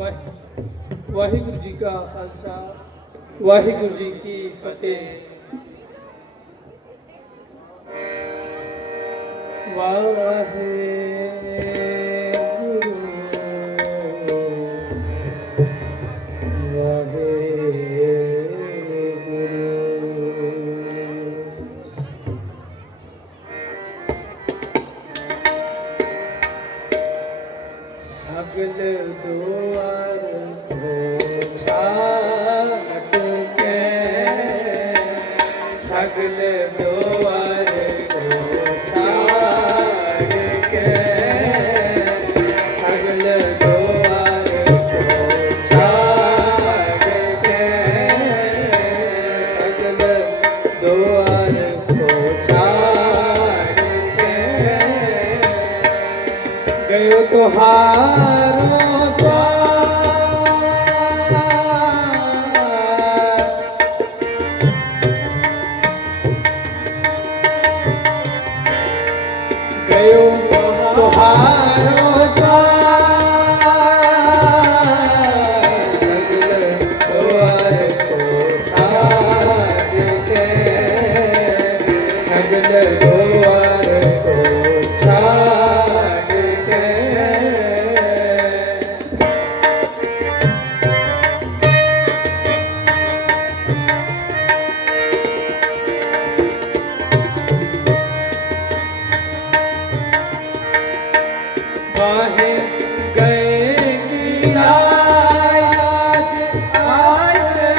वाहिगुरु जी का खालसा वाहिगुरु जी की फतेह। वाहे सगल द्वार को छाट के सगल द्वार को छाट के सगल द्वार को छाट के सगल द्वार को छाट के गयो तुहारो गयो तुहारो सगल द्वार को छाड़ के सगल द्वार को छाड़ के बाहे गए कि आज आसे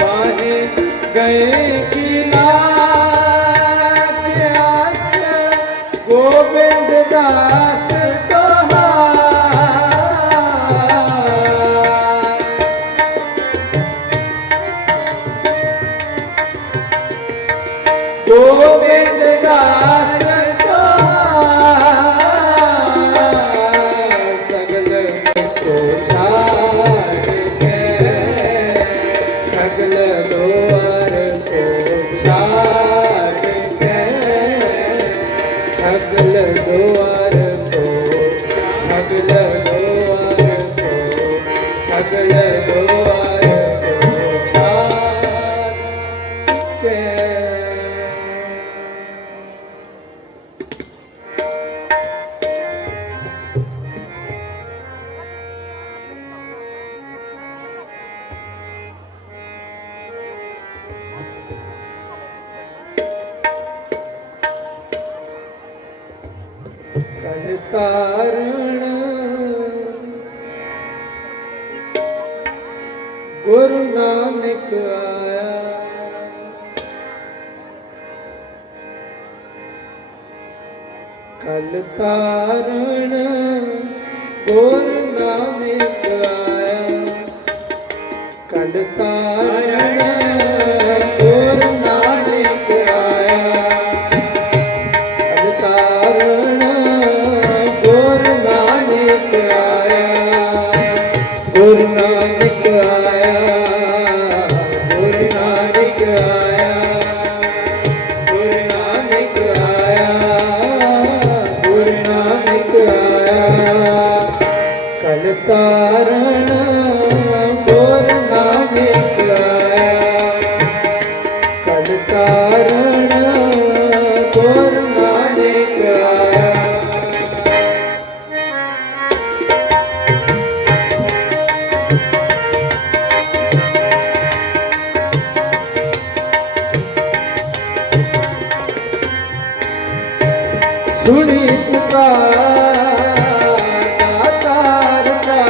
बाहे गए कि आज आसे गोविंद दास गोविंद दास सगल को छाड़ के सगल द्वार को छाड़ के सगल द्वार को सगल द्वार को सगल द्वार को छाड़ के कल कारण गुरु नानक आया कल तारण गुरु नानक आया कल तारण गुरु नानक आया कल तारण गुरु नानक आया गुरु नानक आया गुरु नानक आया गुरु नानक आया गुरु नानक आया कल तारण गुरु नानक आया कल तारण गुरु नानक आया सुनी पुकार दातार का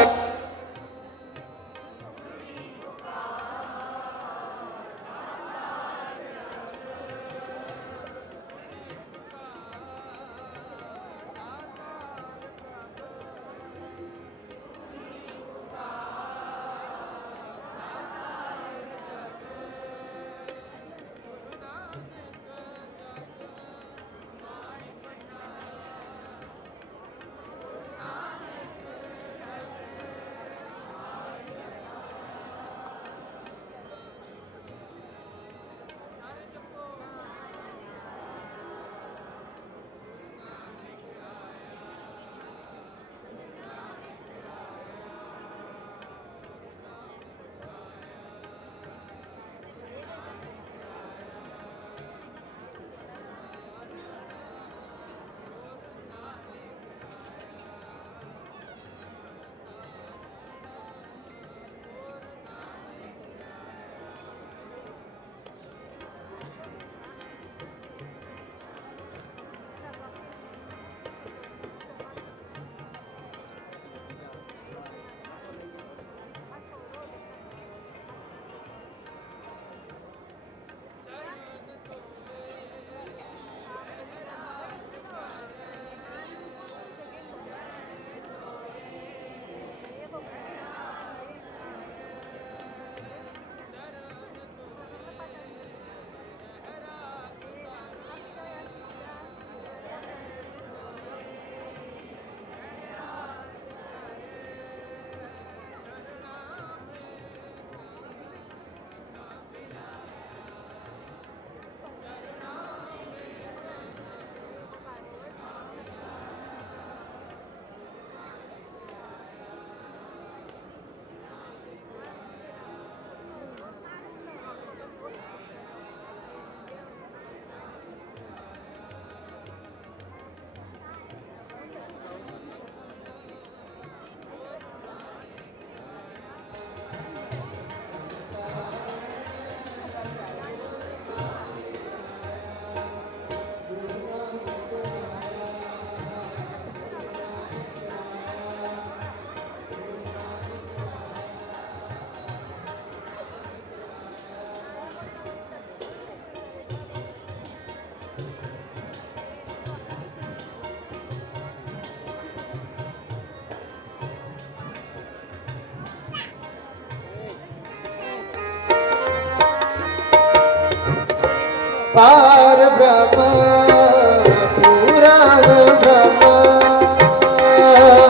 पार ब्रह्म पुराण ब्रह्म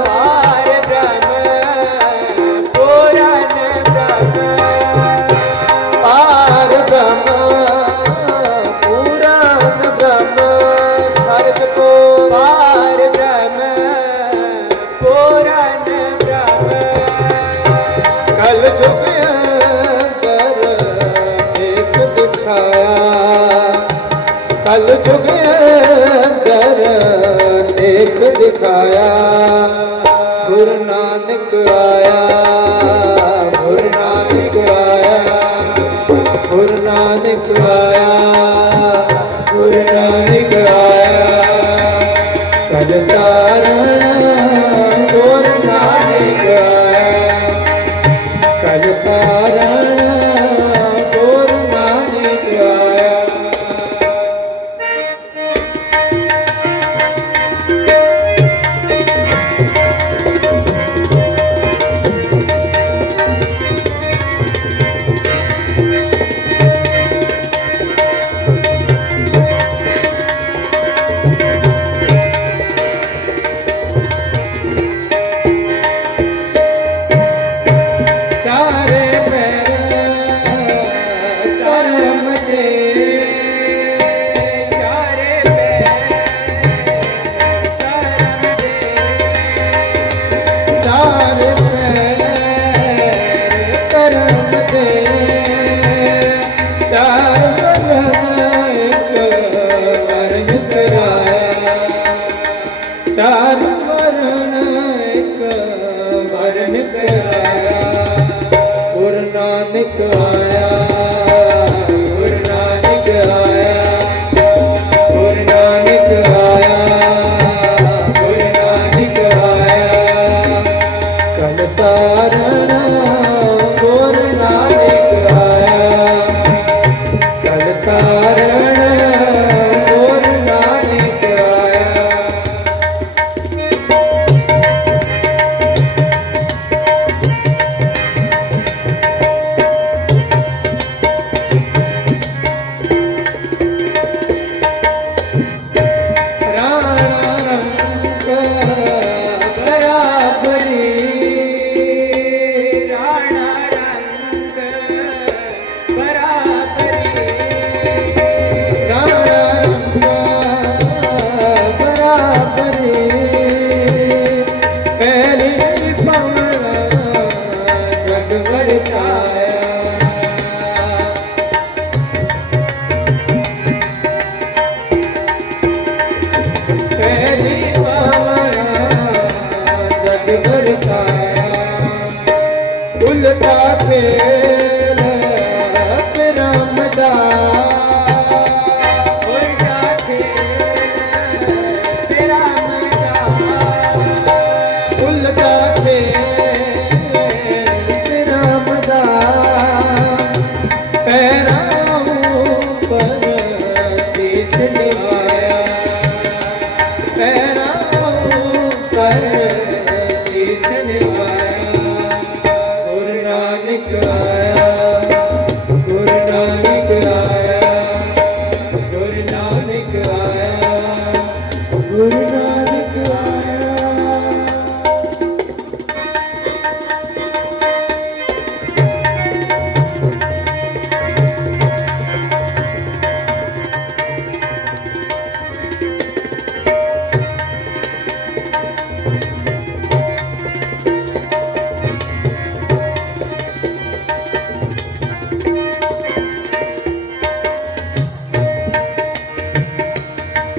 पार ब्रह्म पुराण ब्रह्म पार ब्रह्म पुराण ब्रह्म सर्ग को पार ब्रह्म पुराण ब्रह्म कल जुग अंदर एक दिखाया कल जुग अंदर एक दिखाया गुरु नानक आया गुरु नानक आया गुरु नानक आया गुरु नानक आया कल तारण गुरु नानक आया कल तारण गुरु नानक आया चारे पैर कर्म दे चारे पैर कर्म दे चारे पैर कर्म दे चार वर्ण एक वर्ण कराया चार वर्ण एक वर्ण कराया गुरु नानक आया गुरु नानक आया गुरु नानक आया गुरु नानक आया कल तारण गुरु नानक आया कल तारण गुरु नानक आया राणा रंग बराबरी राणा रंग बराबरी राणा रंग बराबरी पहली पवन जग बरताया पहली पवन जग बरताया उल्टा खेल रामदा उल्टा खेल तेरा मैदान उल्टा खेल रामदा पैरों पर शीश निभाया पैरों पर शीश निभाया गुरु नानक आया गुरु नानक आया गुरु नानक आया गुरु नानक आया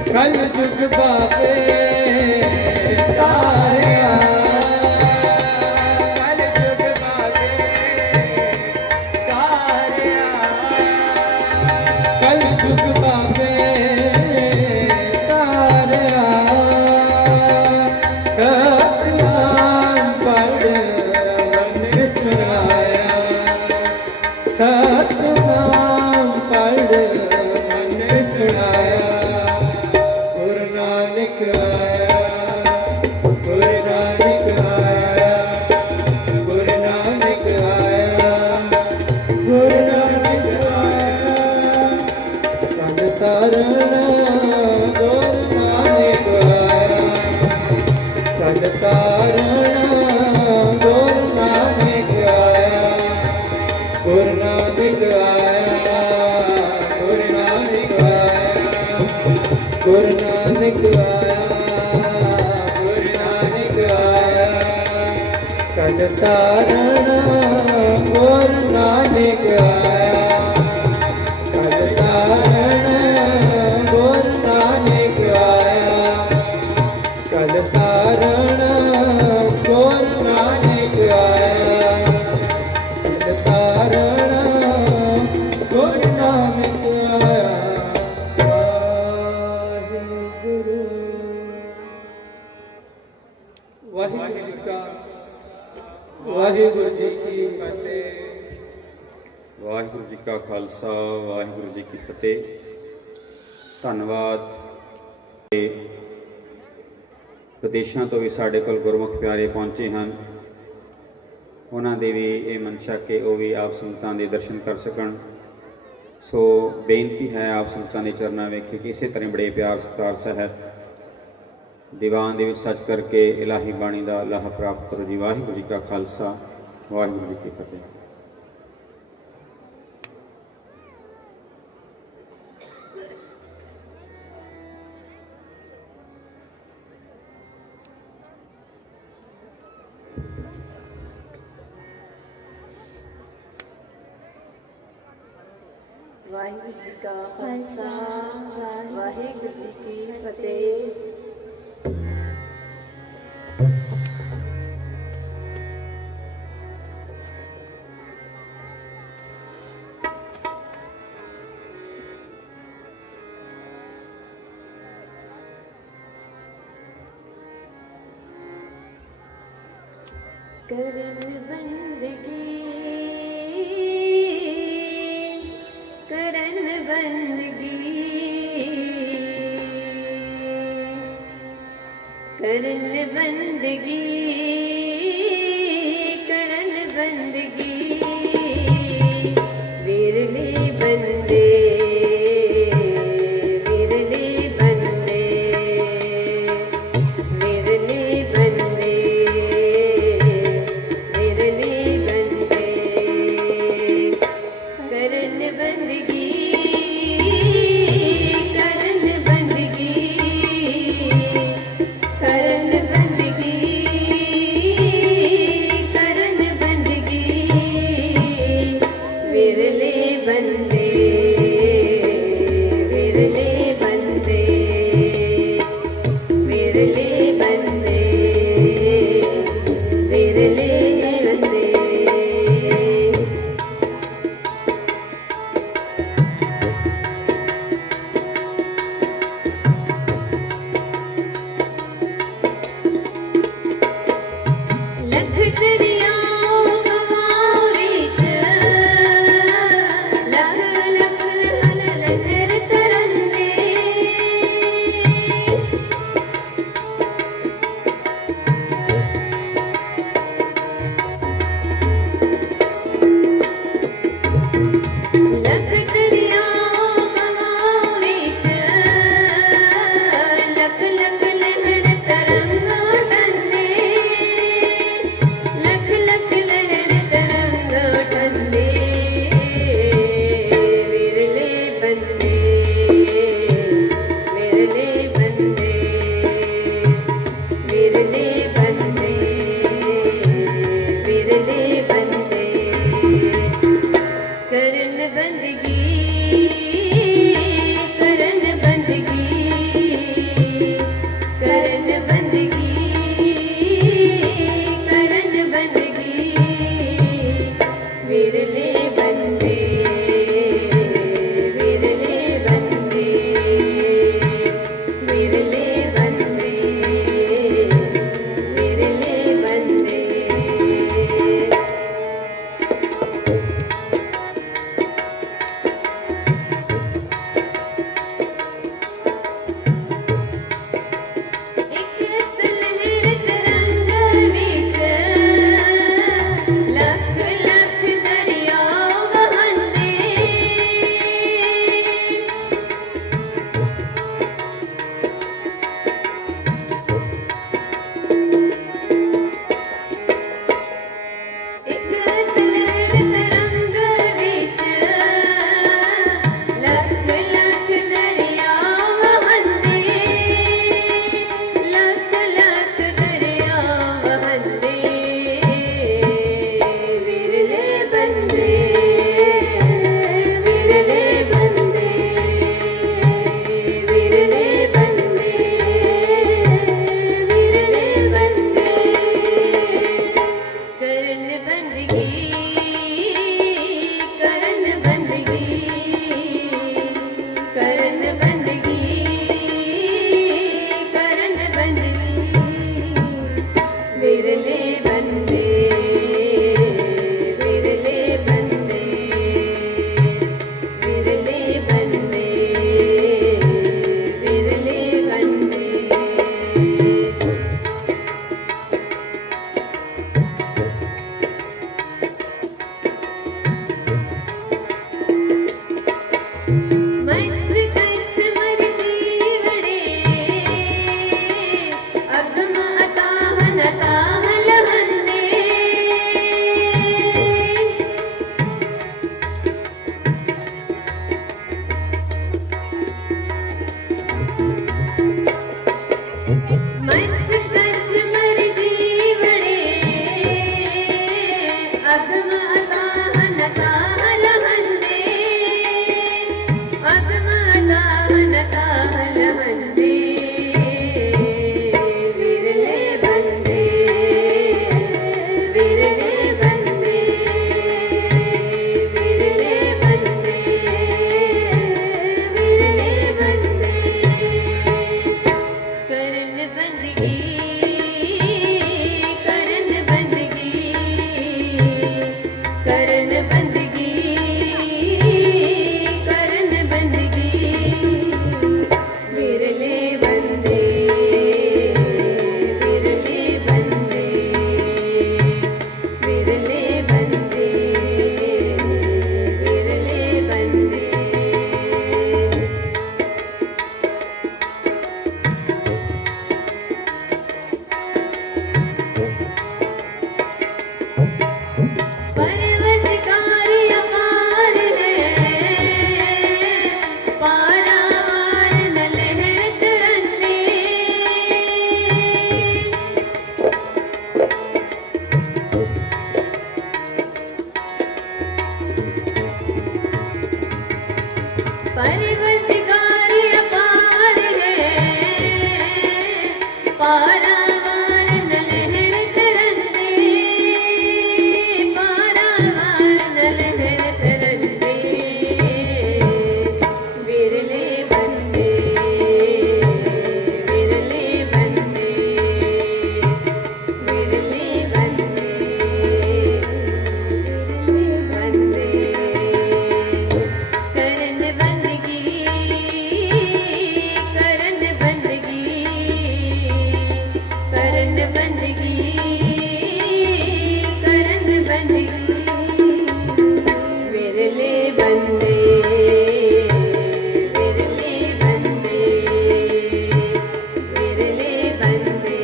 कल जुग बाबे तारिया कल जुग बाबे तारिया कल जुग बाबे तारिया सतनाम पढ़ मन सुनाया सतनाम पढ़ मन सुनाया गुरु नानक आया गुरु नानक आया गुरु नानक आया गुरु नानक आया गुरु नानक आया, गुरु नानक आया, कल तारण गुरु नानक आया, कल तारण गुरु नानक आया, कल तारण गुरु नानक आया, कल तारण गुरु नानक आया। वाहिगुरु जी का वाहिगुरु जी की फतेह। वाहिगुरु जी का खालसा वाहिगुरु जी की फतेह। धन्यवाद। विदेशों तो भी साढ़े कोल गुरमुख प्यारे पहुँचे हैं, उन्होंने भी ये मनशा कि वह भी आप संगतां दे दर्शन कर सकन। सो बेनती है आप संगतां दे चरनां वेखे कि इसे तरह बड़े प्यार सत्कार सहित दीवान दे विच सच करके इलाही बाणी का लाह प्राप्त करो जी। वाहिगुरु जी का खालसा वाहिगुरु जी की फतेह। वाहिगुरु जी का खालसा वाहिगुरु जी की फतेह। करन बंदगी करन बंदगी करन बंदगी करन बंदगी विरले बंदे विरले बंदे विरले बंदे विरले बंदे करन बंदगी करन बंदगी करन बंदगी ਪਾਰਾਵਾਰ ਨਲਹਿਣ ਤਰੰਦੇ ਪਾਰਾਵਾਰ ਨਲਹਿਣ ਤਰੰਦੇ ਵਿਰਲੇ ਬੰਦੇ ਵਿਰਲੇ ਬੰਦੇ ਵਿਰਲੇ ਬੰਦੇ ਵਿਰਲੇ ਬੰਦੇ ਕਰਨ ਬੰਦਗੀ ਕਰਨ ਬੰਦਗੀ ਕਰਨ ਬੰਦਗੀ ਕਰਨ ਬੰਦਗੀ ਵਿਰਲੇ ਬੰਦੇ ਵਿਰਲੇ ਬੰਦੇ ਵਿਰਲੇ ਬੰਦੇ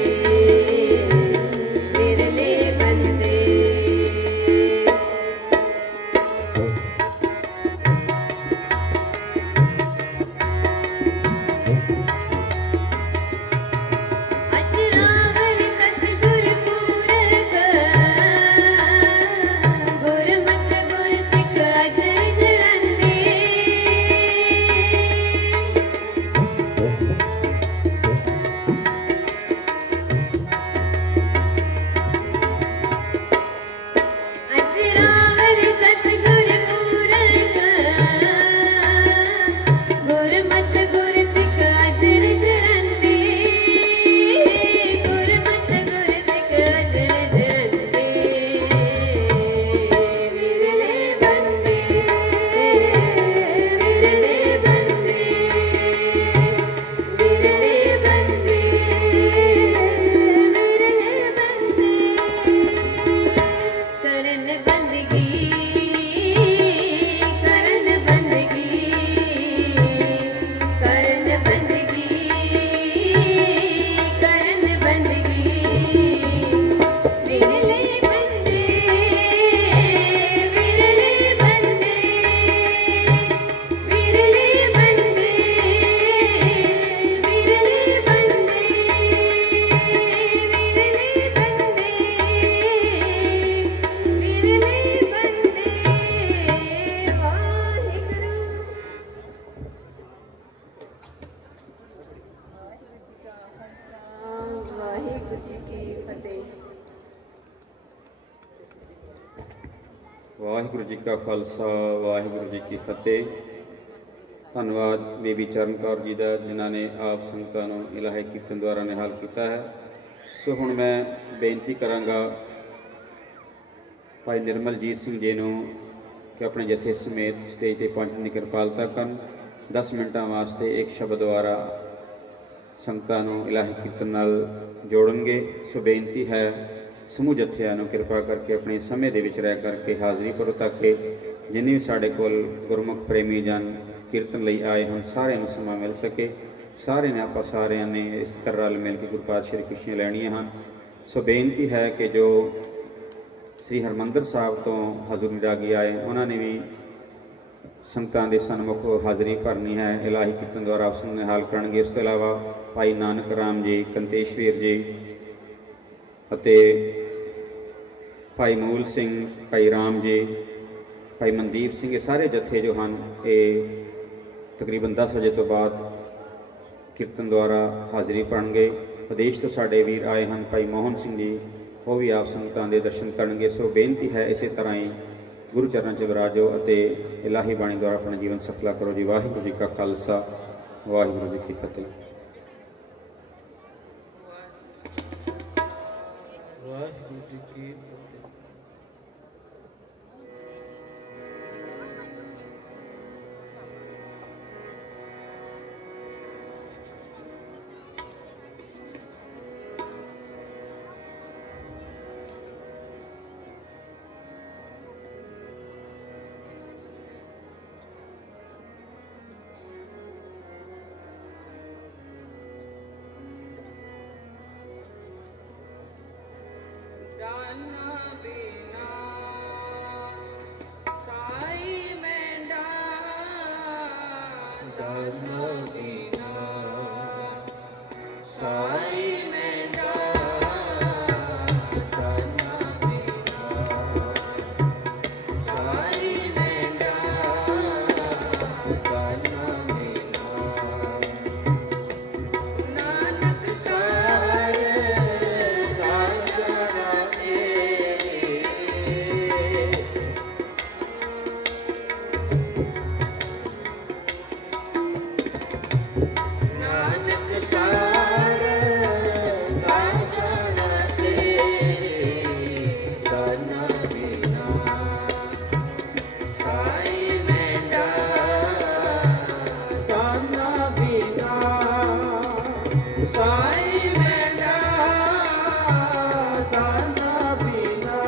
ਵਿਰਲੇ ਬੰਦੇ ਅਜਰਾਵਰ ਸਤਿਗੁਰ ਪੂਰਖ ਗੁਰਮਤਿ ਗੁਰ ਸਿੱਖ ਅਜਰ ਜਰੰਦੇ ਅਜਰਾਵਰ ਸਤਿਗੁਰ ਪੂਰਖ ਗੁਰਮਤਿ ਗੁਰ ਸਿੱਖ ਅਜਰ ਜਰੰਦੇ ਗੁਰਮਤਿ ਗੁਰ ਸਿੱਖ ਅਜਰ ਜਰੰਦੇ ਵਿਰਲੇ ਬੰਦੇ ਵਿਰਲੇ ਬੰਦੇ ਵਿਰਲੇ ਬੰਦੇ ਵਿਰਲੇ ਬੰਦੇ ਕਰਨ ਬੰਦਗੀ ਕਰਨ ਬੰਦਗੀ ਕਰਨ ਬੰਦਗੀ ਕਰਨ ਬੰਦਗੀ ਵਿਰਲੇ ਬੰਦੇ ਵਿਰਲੇ ਬੰਦੇ ਵਿਰਲੇ ਬੰਦੇ ਵਿਰਲੇ ਬੰਦੇ ਵਿਰਲੇ ਬੰਦੇ ਵਿਰਲੇ ਬੰਦੇ ਵਾਹਿਗੁਰੂ ਵਾਹਿਗੁਰੂ ਜੀ ਕੀ ਫਤਿਹ। ਵਾਹਿਗੁਰੂ ਜੀ ਕਾ ਖਾਲਸਾ ਵਾਹਿਗੁਰੂ ਜੀ ਕੀ ਫਤਿਹ। ਧੰਨਵਾਦ ਬੀਬੀ ਚਰਨ ਕੌਰ ਜੀ ਦਾ, ਜਿਨ੍ਹਾਂ ਨੇ ਆਪ ਸੰਗਤਾਂ ਨੂੰ ਇਲਾਹੀ ਕੀਰਤਨ ਦੁਆਰਾ ਨਿਹਾਲ ਕੀਤਾ ਹੈ। ਸੋ ਹੁਣ ਮੈਂ ਬੇਨਤੀ ਕਰਾਂਗਾ ਭਾਈ ਨਿਰਮਲਜੀਤ ਸਿੰਘ ਜੀ ਨੂੰ ਕਿ ਆਪਣੇ ਜਥੇ ਸਮੇਤ ਸਟੇਜ ਤੇ ਪਹੁੰਚਣ ਦੀ ਕਿਰਪਾਲਤਾ ਕਰਨ। 10 ਮਿੰਟਾਂ ਵਾਸਤੇ ਇੱਕ ਸ਼ਬਦ ਦੁਆਰਾ ਸੰਗਤਾਂ ਨੂੰ ਇਲਾਹੀ ਕੀਰਤਨ ਨਾਲ ਜੋੜਨਗੇ। ਸੋ ਬੇਨਤੀ ਹੈ ਸਮੂਹ ਜਥਿਆਂ ਨੂੰ ਕਿਰਪਾ ਕਰਕੇ ਆਪਣੇ ਸਮੇਂ ਦੇ ਵਿੱਚ ਰਹਿ ਕਰਕੇ ਹਾਜ਼ਰੀ ਭਰੋ, ਤਾਂ ਕਿ ਜਿੰਨੇ ਵੀ ਸਾਡੇ ਕੋਲ ਗੁਰਮੁਖ ਪ੍ਰੇਮੀ ਜਨ ਕੀਰਤਨ ਲਈ ਆਏ ਹਨ ਸਾਰਿਆਂ ਨੂੰ ਸਮਾਂ ਮਿਲ ਸਕੇ। ਸਾਰਿਆਂ ਨੇ ਆਪਾਂ ਸਾਰਿਆਂ ਨੇ ਇਸ ਤਰ੍ਹਾਂ ਰਲ ਮਿਲ ਕੇ ਗੁਰੂ ਪਾਤਸ਼ਾਹ ਦੀ ਖੁਸ਼ੀਆਂ ਲੈਣੀਆਂ ਹਨ। ਸੋ ਬੇਨਤੀ ਹੈ ਕਿ ਜੋ ਸ੍ਰੀ ਹਰਿਮੰਦਰ ਸਾਹਿਬ ਤੋਂ ਹਜ਼ੂਰੀ ਰਾਗੀ ਆਏ ਉਹਨਾਂ ਨੇ ਵੀ ਸੰਗਤਾਂ ਦੇ ਸਨਮੁਖ ਹਾਜ਼ਰੀ ਭਰਨੀ ਹੈ। ਇਲਾਹੀ ਕੀਰਤਨ ਦੁਆਰਾ ਆਪ ਨੂੰ ਨਿਹਾਲ ਕਰਨਗੇ। ਇਸ ਤੋਂ ਇਲਾਵਾ ਭਾਈ ਨਾਨਕ ਰਾਮ ਜੀ, ਕੰਤੇਸ਼ਵੀਰ ਜੀ ਅਤੇ ਭਾਈ ਮੂਲ ਸਿੰਘ, ਭਾਈ ਰਾਮ ਜੀ, ਭਾਈ ਮਨਦੀਪ ਸਿੰਘ, ਇਹ ਸਾਰੇ ਜਥੇ ਜੋ ਹਨ ਇਹ ਤਕਰੀਬਨ 10 ਵਜੇ ਤੋਂ ਬਾਅਦ ਕੀਰਤਨ ਦੁਆਰਾ ਹਾਜ਼ਰੀ ਭਰਨਗੇ। ਵਿਦੇਸ਼ ਤੋਂ ਸਾਡੇ ਵੀਰ ਆਏ ਹਨ ਭਾਈ ਮੋਹਨ ਸਿੰਘ ਜੀ, ਉਹ ਵੀ ਆਪ ਸੰਗਤਾਂ ਦੇ ਦਰਸ਼ਨ ਕਰਨਗੇ। ਸੋ ਬੇਨਤੀ ਹੈ ਇਸੇ ਤਰ੍ਹਾਂ ਹੀ ਗੁਰੂ ਚਰਨਾਂ 'ਚ ਵਿਰਾਜੋ ਅਤੇ ਇਲਾਹੀ ਬਾਣੀ ਦੁਆਰਾ ਆਪਣਾ ਜੀਵਨ ਸਫਲਾ ਕਰੋ ਜੀ। ਵਾਹਿਗੁਰੂ ਜੀ ਕਾ ਖਾਲਸਾ ਵਾਹਿਗੁਰੂ ਜੀ ਕੀ ਫਤਿਹ। ਵਾਹਿਗੁਰੂ ਜੀ ਕੀ ਫਤਿਹ। ਦਾਨਾ ਬਿਨਾ ਸਾਈ ਮੈਂਡਾ ਦਾਨਾ ਬਿਨਾ ਸਾਈ ਮੈਂਡਾ ਦਾਨਾ ਬਿਨਾ ਸਾਈ ਮੈਂਡਾ ਦਾਨਾ ਬਿਨਾ ਨਾਨਕ ਸਾਰੀ ਸਾਰ ਨਾ ਜਾਣਾ ਤੇਰੇ ਦਾਨਾ ਬਿਨਾ ਸਾਈ ਮੈਂਡਾ ਦਾਨਾ ਬਿਨਾ ਸਾਈ ਮੈਂਡਾ ਦਾਨਾ ਬਿਨਾ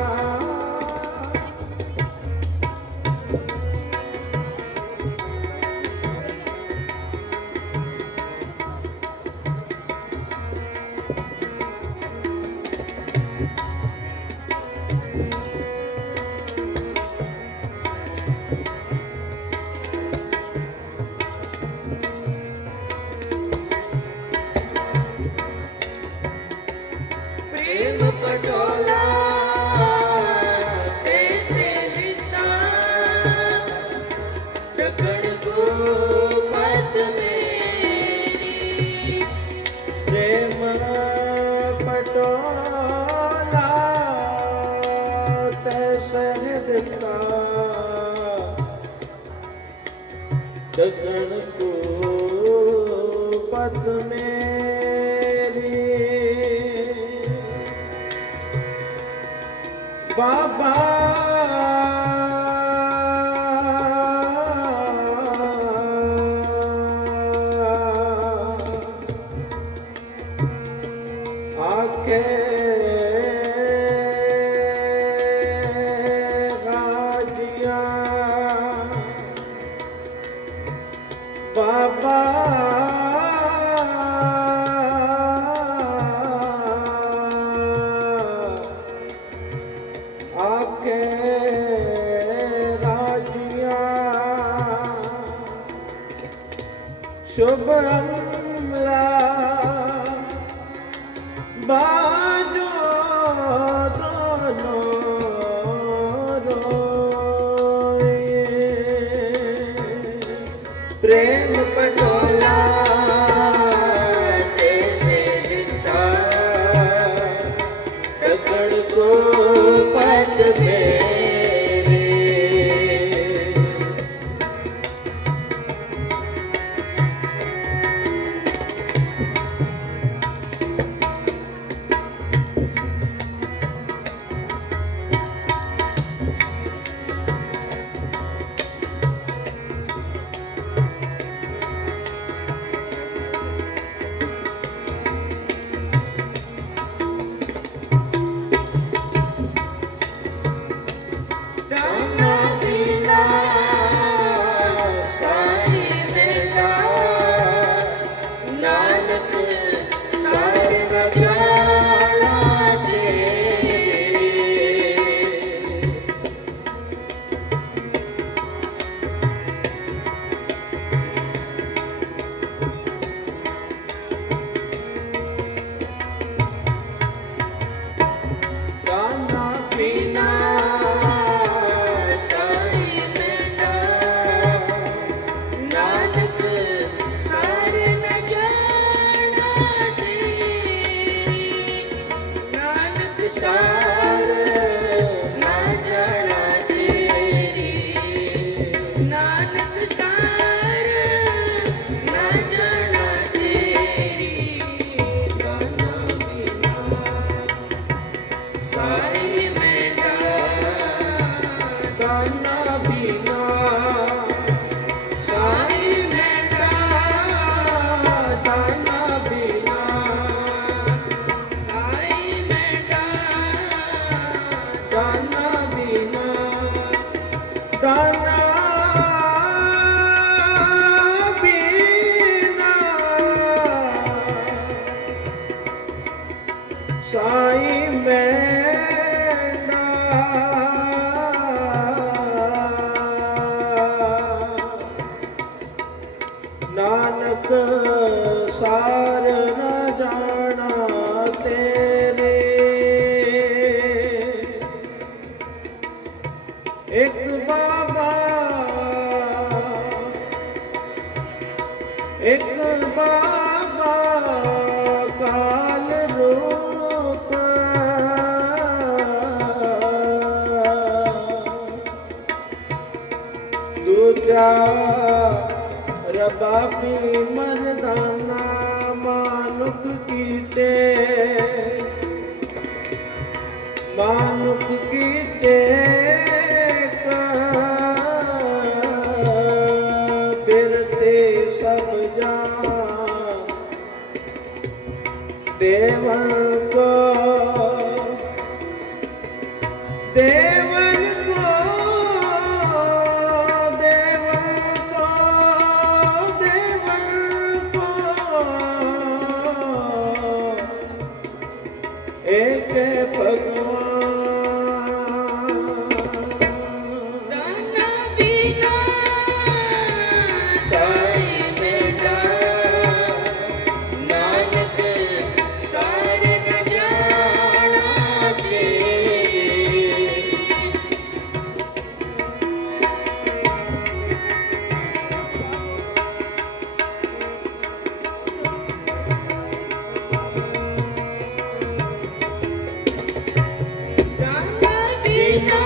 प्रेम पटोला ऐसे बिता रगड़ को पद मेरी प्रेम पटोला तै सहदता दगन को पद मेरी बाबा आके गाजिया बाबा आके राजिया शुभ अमला बाजो दोनों रोए प्रेम पटोला ऐसे बिता रगड़ को पद मेरे दाना बिना साई मैंडा नानक सार न जाना तेरे दाना बिना साई मैंडा नानक सार न जाना तेरी नानक सार न जाना तेरी नानक सार न जाना तेरी दाना बिना साई मैंडा दाना बिना साई मैंडा दाना बिना साई मैंडा दाना बिना दाना बिना साई मैंडा नानक सार न जाना तेरे एक बाबा एक बाबा काल रूप दूजा रबाबी मर्दाना मां ਮਾਨੁਖ ਕੀਟੇ ਮਾਨੁਖ ਕੀਟੇ ਬਿਰਤੇ ਸਭ ਜਾਨ ਦੇਵਨ ਕੋ ਦੇਵਨ ਕੋ ਦੇਵਨ ਕੋ ਦੇਵਨ ਕੋ ਏਕ ਭਗਵਾਨ दाना बिना साई बेटा नानक सार न जाना तेरी दाना बिना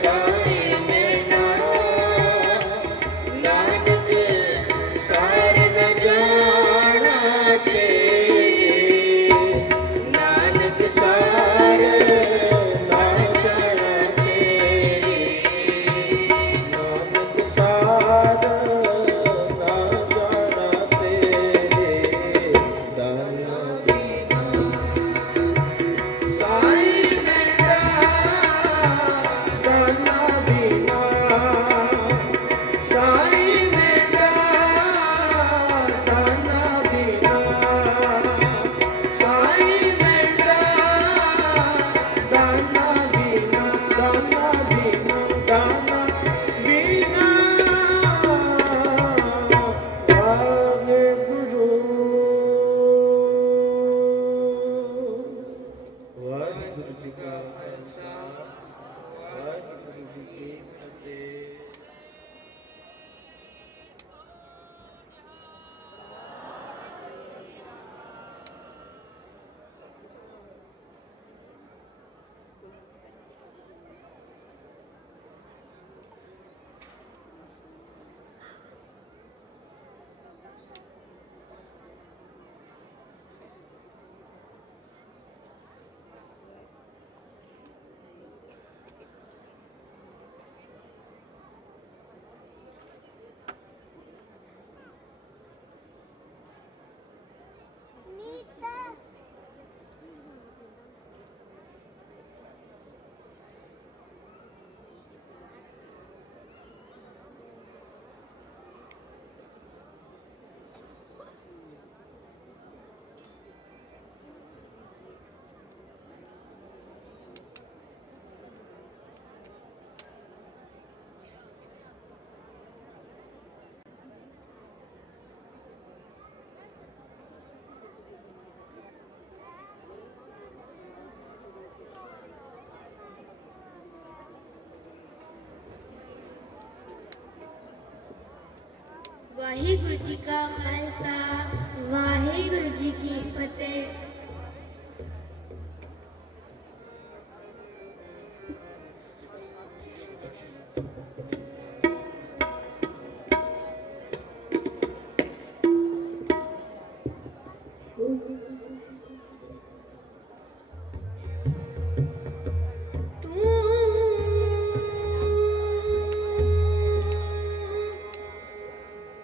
साई बेटा नानक सार न जाना तेरी नानक सार न जाना तेरी ਨਾਨਕ ਸਾਧ ਨਾ ਜਾਣਾ ਤੇਰੇ ਦਾਨਾ साई बेटा ਦਾਨਾ ਬਿਨਾ साई बेटा ਦਾਨਾ ਬਿਨਾ साई बेटा ਦਾਨਾ ਬਿਨਾ ਦਾਨਾ ਬਿਨਾ ਦਾਨਾ ਬਿਨਾ ਵਾਹਿਗੁਰੂ ਵਾਹਿਗੁਰੂ ਜੀ ਕਾ ਖਾਲਸਾ ਵਾਹਿਗੁਰੂ ਜੀ ਕੀ ਫਤਿਹ। ਵਾਹਿਗੁਰੂ ਜੀ ਕਾ ਖਾਲਸਾ ਵਾਹਿਗੁਰੂ ਜੀ ਕੀ ਫਤਿਹ।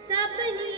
ਸਭਨੀ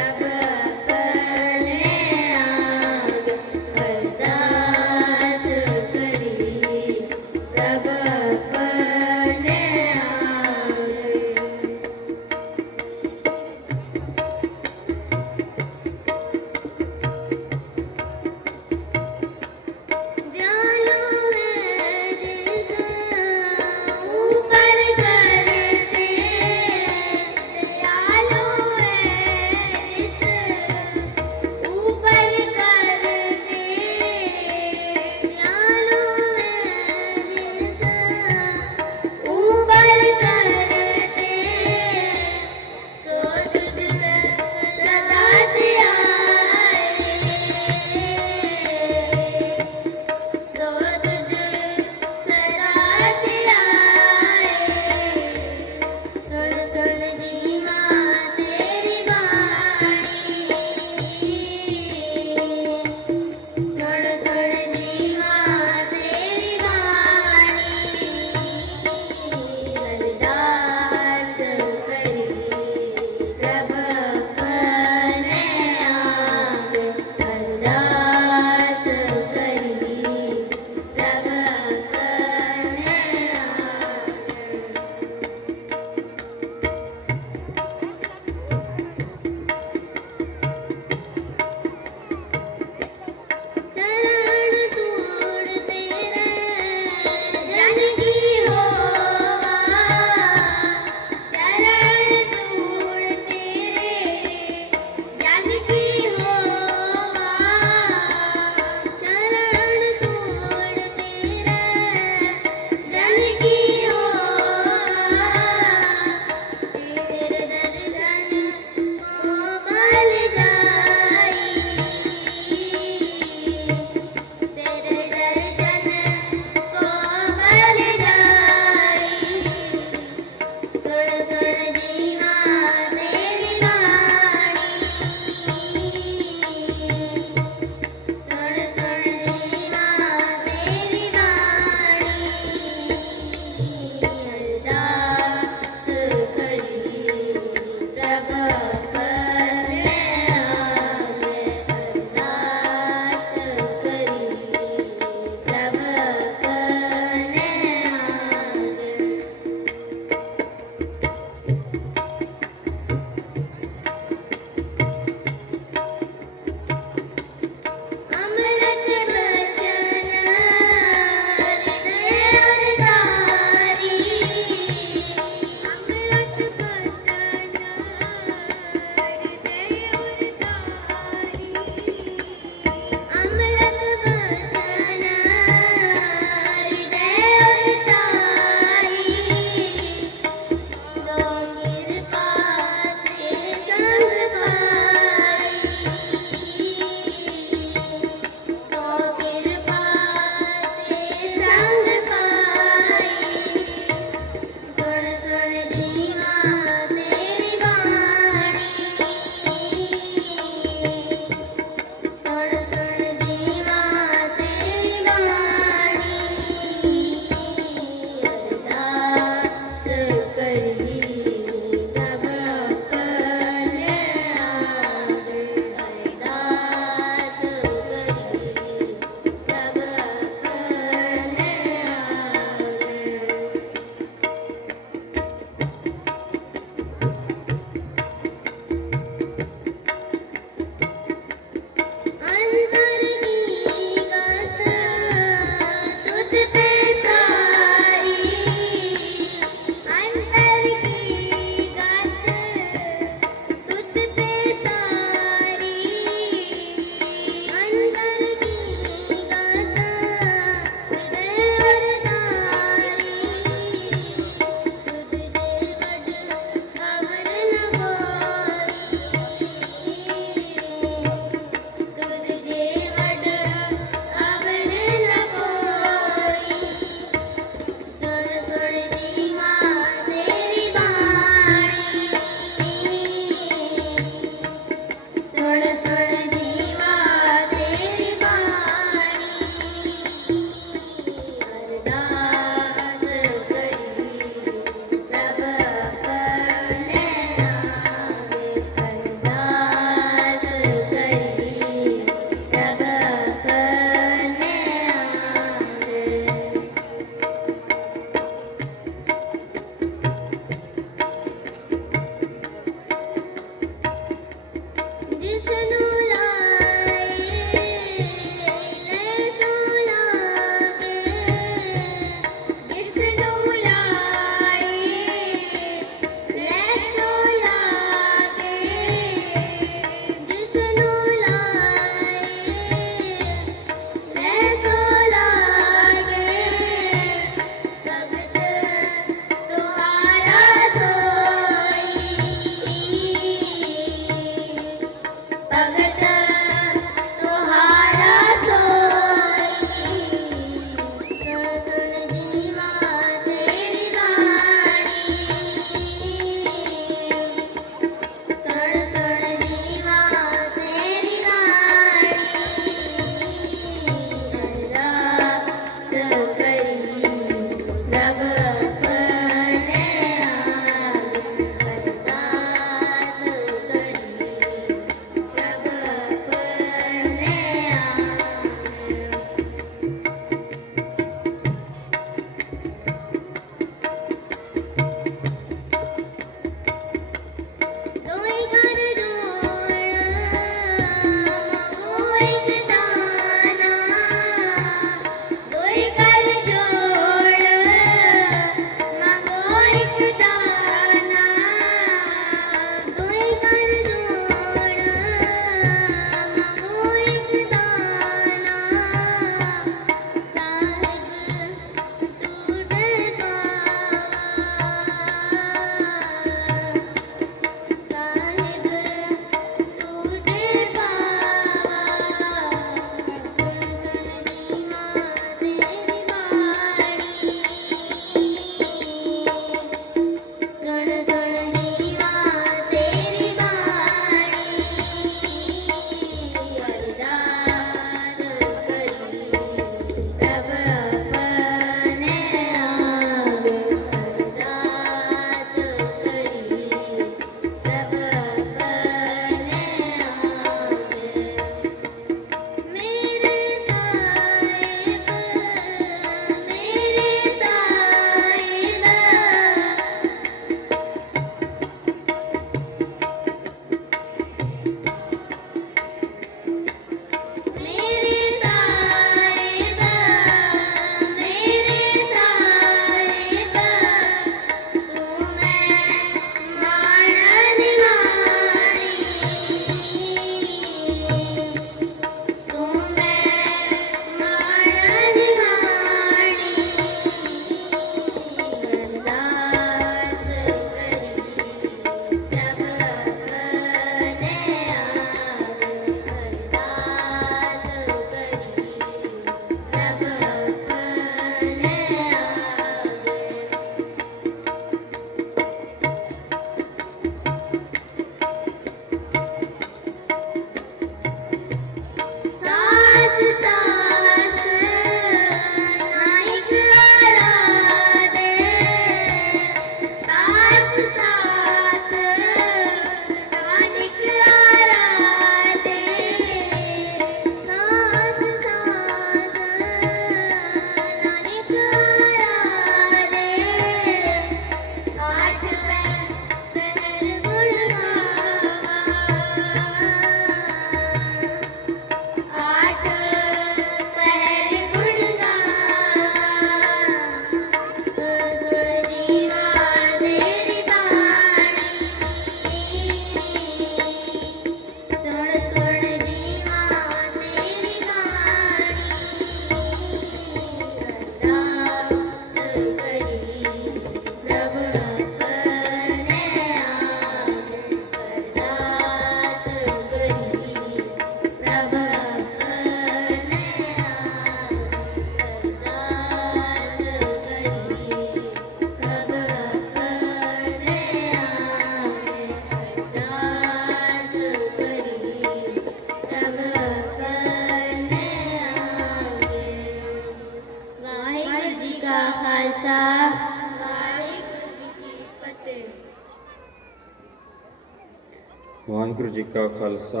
ਵਾਹਿਗੁਰੂ ਜੀ ਕਾ ਖਾਲਸਾ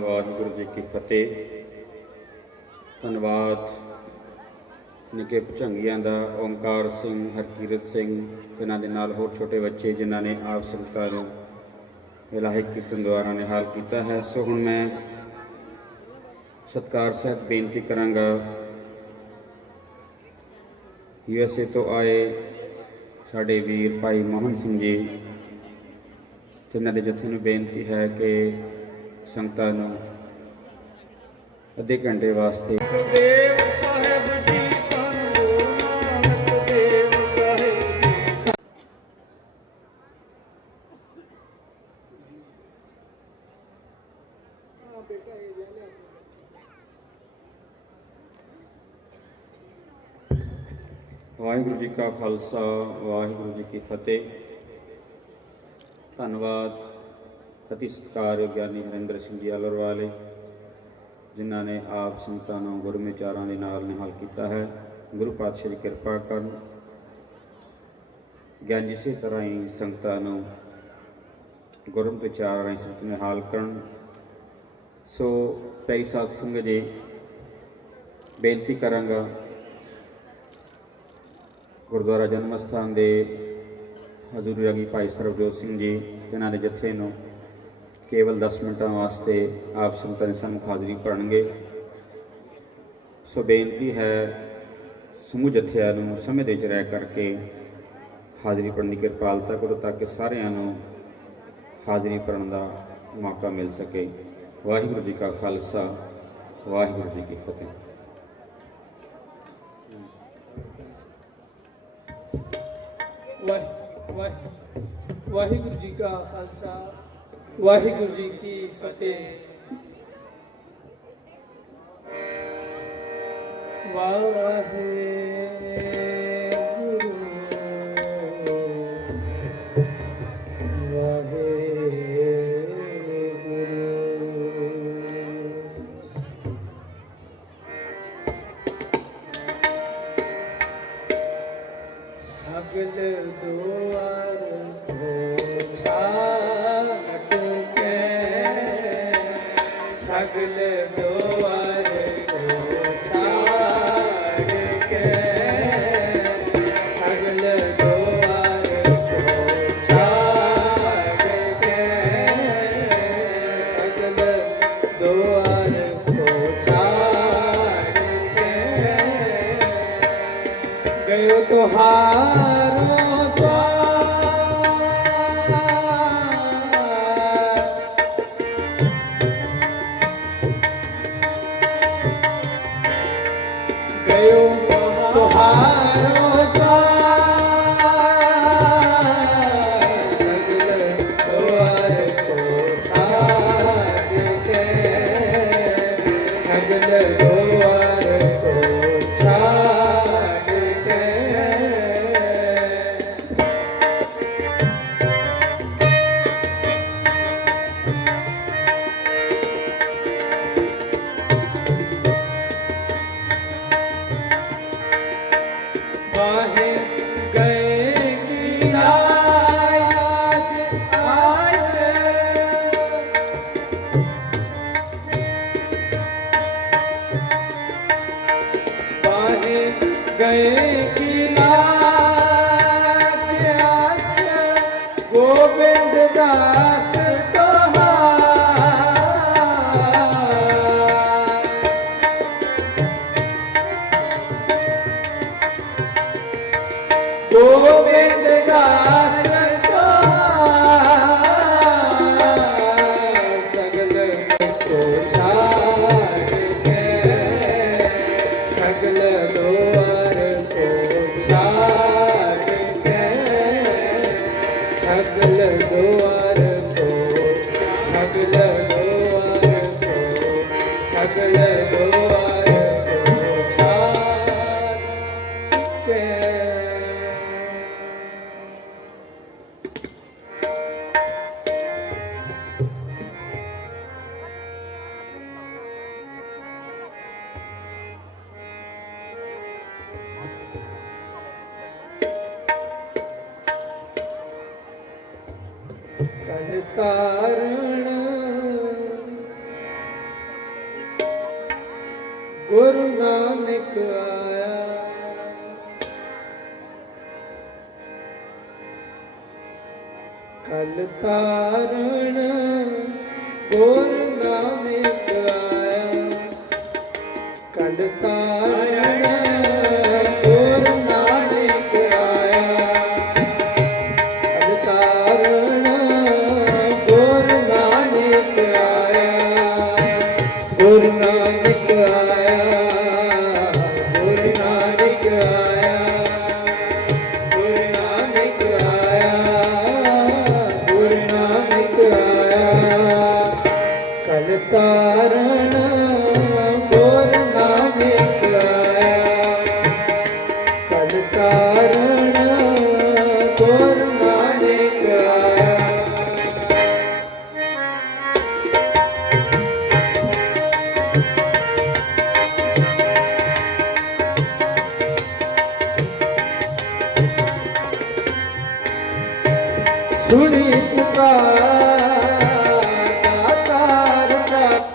ਵਾਹਿਗੁਰੂ ਜੀ ਕੀ ਫਤਿਹ। ਧੰਨਵਾਦ ਨਿੱਕੇ ਭੁਝੰਗੀਆਂ ਦਾ ਓਮਕਾਰ ਸਿੰਘ, ਹਰਕੀਰਤ ਸਿੰਘ, ਇਹਨਾਂ ਦੇ ਨਾਲ ਹੋਰ ਛੋਟੇ ਬੱਚੇ ਜਿਨ੍ਹਾਂ ਨੇ ਆਪ ਸੰਗਤਾਂ ਨੂੰ ਇਲਾਹੀ ਕੀਰਤਨ ਦੁਆਰਾ ਨਿਹਾਲ ਕੀਤਾ ਹੈ। ਸੋ ਹੁਣ ਮੈਂ ਸਤਿਕਾਰ ਸਹਿਤ ਬੇਨਤੀ ਕਰਾਂਗਾ USA ਤੋਂ ਆਏ ਸਾਡੇ ਵੀਰ ਭਾਈ ਮੋਹਨ ਸਿੰਘ ਜੀ, ਇਹਨਾਂ ਦੇ ਜਥੇ ਨੂੰ ਬੇਨਤੀ ਹੈ ਕਿ ਸੰਗਤਾਂ ਨੂੰ ਅੱਧੇ ਘੰਟੇ ਵਾਸਤੇ ਦੇਵ ਸਾਹਿਬ ਜੀ ਧੰਨ ਗੁਰੂ ਨਾਨਕ ਦੇਵ ਸਾਹਿਬ ਜੀ। ਵਾਹਿਗੁਰੂ ਜੀ ਕਾ ਖਾਲਸਾ ਵਾਹਿਗੁਰੂ ਜੀ ਕੀ ਫਤਿਹ। ਧੰਨਵਾਦ ਅਤੀ ਸਤਿਕਾਰਯੋਗ ਗਿਆਨੀ ਹਰਿੰਦਰ ਸਿੰਘ ਜੀ ਆਲਰ ਵਾਲੇ, ਜਿਨ੍ਹਾਂ ਨੇ ਆਪ ਸੰਗਤਾਂ ਨੂੰ ਗੁਰਮਤਿ ਵਿਚਾਰਾਂ ਦੇ ਨਾਲ ਨਿਹਾਲ ਕੀਤਾ ਹੈ। ਗੁਰੂ ਪਾਤਸ਼ਾਹ ਦੀ ਕਿਰਪਾ ਕਰਨ ਗਿਆਨ ਇਸੇ ਤਰ੍ਹਾਂ ਹੀ ਸੰਗਤਾਂ ਨੂੰ ਗੁਰਮਤਿ ਵਿਚਾਰਾਂ ਰਾਹੀਂ ਸੰਗਤ ਨਿਹਾਲ ਕਰਨ। ਸੋ ਪਿਆਰੀ ਸਾਧ ਸੰਗਤ ਜੀ, ਬੇਨਤੀ ਕਰਾਂਗਾ ਗੁਰਦੁਆਰਾ ਜਨਮ ਅਸਥਾਨ ਦੇ ਹਜ਼ੂਰ ਰਾਗੀ ਭਾਈ ਸਰਬਜੋਤ ਸਿੰਘ ਜੀ ਤੇ ਇਹਨਾਂ ਦੇ ਜਥੇ ਨੂੰ ਕੇਵਲ 10 ਮਿੰਟਾਂ ਵਾਸਤੇ ਆਪ ਸੰਗਤਾਂ ਦੇ ਸਾਹਮਣੇ ਹਾਜ਼ਰੀ ਭਰਨਗੇ। ਸੋ ਬੇਨਤੀ ਹੈ ਸਮੂਹ ਜਥਿਆਂ ਨੂੰ ਸਮੇਂ ਦੇ ਵਿੱਚ ਰਹਿ ਕਰਕੇ ਹਾਜ਼ਰੀ ਭਰਨ ਦੀ ਕਿਰਪਾਲਤਾ ਕਰੋ ਤਾਂ ਕਿ ਸਾਰਿਆਂ ਨੂੰ ਹਾਜ਼ਰੀ ਭਰਨ ਦਾ ਮੌਕਾ ਮਿਲ ਸਕੇ। ਵਾਹਿਗੁਰੂ ਜੀ ਕਾ ਖਾਲਸਾ ਵਾਹਿਗੁਰੂ ਜੀ ਕੀ ਫਤਿਹ। ਵਾਹਿਗੁਰੂ ਜੀ ਕਾ ਖਾਲਸਾ ਵਾਹਿਗੁਰੂ ਜੀ ਕੀ ਫਤਿਹ। ਸਗਲ ਦੁਆਰ ਕੋ ਛਾਟ ਕੇ, ਸਗਲ ਦੁਆਰ ਕੋ ਛਾੜ ਕੇ, ਸਗਲ ਦੁਆਰ ਕੋ ਛਾੜ ਕੇ, ਸਗਲ ਦੁਆਰ ਕੋ ਛਾੜ ਕੇ ਗਇਓ ਤੁਹਾਰੋ ਗਇਓ ਤੁਹਾਰੋ ਸਗਲ ਦੁਆਰ ਕੋ ਛਾੜ ਕੇ, ਸਗਲ ਦੁਆਰ ਕੋ ਛਾੜ ਕੇ बाहे गए की आज आस, बाहे गए की आज आस, गोविंद दास गोविंद दास सगल को छाड़ के, सगल द्वार को छाड़ के, सगल द्वार को, सगल द्वार को, सगल द्वार को छाड़ के कल कारण नानक आया। कल तारण गुर नानक आया। कल तारण गुर नानक आया। कल तारण गुर नानक आया। गुर नानक आया। गुर नानक आया। गुर नानक आया। गुर नानक आया। कल तारण गुर नानक आया। कल तारण गुर नानक आया। सुनी पुकार दातार प्राप्त।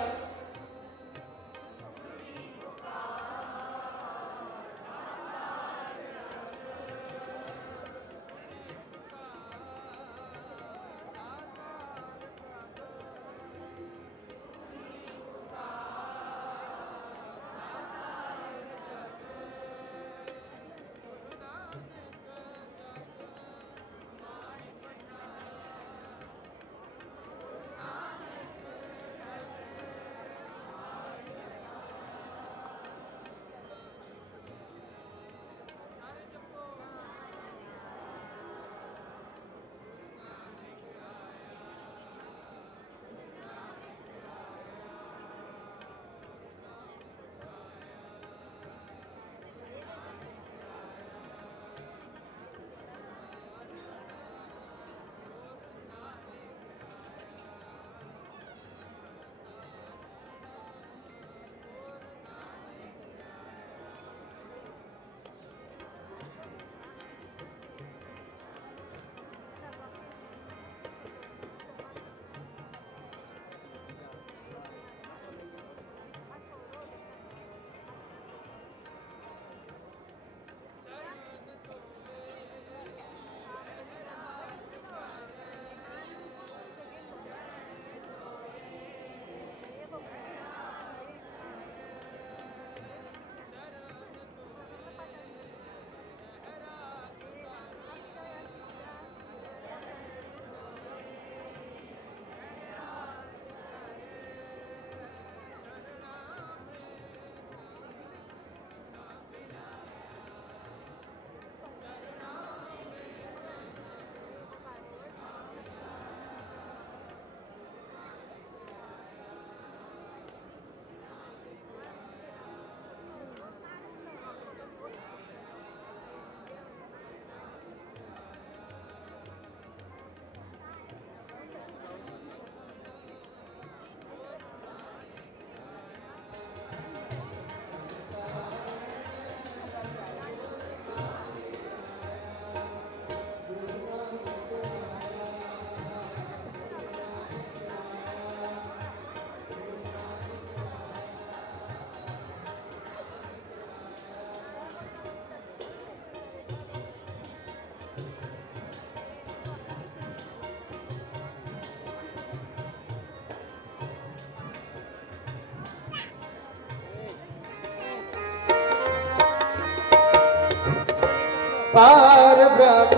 पार ब्रह्म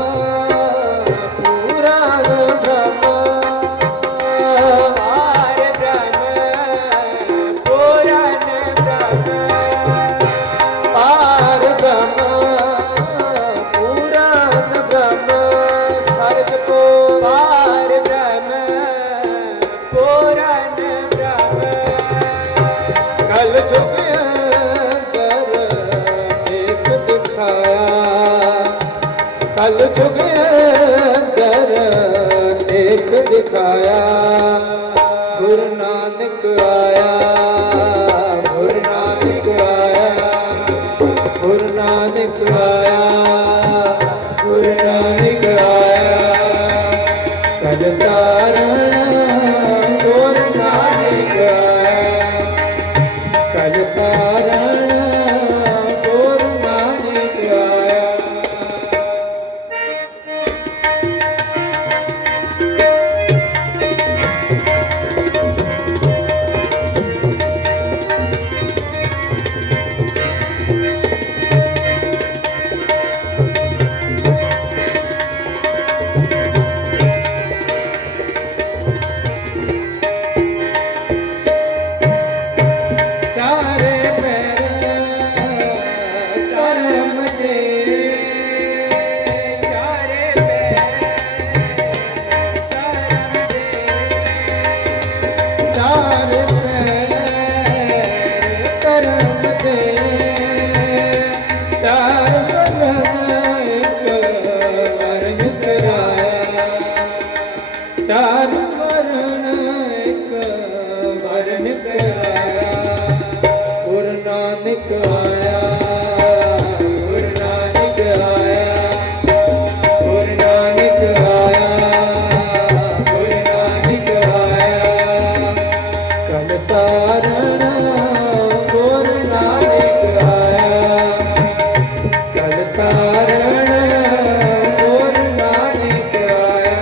पुराण ब्रह्म पार ब्रह्म पुराण ब्रह्म पार ब्रह्म पुराण ब्रह्म सर्ग को पार ब्रह्म पुराण ब्रह्म कल जुग अंदर एक दिखाया कल जुग अंदर देख दिखाया गुरु नानक आया गुरु नानक आया गुरु नानक आया गुरु नानक आया कल तारण गुरु नानक आया कल तारण ਚਾਰ ਵਰਨ ਇੱਕ ਵਰਨ ਕਰਾਇਆ ਗੁਰੂ ਨਾਨਕ ਆਇਆ ਗੁਰੂ ਨਾਨਕ ਆਇਆ ਗੁਰੂ ਨਾਨਕ ਆਇਆ ਗੁਰੂ ਨਾਨਕ ਆਇਆ ਕਲ ਤਾਰਨ ਗੁਰੂ ਨਾਨਕ ਆਇਆ ਕਲ ਤਾਰਨ ਗੁਰੂ ਨਾਨਕ ਆਇਆ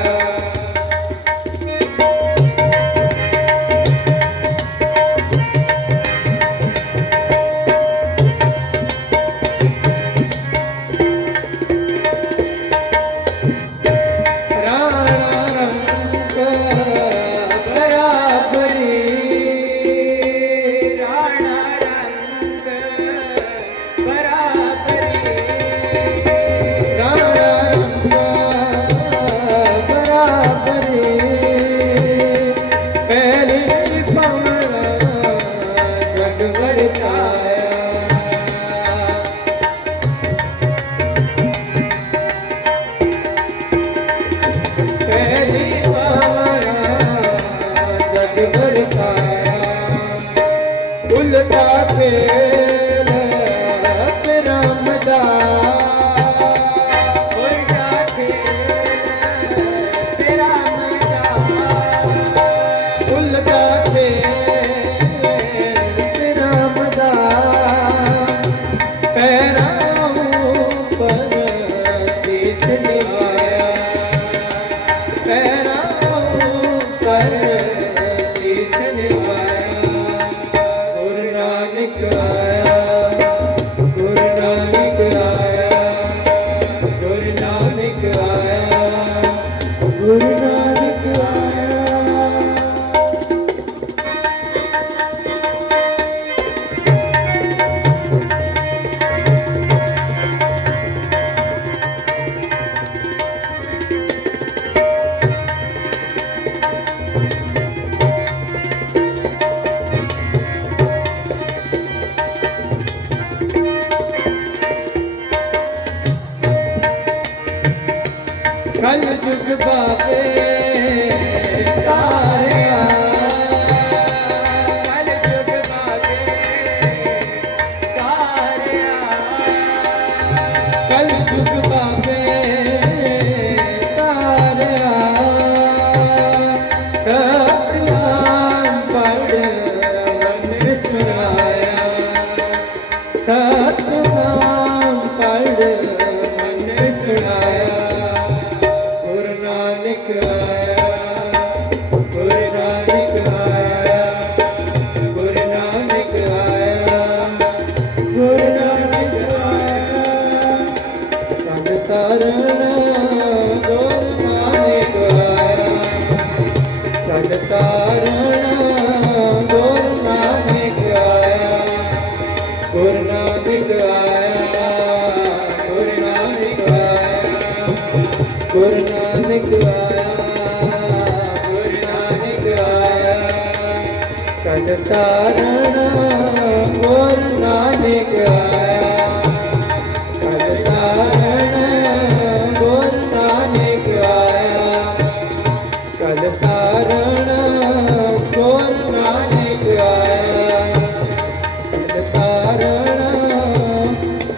ਰਾਣਾ ਰੰਗ ਬਰਾਬਰੀ ਰਾਣਾ ਰੰਗ ਬਰਾਬਰੀ ਰਾਣਾ ਰੰਗ ਬਰਾਬਰੀ ਪਹਿਲੀ ਪਵਨ ਜਗ ਵਰਤਾਇਆ ਪਹਿਲੀ ਪਵਨ ਜਗ ਵਰਤਾਇਆ ਉਲਟਾ ਫੇਰ ਪਿਰਮਦਾ ਉਲਟਾ ਖੇਲ ਤੇਰਾ ਮਦਾ ਉਲਟਾ ਫੇਰ ਪਿਰਮਦਾ ਪੈਰਾਂ ਉੱਪਰ ਸੀਸ ਨਿਵਾਇਆ ਪੈਰਾਂ ਉੱਪਰ ਸੀਸ ਨਿਵਾਇਆ ਗੁਰੂ ਨਾਨਕ ਆਇਆ ਗੁਰੂ ਨਾਨਕ ਆਇਆ ਗੁਰੂ ਨਾਨਕ ਆਇਆ ਗੁਰੂ ਨਾਨਕ ਆਇਆ ਕਲ ਜੁਗ ਬਾਬੇ ਤਾਰਿਆ ਕਲ ਜੁਗ ਬਾਬੇ ਤਾਰਿਆ ਕਲ ਜੁਗ ਬਾਬੇ ਤਾਰਿਆ ਸਤਿਨਾਮ ਪੜ ਮਨ ਸੁਨਾਇਆ ਸਤਿਨਾਮ ਪੜ ਮਨ ਸੁਨਾਇਆ ਗੁਰੂ ਨਾਨਕ ਆਇਆ ਗੁਰੂ ਨਾਨਕ ਆਇਆ ਗੁਰੂ ਨਾਨਕ ਆਇਆ ਗੁਰੂ ਨਾਨਕ ਆਇਆ ਕਲ ਤਾਰਨ ਗੁਰੂ ਨਾਨਕ ਆਇਆ ਕਲ ਤਾਰਨ ਗੁਰੂ ਨਾਨਕ ਆਇਆ ਗੁਰੂ ਨਾਨਕ ਆਇਆ ਗੁਰੂ ਨਾਨਕ ਆਇਆ ਗੁਰੂ ਨਾਨਕ ਆਇਆ ਗੁਰੂ ਨਾਨਕ ਆਇਆ ਕਲ ਤਾਰਨ ਗੁਰੂ ਨਾਨਕ ਆਇਆ ਕਲ ਤਾਰਨ ਗੁਰੂ ਨਾਨਕ ਆਇਆ ਕਲ ਤਾਰਨ ਗੁਰੂ ਨਾਨਕ ਆਇਆ ਕਲ ਤਾਰਨ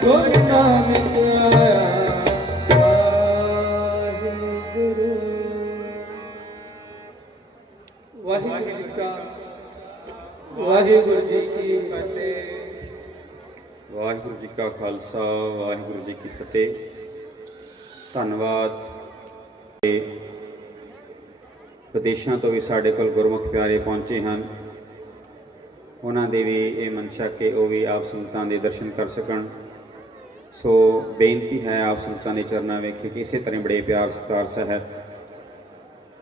ਗੁਰੂ ਨਾਨਕ ਆਇਆ ਵਾਹਿਗੁਰੂ ਜੀ ਕਾ ਵਾਹਿਗੁਰੂ ਜੀ ਕੀ ਫਤਿਹ ਵਾਹਿਗੁਰੂ ਜੀ ਕਾ ਖਾਲਸਾ ਵਾਹਿਗੁਰੂ ਜੀ ਕੀ ਫਤਿਹ। ਧੰਨਵਾਦ। ਤੇ ਵਿਦੇਸ਼ਾਂ ਤੋਂ ਵੀ ਸਾਡੇ ਕੋਲ ਗੁਰਮੁਖ ਪਿਆਰੇ ਪਹੁੰਚੇ ਹਨ, ਉਹਨਾਂ ਦੇ ਵੀ ਇਹ ਮਨਸ਼ਾ ਕਿ ਉਹ ਵੀ ਆਪ ਸੰਗਤਾਂ ਦੇ ਦਰਸ਼ਨ ਕਰ ਸਕਣ। ਸੋ ਬੇਨਤੀ ਹੈ ਆਪ ਸੰਗਤਾਂ ਦੇ ਚਰਨਾਂ ਵੇਖੇ ਕਿ ਇਸੇ ਤਰ੍ਹਾਂ ਬੜੇ ਪਿਆਰ ਸਤਿਕਾਰ ਸਹਿਤ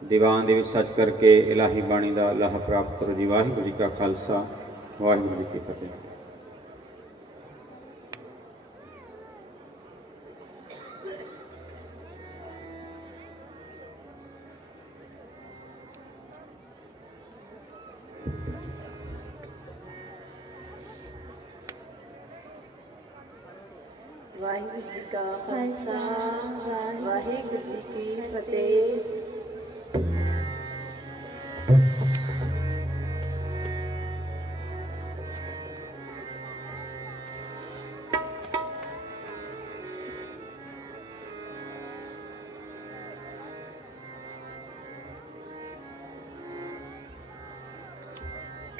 ਦੀਵਾਨ ਦੇ ਵਿੱਚ ਸੱਚ ਕਰਕੇ ਇਲਾਹੀ ਬਾਣੀ ਦਾ ਲਾਹਾ ਪ੍ਰਾਪਤ ਕਰੋ ਜੀ। ਵਾਹਿਗੁਰੂ ਜੀ ਕਾ ਖਾਲਸਾ ਵਾਹਿਗੁਰੂ ਜੀ ਕੀ ਫਤਿਹ। ਵਾਹਿਗੁਰੂ ਜੀ ਕਾ ਖਾਲਸਾ ਵਾਹਿਗੁਰੂ ਜੀ ਕੀ ਫਤਿਹ।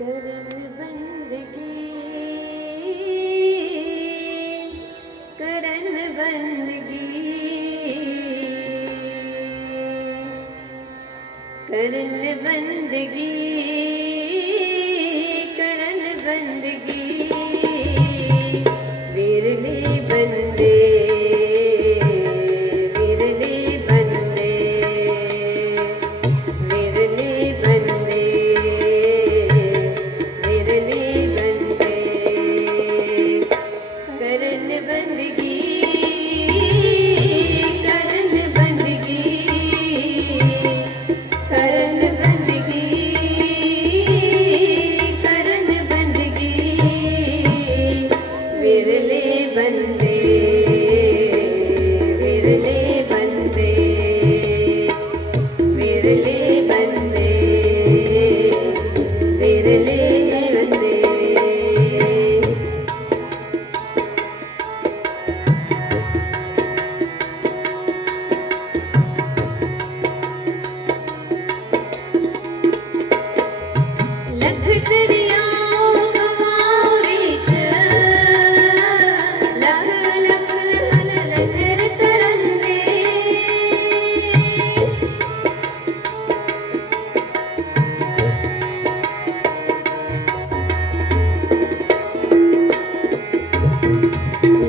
करन बंदगी करन बंदगी करन बंदगी करन बंदगी विरले बंदे विरले बंदे विरले बंदे विरले बंदे करन बंदगी करन बंदगी करन बंदगी करन बंदगी विरले बंदे विरले बंदे विरले बंदे विरले बंदे लख दरियाओं गवां विच लख लख लहर तरंगे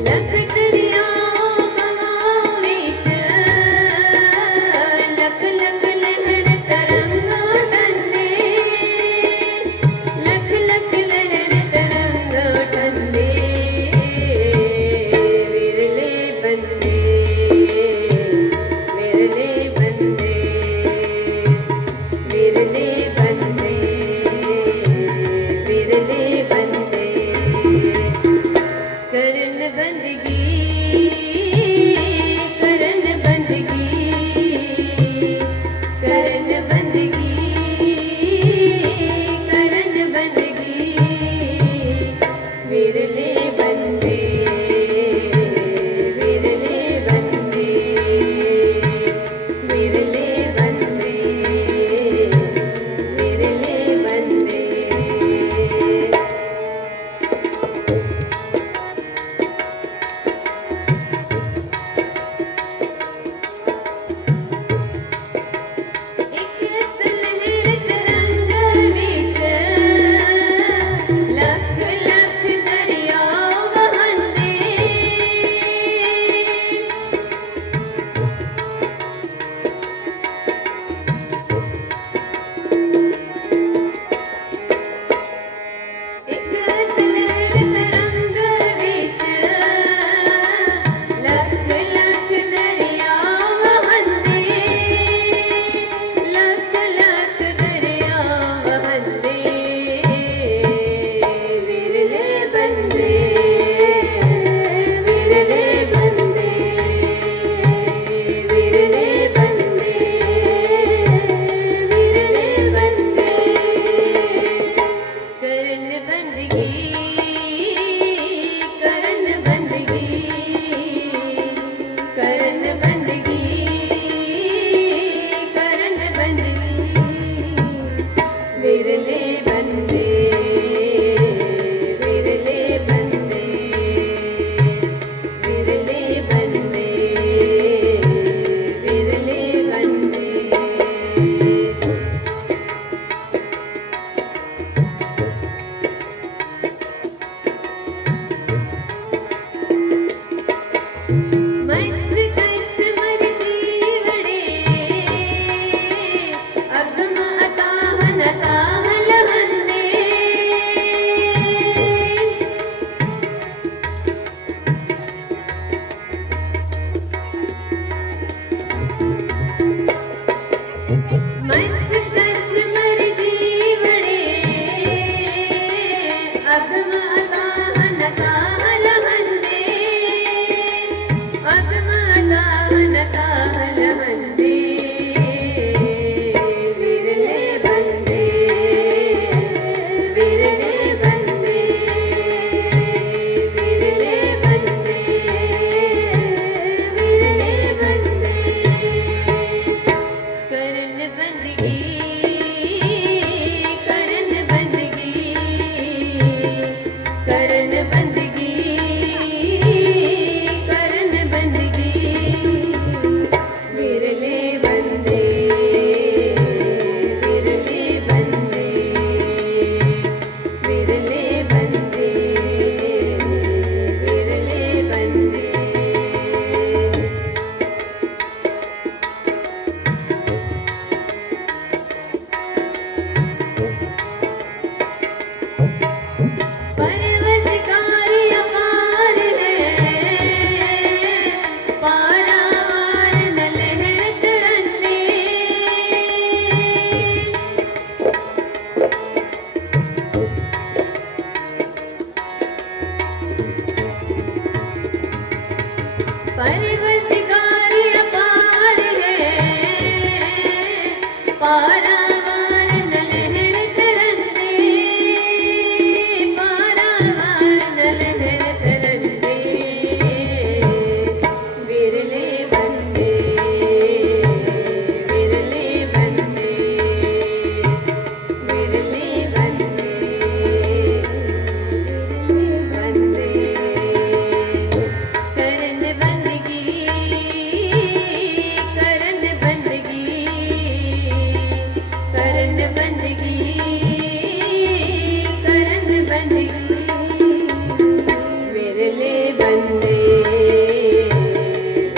लख दरियाओं गवां विच लख लख लहर तरंगा ठंडे लख लख लहर तरंगा ठंडे विरले बंदे विरले बंदे विरले बंदे विरले बंदे करन बंदगी करन बंदगी ਪਾਰਾਵਾਰ ਨਲਹਿਣ ਤਰੰਦੇ ਪਾਰਾਵਾਰ ਨਲਹਿਣ ਤਰੰਦੇ ਵਿਰਲੇ ਬੰਦੇ ਵਿਰਲੇ ਬੰਦੇ ਵਿਰਲੇ ਬੰਦੇ ਬੰਦੇ ਕਰਨ ਬੰਦਗੀ ਕਰਨ ਬੰਦਗੀ ਕਰਨ ਬੰਦਗੀ ਕਰਨ ਬੰਦਗੀ ਵਿਰਲੇ ਬੰਦੇ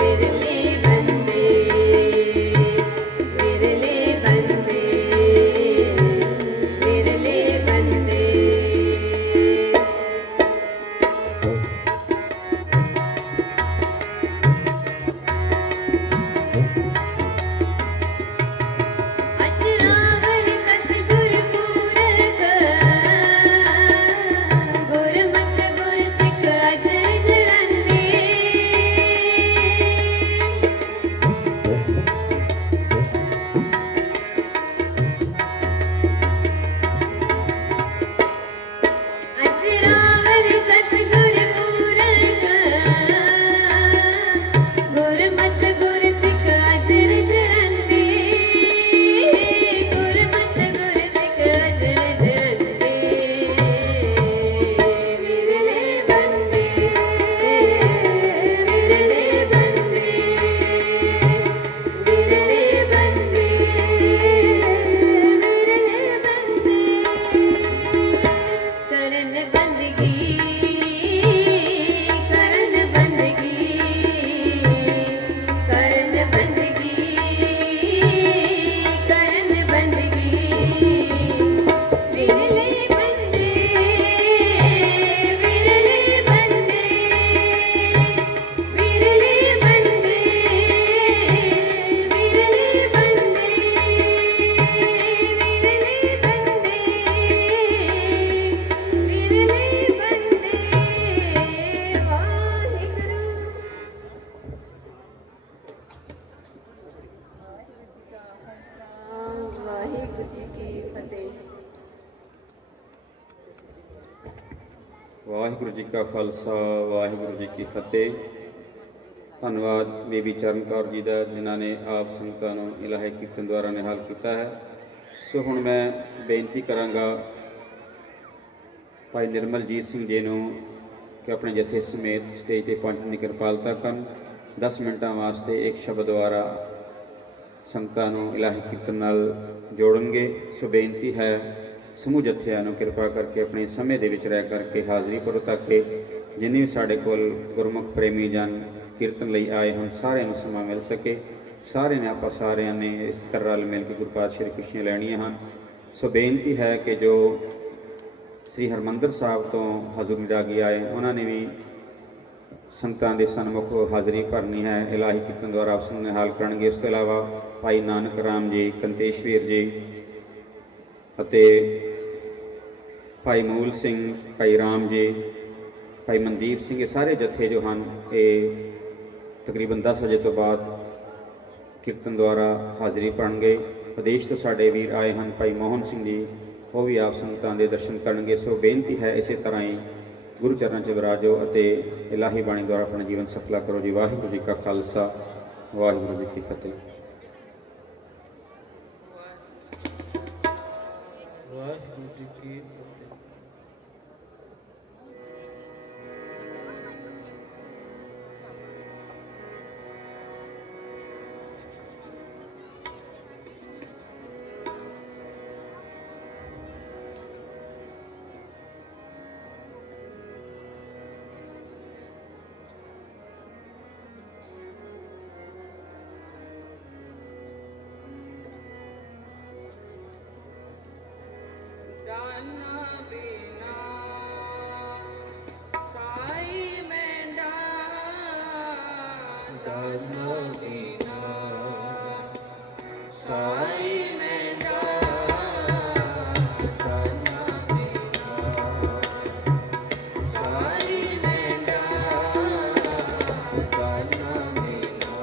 ਵਿਰਲੇ ਬੰਦੇ ਵਿਰਲੇ ਬੰਦੇ ਵਿਰਲੇ ਬੰਦੇ ਅਜਰਾਵਰ ਸਤਿਗੁਰ ਪੂਰਖ ਗੁਰਮਤਿ ਗੁਰ ਸਿੱਖ ਅਜਰ ਜਰੰਦੇ ਅਜਰਾਵਰ ਸਤਿਗੁਰ ਪੂਰਖ ਗੁਰਮਤਿ ਗੁਰ ਸਿੱਖ ਅਜਰ ਜਰੰਦੇ ਗੁਰਮਤਿ ਗੁਰ ਸਿੱਖ ਅਜਰ ਜਰੰਦੇ ਵਿਰਲੇ ਬੰਦੇ ਵਿਰਲੇ ਬੰਦੇ ਵਿਰਲੇ ਬੰਦੇ ਵਿਰਲੇ ਬੰਦੇ ਕਰਨ ਬੰਦਗੀ ਕਰਨ ਬੰਦਗੀ ਕਰਨ ਬੰਦਗੀ ਕਰਨ ਬੰਦਗੀ ਵਿਰਲੇ ਬੰਦੇ ਵਿਰਲੇ ਬੰਦੇ ਵਿਰਲੇ ਬੰਦੇ ਵਿਰਲੇ ਬੰਦੇ ਵਿਰਲੇ ਬੰਦੇ ਵਿਰਲੇ ਬੰਦੇ ਵਾਹਿਗੁਰੂ ਜੀ ਕੀ ਫਤਿਹ। ਵਾਹਿਗੁਰੂ ਜੀ ਕਾ ਖਾਲਸਾ ਵਾਹਿਗੁਰੂ ਜੀ ਕੀ ਫਤਿਹ। ਧੰਨਵਾਦ ਬੀਬੀ ਚਰਨ ਕੌਰ ਜੀ ਦਾ, ਜਿਨ੍ਹਾਂ ਨੇ ਆਪ ਸੰਗਤਾਂ ਨੂੰ ਇਲਾਹੀ ਕੀਰਤਨ ਦੁਆਰਾ ਨਿਹਾਲ ਕੀਤਾ ਹੈ। ਸੋ ਹੁਣ ਮੈਂ ਬੇਨਤੀ ਕਰਾਂਗਾ ਭਾਈ ਨਿਰਮਲਜੀਤ ਸਿੰਘ ਜੀ ਨੂੰ ਕਿ ਆਪਣੇ ਜਥੇ ਸਮੇਤ ਸਟੇਜ ਤੇ ਪਹੁੰਚਣ ਦੀ ਕਿਰਪਾਲਤਾ ਕਰਨ। 10 ਮਿੰਟਾਂ ਵਾਸਤੇ ਇੱਕ ਸ਼ਬਦ ਦੁਆਰਾ ਸੰਗਤਾਂ ਨੂੰ ਇਲਾਹੀ ਕੀਰਤਨ ਨਾਲ ਜੋੜਨਗੇ। ਸੋ ਬੇਨਤੀ ਹੈ ਸਮੂਹ ਜਥਿਆਂ ਨੂੰ ਕਿਰਪਾ ਕਰਕੇ ਆਪਣੇ ਸਮੇਂ ਦੇ ਵਿੱਚ ਰਹਿ ਕਰਕੇ ਹਾਜ਼ਰੀ ਭਰੋ, ਤਾਂ ਕਿ ਜਿੰਨੇ ਵੀ ਸਾਡੇ ਕੋਲ ਗੁਰਮੁਖ ਪ੍ਰੇਮੀ ਜਨ ਕੀਰਤਨ ਲਈ ਆਏ ਹਨ ਸਾਰਿਆਂ ਨੂੰ ਸਮਾਂ ਮਿਲ ਸਕੇ। ਸਾਰਿਆਂ ਨੇ ਆਪਾਂ ਸਾਰਿਆਂ ਨੇ ਇਸ ਤਰ੍ਹਾਂ ਰਲ ਮਿਲ ਕੇ ਗੁਰੂ ਪਾਤਸ਼ਾਹ ਦੀ ਖੁਸ਼ੀਆਂ ਲੈਣੀਆਂ ਹਨ। ਸੋ ਬੇਨਤੀ ਹੈ ਕਿ ਜੋ ਸ੍ਰੀ ਹਰਿਮੰਦਰ ਸਾਹਿਬ ਤੋਂ ਹਜ਼ੂਰੀ ਰਾਗੀ ਆਏ ਉਹਨਾਂ ਨੇ ਵੀ ਸੰਗਤਾਂ ਦੇ ਸਨਮੁਖ ਹਾਜ਼ਰੀ ਭਰਨੀ ਹੈ, ਇਲਾਹੀ ਕੀਰਤਨ ਦੁਆਰਾ ਆਪ ਨੂੰ ਨਿਹਾਲ ਕਰਨਗੇ। ਇਸ ਤੋਂ ਇਲਾਵਾ ਭਾਈ ਨਾਨਕ ਰਾਮ ਜੀ, ਕੰਤੇਸ਼ਵੀਰ ਜੀ ਅਤੇ ਭਾਈ ਮੂਲ ਸਿੰਘ, ਭਾਈ ਰਾਮ ਜੀ, ਭਾਈ ਮਨਦੀਪ ਸਿੰਘ, ਇਹ ਸਾਰੇ ਜਥੇ ਜੋ ਹਨ ਇਹ ਤਕਰੀਬਨ 10 ਵਜੇ ਤੋਂ ਬਾਅਦ ਕੀਰਤਨ ਦੁਆਰਾ ਹਾਜ਼ਰੀ ਭਰਨਗੇ। ਵਿਦੇਸ਼ ਤੋਂ ਸਾਡੇ ਵੀਰ ਆਏ ਹਨ ਭਾਈ ਮੋਹਨ ਸਿੰਘ ਜੀ, ਉਹ ਵੀ ਆਪ ਸੰਗਤਾਂ ਦੇ ਦਰਸ਼ਨ ਕਰਨਗੇ। ਸੋ ਬੇਨਤੀ ਹੈ ਇਸੇ ਤਰ੍ਹਾਂ ਹੀ ਗੁਰੂ ਚਰਨਾਂ 'ਚ ਵਿਰਾਜੋ ਅਤੇ ਇਲਾਹੀ ਬਾਣੀ ਦੁਆਰਾ ਆਪਣਾ ਜੀਵਨ ਸਫਲਾ ਕਰੋ ਜੀ। ਵਾਹਿਗੁਰੂ ਜੀ ਕਾ ਖਾਲਸਾ ਵਾਹਿਗੁਰੂ ਜੀ ਕੀ ਫਤਿਹ। ਵਾਹਿਗੁਰੂ ਜੀ ਕੀ ਫਤਿਹ। ਦਾਨਾ ਬਿਨਾ ਸਾਈ ਮੈਂਡਾ ਦਾਨਾ ਬਿਨਾ ਸਾਈ ਮੈਂਡਾ ਦਾਨਾ ਬਿਨਾ ਸਾਈ ਮੈਂਡਾ ਦਾਨਾ ਬਿਨਾ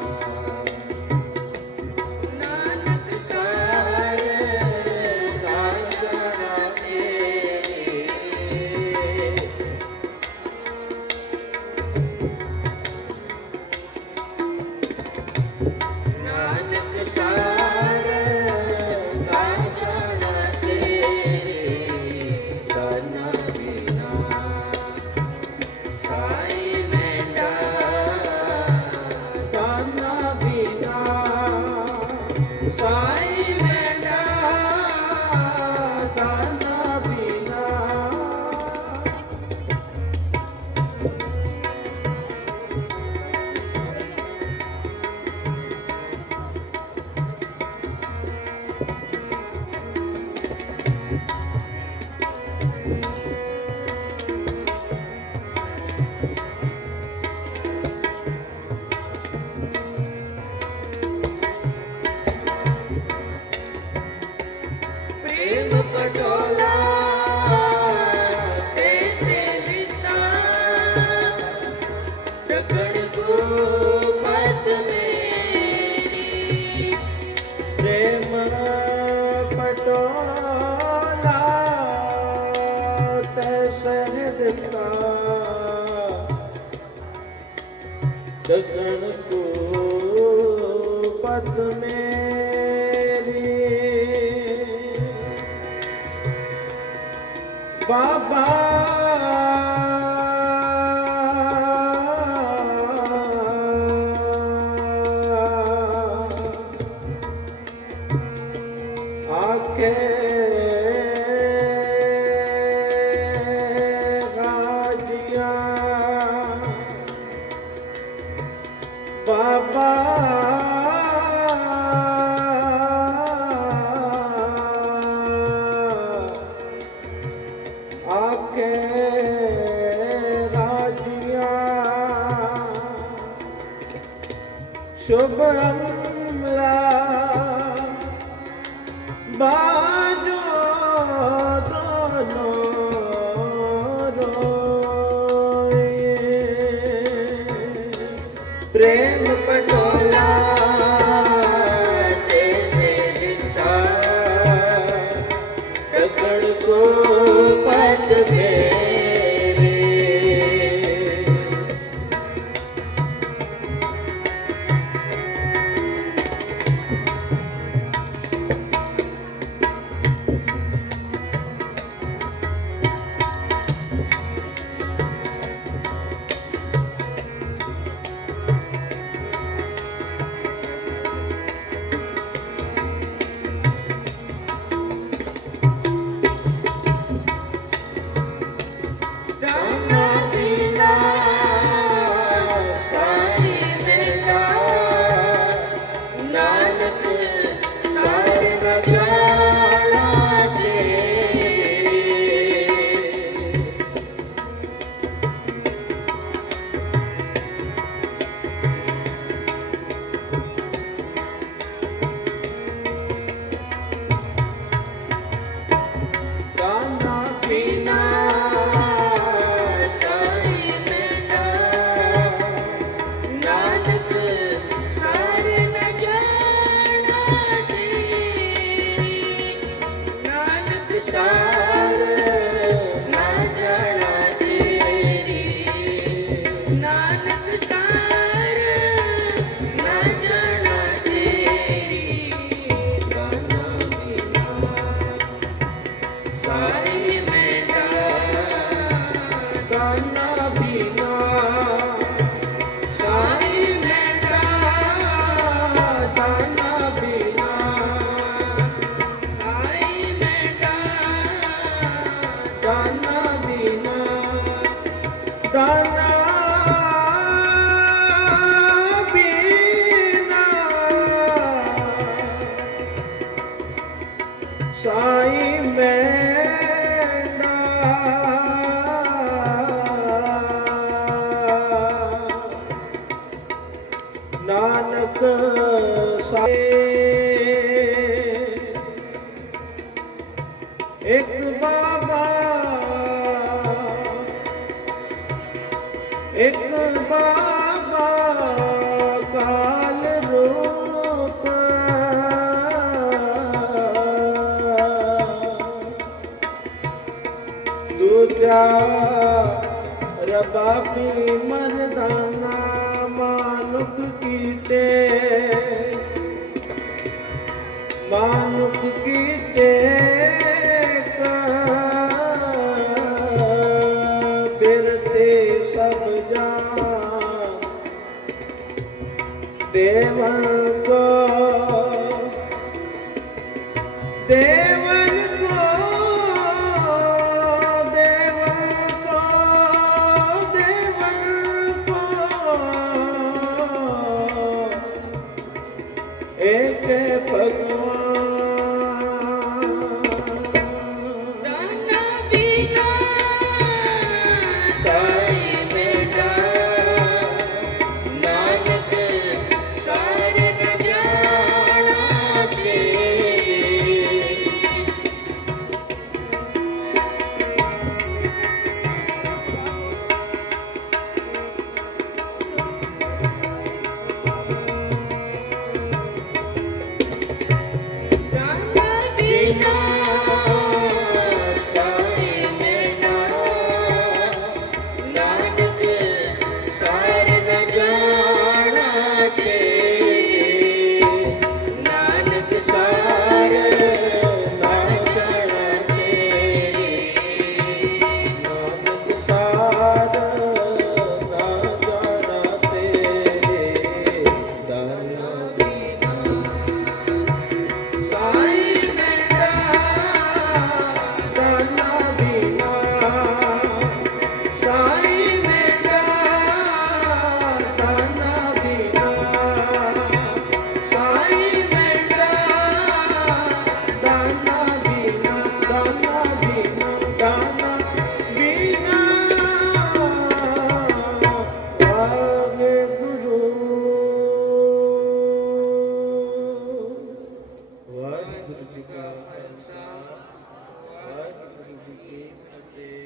ਨਾਨਕ ਸਾਰ ਸਾਈ ਮੈਂਡਾ ਦਾਨਾ ਬਿਨਾ प्रेम पटोला ऐसे बिता रगड़ को मत मेरी प्रेम पटोला तै सहदता दखन को पद मेरी बाबा आके गाजिया बाबा आके राजिया शुभ अमला बाजो दोनों रोए प्रेम पटोला ऐसे बिता रगड़ को पत मेरे दाना बिना सारी बेटा नानक सार न जाना तेरे दाना बिना सारी बेटा नानक सार न जाना तेरी नानक सार न जाना तेरी नानक सार न जाना तेरी दाना बिना साई मेरा दाना बिना साई मेरा दाना बिना साई मेरा दाना बिना दाना बिना साई मैना नानक साई एक बाबा एक बाबा काल रूप दूजा रबाबी मर्दाना मानुक कीटे मानुक कीटे फिरते सब जान देवन को देवन को देवन को देवन को एक भगवान दाना बिना साई बेटा नानक सार न जाना तेरी दाना बिना साई बेटा नानक सार न जाना तेरी नानक सार न जाना तेरी नानक सार ना जाना तेरे दाना साई बेटा दाना बिना साई बेटा दाना बिना साई बेटा दाना बिना दाना बिना दाना बिना वाहिगुरु जी का खालसा वाहिगुरु जी की फतेह।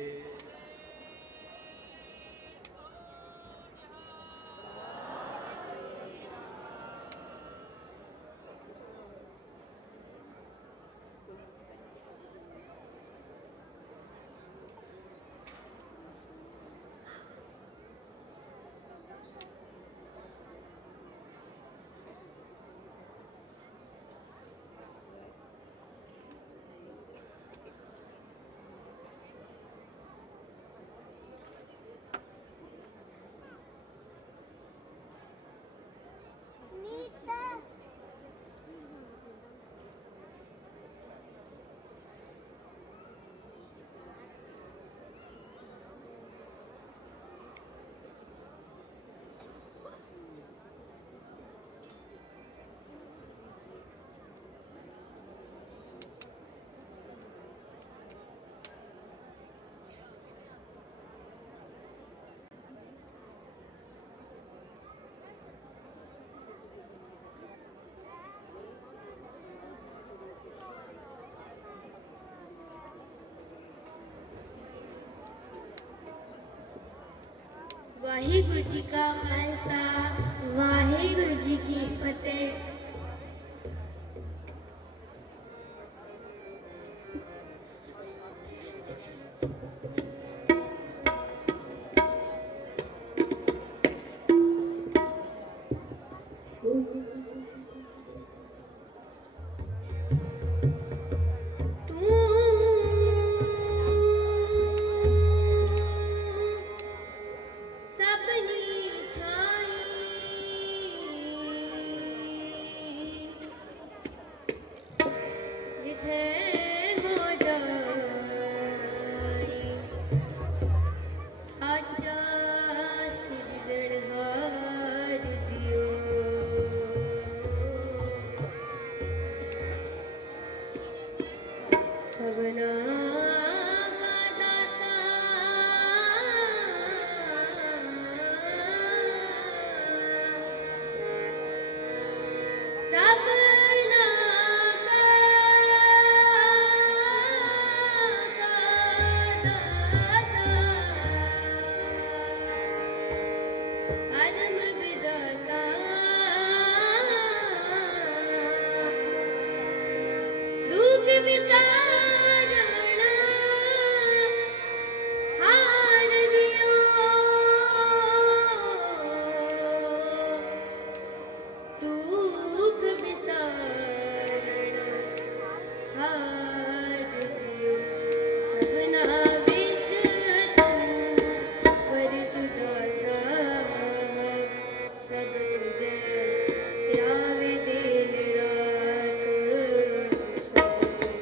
वाहिगुरु जी का खालसा वाहिगुरु जी की फतेह। सबनी छाई जिथे हो जाई साचा सिरजणहार जियो सबना का दाता सबना का दाता परम विधाता दुख विसारणा हार दियो दुख विसारणा हार दियो सबना विच तू वरत दासा सब तुझे प्यावे दिन रात सब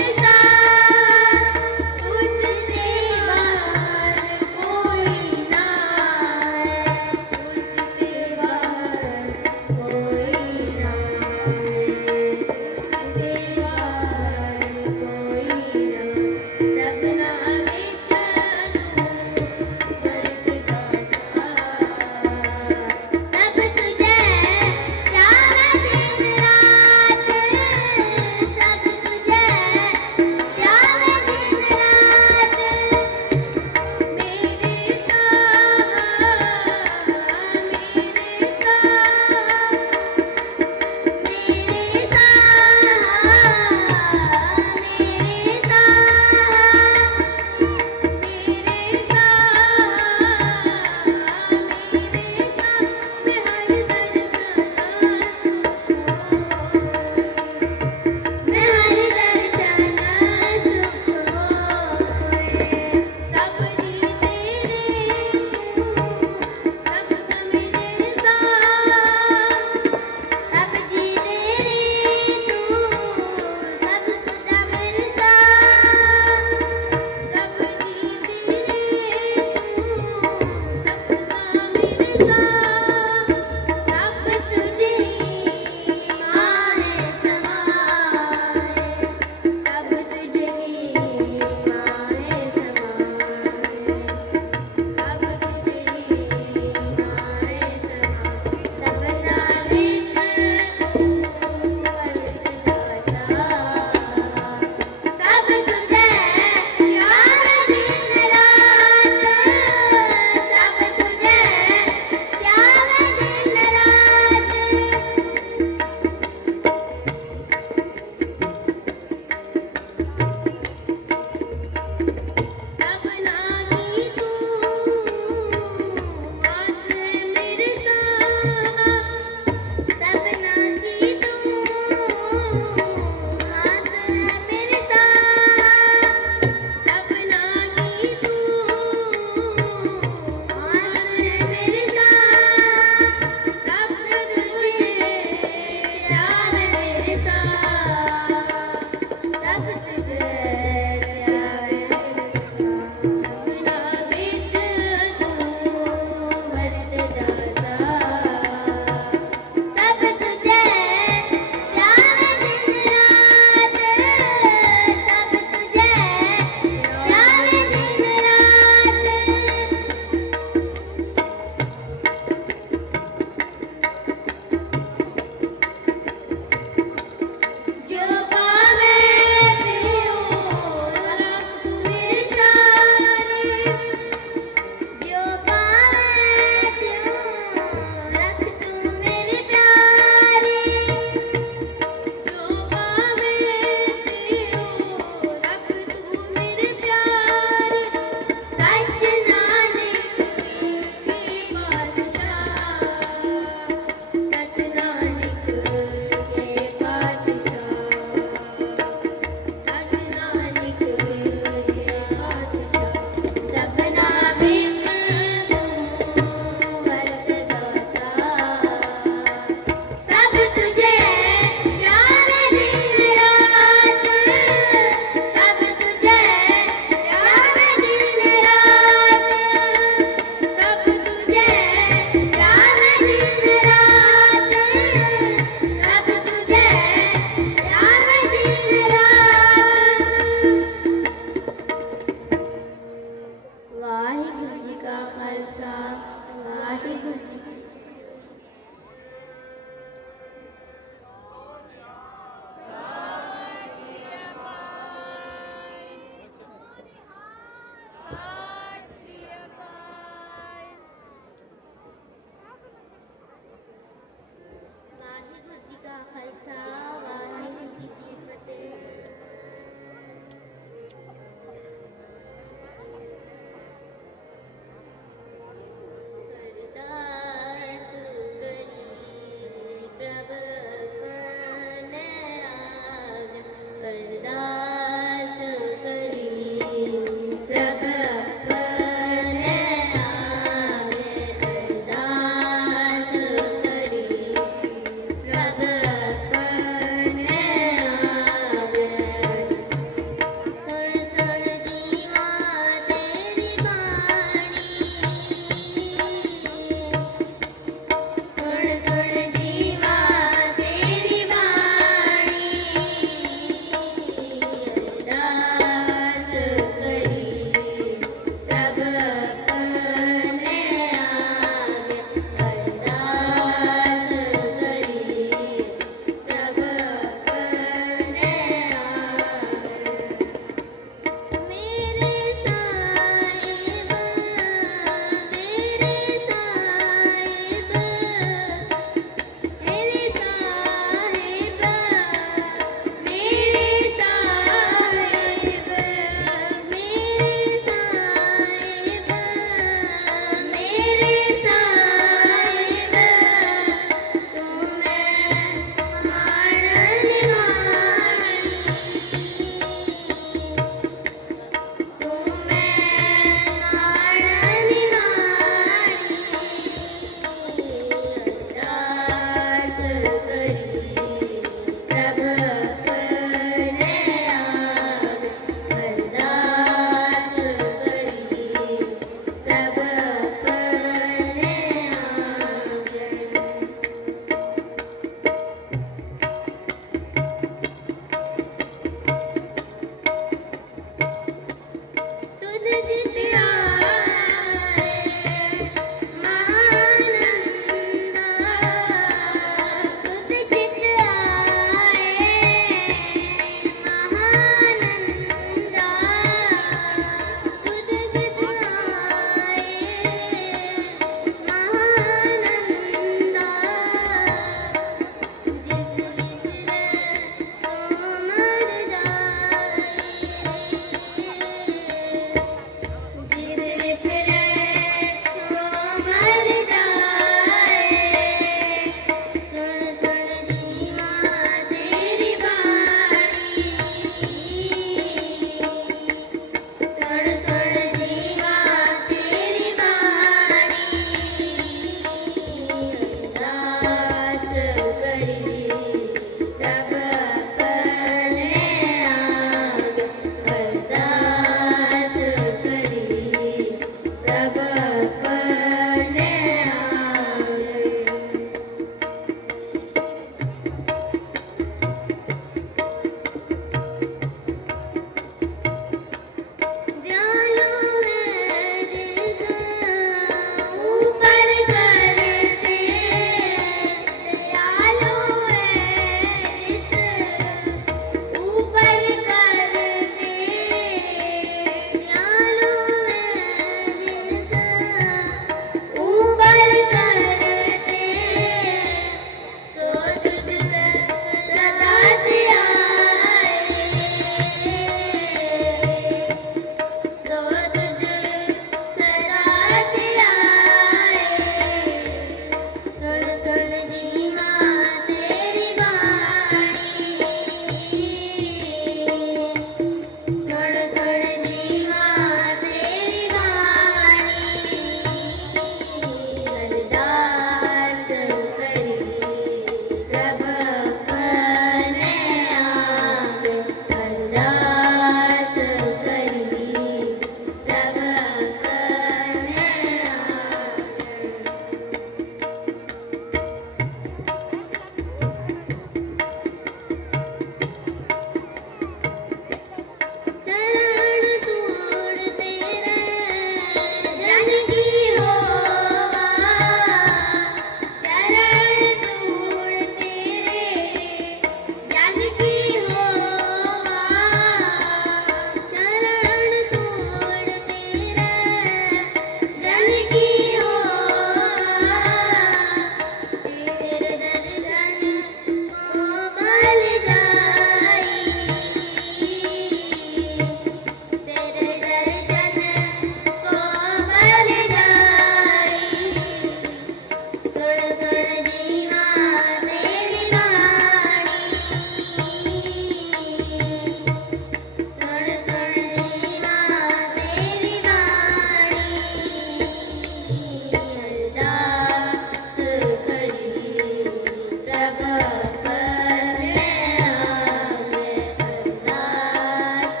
प्रभ अपने आगे अरदास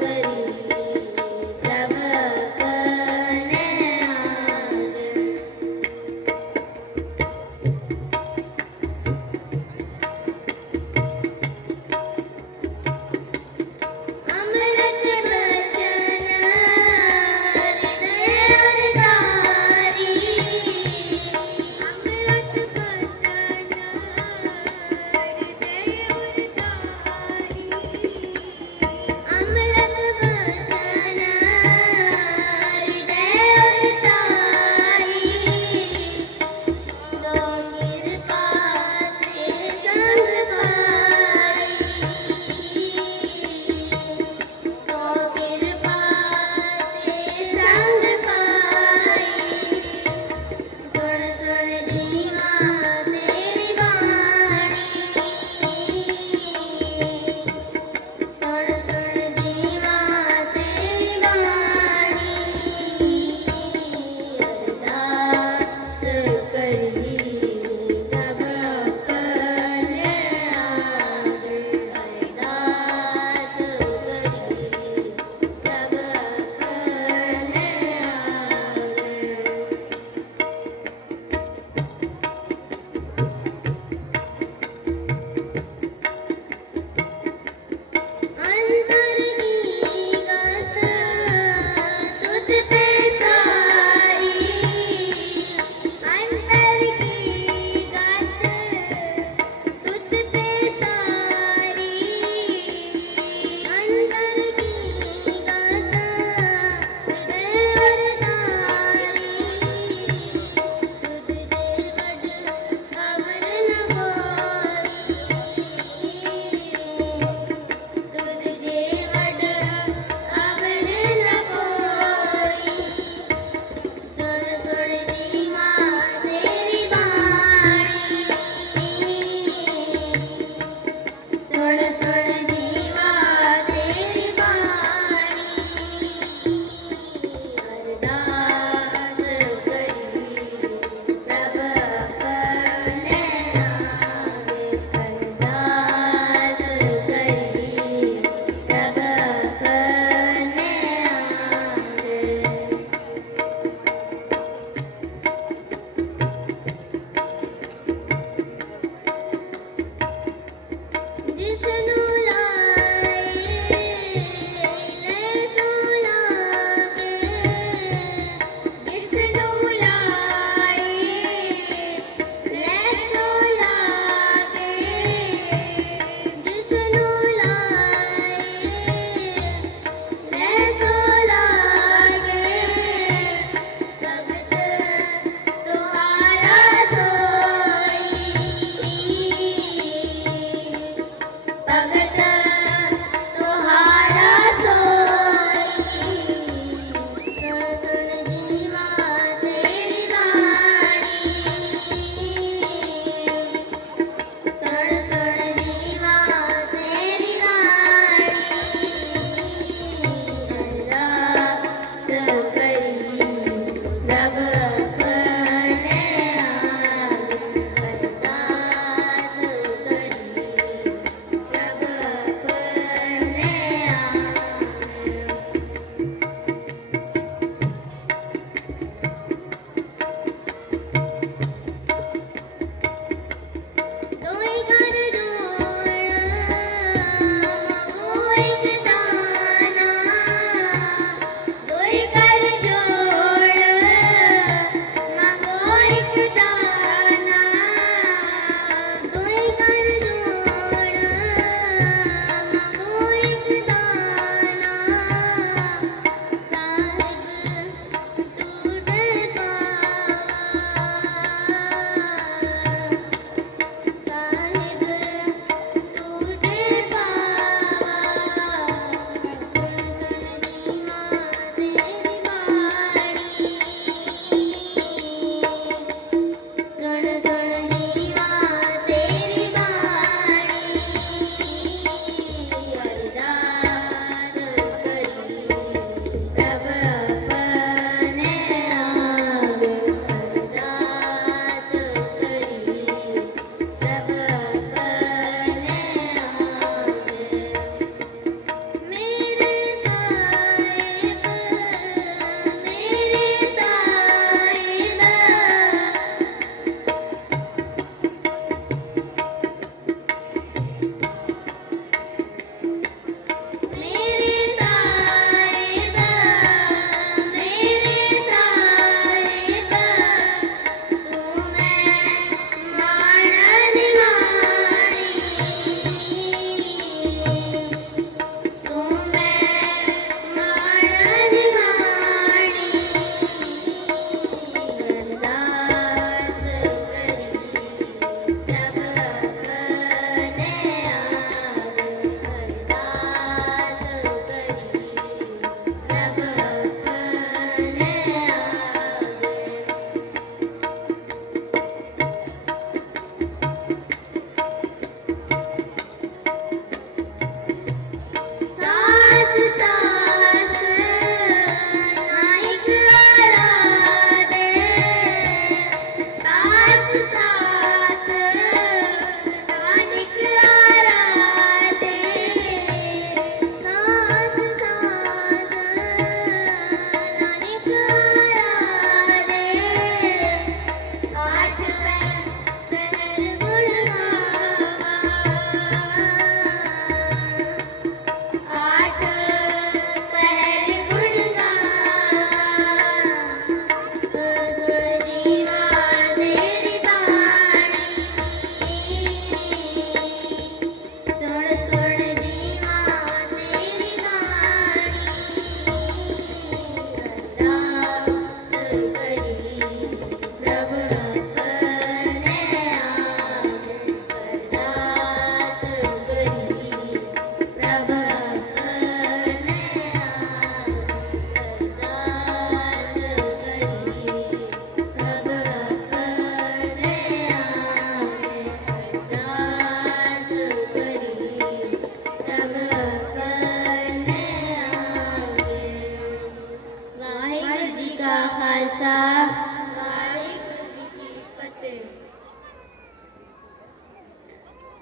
करी प्रभ अपने आगे अमृत बचन हृदय उद्धारी अमृत बचन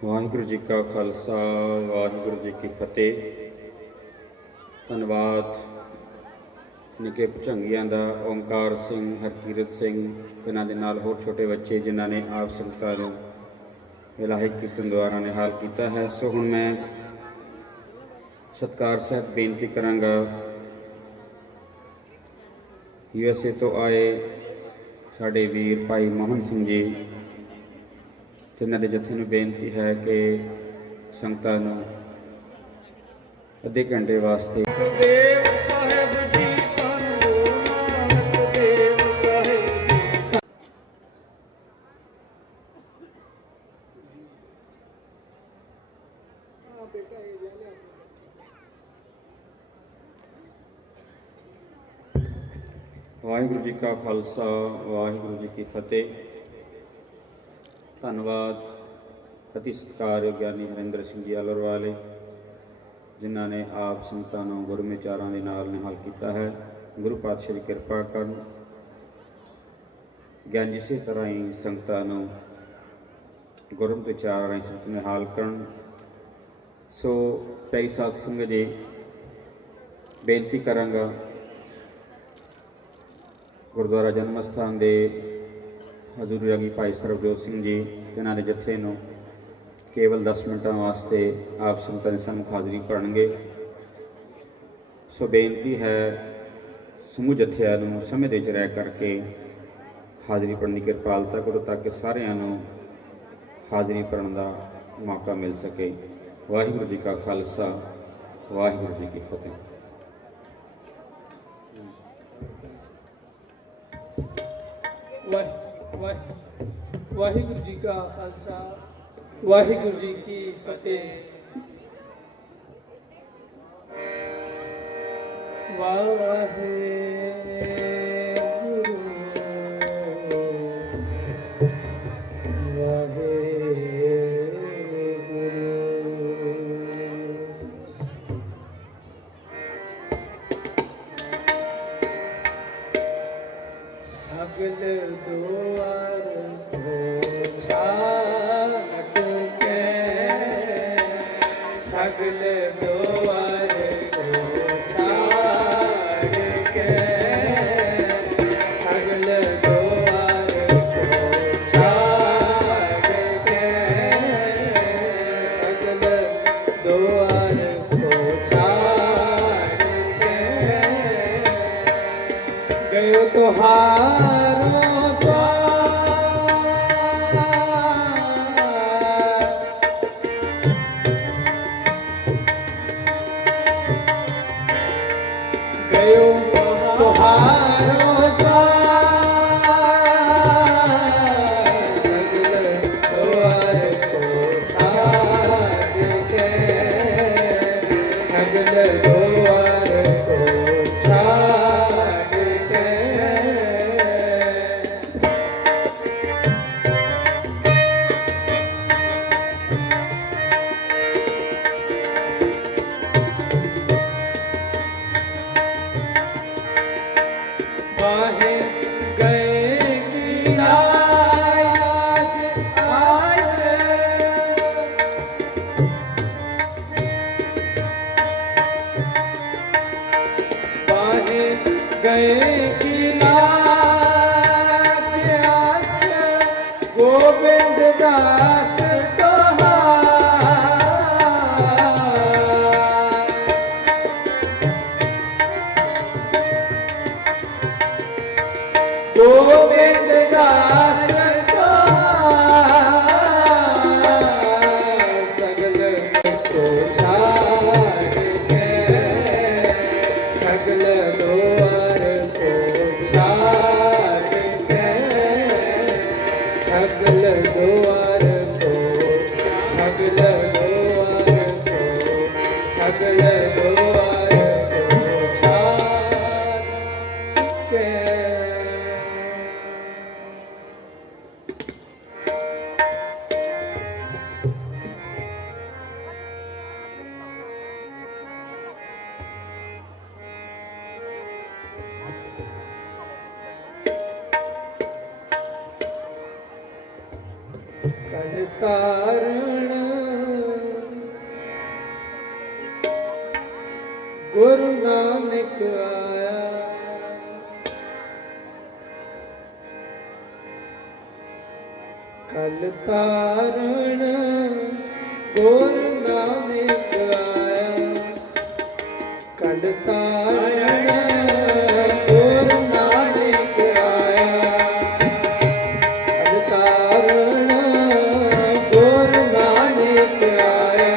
ਵਾਹਿਗੁਰੂ ਜੀ ਕਾ ਖਾਲਸਾ ਵਾਹਿਗੁਰੂ ਜੀ ਕੀ ਫਤਿਹ। ਧੰਨਵਾਦ ਨਿੱਕੇ ਭੁਜੰਗੀਆਂ ਦਾ ਓਮਕਾਰ ਸਿੰਘ, ਹਰਕੀਰਤ ਸਿੰਘ, ਇਹਨਾਂ ਦੇ ਨਾਲ ਹੋਰ ਛੋਟੇ ਬੱਚੇ ਜਿਨ੍ਹਾਂ ਨੇ ਆਪ ਸੰਗਤਾਂ ਨੂੰ ਇਲਾਹੀ ਕੀਰਤਨ ਦੁਆਰਾ ਨਿਹਾਲ ਕੀਤਾ ਹੈ। ਸੋ ਹੁਣ ਮੈਂ ਸਤਿਕਾਰ ਸਹਿਤ ਬੇਨਤੀ ਕਰਾਂਗਾ USA ਤੋਂ ਆਏ ਸਾਡੇ ਵੀਰ ਭਾਈ ਮੋਹਨ ਸਿੰਘ ਜੀ, ਜਿਨ੍ਹਾਂ ਦੇ ਜਥੇ ਨੂੰ ਬੇਨਤੀ ਹੈ ਕਿ ਸੰਗਤਾਂ ਨੂੰ ਅੱਧੇ ਘੰਟੇ ਵਾਸਤੇ ਦੇਵ ਸਾਹਿਬ ਜੀ ਧੰਨ ਗੁਰੂ ਨਾਨਕ ਦੇਵ ਸਾਹਿਬ ਜੀ। ਵਾਹਿਗੁਰੂ ਜੀ ਕਾ ਖਾਲਸਾ ਵਾਹਿਗੁਰੂ ਜੀ ਕੀ ਫਤਿਹ। ਧੰਨਵਾਦ ਅਤੀ ਸਤਿਕਾਰਯੋਗ ਗਿਆਨੀ ਹਰਿੰਦਰ ਸਿੰਘ ਜੀ ਆਲਰ ਵਾਲੇ, ਜਿਨ੍ਹਾਂ ਨੇ ਆਪ ਸੰਗਤਾਂ ਨੂੰ ਗੁਰੂ ਵਿਚਾਰਾਂ ਦੇ ਨਾਲ ਨਿਹਾਲ ਕੀਤਾ ਹੈ। ਗੁਰੂ ਪਾਤਸ਼ਾਹ ਦੀ ਕਿਰਪਾ ਕਰਨ ਗਿਆਨ ਇਸੇ ਤਰ੍ਹਾਂ ਹੀ ਸੰਗਤਾਂ ਨੂੰ ਗੁਰੂ ਵਿਚਾਰਾਂ ਰਾਹੀਂ ਸੰਗਤ ਨਿਹਾਲ ਕਰਨ। ਸੋ ਪਿਆਰੀ ਸਾਧ ਸੰਗਤ ਜੀ, ਬੇਨਤੀ ਕਰਾਂਗਾ ਗੁਰਦੁਆਰਾ ਜਨਮ ਅਸਥਾਨ ਦੇ ਹਜ਼ੂਰ ਰਾਗੀ ਭਾਈ ਸਰਬਜੋਤ ਸਿੰਘ ਜੀ, ਜਿਨ੍ਹਾਂ ਦੇ ਜਥੇ ਨੂੰ ਕੇਵਲ 10 ਮਿੰਟਾਂ ਵਾਸਤੇ ਆਪ ਸੰਗਤਾਂ ਦੇ ਸਾਹਮਣੇ ਹਾਜ਼ਰੀ ਭਰਨਗੇ। ਸੋ ਬੇਨਤੀ ਹੈ ਸਮੂਹ ਜਥਿਆਂ ਨੂੰ ਸਮੇਂ ਦੇ ਵਿੱਚ ਰਹਿ ਕਰਕੇ ਹਾਜ਼ਰੀ ਭਰਨ ਦੀ ਕਿਰਪਾਲਤਾ ਕਰੋ, ਤਾਂ ਕਿ ਸਾਰਿਆਂ ਨੂੰ ਹਾਜ਼ਰੀ ਭਰਨ ਦਾ ਮੌਕਾ ਮਿਲ ਸਕੇ। ਵਾਹਿਗੁਰੂ ਜੀ ਕਾ ਖਾਲਸਾ ਵਾਹਿਗੁਰੂ ਜੀ ਕੀ ਫਤਿਹ। ਵਾਹਿਗੁਰੂ ਜੀ ਕਾ ਖਾਲਸਾ ਵਾਹਿਗੁਰੂ ਜੀ ਕੀ ਫਤਿਹ। ਵਾਹਿਗੁਰੂ ਸਗਲ ਦੁਆਰ ਕੋ ਛਾੜ ਕੇ, ਸਗਲ ਦੁਆਰ ਕੋ ਛਾੜ ਕੇ, ਸਗਲ ਦੁਆਰ ਕੋ ਛਾੜ ਕੇ, ਸਗਲ ਦੁਆਰ ਕੋ ਛਾੜ ਕੇ ਗਇਓ ਤੁਹਾਰੋਂ ਗਇਓ ਤੁਹਾਰੋਂ ਸਗਲ ਦੁਆਰ ਕੋ ਛਾੜ ਕੇ, ਸਗਲ ਦੁਆਰ ਕੋ ਛਾੜ ਕੇ ਬਾਹੇ ਗਏ ਕੀ ਲਾਜ ਆਸ, ਬਾਹੇ ਗਏ ਕੀ ਲਾਜ ਆਸ, ਗੋਬਿੰਦ ਦਾਸ ਗੋਬਿੰਦ ਦਾਸ ਸਗਲ ਕੋ ਛਾੜ ਕੇ, ਸਗਲ ਦੁਆਰ ਕੋ ਛਾੜ ਕੇ, ਸਗਲ ਦੁਆਰ ਕੋ, ਸਗਲ ਦੁਆਰ ਕੋ, ਸਗਲ ਦੁਆਰ ਕੋ ਛਾੜ ਕੇ। ਕਲ ਕਾਰਣ ਗੁਰੂ ਨਾਨਕ ਆਇਆ। ਕਲ ਤਾਰਨ ਗੁਰੂ ਨਾਨਕ ਆਇਆ। ਕਲ ਤਾਰਨ ਗੁਰੂ ਨਾਨਕ ਆਇਆ। ਕਲ ਤਾਰਨ ਗੁਰੂ ਨਾਨਕ ਆਇਆ।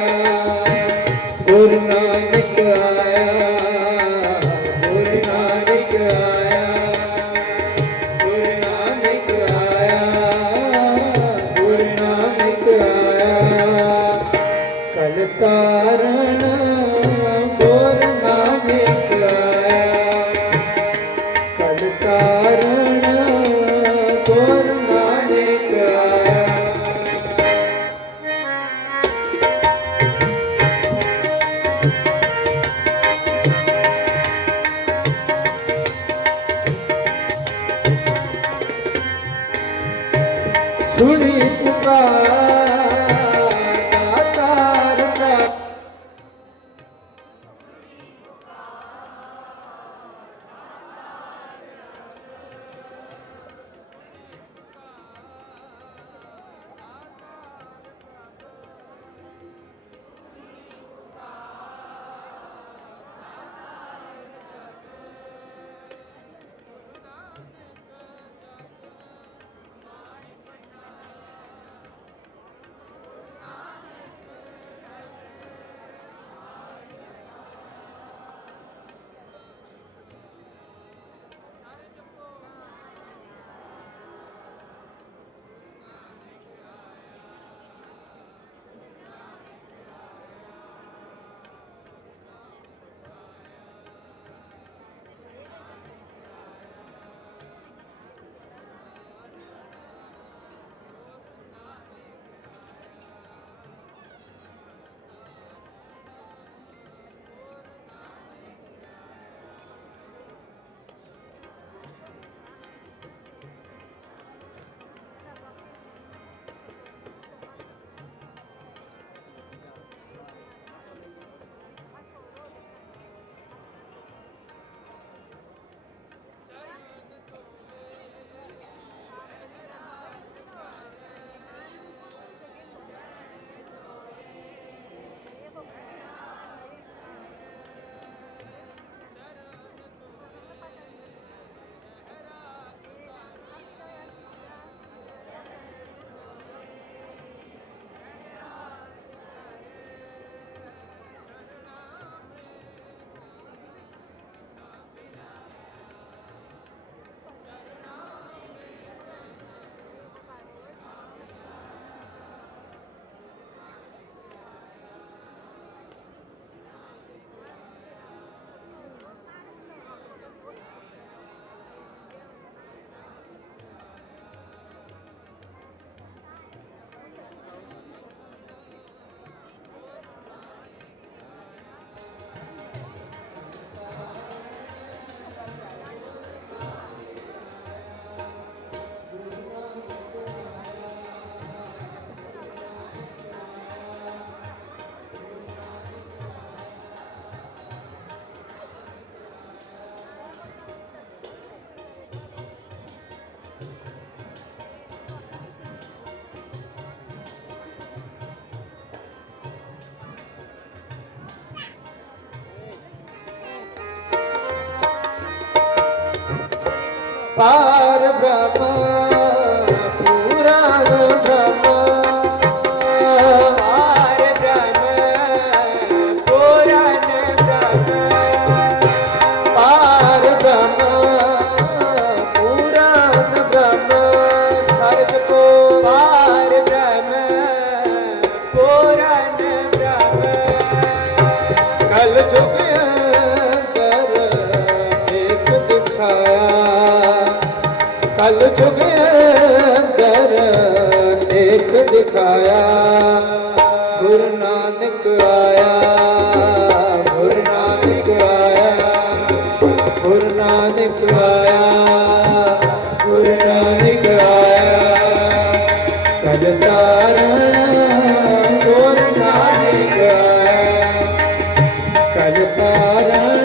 ਗੁਰੂ ਨਾਨਕ ਆਇਆ। ਗੁਰੂ ਨਾਨਕ ਆਇਆ। ਗੁਰੂ ਨਾਨਕ ਆਇਆ। ਗੁਰੂ ਨਾਨਕ ਆਇਆ। ਕਲ ਤਾਰਨ ਗੁਰੂ ਨਾਨਕ ਆਇਆ। ਕਲ ਤਾਰਨ ਗੁਰੂ ਨਾਨਕ ਆਇਆ। ਸੁਣੀ ਪੁਕਾਰ ਦਾਤਾਰ ਪ੍ਰਾਪਤ। ਪਾਰ ਬ੍ਰਹਮ ਪੂਰਨ ਬ੍ਰਹਮ। ਪਾਰ ਬ੍ਰਹਮ ਪੂਰਨ ਬ੍ਰਹਮ। ਪਾਰ ਬ੍ਰਹਮ ਪੂਰਨ ਬ੍ਰਹਮ। ਸਰਜ ਕੋ ਪਾਰ ਬ੍ਰਹਮ ਪੂਰਨ ਬ੍ਰਹਮ। ਕਲ ਜੁਗ ਅੰਦਰ ਇੱਕ ਦਿਖਾਇਆ। ਕਲ ਜੁਗ ਅੰਦਰ ਇੱਕ ਦਿਖਾਇਆ। ਗੁਰੂ ਨਾਨਕ ਆਇਆ। ਗੁਰੂ ਨਾਨਕ ਆਇਆ। ਗੁਰੂ ਨਾਨਕ ਆਇਆ। ਗੁਰੂ ਨਾਨਕ ਆਇਆ। ਕਲ ਤਾਰਨ ਗੁਰੂ ਨਾਨਕ ਆਇਆ। ਕਲ ਤਾਰਨ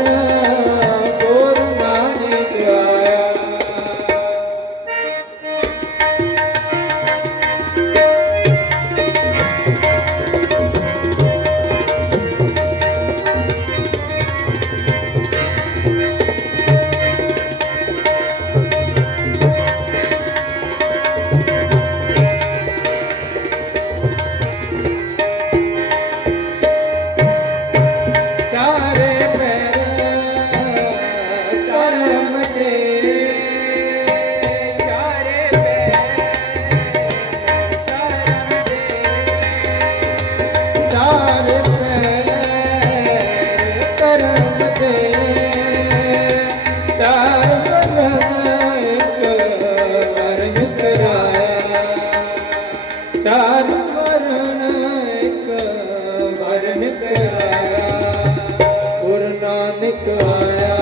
नानक आया,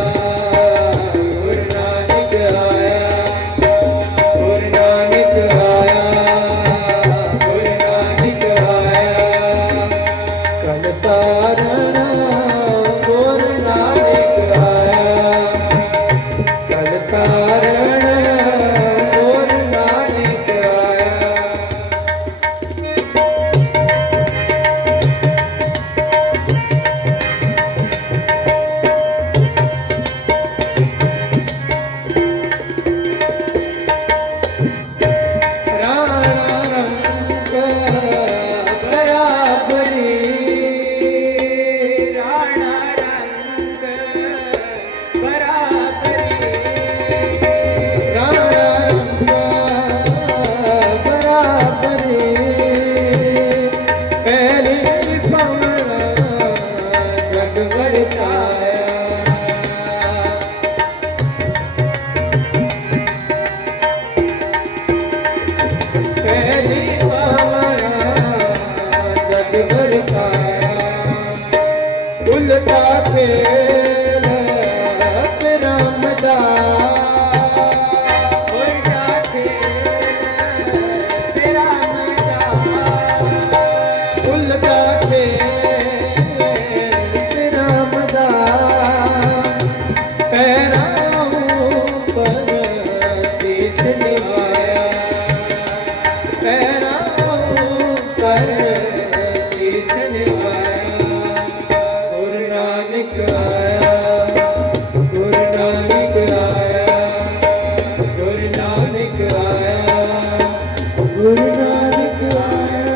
गुरु नानक आया, गुरु नानक आया, गुरु नानक आया। कल तारण गुरु नानक आया, कल तारण गुरु नानक आया। राणा रंग बराबरी, राणा रंग बराबरी, राणा रंग बराबरी। पहली पवन जग वरताया, पहली पवन जग वरताया। उल्टा खेल रामदा, उल्टा खेल तेरा मैदान, उल्टा खेल रामदा। पैरों पर शीश निभाया, पैरों पर शीश निभाया। गुरु नानक आया, गुरु नानक आया, गुरु नानक आया, गुरु नानक आया।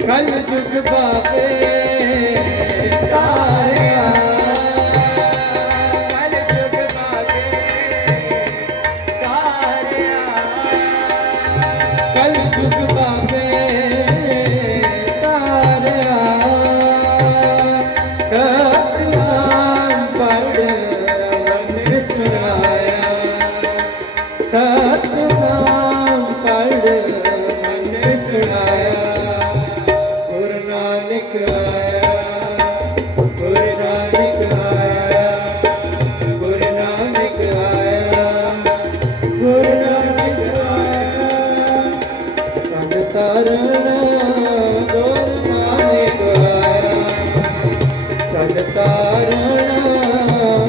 कल जुग बाबे तारिया, कल जुग बागे तारिया, कल जुग बाबे तारिया। सतनाम पढ़ मन सुनाया, सतनाम पढ़ मन सुनाया। गुरु नानक आया, गुरु नानक आया, गुरु नानक आया, गुरु नानक आया। कल तारण गुरु नानक आया, कल तारण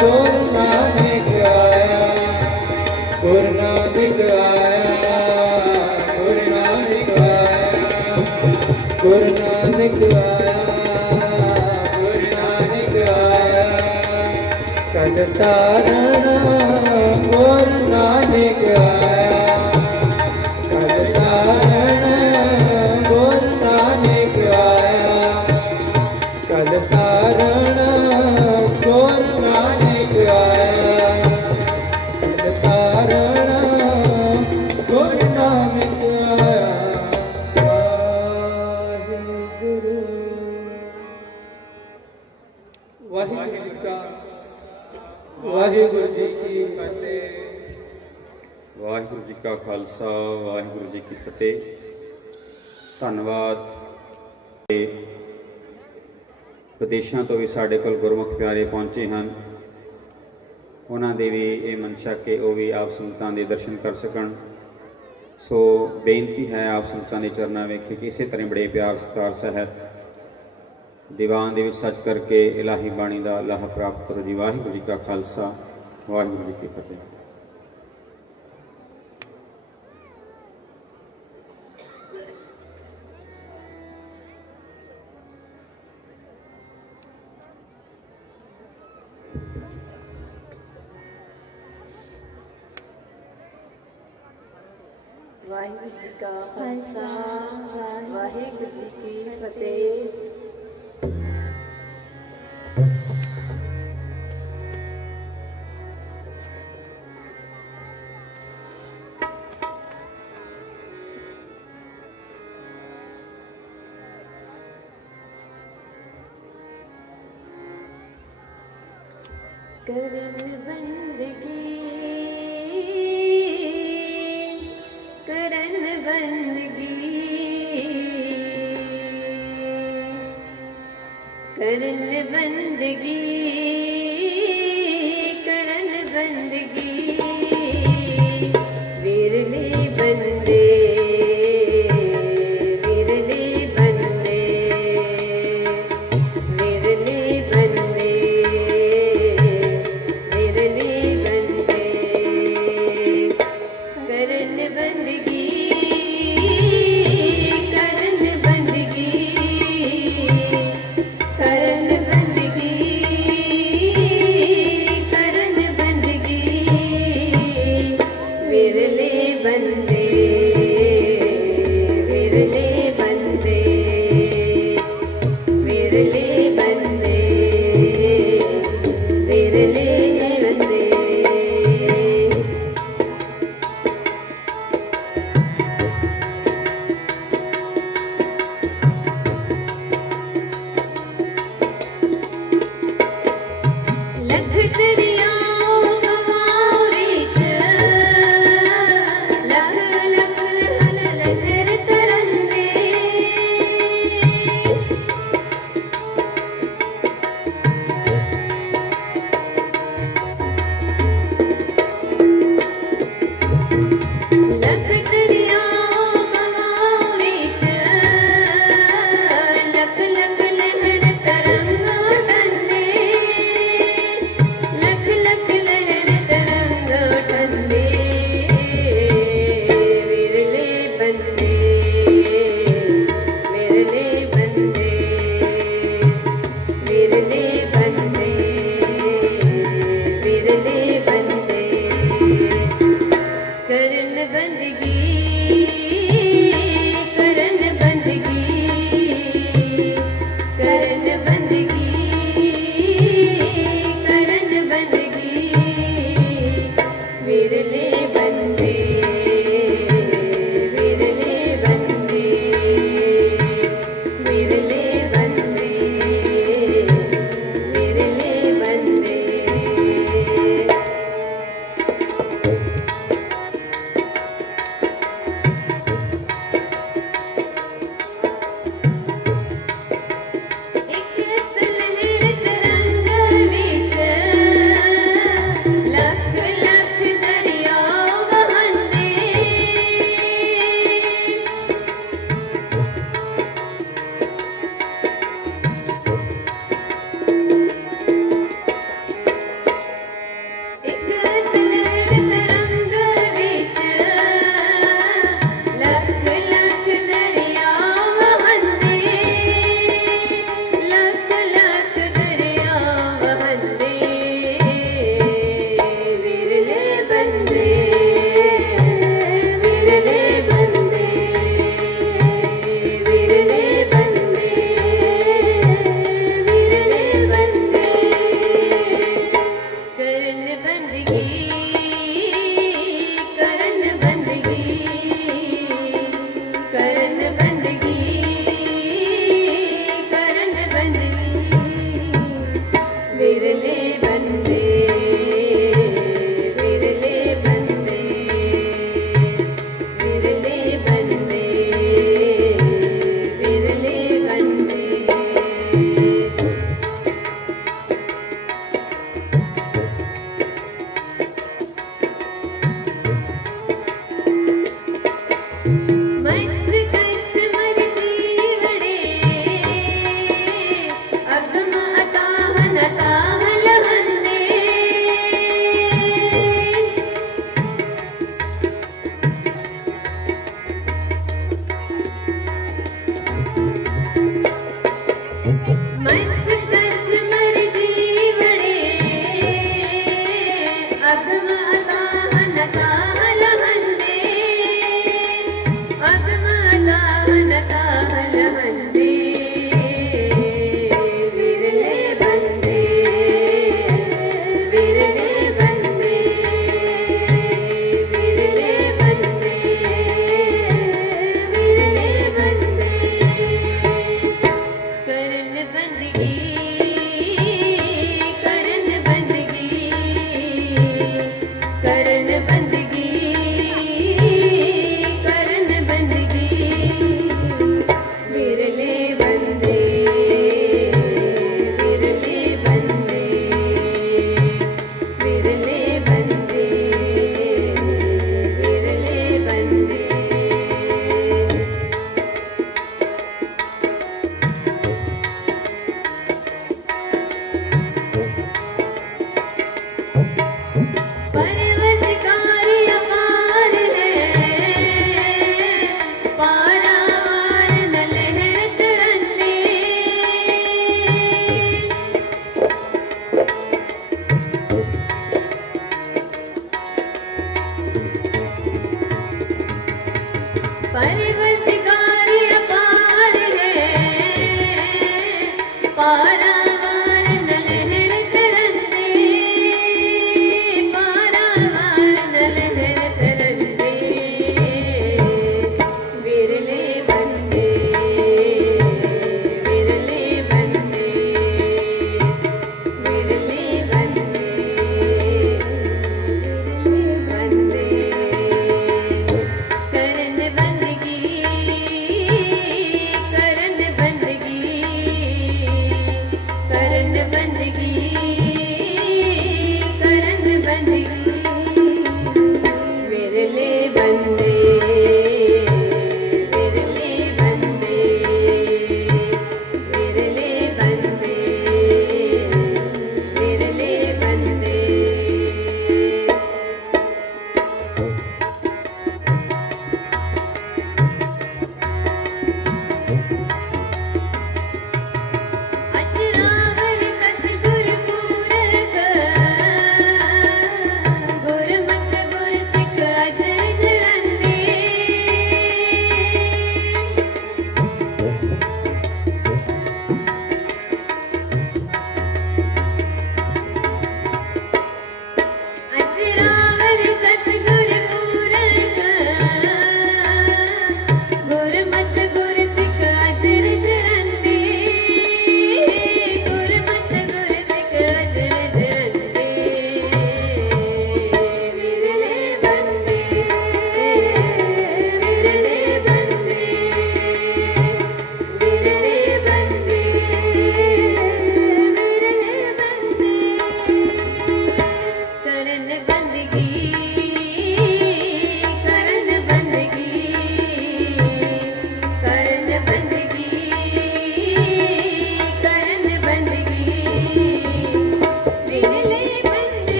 गुरु नानक आया, गुरु नानक आया, गुरु नानक आया, गुरु नानक आया, गुरु नानक आया। कल तारण गुरु नानक आया, कल तारण गुरु नानक आया, कल तारण गुरु नानक आया, कल तारण गुरु नानक आया। वाहिगुरु जी का वाहिगुरु जी की फतेह। ਵਾਹਿਗੁਰੂ ਜੀ ਕਾ ਖਾਲਸਾ ਵਾਹਿਗੁਰੂ ਜੀ ਕੀ ਫਤਿਹ। ਧੰਨਵਾਦ। ਵਿਦੇਸ਼ਾਂ ਤੋਂ ਵੀ ਸਾਡੇ ਕੋਲ ਗੁਰਮੁਖ ਪਿਆਰੇ ਪਹੁੰਚੇ ਹਨ, ਉਹਨਾਂ ਦੀ ਵੀ ਇਹ ਮਨਸ਼ਾ ਕਿ ਉਹ ਵੀ ਆਪ ਸੰਗਤਾਂ ਦੇ ਦਰਸ਼ਨ ਕਰ ਸਕਣ। ਸੋ ਬੇਨਤੀ ਹੈ ਆਪ ਸੰਗਤਾਂ ਦੇ ਚਰਨਾਂ ਵੇਖੇ ਕਿ ਇਸੇ ਤਰ੍ਹਾਂ ਬੜੇ ਪਿਆਰ ਸਤਿਕਾਰ ਸਹਿਤ ਦੀਵਾਨ ਦੇ ਵਿੱਚ ਸੱਚ ਕਰਕੇ ਇਲਾਹੀ ਬਾਣੀ ਦਾ ਲਾਹਾ ਪ੍ਰਾਪਤ ਕਰੋ ਜੀ। ਵਾਹਿਗੁਰੂ ਜੀ ਕਾ ਖਾਲਸਾ ਵਾਹਿਗੁਰੂ ਜੀ ਕੀ ਫਤਿਹ। ਵਾਹਿਗੁਰੂ ਜੀ ਕਾ ਖਾਲਸਾ ਵਾਹਿਗੁਰੂ ਜੀ ਕੀ ਫਤਿਹ। करन बंदगी करन बंदगी करन बंदगी करन बंदगी विरले बंदे विरले बंदे विरले बंदे विरले बंदे करन बंदगी करन बंदगी करन बंदगी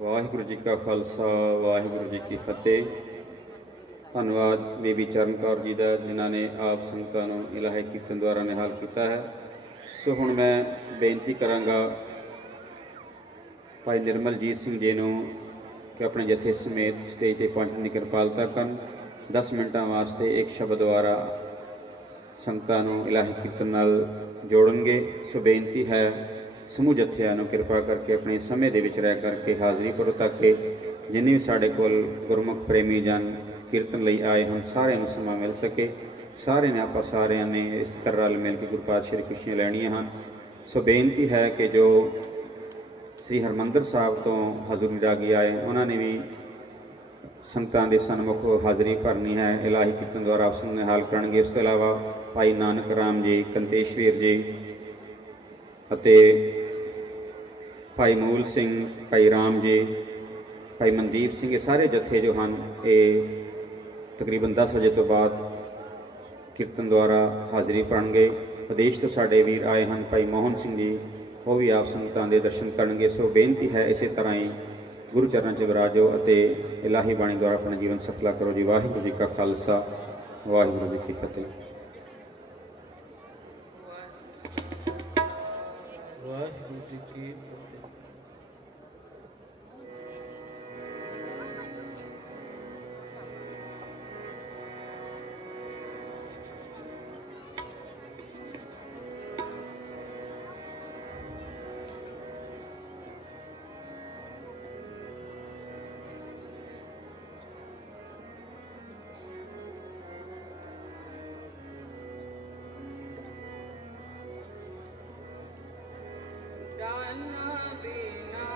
ਵਾਹਿਗੁਰੂ ਜੀ ਕਾ ਖਾਲਸਾ ਵਾਹਿਗੁਰੂ ਜੀ ਕੀ ਫਤਿਹ। ਧੰਨਵਾਦ ਬੀਬੀ ਚਰਨ ਕੌਰ ਜੀ ਦਾ, ਜਿਨ੍ਹਾਂ ਨੇ ਆਪ ਸੰਗਤਾਂ ਨੂੰ ਇਲਾਹੀ ਕੀਰਤਨ ਦੁਆਰਾ ਨਿਹਾਲ ਕੀਤਾ ਹੈ। ਸੋ ਹੁਣ ਮੈਂ ਬੇਨਤੀ ਕਰਾਂਗਾ ਭਾਈ ਨਿਰਮਲਜੀਤ ਸਿੰਘ ਜੀ ਨੂੰ ਕਿ ਆਪਣੇ ਜਥੇ ਸਮੇਤ ਸਟੇਜ ਤੇ ਪਹੁੰਚਣ ਦੀ ਕਿਰਪਾਲਤਾ ਕਰਨ। 10 ਮਿੰਟਾਂ ਵਾਸਤੇ ਇੱਕ ਸ਼ਬਦ ਦੁਆਰਾ ਸੰਗਤਾਂ ਨੂੰ ਇਲਾਹੀ ਕੀਰਤਨ ਨਾਲ ਜੋੜਨਗੇ। ਸੋ ਬੇਨਤੀ ਹੈ ਸਮੂਹ ਜਥਿਆਂ ਨੂੰ ਕਿਰਪਾ ਕਰਕੇ ਆਪਣੇ ਸਮੇਂ ਦੇ ਵਿੱਚ ਰਹਿ ਕਰਕੇ ਹਾਜ਼ਰੀ ਭਰੋ, ਤਾਂ ਕਿ ਜਿੰਨੇ ਵੀ ਸਾਡੇ ਕੋਲ ਗੁਰਮੁਖ ਪ੍ਰੇਮੀ ਜਨ ਕੀਰਤਨ ਲਈ ਆਏ ਹਨ ਸਾਰਿਆਂ ਨੂੰ ਸਮਾਂ ਮਿਲ ਸਕੇ। ਸਾਰਿਆਂ ਨੇ ਇਸ ਤਰ੍ਹਾਂ ਰਲ ਮਿਲ ਕੇ ਗੁਰੂ ਪਾਤਸ਼ਾਹ ਦੀ ਖੁਸ਼ੀਆਂ ਲੈਣੀਆਂ ਹਨ। ਸੋ ਬੇਨਤੀ ਹੈ ਕਿ ਜੋ ਸ੍ਰੀ ਹਰਿਮੰਦਰ ਸਾਹਿਬ ਤੋਂ ਹਜ਼ੂਰ ਰਾਗੀ ਆਏ, ਉਹਨਾਂ ਨੇ ਵੀ ਸੰਗਤਾਂ ਦੇ ਸਨਮੁਖ ਹਾਜ਼ਰੀ ਭਰਨੀ ਹੈ। ਇਲਾਹੀ ਕੀਰਤਨ ਦੁਆਰਾ ਆਪ ਨੂੰ ਨਿਹਾਲ ਕਰਨਗੇ। ਉਸ ਤੋਂ ਇਲਾਵਾ ਭਾਈ ਨਾਨਕ ਰਾਮ ਜੀ, ਕੰਤੇਸ਼ਵੀਰ ਜੀ ਅਤੇ ਭਾਈ ਮੂਲ ਸਿੰਘ, ਭਾਈ ਰਾਮ ਜੀ, ਭਾਈ ਮਨਦੀਪ ਸਿੰਘ, ਇਹ ਸਾਰੇ ਜਥੇ ਜੋ ਹਨ ਇਹ ਤਕਰੀਬਨ 10 ਵਜੇ ਤੋਂ ਬਾਅਦ ਕੀਰਤਨ ਦੁਆਰਾ ਹਾਜ਼ਰੀ ਭਰਨਗੇ। ਵਿਦੇਸ਼ ਤੋਂ ਸਾਡੇ ਵੀਰ ਆਏ ਹਨ, ਭਾਈ ਮੋਹਨ ਸਿੰਘ ਜੀ, ਉਹ ਵੀ ਆਪ ਸੰਗਤਾਂ ਦੇ ਦਰਸ਼ਨ ਕਰਨਗੇ। ਸੋ ਬੇਨਤੀ ਹੈ ਇਸੇ ਤਰ੍ਹਾਂ ਹੀ ਗੁਰੂ ਚਰਨਾਂ 'ਚ ਵਿਰਾਜੋ ਅਤੇ ਇਲਾਹੀ ਬਾਣੀ ਦੁਆਰਾ ਆਪਣਾ ਜੀਵਨ ਸਫਲਾ ਕਰੋ ਜੀ। ਵਾਹਿਗੁਰੂ ਜੀ ਕਾ ਖਾਲਸਾ ਵਾਹਿਗੁਰੂ ਜੀ ਕੀ ਫਤਿਹ। ਵਾਹਿਗੁਰੂ ਜੀ ਕੀ ਫਤਿਹ। ਦਾਨਾ ਬਿਨਾ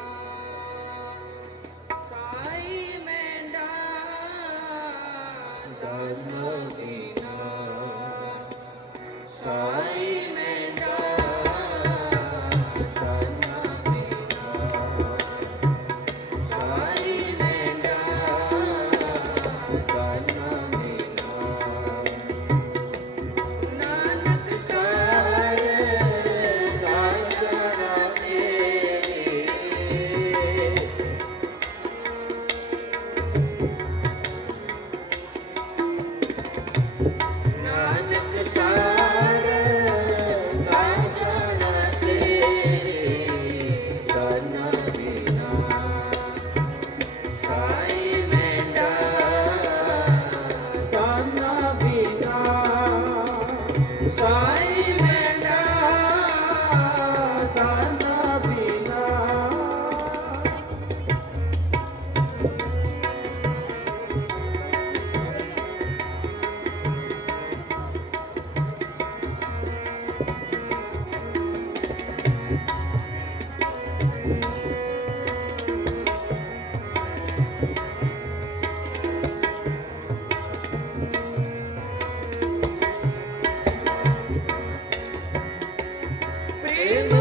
ਸਾਈ ਮੈਂਡਾ, ਦਾਨਾ ਬਿਨਾ ਸਾਈ ਮੈਂਡਾ, ਦਾਨਾ ਬਿਨਾ ਸਾਈ ਮੈਂਡਾ, ਦਾਨਾ ਬਿਨਾ ਨਾਨਕ ਸਾਰ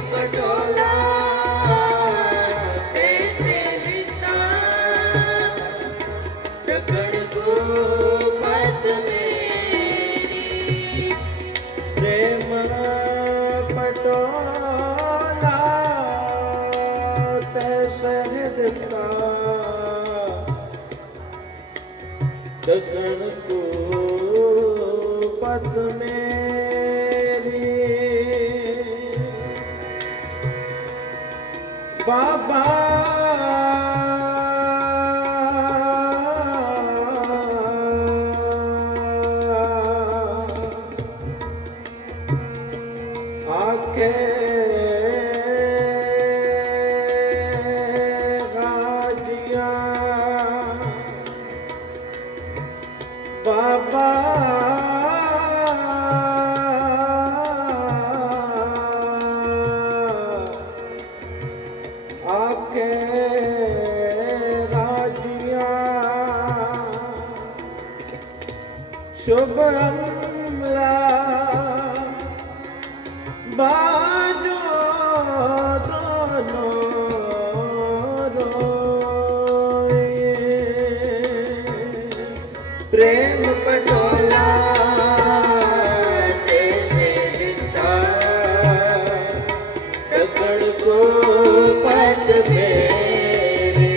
ਪਟੋਲਾ ਤੈਸੇ ਦਿੱਤਾ, ਰਗੜ ਕੋ ਪਤ ਮੇਰੀ, ਪ੍ਰੇਮ ਪਟੋਲਾ ਤੈਸੇ ਦਿੱਤਾ, ਡਗਣ ਕੋ ਪਤ ਮੇਰੀ। ਬਾਬਾ ਆਕੇ ਰਾਜਿਆ, ਬਾਬਾ ਆਕੇ ਰਾਜਿਆ, ਸ਼ੁਭ ਅਮਲਾ ਬਾਜੋ ਦੋਨੋਂ ਰੋਏ, ਪ੍ਰੇਮ ਪਟੋਲਾ ਤੈਸੇ ਦਿੱਤਾ, ਰਗੜ ਕੋ ਪਤ ਮੇਰੀ,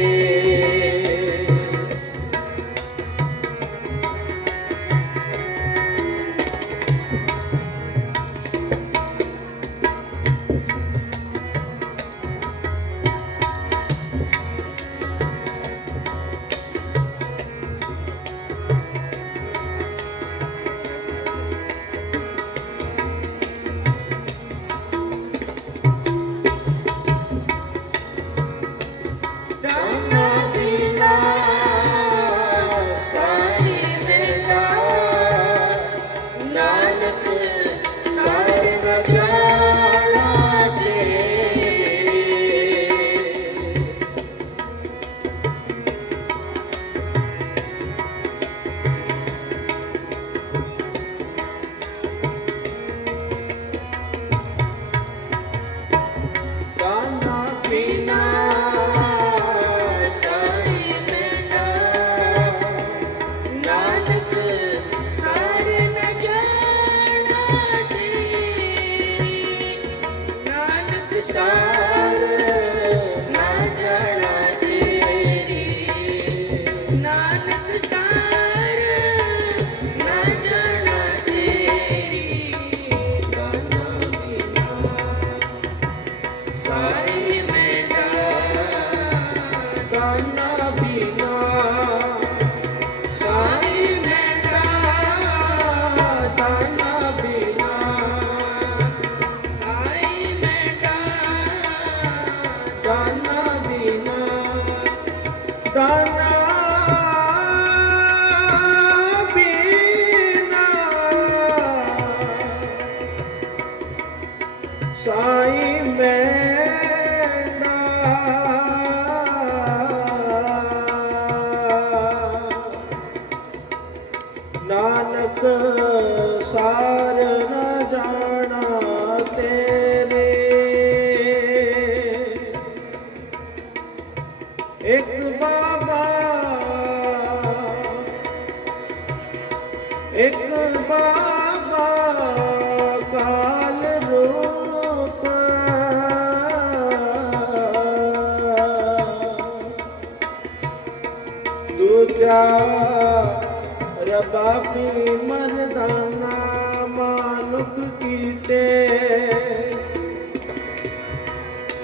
ਸਾਈ ਮੇਰਾ दाना बिना ਸਾਈ ਮੇਰਾ दाना बिना ਸਾਈ ਮੇਰਾ दाना बिना दाना बिना साई मैना नानक सार न जाना तेरे एक बाबा एक बाबा काल रूप दूजा रबाबी मर्दाना मानुक कीटे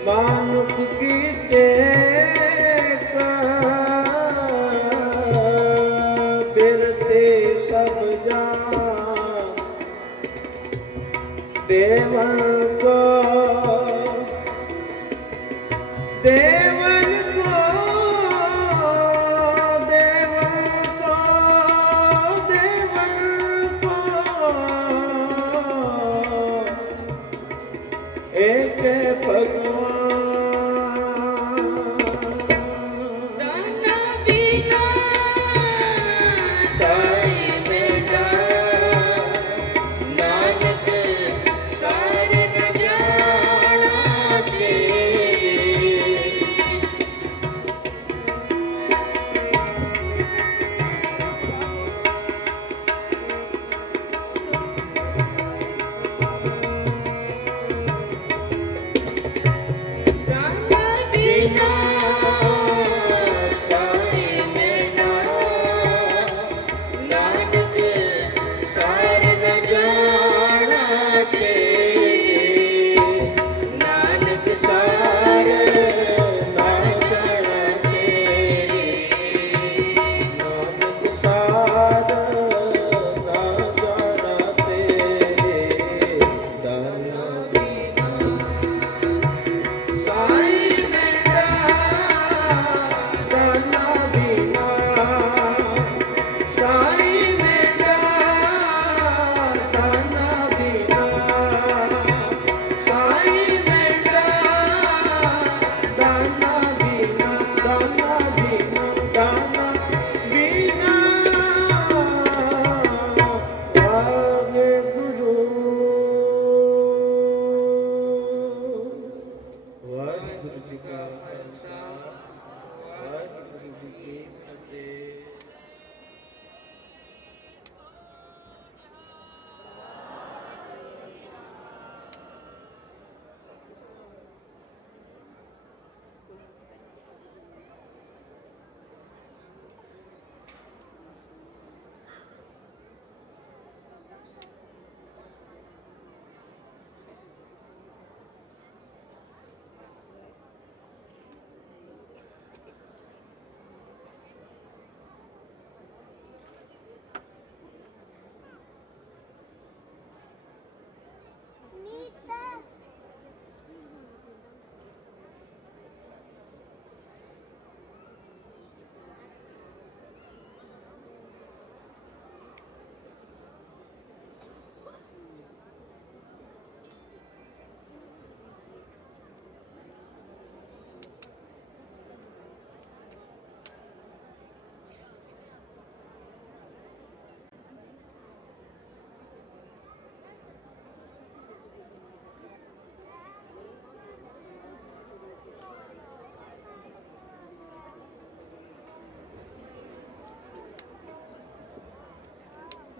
मानुक कीटे बिरते सब जान देवन को देवन को देवन को देवन को एक भगवान दाना बिना साई मेरा नानक सार न जाना तेरे दाना बिना साई मेरा नानक सार न जाना तेरे नानक सार न जाना तेरे नानक सार ना जाना तेरे दाना साई मेरा दाना बिना साई मेरा दाना बिना साई मेरा दाना बिना दाना बिना दाना बिना आगे गुरु वाहिगुरु जी का खालसा वाहिगुरु जी की फतेह।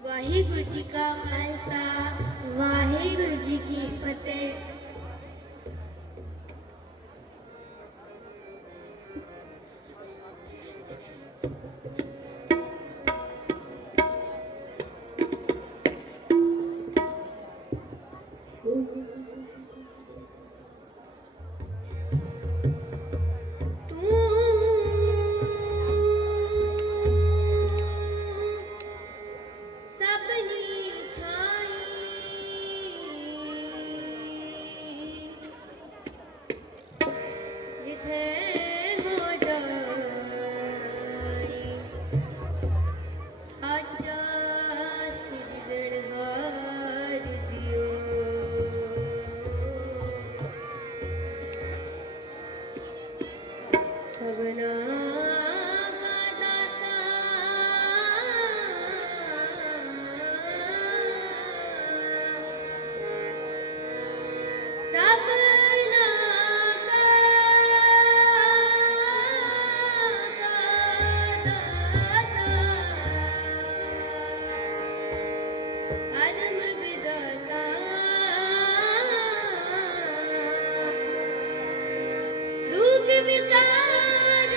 वाहिगुरु जी का खालसा वाहिगुरु जी की फतेह। थे हो जाई साचा सिरजणहार जियो सबना का दाता सबना का दाता परम विधाता दुख विसारण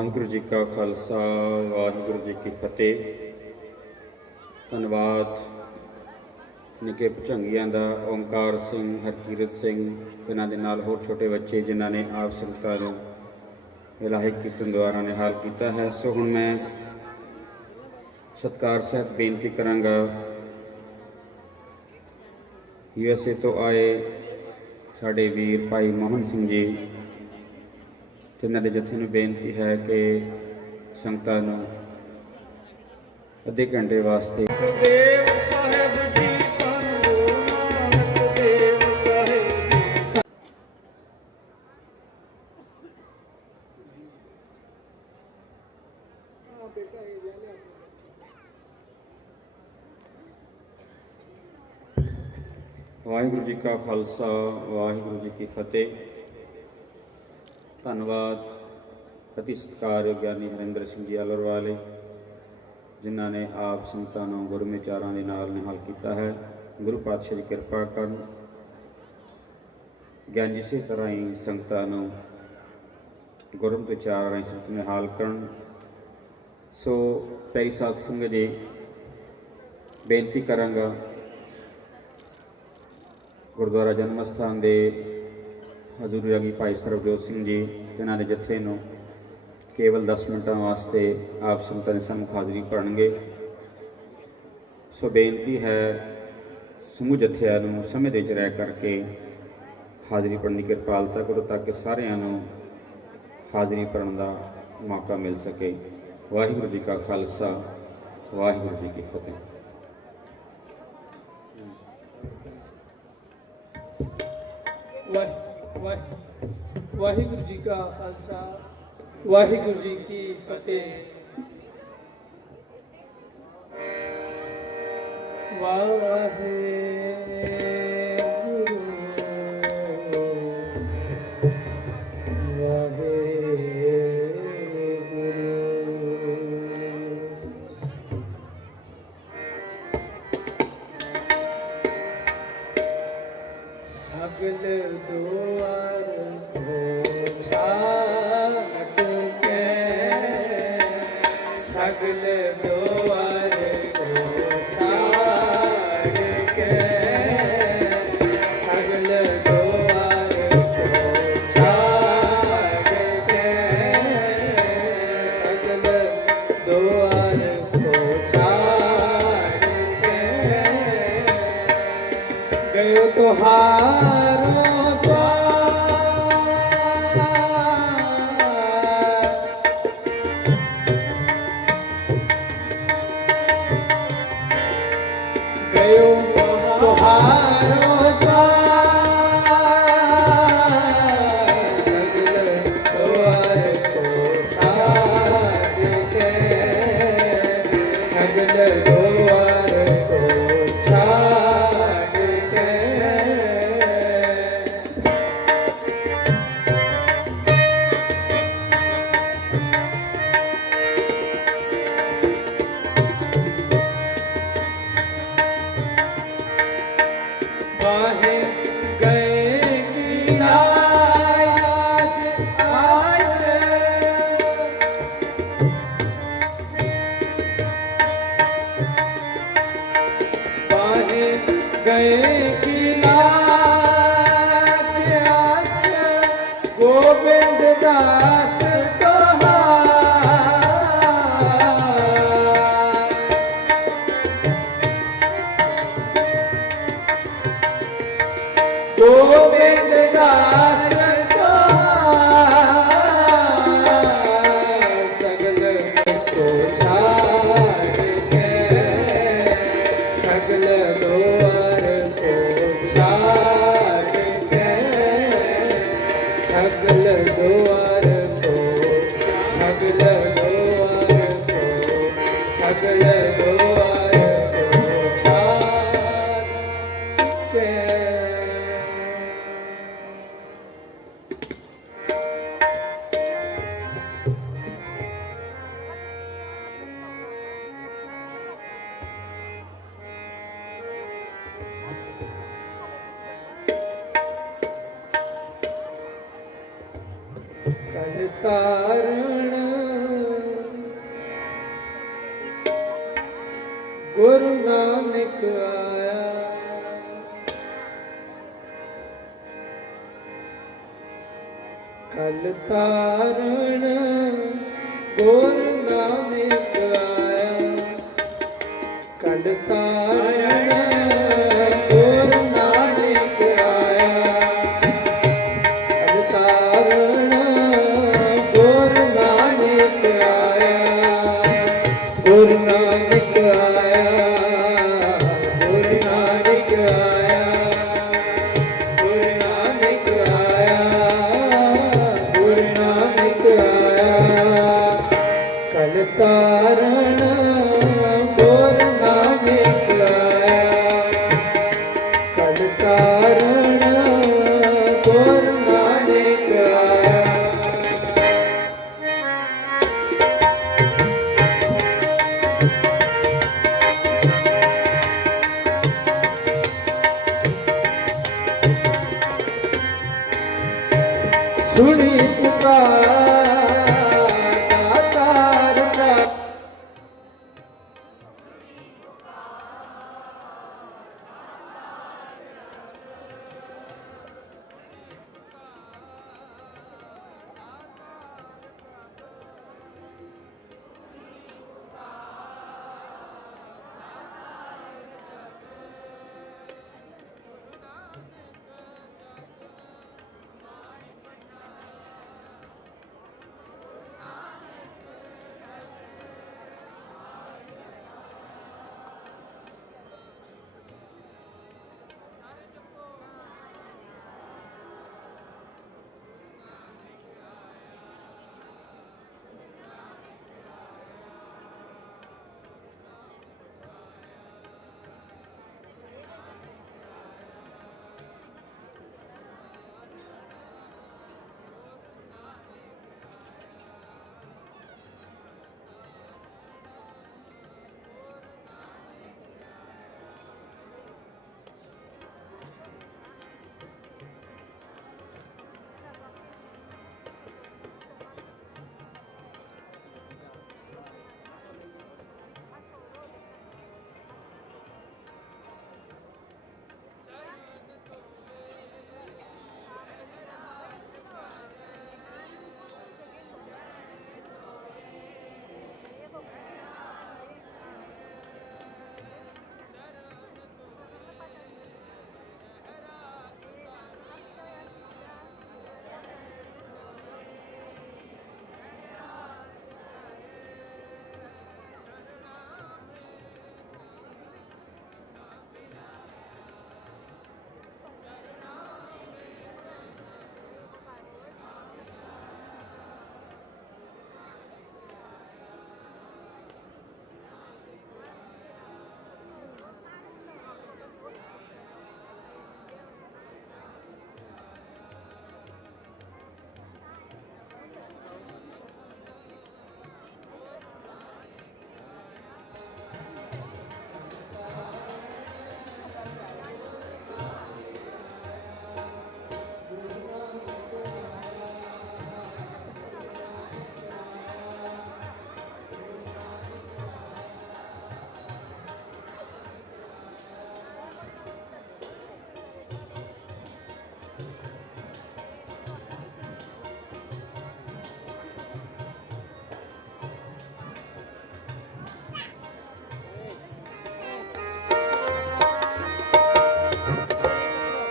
ਵਾਹਿਗੁਰੂ ਜੀ ਕਾ ਖਾਲਸਾ ਵਾਹਿਗੁਰੂ ਜੀ ਕੀ ਫਤਿਹ। ਧੰਨਵਾਦ ਨਿੱਕੇ ਭੁਝੰਗੀਆਂ ਦਾ ਓਂਕਾਰ ਸਿੰਘ, ਹਰਕੀਰਤ ਸਿੰਘ, ਇਹਨਾਂ ਦੇ ਨਾਲ ਹੋਰ ਛੋਟੇ ਬੱਚੇ ਜਿਨ੍ਹਾਂ ਨੇ ਆਪ ਸੰਗਤਾਂ ਨੂੰ ਇਲਾਹੀ ਕੀਰਤਨ ਦੁਆਰਾ ਨਿਹਾਲ ਕੀਤਾ ਹੈ। ਸੋ ਹੁਣ ਮੈਂ ਸਤਿਕਾਰ ਸਹਿਤ ਬੇਨਤੀ ਕਰਾਂਗਾ USA ਤੋਂ ਆਏ ਸਾਡੇ ਵੀਰ ਭਾਈ ਮੋਹਨ ਸਿੰਘ ਜੀ, ਜਿਨ੍ਹਾਂ ਦੇ ਜਥੇ ਨੂੰ ਬੇਨਤੀ ਹੈ ਕਿ ਸੰਗਤਾਂ ਨੂੰ ਅੱਧੇ ਘੰਟੇ ਵਾਸਤੇ ਦੇਵ ਸਾਹਿਬ ਜੀ ਧੰਨ ਗੁਰੂ ਨਾਨਕ ਦੇਵ ਸਾਹਿਬ ਜੀ। ਵਾਹਿਗੁਰੂ ਜੀ ਕਾ ਖਾਲਸਾ ਵਾਹਿਗੁਰੂ ਜੀ ਕੀ ਫਤਿਹ। ਧੰਨਵਾਦ ਅਤੀ ਸਤਿਕਾਰਯੋਗ ਗਿਆਨੀ ਹਰਿੰਦਰ ਸਿੰਘ ਜੀ ਆਲਰ ਵਾਲੇ, ਜਿਨ੍ਹਾਂ ਨੇ ਆਪ ਸੰਗਤਾਂ ਨੂੰ ਗੁਰਮਤਿ ਵਿਚਾਰਾਂ ਦੇ ਨਾਲ ਨਿਹਾਲ ਕੀਤਾ ਹੈ। ਗੁਰੂ ਪਾਤਸ਼ਾਹ ਦੀ ਕਿਰਪਾ ਕਰਨ, ਗਿਆਨ ਇਸੇ ਤਰ੍ਹਾਂ ਹੀ ਸੰਗਤਾਂ ਨੂੰ ਗੁਰਮਤਿ ਵਿਚਾਰਾਂ ਰਾਹੀਂ ਸੰਗਤ ਨਿਹਾਲ ਕਰਨ। ਸੋ ਪਿਆਰੀ ਸਾਧ ਸੰਗਤ ਜੀ, ਬੇਨਤੀ ਕਰਾਂਗਾ ਗੁਰਦੁਆਰਾ ਜਨਮ ਅਸਥਾਨ ਦੇ ਹਜ਼ੂਰ ਰਾਗੀ ਭਾਈ ਸਰਬਜੋਤ ਸਿੰਘ ਜੀ, ਇਹਨਾਂ ਦੇ ਜਥੇ ਨੂੰ ਕੇਵਲ 10 ਮਿੰਟਾਂ ਵਾਸਤੇ ਆਪ ਸੰਗਤਾਂ ਦੇ ਸਾਹਮਣੇ ਹਾਜ਼ਰੀ ਭਰਨਗੇ। ਸੋ ਬੇਨਤੀ ਹੈ ਸਮੂਹ ਜਥਿਆਂ ਨੂੰ ਸਮੇਂ ਦੇ ਵਿੱਚ ਰਹਿ ਕਰਕੇ ਹਾਜ਼ਰੀ ਭਰਨ ਦੀ ਕਿਰਪਾਲਤਾ ਕਰੋ, ਤਾਂ ਕਿ ਸਾਰਿਆਂ ਨੂੰ ਹਾਜ਼ਰੀ ਭਰਨ ਦਾ ਮੌਕਾ ਮਿਲ ਸਕੇ। ਵਾਹਿਗੁਰੂ ਜੀ ਕਾ ਖਾਲਸਾ ਵਾਹਿਗੁਰੂ ਜੀ ਕੀ ਫਤਿਹ। ਵਾਹਿਗੁਰੂ ਜੀ ਕਾ ਖਾਲਸਾ ਵਾਹਿਗੁਰੂ ਜੀ ਕੀ ਫਤਿਹ। ਸਗਲ ਦੁਆਰ ਕੋ ਛਾਟ ਕੇ, ਸਗਲ ਦੁਆਰ ਕੋ ਛਾੜ ਕੇ, ਸਗਲ ਦੁਆਰ ਕੋ ਛਾੜ ਕੇ, ਸਗਲ ਦੁਆਰ ਕੋ ਛਾੜ ਕੇ ਗਇਓ ਤੁਹਾਰੋ ਗਇਓ ਤੁਹਾਰੋ ਸਗਲ ਦੁਆਰ ਕੋ ਛਾੜ ਕੇ, ਸਗਲ ਦੁਆਰ ਕੋ ਛਾੜ ਕੇ बाहे गए की आज आस, बाहे गए की आज आस, गोविंद दास गोविंद दास सगल को छाड़ के, सगल द्वार को छाड़ के, सगल द्वार को, सगल द्वार को, सगल द्वार को छाड़ के कल कारण ਗੁਰੂ ਨਾਨਕ ਆਇਆ। ਕਲ ਤਾਰਨ ਗੁਰੂ ਨਾਨਕ ਆਇਆ। ਕਲ ਤਾਰਨ ਗੁਰੂ ਨਾਨਕ ਆਇਆ। ਕਲ ਤਾਰਨ ਗੁਰੂ ਨਾਨਕ ਆਇਆ। ਗੁਰੂ ਨਾਨਕ ਆਇਆ। ਗੁਰੂ ਨਾਨਕ ਆਇਆ। ਗੁਰੂ ਨਾਨਕ ਆਇਆ। ਗੁਰੂ ਨਾਨਕ ਆਇਆ। ਕਲ ਤਾਰਨ ਗੁਰੂ ਨਾਨਕ ਆਇਆ। ਕਲ ਤਾਰਨ ਗੁਰੂ ਨਾਨਕ ਆਇਆ। ਸੁਣੀ ਪੁਕਾਰ ਦਾਤਾਰ ਪ੍ਰਭ।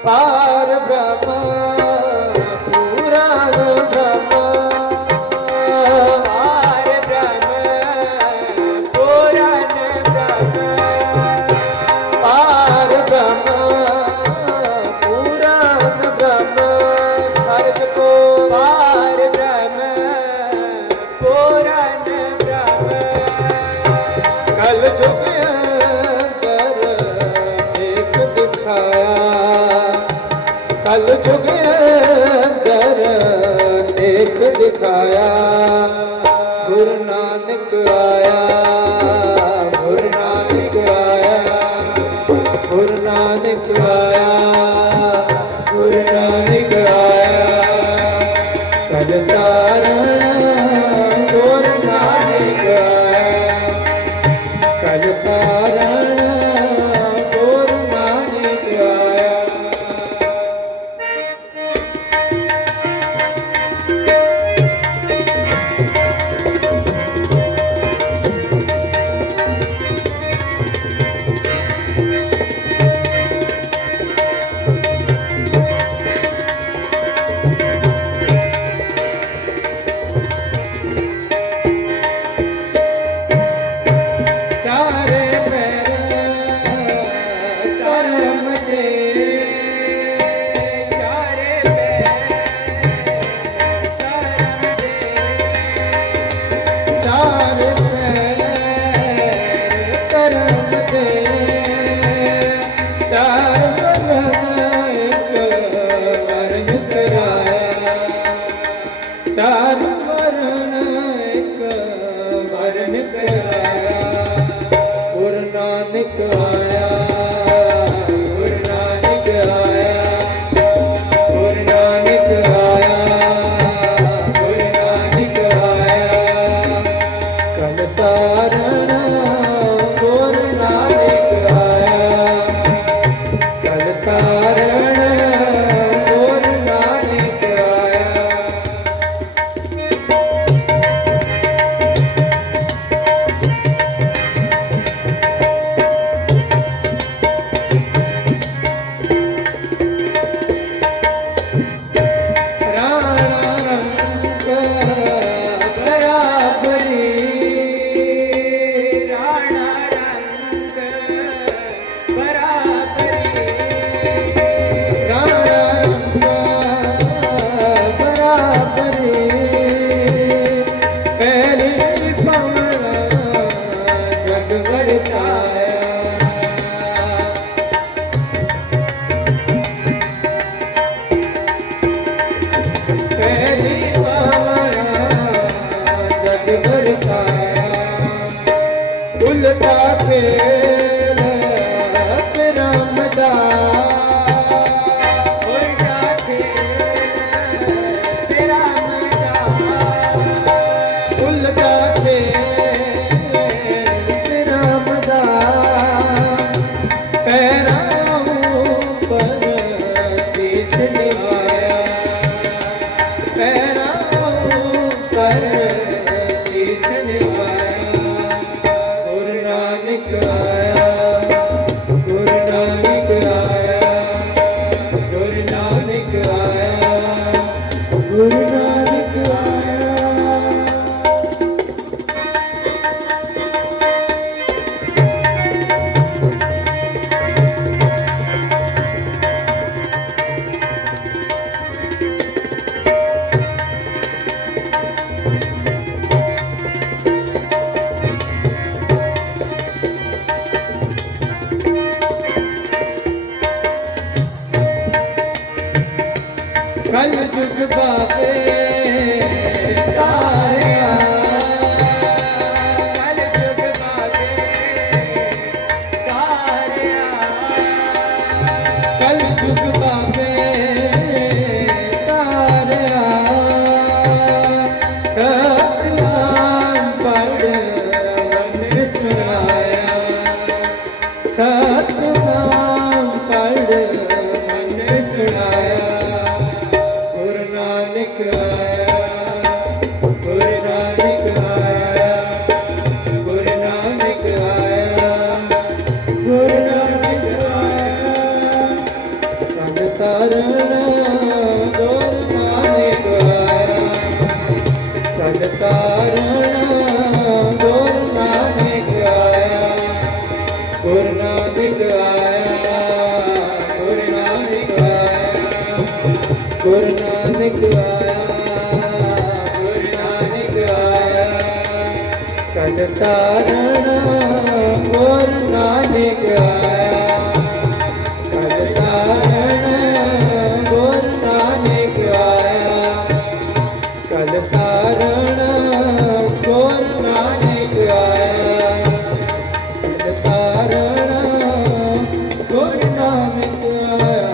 ਪਾਰ ਬ੍ਰਹਮ ਪੂਰਨ ਬ੍ਰਹਮ। ਪਾਰ ਬ੍ਰਹਮ ਪੂਰਨ ਬ੍ਰਹਮ। ਪਾਰ ਬ੍ਰਹਮ ਪੂਰਨ ਬ੍ਰਹਮ। ਸਰਜ ਕੋ ਪਾਰ ਬ੍ਰਹਮ ਪੂਰਨ ਬ੍ਰਹਮ। ਕਲ ਜੁਗ ਅੰਦਰ ਇੱਕ ਦਿਖਾਇਆ। ਕਲ ਜੁਗ ਅੰਦਰ ਇੱਕ ਦਿਖਾਇਆ। ਗੁਰੂ ਨਾਨਕ ਆਇਆ। ਗੁਰੂ ਨਾਨਕ ਆਇਆ। ਗੁਰੂ ਨਾਨਕ ਆਇਆ। ਗੁਰੂ ਨਾਨਕ ਆਇਆ। ਕਲ ਤਾਰਨ ਗੁਰੂ ਨਾਨਕ ਆਇਆ। ਕਲ ਤਾਰਨ ਚਾਰ ਪੈਰ ਕਰਮ ਦੇ ਚਾਰ ਵਰਨ ਇੱਕ ਵਰਨ ਕਰਾਇਆ ਚਾਰ ਵਰਨ ਇੱਕ ਵਰਨ ਕਰਾਇਆ ਗੁਰੂ ਨਾਨਕ ਆਇਆ ਗੁਰੂ ਨਾਨਕ ਆਇਆ ਗੁਰੂ ਨਾਨਕ ਆਇਆ ਗੁਰੂ ਨਾਨਕ ਆਇਆ ਕਲ ਤਾਰਨ ਗੁਰੂ ਨਾਨਕ ਆਇਆ ਕਲ ਤਾਰਨ ਗੁਰੂ ਨਾਨਕ ਆਇਆ ਰਾਣਾ ਰੰਗ ਬਰਾਬਰੀ ਰਾਣਾ ਰੰਗ ਬਰਾਬਰੀ ਰਾਣਾ ਰੰਗ ਬਰਾਬਰੀ ਪਹਿਲੀ ਪਵਨ ਜਗ ਵਰਤਾਇਆ ਪਹਿਲੀ ਪਾਵਨ ਜਗ ਵਰਤਾਇਆ ਉਲਟਾ ਫੇਰ ਬ੍ਰਹਮ ਦਾ ਉਲਟਾ ਫੇਰ ਬ੍ਰਹਮ ਦਾ ਉਲਟਾ ਫੇਰ ਬ੍ਰਹਮ ਦਾ ਪੈਰਾਂ ਉੱਪਰ ਸੀਸ ਨਿਵਾਇਆ ਪੈਰਾਂ ਉੱਪਰ ਸੀਸ ਨਿਵਾਇਆ ਗੁਰੂ ਨਾਨਕ ਆਇਆ ਗੁਰੂ ਨਾਨਕ ਆਇਆ ਗੁਰੂ ਨਾਨਕ ਆਇਆ ਗੁਰੂ ਨਾਨਕ ਆਇਆ ਕਲ ਜੁਗ ਬਾਬੇ ਤਾਰਿਆ ਕਲ ਜੁਗ ਬਾਬੇ ਤਾਰਿਆ ਕਲ ਜੁਗ ਬਾਬੇ ਤਾਰਿਆ ਸਤਿਨਾਮ ਪੜ੍ਹ ਮਨ ਸੁਣਾਇਆ ਸਤਿਨਾਮ ਪੜ੍ਹ ਮਨ ਸੁਣਾਇਆ ਗੁਰੂ ਨਾਨਕ ਆਇਆ ਗੁਰੂ ਨਾਨਕ ਆਇਆ ਗੁਰੂ ਨਾਨਕ ਆਇਆ ਗੁਰੂ ਨਾਨਕ ਆਇਆ ਕਲ ਤਾਰਨ ਗੁਰੂ ਨਾਨਕ ਆਇਆ ਕਲ ਤਾਰਨ ਗੁਰੂ ਨਾਨਕ ਆਇਆ ਗੁਰੂ ਨਾਨਕ ਆਇਆ ਗੁਰੂ ਨਾਨਕ ਆਇਆ ਗੁਰੂ ਨਾਨਕ ਆਇਆ ਗੁਰੂ ਨਾਨਕ ਆਇਆ ਕਲ ਤਾਰਨ ਗੁਰੂ ਨਾਨਕ ਆਇਆ ਕਲ ਤਾਰਨ ਗੁਰੂ ਨਾਨਕ ਆਇਆ ਕਲ ਤਾਰਨ ਗੁਰੂ ਨਾਨਕ ਆਇਆ ਕਲ ਤਾਰਨ ਗੁਰੂ ਨਾਨਕ ਆਇਆ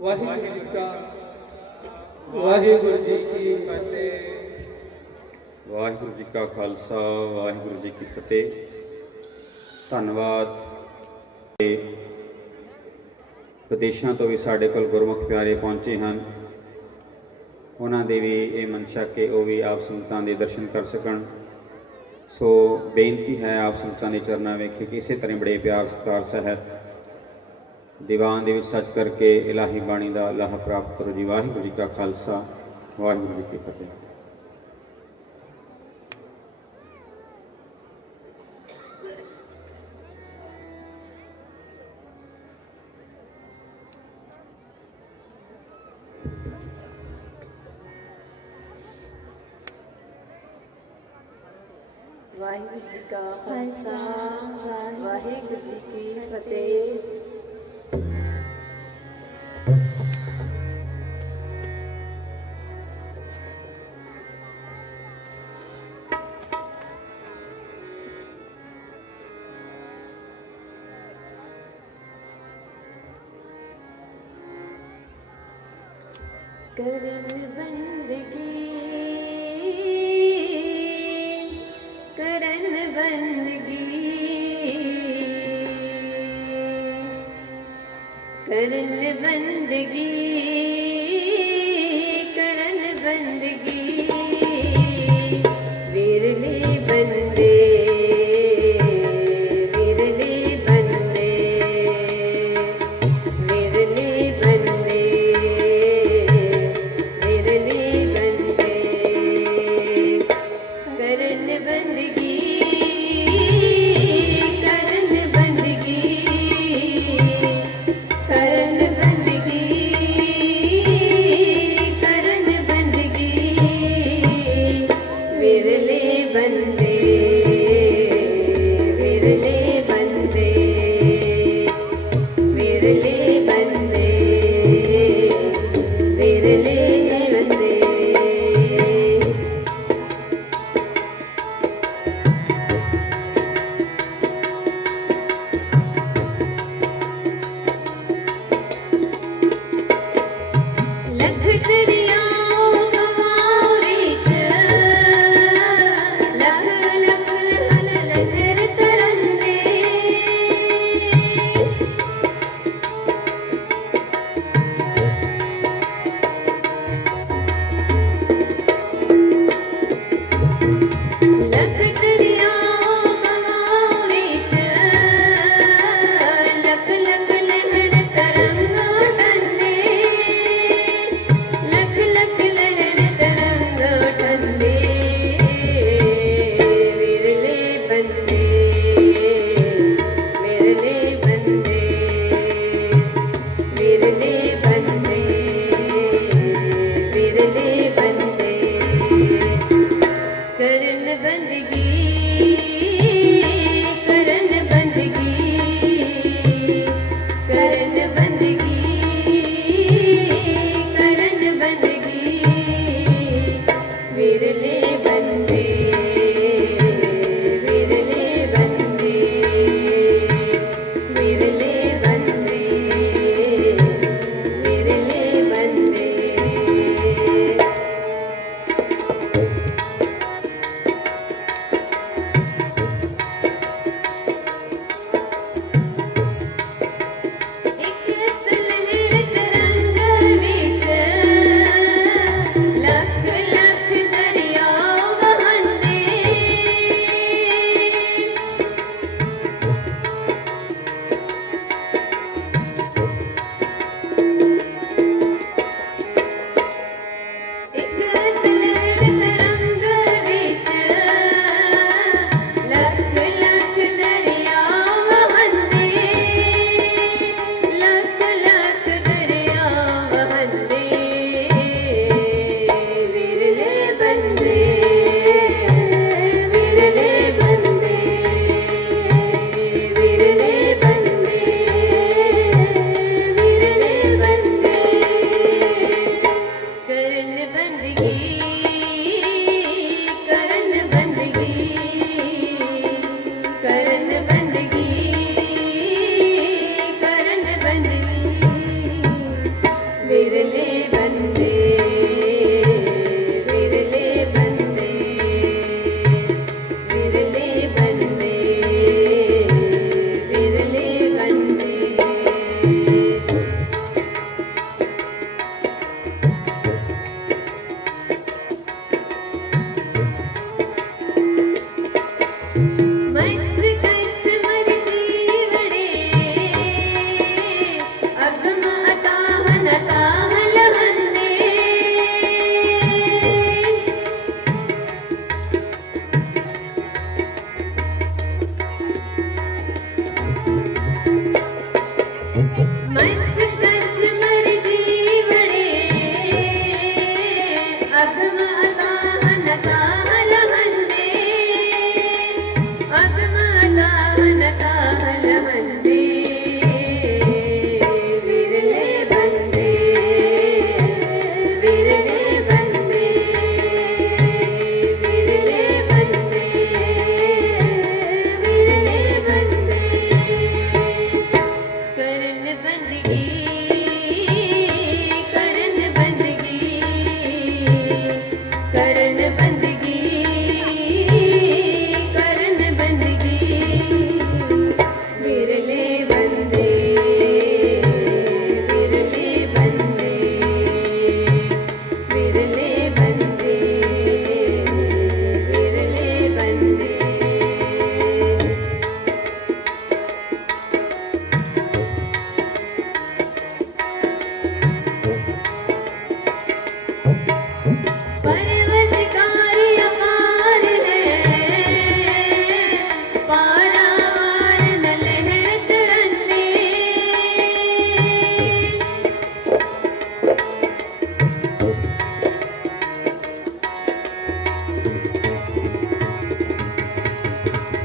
ਵਾਹਿਗੁਰੂ ਜੀ ਕਾ ਵਾਹਿਗੁਰੂ ਜੀ ਕੀ ਫਤਿਹ ਵਾਹਿਗੁਰੂ ਜੀ ਕਾ ਖਾਲਸਾ ਵਾਹਿਗੁਰੂ ਜੀ ਕੀ ਫਤਿਹ। ਧੰਨਵਾਦ। ਵਿਦੇਸ਼ਾਂ ਤੋਂ ਵੀ ਸਾਡੇ ਕੋਲ ਗੁਰਮੁਖ ਪਿਆਰੇ ਪਹੁੰਚੇ ਹਨ, ਉਹਨਾਂ ਦੇ ਵੀ ਇਹ ਮਨਸ਼ਾ ਕਿ ਉਹ ਵੀ ਆਪ ਸੰਗਤਾਂ ਦੇ ਦਰਸ਼ਨ ਕਰ ਸਕਣ। ਸੋ ਬੇਨਤੀ ਹੈ ਆਪ ਸੰਗਤਾਂ ਦੇ ਚਰਨਾਂ ਵੇਖੇ ਕਿ ਇਸੇ ਤਰ੍ਹਾਂ ਬੜੇ ਪਿਆਰ ਸਤਿਕਾਰ ਸਹਿਤ ਦੀਵਾਨ ਦੇ ਵਿੱਚ ਸੱਚ ਕਰਕੇ ਇਲਾਹੀ ਬਾਣੀ ਦਾ ਲਾਹਾ ਪ੍ਰਾਪਤ ਕਰੋ ਜੀ। ਵਾਹਿਗੁਰੂ ਜੀ ਕਾ ਖਾਲਸਾ ਵਾਹਿਗੁਰੂ ਜੀ ਕੀ ਫਤਿਹ। ਵਾਹਿਗੁਰੂ ਜੀ ਕਾ ਖਾਲਸਾ ਵਾਹਿਗੁਰੂ ਜੀ ਕੀ ਫਤਿਹ। करन बंदगी करन बंदगी करन बंदगी करन बंदगी विरले बंदे विरले बंदे विरले बंदे विरले बंदे करन बंदगी करन बंदगी करन बंदगी करन बंदगी विरले बंदे विरले बंदे विरले बंदे विरले बंदे। लख दरियाओं गवारे च लख लख लहर तरंगे लख दरियाओं गवारे च लख लख लहर तरंगा डंडे लख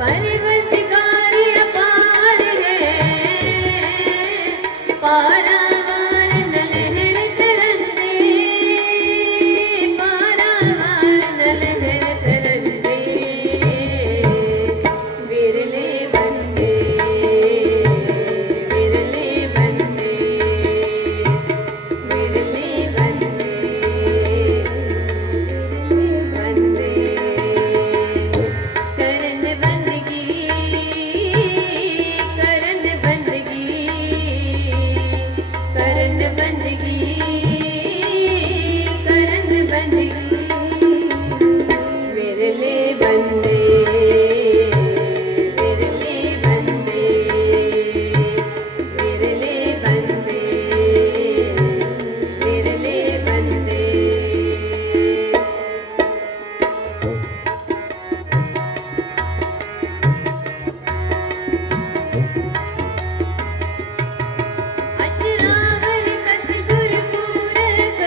पर्वतगार अपार है, पारावार न लहर तरंदे, पारावार न लहर तरंदे, विरले बंदे, विरले बंदे, विरले बंदे, बंदे करन बंदगी, करन बंदगी, करन बंदगी, करन बंदगी, विरले बंदे, विरले बंदे, विरले बंदे, विरले बंदे। अजरावर सतगुर पूरख,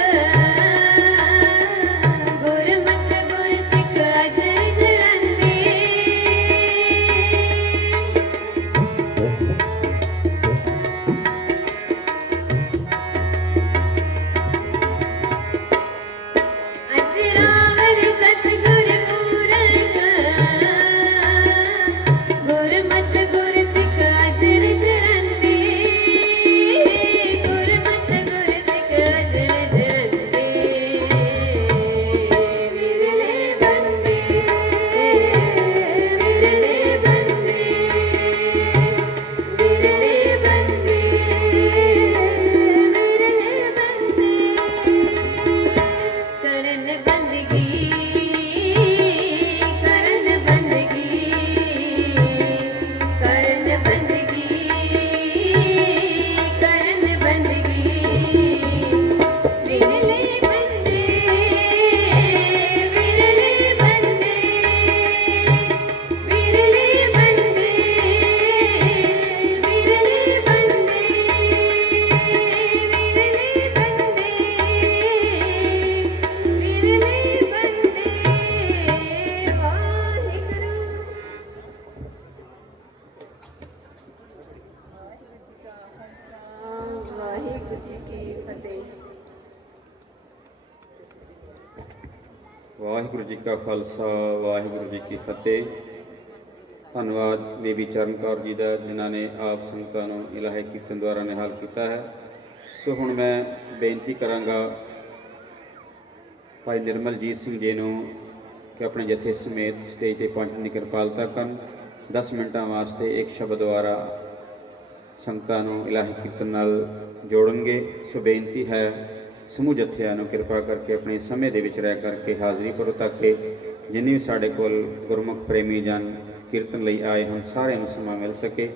गुरमत गुर सिख अजर झरंदे, अजरावर सतगुर पूरख, गुरमत गुर सिख अजर झरंदे, गुरमत गुर सिख अजर झरंदे, विरले बंदे, विरले बंदे, विरले बंदे, विरले बंदे, करन बंदगी, करन बंदगी, करन बंदगी, करन बंदगी, विरले बंदे, विरले बंदे, विरले बंदे, विरले बंदे, विरले बंदे, विरले बंदे, वाहिगुरू। वाहिगुरू जी की फतेह। ਵਾਹਿਗੁਰੂ ਜੀ ਕਾ ਖਾਲਸਾ ਵਾਹਿਗੁਰੂ ਜੀ ਕੀ ਫਤਿਹ। ਧੰਨਵਾਦ ਬੀਬੀ ਚਰਨ ਕੌਰ ਜੀ ਦਾ, ਜਿਨ੍ਹਾਂ ਨੇ ਆਪ ਸੰਗਤਾਂ ਨੂੰ ਇਲਾਹੀ ਕੀਰਤਨ ਦੁਆਰਾ ਨਿਹਾਲ ਕੀਤਾ ਹੈ। ਸੋ ਹੁਣ ਮੈਂ ਬੇਨਤੀ ਕਰਾਂਗਾ ਭਾਈ ਨਿਰਮਲਜੀਤ ਸਿੰਘ ਜੀ ਨੂੰ ਕਿ ਆਪਣੇ ਜਥੇ ਸਮੇਤ ਸਟੇਜ ਤੇ ਪਹੁੰਚਣ ਦੀ ਕਿਰਪਾਲਤਾ ਕਰਨ। 10 ਮਿੰਟਾਂ ਵਾਸਤੇ ਇੱਕ ਸ਼ਬਦ ਦੁਆਰਾ ਸੰਗਤਾਂ ਨੂੰ ਇਲਾਹੀ ਕੀਰਤਨ ਨਾਲ ਜੋੜਨਗੇ। ਸੋ ਬੇਨਤੀ ਹੈ ਸਮੂਹ ਜਥਿਆਂ ਨੂੰ ਕਿਰਪਾ ਕਰਕੇ ਆਪਣੇ ਸਮੇਂ ਦੇ ਵਿੱਚ ਰਹਿ ਕਰਕੇ ਹਾਜ਼ਰੀ ਭਰੋ, ਤਾਂ ਕਿ ਜਿੰਨੇ ਵੀ ਸਾਡੇ ਕੋਲ ਗੁਰਮੁਖ ਪ੍ਰੇਮੀ ਜਨ ਕੀਰਤਨ ਲਈ ਆਏ ਹਨ ਸਾਰਿਆਂ ਨੂੰ ਸਮਾਂ ਮਿਲ ਸਕੇ।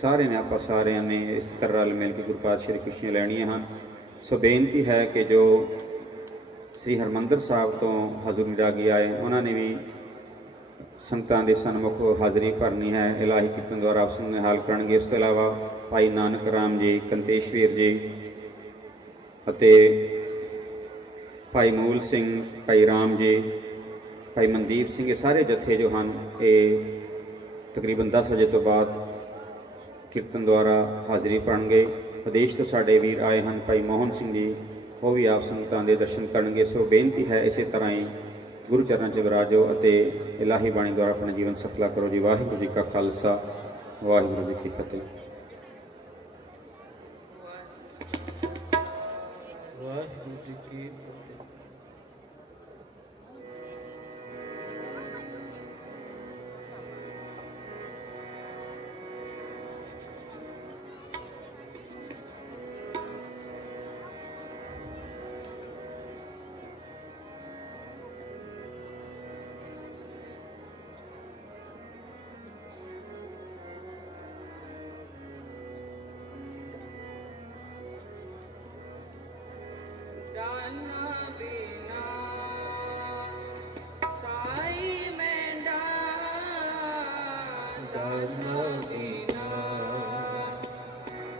ਸਾਰਿਆਂ ਨੇ ਆਪਾਂ ਸਾਰਿਆਂ ਨੇ ਇਸ ਤਰ੍ਹਾਂ ਰਲ ਮਿਲ ਕੇ ਗੁਰੂ ਪਾਤਸ਼ਾਹ ਦੀ ਖੁਸ਼ੀਆਂ ਲੈਣੀਆਂ ਹਨ। ਸੋ ਬੇਨਤੀ ਹੈ ਕਿ ਜੋ ਸ੍ਰੀ ਹਰਿਮੰਦਰ ਸਾਹਿਬ ਤੋਂ ਹਜ਼ੂਰੀ ਰਾਗੀ ਆਏ ਉਹਨਾਂ ਨੇ ਵੀ ਸੰਗਤਾਂ ਦੇ ਸਨਮੁਖ ਹਾਜ਼ਰੀ ਭਰਨੀ ਹੈ, ਇਲਾਹੀ ਕੀਰਤਨ ਦੁਆਰਾ ਆਪ ਨੂੰ ਨਿਹਾਲ ਕਰਨਗੇ। ਇਸ ਤੋਂ ਇਲਾਵਾ ਭਾਈ ਨਾਨਕ ਰਾਮ ਜੀ, ਕੰਤੇਸ਼ਵੀਰ ਜੀ ਅਤੇ ਭਾਈ ਮੂਲ ਸਿੰਘ, ਭਾਈ ਰਾਮ ਜੀ, ਭਾਈ ਮਨਦੀਪ ਸਿੰਘ, ਇਹ ਸਾਰੇ ਜਥੇ ਜੋ ਹਨ ਇਹ ਤਕਰੀਬਨ 10 ਵਜੇ ਤੋਂ ਬਾਅਦ ਕੀਰਤਨ ਦੁਆਰਾ ਹਾਜ਼ਰੀ ਭਰਨਗੇ। ਵਿਦੇਸ਼ ਤੋਂ ਸਾਡੇ ਵੀਰ ਆਏ ਹਨ ਭਾਈ ਮੋਹਨ ਸਿੰਘ ਜੀ, ਉਹ ਵੀ ਆਪ ਸੰਗਤਾਂ ਦੇ ਦਰਸ਼ਨ ਕਰਨਗੇ। ਸੋ ਬੇਨਤੀ ਹੈ ਇਸੇ ਤਰ੍ਹਾਂ ਹੀ ਗੁਰੂ ਚਰਨਾਂ 'ਚ ਵਿਰਾਜੋ ਅਤੇ ਇਲਾਹੀ ਬਾਣੀ ਦੁਆਰਾ ਆਪਣਾ ਜੀਵਨ ਸਫਲਾ ਕਰੋ ਜੀ। ਵਾਹਿਗੁਰੂ ਜੀ ਕਾ ਖਾਲਸਾ ਵਾਹਿਗੁਰੂ ਜੀ ਕੀ ਫਤਿਹ। ਵਾਹਿਗੁਰੂ ਜੀ ਕੀ ਫਤਿਹ। दाना बिना साई मेंढा, दाना बिना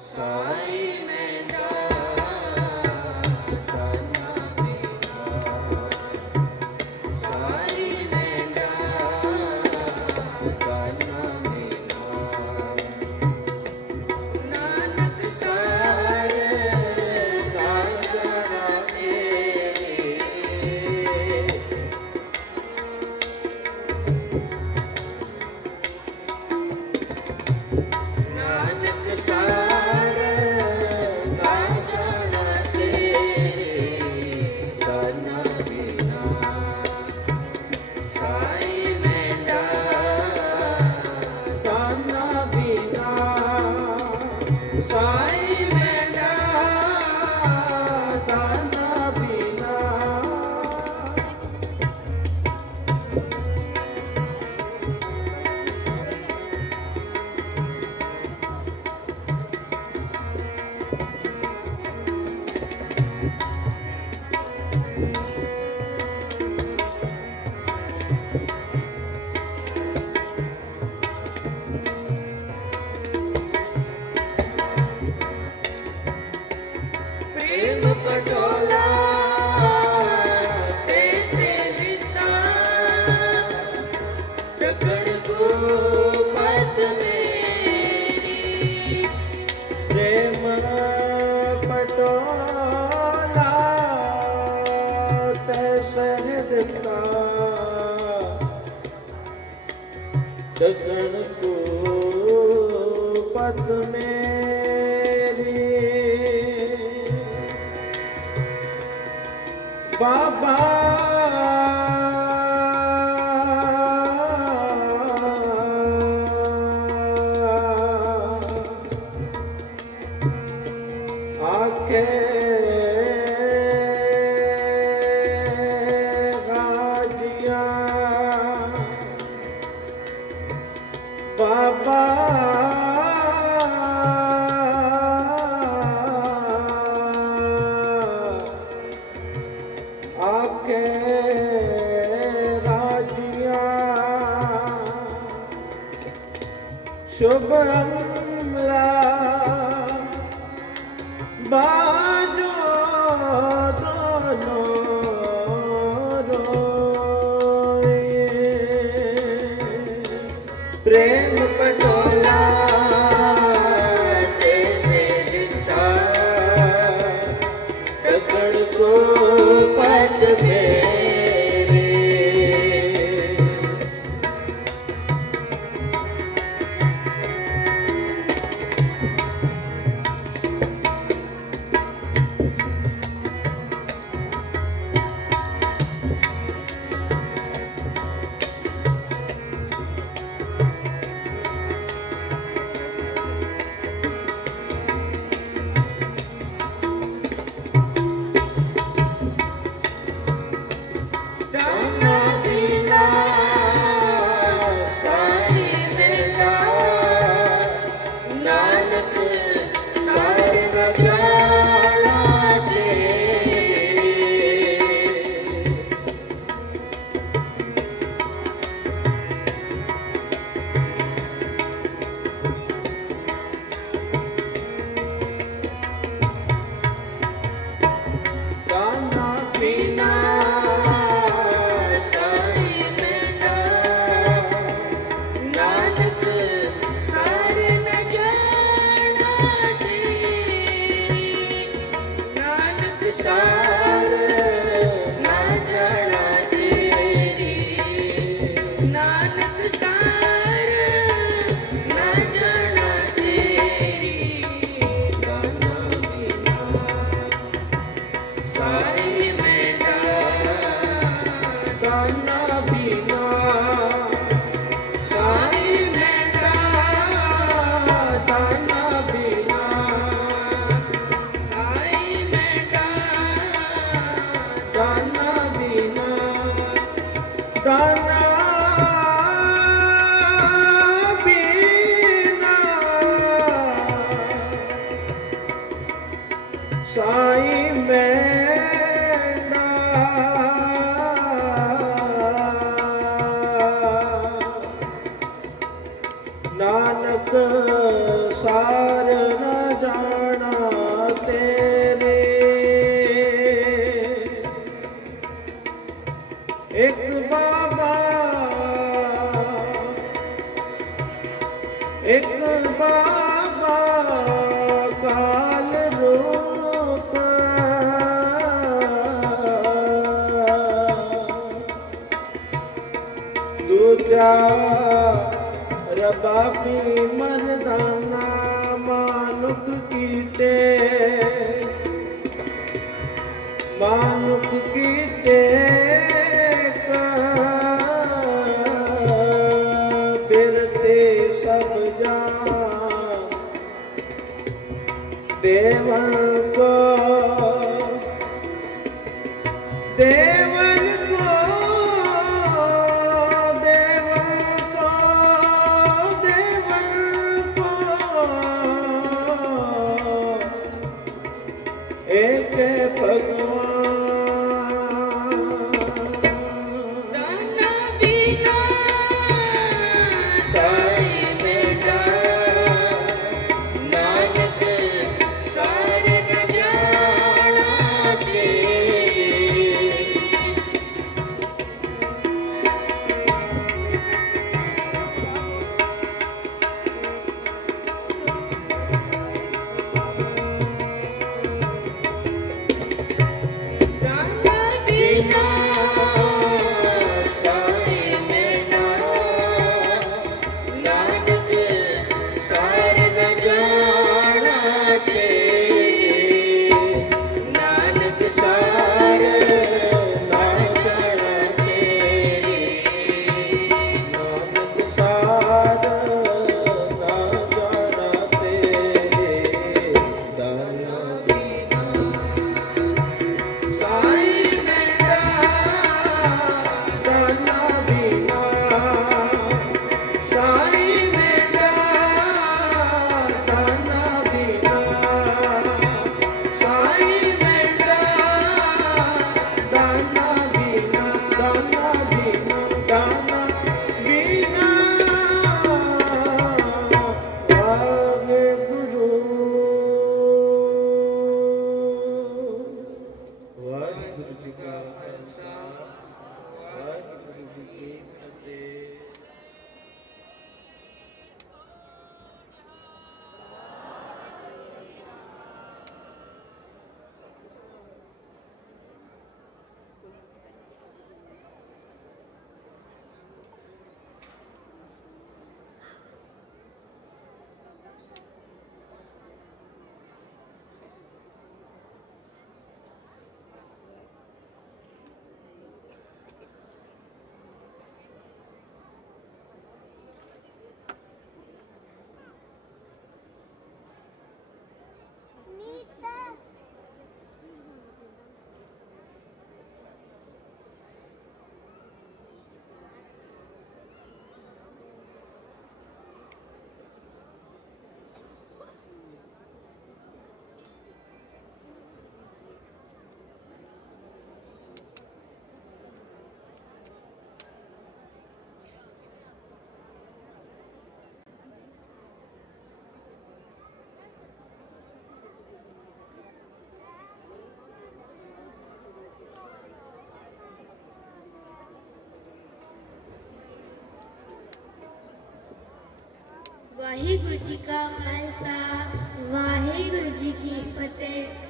साई मेंढा, दाना बिना साई मेंढा, दाना डगन को पद मेरी बाबा आके गाजिया बाबा आके राजिया शुभ अमला बाजो दोनों रोए प्रेम पटोला जैसे दिखता डगन को पद मेरे दाना दीना साई बेटा नानक सार न जाना तेरे दाना बिना साई बेटा नानक सार न जाना तेरी नानक सार न जाना तेरी नानक सार न जाना तेरी गाना बिना साई बेटा दाना बिना साई बेटा दाना बिना साई बेटा दाना बिना दाना बिना साई मेरा नानक सार न जाना तेरे एक बाबा एक बाबा काल रूप दूजा रबाबी मर्दाना मानुक कीटे मानुक कीटे फिरते सब जान देवन को देवन को देवन को देवन को एक भगवान दाना बिना साई बेटा नानक सार न जाना तेरी ਵਾਹਿਗੁਰੂ ਜੀ ਕਾ ਖਾਲਸਾ ਵਾਹਿਗੁਰੂ ਜੀ ਕੀ ਫਤਿਹ। वाहिगुरु जी का खालसा वाहिगुरु जी की फतेह।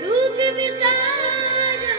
दुख बिसारण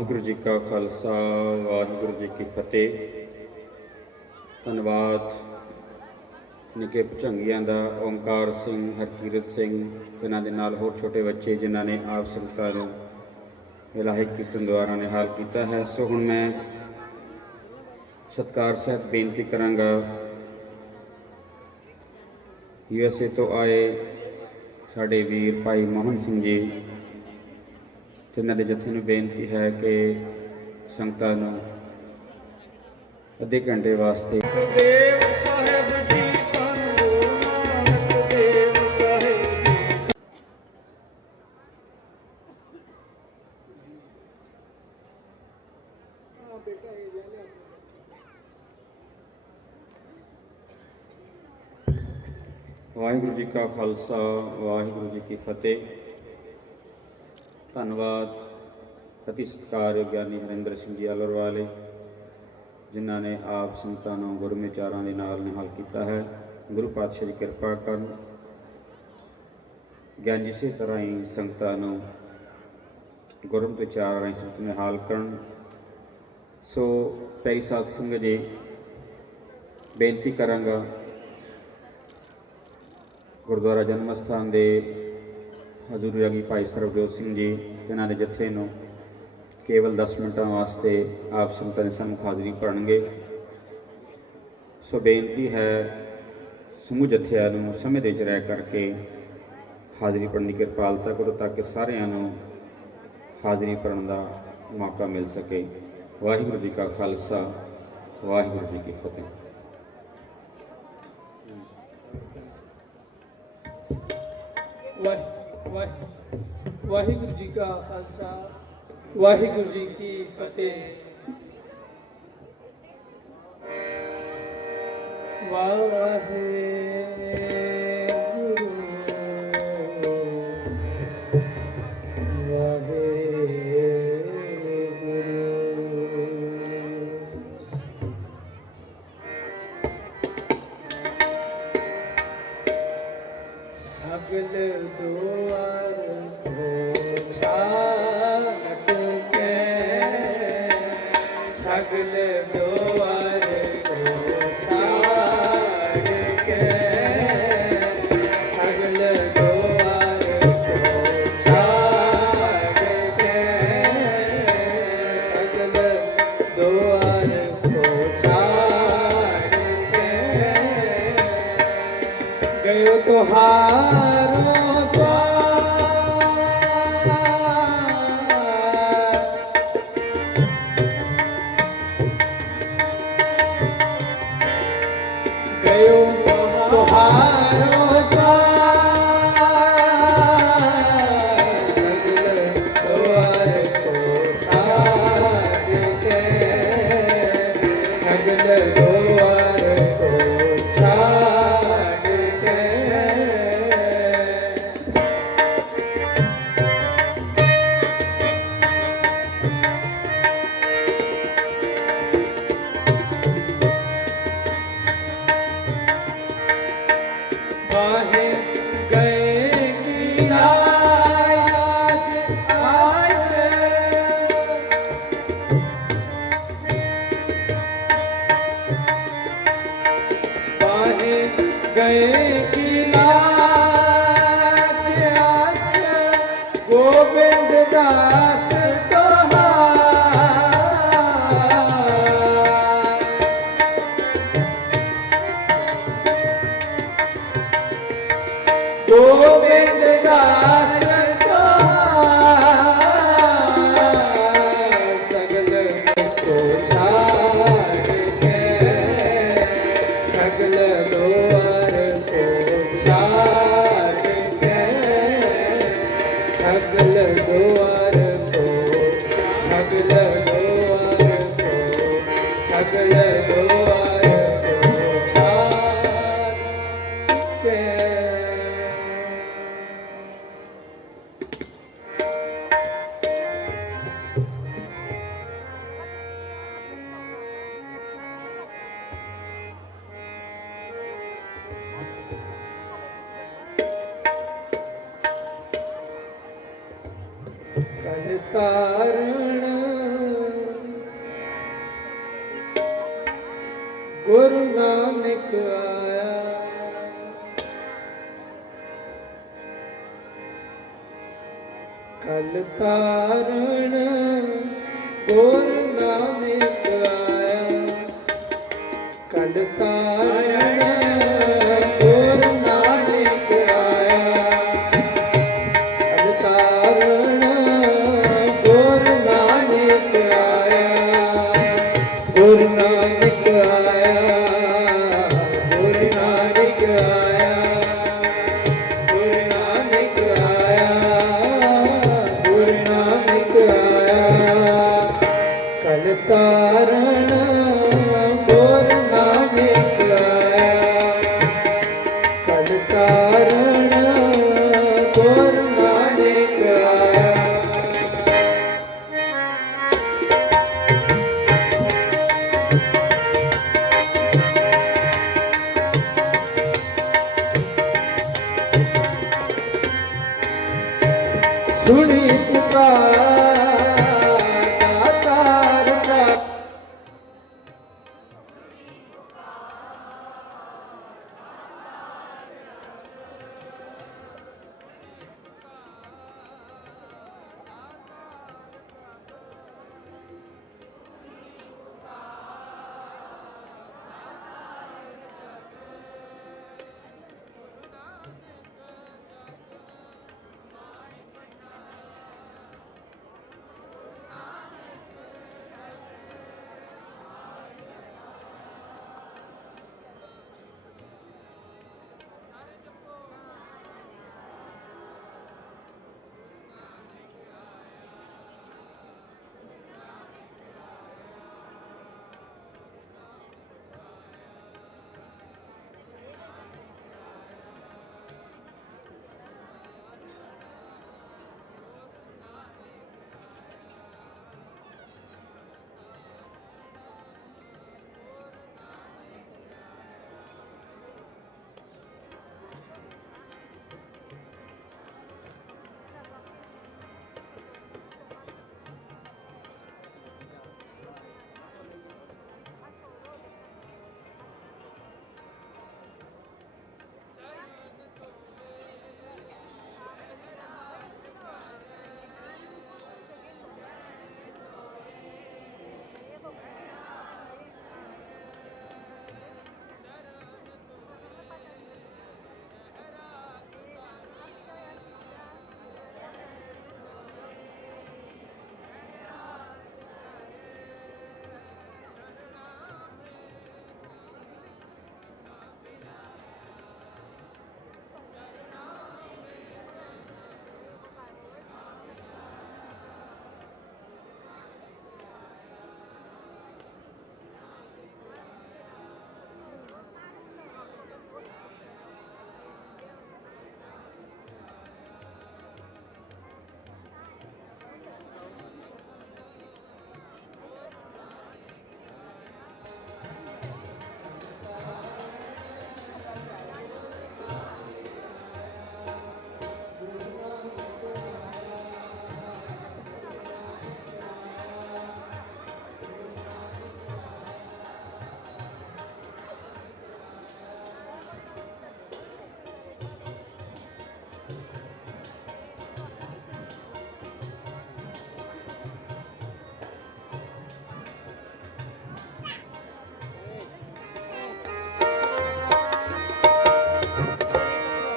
ਵਾਹਿਗੁਰੂ ਜੀ ਕਾ ਖਾਲਸਾ ਵਾਹਿਗੁਰੂ ਜੀ ਕੀ ਫਤਿਹ। ਧੰਨਵਾਦ ਨਿੱਕੇ ਭੁਜੰਗੀਆਂ ਦਾ ਓਮਕਾਰ ਸਿੰਘ, ਹਰਕੀਰਤ ਸਿੰਘ, ਇਹਨਾਂ ਦੇ ਨਾਲ ਹੋਰ ਛੋਟੇ ਬੱਚੇ ਜਿਨ੍ਹਾਂ ਨੇ ਆਪ ਸੰਗਤਾਂ ਨੂੰ ਇਲਾਹੀ ਕੀਰਤਨ ਦੁਆਰਾ ਨਿਹਾਲ ਕੀਤਾ ਹੈ। ਸੋ ਹੁਣ ਮੈਂ ਸਤਿਕਾਰ ਸਹਿਤ ਬੇਨਤੀ ਕਰਾਂਗਾ USA ਤੋਂ ਆਏ ਸਾਡੇ ਵੀਰ ਭਾਈ ਮੋਹਨ ਸਿੰਘ ਜੀ, ਜਿਨ੍ਹਾਂ ਦੇ ਜਥੇ ਨੂੰ ਬੇਨਤੀ ਹੈ ਕਿ ਸੰਗਤਾਂ ਨੂੰ ਅੱਧੇ ਘੰਟੇ ਵਾਸਤੇ ਦੇਵ ਸਾਹਿਬ ਜੀ ਧੰਨ ਗੁਰੂ ਨਾਨਕ ਦੇਵ ਸਾਹਿਬ ਜੀ। ਵਾਹਿਗੁਰੂ ਜੀ ਕਾ ਖਾਲਸਾ ਵਾਹਿਗੁਰੂ ਜੀ ਕੀ ਫਤਿਹ। ਧੰਨਵਾਦ ਅਤੀ ਸਤਿਕਾਰਯੋਗ ਗਿਆਨੀ ਹਰਿੰਦਰ ਸਿੰਘ ਜੀ ਆਲਰ ਵਾਲੇ, ਜਿਨ੍ਹਾਂ ਨੇ ਆਪ ਸੰਗਤਾਂ ਨੂੰ ਗੁਰਮਤਿ ਵਿਚਾਰਾਂ ਦੇ ਨਾਲ ਨਿਹਾਲ ਕੀਤਾ ਹੈ। ਗੁਰੂ ਪਾਤਸ਼ਾਹ ਦੀ ਕਿਰਪਾ ਕਰਨ ਗਿਆਨ ਇਸੇ ਤਰ੍ਹਾਂ ਹੀ ਸੰਗਤਾਂ ਨੂੰ ਗੁਰਮਤਿ ਵਿਚਾਰਾਂ ਰਾਹੀਂ ਸੰਗਤ ਨਿਹਾਲ ਕਰਨ। ਸੋ ਪਿਆਰੀ ਸਾਧ ਸੰਗਤ ਜੀ, ਬੇਨਤੀ ਕਰਾਂਗਾ ਗੁਰਦੁਆਰਾ ਜਨਮ ਅਸਥਾਨ ਦੇ ਹਜ਼ੂਰ ਰਾਗੀ ਭਾਈ ਸਰਬਜੋਤ ਸਿੰਘ ਜੀ, ਇਹਨਾਂ ਦੇ ਜਥੇ ਨੂੰ ਕੇਵਲ 10 ਮਿੰਟਾਂ ਵਾਸਤੇ ਆਪ ਸੰਗਤਾਂ ਦੇ ਸਾਹਮਣੇ ਹਾਜ਼ਰੀ ਭਰਨਗੇ। ਸੋ ਬੇਨਤੀ ਹੈ ਸਮੂਹ ਜਥਿਆਂ ਨੂੰ ਸਮੇਂ ਦੇ ਵਿੱਚ ਰਹਿ ਕਰਕੇ ਹਾਜ਼ਰੀ ਭਰਨ ਦੀ ਕਿਰਪਾਲਤਾ ਕਰੋ, ਤਾਂ ਕਿ ਸਾਰਿਆਂ ਨੂੰ ਹਾਜ਼ਰੀ ਭਰਨ ਦਾ ਮੌਕਾ ਮਿਲ ਸਕੇ। ਵਾਹਿਗੁਰੂ ਜੀ ਕਾ ਖਾਲਸਾ ਵਾਹਿਗੁਰੂ ਜੀ ਕੀ ਫਤਿਹ। ਵਾਹਿਗੁਰੂ ਜੀ ਕਾ ਖਾਲਸਾ ਵਾਹਿਗੁਰੂ ਜੀ ਕੀ ਫਤਿਹ। ਸਗਲ ਦੁਆਰ ਕੋ ਛਾਟ ਕੇ, ਸਗਲ ਦੁਆਰ ਕੋ ਛਾੜ ਕੇ, ਸਗਲ ਦੁਆਰ ਕੋ ਛਾੜ ਕੇ, ਸਗਲ ਦੁਆਰ ਕੋ ਛਾੜ ਕੇ ਗਇਓ ਤੁਹਾਰੋ ਗਇਓ ਤੁਹਾਰੋ ਸਗਲ ਦੁਆਰ ਕੋ ਛਾੜ ਕੇ, ਸਗਲ ਦੁਆਰ ਕੋ ਛਾੜ ਕੇ बाहे गए की आज आस, बाहे गए की आज आस, गोविंद दास गोविंद दास सगल को छाड़ के, सगल द्वार को छाड़ के, सगल द्वार को, सगल द्वार को, सगल द्वार को छाड़ के कल कारण गुरु नानक आया। कल तारण गुरु नानक आया। कल तारण गुरु नानक आया। कल तारण गुरु नानक आया। गुरु नानक आया। गुरु नानक आया। गुरु नानक आया। गुरु नानक आया। कल तारण गुरु नानक आया। कल तारण गुरु नानक आया। सुनी पुकार दातार प्राप्त।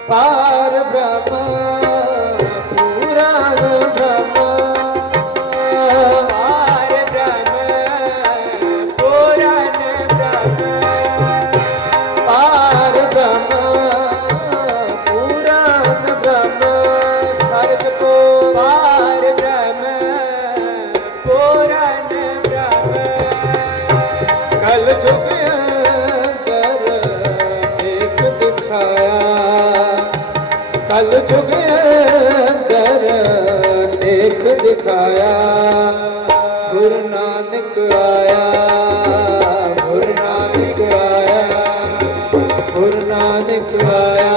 पार ब्रह्म पुराण ब्रह्म। पार ब्रह्म पुराण ब्रह्म। पार ब्रह्म पुराण ब्रह्म। सर्ग को पार ब्रह्म पुराण ब्रह्म। कल जुग अंदर एक दिखाया। कल जुग अंदर देख दिखाया। गुरु नानक आया। गुरु नानक आया। गुरु नानक आया।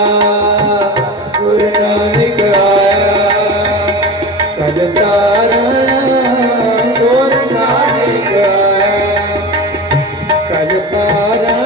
गुरु नानक आया। कल तारण गुरु नानक आया। कल तारण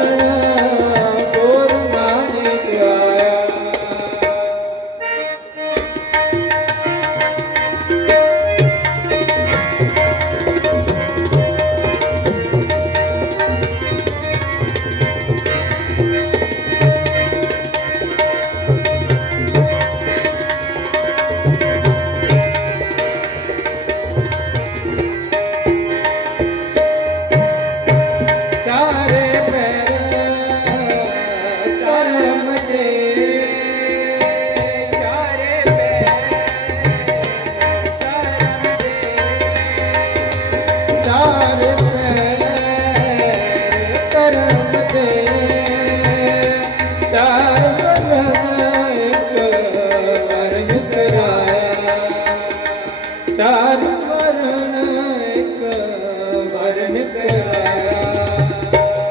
ਚਾਰ ਪੈਰ ਕਰਮ ਦੇ ਚਾਰ ਵਰਨ ਇੱਕ ਵਰਨ ਕਰਾਇਆ ਚਾਰ ਵਰਨ ਇੱਕ ਵਰਨ ਕਰਾਇਆ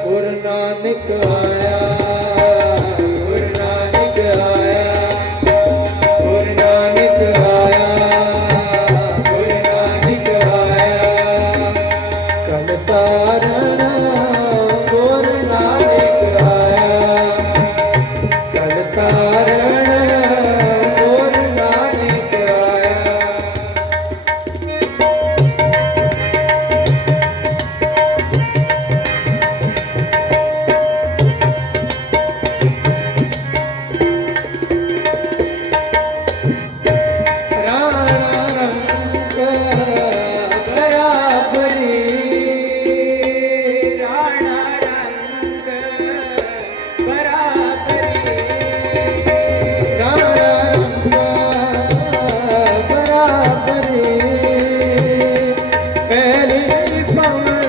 ਗੁਰੂ ਨਾਨਕ ਆਇਆ ਗੁਰੂ ਨਾਨਕ ਆਇਆ ਗੁਰੂ ਨਾਨਕ ਆਇਆ ਗੁਰੂ ਨਾਨਕ ਆਇਆ ਕਲ ਤਾਰਨ ਗੁਰੂ ਨਾਨਕ ਆਇਆ ਕਲ ਤਾਰਨ ਗੁਰੂ ਨਾਨਕ ਆਇਆ ਰਾਣਾ ਰੰਗ ਬਰਾਬਰੀ ਰਾਣਾ ਰੰਗ ਬਰਾਬਰੀ ਰਾਣਾ ਰੰਗ ਬਰਾਬਰੀ ਪਹਿਲੀ ਪਵਨ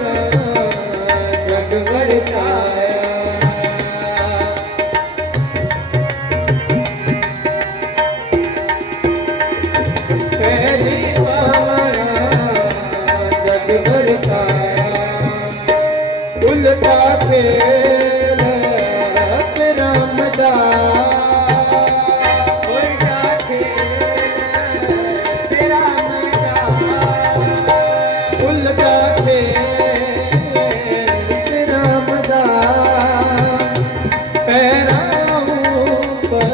ਜਗ ਵਰਤਾਇਆ ਪਹਿਲੀ ਪਾਵਨ ਜਗ ਵਰਤਾਇਆ ਉਲਟਾ ਫੇਰ ਬ੍ਰਹਮ ਦਾ ਉਲਟਾ ਫੇਰ ਬ੍ਰਹਮ ਦਾ ਉਲਟਾ ਫੇਰ ਬ੍ਰਹਮ ਦਾ ਪੈਰਾਂ ਉੱਪਰ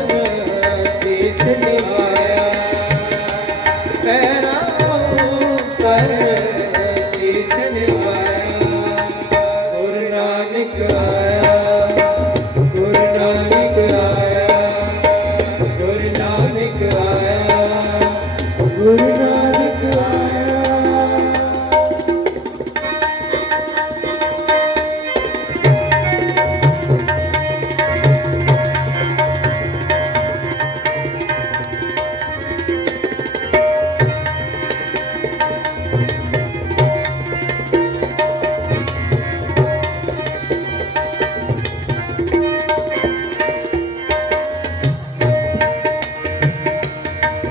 ਸੀਸ ਨਿਵਾਇਆ ਪੈਰਾਂ ਉੱਪਰ ਸੀਸ ਨਿਵਾਇਆ ਗੁਰੂ ਨਾਨਕ ਆਇਆ ਗੁਰੂ ਨਾਨਕ ਆਇਆ ਗੁਰੂ ਨਾਨਕ ਆਇਆ ਗੁਰੂ ਨਾਨਕ ਆਇਆ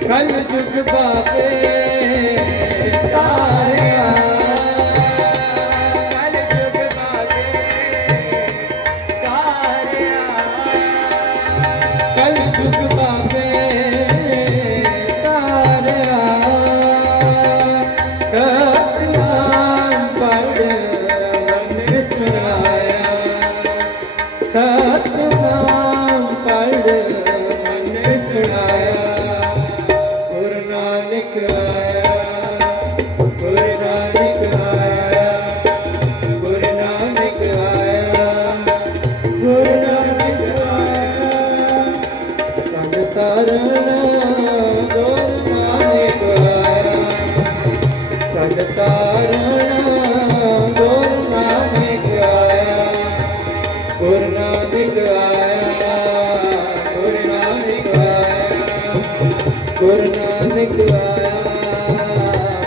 ਕਲ ਜੁਗ ਬਾਬੇ ਤਾਰਿਆ ਕਲ ਜੁਗ ਬਾਬੇ ਤਾਰਿਆ ਕਲ ਜੁਗ ਬਾਬੇ ਤਾਰਿਆ ਸਤਿਨਾਮ ਪੜ੍ਹ ਮਨ ਸੁਣਾਇਆ ਸਤਿਨਾਮ ਪੜ੍ਹ ਮਨ ਸੁਣਾਇਆ ਗੁਰੂ ਨਾਨਕ ਆਇਆ ਗੁਰੂ ਨਾਨਕ ਆਇਆ ਗੁਰੂ ਨਾਨਕ ਆਇਆ ਗੁਰੂ ਨਾਨਕ ਆਇਆ ਕਲ ਤਾਰਨ ਗੁਰੂ ਨਾਨਕ ਆਇਆ ਕਲ ਤਾਰਨ ਗੁਰੂ ਨਾਨਕ ਆਇਆ ਗੁਰੂ ਨਾਨਕ ਆਇਆ ਗੁਰੂ ਨਾਨਕ ਆਇਆ ਗੁਰੂ ਨਾਨਕ ਆਇਆ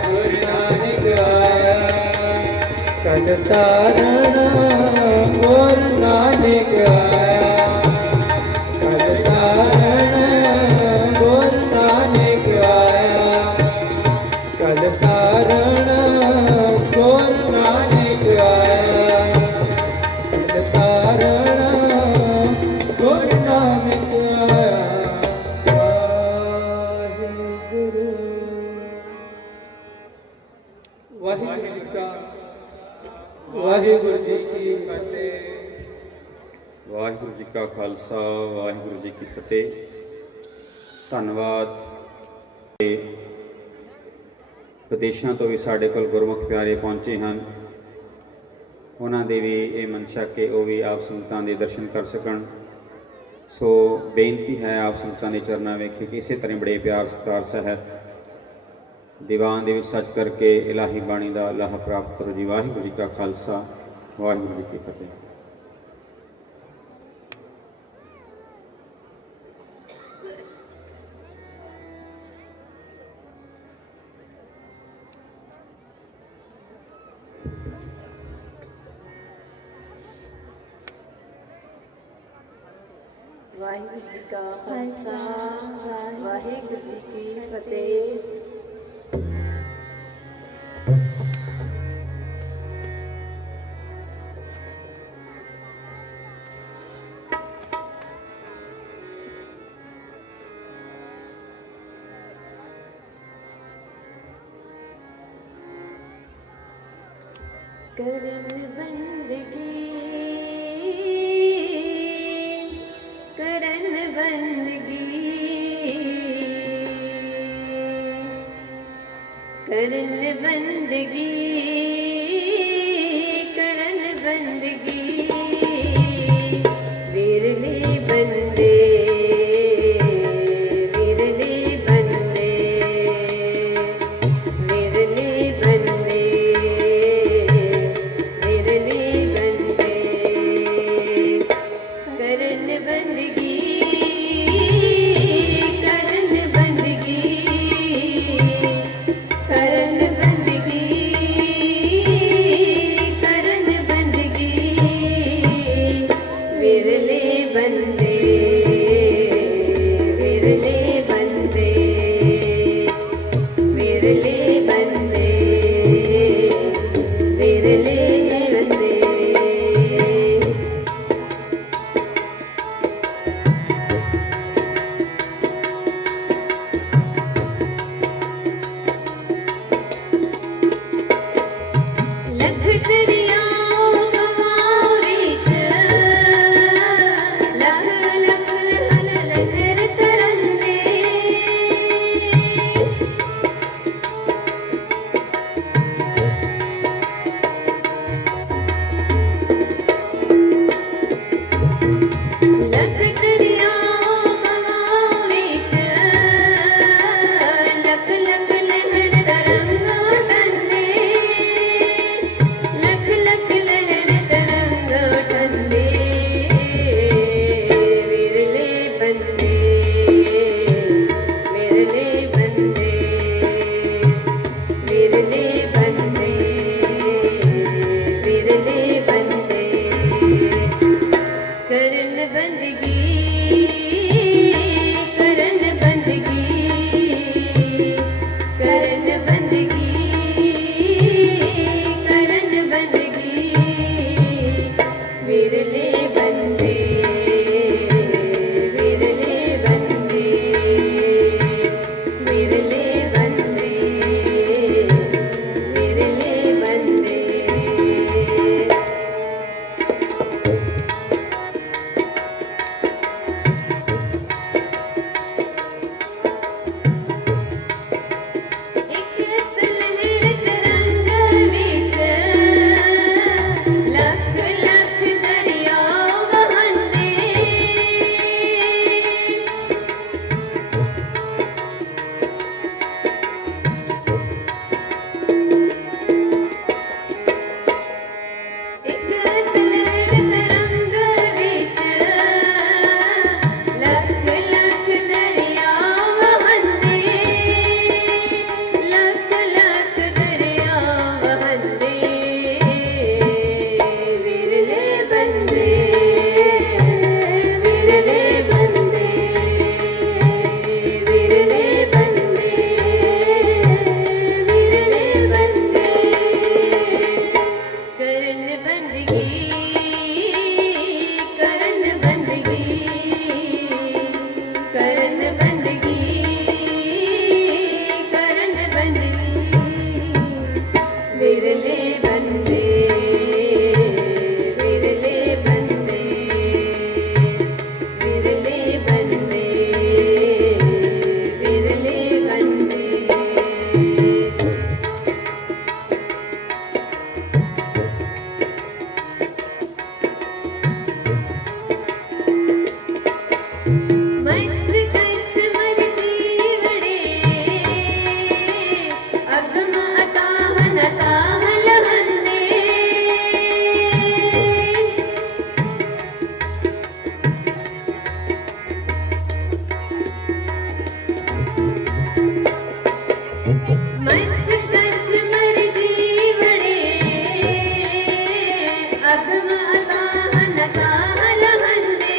ਗੁਰੂ ਨਾਨਕ ਆਇਆ ਕਲ ਤਾਰਨ ਗੁਰੂ ਨਾਨਕ ਆਇਆ ਕਲ ਤਾਰਨ ਗੁਰੂ ਨਾਨਕ ਆਇਆ ਕਲ ਤਾਰਨ ਗੁਰੂ ਨਾਨਕ ਆਇਆ ਕਲ ਤਾਰਨ ਗੁਰੂ ਨਾਨਕ ਆਇਆ ਵਾਹਿਗੁਰੂ ਜੀ ਕਾ ਵਾਹਿਗੁਰੂ ਜੀ ਕੀ ਫਤਿਹ ਵਾਹਿਗੁਰੂ ਜੀ ਕਾ ਖਾਲਸਾ ਵਾਹਿਗੁਰੂ ਜੀ ਕੀ ਫਤਿਹ। ਧੰਨਵਾਦ। ਵਿਦੇਸ਼ਾਂ ਤੋਂ ਵੀ ਸਾਡੇ ਕੋਲ ਗੁਰਮੁਖ ਪਿਆਰੇ ਪਹੁੰਚੇ ਹਨ, ਉਹਨਾਂ ਦੇ ਵੀ ਇਹ ਮਨਸ਼ਾ ਕਿ ਉਹ ਵੀ ਆਪ ਸੰਗਤਾਂ ਦੇ ਦਰਸ਼ਨ ਕਰ ਸਕਣ। ਸੋ ਬੇਨਤੀ ਹੈ ਆਪ ਸੰਗਤਾਂ ਦੇ ਚਰਨਾਂ ਵੇਖੇ ਕਿ ਇਸੇ ਤਰ੍ਹਾਂ ਬੜੇ ਪਿਆਰ ਸਤਿਕਾਰ ਸਹਿਤ ਦੀਵਾਨ ਦੇ ਵਿੱਚ ਸੱਚ ਕਰਕੇ ਇਲਾਹੀ ਬਾਣੀ ਦਾ ਲਾਹਾ ਪ੍ਰਾਪਤ ਕਰੋ ਜੀ। ਵਾਹਿਗੁਰੂ ਜੀ ਕਾ ਖਾਲਸਾ ਵਾਹਿਗੁਰੂ ਜੀ ਕੀ ਫਤਿਹ। ਵਾਹਿਗੁਰੂ ਜੀ ਕਾ ਖਾਲਸਾ ਵਾਹਿਗੁਰੂ ਜੀ ਕੀ ਫਤਿਹ। करन बंदगी करन बंदगी करन बंदगी करन बंदगी विरले बंदे विरले बंदे विरले बंदे विरले बंदे करन बंदगी करन बंदगी करन बंदगी करन बंदगी विरले बंदे विरले बंदे विरले बंदे विरले बंदे। लख दरियाओं गवाओं विच लख लख लहर तरंदे लख दरियाओं गवाओं विच लख लख लहर तरंग उठंदे लख लख लहर तरंग उठंदे विरले बंदे विरले बंदे विरले बंदे विरले बंदे करन बंदगी करन बंदगी करन बंदगी करन बंदगी विरले बंदे विरले बंदे विरले बंदे विरले बंदे। एक सुनहर तरंग विच लख लख दरिया बहंदे एक सुनहर तरंग विच लख लख दरिया बहंदे लख लख दरिया बहंदे विरले बंदे विरले बंदे विरले बंदे विरले बंदे करन बंदगी करन बंदगी करन बंदगी करन बंदगी विरले बंदे विरले बंदे विरले बंदे विरले बंदे। मच कच मर जीवड़े अगम अताह नताह लहंदे मच कच मर जीवड़े अगम अताह नताह लहंदे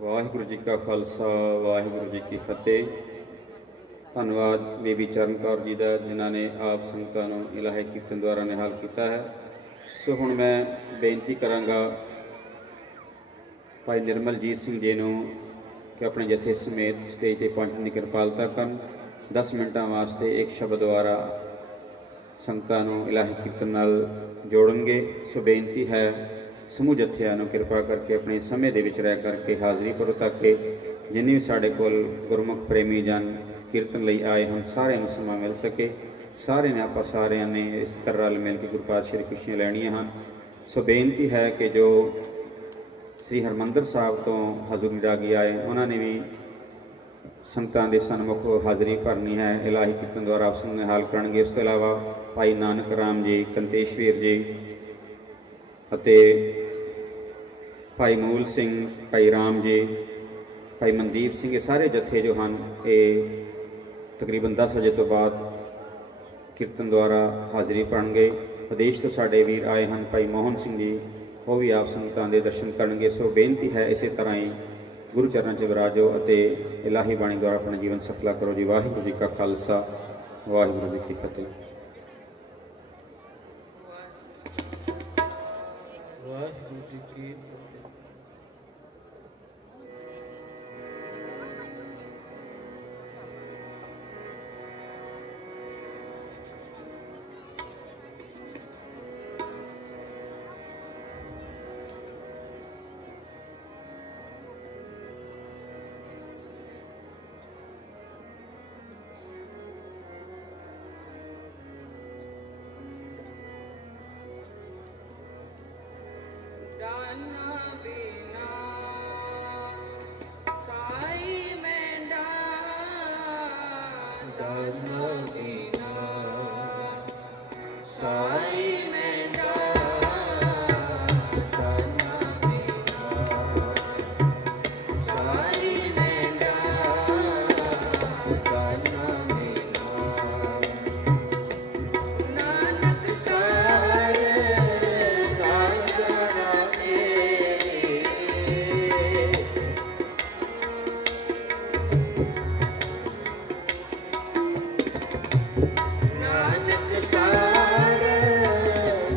ਵਾਹਿਗੁਰੂ ਜੀ ਕਾ ਖਾਲਸਾ ਵਾਹਿਗੁਰੂ ਜੀ ਕੀ ਫਤਿਹ। ਧੰਨਵਾਦ ਬੀਬੀ ਚਰਨ ਕੌਰ ਜੀ ਦਾ, ਜਿਨ੍ਹਾਂ ਨੇ ਆਪ ਸੰਗਤਾਂ ਨੂੰ ਇਲਾਹੀ ਕੀਰਤਨ ਦੁਆਰਾ ਨਿਹਾਲ ਕੀਤਾ ਹੈ। ਸੋ ਹੁਣ ਮੈਂ ਬੇਨਤੀ ਕਰਾਂਗਾ ਭਾਈ ਨਿਰਮਲਜੀਤ ਸਿੰਘ ਜੀ ਨੂੰ ਕਿ ਆਪਣੇ ਜਥੇ ਸਮੇਤ ਸਟੇਜ ਤੇ ਪਹੁੰਚਣ ਦੀ ਕਿਰਪਾਲਤਾ ਕਰਨ। 10 ਮਿੰਟਾਂ ਵਾਸਤੇ ਇੱਕ ਸ਼ਬਦ ਦੁਆਰਾ ਸੰਗਤਾਂ ਨੂੰ ਇਲਾਹੀ ਕੀਰਤਨ ਨਾਲ ਜੋੜਨਗੇ। ਸੋ ਬੇਨਤੀ ਹੈ ਸਮੂਹ ਜਥਿਆਂ ਨੂੰ ਕਿਰਪਾ ਕਰਕੇ ਆਪਣੇ ਸਮੇਂ ਦੇ ਵਿੱਚ ਰਹਿ ਕਰਕੇ ਹਾਜ਼ਰੀ ਭਰੋ, ਤਾਂ ਕਿ ਜਿੰਨੇ ਵੀ ਸਾਡੇ ਕੋਲ ਗੁਰਮੁਖ ਪ੍ਰੇਮੀ ਜਨ ਕੀਰਤਨ ਲਈ ਆਏ ਹਨ ਸਾਰਿਆਂ ਨੂੰ ਸਮਾਂ ਮਿਲ ਸਕੇ। ਸਾਰਿਆਂ ਨੇ ਆਪਾਂ ਸਾਰਿਆਂ ਨੇ ਇਸ ਤਰ੍ਹਾਂ ਰਲ ਮਿਲ ਕੇ ਗੁਰੂ ਪਾਤਸ਼ਾਹ ਦੀ ਖੁਸ਼ੀਆਂ ਲੈਣੀਆਂ ਹਨ। ਸੋ ਬੇਨਤੀ ਹੈ ਕਿ ਜੋ ਸ੍ਰੀ ਹਰਿਮੰਦਰ ਸਾਹਿਬ ਤੋਂ ਹਜ਼ੂਰੀ ਰਾਗੀ ਆਏ ਉਹਨਾਂ ਨੇ ਵੀ ਸੰਗਤਾਂ ਦੇ ਸਨਮੁਖ ਹਾਜ਼ਰੀ ਭਰਨੀ ਹੈ, ਇਲਾਹੀ ਕੀਰਤਨ ਦੁਆਰਾ ਆਪ ਨੂੰ ਨਿਹਾਲ ਕਰਨਗੇ। ਉਸ ਤੋਂ ਇਲਾਵਾ ਭਾਈ ਨਾਨਕ ਰਾਮ ਜੀ, ਕੰਤੇਸ਼ਵੀਰ ਜੀ ਅਤੇ ਭਾਈ ਮੂਲ ਸਿੰਘ, ਭਾਈ ਰਾਮ ਜੀ, ਭਾਈ ਮਨਦੀਪ ਸਿੰਘ, ਇਹ ਸਾਰੇ ਜਥੇ ਜੋ ਹਨ ਇਹ ਤਕਰੀਬਨ 10 ਵਜੇ ਤੋਂ ਬਾਅਦ ਕੀਰਤਨ ਦੁਆਰਾ ਹਾਜ਼ਰੀ ਭਰਨਗੇ। ਵਿਦੇਸ਼ ਤੋਂ ਸਾਡੇ ਵੀਰ ਆਏ ਹਨ, ਭਾਈ ਮੋਹਨ ਸਿੰਘ ਜੀ, ਉਹ ਵੀ ਆਪ ਸੰਗਤਾਂ ਦੇ ਦਰਸ਼ਨ ਕਰਨਗੇ। ਸੋ ਬੇਨਤੀ ਹੈ ਇਸੇ ਤਰ੍ਹਾਂ ਹੀ ਗੁਰੂ ਚਰਨਾਂ 'ਚ ਵਿਰਾਜੋ ਅਤੇ ਇਲਾਹੀ ਬਾਣੀ ਦੁਆਰਾ ਆਪਣਾ ਜੀਵਨ ਸਫਲਾ ਕਰੋ ਜੀ। ਵਾਹਿਗੁਰੂ ਜੀ ਕਾ ਖਾਲਸਾ, ਵਾਹਿਗੁਰੂ ਜੀ ਕੀ ਫਤਿਹ। ਵਾਹਿਗੁਰੂ ਜੀ ਕੀ ਫਤਿਹ। दाना बिना साई में दाना बिना साई में दाना बिना साई में दाना बिना नानक सार नानक सार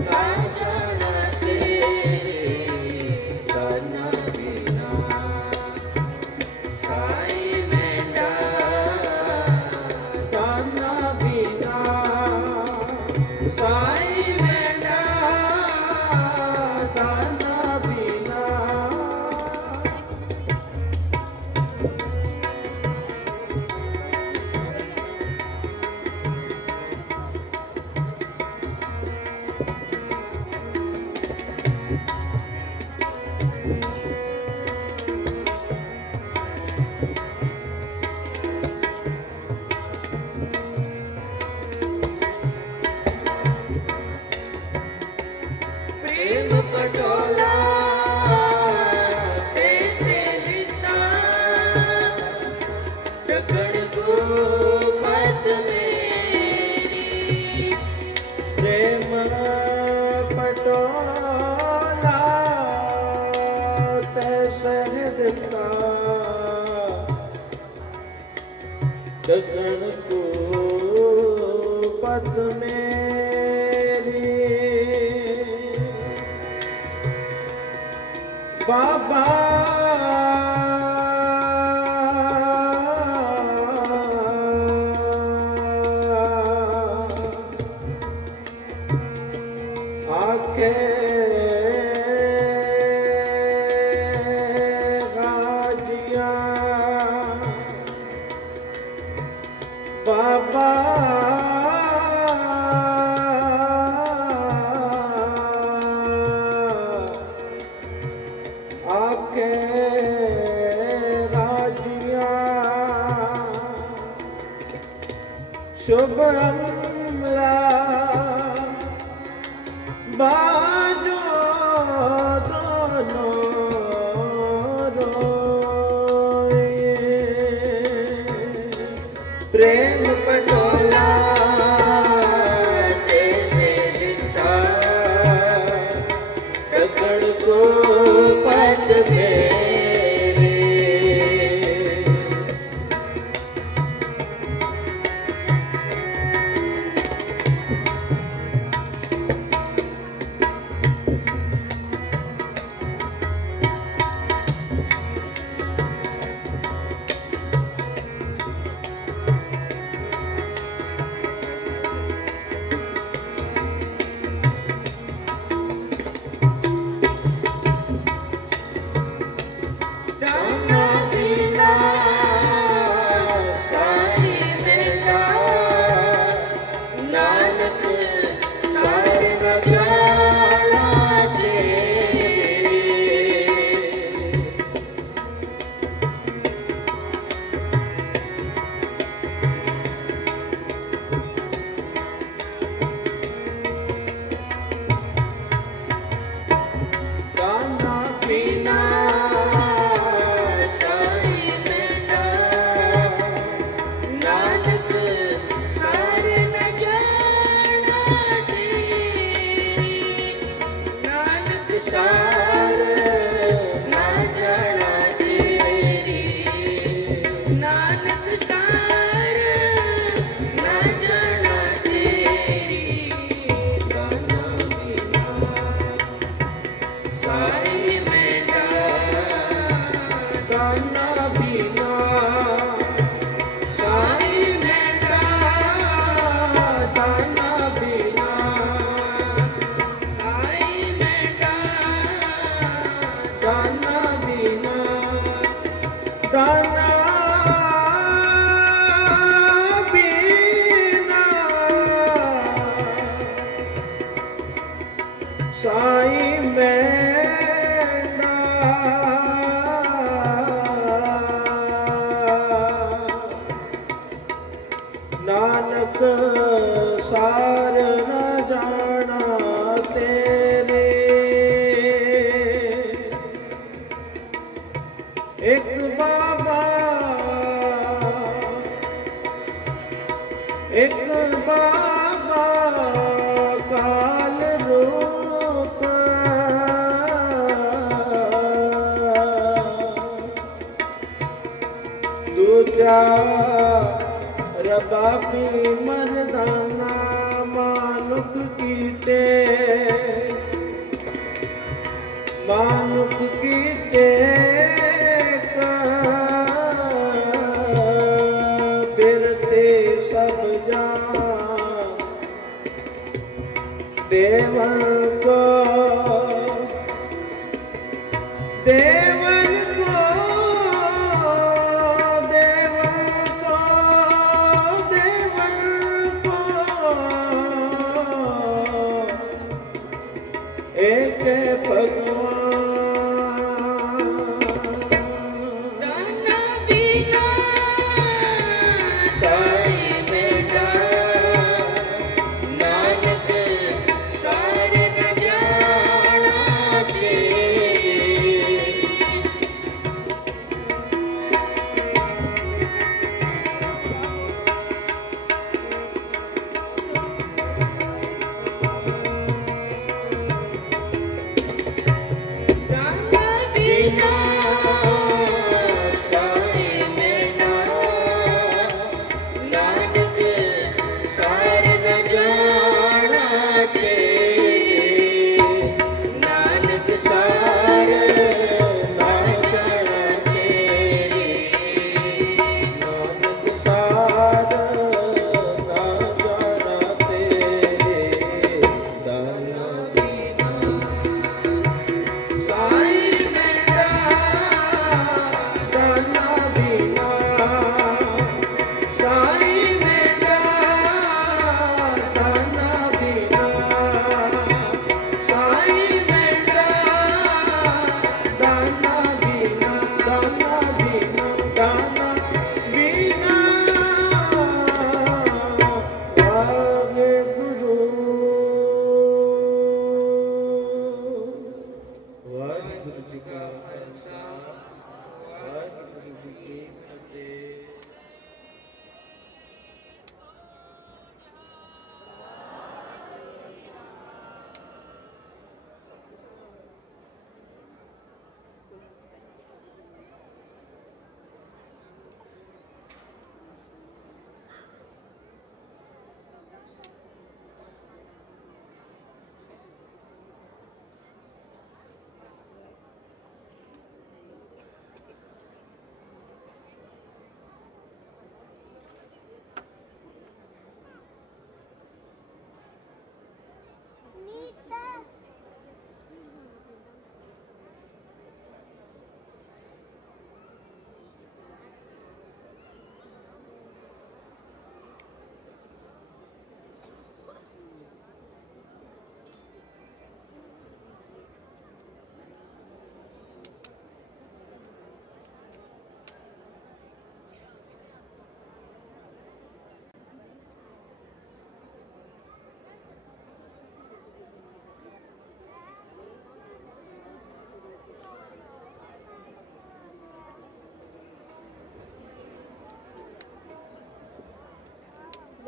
राजन तेरे दाना बिना साई में दाना बिना साई में दाना बिना प्रेम पटोला कैसे जीता रगड़ को मत मेरी प्रेम पटोला तैसे दिता गगन को पद मेरी बाबा आके गाजिया बाबा आके राजिया शुभ अमला बाजो दोनों रोए प्रेम पटोला कैसे जीता रगड़ को पद मेरे दाना बीना साई मैना नानक सार न जाना तेरे एक बाबा काल रूप दूजा रबाबी मर्दाना मानुक कीटे बिरते सब जान देवन को देवन को देवन को देवन को एक भगवान दाना बिना साई बेटा नानक सार न जाना तेरे दाना बिना साई बेटा नानक सार न जाना तेरे नानक सार न जाना तेरे नानक सार ना जाना तेरे दाना साई बेटा दाना बिना साई बेटा दाना बिना साई बेटा दाना बिना दाना बिना दाना बिना वाहे गुरु वाहिगुरु जी का खालसा वाहिगुरु जी की फतेह।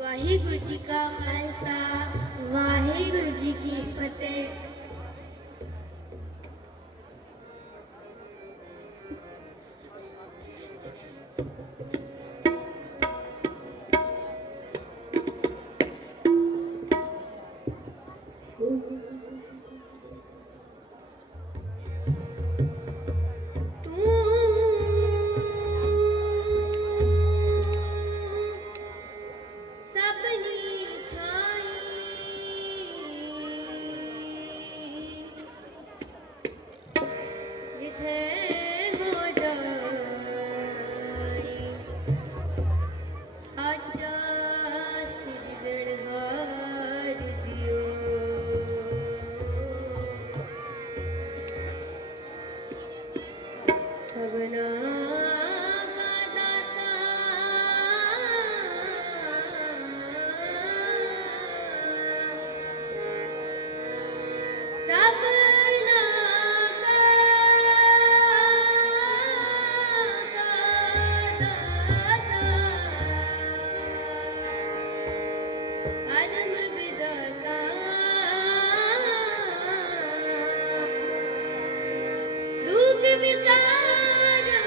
वाहिगुरु जी का खालसा वाहिगुरु जी की फतेह। सबनी छाई जिथे हो जा सबना का दाता सबना का दाता कर्म विधाता दुख विसारणा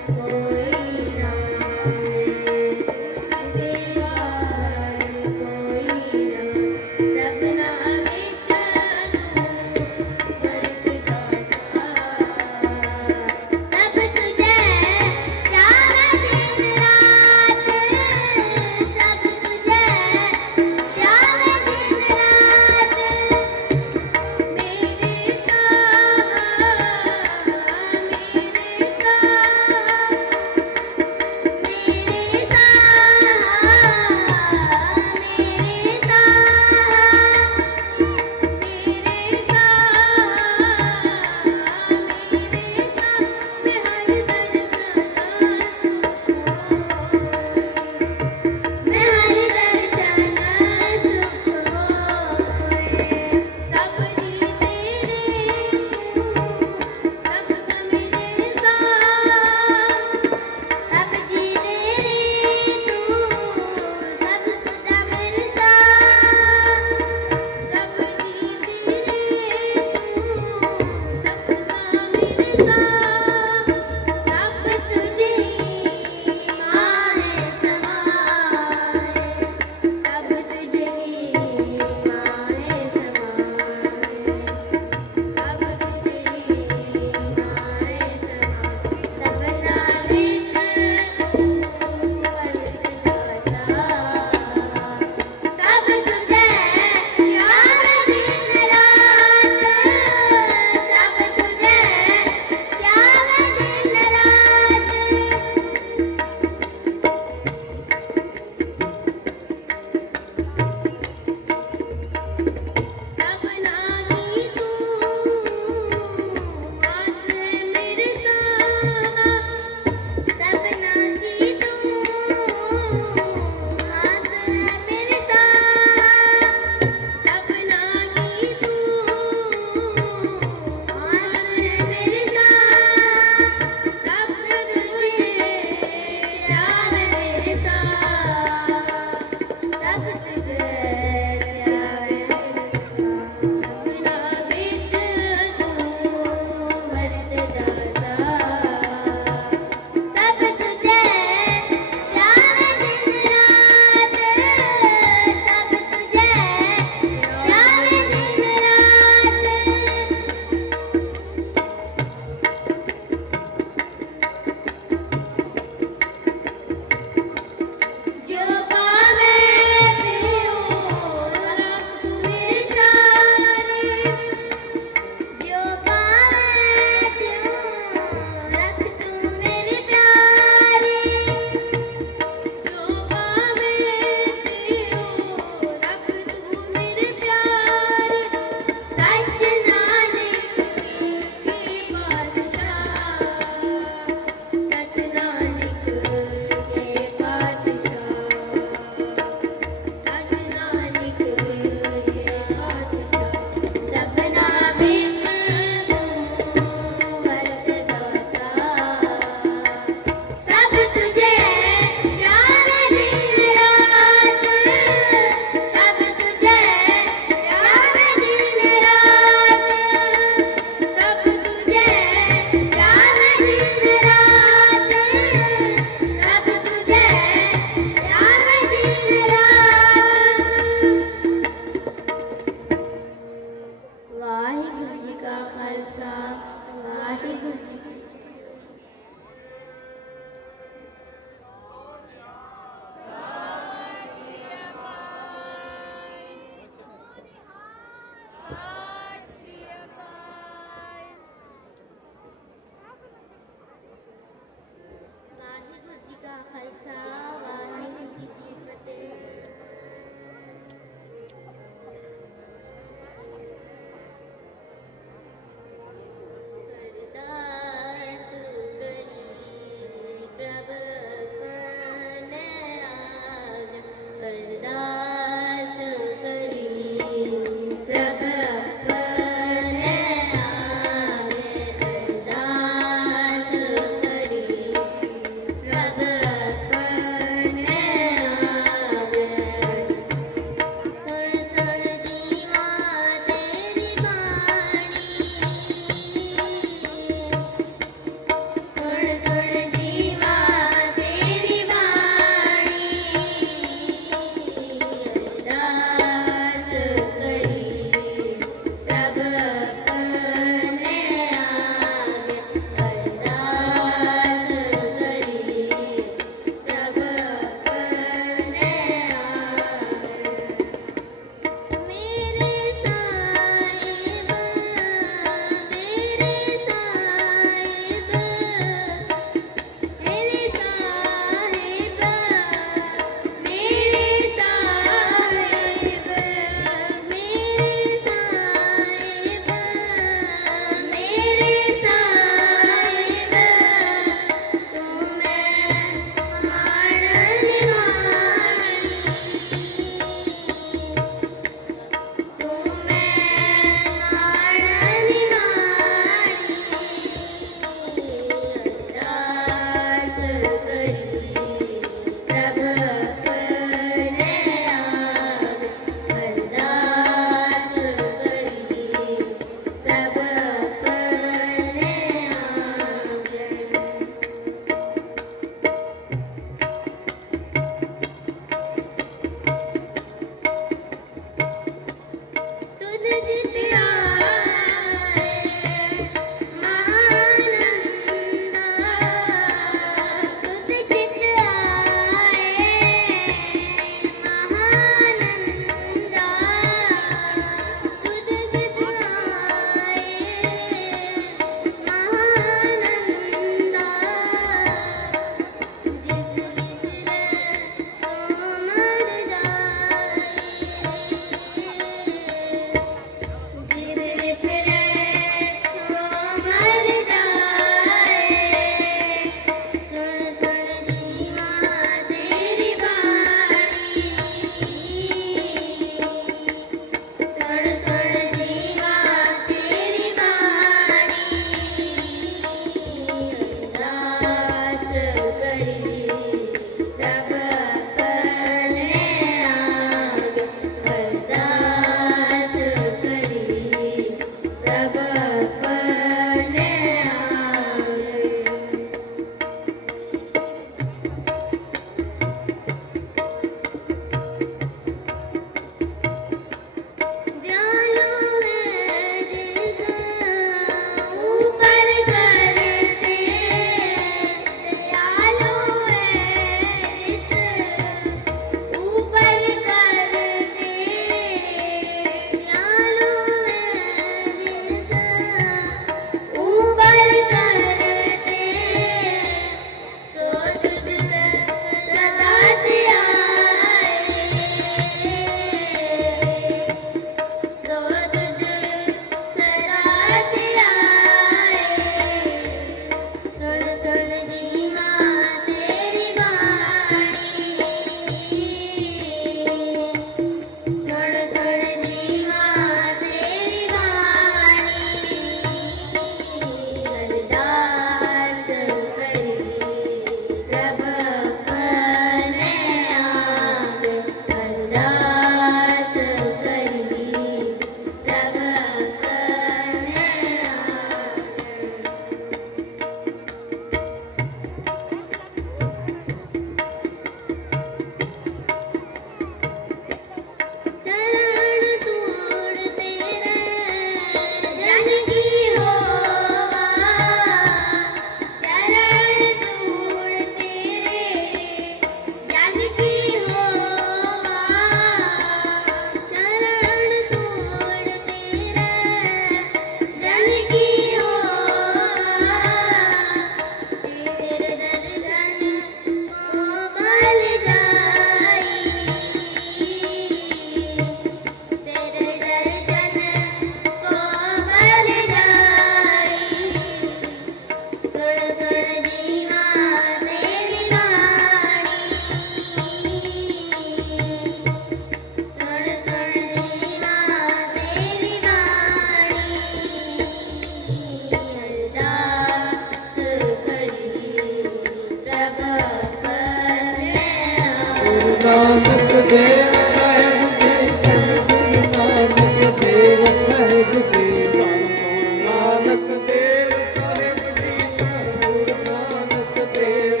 ਨਾਨਕ ਦੇਵ ਸਾਹਿਬ ਜੀ ਧੰਨ ਗੁਰੂ ਨਾਨਕ ਦੇਵ ਸਾਹਿਬ ਜੀ ਧੰਨ ਗੁਰੂ ਨਾਨਕ ਦੇਵ ਸਾਹਿਬ ਜੀ ਧੰਨ ਗੁਰੂ ਨਾਨਕ ਦੇਵ ਸਾਹਿਬ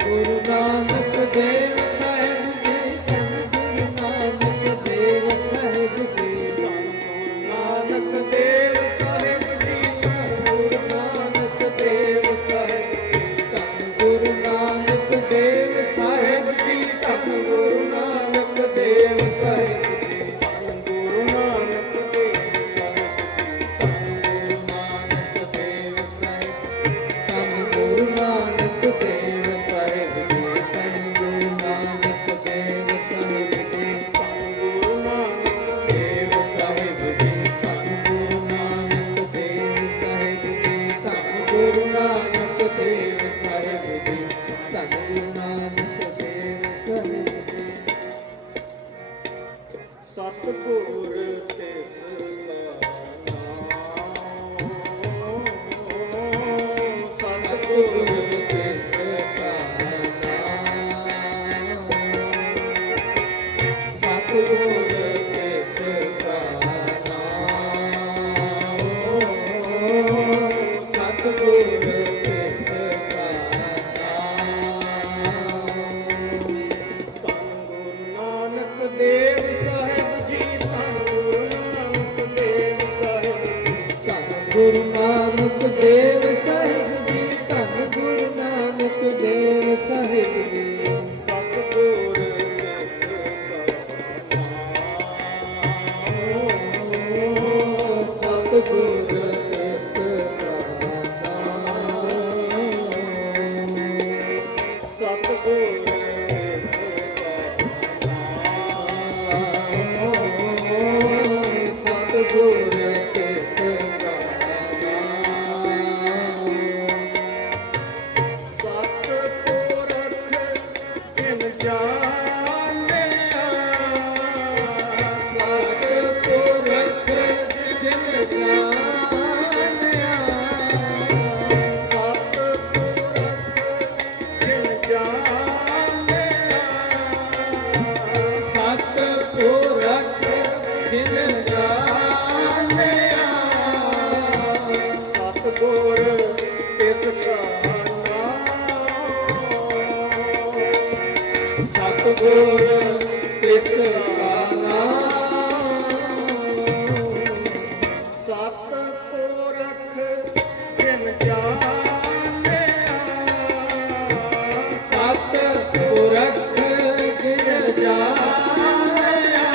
ਗੁਰੂ ਨਾਨਕ ਦੇਵ ਸਾਹਿਬ ਜੀ ਧੰਨ ਗੁਰੂ ਨਾਨਕ ਦੇਵ ਸਾਹਿਬ ਜੀ ਧੰਨ ਗੁਰੂ ਨਾਨਕ ਦੇਵ ਸਾਹਿਬ ਜੀ ਧੰਨ ਗੁਰੂ ਨਾਨਕ ਦੇਵ ਸਾਹਿਬ ਧੰਨ ਗੁਰੂ ਨਾਨਕ ਦੇਵ ਸਾਹਿਬ ਜੀ ਧੰਨ ਗੁਰੂ ਨਾਨਕ ਦੇਵ ਸਾਹਿਬ ਜੀ ਧੰਨ ਗੁਰੂ ਨਾਨਕ ਦੇਵ ਸਾਹਿਬ ਧੰਨ ਗੁਰੂ ਨਾਨਕ ਦੇਵ ਸਾਹਿਬ ਜੀ ਧੰਨ ਗੁਰੂ ਨਾਨਕ ਦੇਵ ਸਾਹਿਬ ਜੀ ਧੰਨ ਗੁਰੂ ਨਾਨਕ ਦੇਵ ਸਾਹਿਬ ਜੀ ਧੰਨ ਗੁਰੂ ਨਾਨਕ ਦੇਵ ਸਾਹਿਬ ਜੀ ਧੰਨ ਗੁਰੂ ਨਾਨਕ ਦੇਵ ਸਾਹਿਬ ਜੀ ਧੰਨ ਗੁਰੂ ਨਾਨਕ ਦੇਵ ਸਾਹਿਬ ਜੀ ਸਤਿਗੁਰ ਤਿਸ ਕਾ ਨਾਮ ਗੁਰੂ ਸਤਿਗੁਰ ਤਿਸ ਕਾ ਨਾਮ ਸਤਿਗੁਰ ਤਿਸ ਕਾ ਨਾਮ ਸਤਿਗੁਰ ਤਿਸ ਕਾ ਨਾਮ ਧੰਨ ਗੁਰੂ ਨਾਨਕ ਦੇਵ ਸਾਹਿਬ ਜੀ ਧੰਨ ਗੁਰੂ ਨਾਨਕ ਦੇਵ ਸਾਹਿਬ ਧੰਨ ਗੁਰੂ ਨਾਨਕ ਦੇਵ ਸਾਹਿਬ ਜੀ ਧੰਨ ਗੁਰੂ ਨਾਨਕ ਦੇਵ ਸਾਹਿਬ ਜੀ ਸਤਿਗੁਰ ਸਤਿਗੁਰ ਤਿਸ ਕਾ ਨਾਮ ਸਤਿਗੁਰ ਸਤਿਗੁਰ ਤਿਸ ਕਾ ਨਾਮ ਸਤਿਪੁਰਖ ਜਿਨ ਜਾਣਿਆ ਸਤਿਪੁਰਖ ਜਿਨ ਜਾਣਿਆ ਸਤਿਪੁਰਖ ਜਿਨ ਜਾਣਿਆ ਸਤਿਪੁਰਖ ਜਿਨ ਜਾਣਿਆ ਸਤਿਗੁਰ ਤਿਸ ਕਾ ਨਾਮ ਸਤਿਗੁਰ ਤਿਸ ਕਾ ਨਾਮ ਸਤਿਪੁਰਖ ਜਿਨ ਜਾਣਿਆ ਸਤਿਪੁਰਖ ਜਿਨ ਜਾਣਿਆ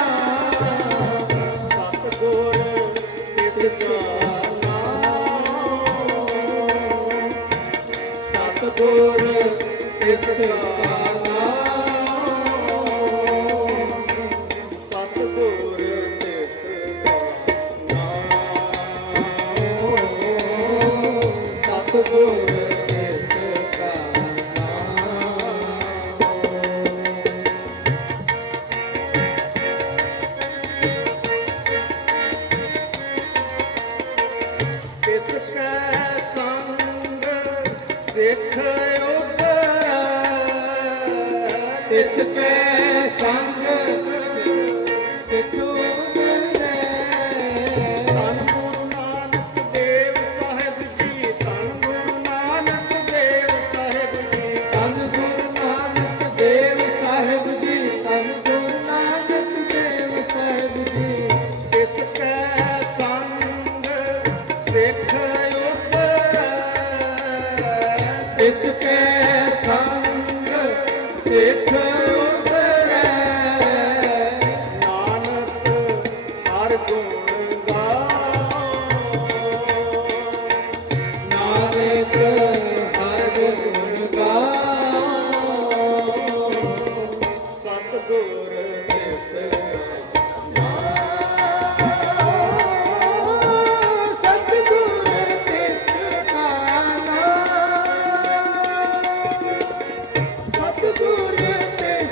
ਸਤਿਗੁਰ ਤਿਸ ਕਾ ਨਾਮ ਸਤਿਗੁਰ ਤਿਸ ਕਾ ਨਾਮ ਸਤਿਗੁਰ ਤਿਸ ਕਾ ਨਾਮ ਸਤਿਗੁਰ ਤਿਸ ਕਾ ਨਾਮ ਤਿਸ ਕੈ ਸੰਗ ਸਿੱਖ ਉਪਰੈ ਤਿਸ ਕੈ ਸੰਗ ਸਿੱਖੋ ਮਰੈ ਧੰਨ ਗੁਰੂ ਨਾਨਕ ਦੇਵ ਸਾਹਿਬ ਜੀ ਧੰਨ ਗੁਰੂ ਨਾਨਕ ਦੇਵ ਸਾਹਿਬ ਜੀ ਧੰਨ ਗੁਰੂ ਨਾਨਕ ਦੇਵ ਸਾਹਿਬ ਜੀ ਧੰਨ ਗੁਰੂ ਨਾਨਕ ਦੇਵ ਸਾਹਿਬ ਜੀ ਤਿਸ ਕੈ ਸੰਗ ਸਿੱਖ ਉਪਰੈ ਤਿਸ ਕੈ ਸੰਗ ਸਿੱਖ ਉਪਰੈ ਨਾਨਕ ਹਰ ਗੁਣ ਗਾਓ ਨਾਨਕ ਹਰ ਗੁਣ ਗਾਓ ਸਤਿਗੁਰ ਤਿਸ ਸਤਿਗੁਰ ਤਿਸ ਕਾ ਨਾਮ ਸਤਿਗੁਰ ਤਿਸ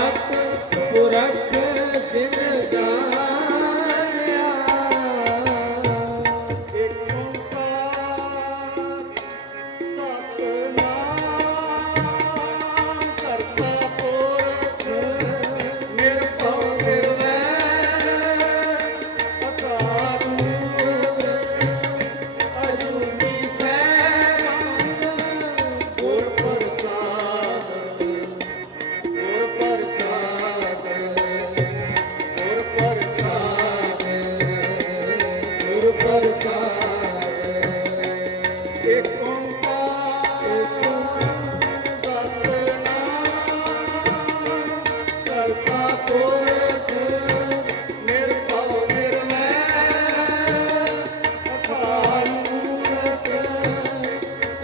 ਸਤ ਪੁਰਖ ਜਿਨ ਜਾਣਿਆ ਏਕ ਓੰਕਾਰ ਸਤਿਨਾਮ ਕਰਤਾ ਪੁਰਖ ਨਿਰਭਉ ਨਿਰਵੈਰ ਅਕਾਲ ਮੂਰਤ ਅਜੂਨੀ ਸੈਭੰ ਗੁਰ ਪ੍ਰਸਾਦ ਗੁਰ ਪ੍ਰਸਾਦ ਗੁਰ ਪ੍ਰਸਾਦ ਗੁਰ ਪ੍ਰਸਾਦ ਏਕ ਓੰਕਾਰ ਸਤਿਨਾਮ ਕਰਤਾ ਪੁਰਖ ਨਿਰਭਉ ਨਿਰਵੈਰ ਅਕਾਲ ਮੂਰਤ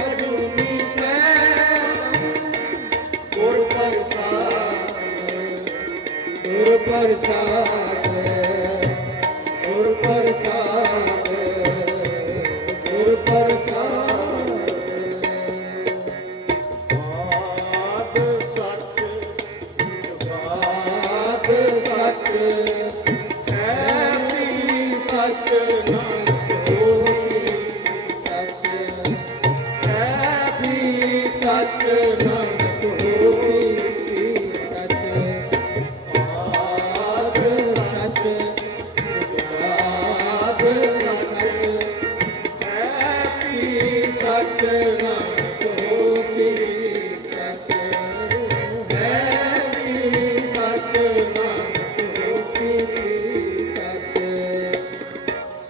ਅਜੂਨੀ ਸੈਭੰ ਗੁਰ ਪ੍ਰਸਾਦ ਗੁਰ ਪ੍ਰਸਾਦ ਗੁਰ ਪ੍ਰਸਾਦ ਗੁਰ ਪ੍ਰਸਾਦ ਆਦ ਸੱਚ ਬਾਤ ਸੱਚ ਹੈ ਵੀ ਸੱਚ ਨਾਨਕ ਹੋਈ ਸੱਚ ਹੈ ਵੀ ਸੱਚ ਨਾਨਕ ਹੋਈ ਸੱਚ ਆਦ ਸੱਚ ਜੁਗਾਦ ਸੱਚ ਹੈ ਵੀ ਸੱਚ ਨਾਨਕ ਹੋਈ ਸੱਚ ਹੈ ਵੀ ਸੱਚ ਨਾਨਕ ਹੋਈ ਸੱਚ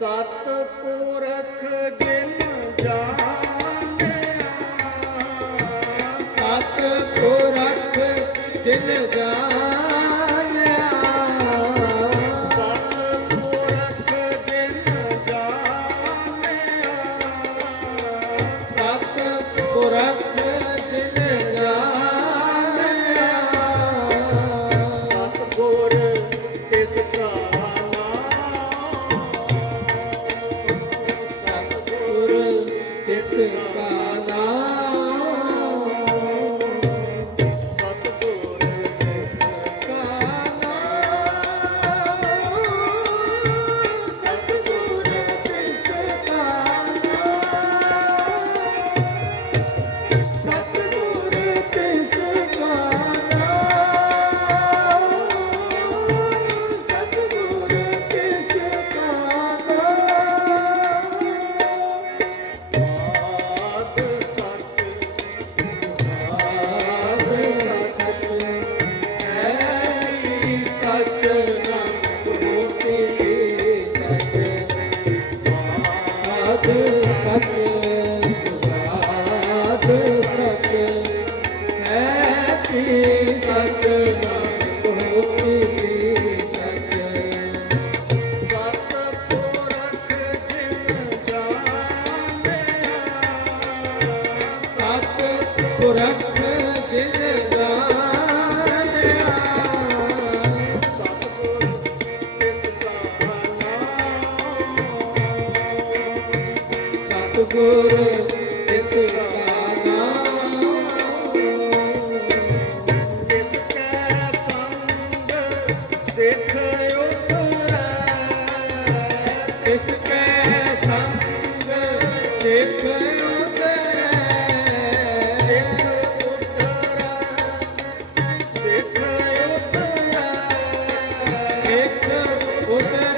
ਸਤ ਪੁਰਖ ਜਿਨ ਜਾਣਿਆ ਸਤ ਪੁਰਖ ਜਿਨ ਜਾਣਿਆ ਸਤ ਪੁਰਖ ਜਿਨ ਜਾਣਿਆ ਸਤ ਪੁਰਖ ਜਿਨ ਜਾਣਿਆ ਸਤਿਗੁਰ ਤਿਸ ਕਾ ਸਤਿਗੁਰ ਤਿਸ ਕਾ ਨਾਮ ਸਤਿਗੁਰ ਤਿਸ ਕਾ ਨਾਮ ਸਤਿਗੁਰ ਤਿਸ ਕਾ ਨਾਮ ਸਤਿਗੁਰ ਤਿਸ ਕਾ ਨਾਮ ਸਤਿਗੁਰ ਤਿਸ ਕਾ ਨਾਮ ਆਦ ਸੱਚ ਆਦ ਸੱਚ ਹੈ ਵੀ ਸੱਚ ਨਾਨਕ ਹੋਸੀ ਸੱਚ ਆਦ ਸੱਚ ਆਦ ਸੱਚ ਹੈ ਵੀ ਸੱਚ ਨਾਨਕ ਹੋਸੀ ਸੱਚ ਸਤ ਪੁਰਖ ਜਿਨ ਜਾਣਿਆ ਸਤ ਪੁਰਖ ਜਿਨ ਜਾਣਿਆ ਸਤਿਗੁਰ ਤਿਸ ਕਾ ਨਾਮ ਸਤਿਗੁਰ ਤਿਸ ਕਾ ਨਾਮ ਤਿਸ ਕੈ ਸੰਗ ਸਿੱਖ ਉਤਰੈ ਤਿਸ ਕੈ ਸੰਗ ਸਿੱਖ ਉਤਰੈ ਸਿੱਖ ਉਤਰੈ ਸਿੱਖ ਉਤਰੈ ਸਿੱਖ ਉਤਰੈ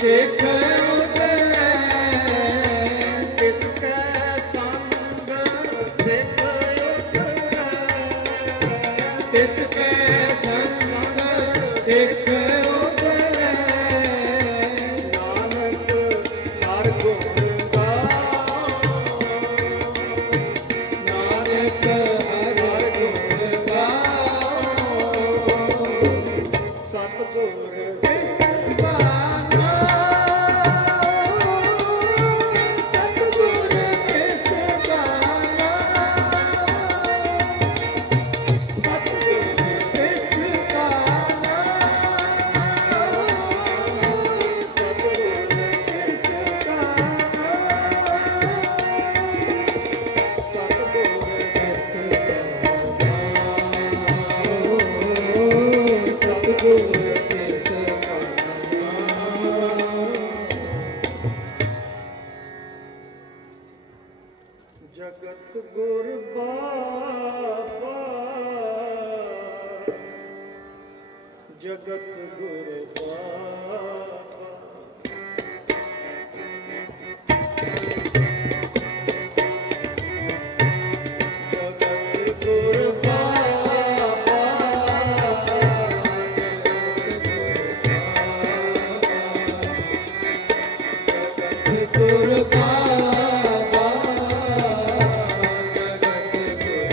ਸਿੱਖ ਉਤਰੈ ਤਿਸ ਕੈ ਸੰਗ ਸਿੱਖ ਉਤਰੈ ਤਿਸ ਕੈ ਸੰਗ ਸਿੱਖ ਉਤਰੈ ਨਾਨਕ ਹਰ ਗੁਣ ਗਾਓ ਨਾਨਕ ਹਰਿ ਗੁਣ ਗਾਓ ਸਤਿਗੁਰ ਤਿਸ ਕਾ ਨਾਮ ਸਤਿਗੁਰ ਤਿਸ ਕਾ ਨਾਮ ਸਤਿਗੁਰ ਤਿਸ ਸਤਿਗੁਰ ਤਿਸ ਕਰਨਾ। ਜਗਤ ਗੁਰ ਬਾਬਾ ਜਗਤ ਗੁਰ ਬਾਬਾ ਜਗਤ ਗੁਰ ਬਾਬਾ ਜਗਤ ਗੁਰ ਬਾਬਾ ਜਗਤ ਗੁਰ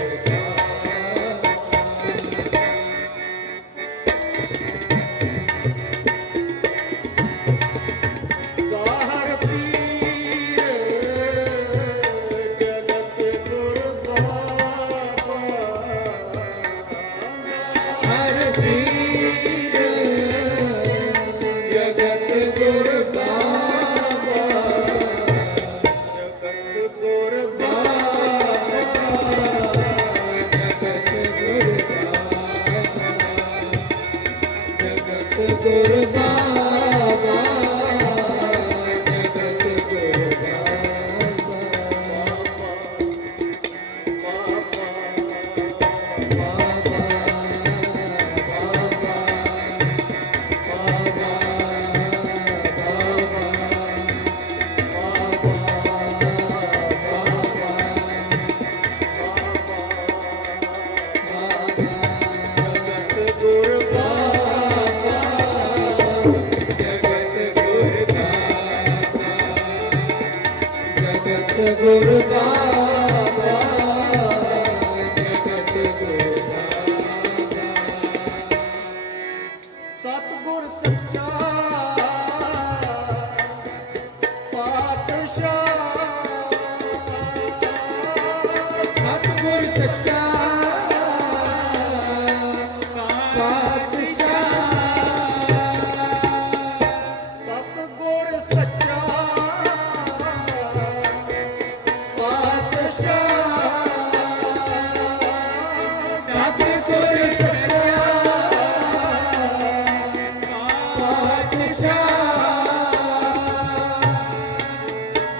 ਬਾਹਰ ਪੀਰ ਜਗਤ ਗੁਰ ਬਾਬਾ ਹਰ ਪੀਰ ਜਗਤ ਗੁਰ ਬਾਬਾ ਜਗਤ ਗੁਰ ਬਾਬਾ ਜਗਤ ਗੁਰ ਬਾਬਾ ਜਗਤ ਗੁਰ ਬਾਬਾ ਜਗਤ ਗੁਰ ਜਗਤ ਗੁਰ ਬਾਬਾ ਜਗਤ ਗੁਰ ਬਾਬਾ ਜਗਤ ਗੁਰ ਬਾਬਾ ਸਤਿਗੁਰ ਸੱਚਾ ਪਾਤਸ਼ਾਹ ਸਤਿਗੁਰ ਸੱਚਾ ਪਾਤਸ਼ਾਹ ਸਤਿਗੁਰ ਸੱਚਾ ਪਾਤਸ਼ਾਹ ਸਤਿਗੁਰ ਸੱਚਾ ਪਾਤਸ਼ਾਹ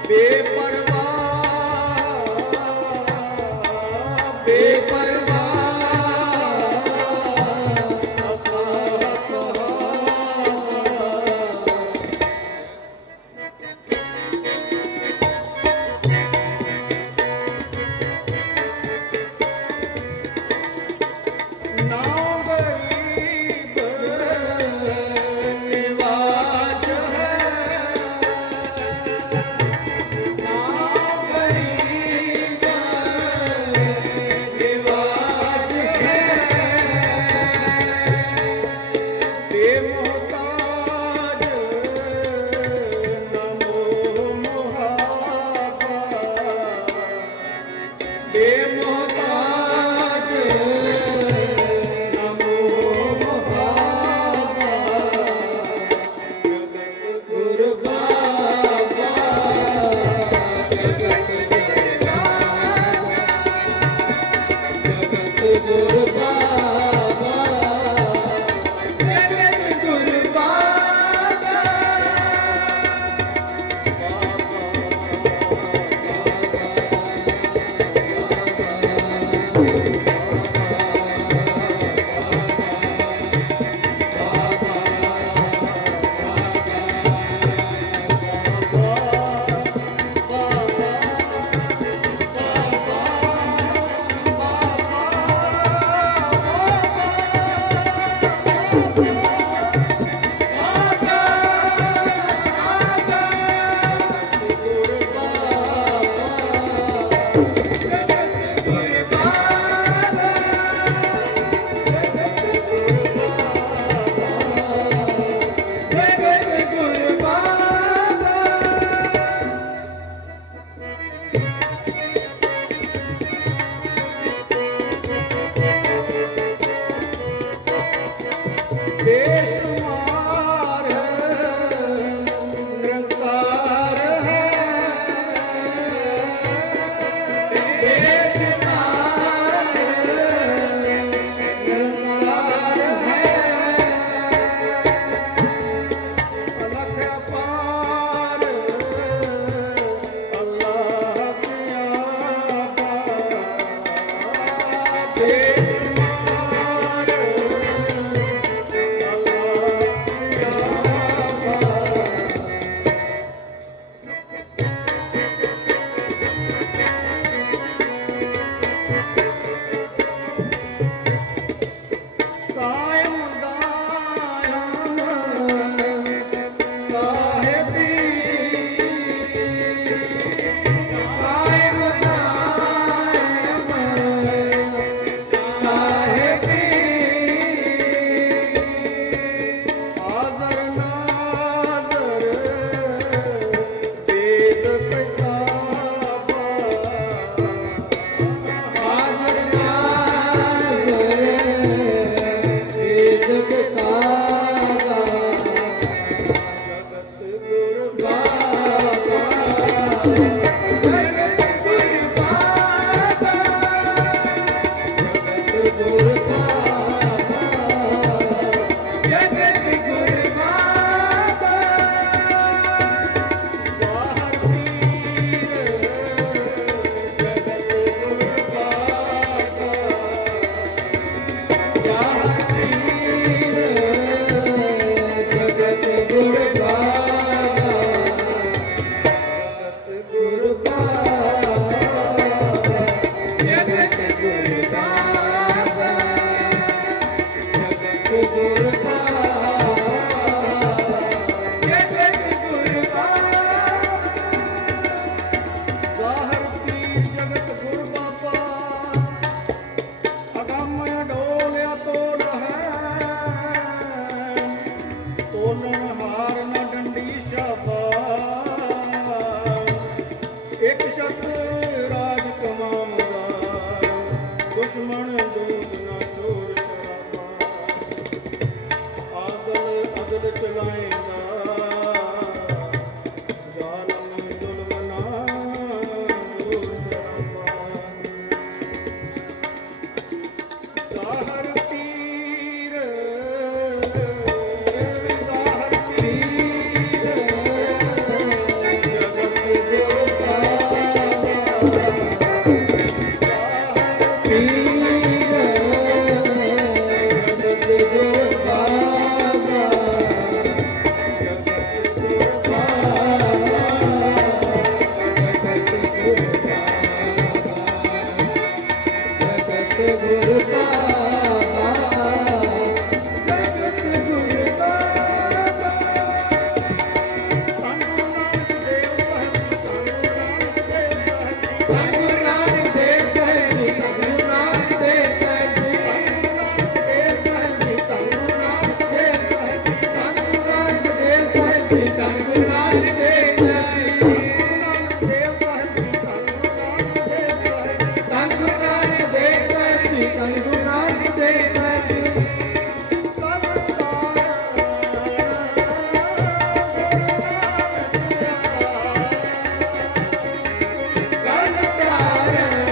ਬੇਪਰਵਾਹ ਨਾਮ ਗਰੀਬ ਨਿਵਾਜ ਹੈ ਨਾਮ ਗਰੀਬ ਨਿਵਾਜ ਹੈ ਬੇਮੁਹਤਾਜ ਨਮੋ ਮੁਹਾਬਾ ਬੇਮੁਹਤਾਜ ਨਮੋ ਮੁਹਾਬਾ ਜਗਤ ਗੁਰ ਬਾਬਾ ਜਗਤ ਗੁਰ ਬਾਬਾ ਜਗਤ ਗੁਰ ਬਾਬਾ ਬੇਸ਼ੁਮਾਰ ਨਿਰੰਕਾਰ ਹੈ ਬੇਸ਼ੁਮਾਰ ਨਿਰੰਕਾਰ ਹੈ ਗੁਰ ਕਾ ਜਗਤ ਗੁਰ ਕਾ ਜ਼ਾਹਰ ਪੀਰ ਜਗਤ ਗੁਰ ਬਾਬਾ ਅਗੰਮ ਅਡੋਲਿਆ ਤੋਲ ਹੈ ਤੋਲਣ ਹਾਰ ਨਾ ਡੰਡੀ ਸ਼ਾਬਾ ਇੱਕ ਸ਼ਤ ਰਾਜ ਕਮਾਉਂਦਾ ਦੁਸ਼ਮਣ ਦੂਤ ਨਾ ਸ਼ੋਰ ਸ਼ਰਾਬਾ ਆਦਲ ਅਦਲ ਚਲਾਏਗਾ ਜ਼ਾਲਮ ਜ਼ੁਲਮ ਨਾ ਦੂਰ ਕਰਾਵਾ ਜ਼ਾਹਰ ਪੀਰ ਜਗਤ ਗੁਰ ਕਾ ਗੁਰੂ ਨਾਨਕ ਦੇਵ ਸਾਹਿਬ ਜੀ ਗੁਰੂ ਨਾਨਕ ਦੇਵ ਸਾਹਿਬ ਜੀ ਗੁਰੂ ਨਾਨਕ ਦੇਵ ਸਾਹਿਬ ਜੀ ਗੁਰੂ ਨਾਨਕ ਦੇਵ ਸਾਹਿਬ ਜੀ ਗੁਰੂ ਨਾਨਕ ਦੇਵ ਸਾਹਿਬ ਜੀ ਧੰਨ ਗੁਰੂ ਨਾਨਕ ਦੇਵ ਸਾਹਿਬ ਜੀ ਧੰਨ ਗੁਰੂ ਨਾਨਕ ਦੇਵ ਸਾਹਿਬ ਜੀ ਗਲ ਧਾਰਨ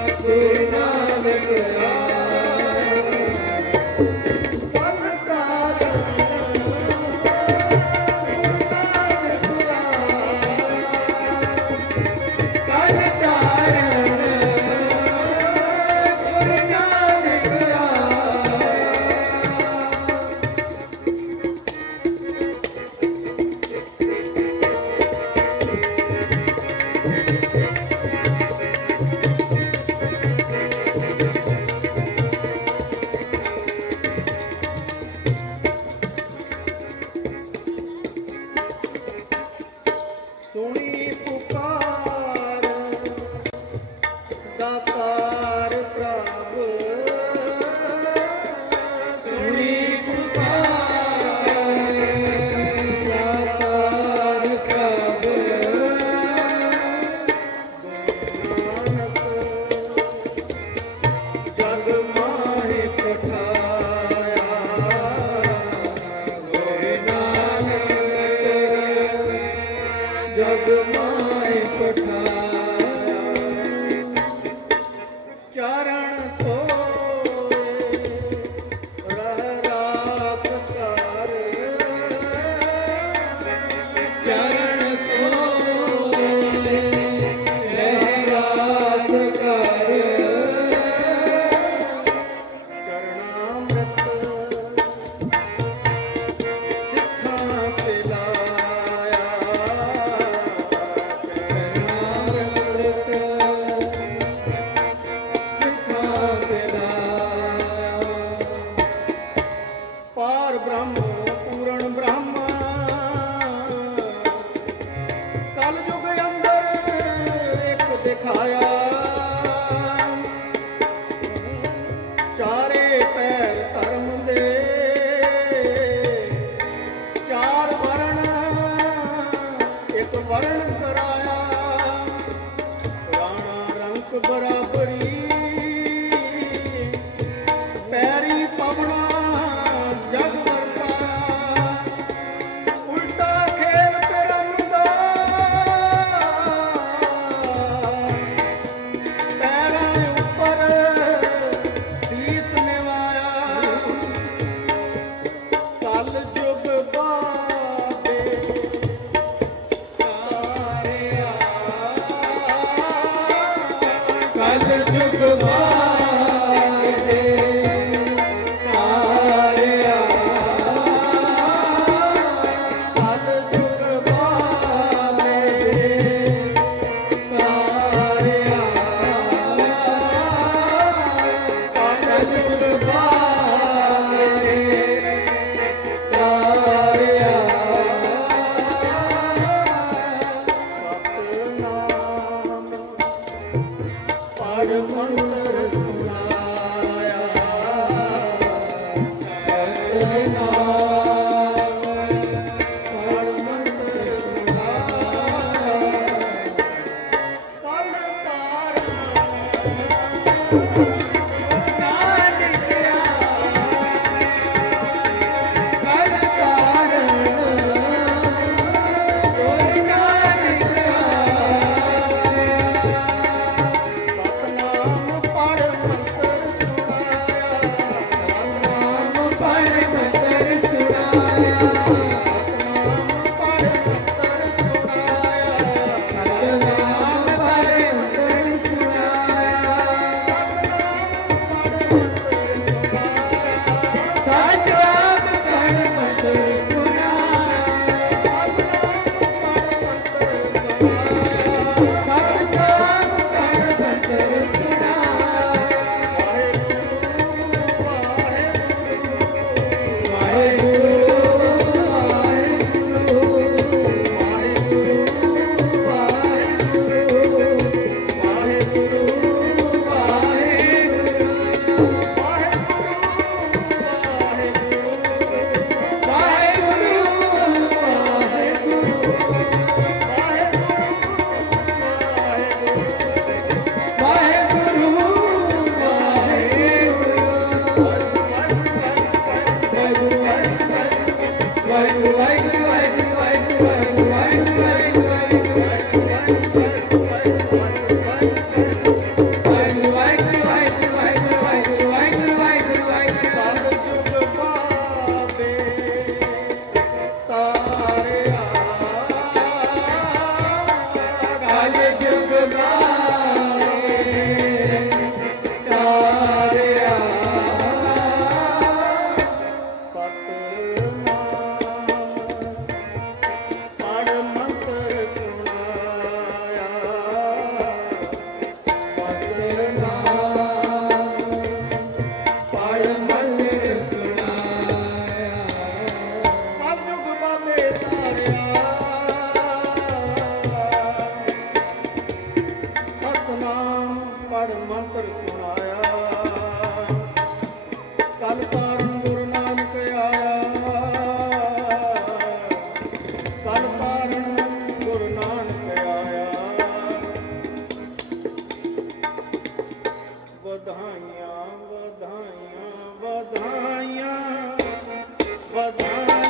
ਗੁਰੂ ਨਾਨਕ ਗਲ ਧਾਰਨ ਗੁਰੂ ਨਾਨਕ ਸੁਣੀ ਪੁਕਾਰ ਦਾਤਾਰ ਪ੍ਰਭ ਸੁਣੀ ਪੁਕਾਰ ਦਾਤਾਰ ਪ੍ਰਭ ਜਗ ਮਾਹੇ ਪਠਾਇਆ ਗੁਰੂ ਨਾਨਕ ਜਗ ਮਾਹੇ ਪਠਾਇਆ ਚਰਨ ਧੋਏ ਰਹਿ ਰਾਸ ਕਰ ਚਰਨ ਧੋਏ ਰਹਿ ਰਾਸ ਕਰ ਚਰਨਾਮ੍ਰਿਤ ਸਿੱਖਾਂ ਪਿਲਾਇਆ ਚਰਨਾਮ੍ਰਿਤ ਸਿੱਖਾਂ ਵਧਾਈਆਂ ਵਧਾਈਆਂ ਵਧਾਈਆਂ ਵਧਾਈਆਂ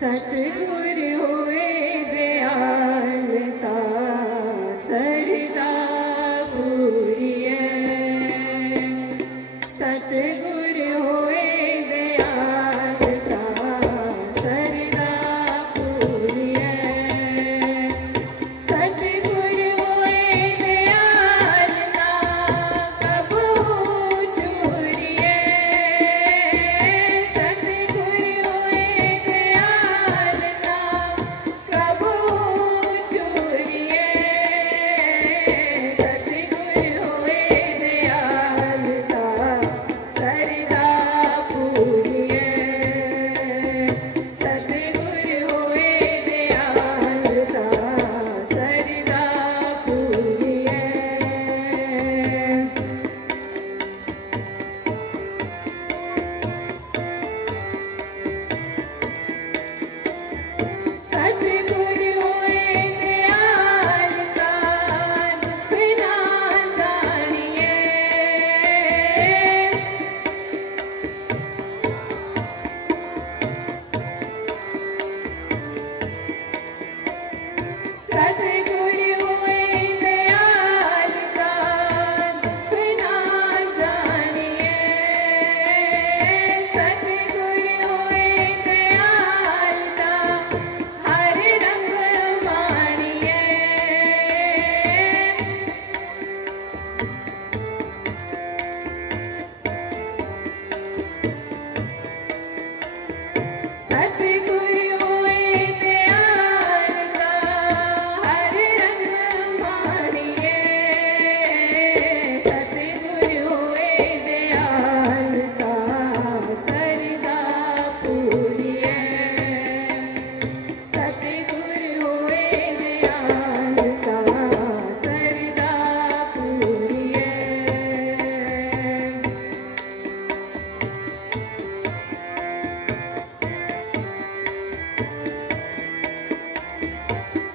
सतगुर होए दयालता सरदा पूरिए सतगुर होए दयालता सरदा पूरिए सतगुर होए दयालता कबू चूरिए सतगुर होए दयालता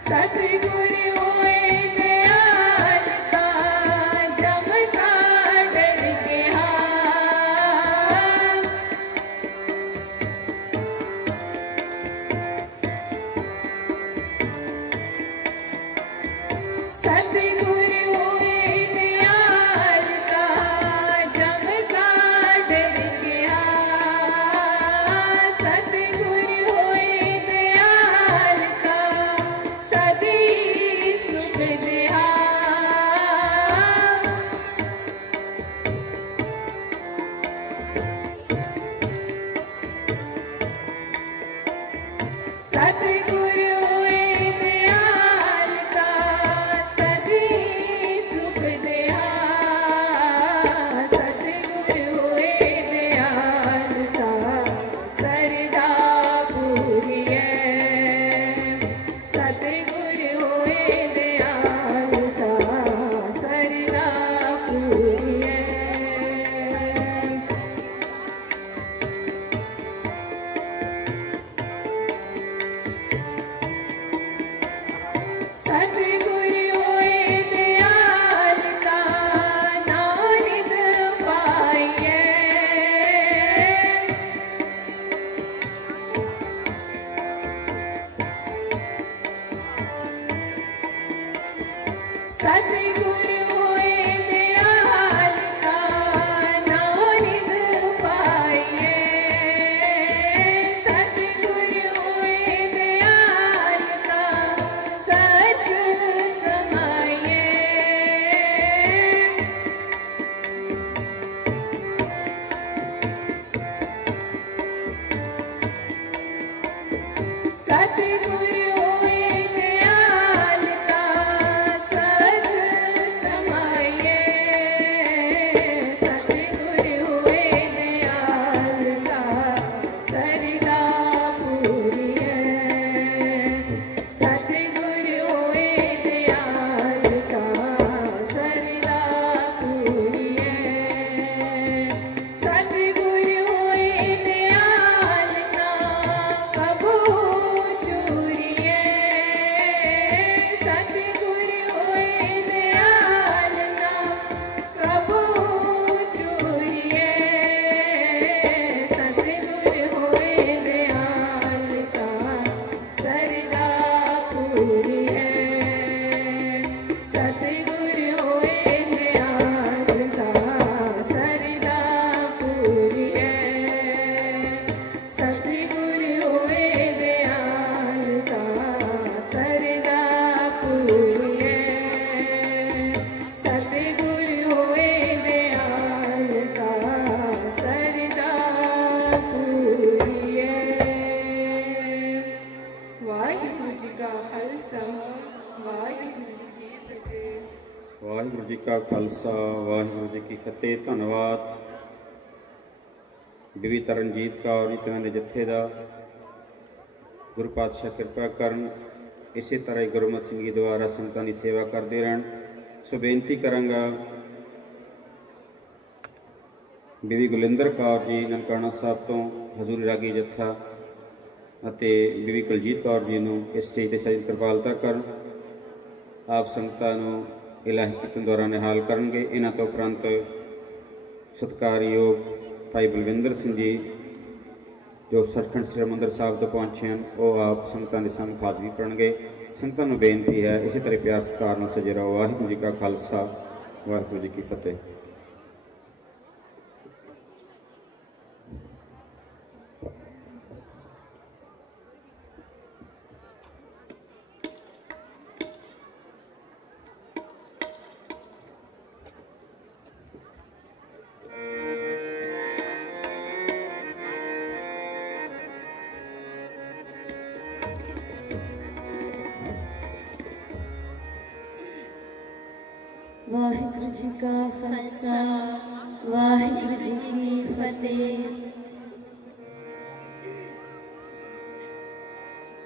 सतगुर होए दयाल का जम का डर के हाथ सतगुर होए दयाल का जम का डर के हाथ सतगुर होए दयाल का सदी सुख देहा सतगुर होए दयाल का सदी सुख देहा सतगुर होए दयाल का सरदा पूरिए सतगुर होए दयाल का सरदा पूरिए सतगुर होए दयाल का नानिद पाइए सतगुर होए दयाल का नानिद पाइए सतगुर होए दयाल का सच समाइए सतगुर होए दयाल का सच समाइए सतगुर होए दयाल का सरदा पूरिए सतगुर होए दयाल का सरदा पूरिए सतगुर होए दयाल ना कबू चूरिए सतगुर होए दयाल ना कबू चूरिए सतगुर होए दयाल का सरदा पूरिए सतगुर होए दयाल का सरदा पूरिए सतगुर होए दयाल का सरदा पूरिए सतगुर होए दयाल का सरदा पूरिए वाहिगुरु जी का खालसा वाहिगुरु जी की फतेह ਵਾਹਿਗੁਰੂ ਜੀ ਕਾ ਖਾਲਸਾ ਵਾਹਿਗੁਰੂ ਜੀ ਕੀ ਫਤਿਹ। ਧੰਨਵਾਦ ਬੀਬੀ ਤਰਨਜੀਤ ਕੌਰ ਜੀ ਤੇ ਜੱਥੇ ਦਾ। ਗੁਰੂ ਪਾਤਸ਼ਾਹ ਕਿਰਪਾ ਕਰਨ ਇਸੇ ਤਰ੍ਹਾਂ ਹੀ ਗੁਰਮਤਿ ਸਿੰਘ ਜੀ ਦੁਆਰਾ ਸੰਗਤਾਂ ਦੀ ਸੇਵਾ ਕਰਦੇ ਰਹਿਣ। ਸੋ ਬੇਨਤੀ ਕਰਾਂਗਾ ਬੀਬੀ ਗੁਲਿੰਦਰ ਕੌਰ ਜੀ ਨਨਕਾਣਾ ਸਾਹਿਬ ਤੋਂ ਹਜ਼ੂਰੀ ਰਾਗੀ ਜੱਥਾ ਅਤੇ ਬੀਬੀ ਕੁਲਜੀਤ ਕੌਰ ਜੀ ਨੂੰ ਇਸ ਸਟੇਜ ਤੇ ਸਜਦ ਕਿਰਪਾਲਤਾ ਕਰਨ। ਆਪ ਸੰਗਤਾਂ ਨੂੰ ਇਲਾਹੀ ਕੀਰਤਨ ਦੁਆਰਾ ਨਿਹਾਲ ਕਰਨਗੇ। ਇਹਨਾਂ ਤੋਂ ਉਪਰੰਤ ਸਤਿਕਾਰਯੋਗ ਭਾਈ ਬਲਵਿੰਦਰ ਸਿੰਘ ਜੀ ਜੋ ਸੱਚਖੰਡ ਸ੍ਰੀ ਹਰਿਮੰਦਰ ਸਾਹਿਬ ਤੋਂ ਪਹੁੰਚੇ ਹਨ, ਉਹ ਆਪ ਸੰਗਤਾਂ ਦੇ ਸਾਹਮਣੇ ਹਾਜ਼ਰੀ ਕਰਨਗੇ। ਸੰਗਤਾਂ ਨੂੰ ਬੇਨਤੀ ਹੈ ਇਸੇ ਤਰ੍ਹਾਂ ਪਿਆਰ ਸਤਿਕਾਰ ਨਾਲ ਸਜੇ ਰਹੋ। ਵਾਹਿਗੁਰੂ ਜੀ ਕਾ ਖਾਲਸਾ ਵਾਹਿਗੁਰੂ ਜੀ ਕੀ ਫਤਿਹ। वाहिगुरु जी का खालसा वाहिगुरु जी की फतेह।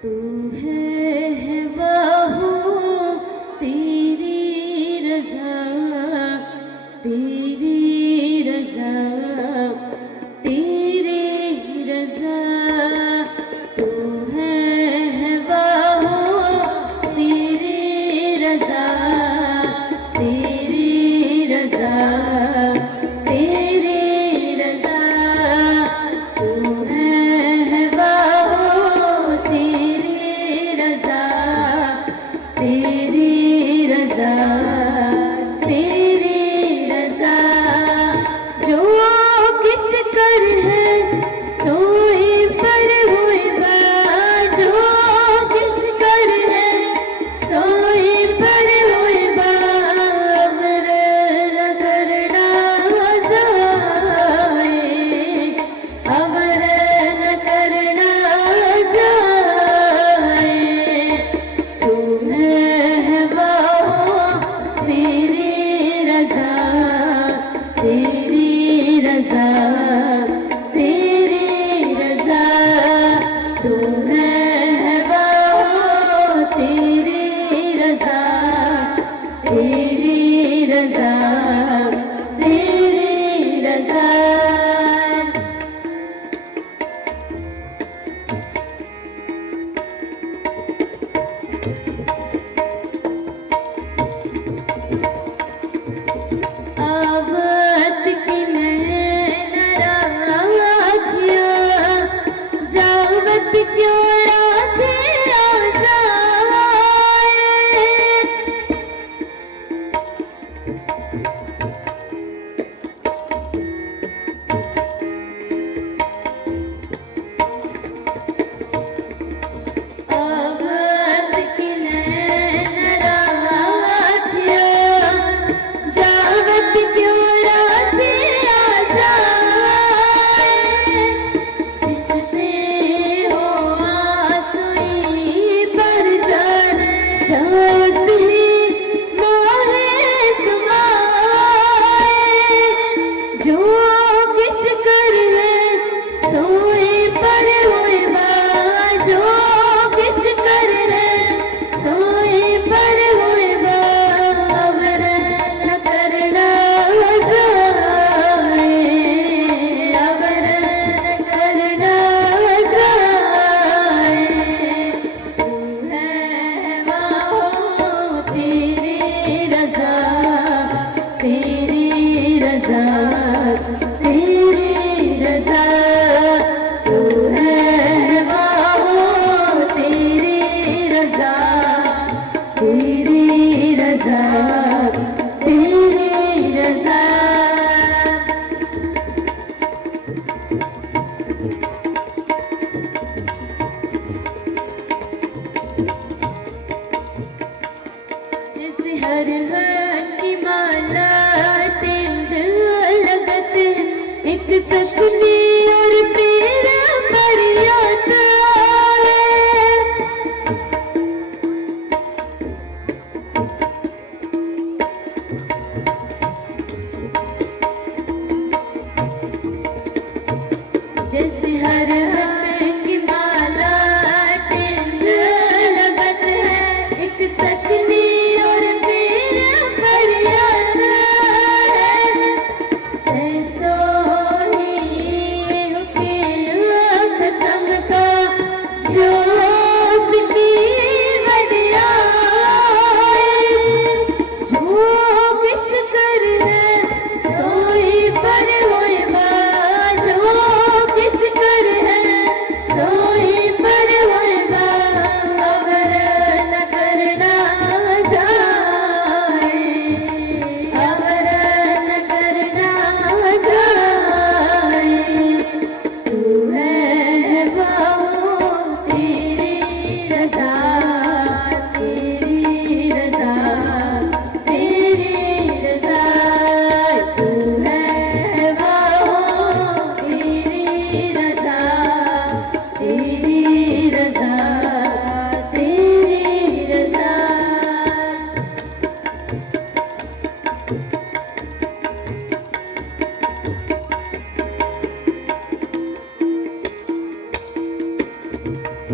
तू है बाहू तेरी रजा तेरी रजा तेरी रजा तू है बाहू तेरी एक सकनी और मेरा मरियाता जैसे हर हाथ की माला टिंड लगत है एक सकनी और मेरा मरियाता ऐसो ही उकेलुआ कसम का जो उसकी वडियाई जो बिच कर है सोई पर होए बा जो बिच कर है सोई पर होए बा अवर न करना जाए अवर न करना जाए तू है बाबू तेरी रजा तेरी रजा तेरी रजा तू है बाबू तेरी रजा तेरी रजा तेरी रजा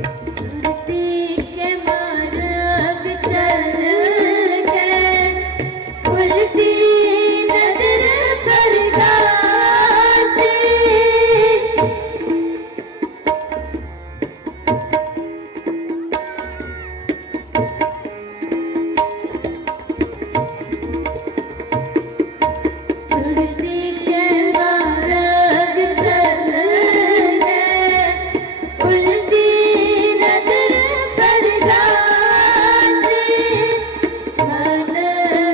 सुरती के मार्ग चल के उल्टी नजर परदासी सुरती के मार्ग चल के उल्टी नजर परदासी मन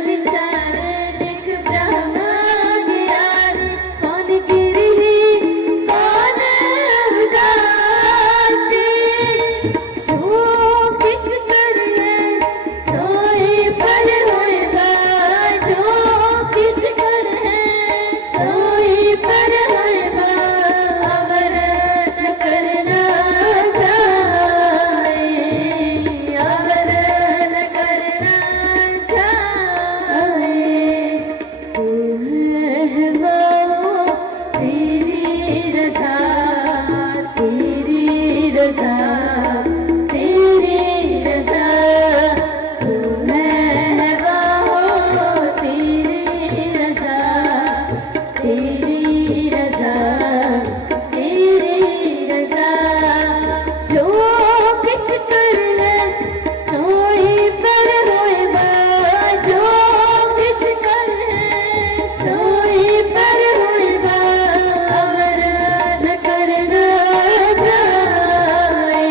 विचार दिख ब्रह्म ज्ञान कौन गिरी कौन उदासी जो किच कर है सोई पर होएगा जो किच कर है सोई पर होएगा अवर न करना जाए अवर न करना जाए तू है बाबू तेरी रजा तेरी रजा तेरी रजा तू है बाबू तेरी रजा तेरी रजा तेरी रजा जो किच कर है सोई पर होए बा जो किच कर है सोई पर होए बा अवर न करना जाए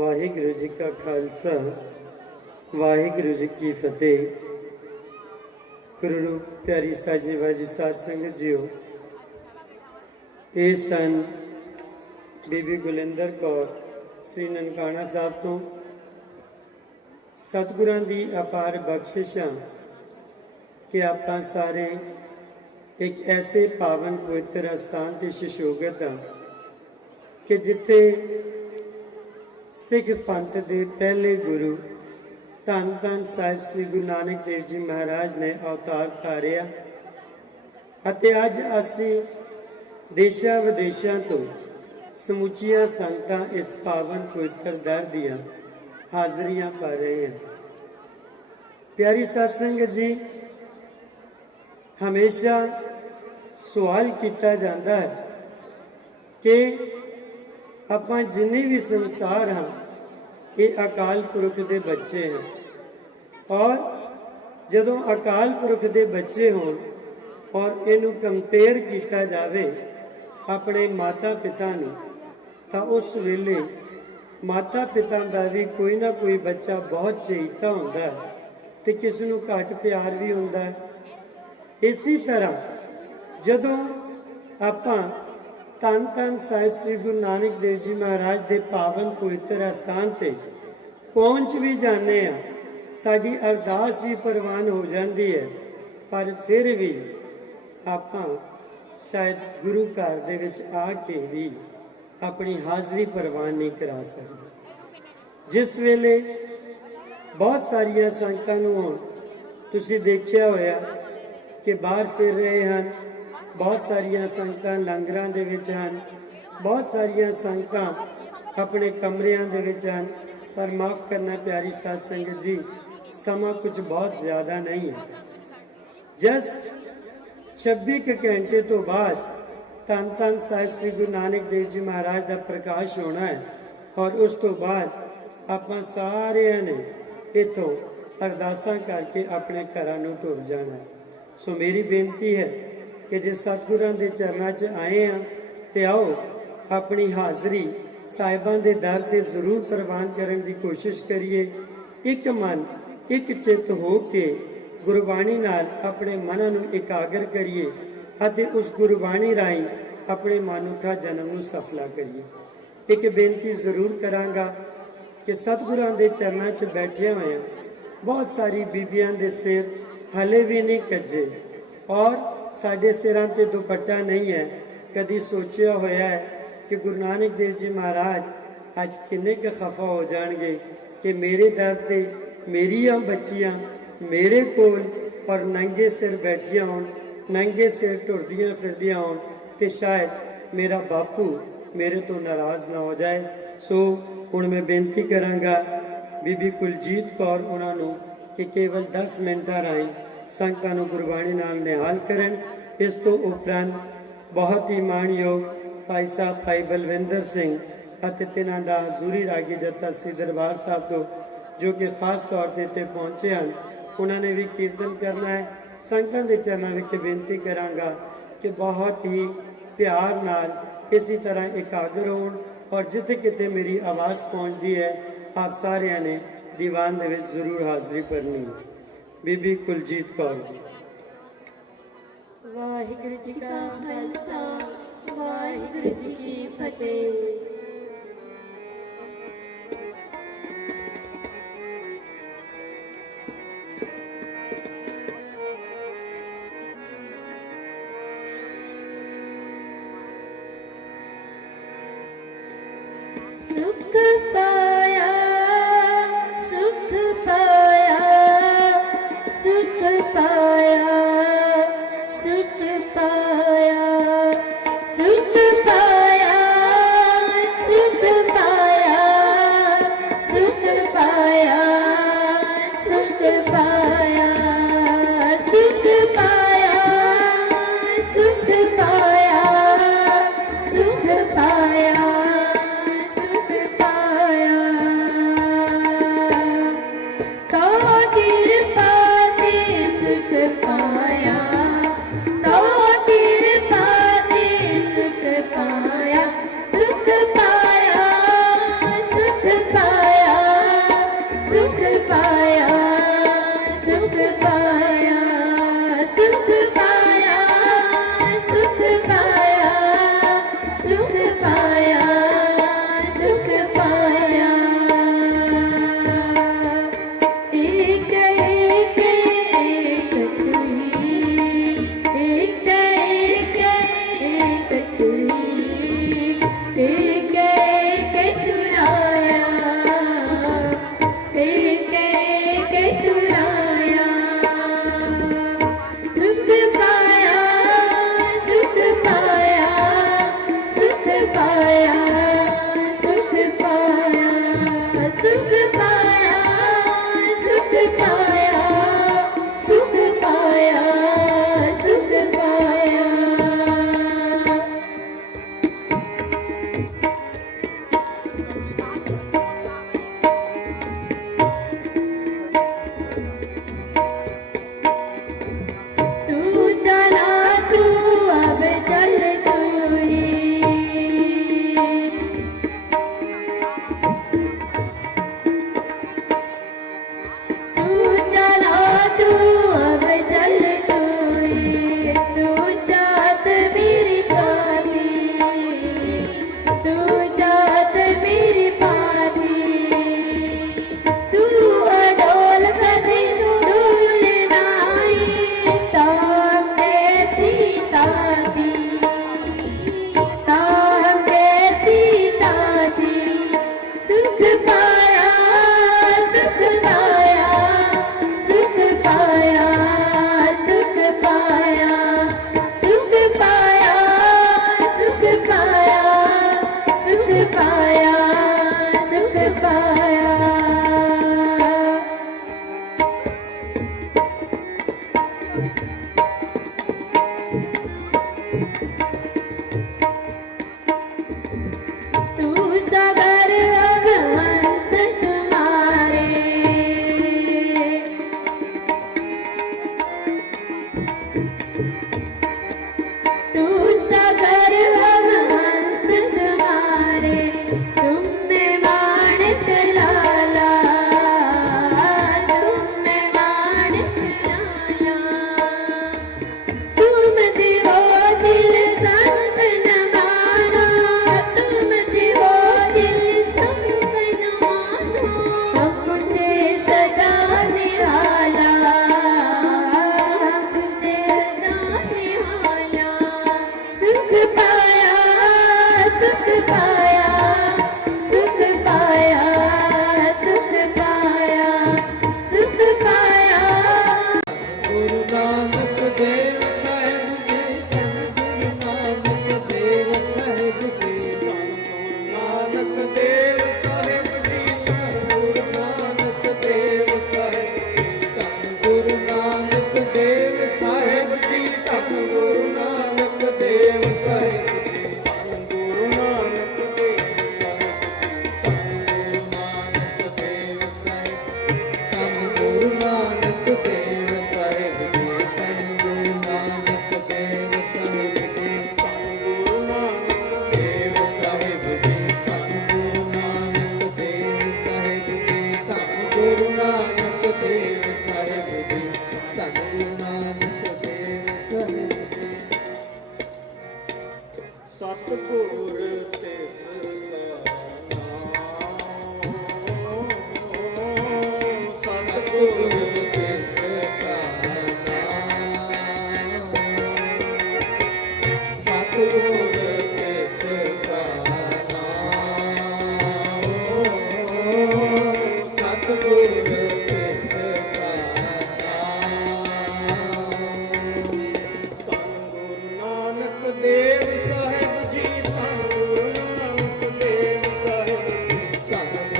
ਵਾਹਿਗੁਰੂ ਜੀ ਕਾ ਖਾਲਸਾ ਵਾਹਿਗੁਰੂ ਜੀ ਕੀ ਫਤਿਹ। ਗੁਰੂ ਪਿਆਰੀ ਸਾਜਣੀ ਬਾਜੀ ਸਾਧ ਸੰਗਤ ਜੀਓ, ਇਹ ਸਨ ਬੀਬੀ ਗੁਲਿੰਦਰ ਕੌਰ ਸ੍ਰੀ ਨਨਕਾਣਾ ਸਾਹਿਬ ਤੋਂ। ਸਤਿਗੁਰਾਂ ਦੀ ਅਪਾਰ ਬਖਸ਼ਿਸ਼ਾਂ ਕਿ ਆਪਾਂ ਸਾਰੇ ਇੱਕ ਐਸੇ ਪਾਵਨ ਪਵਿੱਤਰ ਅਸਥਾਨ ਤੇ ਸ਼ਸ਼ੋਗਤ ਹਾਂ ਕਿ ਜਿੱਥੇ ਸਿੱਖ ਪੰਥ ਦੇ ਪਹਿਲੇ ਗੁਰੂ ਧੰਨ ਧੰਨ ਸਾਹਿਬ ਸ੍ਰੀ ਗੁਰੂ ਨਾਨਕ ਦੇਵ ਜੀ ਮਹਾਰਾਜ ਨੇ ਅਵਤਾਰ ਧਾਰਿਆ ਅਤੇ ਅੱਜ ਅਸੀਂ ਦੇਸ਼ਾਂ ਵਿਦੇਸ਼ਾਂ ਤੋਂ ਸਮੁੱਚੀਆਂ ਸੰਗਤਾਂ ਇਸ ਪਾਵਨ ਪਵਿੱਤਰ ਦਰ ਦੀਆਂ ਹਾਜ਼ਰੀਆਂ ਭਰ ਰਹੇ ਹਾਂ। ਪਿਆਰੀ ਸਾਧ ਸੰਗਤ ਜੀ, ਹਮੇਸ਼ਾ ਸਵਾਲ ਕੀਤਾ ਜਾਂਦਾ ਹੈ ਕਿ ਆਪਾਂ ਜਿੰਨੇ ਵੀ ਸੰਸਾਰ ਹਾਂ ਇਹ ਅਕਾਲ ਪੁਰਖ ਦੇ ਬੱਚੇ ਹਨ, ਔਰ ਜਦੋਂ ਅਕਾਲ ਪੁਰਖ ਦੇ ਬੱਚੇ ਹੋਣ ਔਰ ਇਹਨੂੰ ਕੰਪੇਅਰ ਕੀਤਾ ਜਾਵੇ ਆਪਣੇ ਮਾਤਾ ਪਿਤਾ ਨੂੰ, ਤਾਂ ਉਸ ਵੇਲੇ ਮਾਤਾ ਪਿਤਾ ਦਾ ਵੀ ਕੋਈ ਨਾ ਕੋਈ ਬੱਚਾ ਬਹੁਤ ਚਹੀਤਾ ਹੁੰਦਾ ਹੈ ਤੇ ਕਿਸ ਨੂੰ ਘੱਟ ਪਿਆਰ ਵੀ ਹੁੰਦਾ ਹੈ। ਇਸੇ ਤਰ੍ਹਾਂ ਜਦੋਂ ਆਪਾਂ ਧੰਨ ਧੰਨ ਸਾਹਿਬ ਸ੍ਰੀ ਗੁਰੂ ਨਾਨਕ ਦੇਵ ਜੀ ਮਹਾਰਾਜ ਦੇ ਪਾਵਨ ਪਵਿੱਤਰ ਅਸਥਾਨ ਤੇ ਪਹੁੰਚ ਵੀ ਜਾਂਦੇ ਆ, ਸਾਡੀ ਅਰਦਾਸ ਵੀ ਪ੍ਰਵਾਨ ਹੋ ਜਾਂਦੀ ਹੈ, ਪਰ ਫਿਰ ਵੀ ਆਪਾਂ ਸ਼ਾਇਦ ਗੁਰੂ ਘਰ ਦੇ ਵਿੱਚ ਆ ਕੇ ਵੀ ਆਪਣੀ ਹਾਜ਼ਰੀ ਪ੍ਰਵਾਨ ਨਹੀਂ ਕਰਾ ਸਕਦੇ। ਜਿਸ ਵੇਲੇ ਬਹੁਤ ਸਾਰੀਆਂ ਸੰਗਤਾਂ ਨੂੰ ਹੁਣ ਤੁਸੀਂ ਦੇਖਿਆ ਹੋਇਆ ਕਿ ਬਾਹਰ ਫਿਰ ਰਹੇ ਹਨ, ਬਹੁਤ ਸਾਰੀਆਂ ਸੰਗਤਾਂ ਲੰਗਰਾਂ ਦੇ ਵਿੱਚ ਹਨ, ਬਹੁਤ ਸਾਰੀਆਂ ਸੰਗਤਾਂ ਆਪਣੇ ਕਮਰਿਆਂ ਦੇ ਵਿੱਚ ਹਨ, ਪਰ ਮਾਫ ਕਰਨਾ ਪਿਆਰੀ ਸਾਧ ਸੰਗਤ ਜੀ, ਸਮਾਂ ਕੁਝ ਬਹੁਤ ਜ਼ਿਆਦਾ ਨਹੀਂ ਹੈ। ਜਸਟ 26 ਘੰਟੇ ਤੋਂ ਬਾਅਦ ਧੰਨ ਧੰਨ ਸਾਹਿਬ ਸ੍ਰੀ ਗੁਰੂ ਨਾਨਕ ਦੇਵ ਜੀ ਮਹਾਰਾਜ ਦਾ ਪ੍ਰਕਾਸ਼ ਹੋਣਾ ਹੈ, ਔਰ ਉਸ ਤੋਂ ਬਾਅਦ ਆਪਾਂ ਸਾਰਿਆਂ ਨੇ ਇੱਥੋਂ ਅਰਦਾਸਾਂ ਕਰਕੇ ਆਪਣੇ ਘਰਾਂ ਨੂੰ ਤੁਰ ਜਾਣਾ ਹੈ। ਸੋ ਮੇਰੀ ਬੇਨਤੀ ਹੈ ਕਿ ਜੇ ਸਤਿਗੁਰਾਂ ਦੇ ਚਰਨਾਂ 'ਚ ਆਏ ਹਾਂ ਤੇ ਆਓ ਆਪਣੀ ਹਾਜ਼ਰੀ ਸਾਹਿਬਾਂ ਦੇ ਦਰ ਤੇ ਜ਼ਰੂਰ ਪ੍ਰਵਾਨ ਕਰਨ ਦੀ ਕੋਸ਼ਿਸ਼ ਕਰੀਏ। ਇੱਕ ਮਨ ਇੱਕ ਚਿੱਤ ਹੋ ਕੇ ਗੁਰਬਾਣੀ ਨਾਲ ਆਪਣੇ ਮਨਾਂ ਨੂੰ ਇਕਾਗਰ ਕਰੀਏ ਅਤੇ ਉਸ ਗੁਰਬਾਣੀ ਰਾਹੀਂ ਆਪਣੇ ਮਨੁੱਖਾ ਜਨਮ ਨੂੰ ਸਫਲਾ ਕਰੀਏ। ਇੱਕ ਬੇਨਤੀ ਜ਼ਰੂਰ ਕਰਾਂਗਾ ਕਿ ਸਤਿਗੁਰਾਂ ਦੇ ਚਰਨਾਂ 'ਚ ਬੈਠਿਆ ਹੋਇਆ ਬਹੁਤ ਸਾਰੀ ਬੀਬੀਆਂ ਦੇ ਸਿਰ ਹਲੇ ਵੀ ਨਹੀਂ ਕੱਜੇ, ਔਰ ਸਾਡੇ ਸਿਰਾਂ ਤੇ ਦੁਪੱਟਾ ਨਹੀਂ ਹੈ। ਕਦੀ ਸੋਚਿਆ ਹੋਇਆ ਹੈ ਕਿ ਗੁਰੂ ਨਾਨਕ ਦੇਵ ਜੀ ਮਹਾਰਾਜ ਅੱਜ ਕਿੰਨੇ ਕੁ ਖਫਾ ਹੋ ਜਾਣਗੇ ਕਿ ਮੇਰੇ ਦਰ ਤੇ ਮੇਰੀਆਂ ਬੱਚੀਆਂ ਮੇਰੇ ਕੋਲ ਔਰ ਨੰਗੇ ਸਿਰ ਬੈਠੀਆਂ ਹੋਣ, ਨੰਗੇ ਸਿਰ ਟੁਰਦੀਆਂ ਫਿਰਦੀਆਂ ਹੋਣ, ਤੇ ਸ਼ਾਇਦ ਮੇਰਾ ਬਾਪੂ ਮੇਰੇ ਤੋਂ ਨਾਰਾਜ਼ ਨਾ ਹੋ ਜਾਏ। ਸੋ ਹੁਣ ਮੈਂ ਬੇਨਤੀ ਕਰਾਂਗਾ ਬੀਬੀ ਕੁਲਜੀਤ ਕੌਰ ਉਹਨਾਂ ਨੂੰ ਕਿ ਕੇਵਲ 10 ਮਿੰਟਾਂ ਰਾਹੀਂ ਸੰਗਤਾਂ ਨੂੰ ਗੁਰਬਾਣੀ ਨਾਲ ਨਿਹਾਲ ਕਰਨ। ਇਸ ਤੋਂ ਉਪਰੰਤ ਬਹੁਤ ਹੀ ਮਾਣਯੋਗ ਭਾਈ ਸਾਹਿਬ ਭਾਈ ਬਲਵਿੰਦਰ ਸਿੰਘ ਅਤੇ ਤਿਨਾਂ ਦਾ ਹਜ਼ੂਰੀ ਰਾਗੀ ਜੱਥਾ ਸ੍ਰੀ ਦਰਬਾਰ ਸਾਹਿਬ ਤੋਂ ਜੋ ਕਿ ਖਾਸ ਤੌਰ ਤੇ ਇੱਥੇ ਪਹੁੰਚੇ ਹਨ, ਉਹਨਾਂ ਨੇ ਵੀ ਕੀਰਤਨ ਕਰਨਾ ਹੈ। ਸੰਗਤਾਂ ਦੇ ਚਰਨਾਂ ਵਿੱਚ ਬੇਨਤੀ ਕਰਾਂਗਾ ਕਿ ਬਹੁਤ ਹੀ ਪਿਆਰ ਨਾਲ ਇਸੇ ਤਰ੍ਹਾਂ ਇਕਾਗਰ ਹੋਣ, ਔਰ ਜਿੱਥੇ ਕਿਤੇ ਮੇਰੀ ਆਵਾਜ਼ ਪਹੁੰਚਦੀ ਹੈ ਆਪ ਸਾਰਿਆਂ ਨੇ ਦੀਵਾਨ ਦੇ ਵਿੱਚ ਜ਼ਰੂਰ ਹਾਜ਼ਰੀ ਭਰਨੀ ਹੈ। ਬੀਬੀ ਕੁਲਜੀਤ ਕੌਰ ਜੀ। ਵਾਹਿਗੁਰੂ ਜੀ ਕਾ ਖਾਲਸਾ ਵਾਹਿਗੁਰੂ ਜੀ ਕੀ ਫਤਿਹ। ਸੁਖ ਪਾਇਆ ਸੁਖ ਪਾਇਆ ਸੁਖ ਪਾਇਆ ਸੁਖ ਪਾਇਆ ਸੁਖ ਪਾਇਆ ਸੁਖ ਪਾਇਆ ਸੁਖ ਪਾਇਆ ਸੁਖ ਪਾਇਆ ਸੁਖ ਪਾਇਆ ਸੁਖ ਪਾਇਆ ਸੁਖ ਪਾਇਆ ਸੁਖ ਪਾਇਆ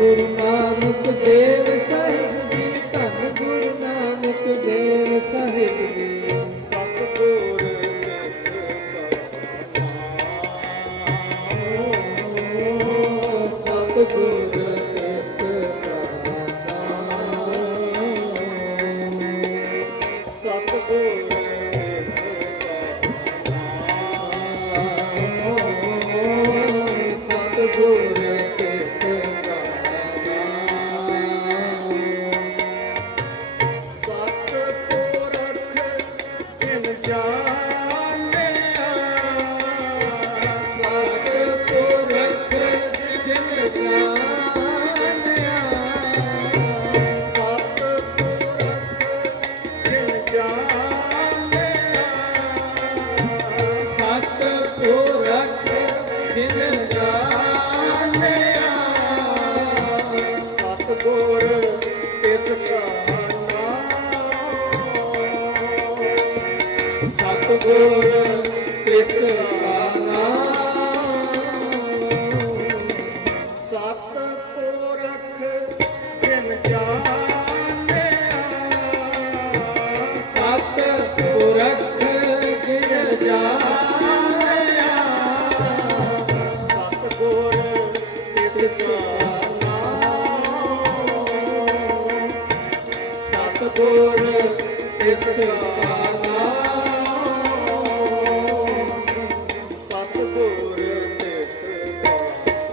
ਗੁਰੂ ਨਾਨਕ ਦੇਵ ਸਾਹਿਬ ਜੀ, ਧੰਨ ਗੁਰੂ ਨਾਨਕ ਦੇਵ ਸਾਹਿਬ ਜੀ। ਸਤਿਗੁਰ ਸਤਿਗੁਰ ਤਿਸ ਕਾ ਨਾਮ, ਸਤਿਗੁਰ ਸਤਿਗੁਰ ਤਿਸ ਕਾ ਨਾਮ। ਸਤਿਪੁਰਖ ਜਿਨ ਜਾਣਿਆ, ਸਤਿਪੁਰਖ ਜਿਨ ਜਾਣਿਆ, ਸਤਿਪੁਰਖ ਜਿਨ ਜਾਣਿਆ, ਸਤਿਪੁਰਖ ਜਿਨ ਜਾਣਿਆ, ਸਤਿਗੁਰ ਤਿਸ ਕਾ ਨਾਮ, ਸਤਿਗੁਰ ਤਿਸ ਕਾ ਨਾਮ। ਸਤਿਪੁਰਖ ਜਿਨ ਜਾਣਿਆ, ਸਤਿਪੁਰਖ ਜਿਨ ਜਾਣਿਆ, ਸਤਿਗੁਰ ਤਿਸ ਕਾ ਨਾਮ, ਸਤਿਗੁਰ ਤਿਸ ਕਾ ਨਾਮ। ਸਤਿਗੁਰ ਤਿਸ ਕਾ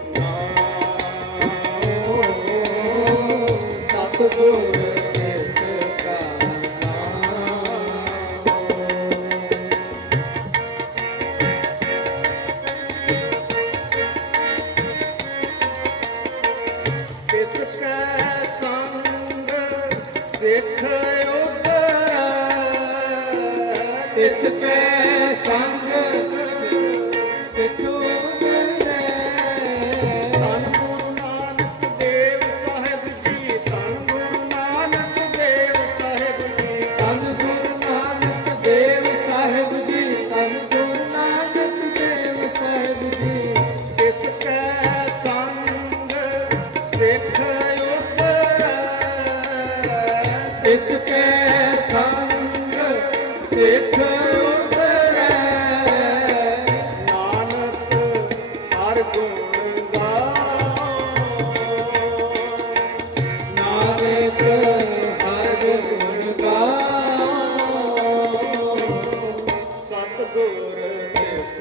ਨਾਮ, ਸਤਿਗੁਰ ਤਿਸ ਕਾ ਨਾਮ। ਤਿਸ ਕੈ ਸੰਗ ਸਿੱਖ ਉਪਰੈ, ਤਿਸ ਕੈ ਸੰਗ ਸਿੱਖ ਉਪਰੈ। ਧੰਨ ਗੁਰੂ ਨਾਨਕ ਦੇਵ ਸਾਹਿਬ ਜੀ, ਧੰਨ ਗੁਰੂ ਨਾਨਕ ਦੇਵ ਸਾਹਿਬ ਜੀ, ਧੰਨ ਗੁਰੂ ਨਾਨਕ ਦੇਵ ਸਾਹਿਬ ਜੀ, ਧੰਨ ਗੁਰੂ ਨਾਨਕ ਦੇਵ ਸਾਹਿਬ ਜੀ। ਤਿਸ ਕੈ ਸੰਗ ਸਿੱਖ ਉਪਰੈ, ਤਿਸ ਕੈ ਸੰਗ ਸਿੱਖ ਉਪਰੈ। ਨਾਨਕ ਹਰ ਗੁਣ ਗਾਓ, ਨਾਨਕ ਹਰਿ ਗੁਣ ਗਾਓ। ਸਤਿਗੁਰ ਤਿਸ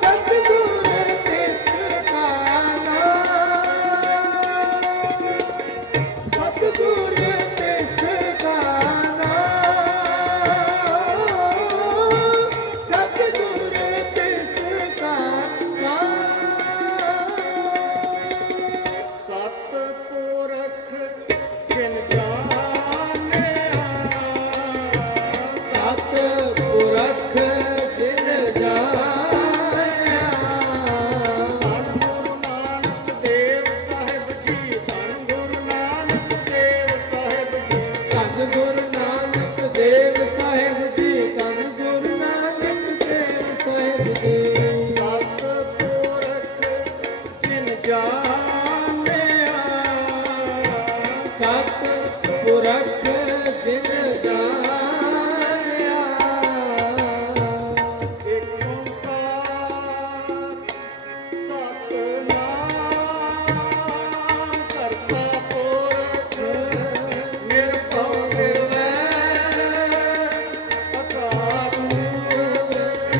ਸਤਿਗੁਰ ਤਿਸ ਕਾ ਨਾਮ, ਸਤਿਗੁਰ ਤਿਸ ਕਾ ਨਾਮ, ਸਤਿਗੁਰ ਤਿਸ ਕਾ ਨਾਮ। ਸਤਿਪੁਰਖ ਜਿਨ ਜਾਣਿਆ, ਸਤਿਪੁਰਖ ਜਿਨ ਜਾਣਿਆ, ਧੰਨ ਗੁਰੂ ਨਾਨਕ ਦੇਵ ਸਾਹਿਬ ਜੀ, ਧੰਨ ਗੁਰੂ ਨਾਨਕ ਦੇਵ ਸਾਹਿਬ ਜੀ, ਧੰਨ ਗੁਰੂ ਨਾਨਕ ਦੇਵ ਸਾਹਿਬ ਜੀ, ਧੰਨ ਗੁਰੂ ਨਾਨਕ ਦੇਵ ਸਾਹਿਬ ਜੀ। ਸਤਿਪੁਰਖ ਜਿਨ ਜਾਣਿਆ, ਸਤਿਪੁਰਖ ਜਿਨ ਜਾਣਿਆ, ਏਕ ਓੰਕਾਰ ਸਤਿਨਾਮ ਕਰਤਾ ਪੁਰਖ ਨਿਰਭਉ ਨਿਰਵੈਰ ਅਕਾਲ ਮੂਰਤ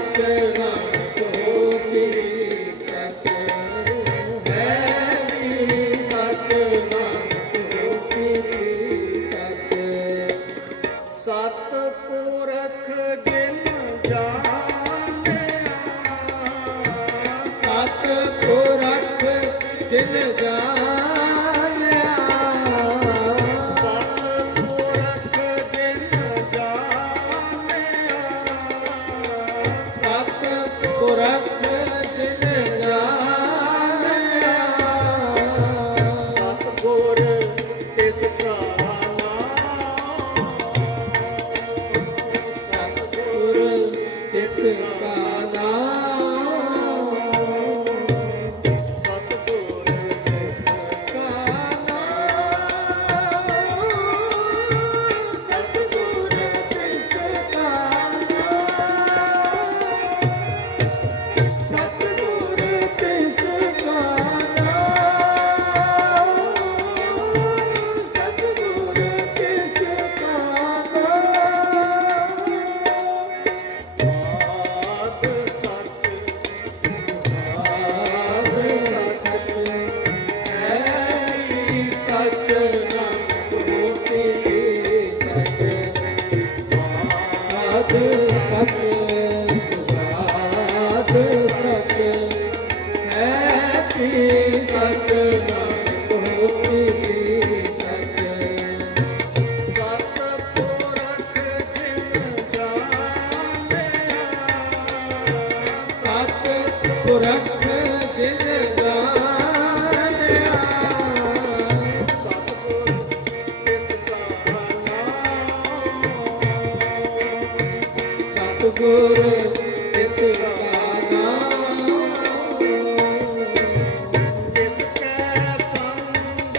ਸੱਚ ਨਾਨਕ ਹੋਸੀ ਸੱਚ ਹੈ ਵੀ ਸੱਚ ਨਾਨਕ ਹੋਸੀ ਸੱਚ ਸਤ ਪੁਰਖ ਜਿਨ ਜਾਣਿਆ ਸਤ ਪੁਰਖ ਜਿਨ ਜਾਣਿਆ ਸਤ ਪੁਰਖ ਜਿਨ ਜਾਣਿਆ ਸਤ ਪੁਰਖ ਜਿਨ ਜਾਣਿਆ ਸਤਿਗੁਰ ਤਿਸ ਕਾ ਨਾਮ ਸਤਿਗੁਰ ਤਿਸ ਕਾ ਨਾਮ ਸਤਿਗੁਰ ਤਿਸ ਕਾ ਨਾਮ ਸਤਿਗੁਰ ਤਿਸ ਕਾ ਨਾਮ ਸਤਿਗੁਰ ਤਿਸ ਕਾ ਨਾਮ ਸਤਿਗੁਰ ਤਿਸ ਕਾ ਨਾਮ ਆਦ ਸੱਚ ਹੈ ਵੀ ਸੱਚ ਨਾਮ ਹੋਸੀ ਸੱਚ ਸਤਿਪੁਰਖ ਜਿਨ ਜਾਣਿਆ ਸਤ ਪੁਰਖ ਜਿਨ ਜਾਣਿਆ ਸਤਿਗੁਰ ਤਿਸ ਕਾ ਨਾਮ ਸਤਿਗੁਰ ਤਿਸ ਕਾ ਨਾਮ ਤਿਸ ਕੈ ਸੰਗ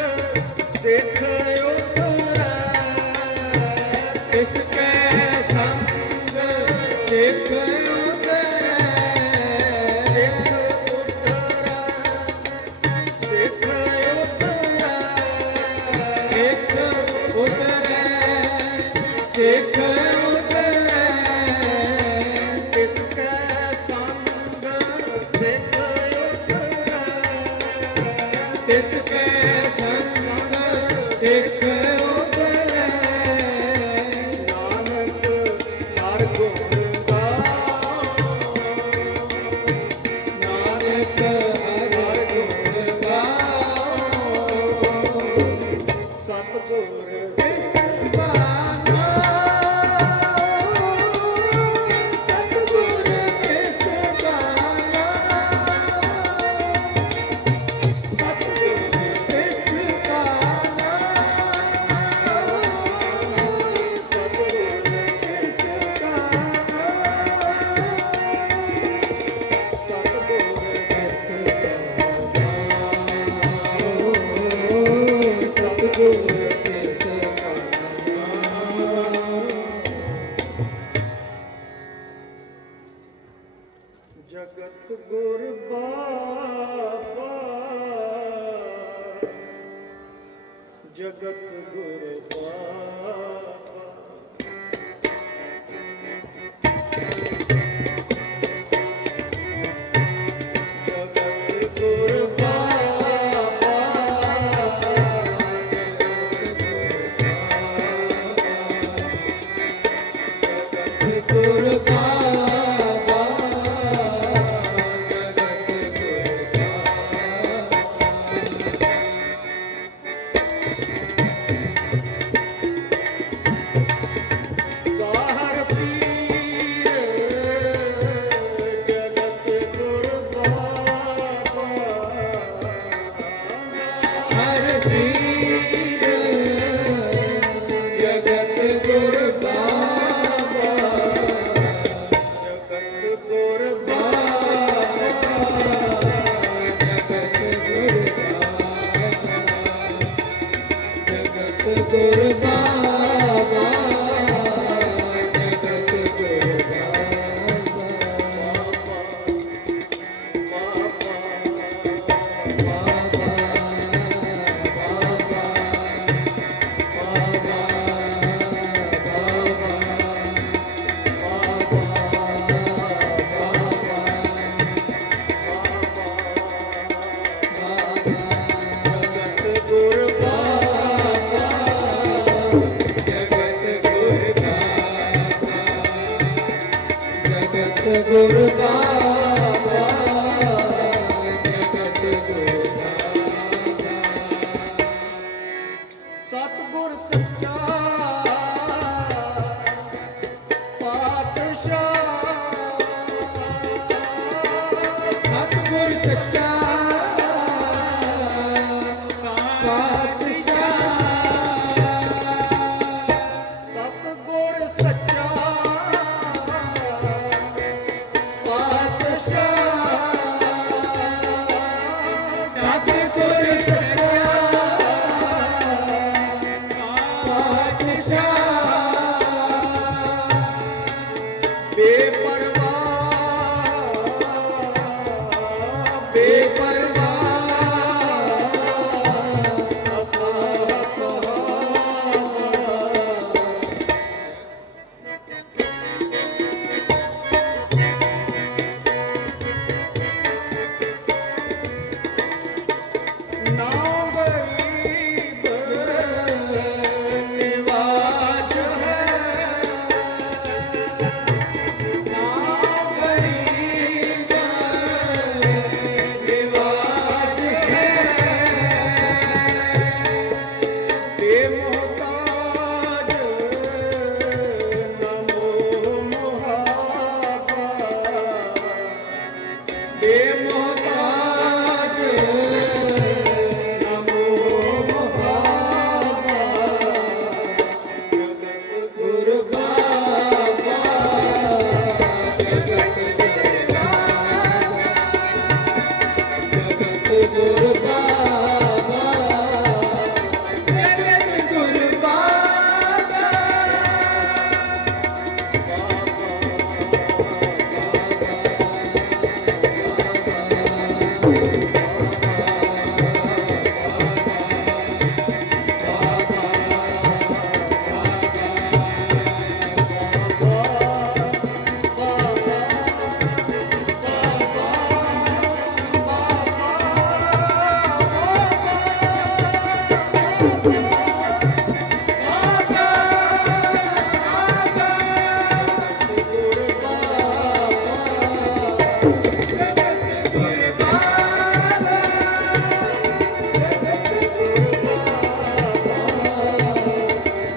ਸਿੱਖ ਉਤਰੈ ਤਿਸ ਕੈ ਸੰਗ ਸਿੱਖ ਉਤਰੈ ਸਿੱਖ ਉਤਰੈ ਸਿੱਖ ਉਤਰੈ ਸਿੱਖ ਉਤਰੈ ਸਿੱਖ ਉਤਰੈ ਤਿਸ ਕੈ ਸੰਗ ਸਿੱਖ ਉਤਰੈ ਤਿਸ ਕੈ ਸੰਗ ਸਿੱਖ ਉਤਰੈ ਨਾਨਕ ਹਰ ਗੁਣ ਗਾਓ ਨਾਨਕ ਹਰਿ ਗੁਣ ਗਾਓ ਸਤਿਗੁਰ ਤਿਸ ਕਾ ਨਾਮ ਸਤਿਗੁਰ ਤਿਸ ਕਾ ਨਾਮ ਸਤਿਗੁਰ ਤਿਸ ਕਾ ਜਗਤ ਗੁਰ ਬਾਬਾ ਜਗਤ ਗੁਰ ਬਾਬਾ ਜਗਤ ਗੁਰ ਬਾਬਾ ਗੁਰ ਬਾਬਾ ਬਾਹਰ ਪੀਰ ਜਗਤ ਗੁਰ ਬਾਬਾ ਹਰ ਪੀਰ ਜਗਤ ਗੁਰ ਬਾਬਾ ਗੁਰ ਬਾਬਾ ਜਗਤ ਗੁਰ ਬਾਬਾ ਸਤਿਗੁਰ ਸੱਚਾ ਪਾਤਸ਼ਾਹ ਸਤਿਗੁਰ ਸੱਚਾ ਪਾਤਸ਼ਾਹ ਸਤਿਗੁਰ ਸੱਚਾ ਪਾਤਸ਼ਾਹ ਸਤਿਗੁਰ ਸੱਚਾ ਪਾਤਸ਼ਾਹ ਬੇਪਰਵਾਹ ਬੇਪਰਵਾਹ ਨਾ ਗਰੀਬ ਨਿਵਾਜ ਹੈ ਨਾ ਗਰੀਬ ਨਿਵਾਜ ਹੈ ਬੇਮੁਹਤਾਜ ਨਮੋ ਮੁਹਾਬਾ ਬੇਮੁਹਤਾਜ ਨਮੋ ਮੁਹਾਬਾ ਜਗਤ ਗੁਰ ਬਾਬਾ ਜਗਤ ਗੁਰ ਬਾਬਾ ਜਗਤ ਗੁਰ ਬਾਬਾ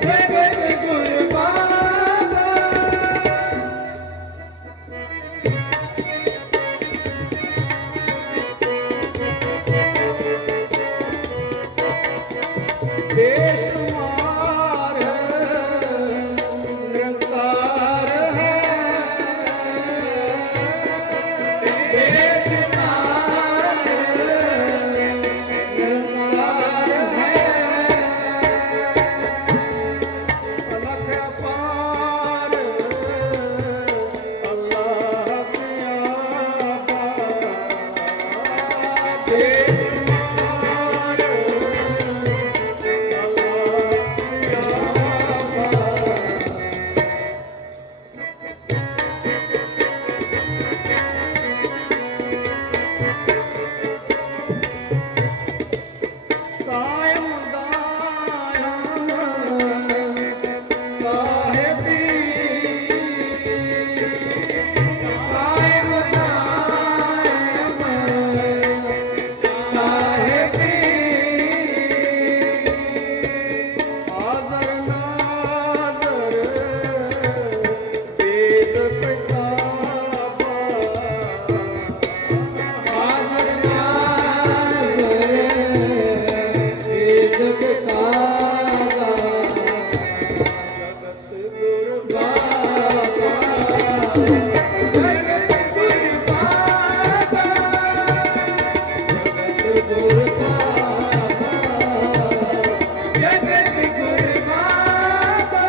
ਜਗਤ ਗੁਰ ਬਾਬਾ ਬੇਸ਼ੁਮਾਰ ਨਿਰੰਕਾਰ ਹੈ ਬੇਸ਼ੁਮਾਰ ਨਿਰੰਕਾਰ ਹੈ ਅਲਖ ਅਪਾਰ ਅੱਲਾਹ ਪਿਆਰਾ ਬੇਸ਼ੁਮਾਰ ਕਾਇਮ ਦਾਇਮ ਸਾਹਿਬੀ ਕਾਇਮ ਨਾਇਮ ਸਾਹਿਬੀ ਹਾਜ਼ਰ ਨਾਜ਼ਰ ਵੇਦ ਕਿਤਾਬਾ ਹਾਜ਼ਰ ਨਾਜ਼ਰ ਵੇਦ ਕਿਤਾਬਾ ਜਗਤ ਗੁਰ ਬਾਬਾ ਜਗਤ ਗੁਰ ਬਾਬਾ ਜਗਤ ਗੁਰ ਬਾਬਾ ਜਗਤ ਗੁਰ ਬਾਬਾ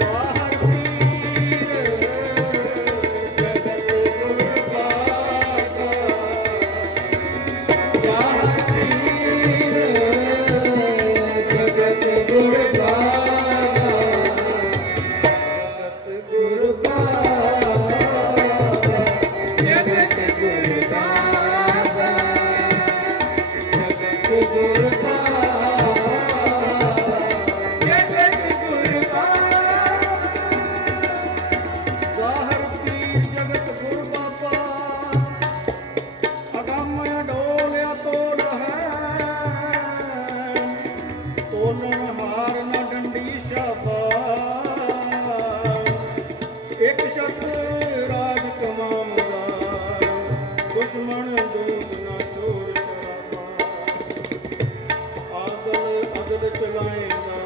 ਬਾਹਰ ਪੀਰ ਜਗਤ ਗੁਰ ਬਾਬਾ ਬਾਹਰ ਪੀਰ ਜਗਤ ਗੁਰ ਬਾਬਾ ਜਗਤ ਗੁਰ ਇੱਕ ਸ਼ਬਦ ਰਾਜ ਕਮਾਉਂਦਾ, ਦੁਸ਼ਮਣ ਦੂਤ ਨਾ ਸ਼ੋਰ ਸ਼ਰਾਬਾ, ਆਦਲ ਅਦਲ ਚਲਾਏਗਾ,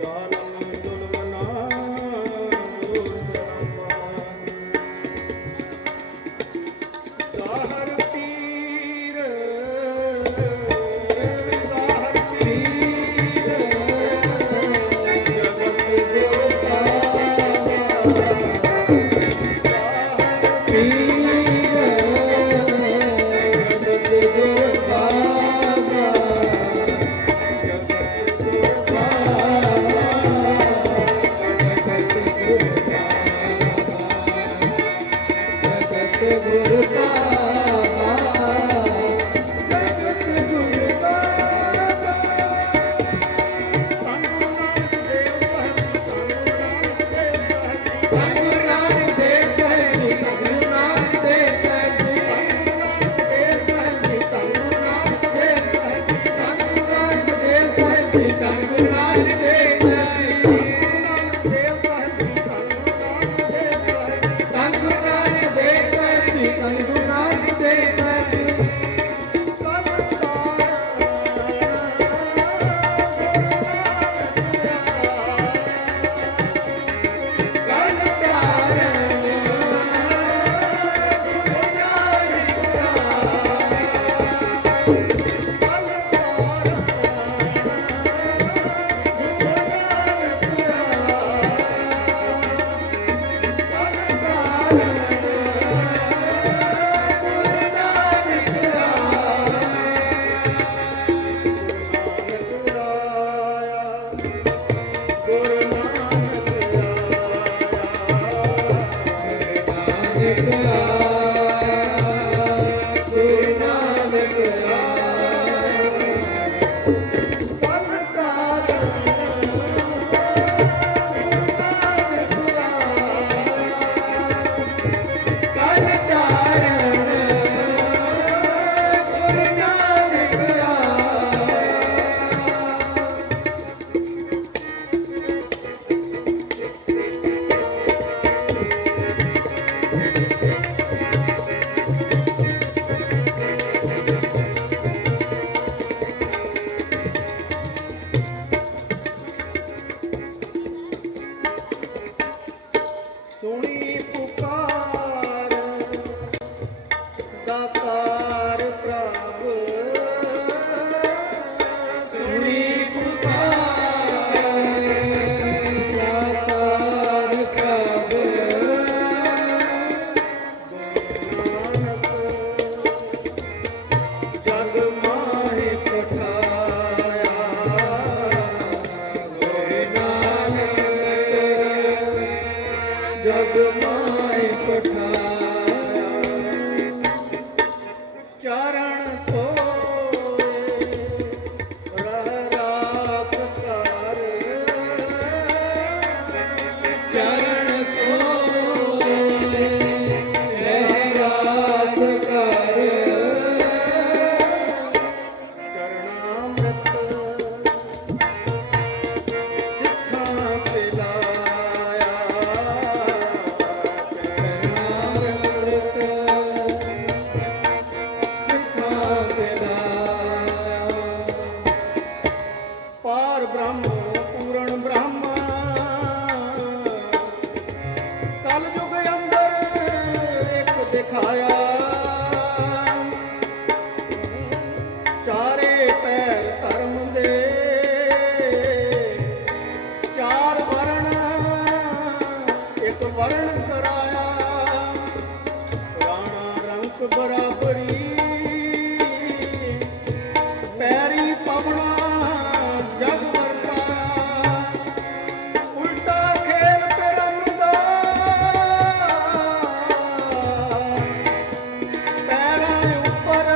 ਜ਼ਾਲਮ ਜ਼ੁਲਮ ਨਾ ਜ਼ੋਰ ਸ਼ਰਾਬਾ। ਜ਼ਾਹਰ ਪੀਰ ਜ਼ਾਹਰ ਪੀਰ ਜਗਤ ਗੁਰ ਸੁਣੀ ਪੁਕਾਰ ਦਾਤਾਰ ਪ੍ਰਭ, ਸੁਣੀ ਪੁਕਾਰ ਦਾਤਾਰ ਪ੍ਰਭ, ਜਗ ਮਾਹੇ ਪਠਾਇਆ, ਗੁਰੂ ਨਾਨਕ ਜਗ ਮਾਹੇ ਪਠਾਇਆ, ਚਰਨ ਧੋਏ ਰਹਿ ਰਾਸ ਕਰ, ਚਰਨ ਧੋਏ ਰਹਿ ਰਾਸ ਕਰ, ਚਰਨਾਮ੍ਰਿਤ ਸਿੱਖਾਂ ਪਿਲਾਇਆ, ਚਰਨਾਮ੍ਰਿਤ ਸਿੱਖਾਂ ਪਿਲਾਇਆ, ਪਾਰ ਬ੍ਰਹਮ ਪੂਰਨ ਬ੍ਰਹਮ, ਕਲ ਯੁਗ ਅੰਦਰ ਇੱਕ ਦਿਖਾਇਆ, ਚਾਰੇ ਪੈਰ ਧਰਮ ਦੇ, ਚਾਰ ਵਰਣ ਇੱਕ ਵਰਣ ਕਰਾਇਆ, ਰਾਣਾ ਰੰਕ ਬਰਾਬਰੀ, ਪੈਰੀ ਪਵਣਾ ਜਗ ਵਰਤਾਇਆ, ਉਲਟਾ ਖੇਲ ਪਿਰਮ ਦਾ, ਪੈਰਾਂ ਉੱਪਰ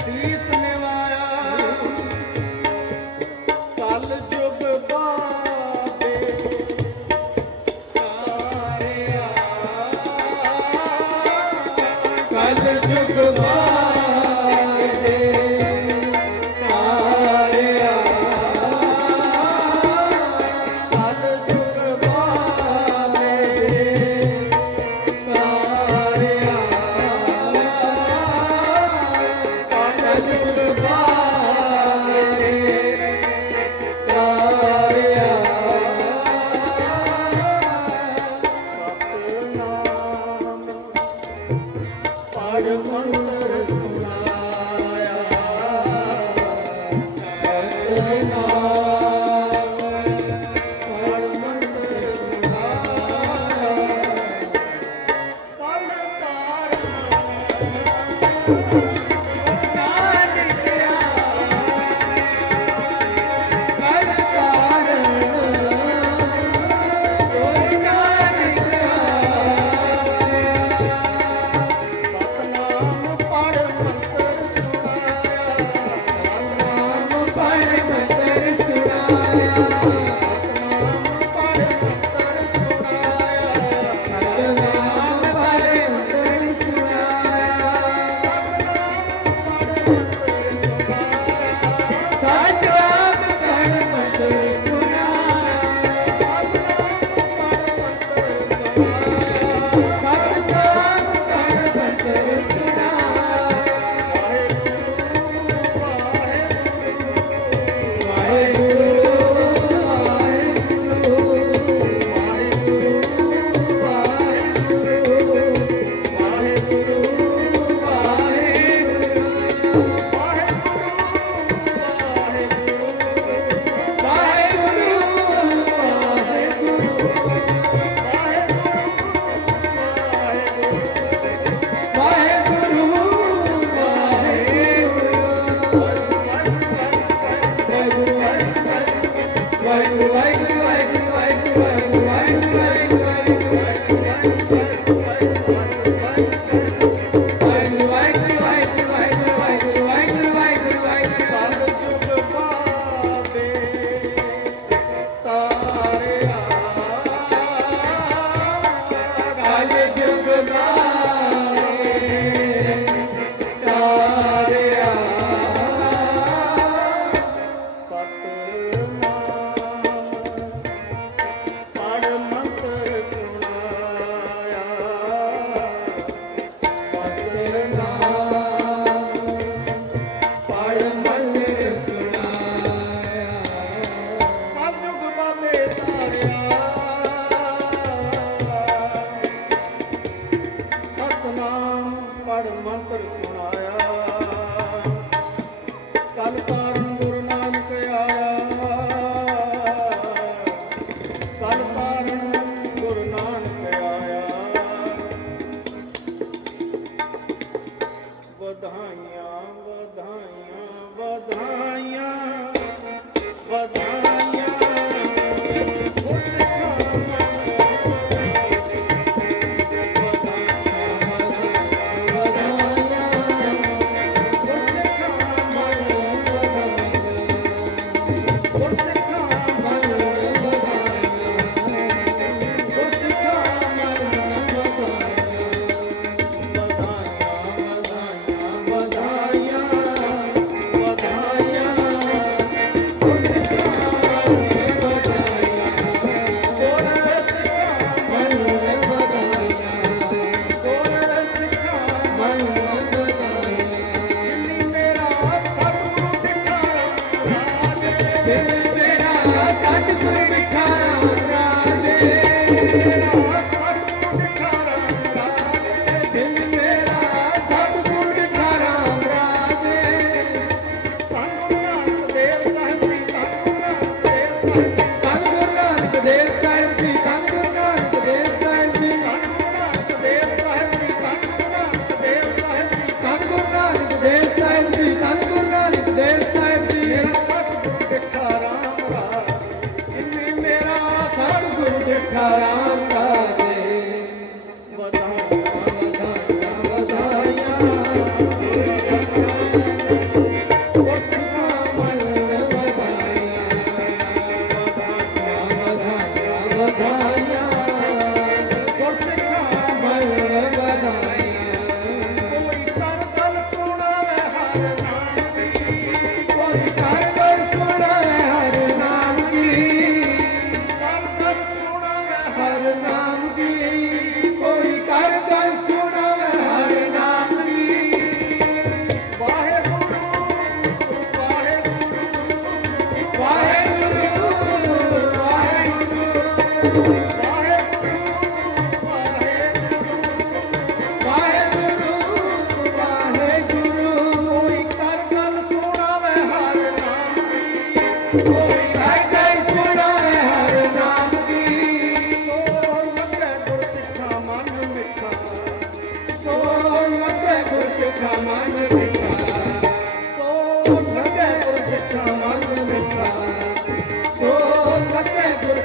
ਸੀਸ ਨਿਵਾਇਆ, ਕਲ ਯੁਗ ਬਾਬੇ ਤਾਰਿਆ, ਕਲ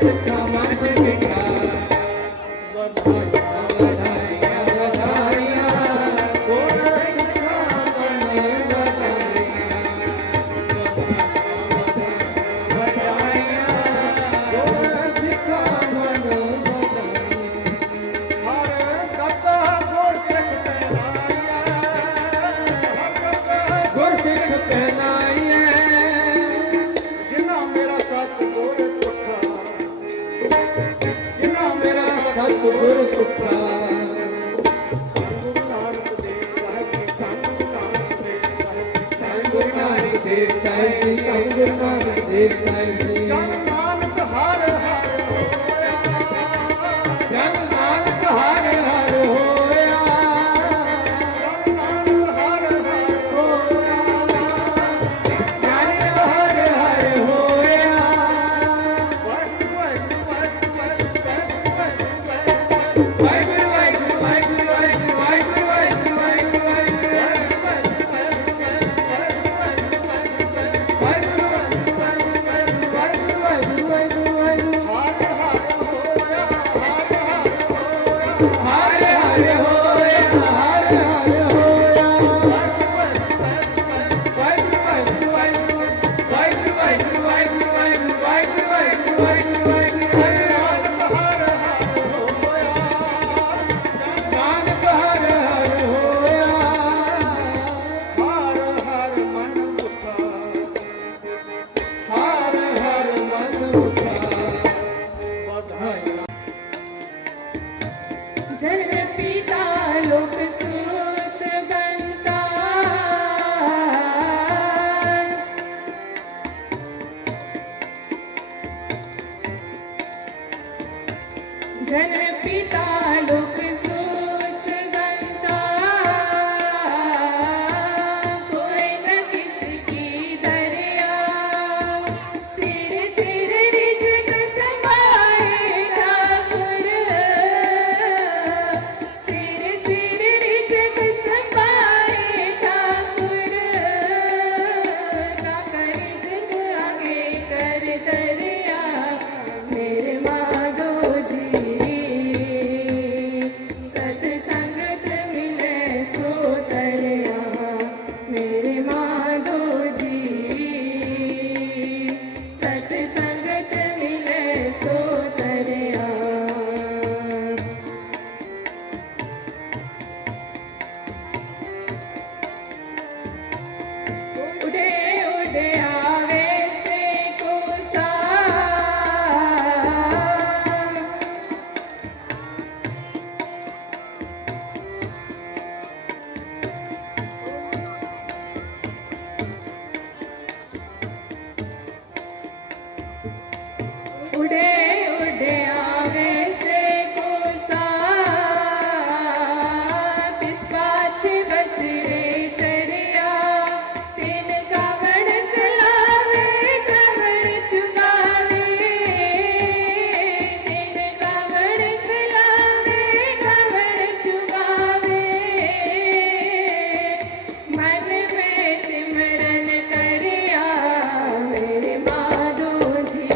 ਸਿੱਖਾ ਮਨ ਮਿਠਾ ਸਤਿਗੁਰ ਸੁਖਾ ਧੰਨ ਗੁਰੂ ਨਾਨਕ ਦੇਵ ਸਾਹਿਬ ਜੀ, ਧੰਨ ਗੁਰੂ ਨਾਨਕ ਦੇਵ ਸਾਹਿਬ ਜੀ ਜਨ ਨਾਨਕ ਹਰ ਹਰ ਹੋਇਆ, ਜਨ ਨਾਨਕ ਹਰ ਹਰ ਹੋਇਆ ਜਨ ਨਾਨਕ ਹਰ ਹਰ ਹੋਇਆ, ਜਨ ਹਰ ਹਰ ਹੋਇਆ ਵਾਹਿਗੁਰੂ ਵਾਹਿਗੁਰੂ ਵਾਹਿਗੁਰੂ ਵਾਹਿਗੁਰੂ ਵਾਹਿਗੁਰੂ ਵਾਹਿਗੁਰੂ ਵਾਹਿਗੁਰੂ ਵਾਹਿਗੁਰੂ ਵਾਹਿਗੁਰੂ ਵਾਹਿਗੁਰੂ ਹਰ ਹਰ ਹੋਇਆ ਹਰ ਹਰ ਹੋਇਆ ਵਾਹਿਗੁਰੂ ਵਾਹਿਗੁਰੂ ਵਾਹਿਗੁਰੂ ਵਾਹਿਗੁਰੂ ਵਾਹਿਗੁਰੂ ਵਾਹਿਗੁਰੂ ਵਾਹਿਗੁਰੂ ਵਾਹਿਗੁਰੂ ਵਾਹਿਗੁਰੂ ਨਾਨਕ ਹਰ ਹਰ ਹੋਇਆ ਹਰ ਹਰ ਮਨ ਮੁਖਾ ਹਰ ਹਰ ਮਨ ਮੁਖਾ ਵਧਾਇਆ जन पिता लोक सूत बनता जन पिता लोक सूत बनता कोई न किसकी दरिया सिर सिर रिझक समाए ठाकुर सिर सिर रिझक समाए ठाकुर काका रिझक आगे कर दरिया मेरे माधो जी सतसंगत मिले सो तरया मेरे माधो जी सतसंगत मिले सो तरया उड़े उड़े आवे से कोसा उड़े उड़े आवे से कोसा तिस पाछे बचरे चरिया तीन कावड़ कलावे कावड़ चुगावे तीन कावड़ कलावे कावड़ चुगावे मन में सिमरन करिया मेरे माधो जी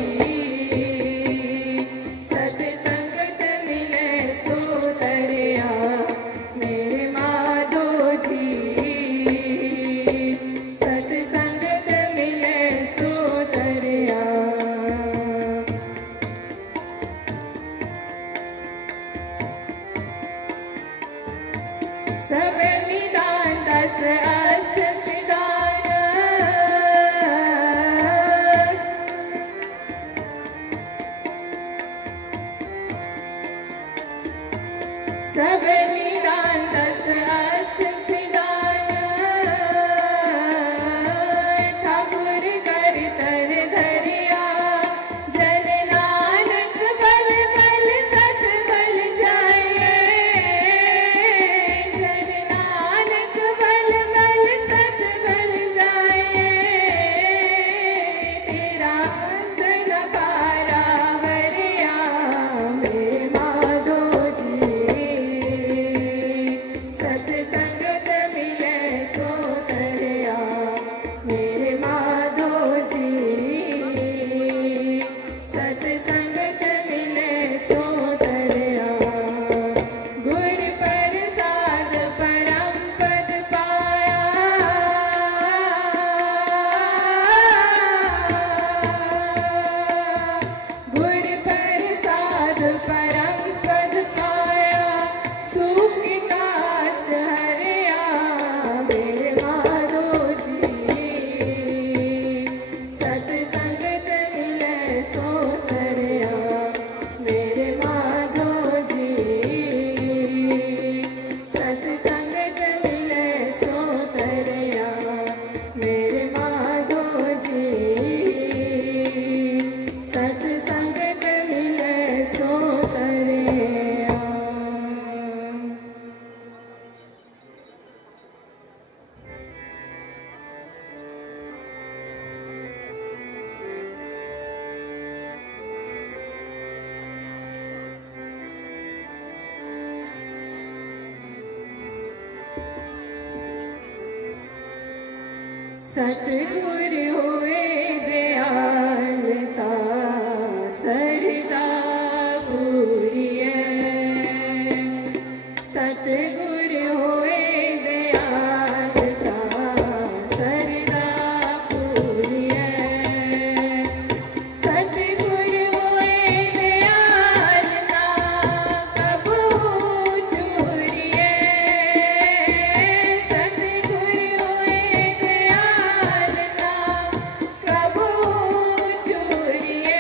सतसंगत मिले सो तरया मेरे माधो जी सतसंगत मिले सो तरया सब निदान दस अष्ट सिद्धान सब निदान दस अष्ट सिद्धान ठाकुर कर तर धरिया जन नानक बल बल सत बल जाए जन नानक बल बल सत बल जाए तेरा धन पारा वरिया मेरे माधो जी सतसंगत मिले सो तरया मेरे माधो जी सतसंगत मिले सो तरया गुर प्रसाद परम पद पाया गुर प्रसाद परम पद पाया सुख काष्ट हरया मेरे माधो जी सतसंगत मिले सो तरया मेरे माधो जी सतगुर होए दयालता सरदा पूरिए सतगुर होए दयालता सरदा पूरिए सतगुर होए दयालता कबू चूरिए सतगुर होए दयालता कबू चूरिए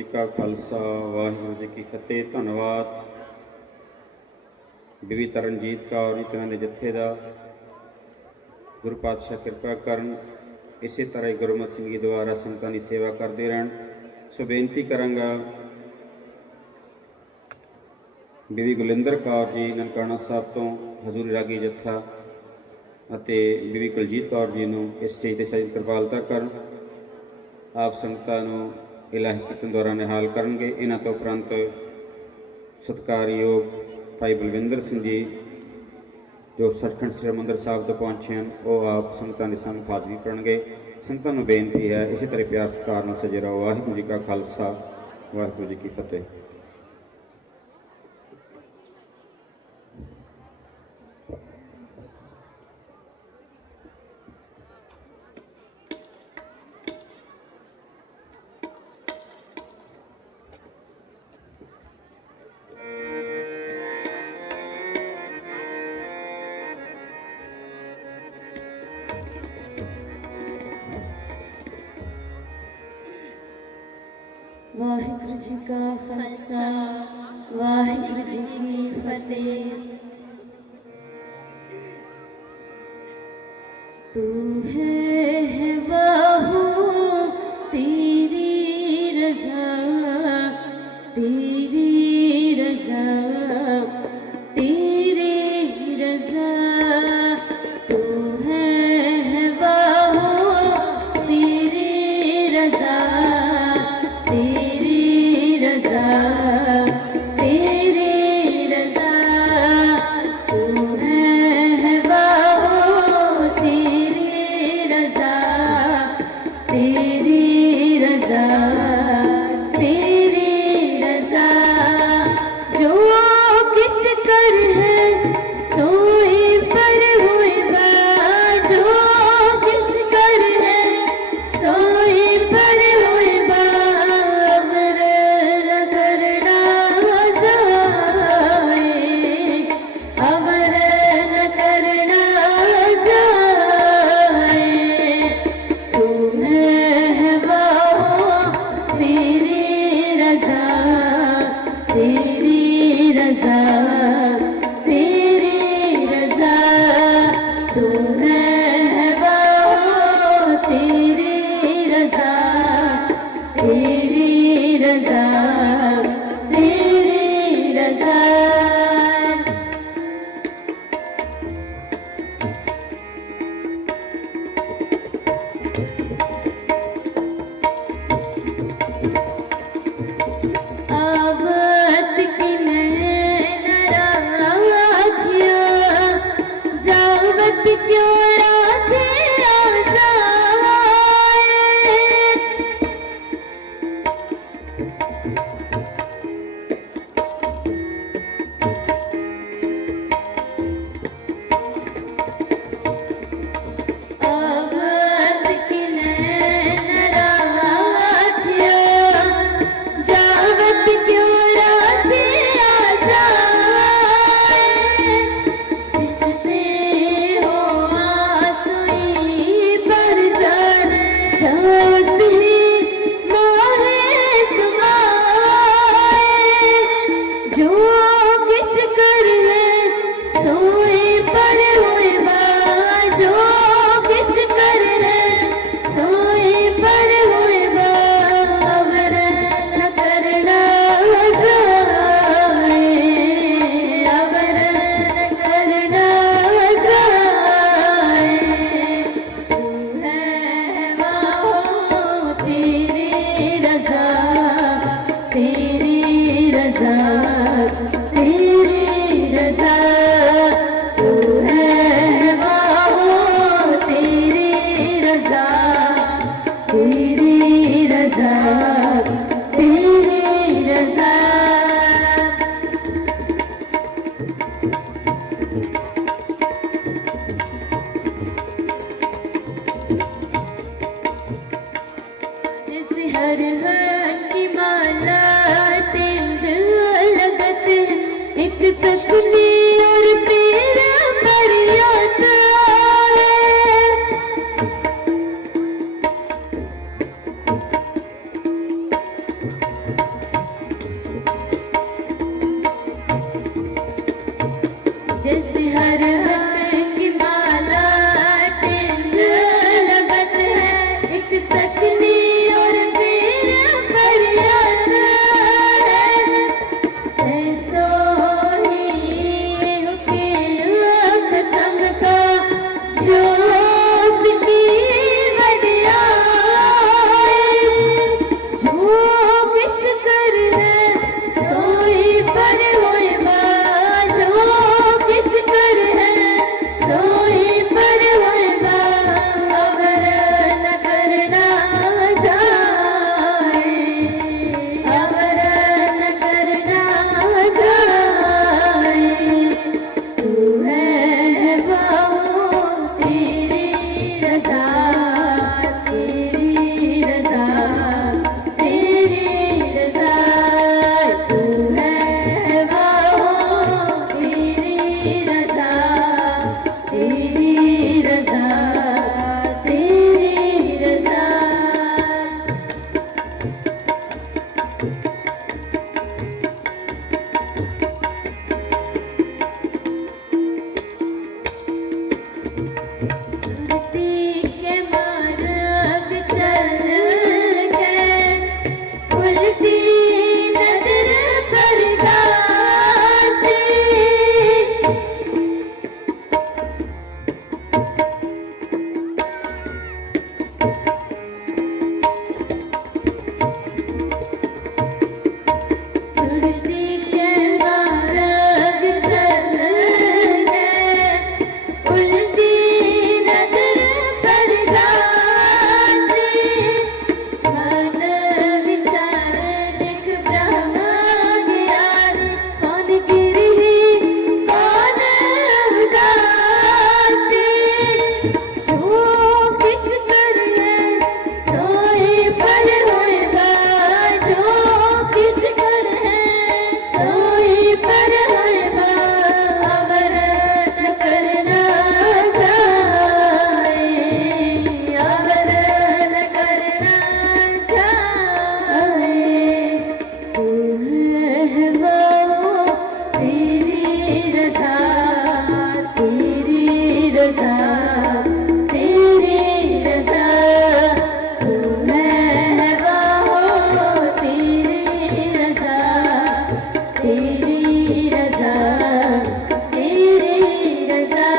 जी का खालसा वाहिगुरू जी की फतेह। धन्यवाद बीबी तरनजीत कौर नीतियां के जत्थे का। गुरु पातशाह कृपा करन इसी तरह ही गुरमत सिंह जी द्वारा संगतां की सेवा करते रहन। सो बेनती करांगा बीबी गुलिंदर कौर जी ननकाना साहब तो हजूरी रागी जत्था ਅਤੇ बीबी कुलजीत कौर जी ਨੂੰ इस स्टेज ਤੇ ਸਾਡੀ ਕਿਰਪਾਲਤਾ ਕਰਨ। ਆਪ ਸੰਗਤਾਂ ਨੂੰ ਇਲਾਹੀ ਕੀਰਤਨ ਦੁਆਰਾ ਨਿਹਾਲ ਕਰਨਗੇ। ਇਹਨਾਂ ਤੋਂ ਉਪਰੰਤ ਸਤਿਕਾਰਯੋਗ ਭਾਈ ਬਲਵਿੰਦਰ ਸਿੰਘ ਜੀ ਜੋ ਸੱਚਖੰਡ ਸ੍ਰੀ ਹਰਿਮੰਦਰ ਸਾਹਿਬ ਤੋਂ ਪਹੁੰਚੇ ਹਨ, ਉਹ ਆਪ ਸੰਗਤਾਂ ਦੇ ਸਾਹਮਣੇ ਹਾਜ਼ਰੀ ਕਰਨਗੇ। ਸੰਗਤਾਂ ਨੂੰ ਬੇਨਤੀ ਹੈ ਇਸੇ ਤਰ੍ਹਾਂ ਪਿਆਰ ਸਤਿਕਾਰ ਨਾਲ ਸਜੇ ਰਹੋ। ਵਾਹਿਗੁਰੂ ਜੀ ਕਾ ਖਾਲਸਾ ਵਾਹਿਗੁਰੂ ਜੀ ਕੀ ਫਤਿਹ। वाहिगुरु जी का खालसा वाहिगुरु जी की फतेह। तू है बाहु तेरी रज़ा तेरी रज़ा तेरी रज़ा। तू है बाहु तेरी रज़ा तेरी रज़ा तेरी रज़ा। तू है बाहु तेरी रज़ा तेरी रज़ा तेरी रज़ा। जो किछ कर है सोई पर हुए बा। जो किछ कर है सोई पर हुए बा। अमर न करना जाए अमर न करना जाए। तू है बाहु तेरी रज़ा तेरी रज़ा तेरी रज़ा। तू है बाहु तेरी रज़ा तेरी रज़ा तेरी रज़ा। आवत की नराखिया जावत क्यों राखे आ जाए। आवत की नराखिया जावत क्यों राखे आ जाए। किसने हो आसुई पर जान जासी माहे समाए। जो किछ कर है सोए पर हुए बा। जो किछ कर है सोए पर हुए बा। अमर न करना जाए अमर न करना जाए। तू है बाहु तेरी रज़ा तेरी रज़ा तेरी रज़ा। तू है बाहु तेरी रज़ा तेरी रज़ा तेरी रज़ा। जैसे हर की माला टेंड लगत है तेरी रजा, तेरी रजा।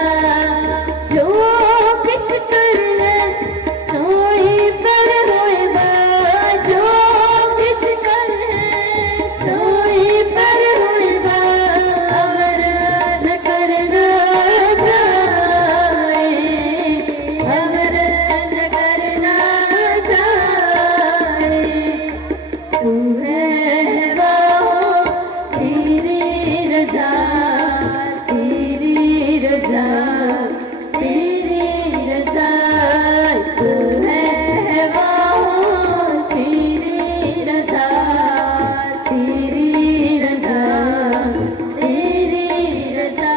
जो किछ करना सोई पर होए बा, जो किछ करना सोई पर होए बा। अवर न करना जाए, अवर न करना जाए। तू है राह तेरी रजा, तेरी रजा, तेरी रजा। तू है राह तेरी रजा, तेरी रजा, तेरी रजा।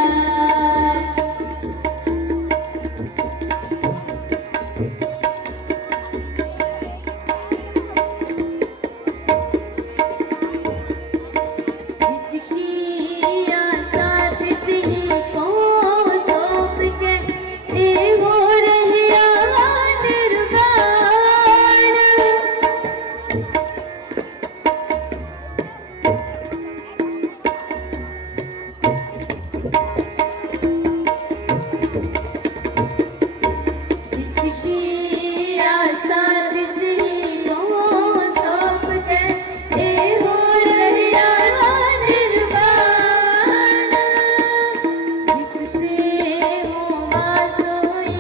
जिसकी आशा तिसही को सौंप के ए हो रहिया निर्वाण। जिसकी आशा तिसही को सौंप के ए हो रहिया निर्वाण। जिस पे हुआ सोई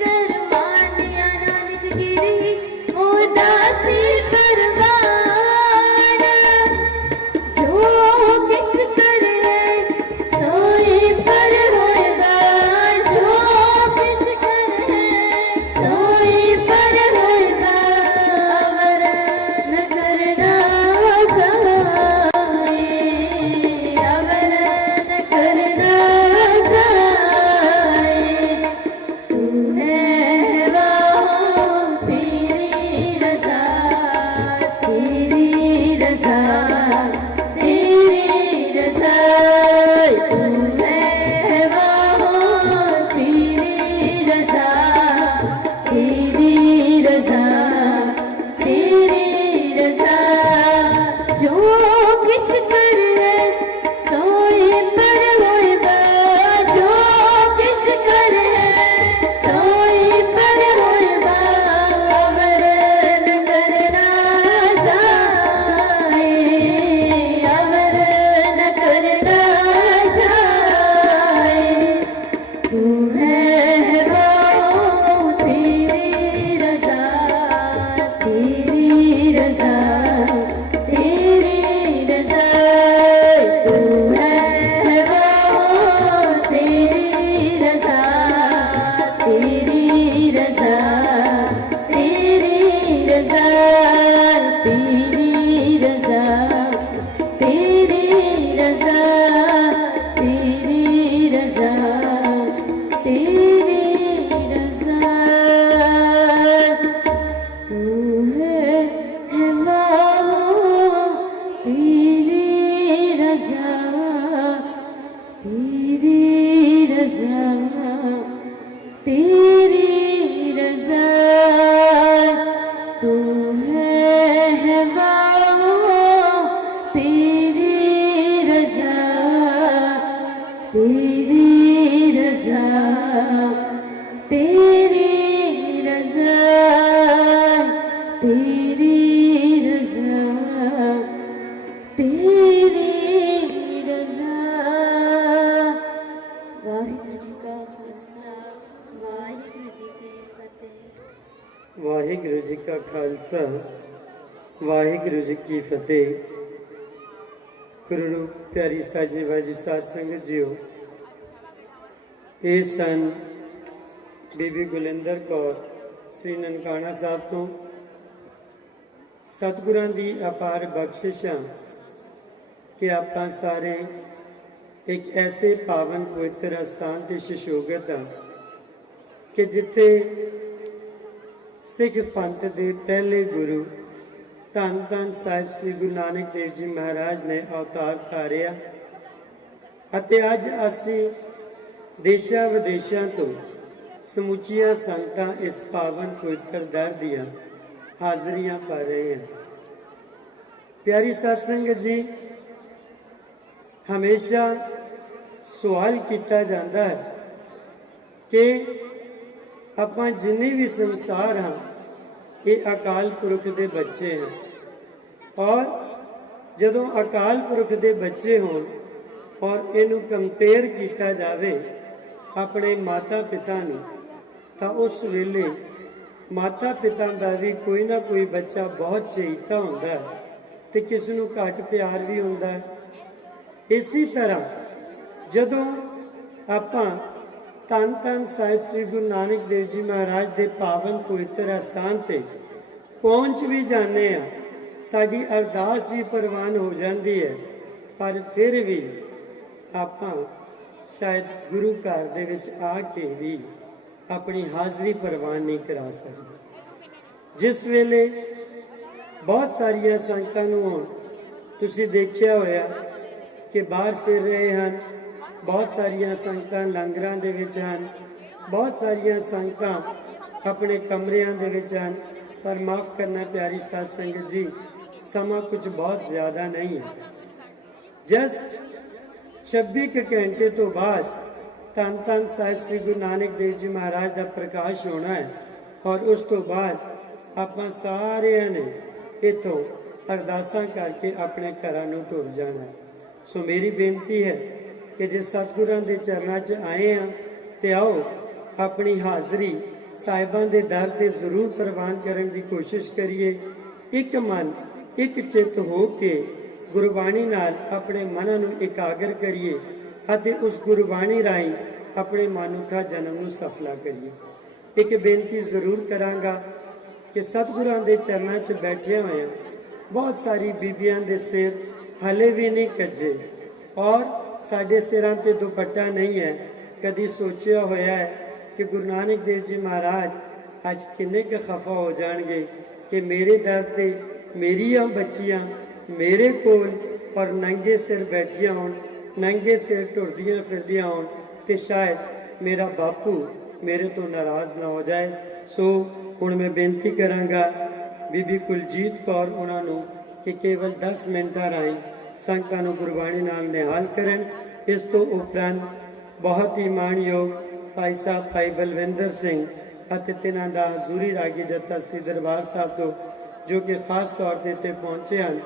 करवानिया नानक गिरी उदासी परवान। जो किछ करे सोई पर होए बा, जो किछ करे सोई पर होए बा। अवर न करना जाए, अवर न करना जाए। तू है राह तेरी रजा, तेरी रजा, तेरी रजा। तू है राह तेरी रजा, तेरी रजा, तेरी रजा। जो किछ करे सोई पर होए बा, जो किछ करे सोई पर होए बा। अवर न करना जाए, अवर न करना जाए। तू है राह तेरी रजा, तेरी रजा, तेरी रजा। तू है राह तेरी रजा, तेरी रजा, तेरी रजा, तेरी रजा, तेरी रजा, तेरी रजा, तेरी रजा। तू है राह तेरी रजा, तेरी रजा, तेरी रजा। तू है राह तेरी रजा, तेरी रजा, तेरी रजा, तेरी रजा, तेरी रजा। वाहिगुरु जी का खालसा, वाहिगुरु जी की फतेह। ਵਾਹਿਗੁਰੂ ਜੀ ਕਾ ਖਾਲਸਾ ਵਾਹਿਗੁਰੂ ਜੀ ਕੀ ਫਤਿਹ। ਗੁਰੂ ਪਿਆਰੀ ਸਾਜਣੀ ਬਾਜੀ ਸਾਧ ਸੰਗਤ ਜੀਓ, ਇਹ ਸਨ ਬੀਬੀ ਗੁਲਿੰਦਰ ਕੌਰ ਸ੍ਰੀ ਨਨਕਾਣਾ ਸਾਹਿਬ ਤੋਂ। ਸਤਿਗੁਰਾਂ ਦੀ ਅਪਾਰ ਬਖਸ਼ਿਸ਼ਾਂ ਕਿ ਆਪਾਂ ਸਾਰੇ ਇੱਕ ਐਸੇ ਪਾਵਨ ਪਵਿੱਤਰ ਅਸਥਾਨ ਤੇ ਸ਼ਸ਼ੋਗਤ ਹਾਂ ਕਿ ਜਿੱਥੇ ਸਿੱਖ ਪੰਥ ਦੇ ਪਹਿਲੇ ਗੁਰੂ ਧੰਨ ਧੰਨ ਸਾਹਿਬ ਸ੍ਰੀ ਗੁਰੂ ਨਾਨਕ ਦੇਵ ਜੀ ਮਹਾਰਾਜ ਨੇ ਅਵਤਾਰ ਧਾਰਿਆ ਅਤੇ ਅੱਜ ਅਸੀਂ ਦੇਸ਼ਾਂ ਵਿਦੇਸ਼ਾਂ ਤੋਂ ਸਮੁੱਚੀਆਂ ਸੰਗਤਾਂ ਇਸ ਪਾਵਨ ਪਵਿੱਤਰ ਦਰ ਦੀਆਂ ਹਾਜ਼ਰੀਆਂ ਭਰ ਰਹੇ ਹਾਂ। ਪਿਆਰੀ ਸਾਧ ਸੰਗਤ ਜੀ, ਹਮੇਸ਼ਾ ਸਵਾਲ ਕੀਤਾ ਜਾਂਦਾ ਹੈ ਕਿ ਆਪਾਂ ਜਿੰਨੇ ਵੀ ਸੰਸਾਰ ਹਾਂ ਇਹ ਅਕਾਲ ਪੁਰਖ ਦੇ ਬੱਚੇ ਹਨ, ਔਰ ਜਦੋਂ ਅਕਾਲ ਪੁਰਖ ਦੇ ਬੱਚੇ ਹੋਣ ਔਰ ਇਹਨੂੰ ਕੰਪੇਅਰ ਕੀਤਾ ਜਾਵੇ ਆਪਣੇ ਮਾਤਾ ਪਿਤਾ ਨੂੰ, ਤਾਂ ਉਸ ਵੇਲੇ ਮਾਤਾ ਪਿਤਾ ਦਾ ਵੀ ਕੋਈ ਨਾ ਕੋਈ ਬੱਚਾ ਬਹੁਤ ਚਹੀਤਾ ਹੁੰਦਾ ਹੈ ਤੇ ਕਿਸ ਨੂੰ ਘੱਟ ਪਿਆਰ ਵੀ ਹੁੰਦਾ ਹੈ। ਇਸੇ ਤਰ੍ਹਾਂ ਜਦੋਂ ਆਪਾਂ ਧੰਨ ਧੰਨ ਸਾਹਿਬ ਸ੍ਰੀ ਗੁਰੂ ਨਾਨਕ ਦੇਵ ਜੀ ਮਹਾਰਾਜ ਦੇ ਪਾਵਨ ਪਵਿੱਤਰ ਅਸਥਾਨ ਤੇ ਪਹੁੰਚ ਵੀ ਜਾਂਦੇ ਆ, ਸਾਡੀ ਅਰਦਾਸ ਵੀ ਪ੍ਰਵਾਨ ਹੋ ਜਾਂਦੀ ਹੈ, ਪਰ ਫਿਰ ਵੀ ਆਪਾਂ ਸ਼ਾਇਦ ਗੁਰੂ ਘਰ ਦੇ ਵਿੱਚ ਆ ਕੇ ਵੀ ਆਪਣੀ ਹਾਜ਼ਰੀ ਪ੍ਰਵਾਨ ਨਹੀਂ ਕਰਾ ਸਕਦੇ। ਜਿਸ ਵੇਲੇ ਬਹੁਤ ਸਾਰੀਆਂ ਸੰਗਤਾਂ ਨੂੰ ਹੁਣ ਤੁਸੀਂ ਦੇਖਿਆ ਹੋਇਆ ਕਿ ਬਾਹਰ ਫਿਰ ਰਹੇ ਹਨ, ਬਹੁਤ ਸਾਰੀਆਂ ਸੰਗਤਾਂ ਲੰਗਰਾਂ ਦੇ ਵਿੱਚ ਹਨ, ਬਹੁਤ ਸਾਰੀਆਂ ਸੰਗਤਾਂ ਆਪਣੇ ਕਮਰਿਆਂ ਦੇ ਵਿੱਚ ਹਨ, ਪਰ ਮਾਫ ਕਰਨਾ ਪਿਆਰੀ ਸਾਧ ਸੰਗਤ ਜੀ, ਸਮਾਂ ਕੁਝ ਬਹੁਤ ਜ਼ਿਆਦਾ ਨਹੀਂ ਹੈ। ਜਸਟ 26 ਘੰਟੇ ਤੋਂ ਬਾਅਦ ਧੰਨ ਧੰਨ ਸਾਹਿਬ ਸ੍ਰੀ ਗੁਰੂ ਨਾਨਕ ਦੇਵ ਜੀ ਮਹਾਰਾਜ ਦਾ ਪ੍ਰਕਾਸ਼ ਹੋਣਾ ਹੈ, ਔਰ ਉਸ ਤੋਂ ਬਾਅਦ ਆਪਾਂ ਸਾਰਿਆਂ ਨੇ ਇਥੋਂ ਅਰਦਾਸਾਂ ਕਰਕੇ ਆਪਣੇ ਘਰਾਂ ਨੂੰ ਤੁਰ ਜਾਣਾ ਹੈ। ਸੋ ਮੇਰੀ ਬੇਨਤੀ ਹੈ ਕਿ ਜੇ ਸਤਿਗੁਰਾਂ ਦੇ ਚਰਨਾਂ 'ਚ ਆਏ ਆ ਤੇ ਆਓ ਆਪਣੀ ਹਾਜ਼ਰੀ ਸਾਹਿਬਾਂ ਦੇ ਦਰ ਤੇ ਜ਼ਰੂਰ ਪ੍ਰਵਾਨ ਕਰਨ ਦੀ ਕੋਸ਼ਿਸ਼ ਕਰੀਏ। ਇੱਕ ਮਨ ਇੱਕ ਚਿੱਤ ਹੋ ਕੇ ਗੁਰਬਾਣੀ ਨਾਲ ਆਪਣੇ ਮਨਾਂ ਨੂੰ ਇਕਾਗਰ ਕਰੀਏ ਅਤੇ ਉਸ ਗੁਰਬਾਣੀ ਰਾਹੀਂ ਆਪਣੇ ਮਨੁੱਖਾ ਜਨਮ ਨੂੰ ਸਫਲਾ ਕਰੀਏ। ਇੱਕ ਬੇਨਤੀ ਜ਼ਰੂਰ ਕਰਾਂਗਾ ਕਿ ਸਤਿਗੁਰਾਂ ਦੇ ਚਰਨਾਂ 'ਚ ਬੈਠੇ ਹੋਏ ਬਹੁਤ ਸਾਰੀ ਬੀਬੀਆਂ ਦੇ ਸਿਰ ਹਲੇ ਵੀ ਨਹੀਂ ਕੱਜੇ, ਔਰ ਸਾਡੇ ਸਿਰਾਂ ਤੇ ਦੁਪੱਟਾ ਨਹੀਂ ਹੈ। ਕਦੀ ਸੋਚਿਆ ਹੋਇਆ ਹੈ ਕਿ ਗੁਰੂ ਨਾਨਕ ਦੇਵ ਜੀ ਮਹਾਰਾਜ ਅੱਜ ਕਿੰਨੇ ਕੁ ਖਫਾ ਹੋ ਜਾਣਗੇ ਕਿ ਮੇਰੇ ਦਰ ਤੇ ਮੇਰੀਆਂ ਬੱਚੀਆਂ ਮੇਰੇ ਕੋਲ ਔਰ ਨੰਗੇ ਸਿਰ ਬੈਠੀਆਂ ਹੋਣ, ਨੰਗੇ ਸਿਰ ਟੁਰਦੀਆਂ ਫਿਰਦੀਆਂ ਹੋਣ, ਤੇ ਸ਼ਾਇਦ ਮੇਰਾ ਬਾਪੂ ਮੇਰੇ ਤੋਂ ਨਾਰਾਜ਼ ਨਾ ਹੋ ਜਾਏ। ਸੋ ਹੁਣ ਮੈਂ ਬੇਨਤੀ ਕਰਾਂਗਾ ਬੀਬੀ ਕੁਲਜੀਤ ਕੌਰ ਉਹਨਾਂ ਨੂੰ ਕਿ ਕੇਵਲ 10 ਮਿੰਟਾਂ ਰਾਹੀਂ ਸੰਗਤਾਂ ਨੂੰ ਗੁਰਬਾਣੀ ਨਾਲ ਨਿਹਾਲ ਕਰਨ। ਇਸ ਤੋਂ ਉਪਰੰਤ ਬਹੁਤ ਹੀ ਮਾਣਯੋਗ ਭਾਈ ਸਾਹਿਬ ਭਾਈ ਬਲਵਿੰਦਰ ਸਿੰਘ ਅਤੇ ਤਿਨਾਂ ਦਾ ਹਜ਼ੂਰੀ ਰਾਗੀ ਜੱਥਾ ਸ੍ਰੀ ਦਰਬਾਰ ਸਾਹਿਬ ਤੋਂ ਜੋ ਕਿ ਖਾਸ ਤੌਰ ਤੇ ਇੱਥੇ ਪਹੁੰਚੇ ਹਨ,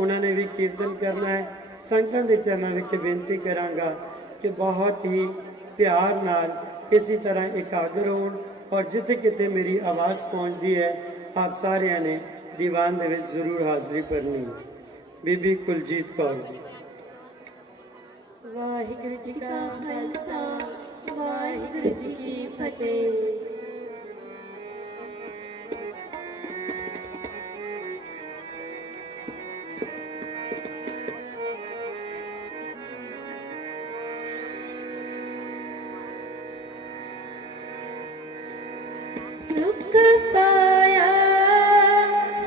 ਉਹਨਾਂ ਨੇ ਵੀ ਕੀਰਤਨ ਕਰਨਾ ਹੈ। ਸੰਗਤਾਂ ਦੇ ਚਰਨਾਂ ਵਿੱਚ ਬੇਨਤੀ ਕਰਾਂਗਾ ਕਿ ਬਹੁਤ ਹੀ ਪਿਆਰ ਨਾਲ ਇਸੇ ਤਰ੍ਹਾਂ ਇਕਾਗਰ ਹੋਣ, ਔਰ ਜਿੱਥੇ ਕਿਤੇ ਮੇਰੀ ਆਵਾਜ਼ ਪਹੁੰਚਦੀ ਹੈ ਆਪ ਸਾਰਿਆਂ ਨੇ ਦੀਵਾਨ ਦੇ ਵਿੱਚ ਜ਼ਰੂਰ ਹਾਜ਼ਰੀ ਭਰਨੀ ਹੈ। ਬੀਬੀ ਕੁਲਜੀਤ ਕੌਰ ਜੀ। ਵਾਹਿਗੁਰੂ ਜੀ ਕਾ ਖਾਲਸਾ, ਵਾਹਿਗੁਰੂ ਜੀ ਕੀ ਫਤਿਹ। ਸੁਖ ਪਾਇਆ,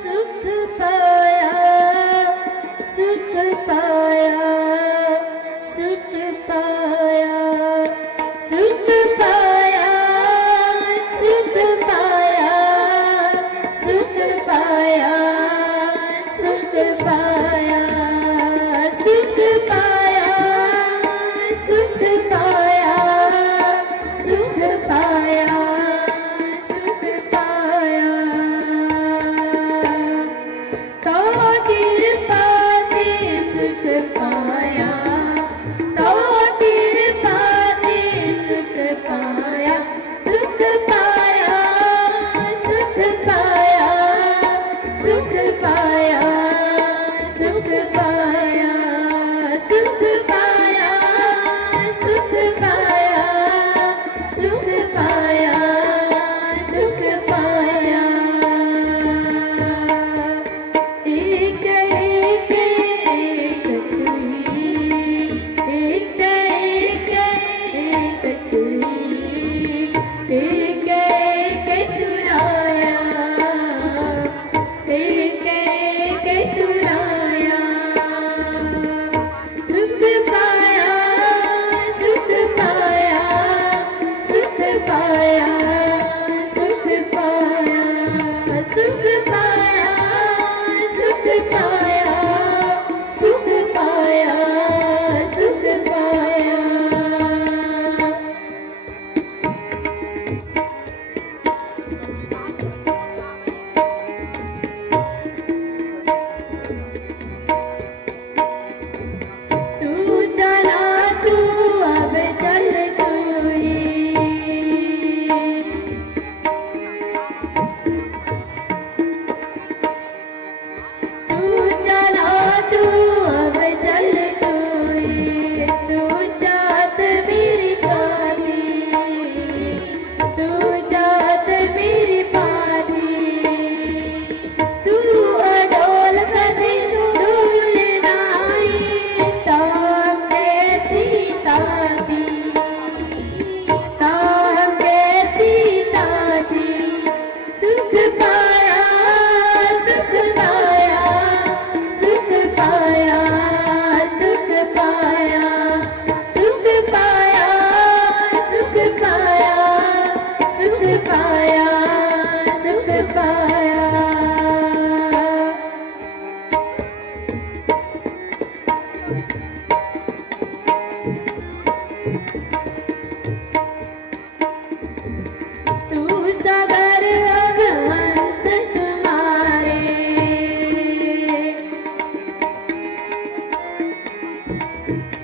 ਸੁਖ ਪਾਇਆ, ਸੁਖ ਪਾਇਆ, ਸੁਖ ਪਾਇਆ, ਸੁਖ ਪਾਇਆ,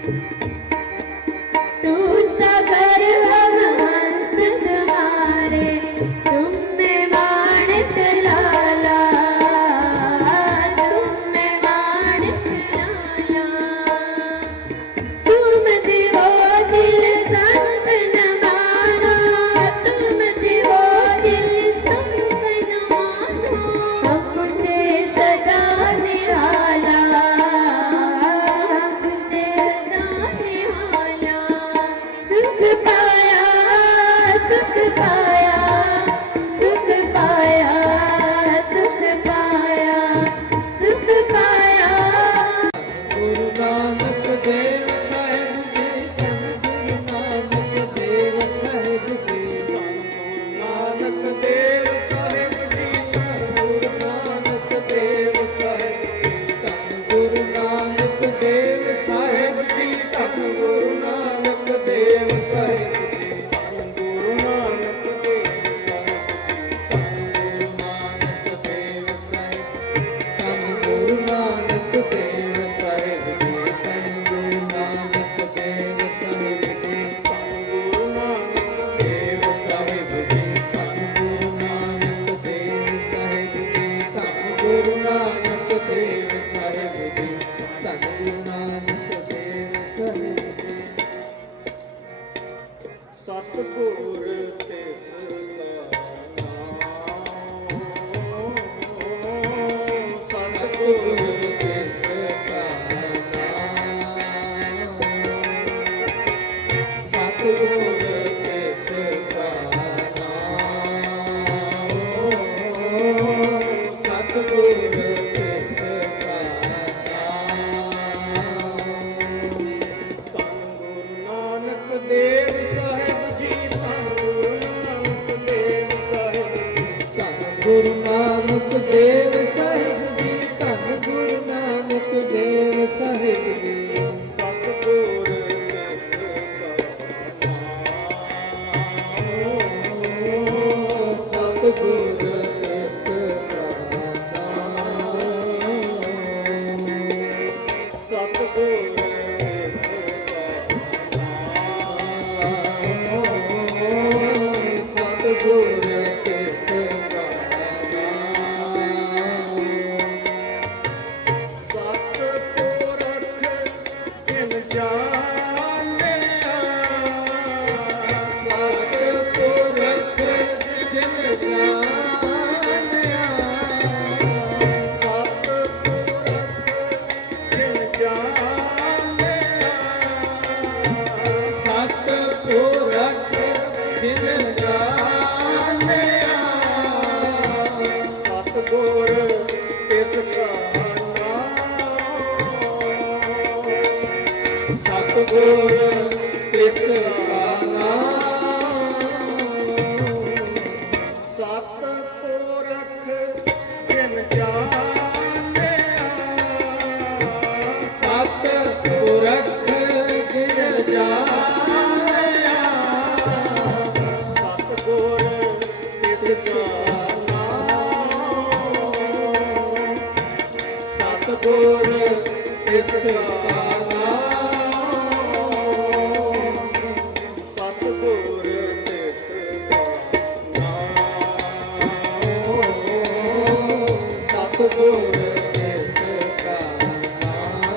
तू सागर हम हंस तुम्हारे, तुम में माणिक लाला, तुम में माणिक लाला। तुम दिवो दिल संत न मानो, तुम दिवो दिल संत न मानो। हम तुझे सदा निराला, हम तुझे सदा निराला। सुख पाया, सुख पाया, सुख पाया, सुख पाया, सुख पाया। गुरु नानक देव साहिब जी, धन गुरु नानक देव साहिब जी, ਧੰਨ ਗੁਰੂ ਨਾਨਕ ਦੇਵ ਸਾਹਿਬ ਜੀ, ਧੰਨ ਗੁਰੂ ਨਾਨਕ ਦੇਵ ਸਾਹਿਬ ਜੀ, ਧੰਨ ਗੁਰੂ ਨਾਨਕ ਦੇਵ ਸਾਹਿਬ ਜੀ, ਧੰਨ ਗੁਰੂ ਨਾਨਕ ਦੇਵ ਸਾਹਿਬ ਜੀ, ਧੰਨ ਗੁਰੂ ਨਾਨਕ ਦੇਵ ਸਾਹਿਬ ਧੰਨ ਗੁਰੂ ਨਾਨਕ ਦੇਵ ਸਾਹਿਬ ਜੀ, ਧੰਨ ਗੁਰੂ ਨਾਨਕ ਦੇਵ ਸਾਹਿਬ ਜੀ, ਧੰਨ ਗੁਰੂ ਨਾਨਕ ਦੇਵ ਸਾਹਿਬ ਜੀ, ਧੰਨ ਗੁਰੂ ਨਾਨਕ ਦੇਵ ਸਾਹਿਬ ਜੀ, ਧੰਨ ਗੁਰੂ ਨਾਨਕ ਦੇਵ ਸਾਹਿਬ ਜੀ, ਧੰਨ ਗੁਰੂ ਨਾਨਕ ਦੇਵ ਸਾਹਿਬ ਜੀ। ਸਤਿਗੁਰ ਤਿਸ ਕਾ ਨਾਮ, ਸਤਿਗੁਰ ਗੁਰੂ ਤਿਸ ਕਾ ਨਾਮ, ਸਤਿਗੁਰ ਤਿਸ ਕਾ ਨਾਮ, ਸਤਿਗੁਰ ਤਿਸ ਕਾ ਨਾਮ। ਧੰਨ ਗੁਰੂ ਨਾਨਕ ਦੇਵ ਸਾਹਿਬ ਜੀ, ਧੰਨ ਗੁਰੂ ਨਾਨਕ ਦੇਵ ਸਾਹਿਬ ਜੀ, ਧੰਨ ਗੁਰੂ ਨਾਨਕ ਦੇਵ ਸਾਹਿਬ ਜੀ, ਧੰਨ ਗੁਰੂ ਨਾਨਕ ਦੇਵ ਸਾਹਿਬ ਜੀ, ਸਤਿਗੁਰ ਤਿਸ ਕਾ ਨਾਮ, ਸਤਿਗੁਰ ਤਿਸ ਕਾ ਨਾਮ, ਸਤਿਗੁਰ ਸਤਿਗੁਰ ਤਿਸ ਕਾ ਨਾਮ। ਸਤਿਪੁਰਖ ਜਿਨ ਜਾਣਿਆ, ਸਤਿਪੁਰਖ ਜਿਨ ਜਾਣਿਆ, ਸਤਿਪੁਰਖ ਜਿਨ ਜਾਣਿਆ, ਸਤਿਪੁਰਖ ਜਿਨ ਜਾਣਿਆ, ਸਤਿਗੁਰ ਤਿਸ ਕਾ ਨਾਮ, ਸਤਿਗੁਰ ਤਿਸ ਕਾ ਨਾਮ। ਸਤਿਪੁਰਖ ਜਿਨ ਜਾਣਿਆ, ਸਤਿਪੁਰਖ ਜਿਨ ਜਾਣਿਆ, ਸਤਿਗੁਰ ਤਿਸ ਕਾ ਨਾਮ, ਸਤਿਗੁਰ ਤਿਸ ਕਾ ਨਾਮ, ਸਤਿਗੁਰ ਤਿਸ ਕਾ ਨਾਮ, ਸਤਿਗੁਰ ਤਿਸ ਕਾ ਨਾਮ।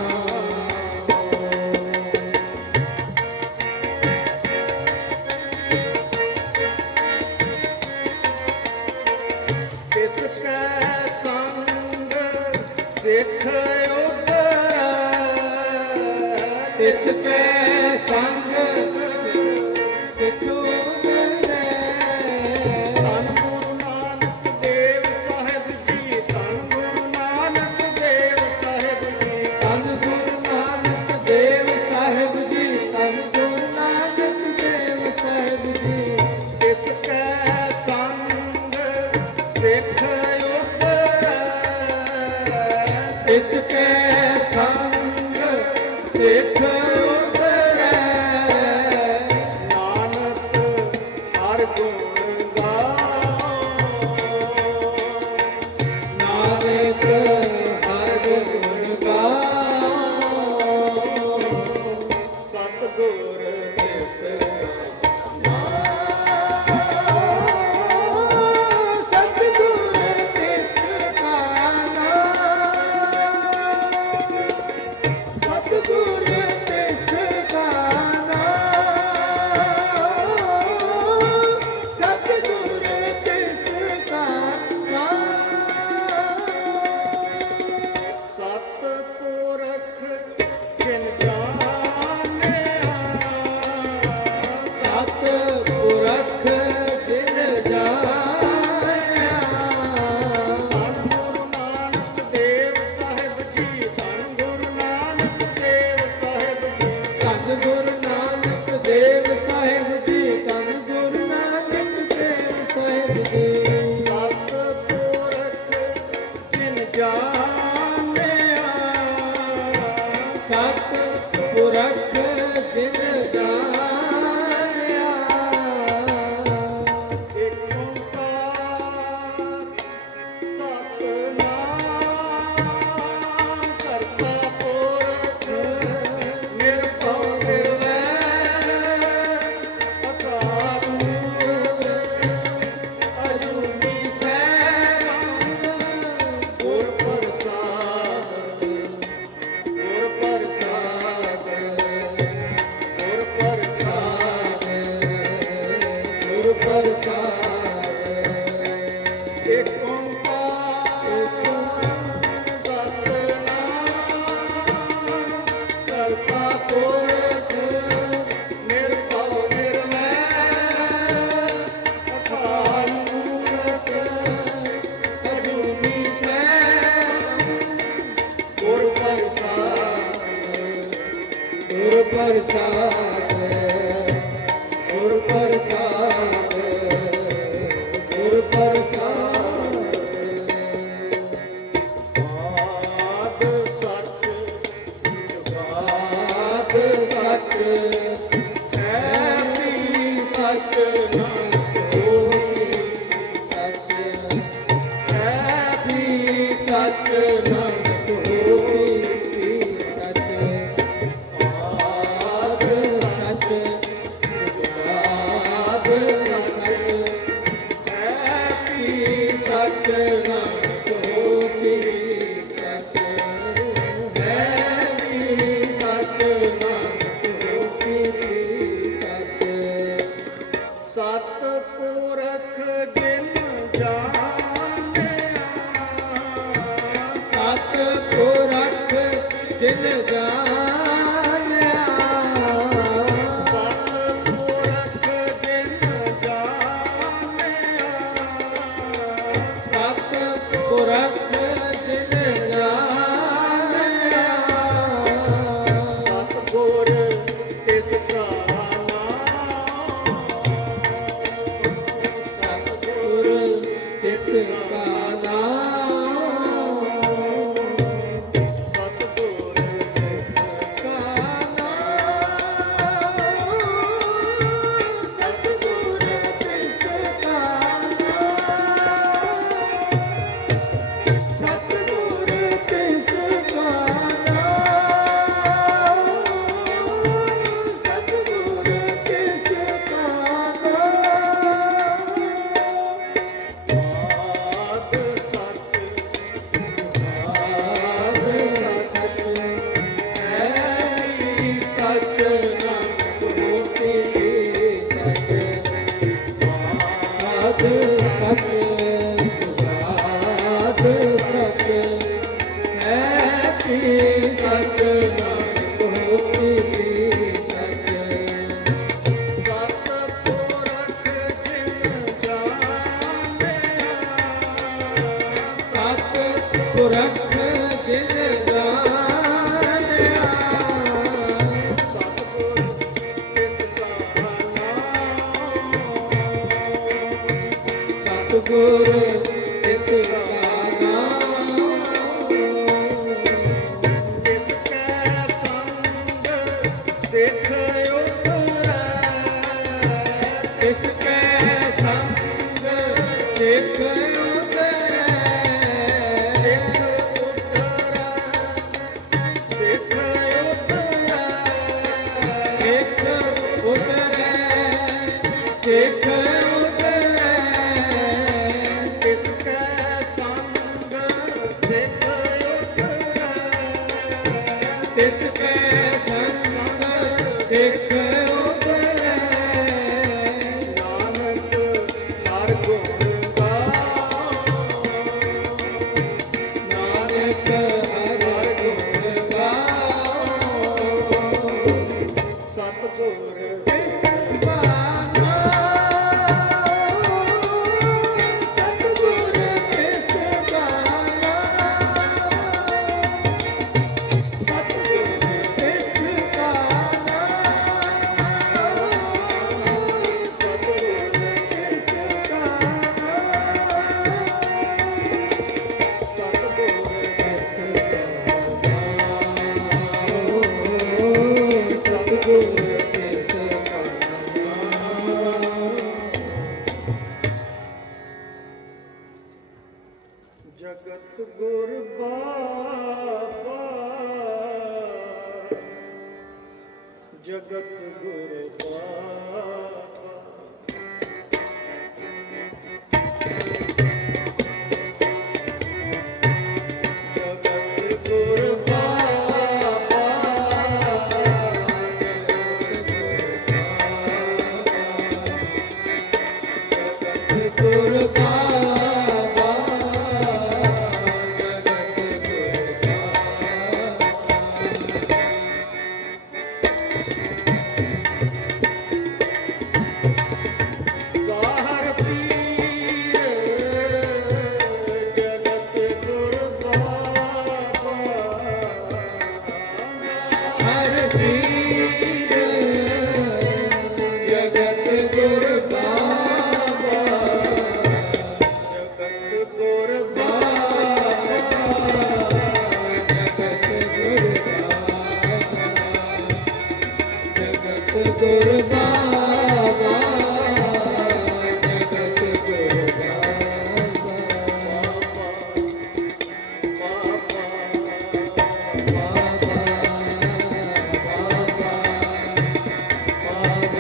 ਤਿਸ ਕੈ ਸੰਗ ਸਿੱਖ ਉਪਰੈ, ਤਿਸ ਕੈ ਸੰਗ ਸਿੱਖ ਉਪਰੈ। ਧੰਨ ਗੁਰੂ ਨਾਨਕ ਦੇਵ ਸਾਹਿਬ ਜੀ, ਧੰਨ ਗੁਰੂ ਨਾਨਕ ਦੇਵ ਸਾਹਿਬ ਜੀ, ਧੰਨ ਗੁਰੂ ਨਾਨਕ ਦੇਵ ਸਾਹਿਬ ਜੀ, ਧੰਨ ਗੁਰੂ ਨਾਨਕ ਦੇਵ ਸਾਹਿਬ ਜੀ, ਤਿਸ ਕੈ ਸੰਗ ਸਿੱਖ ਉਪਰੈ, ਤਿਸ ਕੈ ਸੰਗ ਸਿੱਖ ਉਪਰੈ। ਨਾਨਕ ਹਰ ਗੁਣ ਗਾਓ, ਨਾਨਕ ਹਰਿ ਗੁਣ ਗਾਓ। ਸਤ ਪੁਰਖ ਜਿਨ ਜਾਣਿਆ ਏਕ ਓੰਕਾਰ ਸਤਿਨਾਮ ਕਰਤਾ ਪੁਰਖ ਨਿਰਭਉ ਨਿਰਵੈਰ ਅਕਾਲ ਮੂਰਤ ਅਜੂਨੀ ਸੈਭੰ ਗੁਰ ਪ੍ਰਸਾਦ ਗੁਰ ਪ੍ਰਸਾਦ ਗੁਰ ਪ੍ਰਸਾਦ ਗੁਰ ਪ੍ਰਸਾਦ ਏਕ ਓੰਕਾਰ ਸਤਿਨਾਮ ਕਰਤਾ ਪੁਰਖ ਨਿਰਭਉ ਨਿਰਵੈਰ ਅਕਾਲ ਮੂਰਤ ਅਜੂਨੀ ਸੈਭੰ ਗੁਰ ਪ੍ਰਸਾਦ ਗੁਰ ਪ੍ਰਸਾਦ ਗੁਰ ਪ੍ਰਸਾਦ ਗੁਰ ਪ੍ਰਸਾਦ ਆਦ ਸੱਚ ਜੁਗਾਦ ਸੱਚ ਹੈ ਵੀ ਸੱਚ ਨਾਨਕ ਹੋਸੀ ਸੱਚ ਹੈ ਵੀ ਸੱਚ ਨਾਨਕ ਹੋਸੀ ਸੱਚ ਆਦ ਸੱਚ ਜੁਗਾਦ ਸੱਚ ਹੈ ਵੀ ਸੱਚ ਨਾਨਕ ਹੋਸੀ ਸੱਚ ਹੈ ਵੀ ਸੱਚ ਨਾਨਕ ਹੋਸੀ ਸੱਚ ਸਤ ਪੁਰਖ ਜਿਨ ਜਾਣਿਆ ਸਤ ਪੁਰਖ ਜਿਨ ਜਾਣਿਆ ਸਤ ਪੁਰਖ ਜਿਨ ਜਾਣਿਆ ਸਤ ਪੁਰਖ ਜਿਨ ਜਾਣਿਆ ਸਤਿਗੁਰ ਤਿਸ ਕਾ ਨਾਮ ਸਤਿਗੁਰ ਤਿਸ ਕਾ ਨਾਮ ਸਤਿਗੁਰ ਤਿਸ ਕਾ ਨਾਮ ਸਤਿਗੁਰ ਤਿਸ ਕਾ ਨਾਮ ਸਤਿਗੁਰ ਤਿਸ ਕਾ ਨਾਮ ਸਤਿਗੁਰ ਤਿਸ ਕਾ ਆਦ ਸੱਚ ਆਦ ਸੱਚ ਹੈ ਵੀ ਸੱਚ ਨਾਨਕ ਹੋਸੀ ਸੱਚ ਸਤ ਪੁਰਖ ਜਿਨ ਜਾਣਿਆ ਸਤ ਪੁਰਖ ਜਿਨ ਜਾਣਿਆ ਸਤਿਗੁਰ ਤਿਸ ਕਾ ਨਾਮ ਸਤਿਗੁਰ ਤਿਸ ਕਾ ਨਾਮ ਤਿਸ ਕੈ ਸੰਗ ਸਿੱਖ ਉਤਰੈ ਤਿਸ ਕੈ ਸੰਗ ਸਿੱਖ ਉਤਰੈ ਸਿੱਖ ਉਤਰੈ ਸਿੱਖ ਉਤਰੈ ਸਿੱਖ ਉਤਰੈ ਸਿੱਖ ਉਤਰੈ ਤਿਸ ਕੈ ਸੰਗ ਸਿੱਖ ਉਤਰੈ ਤਿਸ ਕੈ ਸੰਗ ਸਿੱਖ ਉਤਰੈ ਨਾਨਕ ਹਰ ਗੁਣ ਗਾਓ ਨਾਨਕ ਹਰਿ ਗੁਣ ਗਾਓ ਸਤਿਗੁਰ ਤਿਸ ਕਾ ਨਾਮ ਸਤਿਗੁਰ ਤਿਸ ਕਾ ਨਾਮ ਸਤਿਗੁਰ ਤਿਸ ਕਾ ਨਾਮ ਸਤਿਗੁਰ ਤਿਸ ਕਰਨਾ। ਜਗਤ ਗੁਰ ਬਾਬਾ ਜਗਤ ਗੁਰ ਬਾਬਾ ਜਗਤ ਗੁਰ ਬਾਬਾ ਜਗਤ ਗੁਰ ਬਾਬਾ ਬਾਹਰ ਪੀਰ ਜਗਤ ਗੁਰ ਬਾਬਾ ਹਰ ਪੀਰ ਜਗਤ ਗੁਰ ਬਾਬਾ ਜਗਤ ਗੁਰ ਬਾਬਾ ਜਗਤ ਗੁਰ ਬਾਬਾ ਜਗਤ ਗੁਰ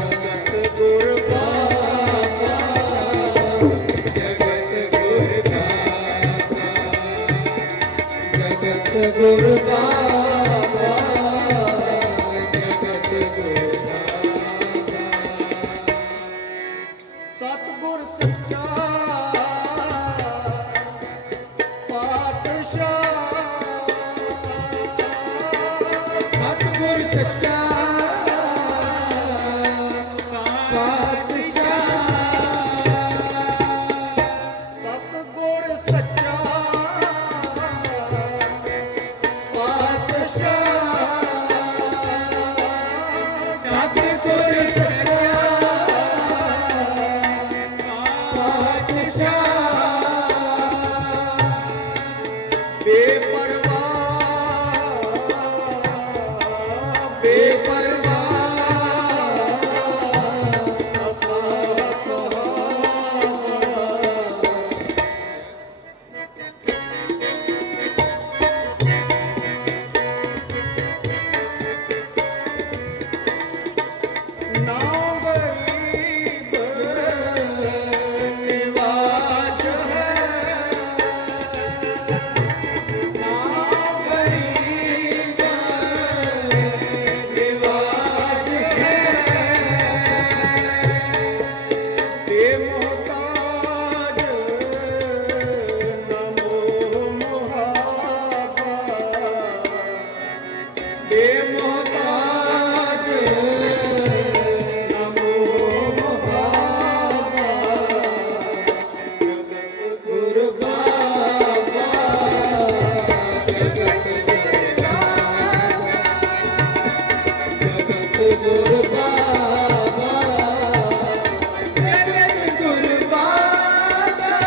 ਜਗਤ ਗੁਰ ਬਾਬਾ ਜਗਤ ਗੁਰ ਜਗਤ ਗੁਰ ਬਾਬਾ ਜਗਤ ਗੁਰ ਸਤਿਗੁਰ ਸੱਚਾ ਪਾਤਸ਼ਾਹ ਸਤਿਗੁਰ ਸੱਚਾ ਪਾਤਸ਼ਾਹ ਸਤਿਗੁਰ ਸੱਚਾ ਪਾਤਸ਼ਾਹ ਸਤਿਗੁਰ ਸੱਚਾ ਪਾਤਸ਼ਾਹ ਬੇਪਰਵਾਹ ਬੇਪਰਵਾਹ ਨਾਮ ਗਰੀਬ ਨਿਵਾਜ ਹੈ ਨਾਮ ਗਰੀਬ ਨਿਵਾਜ ਹੈ ਬੇਮੁਹਤਾਜ ਨਮੋ ਮੁਹਾਬਾ ਬੇਮੁਹਤਾਜ ਨਮੋ ਮੁਹਾਬਾ ਜਗਤ ਗੁਰ ਬਾਬਾ ਜਗਤ ਗੁਰ ਬਾਬਾ ਜਗਤ ਗੁਰ ਬਾਬਾ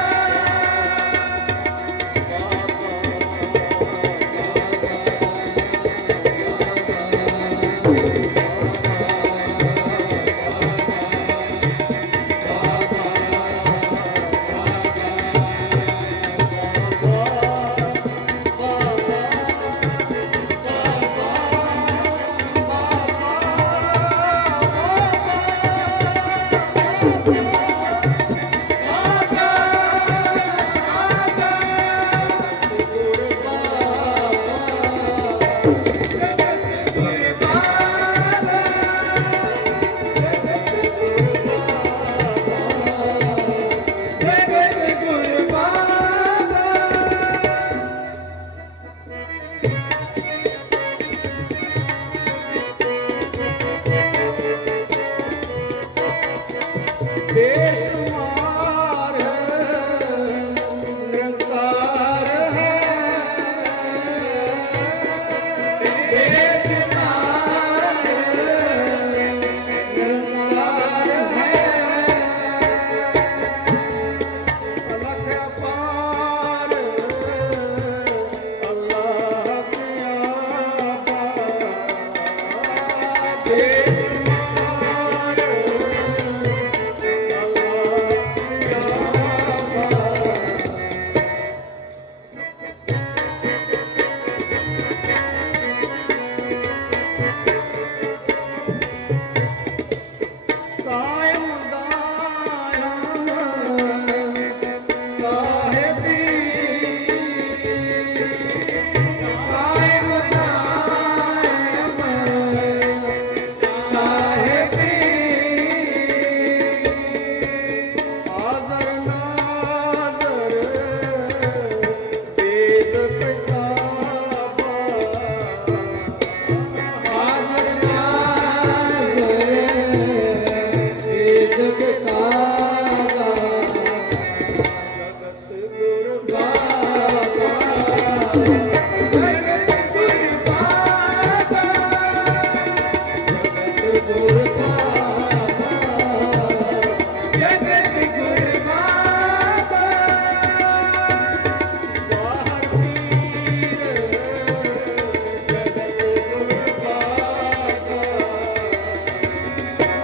ਬੇਸ਼ੁਮਾਰ ਨਿਰੰਕਾਰ ਹੈ ਬੇਸ਼ੁਮਾਰ ਨਿਰੰਕਾਰ ਹੈ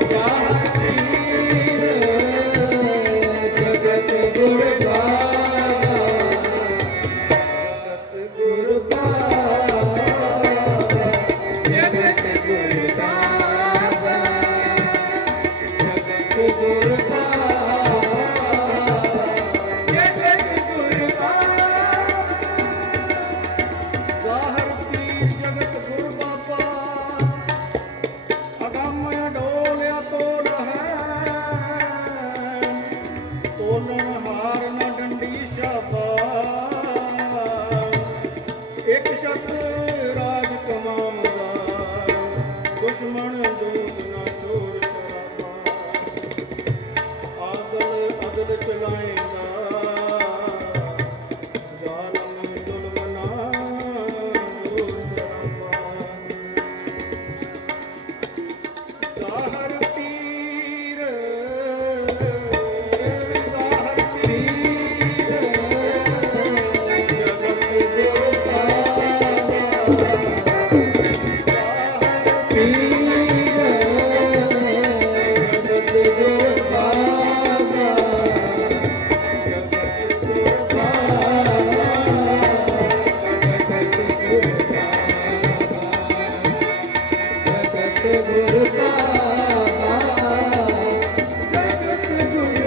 ਜ਼ਾਹਰ ਪੀਰ ਜਗਤ ਗੁਰ ਬਾਬਾ ਅਗੰਮ ਅਡੋਲਿਆ ਤੋਲ ਹੈ ਤੋਲਣ ਹਾਰ ਨਾ ਡੰਡੀ ਸ਼ਾਬਾ ਇੱਕ ਸ਼ਤ ਰਾਜ ਕਮਾਉਂਦਾ ਦੁਸ਼ਮਣ ਦੂਤ ਨਾ ਛੋੜ ਸ਼ਰਾਬਾ ਆਦਲ ਅਦਲ ਚਲਾਏਗਾ ਜ਼ਾਲਮ ਜ਼ੁਲਮ ਨਾ ਦੂਰ ਕਰਾਵਾ ਜ਼ਾਹਰ ਪੀਰ ਜ਼ਾਹਰ ਪੀਰ ਜਗਤ ਗੁਰ ਬਾਬਾ ਜ਼ਾਹਰ ਪੀਰ ਜਗਤ ਗੁਰ ਬਾਬਾ ਜਗਤ ਗੁਰ ਬਾਬਾ ਜਗਤ ਗੁਰ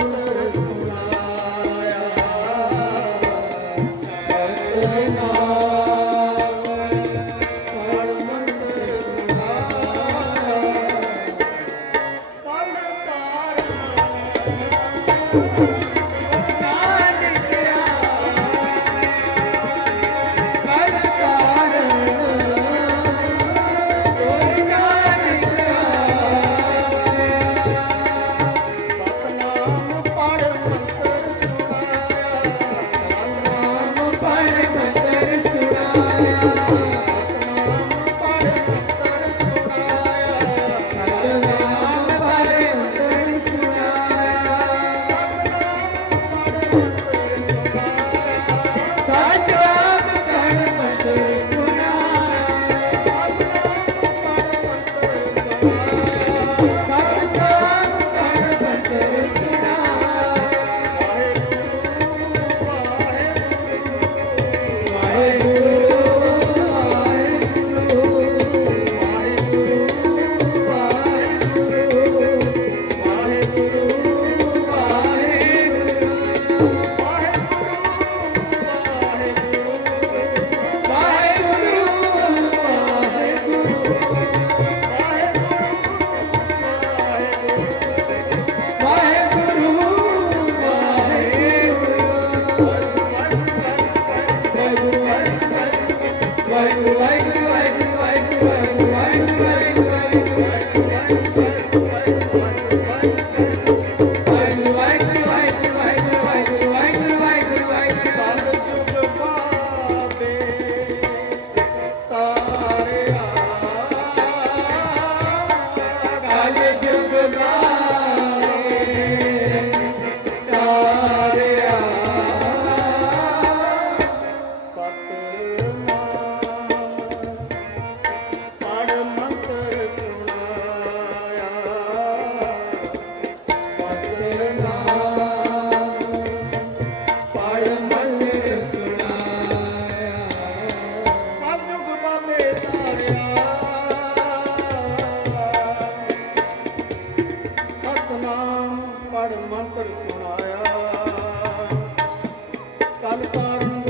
ਮੰਤਰ ਸੁਣਾਇਆ ਸਤਿਨਾਮ ਪੜ ਮੰਤਰ ਸੁਣਾਇਆ ਕਲ ਤਾਰਨ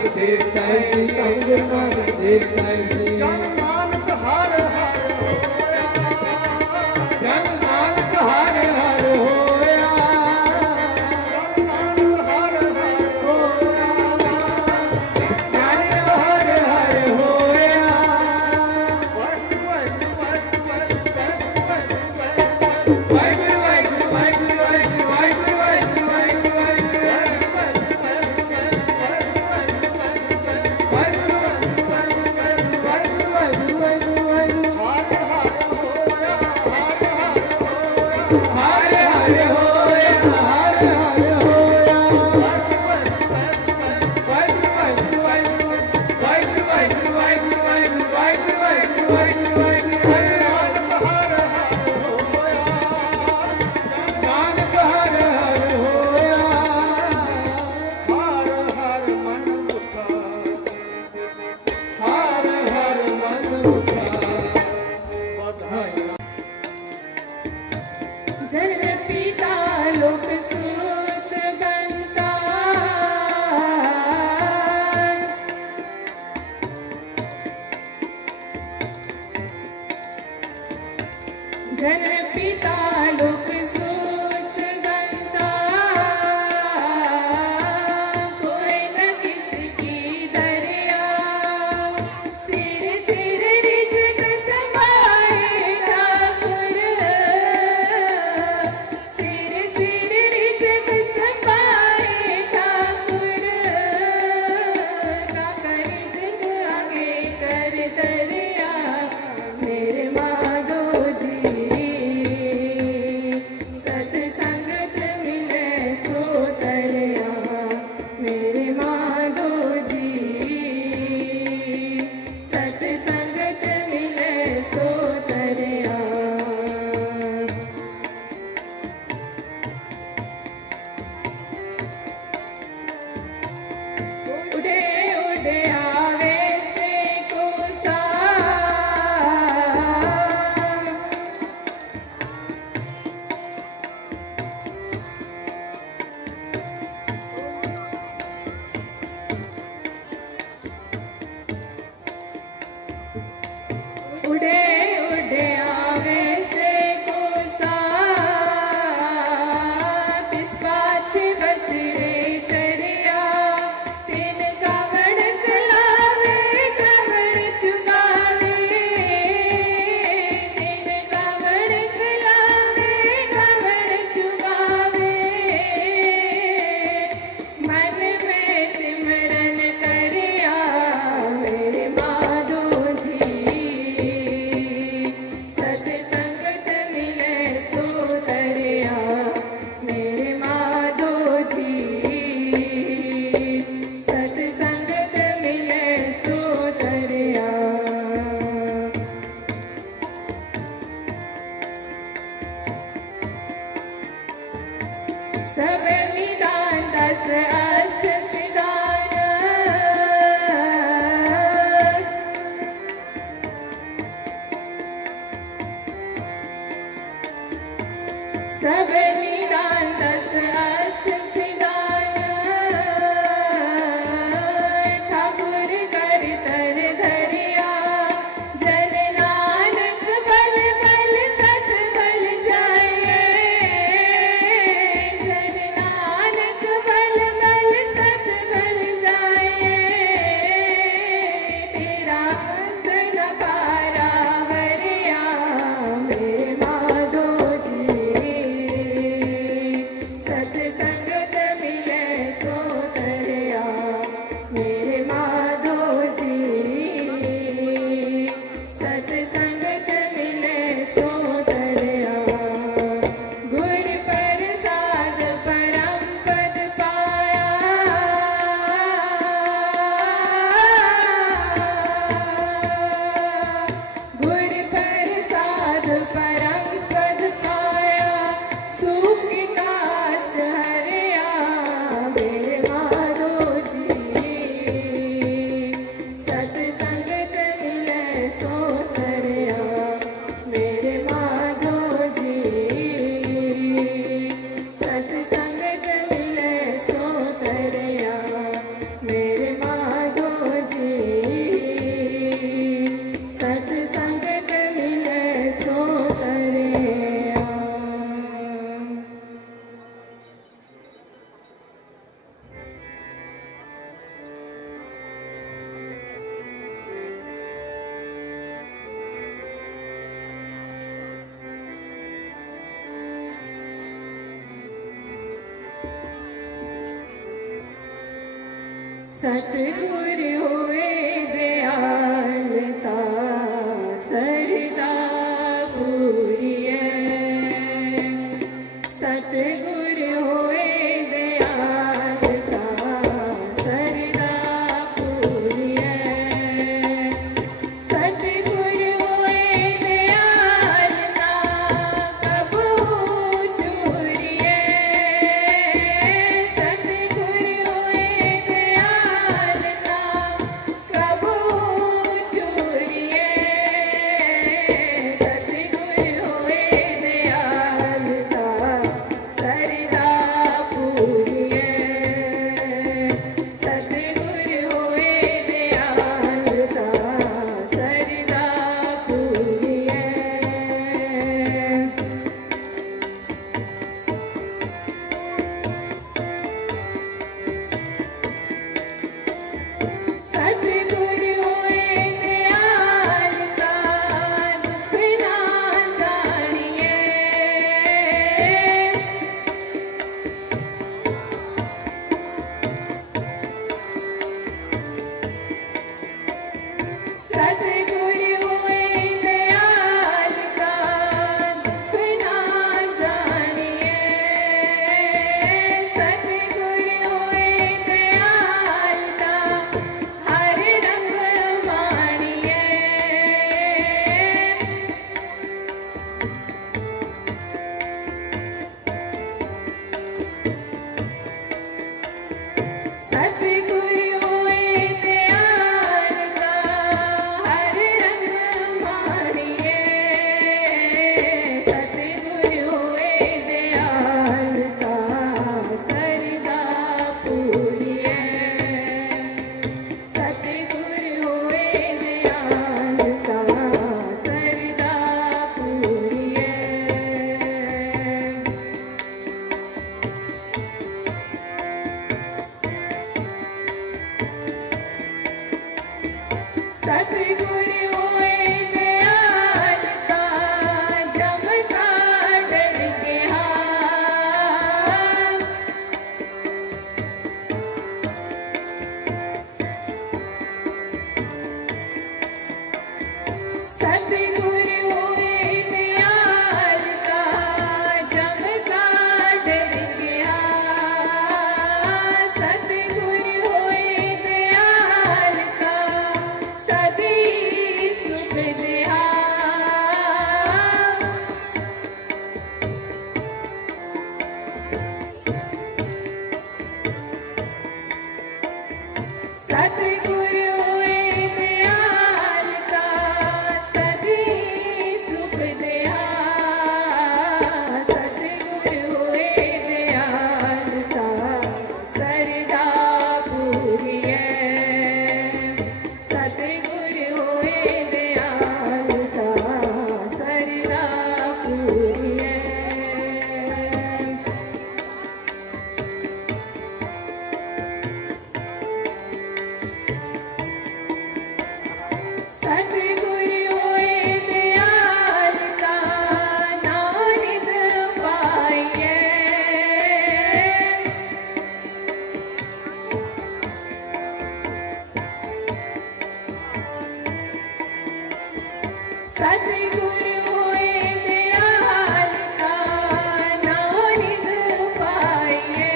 ਨਾਨਕ ਦੇਵ ਸਾਹਿਬ ਜੀ ਧੰਨ ਗੁਰੂ ਨਾਨਕ ਦੇਵ ਸਾਹਿਬ ਜੀ ਜਨ ਨਾਨਕ ਹਰ ਹਰ ਹੋਇਆ ਜਨ ਨਾਨਕ ਹਰ ਹਰ ਹੋਇਆ ਜਨ ਨਾਨਕ ਹਰ ਹਰ ਹੋਇਆ ਜਨ ਹਰ ਹਰ ਹੋਇਆ ਵਾਹਿਗੁਰੂ ਵਾਹਿਗੁਰੂ ਵਾਹਿਗੁਰੂ ਵਾਹਿਗੁਰੂ ਵਾਹਿਗੁਰੂ ਵਾਹਿਗੁਰੂ ਵਾਹਿਗੁਰੂ ਵਾਹਿਗੁਰੂ ਵਾਹਿਗੁਰੂ ਹਰ ਹਰ ਹੋਇਆ ਹਰ ਹਰ ਹੋਇਆ ਵਾਹਿਗੁਰੂ ਵਾਹਿਗੁਰੂ ਵਾਹਿਗੁਰੂ ਵਾਹਿਗੁਰੂ ਵਾਹਿਗੁਰੂ ਵਾਹਿਗੁਰੂ ਵਾਹਿਗੁਰੂ ਵਾਹਿਗੁਰੂ ਨਾਨਕ ਹਰ ਹਰ ਹੋਇਆ ਹਰ ਹਰ ਮਨ ਮੁਖਾ ਹਰ ਹਰ ਮਨ ਮੁਖਾ ਵਧਾਇਆ जन पिता लोक सूत बनता जन पिता लोक सूत बनता कोई न किसकी दरिया सिर सिर रिझ समाए ठाकुर सिर सिर रिझ समाए ठाकुर काका रिझ आगे कर दरिया मेरे माधो जी सतसंगत मिले सो तरया मेरे माधो जी सतसंगत मिले सो तरया उड़े उड़े आवे से कोसा उड़े उड़े आवे से कोसा तिस पाछे बचरे चरिया तीन कावड़ कलावे कावड़ चुगावे तीन कावड़ कलावे कावड़ चुगावे मन में सिमरन करिया मेरे माधो जी सतगुर होए दयालता सरदा पूरिए सतगुर होए दयालता सरदा पूरिए सतगुर होए दयालता कबू चूरिए सतगुर होए दयालता कबू चूरिए सतगुर होए दयालता सरदा पूरिए सतगुर होए दयालता सरदा पूरिए सतगुर होए दयालता दुख ना जानिए सतगुर होए दयालता दुख ना जानिए सतगुर होए दयालता हर रंग माणिए सतगुर होए दयालता हर रंग माणिए सतगुर होए दयालता सरदा पूरिए सतगुर होए दयालता सरदा पूरिए सतगुर होए दयालता जम का डर के हाथ सतगुर होए दयालता जम का डर के हाथ सतगुर होए दयालता सदी सुख देहा सतगुर होए दयालता सदी सुख देहा सतगुर होए दयालता सरदा पूरिए सतगुर होए दयालता सरदा पूरिए सतगुर होए दयालता नानिद पाइए सतगुर होए दयालता नानिद पाइए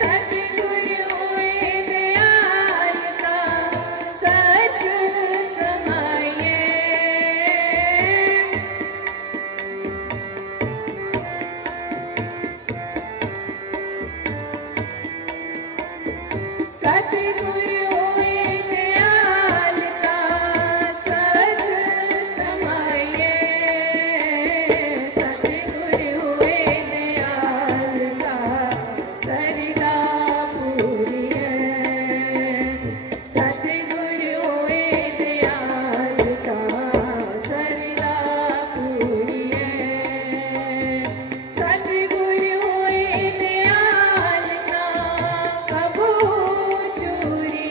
सतगुर होए दयालता सच समाइए सतगुर होए दयालता सच समाइए सतगुर होए दयालता सरदा पूरिए सतगुर होए दयालता सरदा पूरिए सतगुर होए दयालता कबू चूरिए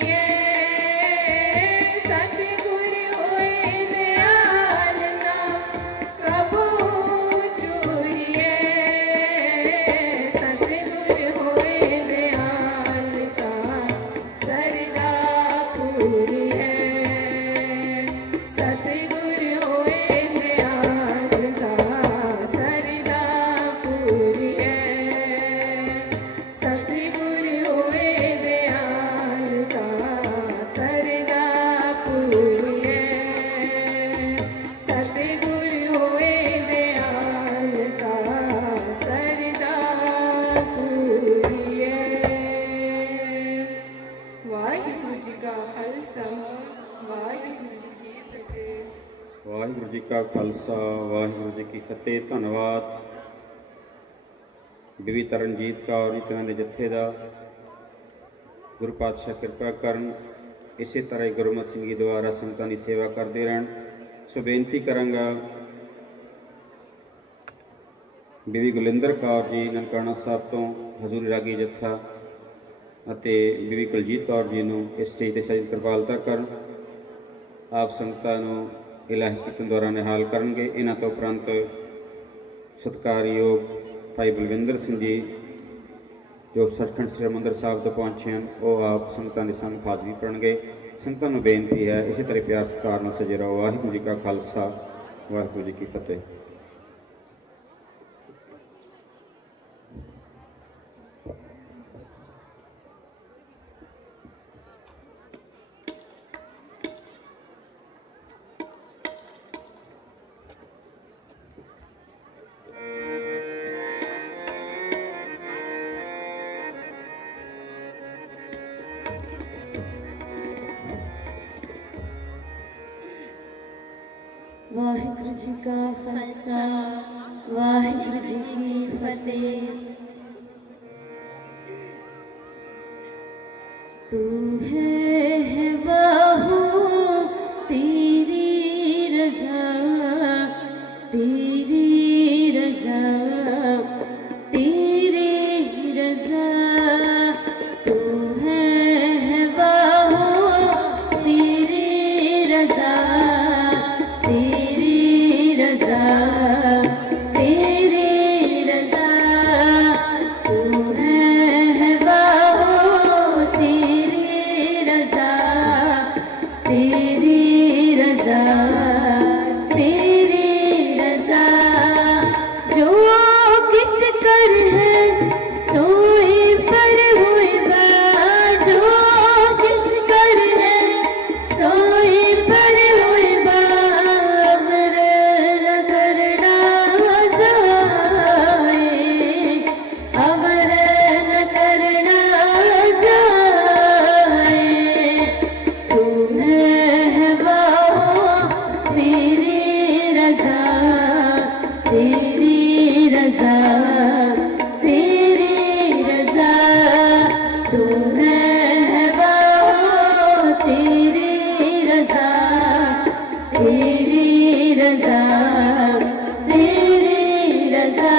का खालसा वाहिगुरू जी की फतेह। धन्यवाद बीबी तरनजीत कौर नीतियां के जत्थे का। गुरु पातशाह कृपा करन इसी तरह ही गुरमत सिंह जी द्वारा संगतां की सेवा करते रहन। सो बेनती करांगा बीबी गुलिंदर कौर जी ननकाना साहब तो हजूरी रागी जत्था ਅਤੇ बीबी कुलजीत कौर जी ਨੂੰ इस स्टेज ਤੇ ਸਜਦ ਕਿਰਪਾਲਤਾ ਕਰਨ। ਆਪ ਸੰਗਤਾਂ ਨੂੰ ਇਲਾਹੀ ਕੀਰਤਨ ਦੁਆਰਾ ਨਿਹਾਲ ਕਰਨਗੇ। ਇਹਨਾਂ ਤੋਂ ਉਪਰੰਤ ਸਤਿਕਾਰਯੋਗ ਭਾਈ ਬਲਵਿੰਦਰ ਸਿੰਘ ਜੀ ਜੋ ਸੱਚਖੰਡ ਸ੍ਰੀ ਹਰਿਮੰਦਰ ਸਾਹਿਬ ਤੋਂ ਪਹੁੰਚੇ ਹਨ, ਉਹ ਆਪ ਸੰਗਤਾਂ ਦੇ ਸਾਹਮਣੇ ਹਾਜ਼ਰੀ ਭਰਨਗੇ। ਸੰਗਤਾਂ ਨੂੰ ਬੇਨਤੀ ਹੈ ਇਸੇ ਤਰ੍ਹਾਂ ਪਿਆਰ ਸਤਿਕਾਰ ਨਾਲ ਸਜੇ ਰਹੋ। ਵਾਹਿਗੁਰੂ ਜੀ ਕਾ ਖਾਲਸਾ ਵਾਹਿਗੁਰੂ ਜੀ ਕੀ ਫਤਿਹ। वाहिगुरु जी का खालसा वाहिगुरु जी की फतेह। तू है बाहु तेरी रजा तेरी रजा तेरी रजा। तू है बाहु तेरी रजा तेरी रजा तेरी रजा। तू है बाहु तेरी रजा तेरी रजा तेरी रजा। जो किच कर है सोई पर हुई बा। जो किच कर है सोई पर हुई बा। अमर न करना जाए अमर न करना जाए। तू है बाहु तेरी रजा तेरी रजा तेरी रजा। तू है बाहु तेरी रजा तेरी रजा तेरी रजा।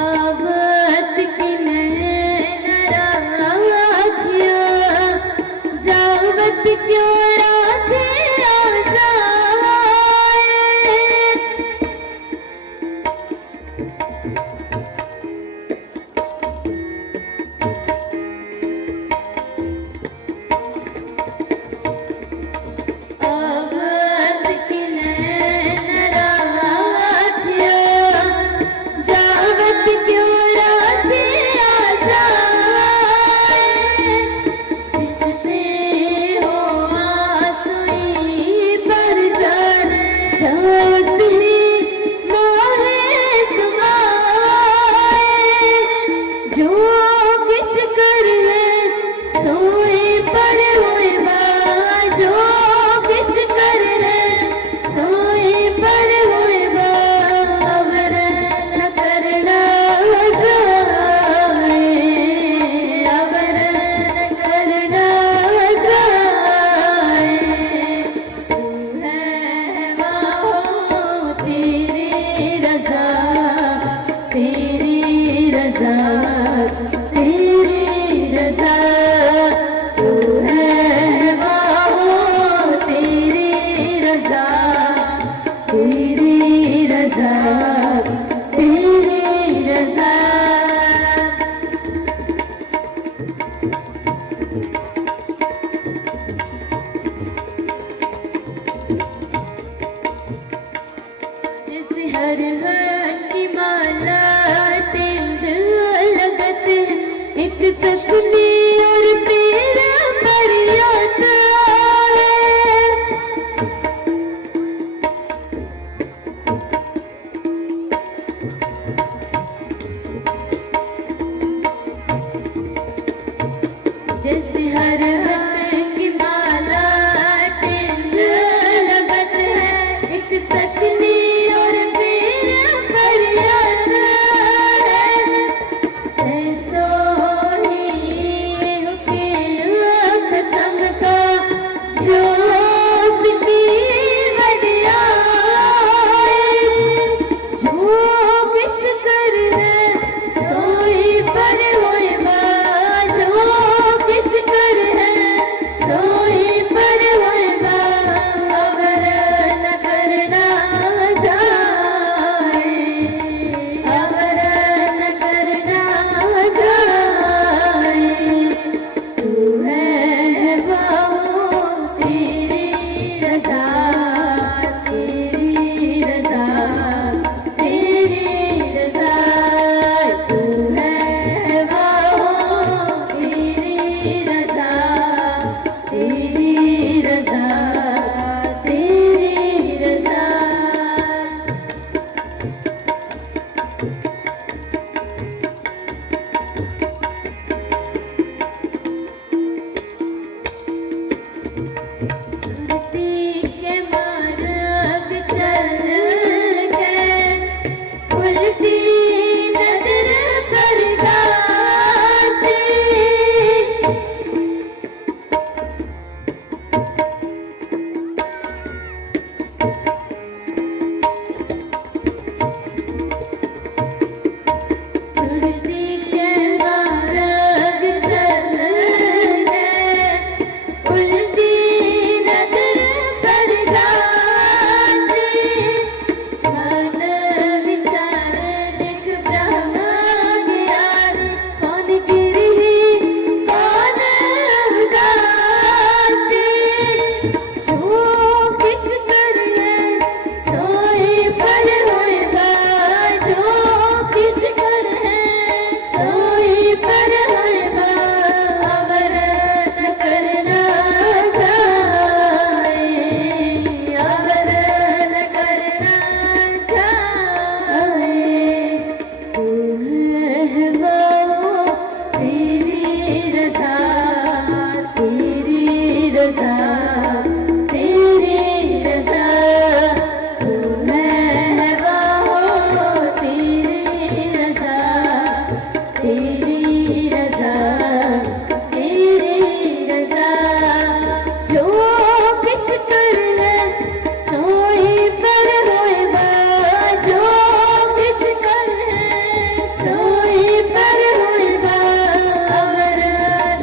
आवत की नराखिया जावत क्यों राखे आ जाए। आवत की नराखिया जावत क्यों राखे आ जाए। जिसने हो आसुई पर जान जासुई माहे समाए। जो किच कर है सोए पर हुए बा। जो किच कर है सोए पर हुए बा। अमर न करना जाए अमर न करना जाए। तू है बाहु तेरी रजा तेरी रजा तेरी रजा। तू है बाहु तेरी रजा तेरी रजा तेरी रजा। जैसे हर की माला टिंड लगत एक सतनी और पीर पर याद आवे। तेरी रजा तू है बाहो तेरी रजा तेरी रजा तेरी रजा जो किछ कर है सोई पर होए बा जो किछ कर है सोई पर होए बा अवर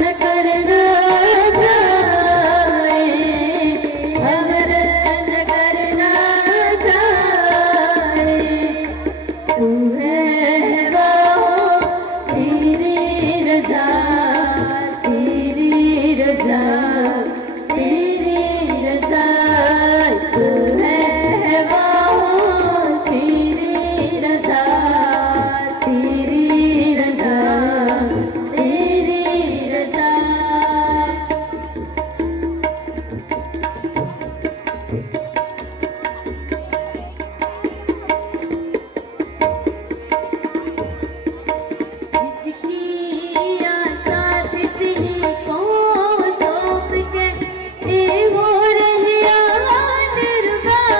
न करना जाए अवर न करना जाए तू है बाहो तेरी रजा तेरी रजा तेरी रजा तू है बाहो तेरी रजा तेरी रजा तेरी रजा जिसकी आशा तिसही को सौंप के ए हो रहिया निर्वाण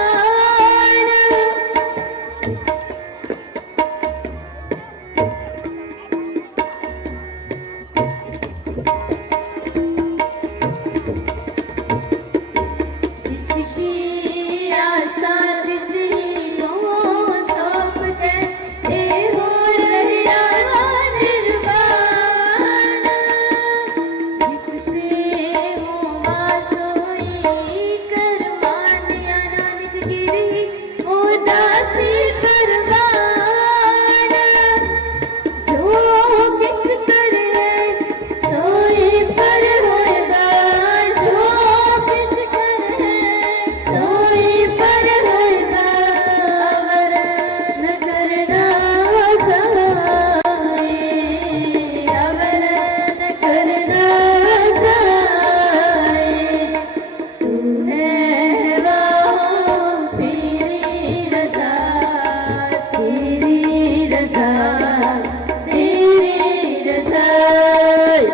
जिसकी आशा तिसही को सौंप के ए हो रहिया निर्वाण जिस पे हो सोई करवानिया नानक गिरी उदासी परवान जो किछ कर है सोई पर होएगा जो किछ कर है सोई पर होएगा अवर न करना जाए अवर न करना जाए तू है बाहो तेरी रजा तेरी रजा तेरी रजा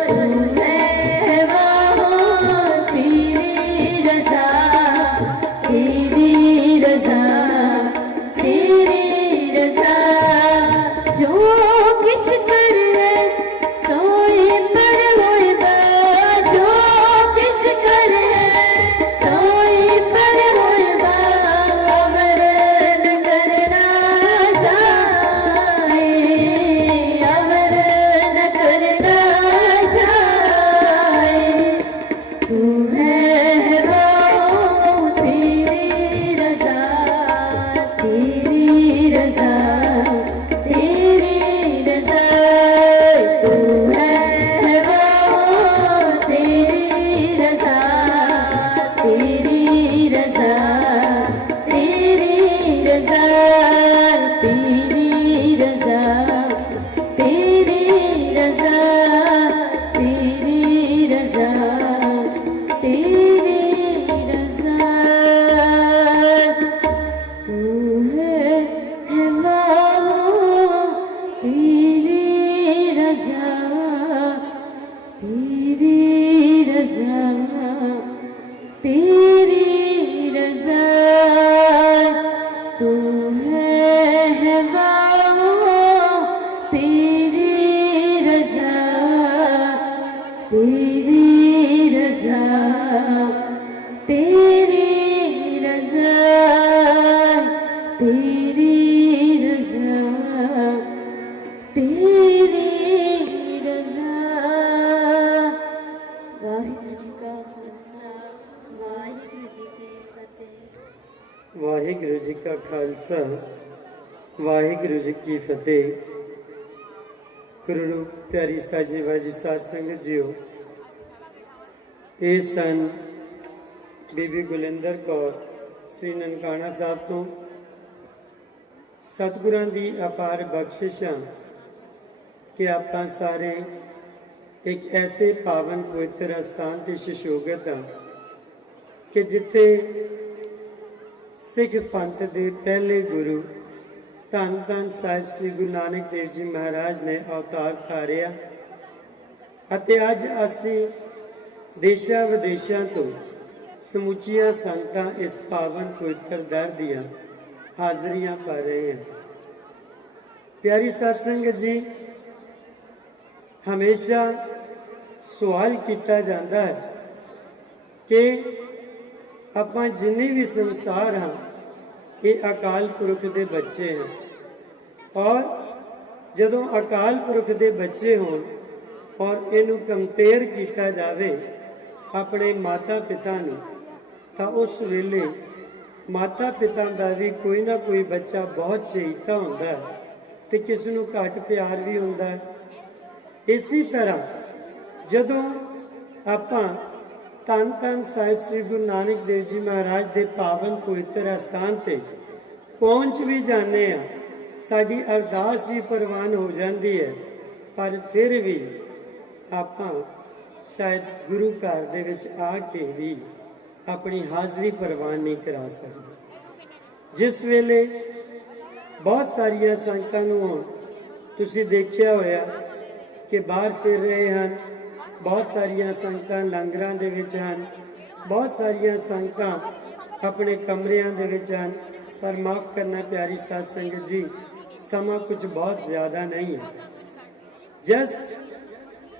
तू है बाहो तेरी रजा तेरी रजा तेरी रजा जो किछ कर है सोई पर होए बा जो किछ कर है सोई पर होए बा अवर न करना जाए अवर न करना जाए तू है बाहो तेरी रजा तेरी रजा तेरी रजा तू है बाहो तेरी रजा तेरी रजा तेरी रजा तेरी रजा तेरी रजा तेरी रजा तेरी रजा तू है बाहो तेरी रजा तेरी रजा तेरी रजा तू है बाहो तेरी रजा तेरी रजा तेरी रजा तेरी रजा तेरी रजा वाहिगुरु जी का खालसा वाहिगुरु जी की फतेह ਵਾਹਿਗੁਰੂ ਜੀ ਕਾ ਖਾਲਸਾ ਵਾਹਿਗੁਰੂ ਜੀ ਕੀ ਫਤਿਹ। ਗੁਰੂ ਪਿਆਰੀ ਸਾਜਣੀ ਵਾਜੀ ਸਾਧ ਸੰਗਤ ਜੀਓ, ਇਹ ਸਨ ਬੀਬੀ ਗੁਲਿੰਦਰ ਕੌਰ ਸ੍ਰੀ ਨਨਕਾਣਾ ਸਾਹਿਬ ਤੋਂ। ਸਤਿਗੁਰਾਂ ਦੀ ਅਪਾਰ ਬਖਸ਼ਿਸ਼ਾਂ ਕਿ ਆਪਾਂ ਸਾਰੇ ਇੱਕ ਐਸੇ ਪਾਵਨ ਪਵਿੱਤਰ ਅਸਥਾਨ ਤੇ ਸ਼ਸ਼ੋਗਤ ਹਾਂ ਕਿ ਜਿੱਥੇ ਸਿੱਖ ਪੰਥ ਦੇ ਪਹਿਲੇ ਗੁਰੂ ਧੰਨ ਧੰਨ ਸਾਹਿਬ ਸ੍ਰੀ ਗੁਰੂ ਨਾਨਕ ਦੇਵ ਜੀ ਮਹਾਰਾਜ ਨੇ ਅਵਤਾਰ ਧਾਰਿਆ ਅਤੇ ਅੱਜ ਅਸੀਂ ਦੇਸ਼ਾਂ ਵਿਦੇਸ਼ਾਂ ਤੋਂ ਸਮੁੱਚੀਆਂ ਸੰਗਤਾਂ ਇਸ ਪਾਵਨ ਪਵਿੱਤਰ ਦਰ ਦੀਆਂ ਹਾਜ਼ਰੀਆਂ ਭਰ ਰਹੇ ਹਨ। ਪਿਆਰੀ ਸਾਧ ਸੰਗਤ ਜੀ, ਹਮੇਸ਼ਾ ਸਵਾਲ ਕੀਤਾ ਜਾਂਦਾ ਹੈ ਕਿ ਆਪਾਂ ਜਿੰਨੇ ਵੀ ਸੰਸਾਰ ਹਾਂ ਇਹ ਅਕਾਲ ਪੁਰਖ ਦੇ ਬੱਚੇ ਹਨ, ਔਰ ਜਦੋਂ ਅਕਾਲ ਪੁਰਖ ਦੇ ਬੱਚੇ ਹੋਣ ਔਰ ਇਹਨੂੰ ਕੰਪੇਅਰ ਕੀਤਾ ਜਾਵੇ ਆਪਣੇ ਮਾਤਾ ਪਿਤਾ ਨੂੰ, ਤਾਂ ਉਸ ਵੇਲੇ ਮਾਤਾ ਪਿਤਾ ਦਾ ਵੀ ਕੋਈ ਨਾ ਕੋਈ ਬੱਚਾ ਬਹੁਤ ਚਹੀਤਾ ਹੁੰਦਾ ਹੈ ਤੇ ਕਿਸ ਨੂੰ ਘੱਟ ਪਿਆਰ ਵੀ ਹੁੰਦਾ ਹੈ। ਇਸੇ ਤਰ੍ਹਾਂ ਜਦੋਂ ਆਪਾਂ ਧੰਨ ਧੰਨ ਸਾਹਿਬ ਸ੍ਰੀ ਗੁਰੂ ਨਾਨਕ ਦੇਵ ਜੀ ਮਹਾਰਾਜ ਦੇ ਪਾਵਨ ਪਵਿੱਤਰ ਅਸਥਾਨ ਤੇ ਪਹੁੰਚ ਵੀ ਜਾਂਦੇ ਆ, ਸਾਡੀ ਅਰਦਾਸ ਵੀ ਪ੍ਰਵਾਨ ਹੋ ਜਾਂਦੀ ਹੈ, ਪਰ ਫਿਰ ਵੀ ਆਪਾਂ ਸ਼ਾਇਦ ਗੁਰੂ ਘਰ ਦੇ ਵਿੱਚ ਆ ਕੇ ਵੀ ਆਪਣੀ ਹਾਜ਼ਰੀ ਪ੍ਰਵਾਨ ਨਹੀਂ ਕਰਾ ਸਕਦੇ। ਜਿਸ ਵੇਲੇ ਬਹੁਤ ਸਾਰੀਆਂ ਸੰਗਤਾਂ ਨੂੰ ਤੁਸੀਂ ਦੇਖਿਆ ਹੋਇਆ ਕਿ ਬਾਹਰ ਫਿਰ ਰਹੇ ਹਨ, ਬਹੁਤ ਸਾਰੀਆਂ ਸੰਗਤਾਂ ਲੰਗਰਾਂ ਦੇ ਵਿੱਚ ਹਨ, ਬਹੁਤ ਸਾਰੀਆਂ ਸੰਗਤਾਂ ਆਪਣੇ ਕਮਰਿਆਂ ਦੇ ਵਿੱਚ ਹਨ, ਪਰ ਮਾਫ ਕਰਨਾ ਪਿਆਰੀ ਸਾਧ ਸੰਗਤ ਜੀ, ਸਮਾਂ ਕੁਝ ਬਹੁਤ ਜ਼ਿਆਦਾ ਨਹੀਂ ਹੈ। ਜਸਟ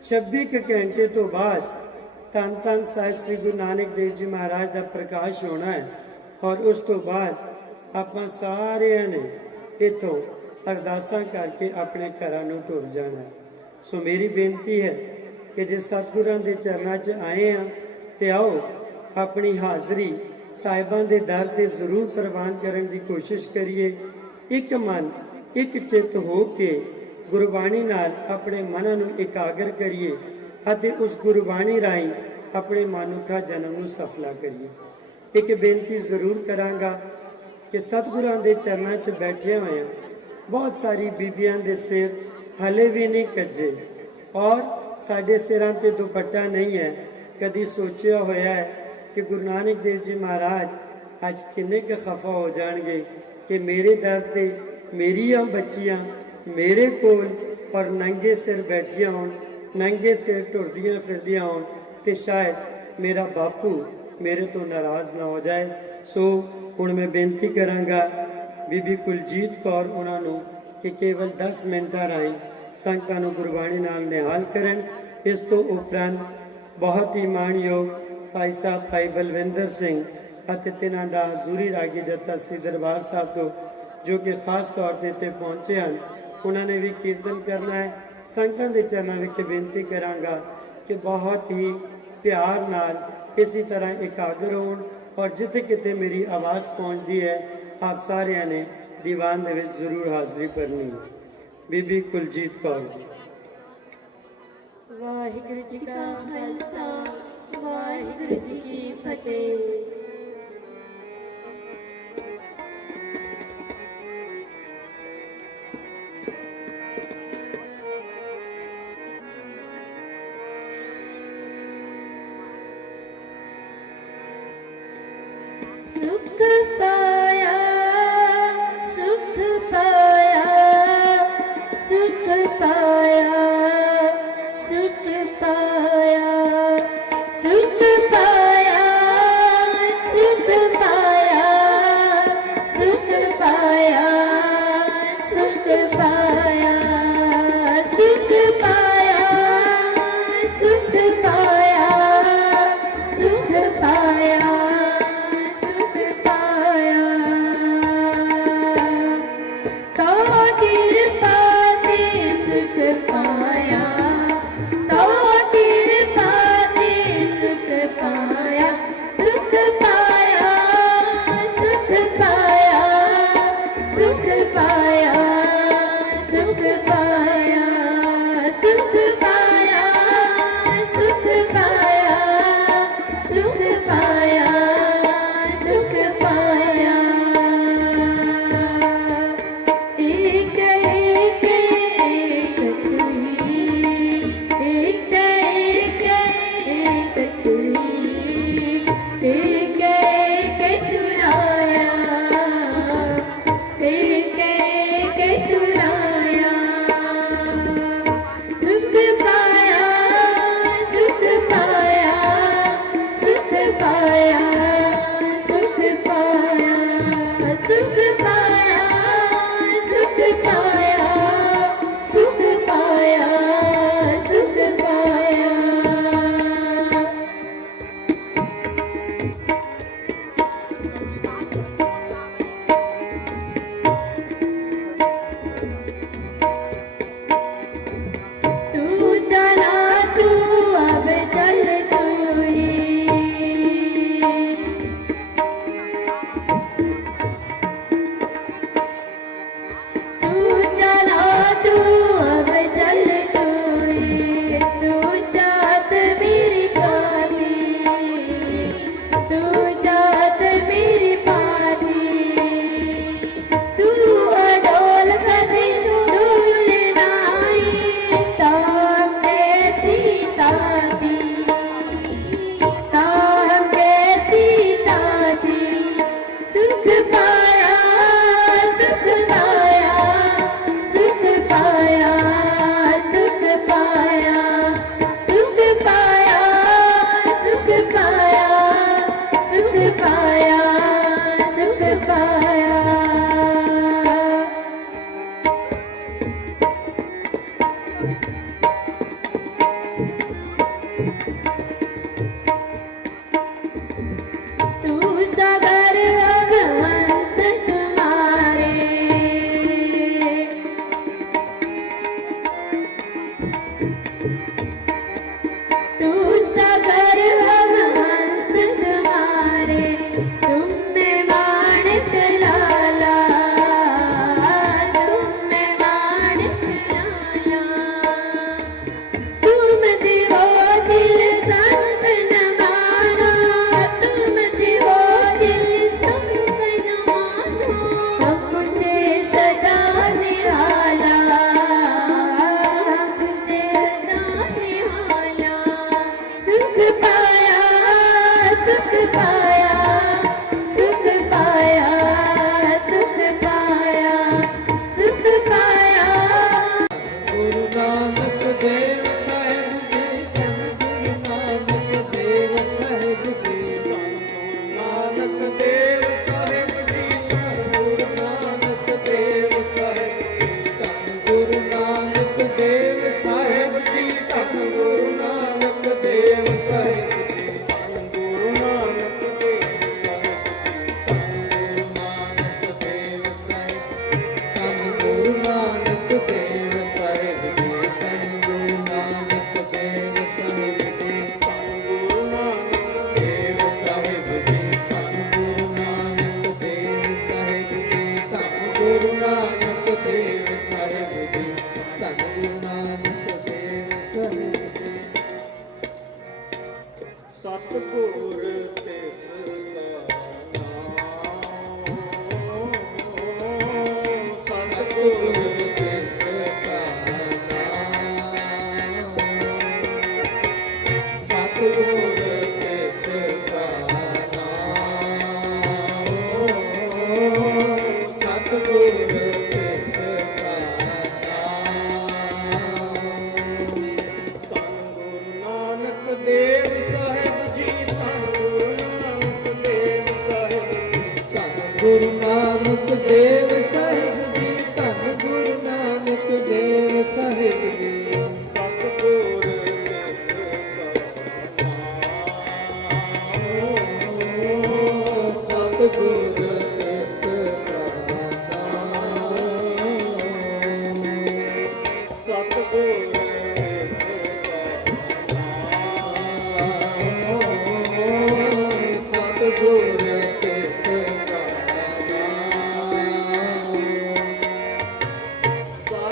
26 ਘੰਟੇ ਤੋਂ ਬਾਅਦ ਧੰਨ ਧੰਨ ਸਾਹਿਬ ਸ੍ਰੀ ਗੁਰੂ ਨਾਨਕ ਦੇਵ ਜੀ ਮਹਾਰਾਜ ਦਾ ਪ੍ਰਕਾਸ਼ ਹੋਣਾ ਹੈ, ਔਰ ਉਸ ਤੋਂ ਬਾਅਦ ਆਪਾਂ ਸਾਰਿਆਂ ਨੇ ਇੱਥੋਂ ਅਰਦਾਸਾਂ ਕਰਕੇ ਆਪਣੇ ਘਰਾਂ ਨੂੰ ਟੁਰ ਜਾਣਾ ਹੈ। ਸੋ ਮੇਰੀ ਬੇਨਤੀ ਹੈ ਕਿ ਜੇ ਸਤਿਗੁਰਾਂ ਦੇ ਚਰਨਾਂ 'ਚ ਆਏ ਆ ਤੇ ਆਓ ਆਪਣੀ ਹਾਜ਼ਰੀ ਸਾਹਿਬਾਂ ਦੇ ਦਰ ਤੇ ਜ਼ਰੂਰ ਪ੍ਰਵਾਨ ਕਰਨ ਦੀ ਕੋਸ਼ਿਸ਼ ਕਰੀਏ। ਇੱਕ ਮਨ ਇੱਕ ਚਿੱਤ ਹੋ ਕੇ ਗੁਰਬਾਣੀ ਨਾਲ ਆਪਣੇ ਮਨਾਂ ਨੂੰ ਇਕਾਗਰ ਕਰੀਏ ਅਤੇ ਉਸ ਗੁਰਬਾਣੀ ਰਾਹੀਂ ਆਪਣੇ ਮਨੁੱਖਾ ਜਨਮ ਨੂੰ ਸਫਲਾ ਕਰੀਏ। ਇੱਕ ਬੇਨਤੀ ਜ਼ਰੂਰ ਕਰਾਂਗਾ ਕਿ ਸਤਿਗੁਰਾਂ ਦੇ ਚਰਨਾਂ 'ਚ ਬੈਠੇ ਹੋਏ ਆ, ਬਹੁਤ ਸਾਰੀ ਬੀਬੀਆਂ ਦੇ ਸਿਰ ਹਲੇ ਵੀ ਨਹੀਂ ਕੱਜੇ, ਔਰ ਸਾਡੇ ਸਿਰਾਂ ਤੇ ਦੁਪੱਟਾ ਨਹੀਂ ਹੈ। ਕਦੀ ਸੋਚਿਆ ਹੋਇਆ ਹੈ ਕਿ ਗੁਰੂ ਨਾਨਕ ਦੇਵ ਜੀ ਮਹਾਰਾਜ ਅੱਜ ਕਿੰਨੇ ਕੁ ਖਫਾ ਹੋ ਜਾਣਗੇ ਕਿ ਮੇਰੇ ਦਰ ਤੇ ਮੇਰੀਆਂ ਬੱਚੀਆਂ ਮੇਰੇ ਕੋਲ ਔਰ ਨੰਗੇ ਸਿਰ ਬੈਠੀਆਂ ਹੋਣ, ਨੰਗੇ ਸਿਰ ਟੁਰਦੀਆਂ ਫਿਰਦੀਆਂ ਹੋਣ, ਤੇ ਸ਼ਾਇਦ ਮੇਰਾ ਬਾਪੂ ਮੇਰੇ ਤੋਂ ਨਾਰਾਜ਼ ਨਾ ਹੋ ਜਾਏ। ਸੋ ਹੁਣ ਮੈਂ ਬੇਨਤੀ ਕਰਾਂਗਾ ਬੀਬੀ ਕੁਲਜੀਤ ਕੌਰ ਉਹਨਾਂ ਨੂੰ ਕਿ ਕੇਵਲ 10 ਮਿੰਟਾਂ ਰਾਹੀਂ ਸੰਗਤਾਂ ਨੂੰ ਗੁਰਬਾਣੀ ਨਾਲ ਨਿਹਾਲ ਕਰਨ। ਇਸ ਤੋਂ ਉਪਰੰਤ ਬਹੁਤ ਹੀ ਮਾਣਯੋਗ ਭਾਈ ਸਾਹਿਬ ਭਾਈ ਬਲਵਿੰਦਰ ਸਿੰਘ ਅਤੇ ਤਿਨਾਂ ਦਾ ਹਜ਼ੂਰੀ ਰਾਗੀ ਜੱਥਾ ਸ੍ਰੀ ਦਰਬਾਰ ਸਾਹਿਬ ਤੋਂ ਜੋ ਕਿ ਖਾਸ ਤੌਰ ਤੇ ਇੱਥੇ ਪਹੁੰਚੇ ਹਨ, ਉਹਨਾਂ ਨੇ ਵੀ ਕੀਰਤਨ ਕਰਨਾ ਹੈ। ਸੰਗਤਾਂ ਦੇ ਚਰਨਾਂ ਵਿੱਚ ਬੇਨਤੀ ਕਰਾਂਗਾ ਕਿ ਬਹੁਤ ਹੀ ਪਿਆਰ ਨਾਲ ਇਸੇ ਤਰ੍ਹਾਂ ਇਕਾਗਰ ਹੋਣ, ਔਰ ਜਿੱਥੇ ਕਿਤੇ ਮੇਰੀ ਆਵਾਜ਼ ਪਹੁੰਚਦੀ ਹੈ ਆਪ ਸਾਰਿਆਂ ਨੇ ਦੀਵਾਨ ਦੇ ਵਿੱਚ ਜ਼ਰੂਰ ਹਾਜ਼ਰੀ ਭਰਨੀ ਹੈ। ਬੀਬੀ ਕੁਲਜੀਤ ਕੌਰ ਜੀ। ਵਾਹਿਗੁਰੂ ਜੀ ਕਾ ਖਾਲਸਾ, ਵਾਹਿਗੁਰੂ ਜੀ ਕੀ ਫਤਿਹ। ਸੁਖ ਪਾਇਆ, ਸੁਖ ਪਾਇਆ, ਸੁਖ ਪਾਇਆ, ਸੁਖ ਪਾਇਆ, ਸੁਖ ਪਾਇਆ, पाया सुख पाया सुख पाया सुख पाया। ਗੁਰੂ ਨਾਨਕ ਦੇਵ ਸਾਹਿਬ ਜੀ ਧੰਨ ਗੁਰੂ ਨਾਨਕ ਦੇਵ ਸਾਹਿਬ ਜੀ ਧੰਨ ਗੁਰੂ ਨਾਨਕ ਦੇਵ ਸਾਹਿਬ ਜੀ ਧੰਨ ਗੁਰੂ ਨਾਨਕ ਦੇਵ ਸਾਹਿਬ ਧੰਨ ਗੁਰੂ ਨਾਨਕ ਦੇਵ ਸਾਹਿਬ ਜੀ ਧੰਨ ਗੁਰੂ ਨਾਨਕ ਦੇਵ ਸਾਹਿਬ ਜੀ ਧੰਨ ਗੁਰੂ ਨਾਨਕ ਦੇਵ ਸਾਹਿਬ ਧੰਨ ਗੁਰੂ ਨਾਨਕ ਦੇਵ ਸਾਹਿਬ ਧੰਨ ਗੁਰੂ ਨਾਨਕ ਦੇਵ ਸਾਹਿਬ ਜੀ ਧੰਨ ਗੁਰੂ ਨਾਨਕ ਦੇਵ ਸਾਹਿਬ ਜੀ ਧੰਨ ਗੁਰੂ ਨਾਨਕ ਦੇਵ ਸਾਹਿਬ ਜੀ ਧੰਨ ਗੁਰੂ ਨਾਨਕ ਦੇਵ ਸਾਹਿਬ ਜੀ ਧੰਨ ਗੁਰੂ ਨਾਨਕ ਦੇਵ ਸਾਹਿਬ ਜੀ ਸਤਿਗੁਰ ਤਿਸ ਕਾ ਨਾਮ ਸਤਿਗੁਰ ਤਿਸ ਕਾ ਨਾਮ ਸਤਿਗੁਰ ਤਿਸ ਕਾ ਨਾਮ ਸਤਿਗੁਰ ਤਿਸ ਕਾ ਨਾਮ ਧੰਨ ਗੁਰੂ ਨਾਨਕ ਦੇਵ ਸਾਹਿਬ ਜੀ ਧੰਨ ਗੁਰੂ ਨਾਨਕ ਦੇਵ ਸਾਹਿਬ ਧੰਨ ਗੁਰੂ ਨਾਨਕ ਦੇਵ ਸਾਹਿਬ ਜੀ ਧੰਨ ਗੁਰੂ ਨਾਨਕ ਦੇਵ ਸਾਹਿਬ ਜੀ ਸਤਿਗੁਰ ਸਤਿਗੁਰ ਤਿਸ ਕਾ ਨਾਮ ਸਤਿਗੁਰ ਸਤਿਗੁਰ ਤਿਸ ਕਾ ਨਾਮ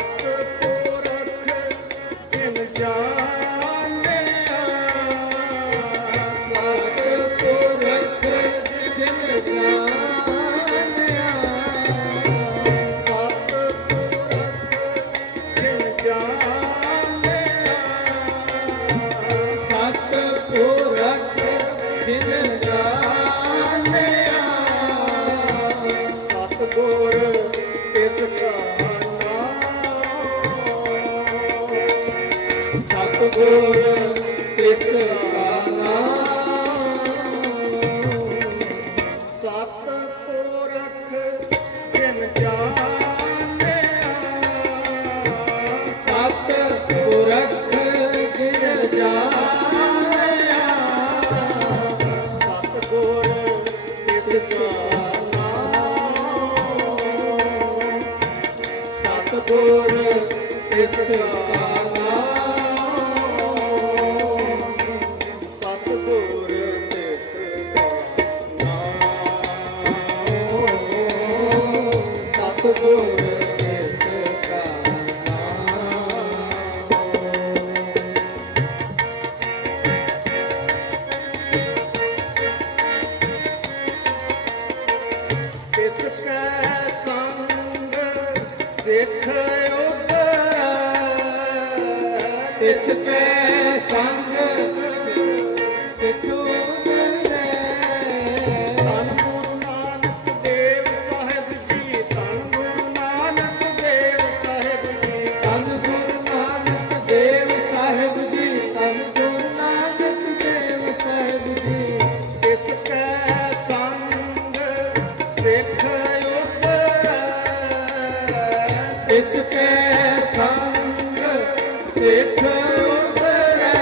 ਸਤਿਪੁਰਖ ਜਿਨ ਜਾਣਿਆ ਸਤਿਪੁਰਖ ਜਿਨ ਜਾਣਿਆ ਸਤਿਪੁਰਖ ਜਿਨ ਜਾਣਿਆ ਸਤਿਪੁਰਖ ਜਿਨ ਜਾਣਿਆ ਸਤਿਗੁਰ ਤਿਸ ਕਾ ਨਾਮ ਸਤਿਗੁਰ ਤਿਸ ਕਾ ਨਾਮ ਸਤਿਪੁਰਖ ਜਿਨ ਜਾਣਿਆ ਸਤਿਪੁਰਖ ਜਿਨ ਜਾਣਿਆ ਸਤਿਗੁਰ ਤਿਸ ਕਾ ਨਾਮ ਸਤਿਗੁਰ ਤਿਸ ਕਾ ਨਾਮ ਸਤਿਗੁਰ ਤਿਸ ਕਾ ਨਾਮ ਸਤਿਗੁਰ ਤਿਸ ਕਾ ਨਾਮ ਤਿਸ ਕੈ ਸੰਗ ਸਿੱਖ ਉਪਰੈ ਤਿਸ ਕੈ ਸੰਗ ਸਿੱਖ ਉਪਰੈ ਧੰਨ ਗੁਰੂ ਨਾਨਕ ਦੇਵ ਸਾਹਿਬ ਜੀ ਧੰਨ ਗੁਰੂ ਨਾਨਕ ਦੇਵ ਸਾਹਿਬ ਜੀ ਧੰਨ ਗੁਰੂ ਨਾਨਕ ਦੇਵ ਸਾਹਿਬ ਜੀ ਧੰਨ ਗੁਰੂ ਨਾਨਕ ਦੇਵ ਸਾਹਿਬ ਜੀ ਤਿਸ ਕੈ ਸੰਗ ਸਿੱਖ ਉਪਰੈ ਤਿਸ ਕੈ ਸੰਗ ਸਿੱਖ ਉਪਰੈ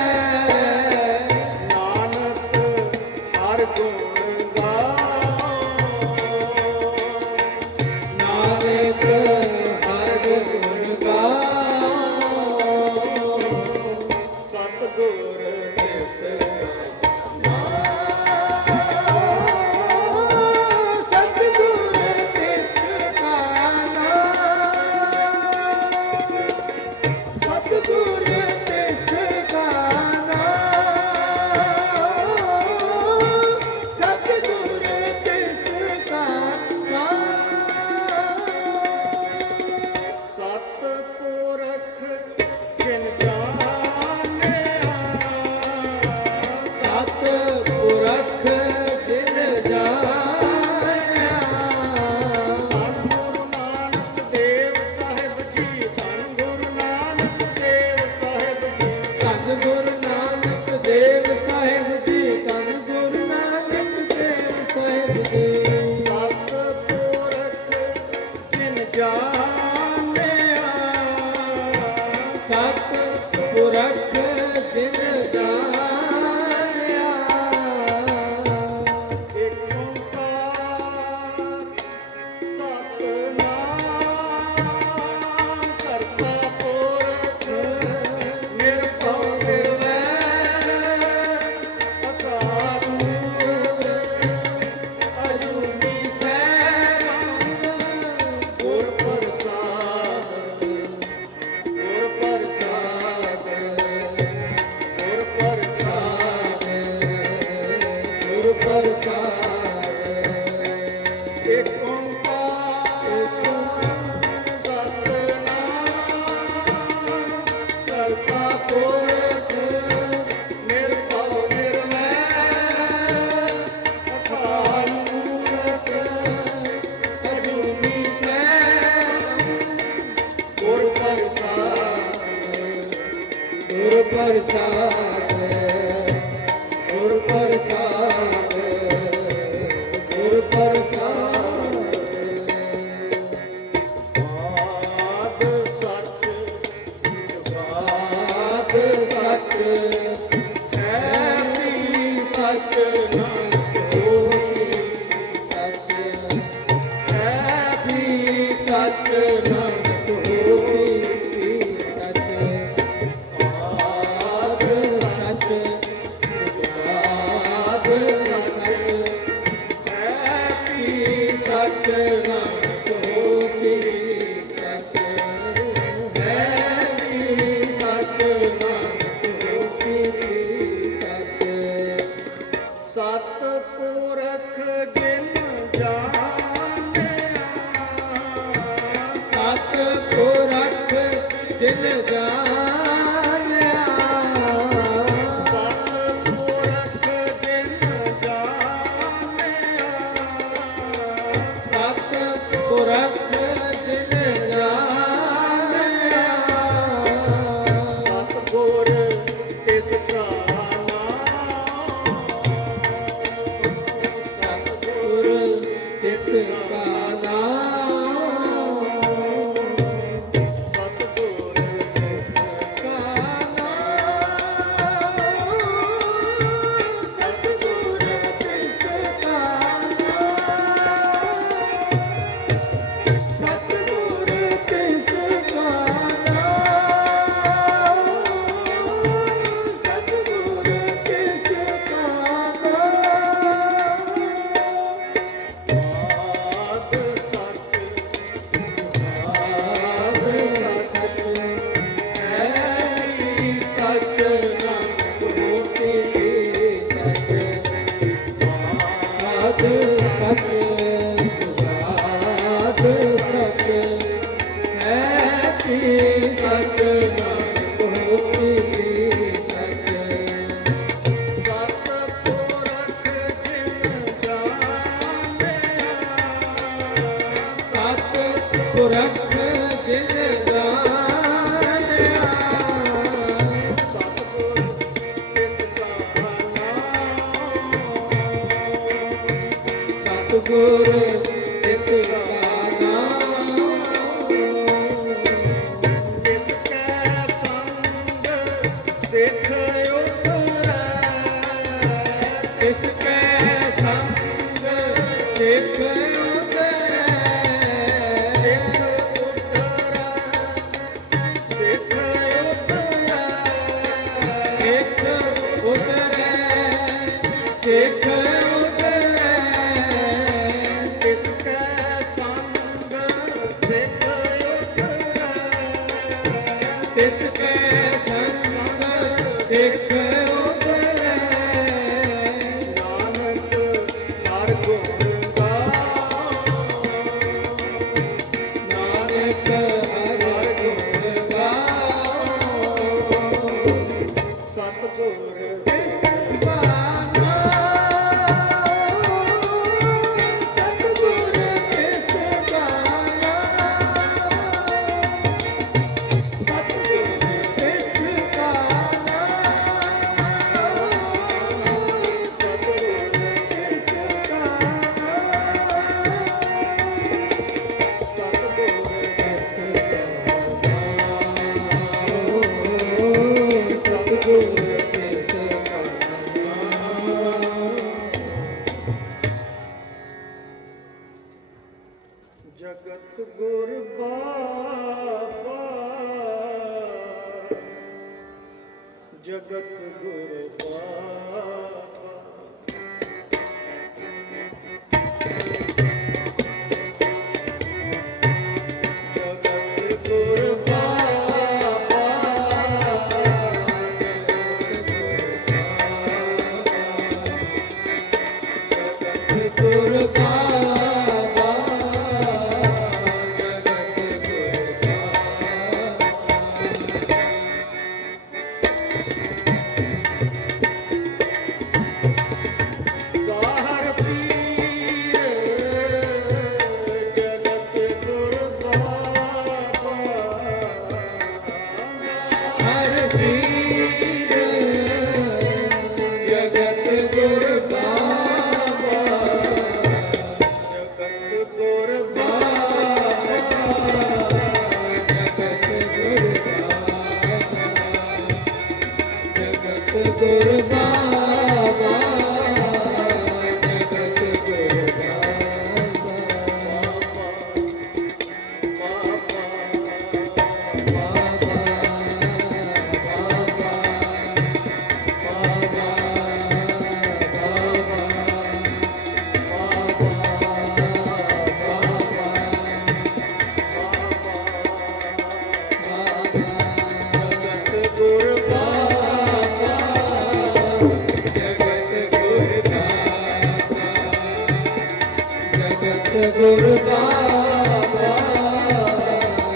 ਗੁਰ ਬਾਬਾ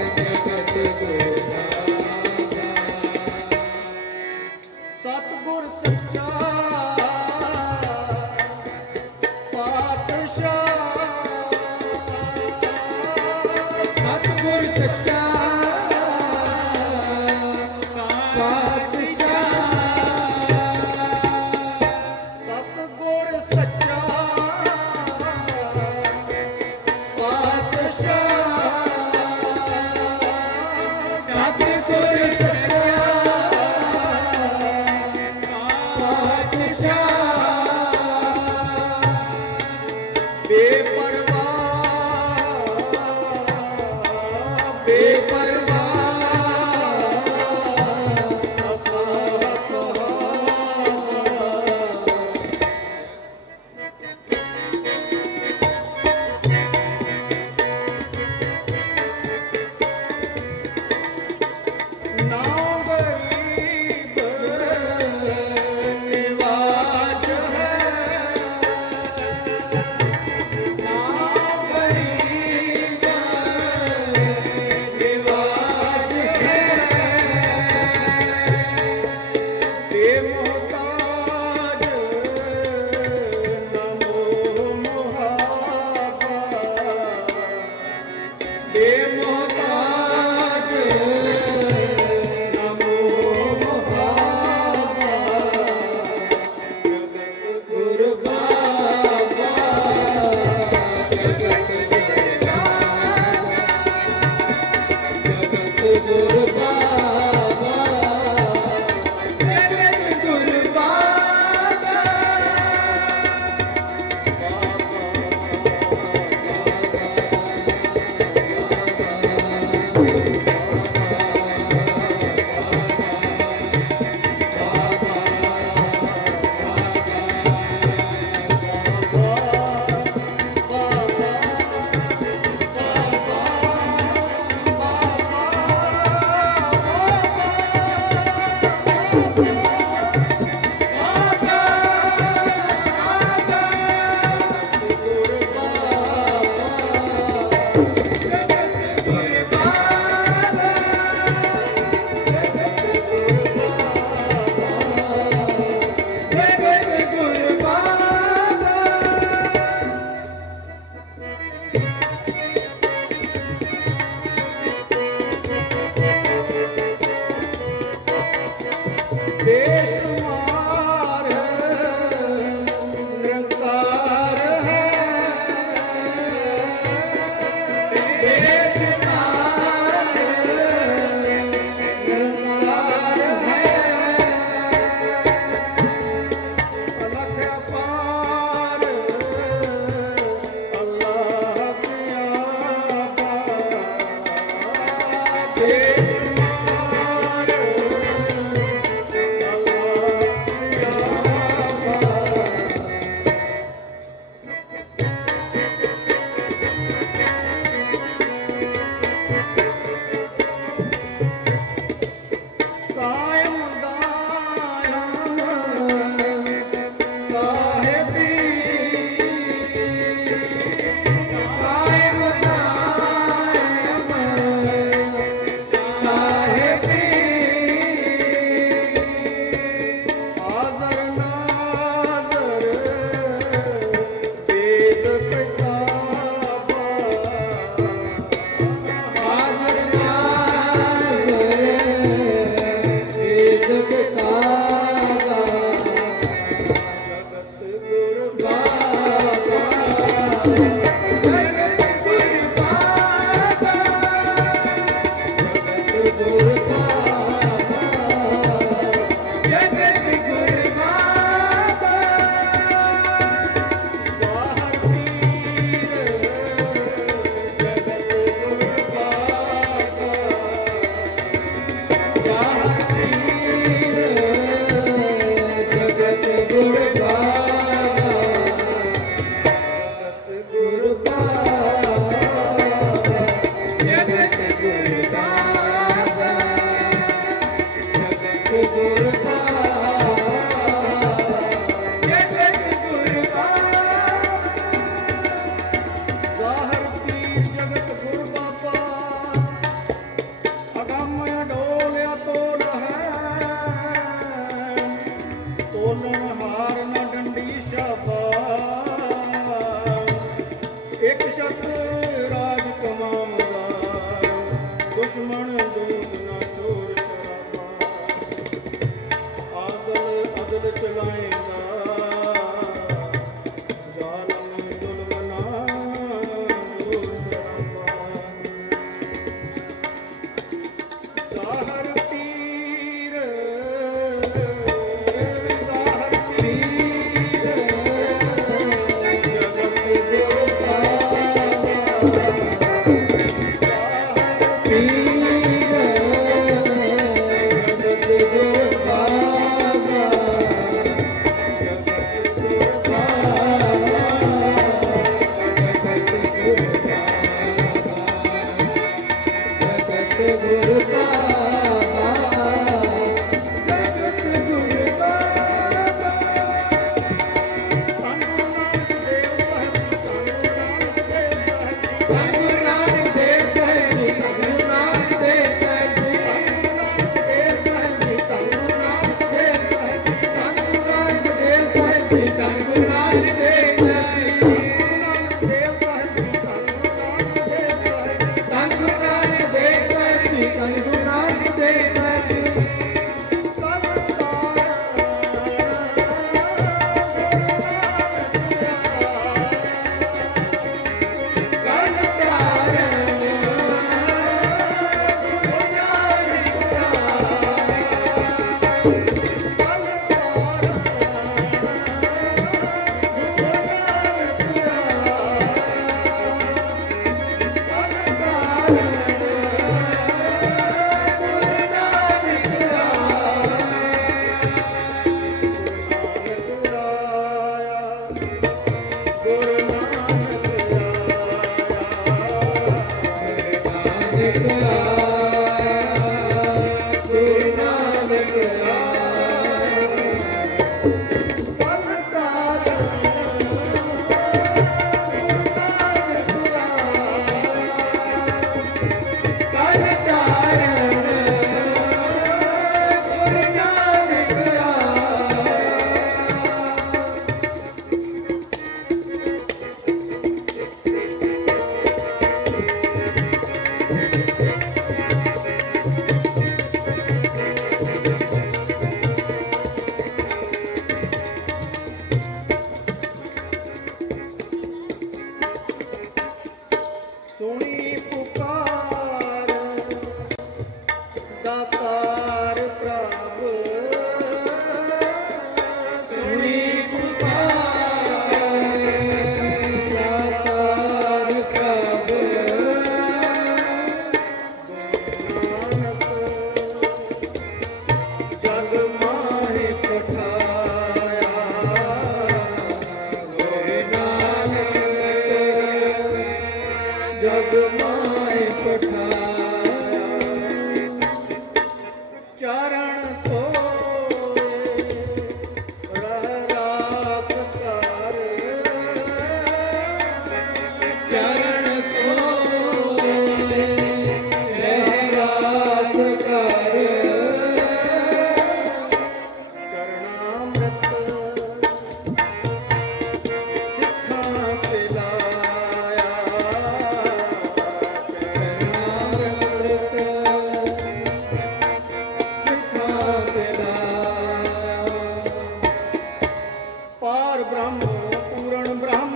ਜਗਤ ਗੁਰ ਬਾਬਾ ਸਤਿਗੁਰ ਸੱਚਾ ਪਾਤਸ਼ਾਹ ਸਤਿਗੁਰ ਸੱਚਾ ਪਾਤਸ਼ਾਹ ਸਤਿਗੁਰ ਸੱਚਾ ਪਾਤਸ਼ਾਹ ਸਤਿਗੁਰ ਸੱਚਾ ਪਾਤਸ਼ਾਹ ਬੇਪਰਵਾਹ ਬੇਪਰਵਾਹ ਨਾ ਗਰੀਬ ਨਿਵਾਜ ਹੈ ਨਾ ਗਰੀਬ ਨਿਵਾਜ ਹੈ ਬੇਮੁਹਤਾਜ ਨਮੋ ਮੁਹਾਬਾ ਬੇਮੁਹਤਾਜ ਨਮੋ ਮੁਹਾਬਾ ਜਗਤ ਗੁਰ ਬਾਬਾ ਜਗਤ ਗੁਰ ਬਾਬਾ ਜਗਤ ਗੁਰ ਬਾਬਾ ਜਗਤ ਗੁਰ ਬਾਬਾ ਬੇਸ਼ੁਮਾਰ ਨਿਰੰਕਾਰ ਹੈ ਬੇਸ਼ੁਮਾਰ ਨਿਰੰਕਾਰ ਹੈ ਅਲਖ ਅਪਾਰ ਅੱਲਾਹ ਪਿਆਰਾ ਬੇਸ਼ੁਮਾਰ ਕਾਇਮ ਦਾਇਮ ਸਾਹਿਬੀ ਕਾਇਮ ਦਾਇਮ ਸਾਹਿਬੀ ਹਾਜ਼ਰ ਨਾਜ਼ਰ ਵੇਦ ਕਿਤਾਬਾ ਹਾਜ਼ਰ ਨਾਜ਼ਰ ਵੇਦ ਕਿਤਾਬਾ ਜਗਤ ਗੁਰ ਬਾਬਾ ਜਗਤ ਗੁਰ ਬਾਬਾ ਜਗਤ ਗੁਰ ਬਾਬਾ ਜਗਤ ਗੁਰ ਬਾਬਾ ਬਾਹਰ ਪੀਰ ਜਗਤ ਗੁਰ ਬਾਬਾ ਬਾਹਰ ਪੀਰ ਜਗਤ ਗੁਰ ਬਾਬਾ ਜਗਤ ਗੁਰ ਇੱਕ ਛਤ ਰਾਜ ਕਮਾਉਂਦਾ, ਦੁਸ਼ਮਣ ਦੂਤ ਨਾ ਛੋੜ ਸ਼ਰਾਬਾ, ਆਦਲ ਅਦਲ ਚਲਾਏਗਾ, ਜ਼ਾਲਮ ਜ਼ੁਲਮ ਨਾ ਜ਼ੋਰ ਸ਼ਰਾਬਾ, ਜ਼ਾਹਰ ਪੀਰ ਜ਼ਾਹਰ ਪੀਰ ਜਗਤ ਗੁਰ ਪਾਵਾ, ਜ਼ਾਹਰ ਪੀਰ ਜਗਤ ਗੁਰ ਪਾਵਾ, ਜਗਤ ਗੁਰ ਪਾਵਾ, ਜਗਤ ਗੁਰ ਪਾਵਾ, ਜਗਤ ਗੁਰ ਸੁਣੀ ਪੁਕਾਰ ਦਾਤਾਰ ਪ੍ਰਭ, ਸੁਣੀ ਪੁਕਾਰ ਦਾਤਾਰ ਪ੍ਰਭ, ਗੁਰੂ ਨਾਨਕ ਜਗ ਮਾਹਿ ਪਠਾਇਆ, ਗੁਰੂ ਨਾਨਕ ਜਗ ਮਾਹਿ ਪਠਾਇਆ, ਚਰਨ ਧੋਏ ਰਹਿ ਰਾਸ ਕਰ, ਚਰਨ ਧੋਏ ਰਹਿ ਰਾਸ ਕਰ, ਚਰਨਾਮ੍ਰਿਤ ਸਿੱਖਾਂ ਪਿਲਾਇਆ, ਚਰਨਾਮ੍ਰਿਤ ਸਿੱਖਾਂ ਪਿਲਾਇਆ, ਪਾਰ ਬ੍ਰਹਮ ਪੂਰਨ ਬ੍ਰਹਮ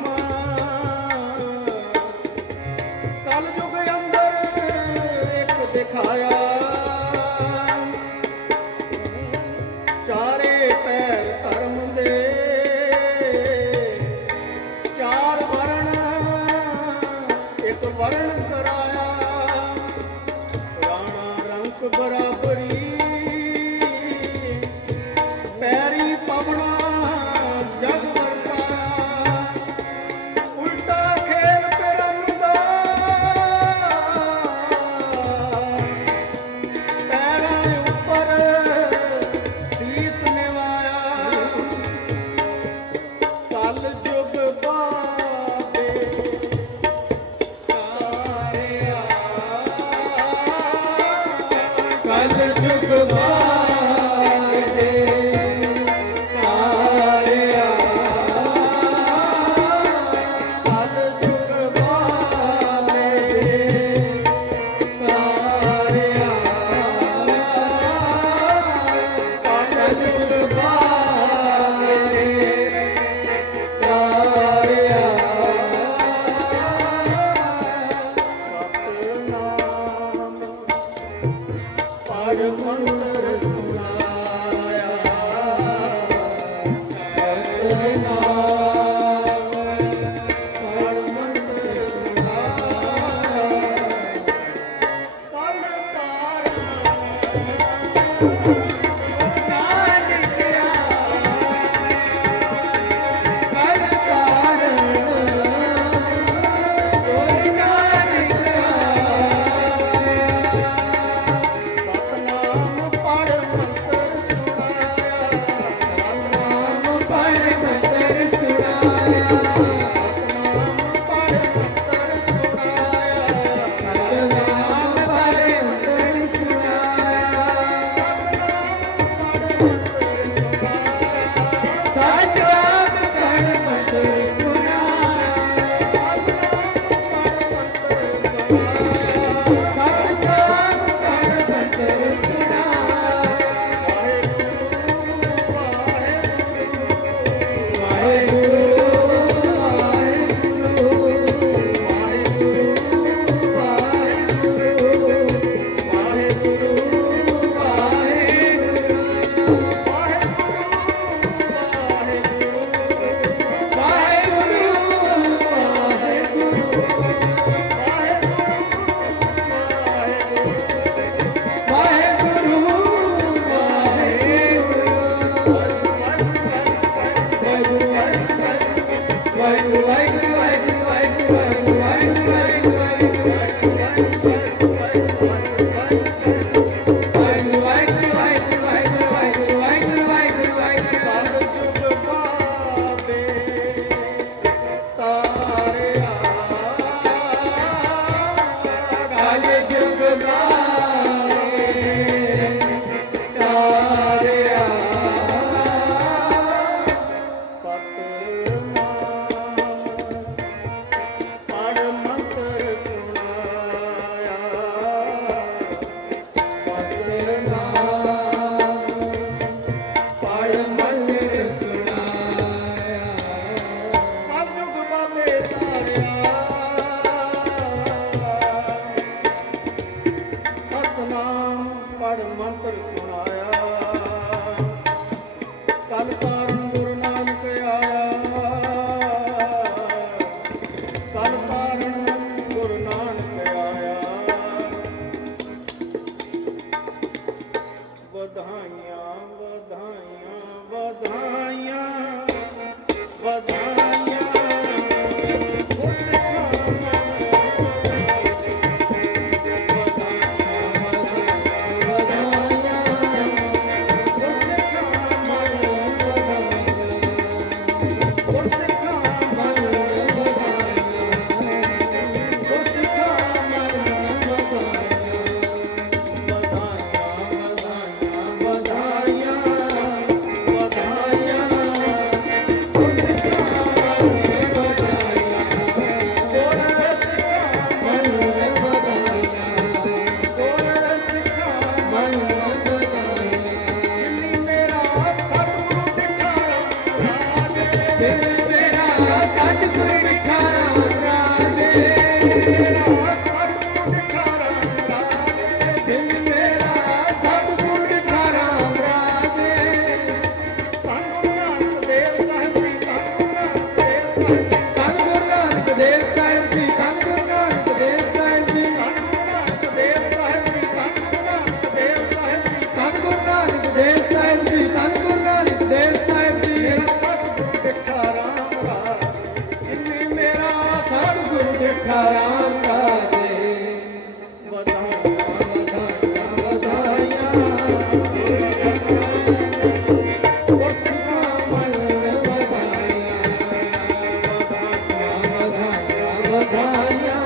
ਵਧਾਈਆਂ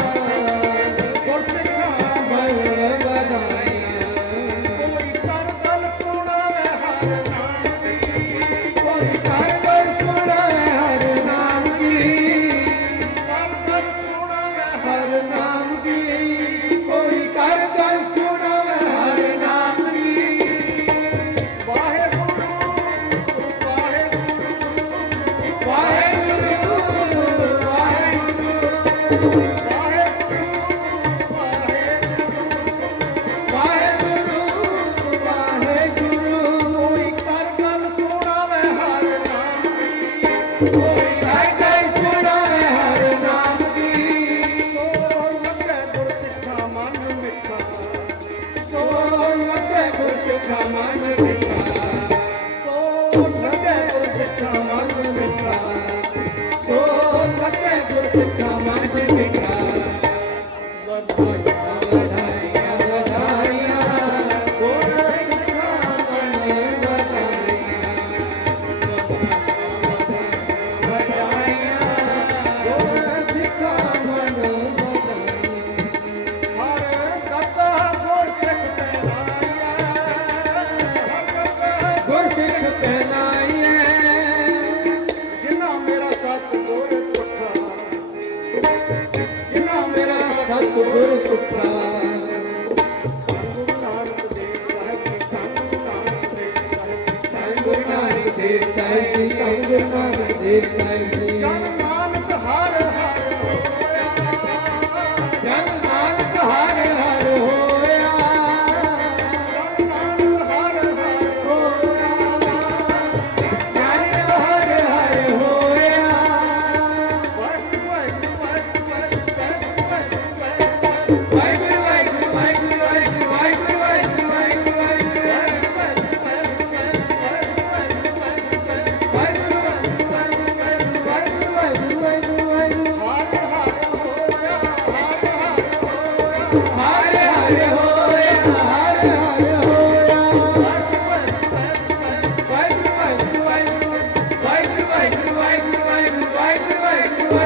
ਗੁਰਸਿੱਖਾਂ ਮਨ ਵਧਾਈਆਂ ਕੋਈ ਕਰ ਗੱਲ ਸੁਣਾਵੇ ਹਰ ਨਾਮ ਦੀ ਕੋਈ ਕਰ ਗੱਲ ਸੁਣਾਵੇ ਹਰ ਨਾਮ ਦੀ ਕਰ ਗੱਲ ਸੁਣਾਵੇ ਹਰ ਨਾਮ ਦੀ ਕੋਈ ਕਰ ਗੱਲ ਸੁਣਾਵੇ ਹਰ ਨਾਮ ਦੀ ਵਾਹਿਗੁਰੂ ਵਾਹਿਗੁਰੂ ਵਾਹਿਗੁਰੂ ਵਾਹਿਗੁਰੂ ਵਾਹਿਗੁਰੂ ਵਾਹਿਗੁਰੂ ਕੋਈ ਕਰ ਗੱਲ ਸੁਣਾਵੇ ਹਰ ਨਾਮ ਦੀ ਕੋਈ ਕਰ ਗੱਲ ਸੁਣਾਵੇ ਹਰ ਨਾਮ ਦੀ ਸੋ ਲੱਗੇ ਗੁਰਸਿੱਖਾਂ ਮਨ ਮਿੱਠਾ ਸੋ ਲੱਗੇ ਗੁਰਸਿੱਖਾਂ ਮਨ ਮਿੱਠਾ ਸੋ ਲੱਗੇ ਗੁਰਸਿੱਖਾਂ ਮਨ ਮਿੱਠਾ ਸੋ ਲੱਗੇ ਗੁਰਸਿੱਖਾਂ ਮਨ ਮਿੱਠਾ ਵਧਾਈਆਂ ਵਧਾਈਆਂ ਵਧਾਈਆਂ ਗੁਰਸਿੱਖਾਂ ਮਨ ਵਧਾਈਆਂ ਵਧਾਈਆਂ ਗੁਰਸਿੱਖਾਂ ਮਨ ਵਧਾਈਆਂ ਹਰ ਗੱਦਾ ਗੁਰਸਿੱਖ ਪਹਿਨਾਇਆ ਹਰ ਗੱਦਾ ਗੁਰਸਿੱਖ ਪਹਿਨਾਈਏ ਜਿਨ੍ਹਾਂ ਮੇਰਾ ਸਤਿਗੁਰ ਪੁੱਠਾ ਜਿਨ੍ਹਾਂ ਮੇਰਾ ਸਤਿਗੁਰ ਸੁੱਖਾ ਗੁਰੂ ਨਾਨਕ ਦੇਵ ਸਾਹਿਬ ਜੀ ਗੁਰੂ ਨਾਨਕ ਦੇਵ ਸਾਹਿਬ ਜੀ ਧੰਨ ਗੁਰੂ ਨਾਨਕ ਦੇਵ ਸਾਹਿਬ ਜੀ ਜਨ ਨਾਨਕ ਹਰ ਹਰ ਹੋਇਆ ਜਨ ਨਾਨਕ ਹਰ ਹਰ ਹੋਇਆ ਜਨ ਨਾਨਕ ਹਰ ਹਰ ਹੋਇਆ ਜਨ ਹਰ ਹਰ ਹੋਇਆ ਵਾਹਿਗੁਰੂ ਵਾਹਿਗੁਰੂ ਵਾਹਿਗੁਰੂ ਵਾਹਿਗੁਰੂ ਵਾਹਿਗੁਰੂ ਵਾਹਿਗੁਰੂ ਵਾਹਿਗੁਰੂ ਵਾਹਿਗੁਰੂ ਵਾਹਿਗੁਰੂ ਵਾਹਿਗੁਰੂ ਵਾਹਿਗੁਰੂ ਹਰ ਹਰ ਹੋਇਆ ਹਰ ਹਰ ਹੋਇਆ ਵਾਹਿਗੁਰੂ ਵਾਹਿਗੁਰੂ ਵਾਹਿਗੁਰੂ ਵਾਹਿਗੁਰੂ ਵਾਹਿਗੁਰੂ ਵਾਹਿਗੁਰੂ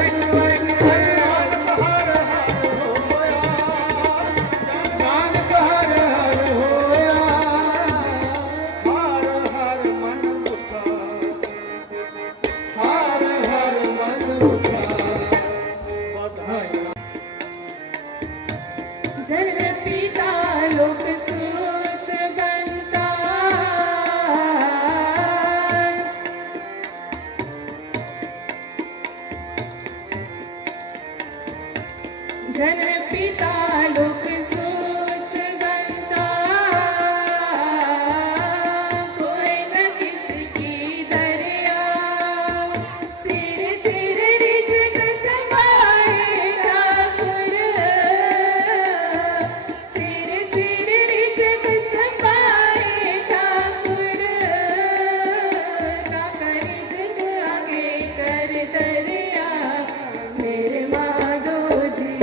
ਵਾਹਿਗੁਰੂ ਵਾਹਿਗੁਰੂ ਨਾਨਕ ਹਰ ਹਰ ਹੋਇਆ ਹਰ ਹਰ ਮਨ ਉਠਾ ਵਧਾਈਆਂ जन पिता लोक सूत बनता जन पिता लोक सूत बनता कोई न किसकी दरिया सिर सिर रिझ समाए ठाकुर सिर सिर रिझ समाए ठाकुर काका रिझ आगे कर दरिया मेरे माधो जी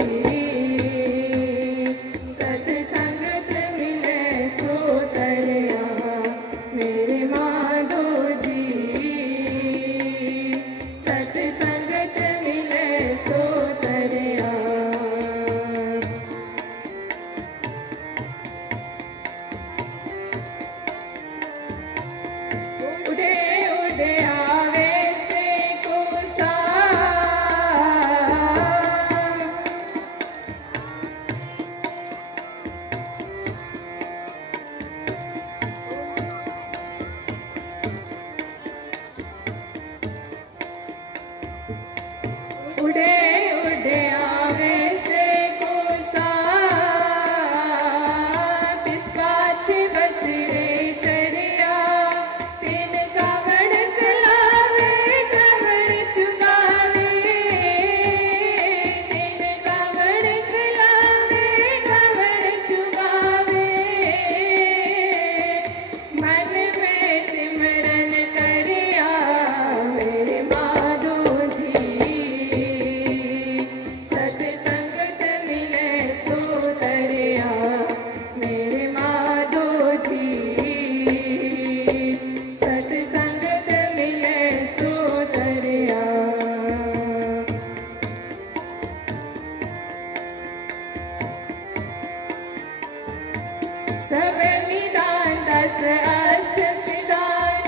सब निदान दस अष्ट सिद्धान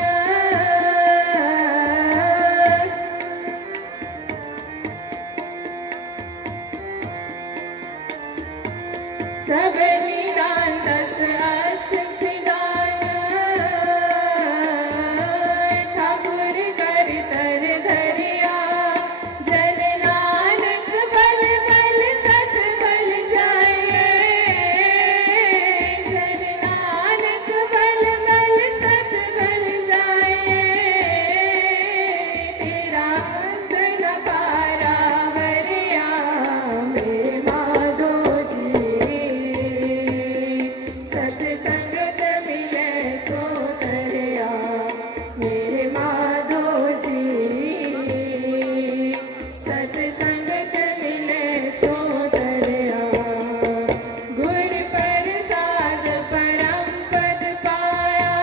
सब निदान दस अष्ट सिद्धान ठाकुर कर तर धरिया जन नानक बल बल सत बल जाए जन नानक बल बल सत बल जाए तेरा अंत न पारा वरिया मेरे माधो जी सतसंगत मिले सो तरया मेरे माधो जी सतसंगत मिले सो तरया गुर प्रसाद परम पद पाया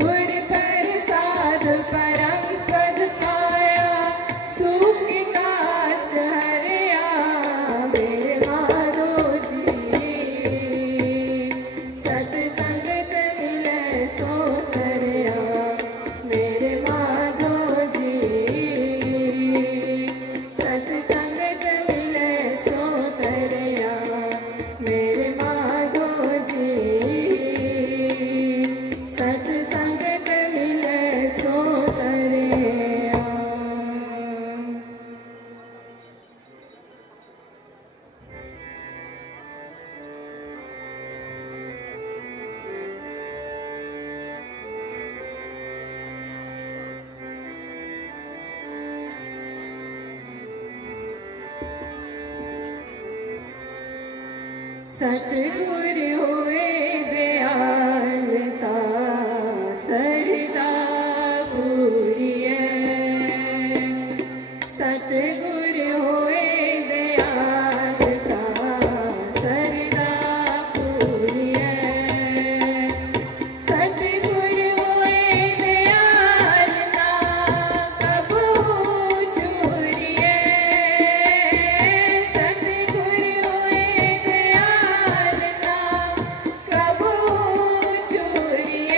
गुर प्रसाद परम पद पाया सुख की काष्ठ हरया मेरे माधो जी सतसंगत मिले सो तरया मेरे माधो जी सतसंगत मिले सो तरया मेरे माधो जी सतसंगत मिले सो तरया सतगुर होए दयालता सरदा पूरिय सतगुर होए दयालता सरदा पूरिय सतगुर होए दयालता कबू चूरिय सतगुर होए दयालता कबू चूरिय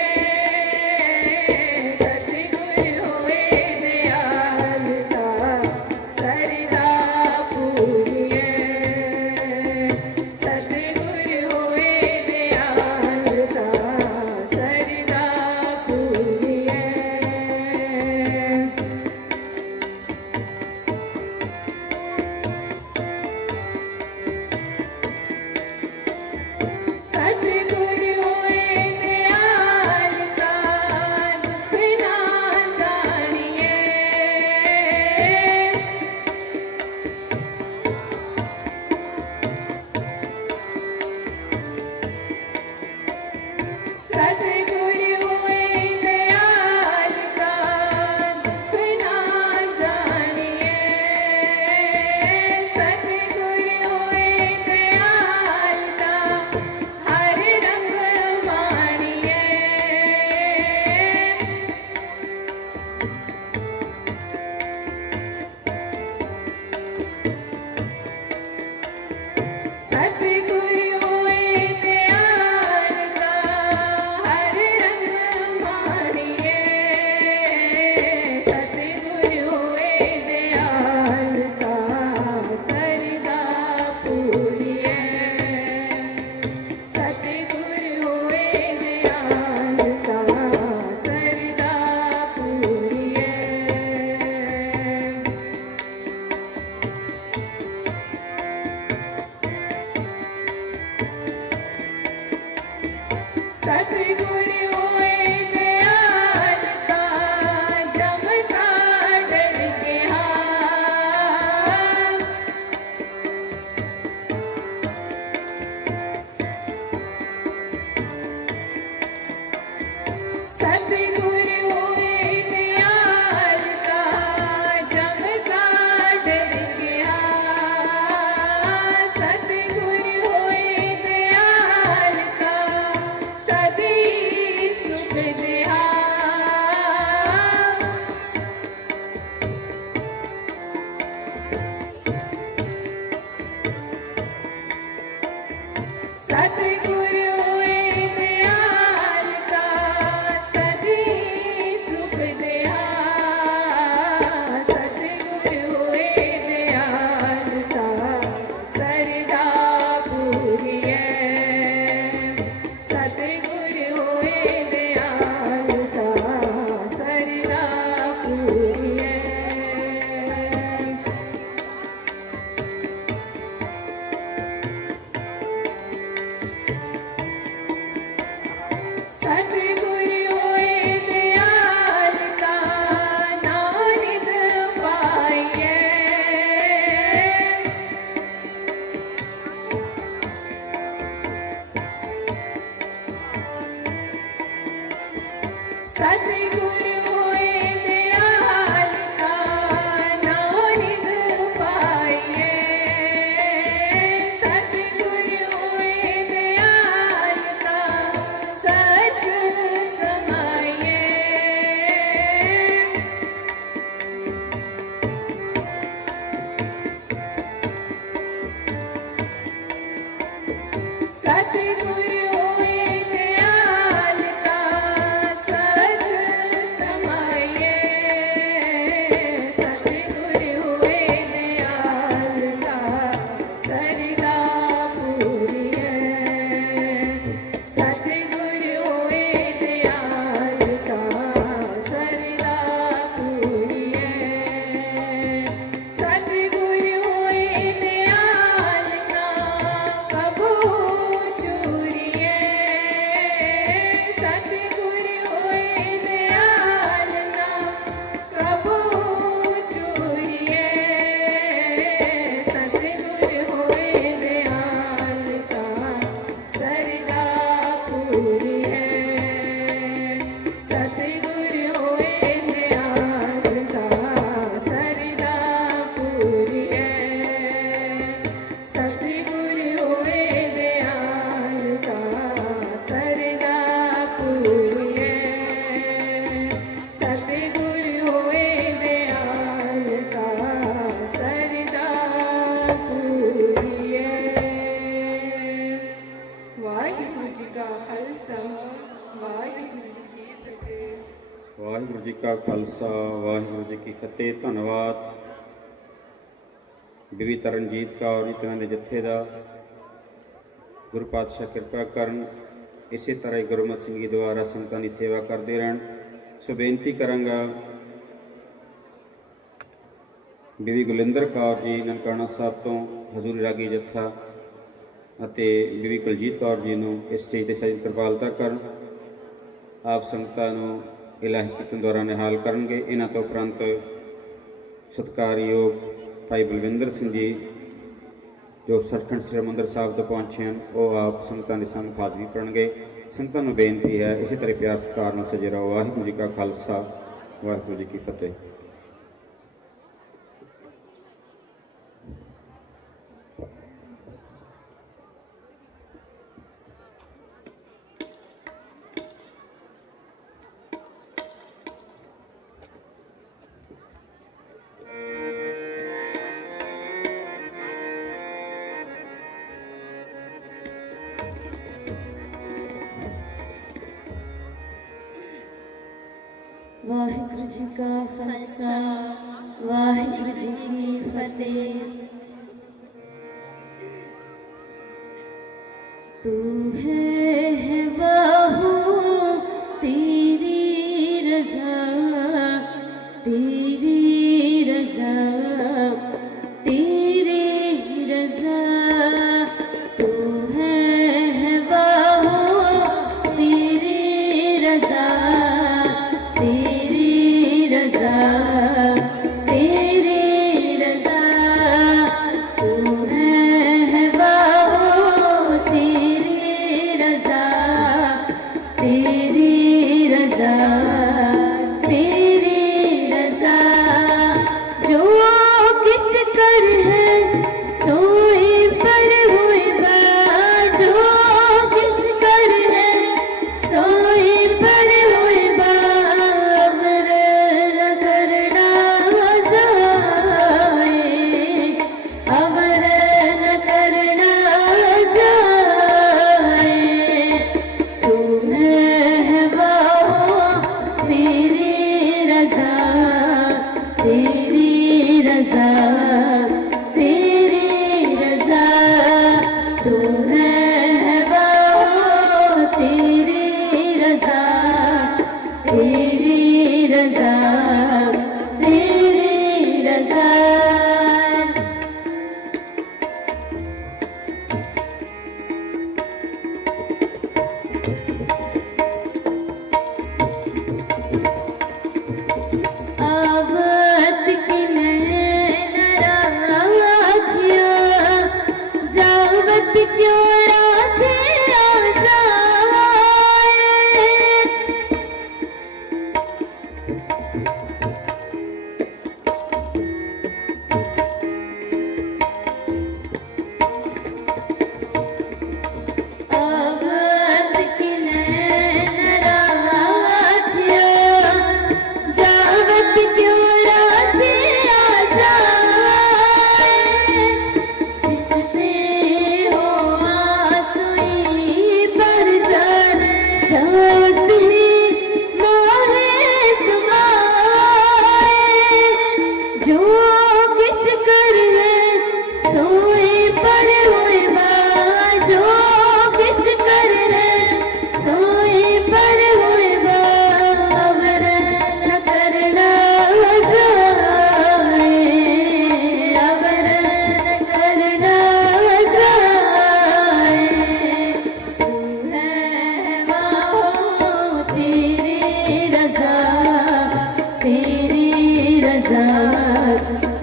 दया सतगुर होए दयालता सरदा पूरिए सतगुर होए दयालता सरदा पूरिए सतगुर होए दयालता नानक पाइए सतगुर होए दयालता नानक पाइए सतगुर होए दयालता सच समाइए सतगुर होए दयालता सच समाइए सतगुर होए दयालता सरदा पूरिए सतगुर होए दयालता सरदा पूरिए सतगुर होए दयालता कबू चूरिए सतगुर होए दयालता कबू चूरिए सतगुर होए दयालता सरदा पूरिए सतगुर होए दयालता सरदा पूरिए सतगुर होए दयालता सरदा पूरिए सतगुर होए दयालता सरदा पूरिए वाहिगुरु जी का खालसा वाहिगुरु जी की फतेह ਵਾਹਿਗੁਰੂ ਜੀ ਕਾ ਖਾਲਸਾ ਵਾਹਿਗੁਰੂ ਜੀ ਕੀ ਫਤਿਹ। ਧੰਨਵਾਦ ਬੀਬੀ ਤਰਨਜੀਤ ਕੌਰ ਨਿਤਿਆਂ ਦੇ ਜੱਥੇ ਦਾ। ਗੁਰੂ ਪਾਤਸ਼ਾਹ ਕਿਰਪਾ ਕਰਨ ਇਸੇ ਤਰ੍ਹਾਂ ਹੀ ਗੁਰਮਤਿ ਸਿੰਘੀ ਦੁਆਰਾ ਸੰਗਤਾਂ ਦੀ ਸੇਵਾ ਕਰਦੇ ਰਹਿਣ। ਸੋ ਬੇਨਤੀ ਕਰਾਂਗਾ ਬੀਬੀ ਗੁਲਿੰਦਰ ਕੌਰ ਜੀ ਨਨਕਾਣਾ ਸਾਹਿਬ ਤੋਂ ਹਜ਼ੂਰੀ ਰਾਗੀ ਜੱਥਾ ਅਤੇ ਬੀਬੀ ਕੁਲਜੀਤ ਕੌਰ ਜੀ ਨੂੰ ਇਸ ਸਟੇਜ ਤੇ ਸਜਾ ਕਿਰਪਾਲਤਾ ਕਰਨ। ਆਪ ਸੰਗਤਾਂ ਨੂੰ ਇਲਾਹੀ ਕੀਰਤਨ ਦੁਆਰਾ ਨਿਹਾਲ ਕਰਨਗੇ। ਇਹਨਾਂ ਤੋਂ ਉਪਰੰਤ ਸਤਿਕਾਰਯੋਗ ਭਾਈ ਬਲਵਿੰਦਰ ਸਿੰਘ ਜੀ ਜੋ ਸੱਚਖੰਡ ਸ੍ਰੀ ਹਰਿਮੰਦਰ ਸਾਹਿਬ ਤੋਂ ਪਹੁੰਚੇ ਹਨ, ਉਹ ਆਪ ਸੰਗਤਾਂ ਦੇ ਸਾਹਮਣੇ ਹਾਜ਼ਰੀ ਭਰਨਗੇ। ਸੰਗਤਾਂ ਨੂੰ ਬੇਨਤੀ ਹੈ ਇਸੇ ਤਰ੍ਹਾਂ ਪਿਆਰ ਸਤਿਕਾਰ ਨਾਲ ਸਜੇ ਰਹੋ। ਵਾਹਿਗੁਰੂ ਜੀ ਕਾ ਖਾਲਸਾ ਵਾਹਿਗੁਰੂ ਜੀ ਕੀ ਫਤਿਹ। वाहिगुरु जी का खालसा वाहिगुरु जी की फतेह। तू है बाहु तेरी रजा तेरी रजा तेरी रजा तू है बाहु तेरी रजा तेरी रजा तेरी रजा तू है बाहु तेरी रजा तेरी रजा तेरी रजा जो किच कर है सोई पर हुई बा जो किच कर है सोई पर हुई बा अमर न करना तेरी रजा आवत की नराखिया जावत क्यों राखे आ जाए आवत की नराखिया जावत क्यों राखे आ जाए किसने हो आसुई पर जान जासली माहे समाए जो किच कर है सोए पर हुए बा जो किच कर है सोए पर हुए बा अवर न करना जाए अवर न करना जाए तू है माहो तेरी रजा तेरी रजा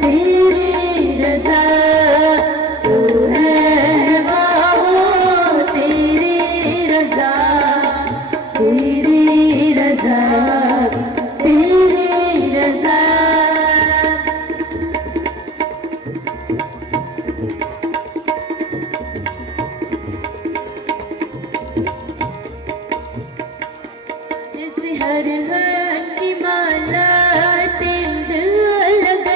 तेरी रजा तू है माहो तेरी रजा तेरी रजा तेरी रजा जैसे हर की माला टिंड लग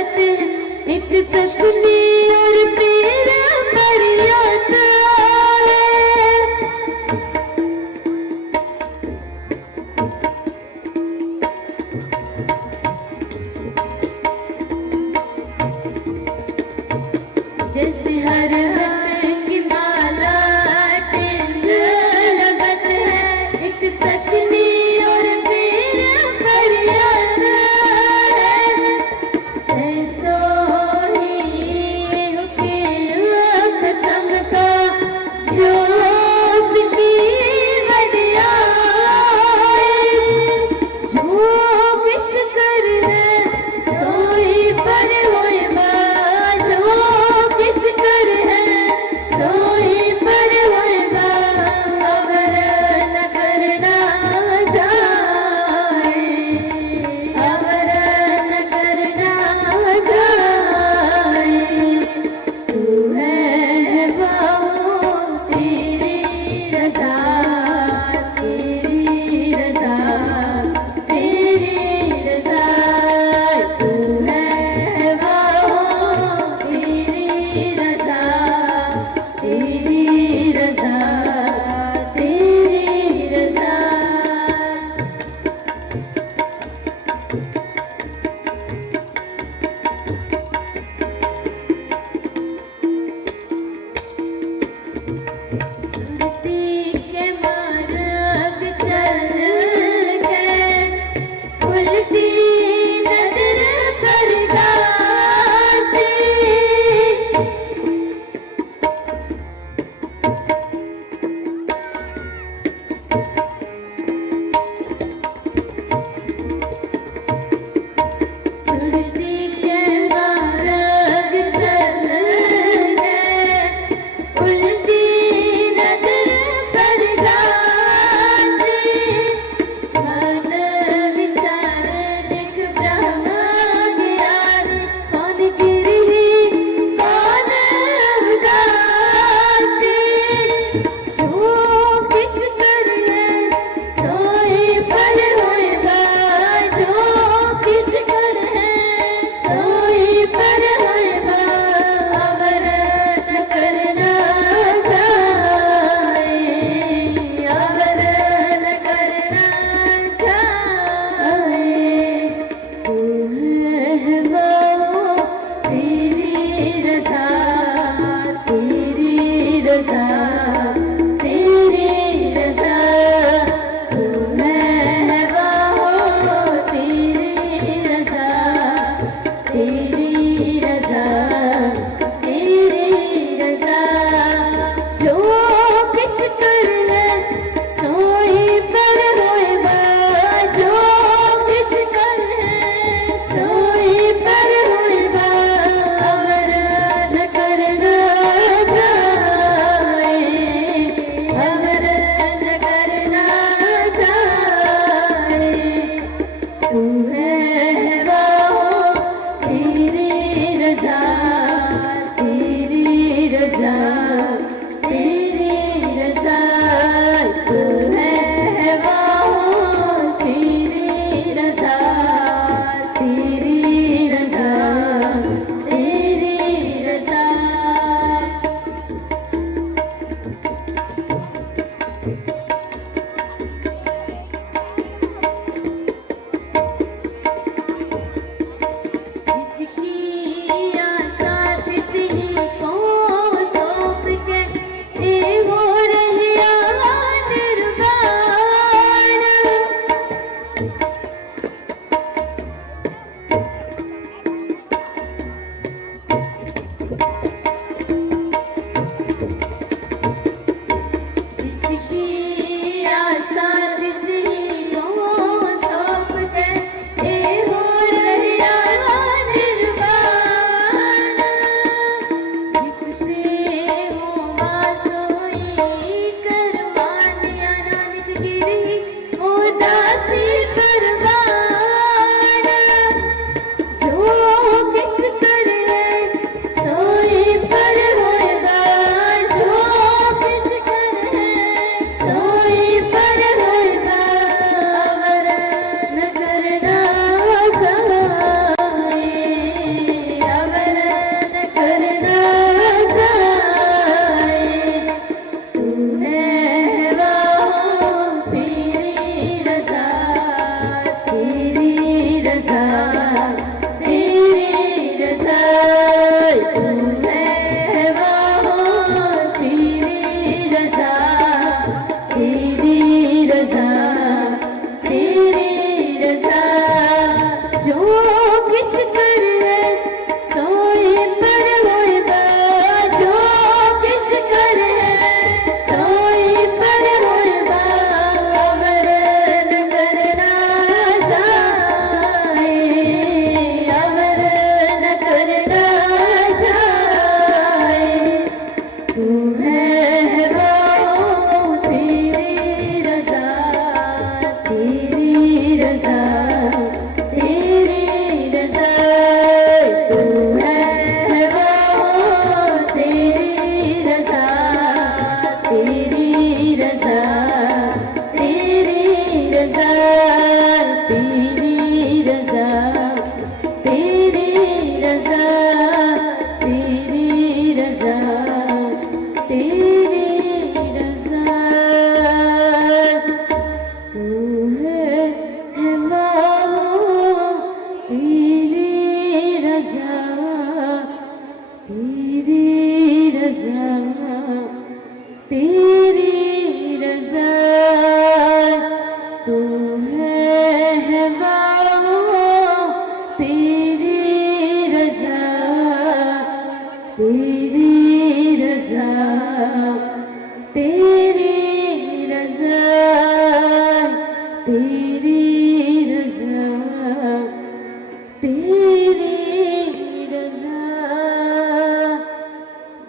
तेरी रज़ा।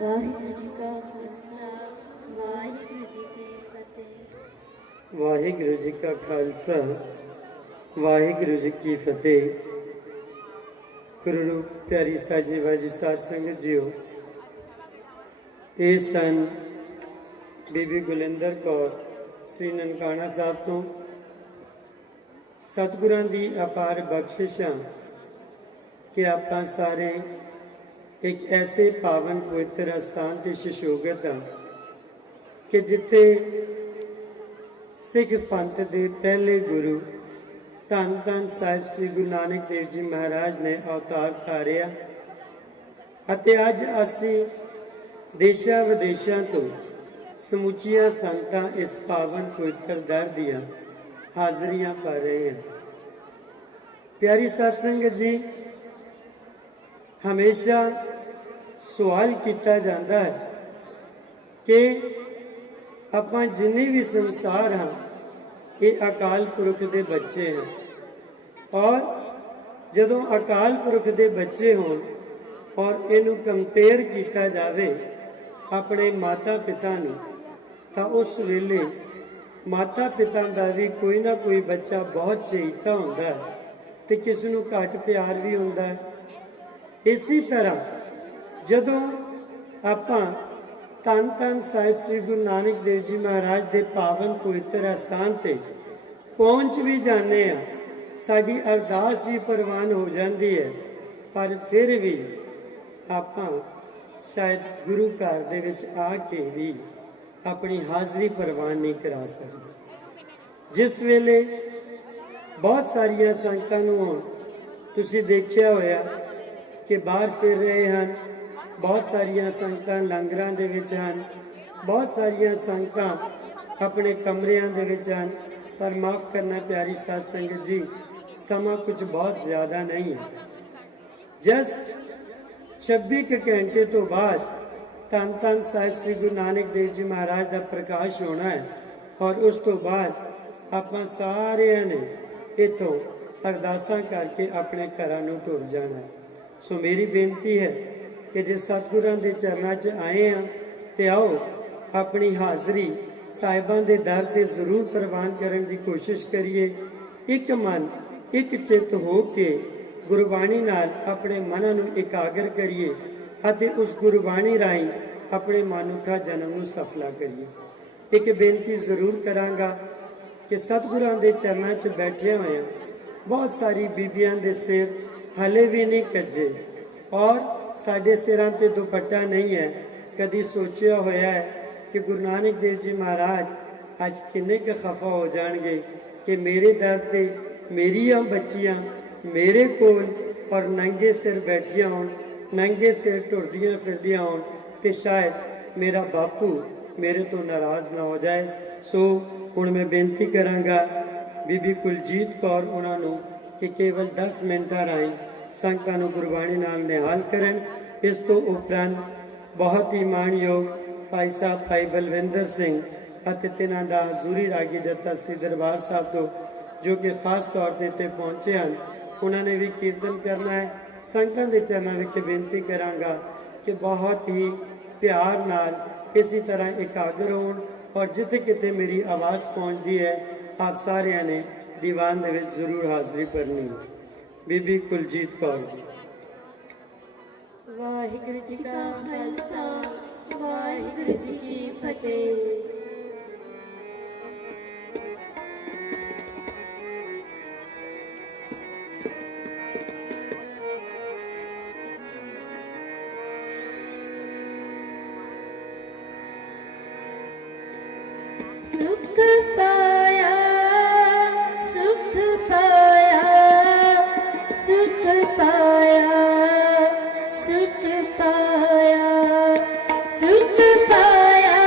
वाहिगुरू जी का खालसा, वाहिगुरू जी की फतेह। ਵਾਹਿਗੁਰੂ ਜੀ ਕਾ ਖਾਲਸਾ ਵਾਹਿਗੁਰੂ ਜੀ ਕੀ ਫਤਿਹ। ਗੁਰੂ ਪਿਆਰੀ ਸਾਜਣੀ ਵਾਜੀ ਸਾਧ ਸੰਗਤ ਜੀਓ, ਇਹ ਸਨ ਬੀਬੀ ਗੁਲਿੰਦਰ ਕੌਰ ਸ੍ਰੀ ਨਨਕਾਣਾ ਸਾਹਿਬ ਤੋਂ। ਸਤਿਗੁਰਾਂ ਦੀ ਅਪਾਰ ਬਖਸ਼ਿਸ਼ਾਂ ਕਿ ਆਪਾਂ ਸਾਰੇ ਇੱਕ ਐਸੇ ਪਾਵਨ ਪਵਿੱਤਰ ਅਸਥਾਨ ਤੇ ਸ਼ਸ਼ੋਗਤ ਹਾਂ ਕਿ ਜਿੱਥੇ ਸਿੱਖ ਪੰਥ ਦੇ ਪਹਿਲੇ ਗੁਰੂ ਧੰਨ ਧੰਨ ਸਾਹਿਬ ਸ੍ਰੀ ਗੁਰੂ ਨਾਨਕ ਦੇਵ ਜੀ ਮਹਾਰਾਜ ਨੇ ਅਵਤਾਰ ਧਾਰਿਆ ਅਤੇ ਅੱਜ ਅਸੀਂ ਦੇਸ਼ਾਂ ਵਿਦੇਸ਼ਾਂ ਤੋਂ ਸਮੁੱਚੀਆਂ ਸੰਗਤਾਂ ਇਸ ਪਾਵਨ ਪਵਿੱਤਰ ਦਰ ਦੀਆਂ ਹਾਜ਼ਰੀਆਂ ਭਰ ਰਹੇ ਹਾਂ। ਪਿਆਰੀ ਸਾਧ ਸੰਗਤ ਜੀ, ਹਮੇਸ਼ਾ ਸਵਾਲ ਕੀਤਾ ਜਾਂਦਾ ਹੈ ਕਿ ਆਪਾਂ ਜਿੰਨੇ ਵੀ ਸੰਸਾਰ ਹਾਂ ਇਹ ਅਕਾਲ ਪੁਰਖ ਦੇ ਬੱਚੇ ਹਨ, ਔਰ ਜਦੋਂ ਅਕਾਲ ਪੁਰਖ ਦੇ ਬੱਚੇ ਹੋਣ ਔਰ ਇਹਨੂੰ ਕੰਪੇਅਰ ਕੀਤਾ ਜਾਵੇ ਆਪਣੇ ਮਾਤਾ ਪਿਤਾ ਨੂੰ, ਤਾਂ ਉਸ ਵੇਲੇ ਮਾਤਾ ਪਿਤਾ ਦਾ ਵੀ ਕੋਈ ਨਾ ਕੋਈ ਬੱਚਾ ਬਹੁਤ ਚਹੀਤਾ ਹੁੰਦਾ ਹੈ ਤੇ ਕਿਸ ਨੂੰ ਘੱਟ ਪਿਆਰ ਵੀ ਹੁੰਦਾ ਹੈ। ਇਸੇ ਤਰ੍ਹਾਂ ਜਦੋਂ ਆਪਾਂ ਧੰਨ ਧੰਨ ਸਾਹਿਬ ਸ੍ਰੀ ਗੁਰੂ ਨਾਨਕ ਦੇਵ ਜੀ ਮਹਾਰਾਜ ਦੇ ਪਾਵਨ ਪਵਿੱਤਰ ਅਸਥਾਨ ਤੇ ਪਹੁੰਚ ਵੀ ਜਾਂਦੇ ਆ, ਸਾਡੀ ਅਰਦਾਸ ਵੀ ਪ੍ਰਵਾਨ ਹੋ ਜਾਂਦੀ ਹੈ, ਪਰ ਫਿਰ ਵੀ ਆਪਾਂ ਸ਼ਾਇਦ ਗੁਰੂ ਘਰ ਦੇ ਵਿੱਚ ਆ ਕੇ ਵੀ ਆਪਣੀ ਹਾਜ਼ਰੀ ਪ੍ਰਵਾਨ ਨਹੀਂ ਕਰਾ ਸਕਦੇ। ਜਿਸ ਵੇਲੇ ਬਹੁਤ ਸਾਰੀਆਂ ਸੰਗਤਾਂ ਨੂੰ ਹੁਣ ਤੁਸੀਂ ਦੇਖਿਆ ਹੋਇਆ ਕਿ ਬਾਹਰ ਫਿਰ ਰਹੇ ਹਨ, ਬਹੁਤ ਸਾਰੀਆਂ ਸੰਗਤਾਂ ਲੰਗਰਾਂ ਦੇ ਵਿੱਚ ਹਨ, ਬਹੁਤ ਸਾਰੀਆਂ ਸੰਗਤਾਂ ਆਪਣੇ ਕਮਰਿਆਂ ਦੇ ਵਿੱਚ ਹਨ, ਪਰ ਮਾਫ ਕਰਨਾ ਪਿਆਰੀ ਸਾਧ ਸੰਗਤ ਜੀ, ਸਮਾਂ ਕੁਝ ਬਹੁਤ ਜ਼ਿਆਦਾ ਨਹੀਂ ਹੈ। ਜਸਟ 26 ਘੰਟੇ ਤੋਂ ਬਾਅਦ ਧੰਨ ਧੰਨ ਸਾਹਿਬ ਸ੍ਰੀ ਗੁਰੂ ਨਾਨਕ ਦੇਵ ਜੀ ਮਹਾਰਾਜ ਦਾ ਪ੍ਰਕਾਸ਼ ਹੋਣਾ ਹੈ, ਔਰ ਉਸ ਤੋਂ ਬਾਅਦ ਆਪਾਂ ਸਾਰਿਆਂ ਨੇ ਇੱਥੋਂ ਅਰਦਾਸਾਂ ਕਰਕੇ ਆਪਣੇ ਘਰਾਂ ਨੂੰ ਤੁਰ ਜਾਣਾ ਹੈ। ਸੋ ਮੇਰੀ ਬੇਨਤੀ ਹੈ ਕਿ ਜੇ ਸਤਿਗੁਰਾਂ ਦੇ ਚਰਨਾਂ 'ਚ ਆਏ ਹਾਂ ਤੇ ਆਓ ਆਪਣੀ ਹਾਜ਼ਰੀ ਸਾਹਿਬਾਂ ਦੇ ਦਰ ਤੇ ਜ਼ਰੂਰ ਪ੍ਰਵਾਨ ਕਰਨ ਦੀ ਕੋਸ਼ਿਸ਼ ਕਰੀਏ। ਇੱਕ ਮਨ ਇੱਕ ਚਿੱਤ ਹੋ ਕੇ ਗੁਰਬਾਣੀ ਨਾਲ ਆਪਣੇ ਮਨਾਂ ਨੂੰ ਇਕਾਗਰ ਕਰੀਏ ਅਤੇ ਉਸ ਗੁਰਬਾਣੀ ਰਾਹੀਂ ਆਪਣੇ ਮਨੁੱਖਾ ਜਨਮ ਨੂੰ ਸਫਲਾ ਕਰੀਏ। ਇੱਕ ਬੇਨਤੀ ਜ਼ਰੂਰ ਕਰਾਂਗਾ ਕਿ ਸਤਿਗੁਰਾਂ ਦੇ ਚਰਨਾਂ 'ਚ ਬੈਠੇ ਹੋਏ ਬਹੁਤ ਸਾਰੀ ਬੀਬੀਆਂ ਦੇ ਸਿਰ ਹਲੇ ਵੀ ਨਹੀਂ ਕੱਜੇ, ਔਰ ਸਾਡੇ ਸਿਰਾਂ ਤੇ ਦੁਪੱਟਾ ਨਹੀਂ ਹੈ। ਕਦੀ ਸੋਚਿਆ ਹੋਇਆ ਹੈ ਕਿ ਗੁਰੂ ਨਾਨਕ ਦੇਵ ਜੀ ਮਹਾਰਾਜ ਅੱਜ ਕਿੰਨੇ ਕੁ ਖਫਾ ਹੋ ਜਾਣਗੇ ਕਿ ਮੇਰੇ ਦਰ ਤੇ ਮੇਰੀਆਂ ਬੱਚੀਆਂ ਮੇਰੇ ਕੋਲ ਔਰ ਨੰਗੇ ਸਿਰ ਬੈਠੀਆਂ ਹੋਣ, ਨੰਗੇ ਸਿਰ ਟੁਰਦੀਆਂ ਫਿਰਦੀਆਂ ਹੋਣ, ਤੇ ਸ਼ਾਇਦ ਮੇਰਾ ਬਾਪੂ ਮੇਰੇ ਤੋਂ ਨਾਰਾਜ਼ ਨਾ ਹੋ ਜਾਏ। ਸੋ ਹੁਣ ਮੈਂ ਬੇਨਤੀ ਕਰਾਂਗਾ ਬੀਬੀ ਕੁਲਜੀਤ ਕੌਰ ਉਹਨਾਂ ਨੂੰ ਕਿ ਕੇਵਲ 10 ਮਿੰਟਾਂ ਰਾਹੀਂ ਸੰਗਤਾਂ ਨੂੰ ਗੁਰਬਾਣੀ ਨਾਲ ਨਿਹਾਲ ਕਰਨ। ਇਸ ਤੋਂ ਉਪਰੰਤ ਬਹੁਤ ਹੀ ਮਾਣਯੋਗ ਭਾਈ ਸਾਹਿਬ ਭਾਈ ਬਲਵਿੰਦਰ ਸਿੰਘ ਅਤੇ ਤਿਨਾਂ ਦਾ ਹਜ਼ੂਰੀ ਰਾਗੀ ਜੱਥਾ ਸ੍ਰੀ ਦਰਬਾਰ ਸਾਹਿਬ ਤੋਂ ਜੋ ਕਿ ਖਾਸ ਤੌਰ ਤੇ ਇੱਥੇ ਪਹੁੰਚੇ ਹਨ, ਉਹਨਾਂ ਨੇ ਵੀ ਕੀਰਤਨ ਕਰਨਾ ਹੈ। ਸੰਗਤਾਂ ਦੇ ਚਰਨਾਂ ਵਿੱਚ ਬੇਨਤੀ ਕਰਾਂਗਾ ਕਿ ਬਹੁਤ ਹੀ ਪਿਆਰ ਨਾਲ ਇਸੇ ਤਰ੍ਹਾਂ ਇਕਾਗਰ ਹੋਣ, ਔਰ ਜਿੱਥੇ ਕਿਤੇ ਮੇਰੀ ਆਵਾਜ਼ ਪਹੁੰਚਦੀ ਹੈ ਆਪ ਸਾਰਿਆਂ ਨੇ ਦੀਵਾਨ ਦੇ ਵਿੱਚ ਜ਼ਰੂਰ ਹਾਜ਼ਰੀ ਭਰਨੀ ਹੈ। ਬੀਬੀ ਕੁਲਜੀਤ ਕੌਰ ਜੀ। ਵਾਹਿਗੁਰੂ ਜੀ ਕਾ ਖਾਲਸਾ, ਵਾਹਿਗੁਰੂ ਜੀ ਕੀ ਫਤਿਹ। ਸੁਖ ਪਾਇਆ, ਸੁਖ ਪਾਇਆ, ਸੁਖ ਪਾਇਆ, ਸੁਖ ਪਾਇਆ, ਸੁਖ ਪਾਇਆ,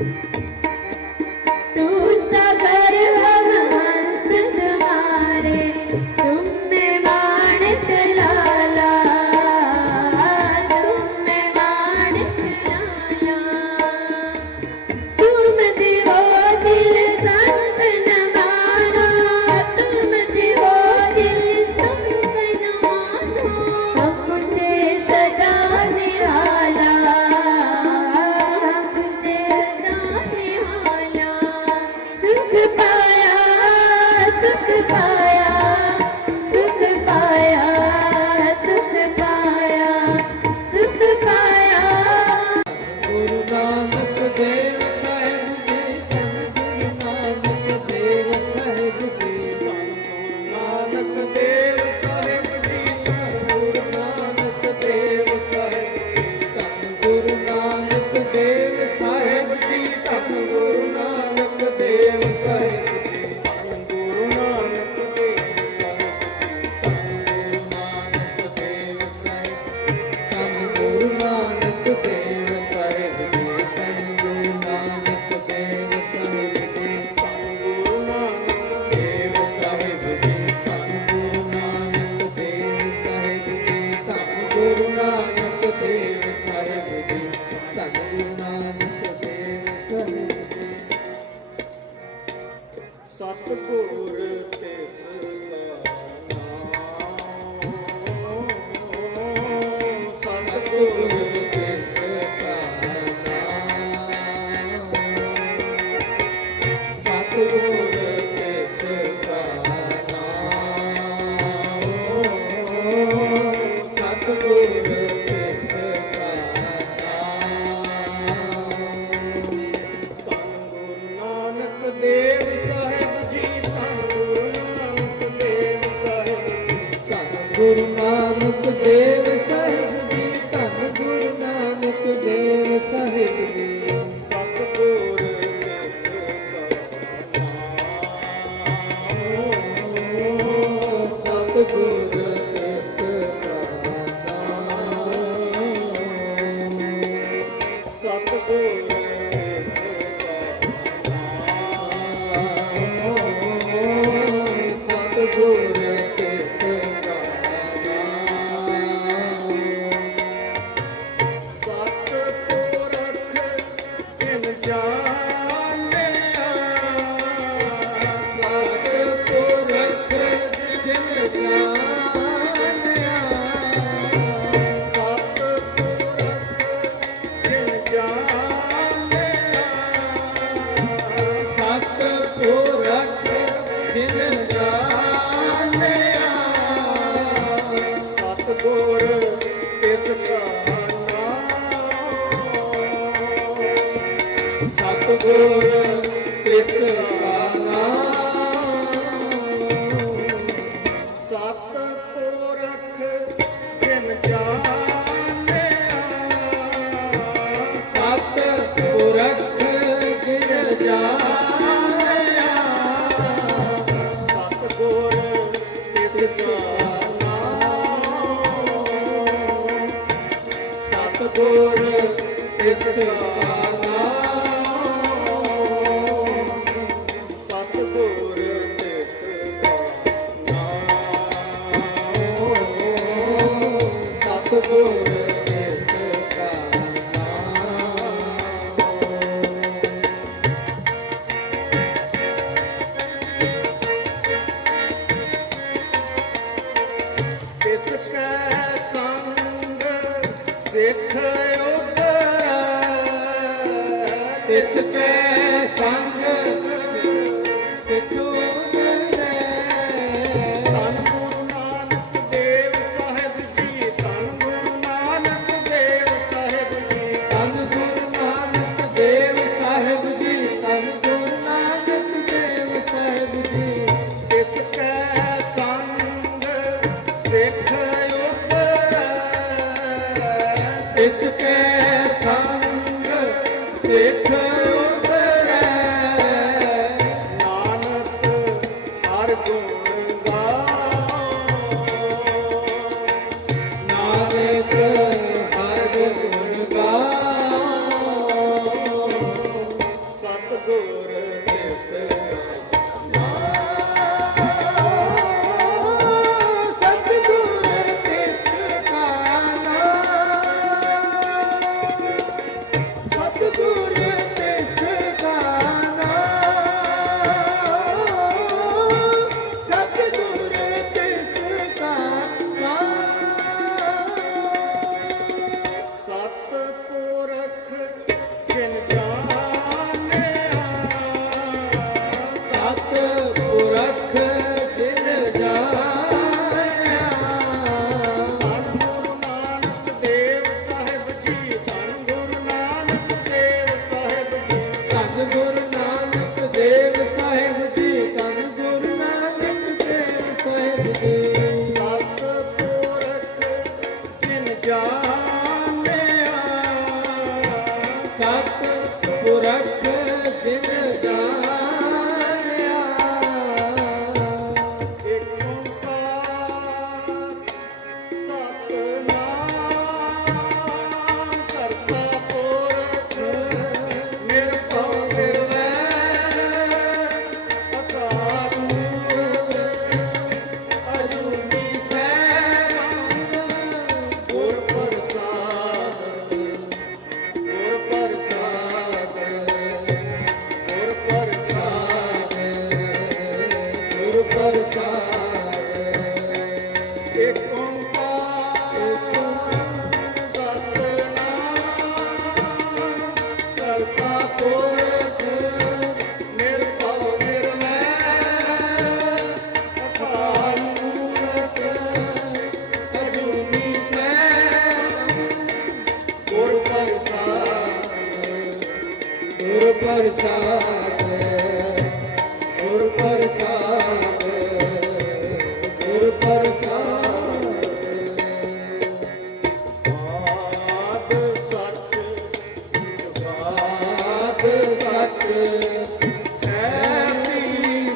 तू सागर हम हंस तुम्हारे, तुम में माणिक लाला, तुम में माणिक लाला। तुम दिवो दिल संत न मानो, तुम दिवो दिल संत न मानो। हम तुझे सदा निराला, हम तुझे सदा निराला। सुख पाया, सुख पाया, सुख पाया, सुख पाया, सुख पाया। ਗੁਰੂ ਨਾਨਕ ਦੇਵ ਸਾਹਿਬ ਜੀ ਧੰਨ ਗੁਰੂ ਨਾਨਕ ਦੇਵ ਸਾਹਿਬ ਜੀ ਧੰਨ ਗੁਰੂ ਨਾਨਕ ਦੇਵ ਸਾਹਿਬ ਜੀ ਧੰਨ ਗੁਰੂ ਨਾਨਕ ਦੇਵ ਸਾਹਿਬ ਧੰਨ ਗੁਰੂ ਨਾਨਕ ਦੇਵ ਸਾਹਿਬ ਜੀ ਧੰਨ ਗੁਰੂ ਨਾਨਕ ਦੇਵ ਸਾਹਿਬ ਜੀ ਧੰਨ ਗੁਰੂ ਨਾਨਕ ਦੇਵ ਸਾਹਿਬ ਧੰਨ ਗੁਰੂ ਨਾਨਕ ਦੇਵ ਸਾਹਿਬ ਧੰਨ ਗੁਰੂ ਨਾਨਕ ਦੇਵ ਸਾਹਿਬ ਜੀ ਧੰਨ ਗੁਰੂ ਨਾਨਕ ਦੇਵ ਸਾਹਿਬ ਜੀ ਧੰਨ ਗੁਰੂ ਨਾਨਕ ਦੇਵ ਸਾਹਿਬ ਜੀ ਧੰਨ ਗੁਰੂ ਨਾਨਕ ਦੇਵ ਸਾਹਿਬ ਜੀ ਧੰਨ ਗੁਰੂ ਨਾਨਕ ਦੇਵ ਸਾਹਿਬ ਜੀ ਸਤਿਗੁਰ ਤਿਸ ਦਾ ਨਾਮ ਸਤਿਗੁਰ ਤਿਸ ਦਾ ਨਾਮ ਸਤਿਗੁਰ ਤਿਸ ਦਾ ਨਾਮ ਸਤਿਗੁਰ ਤਿਸ ਦਾ ਨਾਮ ਧੰਨ ਗੁਰੂ ਨਾਨਕ ਦੇਵ ਸਾਹਿਬ ਜੀ ਧੰਨ ਗੁਰੂ ਨਾਨਕ ਦੇਵ ਸਾਹਿਬ ਧੰਨ ਗੁਰੂ ਨਾਨਕ ਦੇਵ ਸਾਹਿਬ ਜੀ ਧੰਨ ਗੁਰੂ ਨਾਨਕ ਦੇਵ ਸਾਹਿਬ ਜੀ ਸਤਿਗੁਰ ਸਤਿਗੁਰ ਤਿਸ ਦਾ ਨਾਮ ਸਤਿਗੁਰ ਸਤਿਗੁਰ ਤਿਸ ਦਾ ਨਾਮ ਸਤਿਪੁਰਖ ਜਿਨ ਜਾਣਿਆ ਸਤਿਪੁਰਖ ਜਿਨ ਜਾਣਿਆ ਸਤਿਪੁਰਖ ਜਿਨ ਜਾਣਿਆ ਸਤਿਪੁਰਖ ਜਿਨ ਜਾਣਿਆ ਸਤਿਗੁਰ ਤਿਸ ਦਾ ਨਾਮ ਸਤਿਗੁਰ ਤਿਸ ਦਾ ਨਾਮ ਸਤਿਪੁਰਖ ਜਿਨ ਜਾਣਿਆ ਸਤਿਪੁਰਖ ਜਿਨ ਜਾਣਿਆ ਸਤਿਗੁਰ ਤਿਸ ਦਾ ਨਾਮ ਸਤਿਗੁਰ ਤਿਸ ਦਾ ਨਾਮ ਸਤਿਗੁਰ ਤਿਸ ਦਾ ਨਾਮ ਸਤਿਗੁਰ ਤਿਸ ਦਾ ਨਾਮ ਤਿਸ ਕੈ ਸੰਗ ਸਿੱਖ ਉਪਰੈ ਤਿਸ ਕੈ ਸੰਗ ਸਿੱਖ ਉਪਰੈ ਧੰਨ ਗੁਰੂ ਨਾਨਕ ਦੇਵ ਸਾਹਿਬ ਜੀ ਧੰਨ ਗੁਰੂ ਨਾਨਕ ਦੇਵ ਸਾਹਿਬ ਜੀ ਧੰਨ ਗੁਰੂ ਨਾਨਕ ਦੇਵ ਸਾਹਿਬ ਜੀ ਧੰਨ ਗੁਰੂ ਨਾਨਕ ਦੇਵ ਸਾਹਿਬ ਜੀ ਤਿਸ ਕੈ ਸੰਗ ਸਿੱਖ ਉਪਰੈ ਤਿਸ ਕੈ ਸੰਗ ਸਿੱਖ ਉਪਰੈ ਨਾਨਕ ਹਰ ਗੁਣ ਗਾਓ ਨਾਨਕ ਹਰ ਗੁਣ ਗਾਓ ਜਿਨ ਜਾਣਿਆ ਸਤ ਪੁਰਖ ਜਿਨ ਜਾਣਿਆ ਧੰਨ ਗੁਰੂ ਨਾਨਕ ਦੇਵ ਸਾਹਿਬ ਜੀ ਧੰਨ ਗੁਰੂ ਨਾਨਕ ਦੇਵ ਸਾਹਿਬ ਜੀ ਧੰਨ ਗੁਰੂ ਨਾਨਕ ਦੇਵ ਸਾਹਿਬ ਜੀ ਧੰਨ ਗੁਰੂ ਨਾਨਕ ਦੇਵ ਸਾਹਿਬ ਜੀ ਸਤ ਪੁਰਖ ਜਿਨ ਜਾਣਿਆ ਸਤ ਪੁਰਖ ਜਿਨ ਜਾਣਿਆ ਏਕ ਓੰਕਾਰ ਸਤਿਨਾਮ ਕਰਤਾ ਪੁਰਖ ਨਿਰਭਉ ਨਿਰਵੈਰ ਅਕਾਲ ਮੂਰਤ ਅਜੂਨੀ ਸੈਭੰ ਗੁਰ ਪ੍ਰਸਾਦ ਗੁਰ ਪ੍ਰਸਾਦ ਗੁਰ ਪ੍ਰਸਾਦ ਗੁਰ ਪ੍ਰਸਾਦ ਏਕ ਓੰਕਾਰ ਸਤਿਨਾਮ ਕਰਤਾ ਪੁਰਖ ਨਿਰਭਉ ਨਿਰਵੈਰ ਅਕਾਲ ਮੂਰਤ ਅਜੂਨੀ ਸੈਭੰ ਗੁਰ ਪ੍ਰਸਾਦ ਗੁਰ ਪ੍ਰਸਾਦ ਗੁਰ ਪ੍ਰਸਾਦ ਗੁਰ ਪ੍ਰਸਾਦ ਆਦ ਸੱਚ ਜੁਗਾਦ ਸਤ ਹੈ ਵੀ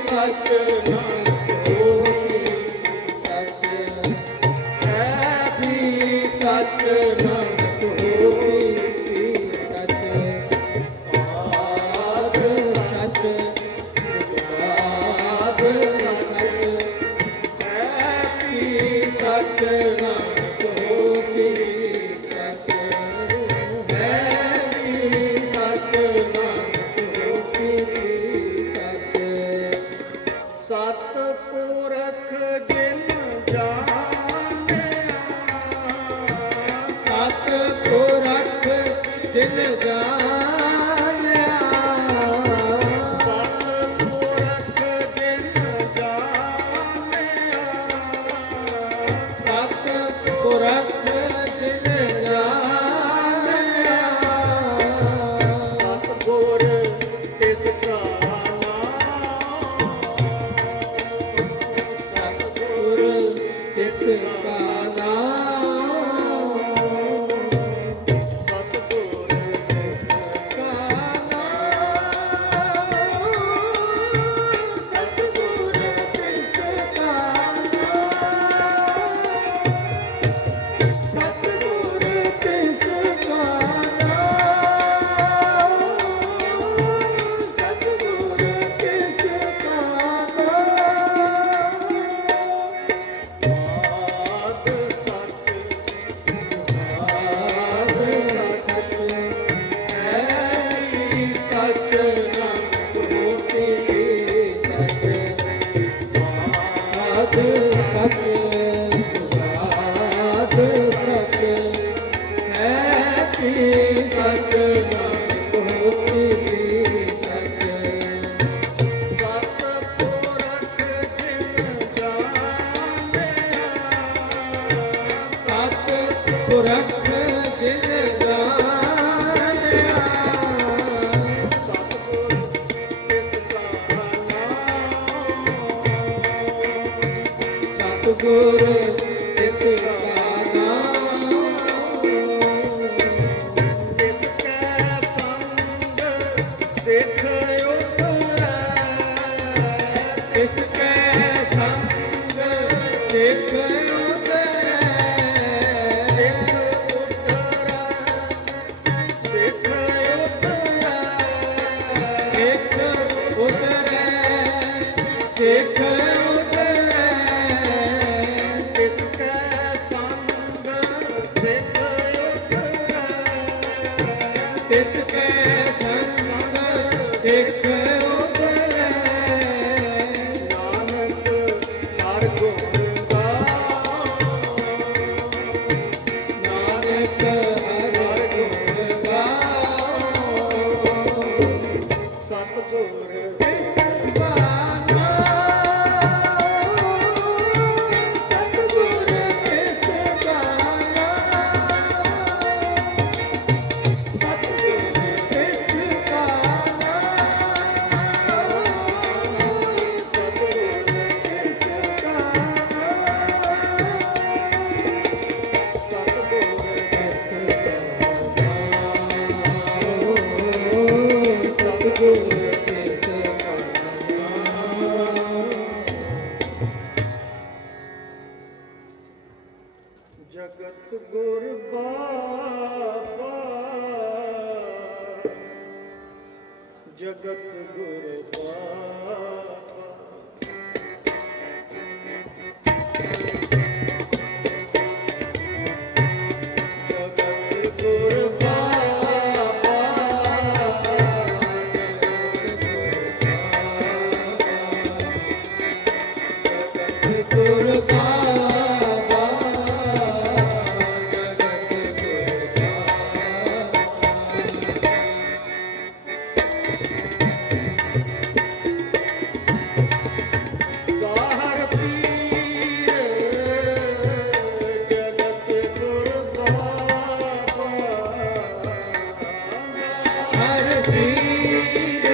ਸੱਚ ਨਾਨਕ ਹੋਸੀ ਸਚ ਹੈ ਵੀ ਸਚ ਨਾਨਕ ਹੋਸੀ ਵੀ ਸਚ ਆਦ ਸਚ ਜੁਗਾਦ ਸਚ ਹੈ ਵੀ ਸਚ ਨਾਨਕ ਹੋਸੀ ਸਚ ਹੈ ਵੀ ਸਚ ਨਾਨਕ ਹੋਸੀ ਸਚ ਸਤ ਪੁਰਖ ਜਿਨ ਜਾਣਿਆ ਸਤ ਪੁਰਖ ਜਿਨ ਜਾਣਿਆ ਸਤ ਪੁਰਖ ਜਿਨ ਜਾਣਿਆ ਸਤ ਪੁਰਖ ਜਿਨ ਜਾਣਿਆ ਸਤ ਗੁਰ ਤਿਸ ਕਾ ਨਾਮ ਸਤਿਗੁਰ ਤਿਸ ਕਾ ਨਾਮ ਸਤਿਗੁਰ ਤਿਸ ਕਾ ਨਾਮ ਸਤਿਗੁਰ ਤਿਸ ਕਾ ਨਾਮ ਸਤਿਗੁਰ ਤਿਸ ਕਾ ਨਾਮ ਸਤਿਗੁਰ ਤਿਸ ਕਾ ਨਾਮ ਆਦ ਸੱਚ ਆਦ ਸਚ ਹੈ ਵੀ ਸਚ ਨਾਨਕ ਹੋਸੀ ਵੀ ਸਚ ਆਦ ਸਚ ਆਦ ਸਚ ਹੈ ਵੀ ਸਚ ਨਾਨਕ ਹੋਸੀ ਵੀ ਸਚ ਸਤ ਪੁਰਖ ਜਿਨ ਜਾਣਿਆ ਸਤ ਪੁਰਖ ਜਿਨ ਜਾਣਿਆ ਸਤਿਗੁਰ ਤਿਸ ਕਾ ਨਾਮ ਸਤਿਗੁਰ ਤਿਸ ਕਾ ਨਾਮ ਤਿਸ ਕੈ ਸੰਗ ਸਿੱਖ ਉਤਰੈ ਤਿਸ ਕੈ ਸੰਗ ਸਿੱਖ ਉਤਰੈ ਸਿੱਖ ਉਤਰੈ ਸਿੱਖ ਉਤਰੈ ਸਿੱਖ ਉਤਰੈ ਸਿੱਖ ਉਤਰੈ ਤਿਸ ਕੈ ਸੰਗ ਸਿੱਖ ਉਤਰੈ ਤਿਸ ਕੈ ਸੰਗ ਸਿੱਖ ਉਤਰੈ ਨਾਨਕ ਹਰ ਗੁਣ ਗਾਓ ਨਾਨਕ ਹਰਿ ਗੁਣ ਗਾਓ गुर तिस पाना। जगत गुर बाबा जगत गुर बाबा जगत गुर बाबा जगत गुर बाबा बाहर पीर जगत गुर बाबा हर पीर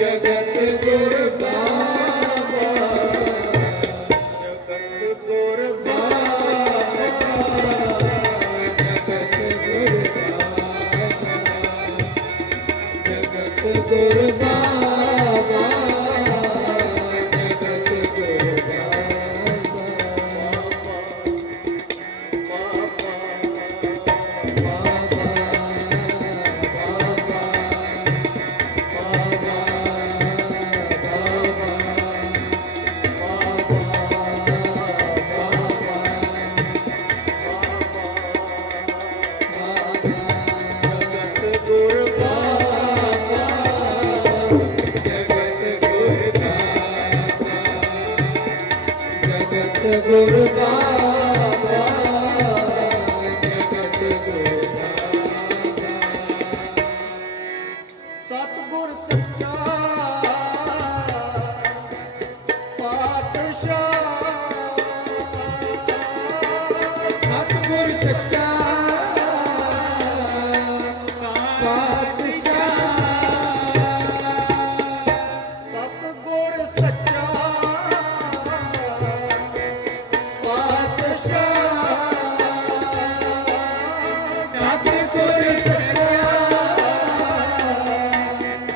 जगत गुर बाबा जगत गुर बाबा जगत गुर बाबा जगत गुर बाबा जगत गुर जगत गुर बाबा जगत गुर बाबा जगत गुर बाबा जगत गुर बाबा सतगुर सच्चा पातशाह सतगुर सच्चा पातशाह सतगुर सच्चा पातशाह सतगुर सच्चा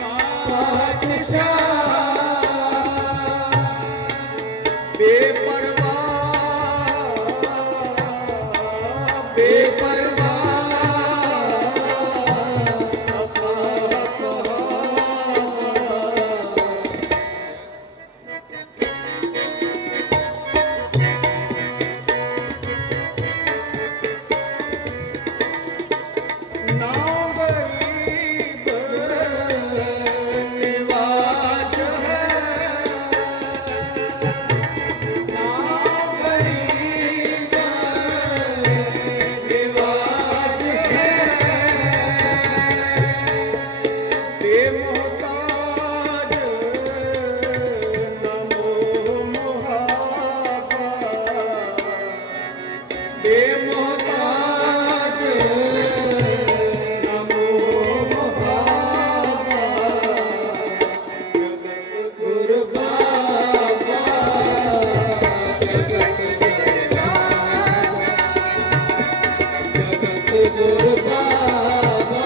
पातशाह बेपरवाह बेपरवाह नाम गरीब निवाज है नाम गरीब निवाज है बेमोहताज नमो मुहाबा बेमोहताज नमो मुहाबा जगत गुर बाबा जगत गुर बाबा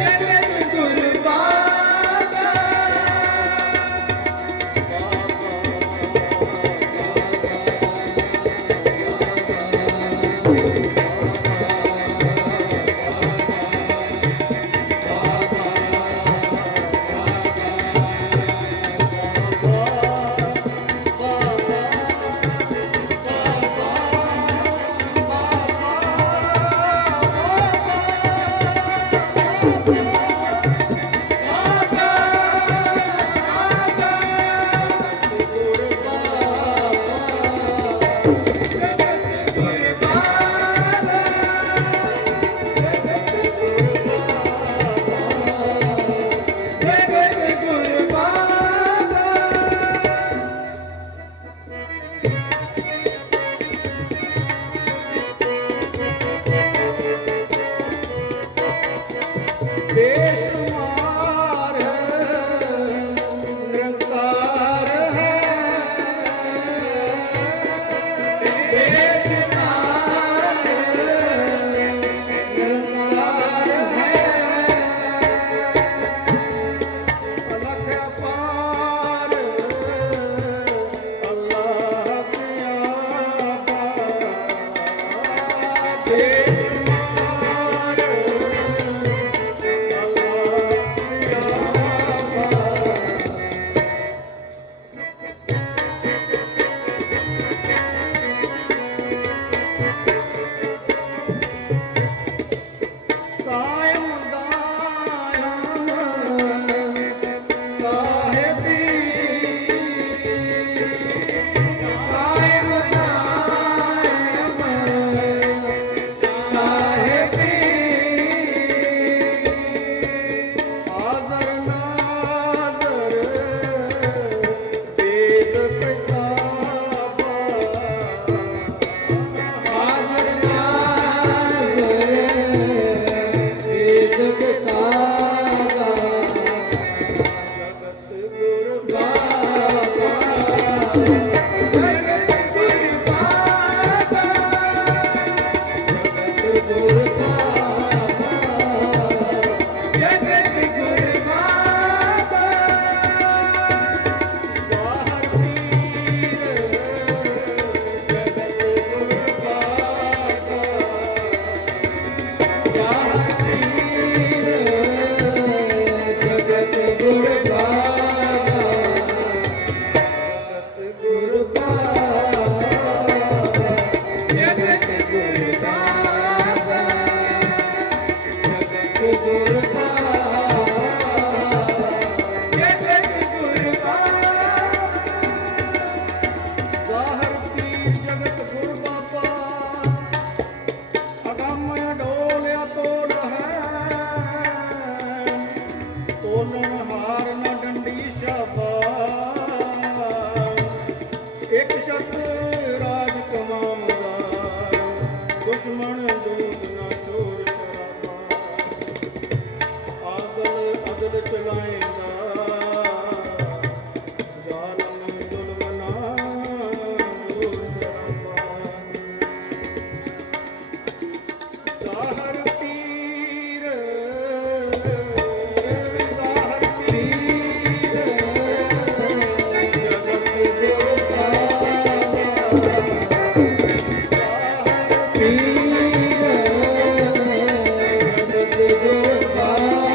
जगत गुर बाबा बेशुमार निरंकार है बेशुमार निरंकार है ਜਦ ਚਲਾਏਗਾ ਜ਼ਾਲਮ ਜ਼ੁਲਮ ਨਾ ਜ਼ਾਹਰ ਪੀਰ ਜ਼ਾਹਰ ਪੀਰ ਜਗਤ ਗੁਰ ਪਾਵਾ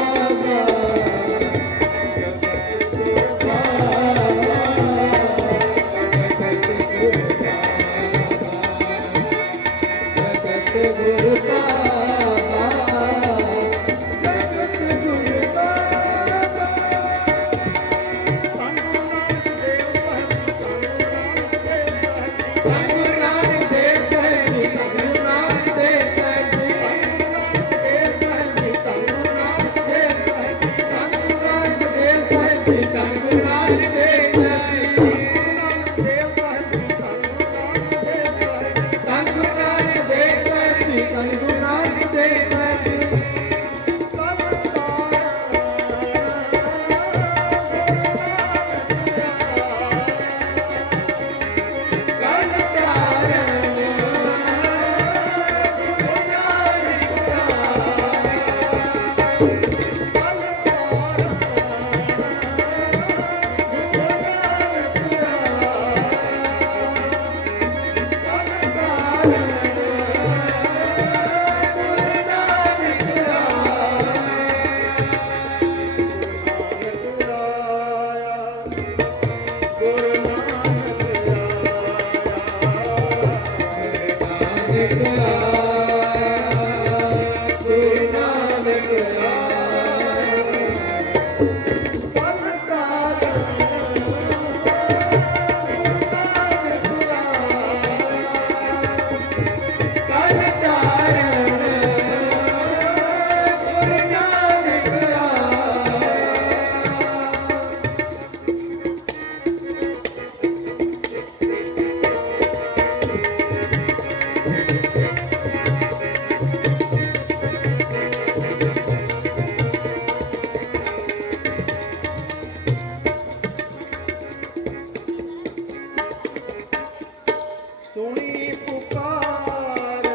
ਸੁਣੀ ਪੁਕਾਰ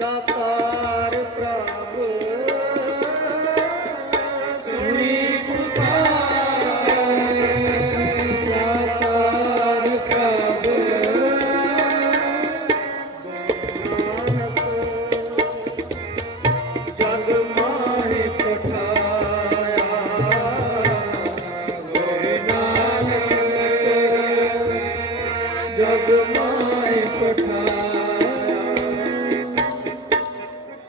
ਦਾਤਾਰ ਪ੍ਰਭ ਸੁਣੀ ਪੁਕਾਰ ਦਾਤਾਰ ਪ੍ਰਭ ਜਗ ਮਾਹੇ ਪਠਾਇਆ ਗੁਰੂ ਨਾਨਕ ਜਗ ਮਾਹੇ ਪਠਾਇਆ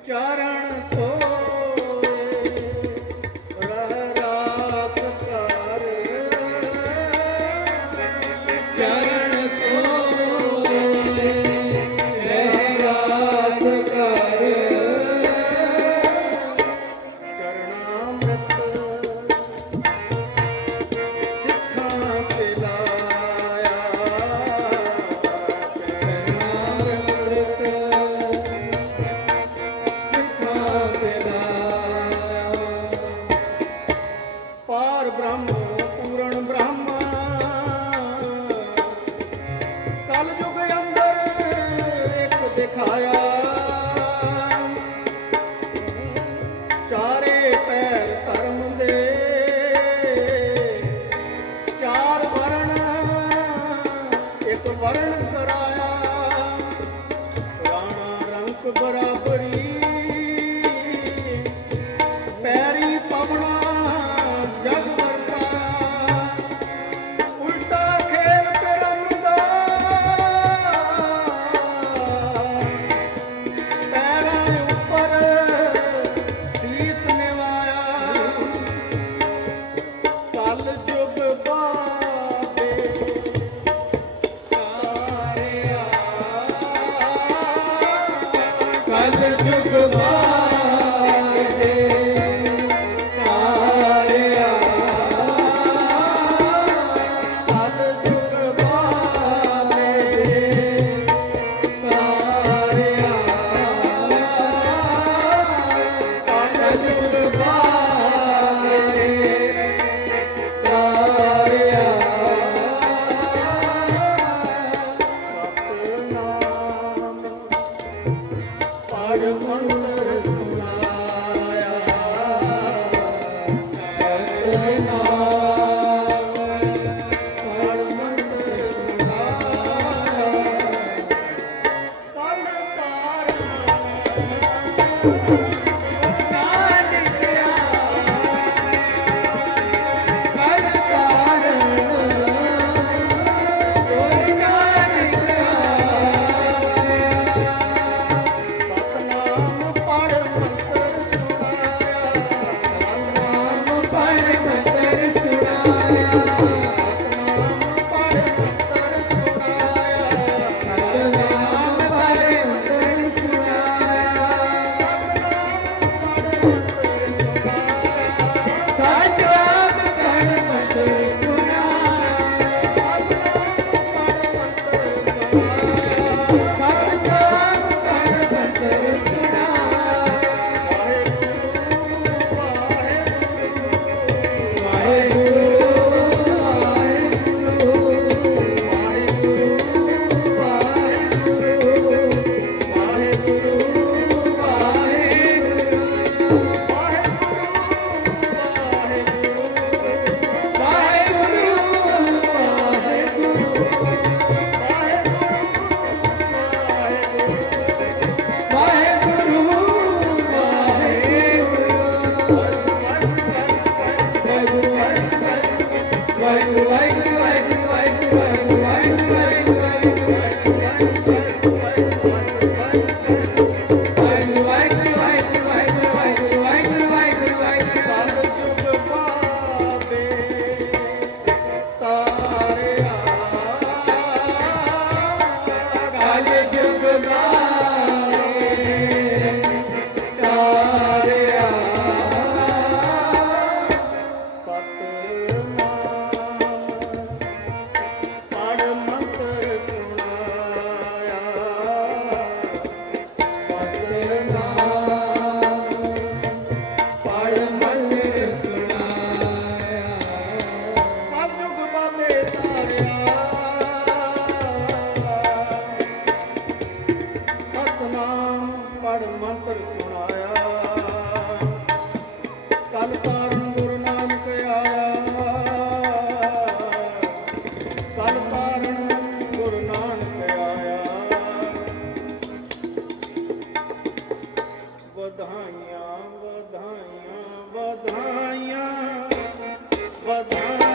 ਚਰਨ ਧੋਏ ਰਹਿ ਰਾਸ ਕਰ ਚਰਨ ਧੋਏ ਰਹਿ ਰਾਸ ਕਰ ਚਰਨਾਮ੍ਰਿਤ ਸਿੱਖਾਂ ਤੇ ਲਾਇਆ ਚਰਨਾਮ੍ਰਿਤ ਸਿੱਖਾਂ ਤੇ ਹੁਣ ਆਇਆ ਕਲ ਤਾਰਨ ਗੁਰੂ ਨਾਨਕ ਆਇਆ ਕਲ ਤਾਰਨ ਗੁਰੂ ਨਾਨਕ ਆਇਆ ਵਧਾਈਆਂ ਵਧਾਈਆਂ ਵਧਾਈਆਂ ਵਧਾਈਆਂ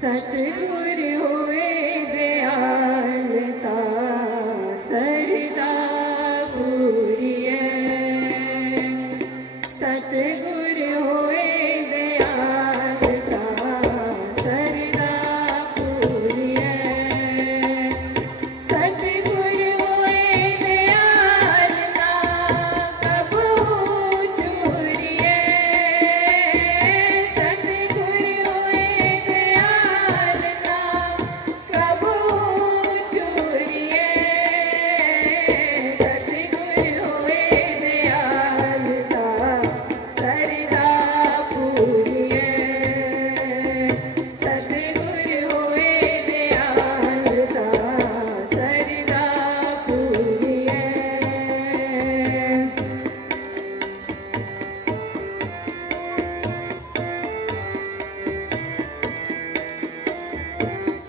सतगुर होए दयालता सरदा पूरिए सतगुर होए दयालता सरदा पूरिए सतगुर होए दयालता कबू चूरिए सतगुर होए दयालता कबू चूरिए सतगुर होए दयालता सरदा पूरिए सतगुर होए दयालता सरदा पूरिए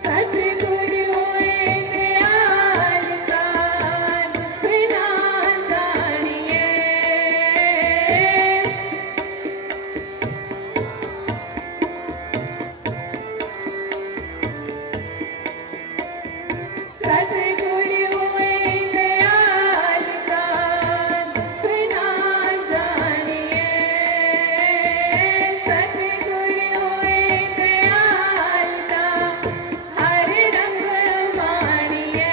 सतगुर होए दयालता दुख ना जानिए सतगुर होए दयालता दुख ना जानिए सतगुर होए दयालता हर रंग मानिए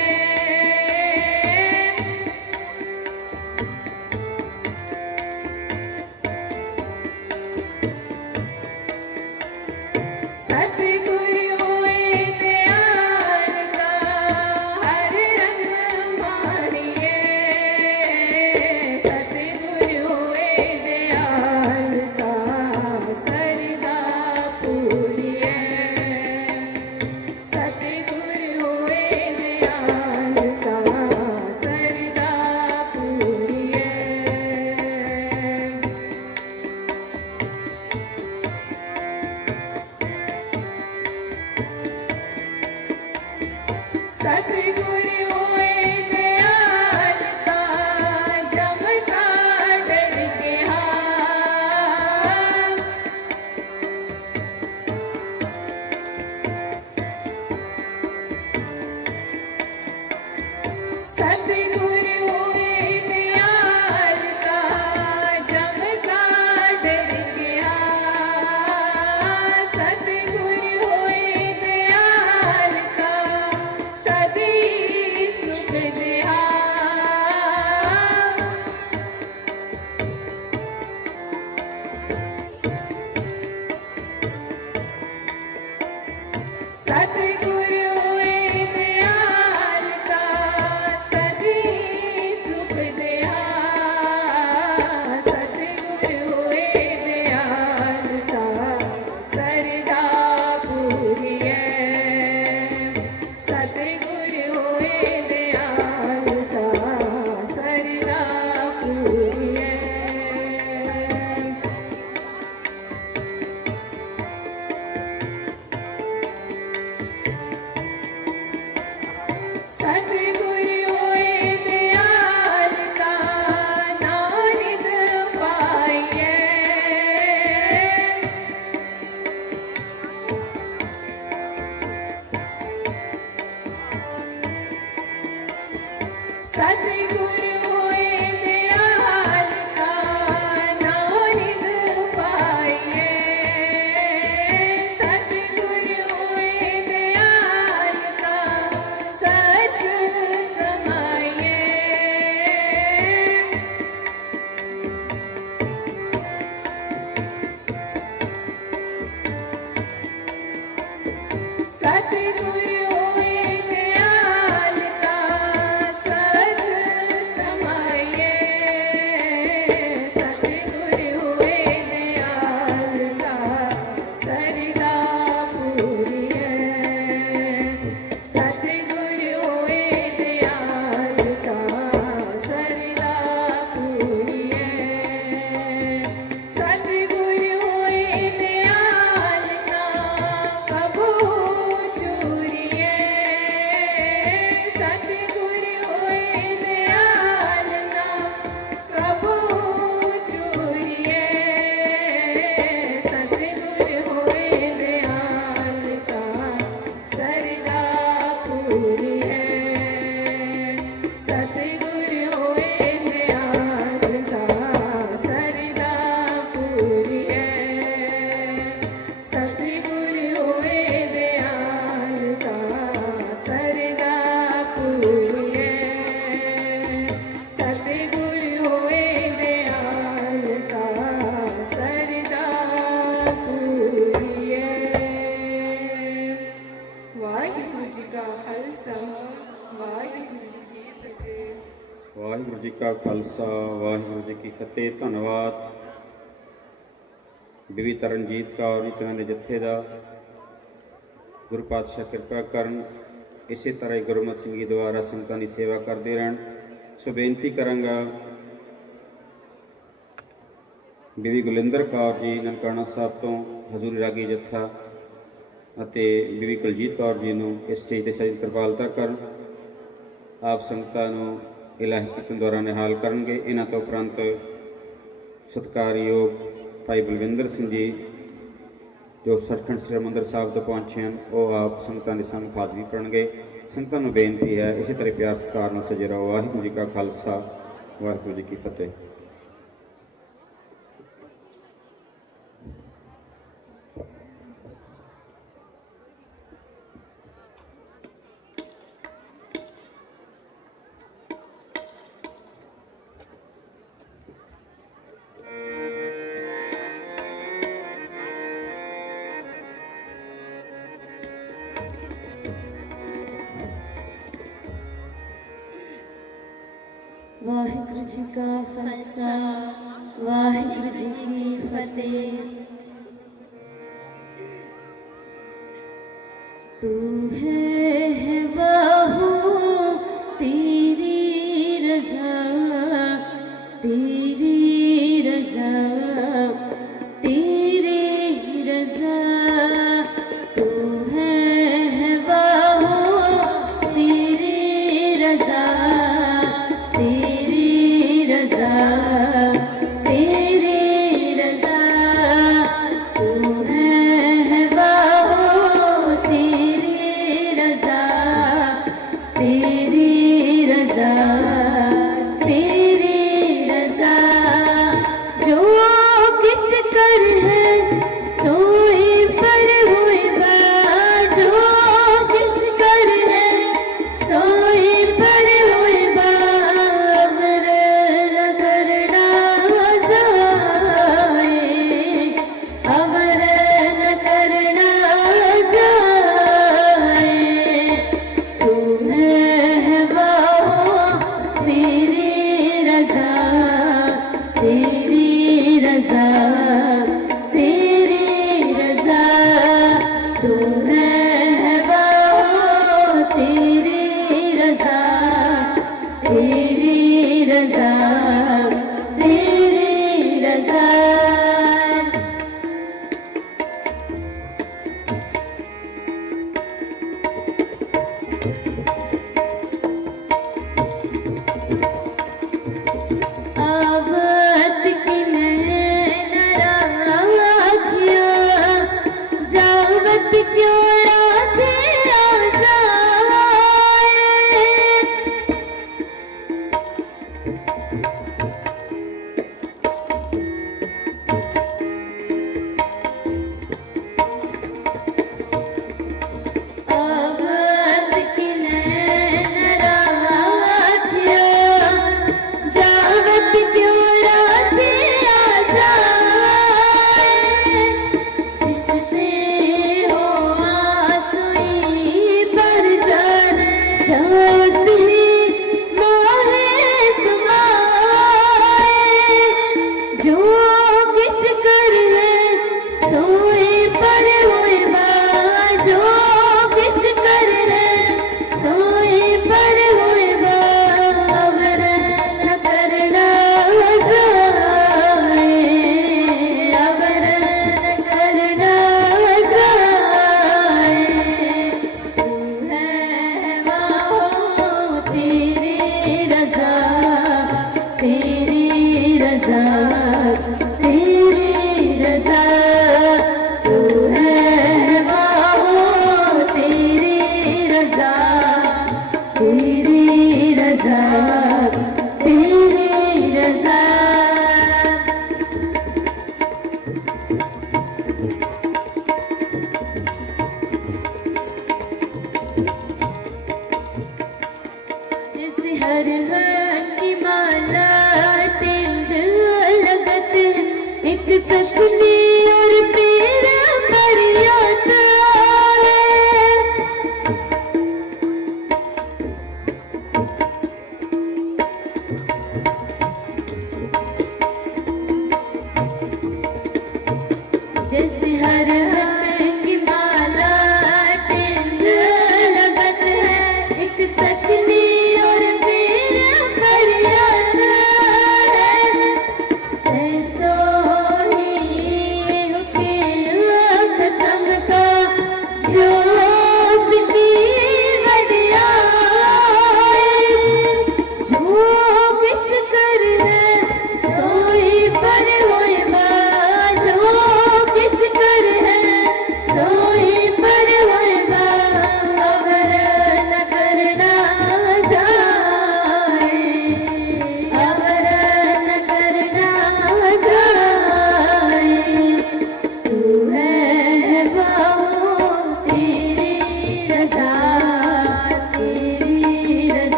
सतगुर होए दयालता हर रंग मानिए सतगुर होए दयालता सरदा पूरिए सतगुर होए दयालता सरदा पूरिए सतगुर होए दयालता जम का डर के हाथ सतगुर होए दयालता जम का डर के हाथ सतगुर होए दयालता सदी सुख देहा सतगुर होए दयालता सदी सुख देहा सतगुर होए दयालता सरदा पूरिए सतगुर होए दयालता सरदा पूरिए सतगुर होए दयालता नानिद पाइए सतगुर होए दयालता नानिद पाइए सतगुर होए दयालता सच समाइए सतगुर होए दयालता सच समाइए सतगुर होए दयालता सरदा पूरिए सतगुर होए दयालता सरदा पूरिए सतगुर होए दयालता कबू चूरिए ਕਾ ਖਾਲਸਾ ਵਾਹਿਗੁਰੂ ਜੀ ਕੀ ਫਤਿਹ। ਧੰਨਵਾਦ ਬੀਬੀ ਤਰਨਜੀਤ ਕੌਰ ਨੀਤਾਂ ਦੇ ਜੱਥੇ ਦਾ। ਗੁਰੂ ਪਾਤਸ਼ਾਹ ਕਿਰਪਾ ਕਰਨ, ਇਸੇ ਤਰ੍ਹਾਂ ਹੀ ਗੁਰਮਤਿ ਸਿੰਘ ਜੀ ਦੁਆਰਾ ਸੰਗਤਾਂ ਦੀ ਸੇਵਾ ਕਰਦੇ ਰਹਿਣ। ਸੋ ਬੇਨਤੀ ਕਰਾਂਗਾ ਬੀਬੀ ਗੁਲਿੰਦਰ ਕੌਰ ਜੀ ਨਨਕਾਣਾ ਸਾਹਿਬ ਤੋਂ ਹਜ਼ੂਰੀ ਰਾਗੀ ਜੱਥਾ ਅਤੇ ਬੀਬੀ ਕੁਲਜੀਤ ਕੌਰ ਜੀ ਨੂੰ ਇਸ ਸਟੇਜ ਤੇ ਸਜਾ ਕਿਰਪਾਲਤਾ ਕਰਨ। ਆਪ ਸੰਗਤਾਂ ਨੂੰ ਇਲਾਹੀ ਕੀਰਤਨ ਦੁਆਰਾ ਨਿਹਾਲ ਕਰਨਗੇ। ਇਹਨਾਂ ਤੋਂ ਉਪਰੰਤ ਸਤਿਕਾਰਯੋਗ ਭਾਈ ਬਲਵਿੰਦਰ ਸਿੰਘ ਜੀ ਜੋ ਸੱਚਖੰਡ ਸ੍ਰੀ ਹਰਿਮੰਦਰ ਸਾਹਿਬ ਤੋਂ ਪਹੁੰਚੇ ਹਨ, ਉਹ ਆਪ ਸੰਗਤਾਂ ਦੇ ਸਾਹਮਣੇ ਹਾਜ਼ਰੀ ਭਰਨਗੇ। ਸੰਗਤਾਂ ਨੂੰ ਬੇਨਤੀ ਹੈ ਇਸੇ ਤਰ੍ਹਾਂ ਪਿਆਰ ਸਤਿਕਾਰ ਨਾਲ ਸਜੇ ਰਹੋ। ਵਾਹਿਗੁਰੂ ਜੀ ਕਾ ਖਾਲਸਾ ਵਾਹਿਗੁਰੂ ਜੀ ਕੀ ਫਤਿਹ। ਵਾਹਿਗੁਰੂ ਜੀ ਕਾ ਖਾਲਸਾ ਵਾਹਿਗੁਰੂ ਜੀ ਕੀ ਫਤਿਹ। ਤੂੰ ਹੈ ਵਾਹੂ ਤੇਰੀ ਰਜ਼ਾ, ਤੇਰੀ ਰਜ਼ਾ, ਤੇਰੀ ਰਜ਼ਾ। ਤੂੰ ਹੈ ਵਾਹੂ ਤੇਰੀ ਰਜ਼ਾ, तेरी रज़ा, तेरी रज़ा। तू है बाहो तेरी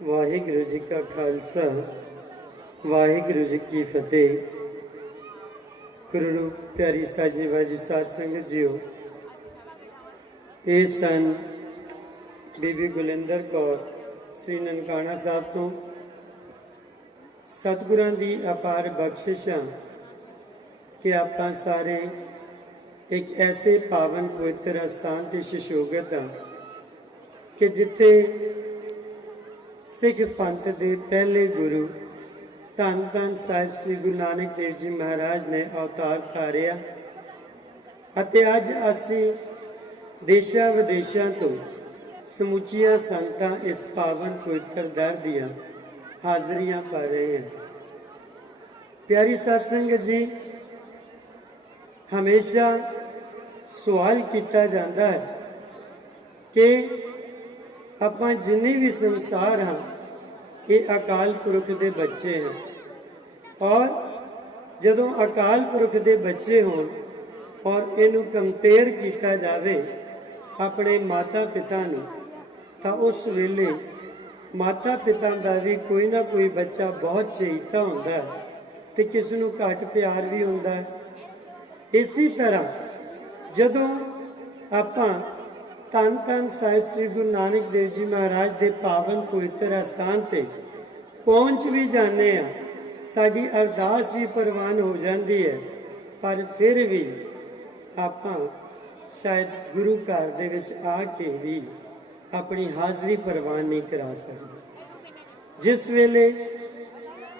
ਵਾਹਿਗੁਰੂ ਜੀ ਕਾ ਖਾਲਸਾ ਵਾਹਿਗੁਰੂ ਜੀ ਕੀ ਫਤਿਹ। ਗੁਰੂ ਪਿਆਰੀ ਸਾਜਣੀ ਬਾਜੀ ਸਾਧ ਸੰਗਤ ਜੀਓ, ਇਹ ਸਨ ਬੀਬੀ ਗੁਲਿੰਦਰ ਕੌਰ ਸ੍ਰੀ ਨਨਕਾਣਾ ਸਾਹਿਬ ਤੋਂ। ਸਤਿਗੁਰਾਂ ਦੀ ਅਪਾਰ ਬਖਸ਼ਿਸ਼ਾਂ ਕਿ ਆਪਾਂ ਸਾਰੇ ਇੱਕ ਐਸੇ ਪਾਵਨ ਪਵਿੱਤਰ ਅਸਥਾਨ ਤੇ ਸ਼ਸ਼ੋਗਤ ਹਾਂ ਕਿ ਜਿੱਥੇ ਸਿੱਖ ਪੰਥ ਦੇ ਪਹਿਲੇ ਗੁਰੂ ਧੰਨ ਧੰਨ ਸਾਹਿਬ ਸ੍ਰੀ ਗੁਰੂ ਨਾਨਕ ਦੇਵ ਜੀ ਮਹਾਰਾਜ ਨੇ ਅਵਤਾਰ ਧਾਰਿਆ ਅਤੇ ਅੱਜ ਅਸੀਂ ਦੇਸ਼ਾਂ ਵਿਦੇਸ਼ਾਂ ਤੋਂ ਸਮੁੱਚੀਆਂ ਸੰਗਤਾਂ ਇਸ ਪਾਵਨ ਪਵਿੱਤਰ ਦਰ ਦੀਆਂ ਹਾਜ਼ਰੀਆਂ ਭਰ ਰਹੇ ਹਨ। ਪਿਆਰੀ ਸਾਧ ਸੰਗਤ ਜੀ, ਹਮੇਸ਼ਾ ਸਵਾਲ ਕੀਤਾ ਜਾਂਦਾ ਹੈ ਕਿ ਆਪਾਂ ਜਿੰਨੇ ਵੀ ਸੰਸਾਰ ਹਾਂ ਇਹ ਅਕਾਲ ਪੁਰਖ ਦੇ ਬੱਚੇ ਹਨ, ਔਰ ਜਦੋਂ ਅਕਾਲ ਪੁਰਖ ਦੇ ਬੱਚੇ ਹੋਣ ਔਰ ਇਹਨੂੰ ਕੰਪੇਅਰ ਕੀਤਾ ਜਾਵੇ ਆਪਣੇ ਮਾਤਾ ਪਿਤਾ ਨੂੰ, ਤਾਂ ਉਸ ਵੇਲੇ ਮਾਤਾ ਪਿਤਾ ਦਾ ਵੀ ਕੋਈ ਨਾ ਕੋਈ ਬੱਚਾ ਬਹੁਤ ਚਹੀਤਾ ਹੁੰਦਾ ਹੈ ਤੇ ਕਿਸ ਨੂੰ ਘੱਟ ਪਿਆਰ ਵੀ ਹੁੰਦਾ ਹੈ। ਇਸੇ ਤਰ੍ਹਾਂ ਜਦੋਂ ਆਪਾਂ ਧੰਨ ਧੰਨ ਸਾਹਿਬ ਸ੍ਰੀ ਗੁਰੂ ਨਾਨਕ ਦੇਵ ਜੀ ਮਹਾਰਾਜ ਦੇ ਪਾਵਨ ਪਵਿੱਤਰ ਅਸਥਾਨ ਤੇ ਪਹੁੰਚ ਵੀ ਜਾਂਦੇ ਆ, ਸਾਡੀ ਅਰਦਾਸ ਵੀ ਪ੍ਰਵਾਨ ਹੋ ਜਾਂਦੀ ਹੈ, ਪਰ ਫਿਰ ਵੀ ਆਪਾਂ ਸ਼ਾਇਦ ਗੁਰੂ ਘਰ ਦੇ ਵਿੱਚ ਆ ਕੇ ਵੀ ਆਪਣੀ ਹਾਜ਼ਰੀ ਪ੍ਰਵਾਨ ਨਹੀਂ ਕਰਾ ਸਕਦੇ। ਜਿਸ ਵੇਲੇ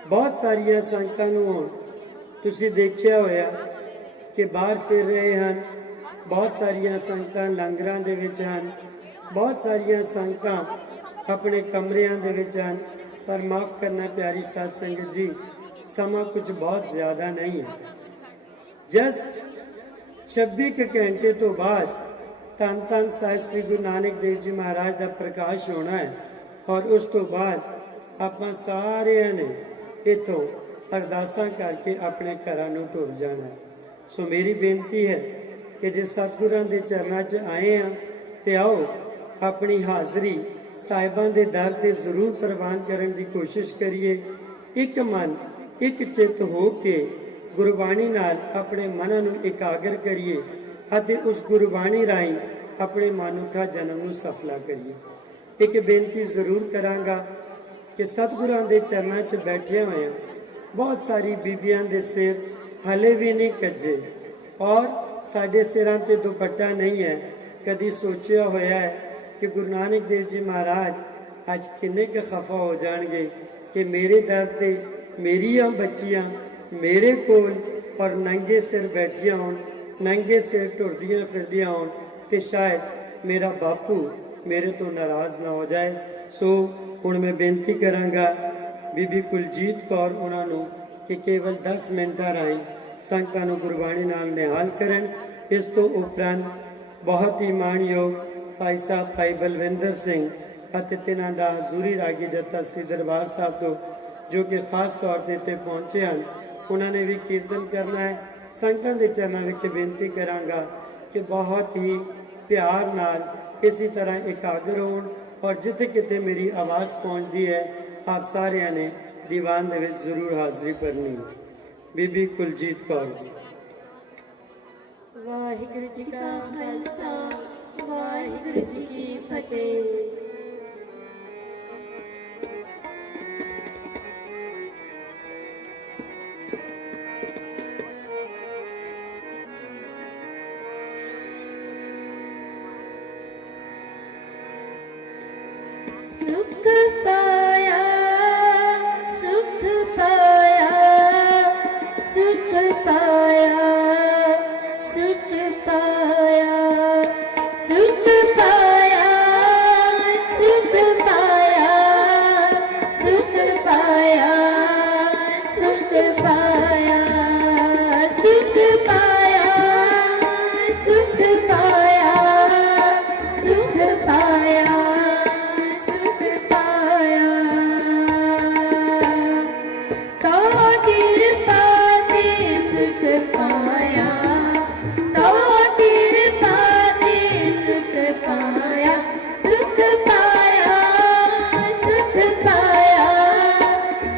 ਬਹੁਤ ਸਾਰੀਆਂ ਸੰਗਤਾਂ ਨੂੰ ਹੁਣ ਤੁਸੀਂ ਦੇਖਿਆ ਹੋਇਆ ਕਿ ਬਾਹਰ ਫਿਰ ਰਹੇ ਹਨ, ਬਹੁਤ ਸਾਰੀਆਂ ਸੰਗਤਾਂ ਲੰਗਰਾਂ ਦੇ ਵਿੱਚ ਹਨ, ਬਹੁਤ ਸਾਰੀਆਂ ਸੰਗਤਾਂ ਆਪਣੇ ਕਮਰਿਆਂ ਦੇ ਵਿੱਚ ਹਨ, ਪਰ ਮਾਫ ਕਰਨਾ ਪਿਆਰੀ ਸਾਧ ਸੰਗਤ ਜੀ, ਸਮਾਂ ਕੁਝ ਬਹੁਤ ਜ਼ਿਆਦਾ ਨਹੀਂ ਹੈ। ਜਸਟ 26 ਘੰਟੇ ਤੋਂ ਬਾਅਦ ਧੰਨ ਧੰਨ ਸਾਹਿਬ ਸ੍ਰੀ ਗੁਰੂ ਨਾਨਕ ਦੇਵ ਜੀ ਮਹਾਰਾਜ ਦਾ ਪ੍ਰਕਾਸ਼ ਹੋਣਾ ਹੈ, ਔਰ ਉਸ ਤੋਂ ਬਾਅਦ ਆਪਾਂ ਸਾਰਿਆਂ ਨੇ ਇੱਥੋਂ ਅਰਦਾਸਾਂ ਕਰਕੇ ਆਪਣੇ ਘਰਾਂ ਨੂੰ ਟੁਰ ਜਾਣਾ ਹੈ। ਸੋ ਮੇਰੀ ਬੇਨਤੀ ਹੈ ਕਿ ਜੇ ਸਤਿਗੁਰਾਂ ਦੇ ਚਰਨਾਂ 'ਚ ਆਏ ਆ ਤੇ ਆਓ ਆਪਣੀ ਹਾਜ਼ਰੀ ਸਾਹਿਬਾਂ ਦੇ ਦਰ ਤੇ ਜ਼ਰੂਰ ਪ੍ਰਵਾਨ ਕਰਨ ਦੀ ਕੋਸ਼ਿਸ਼ ਕਰੀਏ। ਇੱਕ ਮਨ ਇੱਕ ਚਿੱਤ ਹੋ ਕੇ ਗੁਰਬਾਣੀ ਨਾਲ ਆਪਣੇ ਮਨਾਂ ਨੂੰ ਇਕਾਗਰ ਕਰੀਏ ਅਤੇ ਉਸ ਗੁਰਬਾਣੀ ਰਾਹੀਂ ਆਪਣੇ ਮਨੁੱਖਾ ਜਨਮ ਨੂੰ ਸਫਲਾ ਕਰੀਏ। ਇੱਕ ਬੇਨਤੀ ਜ਼ਰੂਰ ਕਰਾਂਗਾ ਕਿ ਸਤਿਗੁਰਾਂ ਦੇ ਚਰਨਾਂ 'ਚ ਬੈਠੇ ਹੋਏ ਬਹੁਤ ਸਾਰੀ ਬੀਬੀਆਂ ਦੇ ਸਿਰ ਹਲੇ ਵੀ ਨਹੀਂ ਕੱਜੇ, ਔਰ ਸਾਡੇ ਸਿਰਾਂ ਤੇ ਦੁਪੱਟਾ ਨਹੀਂ ਹੈ। ਕਦੀ ਸੋਚਿਆ ਹੋਇਆ ਹੈ ਕਿ ਗੁਰੂ ਨਾਨਕ ਦੇਵ ਜੀ ਮਹਾਰਾਜ ਅੱਜ ਕਿੰਨੇ ਕੁ ਖਫਾ ਹੋ ਜਾਣਗੇ ਕਿ ਮੇਰੇ ਦਰ ਤੇ ਮੇਰੀਆਂ ਬੱਚੀਆਂ ਮੇਰੇ ਕੋਲ ਔਰ ਨੰਗੇ ਸਿਰ ਬੈਠੀਆਂ ਹੋਣ, ਨੰਗੇ ਸਿਰ ਟੁਰਦੀਆਂ ਫਿਰਦੀਆਂ ਹੋਣ, ਤੇ ਸ਼ਾਇਦ ਮੇਰਾ ਬਾਪੂ ਮੇਰੇ ਤੋਂ ਨਾਰਾਜ਼ ਨਾ ਹੋ ਜਾਏ। ਸੋ ਹੁਣ ਮੈਂ ਬੇਨਤੀ ਕਰਾਂਗਾ ਬੀਬੀ ਕੁਲਜੀਤ ਕੌਰ ਉਹਨਾਂ ਨੂੰ ਕਿ ਕੇਵਲ 10 ਮਿੰਟਾਂ ਰਾਹੀਂ ਸੰਗਤਾਂ ਨੂੰ ਗੁਰਬਾਣੀ ਨਾਲ ਨਿਹਾਲ ਕਰਨ। ਇਸ ਤੋਂ ਉਪਰੰਤ ਬਹੁਤ ਹੀ ਮਾਣਯੋਗ ਭਾਈ ਸਾਹਿਬ ਭਾਈ ਬਲਵਿੰਦਰ ਸਿੰਘ ਅਤੇ ਤਿਨਾਂ ਦਾ ਹਜ਼ੂਰੀ ਰਾਗੀ ਜੱਥਾ ਸ੍ਰੀ ਦਰਬਾਰ ਸਾਹਿਬ ਤੋਂ ਜੋ ਕਿ ਖਾਸ ਤੌਰ ਤੇ ਇੱਥੇ ਪਹੁੰਚੇ ਹਨ, ਉਹਨਾਂ ਨੇ ਵੀ ਕੀਰਤਨ ਕਰਨਾ ਹੈ। ਸੰਗਤਾਂ ਦੇ ਚਰਨਾਂ ਵਿੱਚ ਬੇਨਤੀ ਕਰਾਂਗਾ ਕਿ ਬਹੁਤ ਹੀ ਪਿਆਰ ਨਾਲ ਇਸੇ ਤਰ੍ਹਾਂ ਇਕਾਗਰ ਹੋਣ, ਔਰ ਜਿੱਥੇ ਕਿਤੇ ਮੇਰੀ ਆਵਾਜ਼ ਪਹੁੰਚਦੀ ਹੈ ਆਪ ਸਾਰਿਆਂ ਨੇ ਦੀਵਾਨ ਦੇ ਵਿੱਚ ਜ਼ਰੂਰ ਹਾਜ਼ਰੀ ਭਰਨੀ। ਬੀਬੀ ਕੁਲਜੀਤ ਕੌਰ ਜੀ। ਵਾਹਿਗੁਰੂ ਜੀ ਕਾ ਖਾਲਸਾ, ਵਾਹਿਗੁਰੂ ਜੀ ਕੀ ਫਤਿਹ। ਸੁਖ ਪਾਇਆ, ਸੁਖ ਪਾਇਆ, ਸੁਖ ਪਾਇਆ, ਸੁਖ ਪਾਇਆ, ਸੁਖ ਪਾਇਆ, ਸੁਖ ਪਾਇਆ, ਸੁਖ ਪਾਇਆ, ਸੁਖ ਪਾਇਆ, ਸੁਖ ਪਾਇਆ, ਸੁਖ ਪਾਇਆ, ਸੁਖ ਪਾਇਆ, ਸੁਖ ਪਾਇਆ। ਤੋ ਕਿਰਪਾ ਤੇ ਸੁਖ ਪਾਇਆ, ਤੋ ਕਿਰਪਾ ਤੇ ਸੁਖ ਪਾਇਆ, ਸੁਖ ਪਾਇਆ, ਸੁਖ ਪਾਇਆ,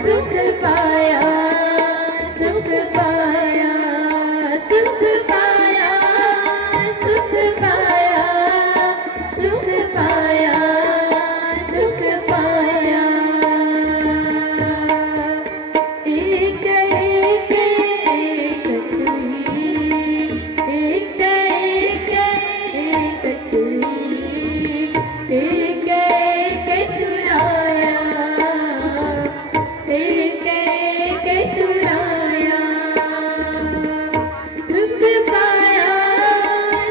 ਸੁਖ ਪਾਇਆ, ਸੁਖ ਪਾਇਆ, ਸੁਖ ਪਾਇਆ, ਸੁਖ ਪਾਇਆ, ਸੁਖ ਪਾਇਆ, ਸੁਖ ਪਾਇਆ। ਏਕ ਏਕ ਏਕ ਤੁਈ, ਏਕ ਏਕ ਏਕ ਤੁਈ, ਏਕ ਏਕ ਤੁਰਾਇਆ, ਏਕ ਏਕ ਤੁਰਾਇਆ। ਸੁਖ ਪਾਇਆ,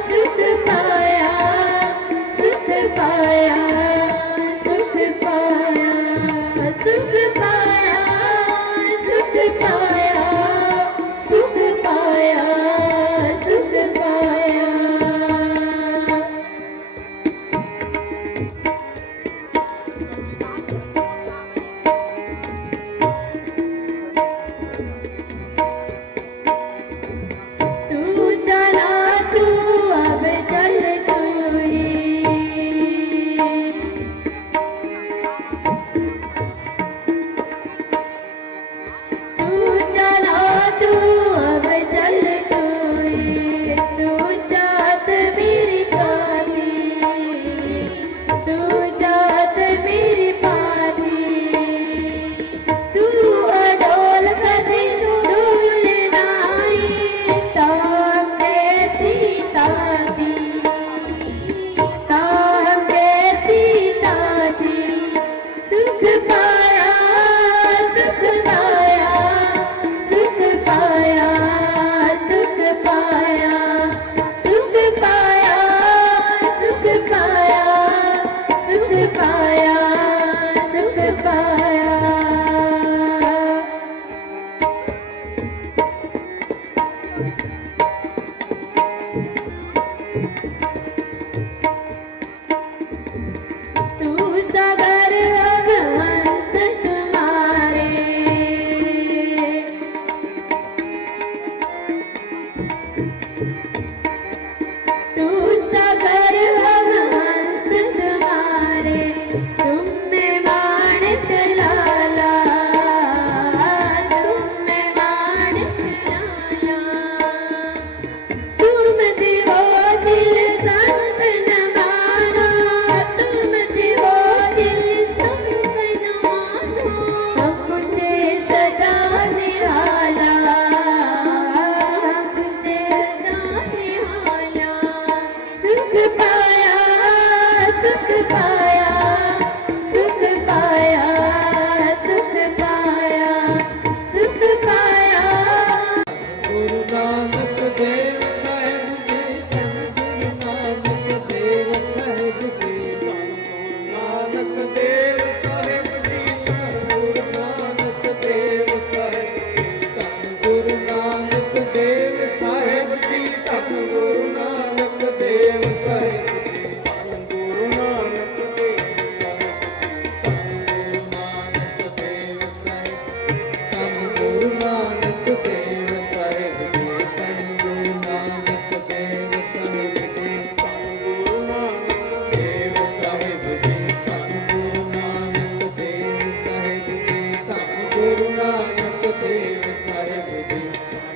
ਸੁਖ ਪਾਇਆ, ਸੁਖ ਪਾਇਆ, सुख पाया, सुख पाया, सुख पाया, सुख पाया, सुख पाया। तू चला तू अब चल तू ही, तू चला तू अब चल तू ही, तू जात मेरी पाती, तू जात मेरी पाती, तू अडोल कदे डोल नाई, ताम सीता दी, ताम सीता दी। सुख पाया, सुख पाया, सुख पाया, सुख पाया, सुख पाया, सुख पाया, सुख पाया, सुख पाया। तू सागर हंस तुम्हारे, तू सागर हंस तुम्हारे, तुम में माणिक लाला, तुम में माणिक लाला, तुम दिवो दिल संत न मानो, तुम दिवो दिल संत न मानो, मुझे सदा निराला, मुझे सदा निराला। सुख पाया, सुख पाया, सुख पाया, सुख पाया, सुख पाया। गुरु नानक देव साहिब जी, धन गुरु नानक देव साहिब जी, धन गुरु नानक देव साहिब जी, धन गुरु नानक देव साहिब जी, धन गुरु नानक देव साहिब जी, धन गुरु नानक देव साहिब जी, धन गुरु नानक देव साहिब जी, धन गुरु नानक देव साहिब जी, धन गुरु नानक देव साहिब जी, धन गुरु नानक देव साहिब जी, धन गुरु नानक देव साहिब जी, धन गुरु नानक देव साहिब जी,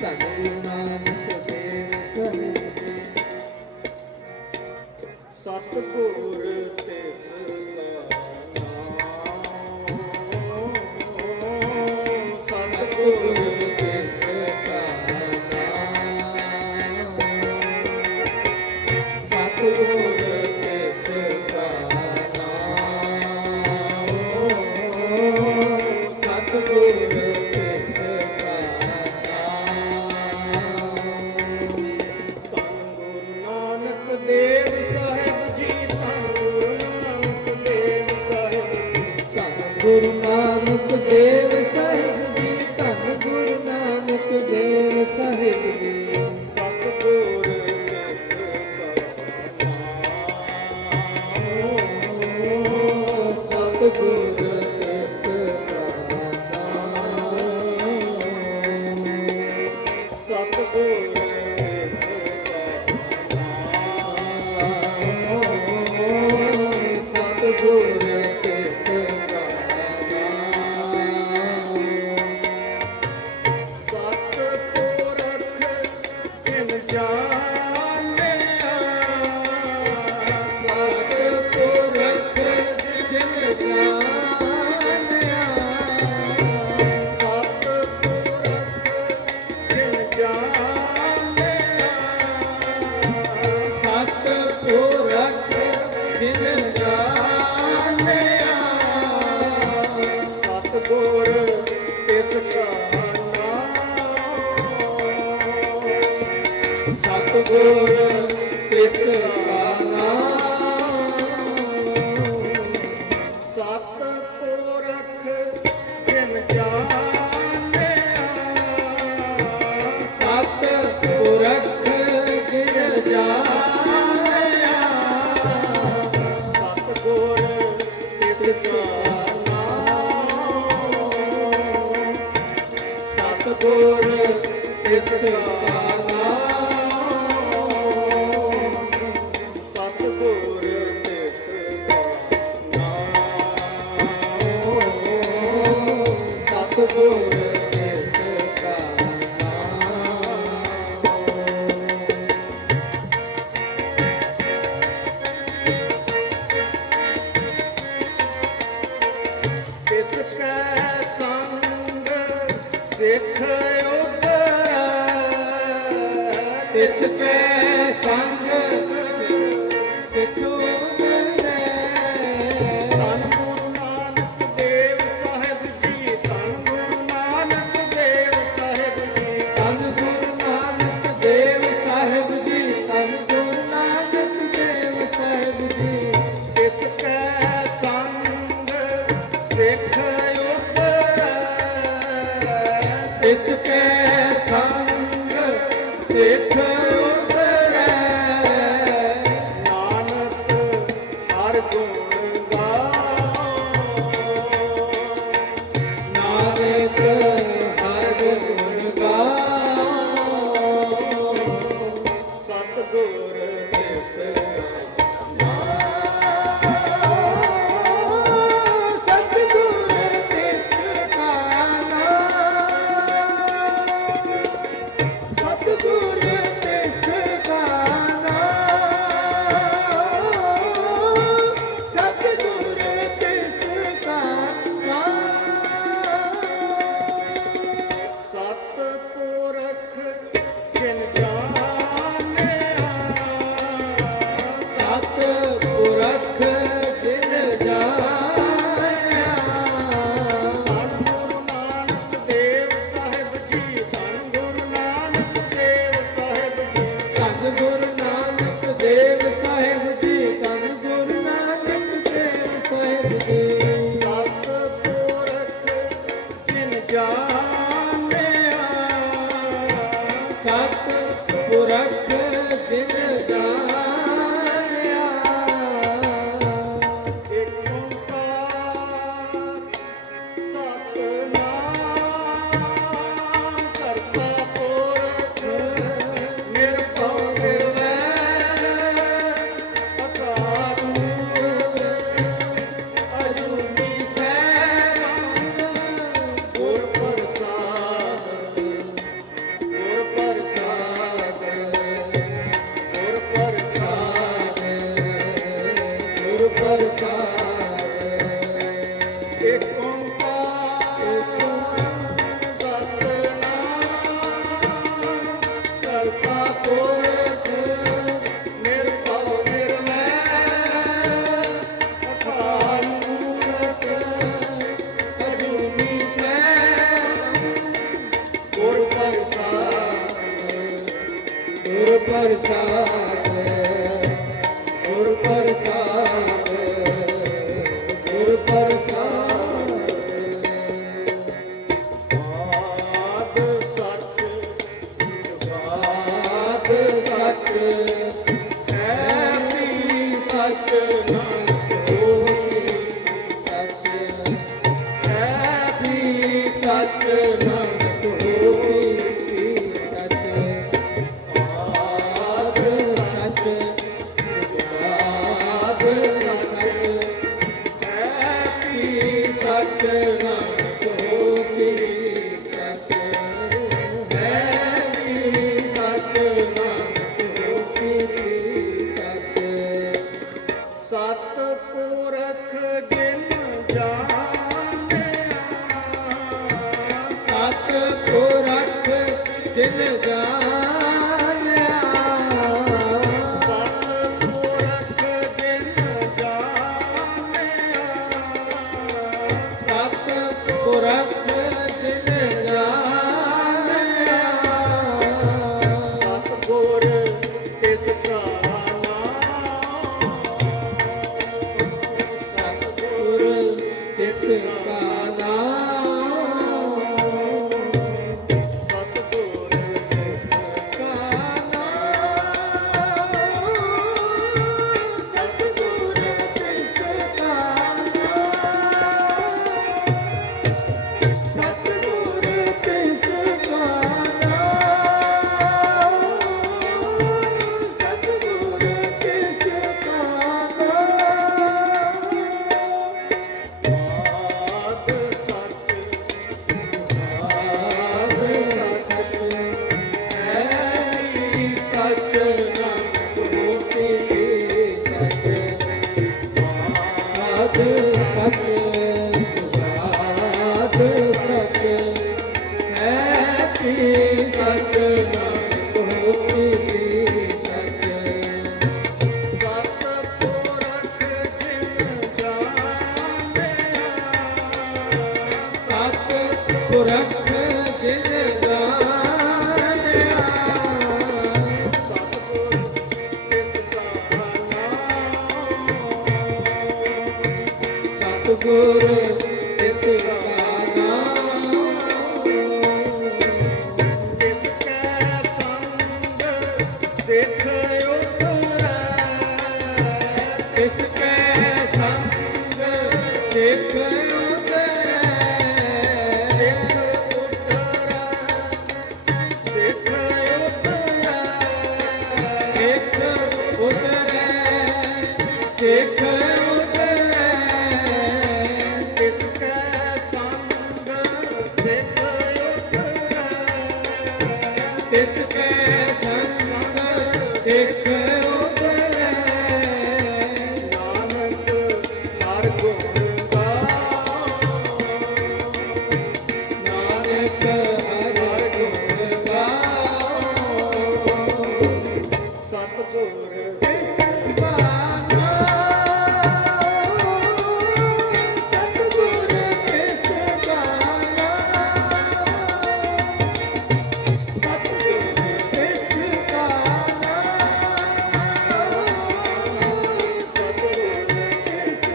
धन गुरु नानक देव साहिब जी। सतगुर तिस का नाम, सतगुर तिस का नाम, सतगुर तिस का नाम, सतगुर तिस का नाम। धन गुरु नानक देव साहिब जी, धन गुरु नानक देव साहिब जी, धन गुरु नानक देव साहिब जी, धन गुरु नानक देव साहिब जी। सतगुर तिस का नाम, सतगुर तिस का नाम, सतगुर सतगुर तिस का नाम। सतपुरख जिन जानिया, सतपुरख जिन जानिया, सतपुरख जिन जानिया, सतपुरख जिन जानिया, सतगुर तिस का नाम, सतगुर तिस का नाम। ਗੁਰ ਤਿਸ ਕਾ ਨਾਮ। ਤਿਸ ਕੈ ਸੰਗ ਸਿੱਖ ਉਪਰੈ, ਤਿਸ ਕੈ ਸੰਗ ਸਿੱਖੋ ਮਰੈ। ਧੰਨ ਗੁਰੂ ਨਾਨਕ ਦੇਵ ਸਾਹਿਬ ਜੀ, ਧੰਨ ਗੁਰੂ ਨਾਨਕ ਦੇਵ ਸਾਹਿਬ ਜੀ, ਧੰਨ ਗੁਰੂ ਨਾਨਕ ਦੇਵ ਸਾਹਿਬ ਜੀ, ਧੰਨ ਗੁਰੂ ਨਾਨਕ ਦੇਵ ਸਾਹਿਬ ਜੀ। ਤਿਸ ਕੈ ਸੰਗ ਸਿੱਖ ਉਪਰੈ, ਤਿਸ ਕੈ ਸੰਗ ਸਿੱਖ ਉਪਰੈ। ਨਾਨਕ ਹਰ ਗੁਣ ਗਾਓ, ਨਾਨਕ ਹਰ ਗੁਣ ਗਾਓ। ਸਤਿਗੁਰ ਤਿਸ ਸਤਿਗੁਰ ਤਿਸ ਕਾ ਨਾਮ। ਸਤਿਗੁਰ ਤਿਸ ਕਾ ਨਾਮ। ਸਤਿਗੁਰ ਤਿਸ ਕਾ ਨਾਮ। ਸਤਿਪੁਰਖ ਜਿਨ ਜਾਣਿਆ, ਸਤਿਪੁਰਖ ਜਿਨ ਜਾਣਿਆ। ਧੰਨ ਗੁਰੂ ਨਾਨਕ ਦੇਵ ਸਾਹਿਬ ਜੀ, ਧੰਨ ਗੁਰੂ ਨਾਨਕ ਦੇਵ ਸਾਹਿਬ ਜੀ। ਧੰਨ ਗੁਰੂ ਨਾਨਕ ਦੇਵ ਸਾਹਿਬ ਜੀ, ਧੰਨ ਗੁਰੂ ਨਾਨਕ ਦੇਵ ਸਾਹਿਬ ਜੀ। ਸਤਿਪੁਰਖ ਜਿਨ ਜਾਣਿਆ, ਸਤਿਪੁਰਖ ਜਿਨ ਜਾਣਿਆ। ਏਕ ਓੰਕਾਰ ਸਤਿਨਾਮ ਕਰਤਾ ਪੁਰਖ ਨਿਰਭਉ ਨਿਰਵੈਰ ਅਕਾਲ ਮੂਰਤ ਅਜੂਨੀ ਸੈਭੰ ਗੁਰ ਪ੍ਰਸਾਦ ਗੁਰ ਪ੍ਰਸਾਦ ਗੁਰ ਪ੍ਰਸਾਦ ਗੁਰ ਪ੍ਰਸਾਦ। ਏਕ ਓੰਕਾਰ ਸਤਿਨਾਮ ਕਰਤਾ ਪੁਰਖ ਨਿਰਭਉ ਨਿਰਵੈਰ ਅਕਾਲ ਮੂਰਤ ਅਜੂਨੀ ਸੈਭੰ ਗੁਰ ਪ੍ਰਸਾਦ ਗੁਰ ਪ੍ਰਸਾਦ ਗੁਰ ਪ੍ਰਸਾਦ ਗੁਰ ਪ੍ਰਸਾਦ। ਆਦ ਸੱਚ ਬਾਤ ਸੱਚ ਹੈ ਵੀ ਸੱਚ ਨਾਨਕ ਹੋਸੀ ਸੱਚ ਹੈ ਵੀ ਸੱਚ ਨਾਨਕ ਹੋਸੀ ਸੱਚ। ਆਦ ਸੱਚ ਜੁਗਾਦ ਸੱਚ ਹੈ ਵੀ ਸੱਚ ਨਾਨਕ ਹੋਸੀ ਸੱਚ। ਹੈ ਵੀ ਸੱਚ ਨਾਨਕ ਹੋਸੀ ਸੱਚ। ਸਤਿਪੁਰਖ ਜਿਨ ਜਾਣਿਆ, ਸਤਿਪੁਰਖ ਜਿਨ ਜਾਣਿਆ। ਸਤਿਪੁਰਖ ਜਿਨ ਜਾਣਿਆ, ਸਤਿਪੁਰਖ ਜਿਨ ਜਾਣਿਆ। ਸਤਿਗੁਰ ਤਿਸ ਕਾ ਨਾਮ, ਸਤਿਗੁਰ ਤਿਸ सच जुगाद सच है पी सच नानक होसी भी सच ਸਤਿ ਪੁਰਖ ਜਿਨ ਜਾਣਿਆ ਸਤਿਗੁਰ ਤਿਸ ਕਾ ਨਾਮ ਤਿਸ ਕੈ ਸੰਗ ਸਿੱਖ ਉਤਰੈ ਇਸ ਕੈ ਸੰਗ ਸਿੱਖ ਉਤਰੈ ਸਿੱਖ ਉਤਰੈ ਸਿੱਖ ਉਤਰੈ ਸਿੱਖ ਉਤਰੈ ਤਿਸ ਕੈ ਸੰਗ ਸਿੱਖ ਉਤਰੈ ਤਿਸ ਕੈ ਸੰਗ ਸਿੱਖ ਉਤਰੈ ਨਾਨਕ ਹਰ ਗੁਣ ਗਾਓ ਨਾਨਕ ਹਰਿ ਗੁਣ ਗਾਓ ਸਤਿਗੁਰ ਤਿਸ ਬਾਣਾ ਸਤਿਗੁਰ ਤਿਸ ਬਾਣਾ ਸਤਿਗੁਰ ਤਿਸ ਬਾਣਾ ਸਤਿਗੁਰ ਤਿਸ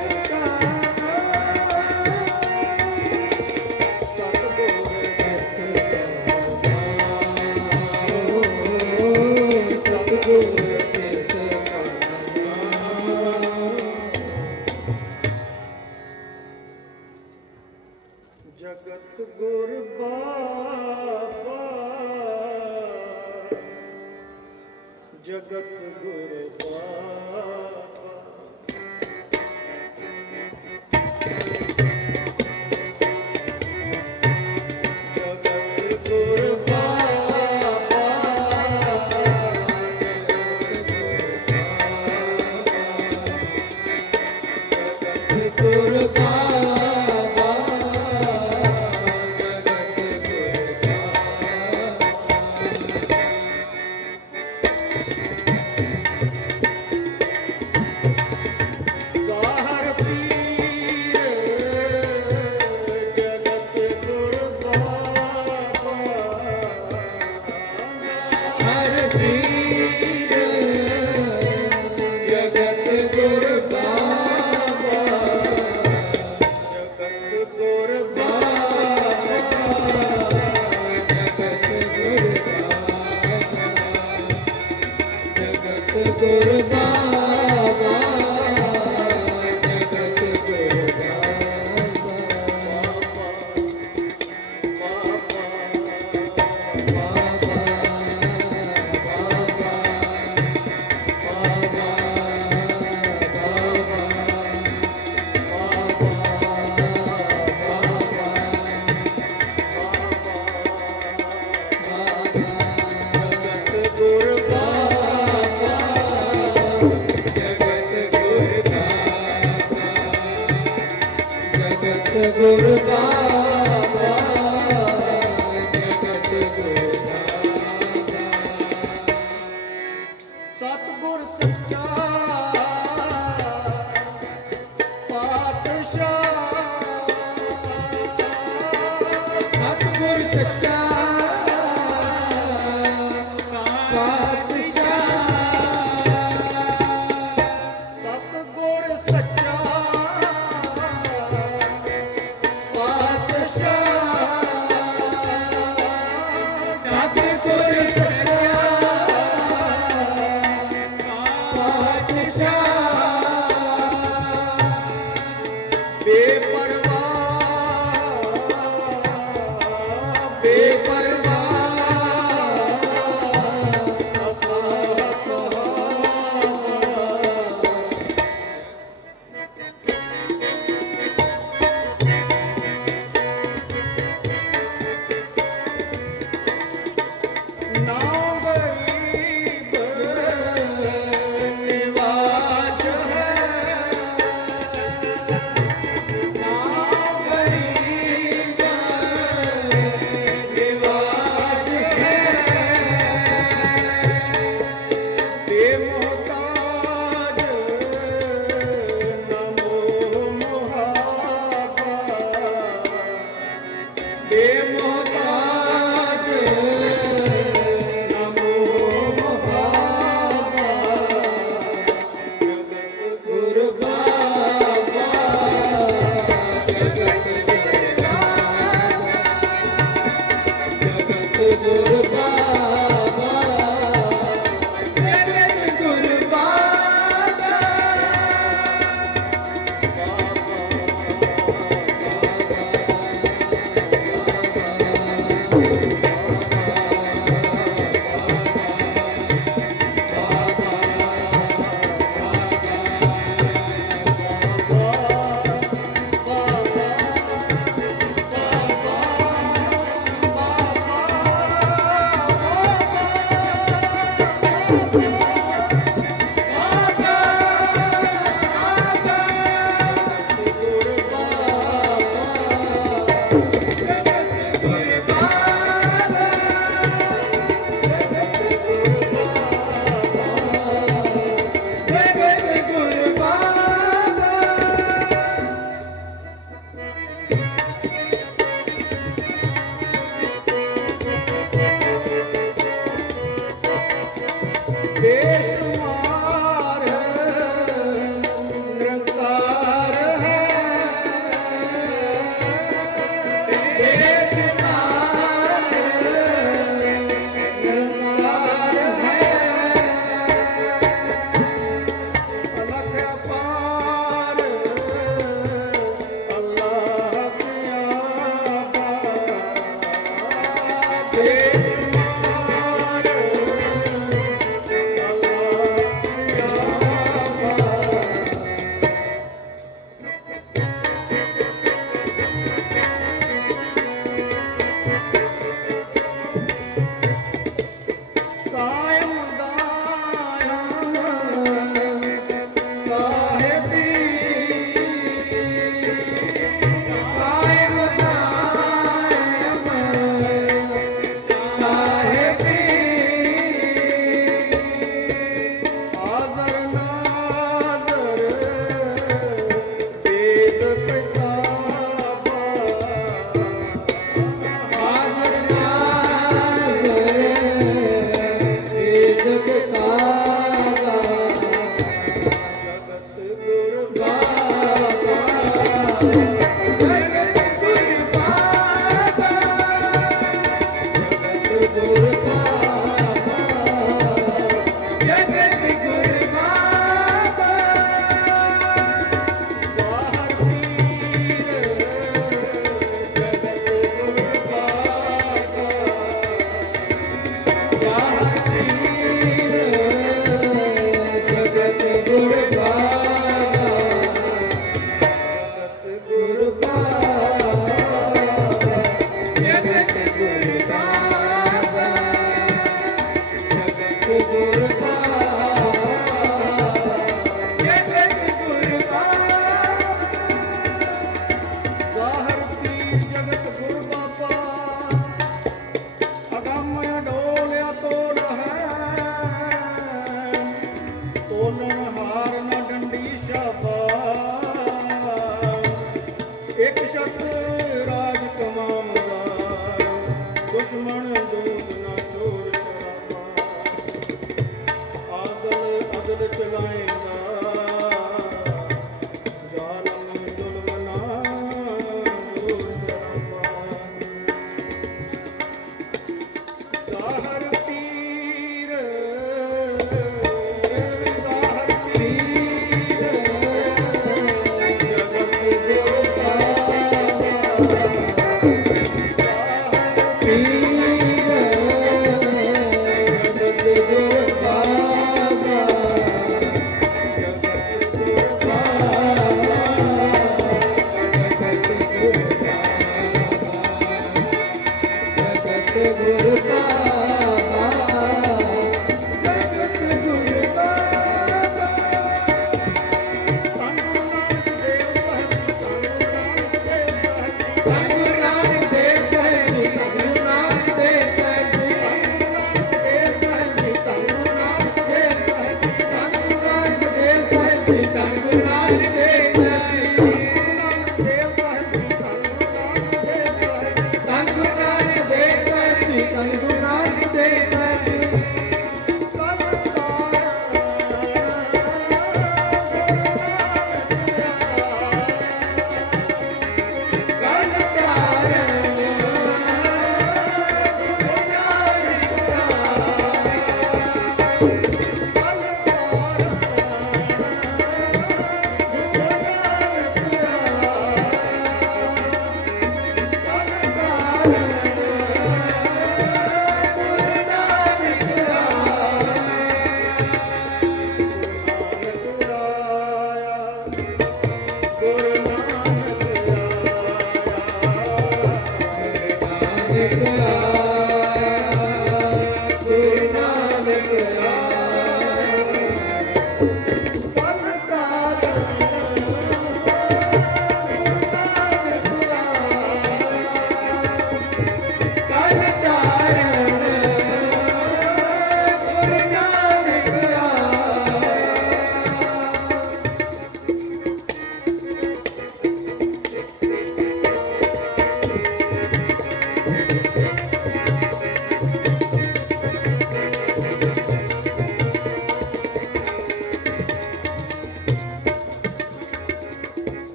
ਜਗਤ ਗੁਰ ਬਾਬਾ ਜਗਤ ਗੁਰ ਬਾਬਾ ਜਗਤ ਗੁਰ ਬਾਬਾ ਜਗਤ ਗੁਰ ਬਾਬਾ ਬਾਹਰ ਪੀਰ ਜਗਤ ਗੁਰ ਬਾਬਾ ਹਰਿ ਪੀਰ ਜਗਤ ਗੁਰ ਬਾਬਾ ਜਗਤ ਗੁਰ ਬਾਬਾ ਜਗਤ ਗੁਰ ਬਾਬਾ ਜਗਤ ਗੁਰ ਬਾਬਾ ਜਗਤ ਗੁਰ ਜਗਤ ਗੁਰ ਬਾਬਾ ਜਗਤ ਗੁਰ ਬਾਬਾ ਜਗਤ ਗੁਰ ਬਾਬਾ ਜਗਤ ਗੁਰ ਬਾਬਾ ਸਤਿਗੁਰ ਸੱਚਾ ਪਾਤਸ਼ਾਹ ਸਤਿਗੁਰ ਸੱਚਾ ਪਾਤਸ਼ਾਹ ਸਤਿਗੁਰ ਸੱਚਾ ਪਾਤਸ਼ਾਹ ਸਤਿਗੁਰ ਸੱਚਾ ਪਾਤਸ਼ਾਹ ਬੇਪਰਵਾਹ ਨਾਮ ਗਰੀਬ ਨਿਵਾਜ ਹੈ ਸਿੱਖਾਂ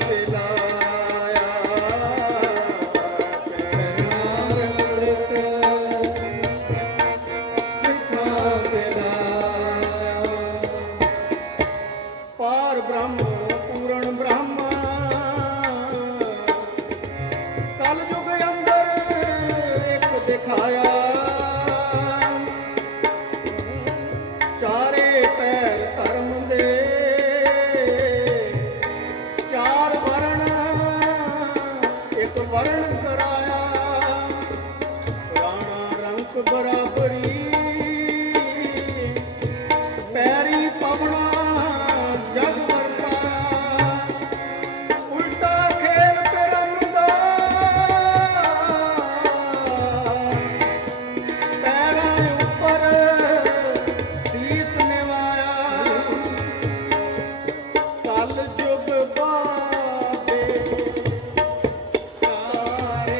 ਤੇ ਵਰਣ ਕਰਾਇਆ ਰਾਣਾ ਰੰਕ ਬਰਾਬਰੀ ਪੈਰੀ ਪਵਣਾ ਜਗ ਵਰਤਾਇਆ ਉਲਟਾ ਖੇਲ ਕਰਮ ਦਾ ਪੈਰਾਂ ਉੱਪਰ ਸੀਸ ਨਿਵਾਇਆ ਕਲ ਜੁਗ ਬਾਬੇ ਤਾਰੇ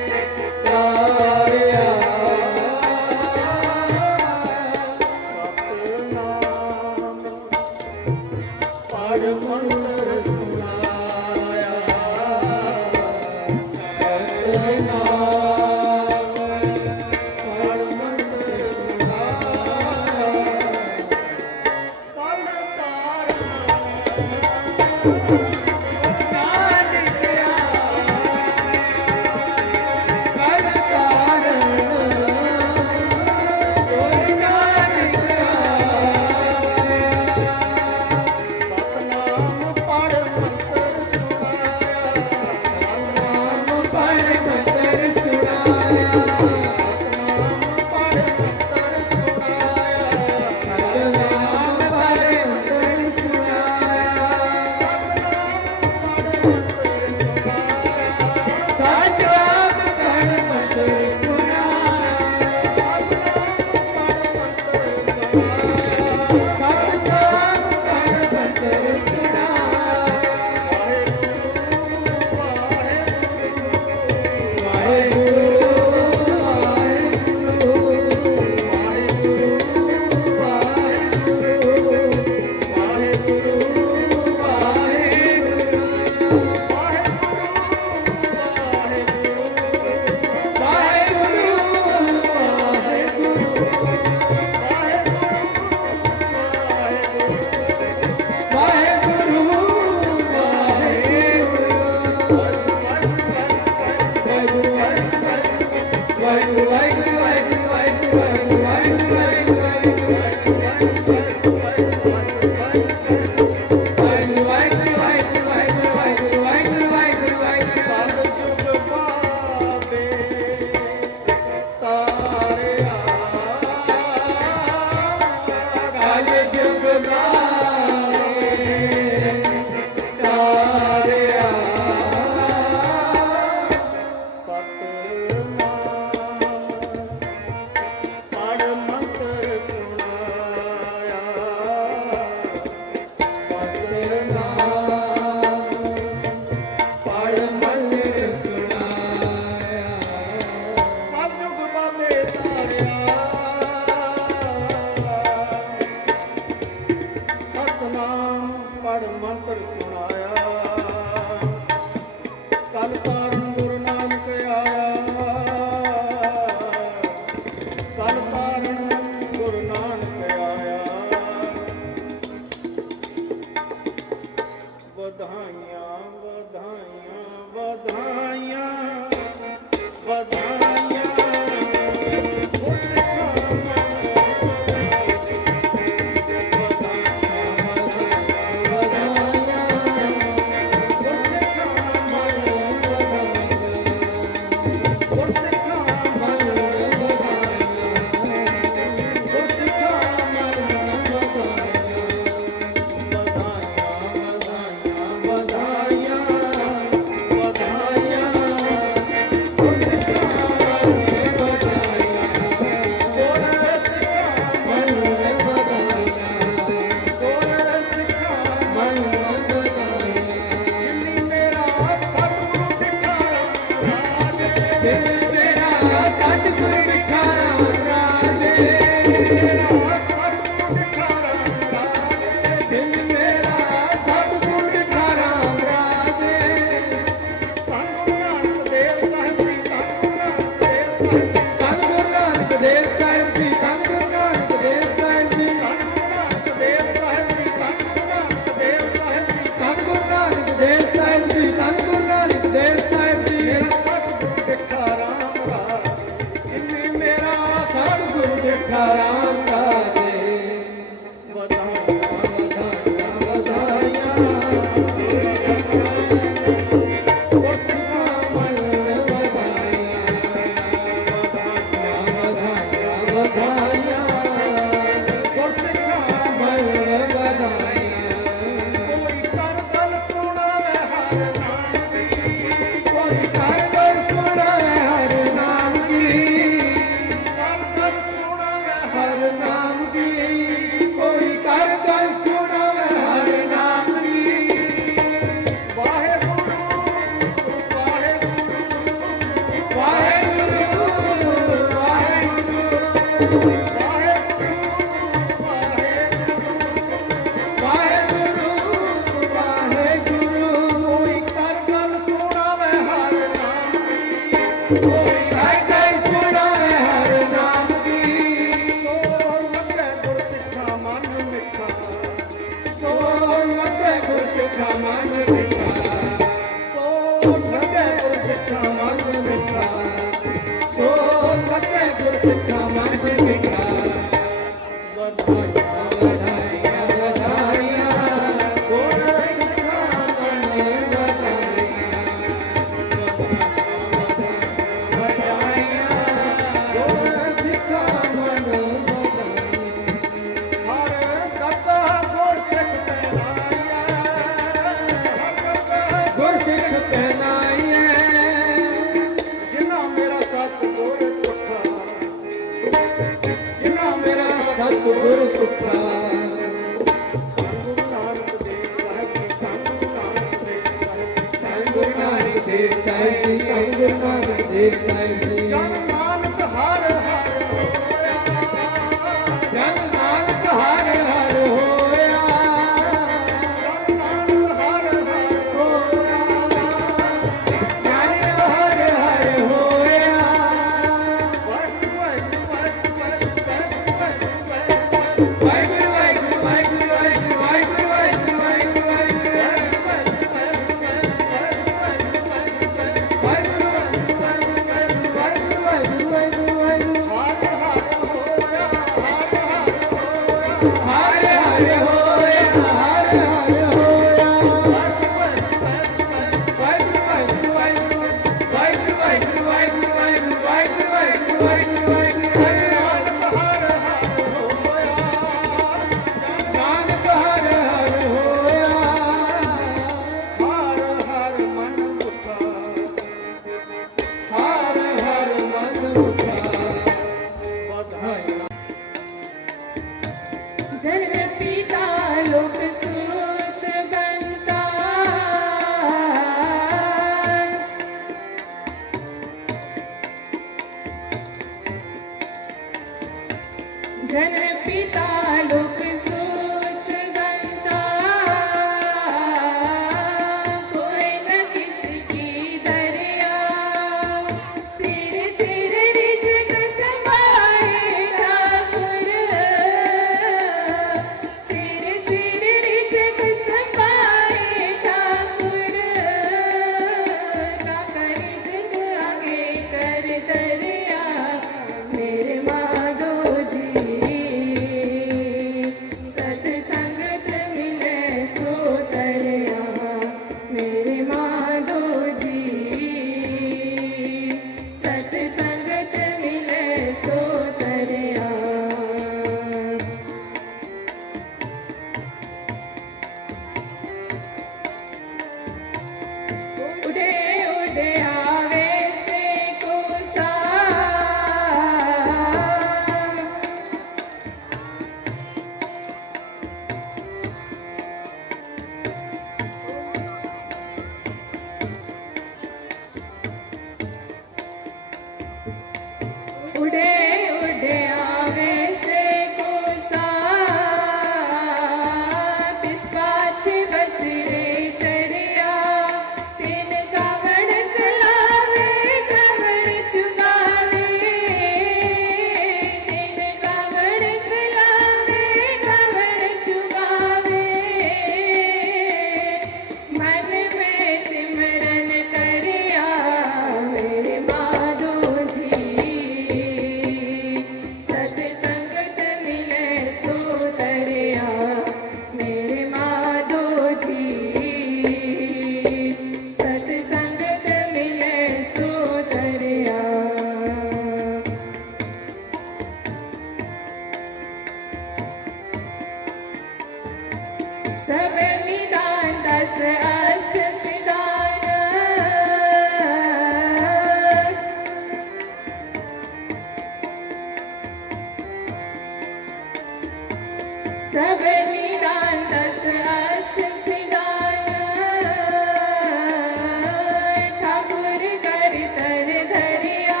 ठाकुर कर तर धरिया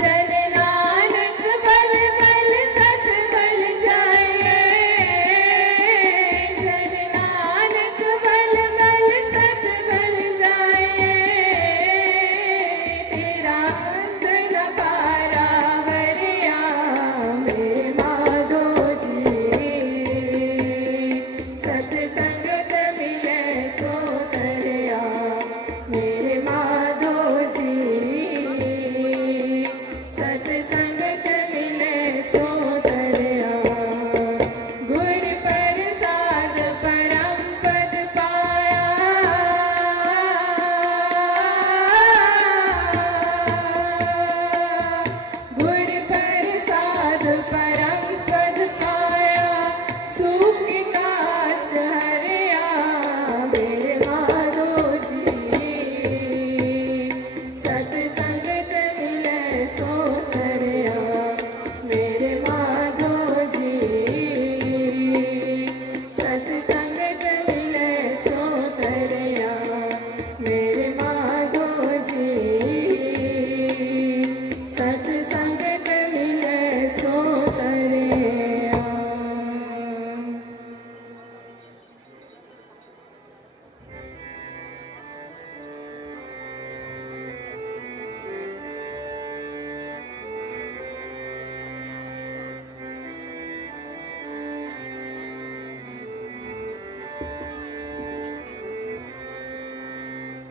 जन नानक बल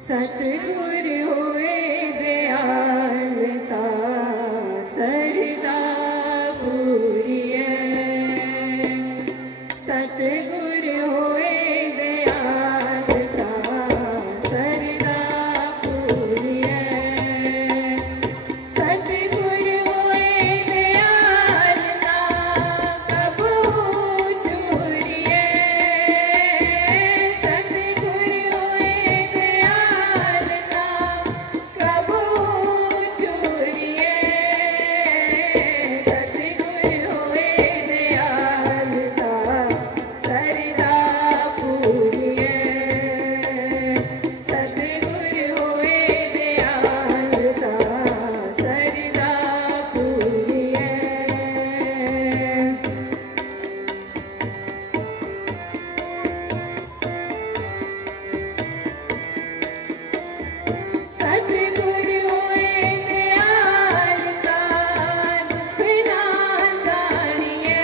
सतगुर होए दयालता सरदा पूरिए सतगुर होए दयालता सरदा पूरिए सतगुर होए दयालता कबू चूरिए सतगुर होए दयालता कबू चूरिए सतगुर होए दयालता सरदा पूरिए सतगुर होए दयालता सरदा पूरिए सतगुर होए दयालता दुख ना जानिए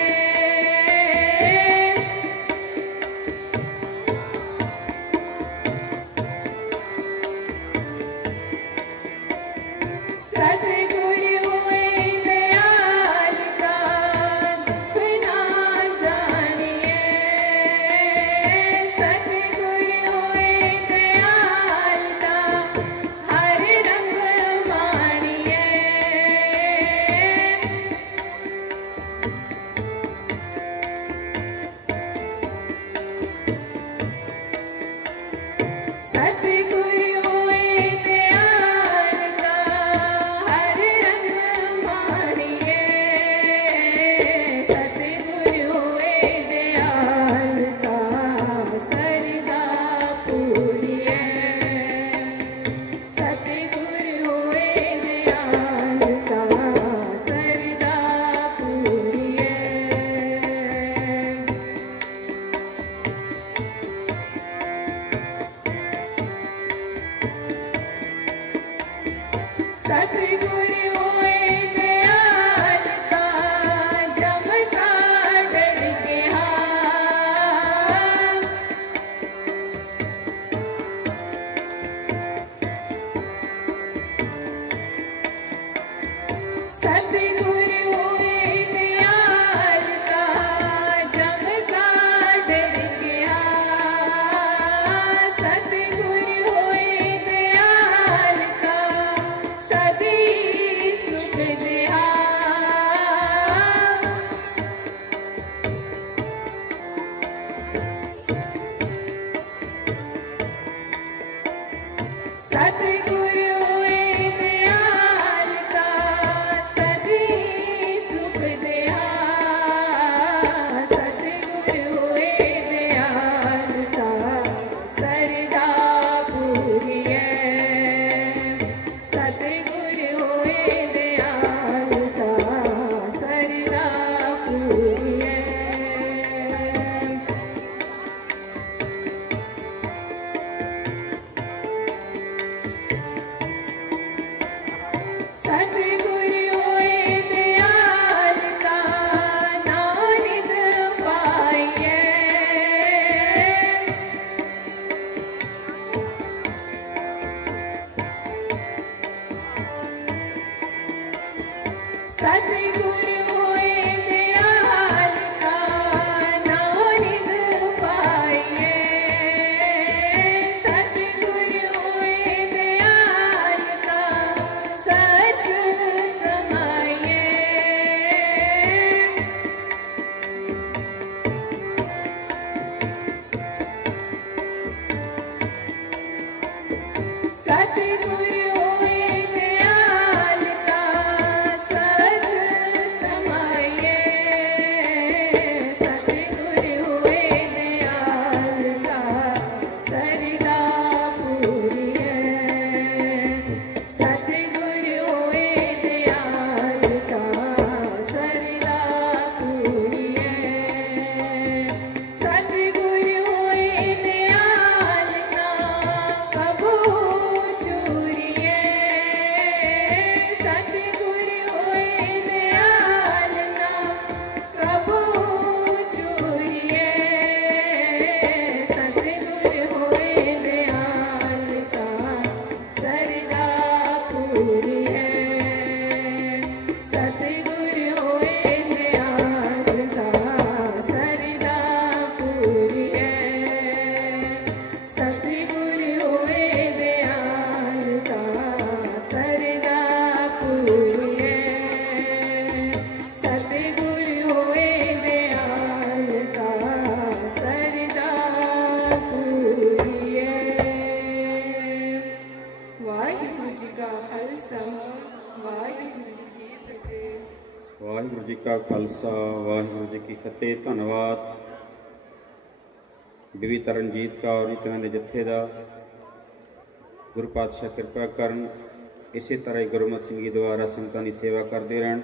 सतगुर होए दयालता दुख ना जानिए सतगुर होए दयालता हर रंग माणिए सतगुर होए दयालता हर रंग माणिए सतगुर होए दयालता सरदा पूरिए सतगुर होए दयालता सरदा पूरिए सतगुर होए दयालता जम का डर के सतगुर होए दयालता जम का डर के सतगुर होए दयालता सदी सुख देहा सतगुर होए दयालता सदी सुख देहा सतगुर होए दयालता सरदा पूरिए सतगुर होए दयालता सरदा पूरिए सतगुर होए दयालता नानिद पाइए सतगुर होए दयालता नानिद पाइए सतगुर होए दयालता सच समाइए सतगुर होए दयालता सच समाइए का खालसा वाहिगुरू जी की फतेह। धन्यवाद बीबी तरनजीत कौर नीतियां के जत्थे का। गुरु पातशाह कृपा करन इसी तरह ही गुरमत सिंह जी द्वारा संगतां की सेवा करते रहन।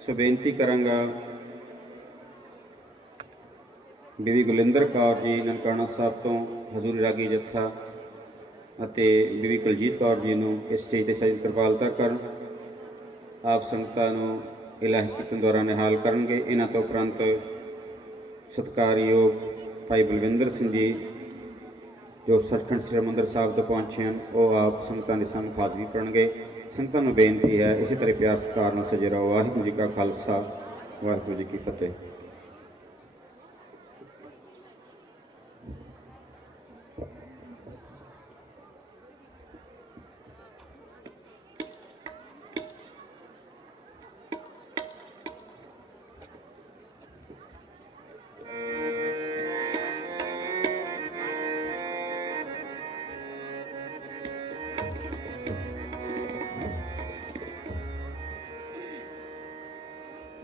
सो बेनती करांगा बीबी गुलिंदर कौर जी ननकाना साहब तो हजूरी रागी जत्था ਅਤੇ बीबी कुलजीत कौर जी ਨੂੰ इस स्टेज ਤੇ ਸਜਦ ਕਿਰਪਾਲਤਾ ਕਰਨ। ਆਪ ਸੰਗਤਾਂ ਨੂੰ ਇਲਾਹੀ ਕੀਰਤਨ ਦੁਆਰਾ ਨਿਹਾਲ ਕਰਨਗੇ। ਇਹਨਾਂ ਤੋਂ ਉਪਰੰਤ ਸਤਿਕਾਰਯੋਗ ਭਾਈ ਬਲਵਿੰਦਰ ਸਿੰਘ ਜੀ ਜੋ ਸੱਚਖੰਡ ਸ੍ਰੀ ਹਰਿਮੰਦਰ ਸਾਹਿਬ ਤੋਂ ਪਹੁੰਚੇ ਹਨ, ਉਹ ਆਪ ਸੰਗਤਾਂ ਦੇ ਸਾਹਮਣੇ ਹਾਜ਼ਰੀ ਭਰਨਗੇ। ਸੰਗਤਾਂ ਨੂੰ ਬੇਨਤੀ ਹੈ ਇਸੇ ਤਰ੍ਹਾਂ ਪਿਆਰ ਸਤਿਕਾਰ ਨਾਲ ਸਜੇ ਰਹੋ। ਵਾਹਿਗੁਰੂ ਜੀ ਕਾ ਖਾਲਸਾ ਵਾਹਿਗੁਰੂ ਜੀ ਕੀ ਫਤਿਹ।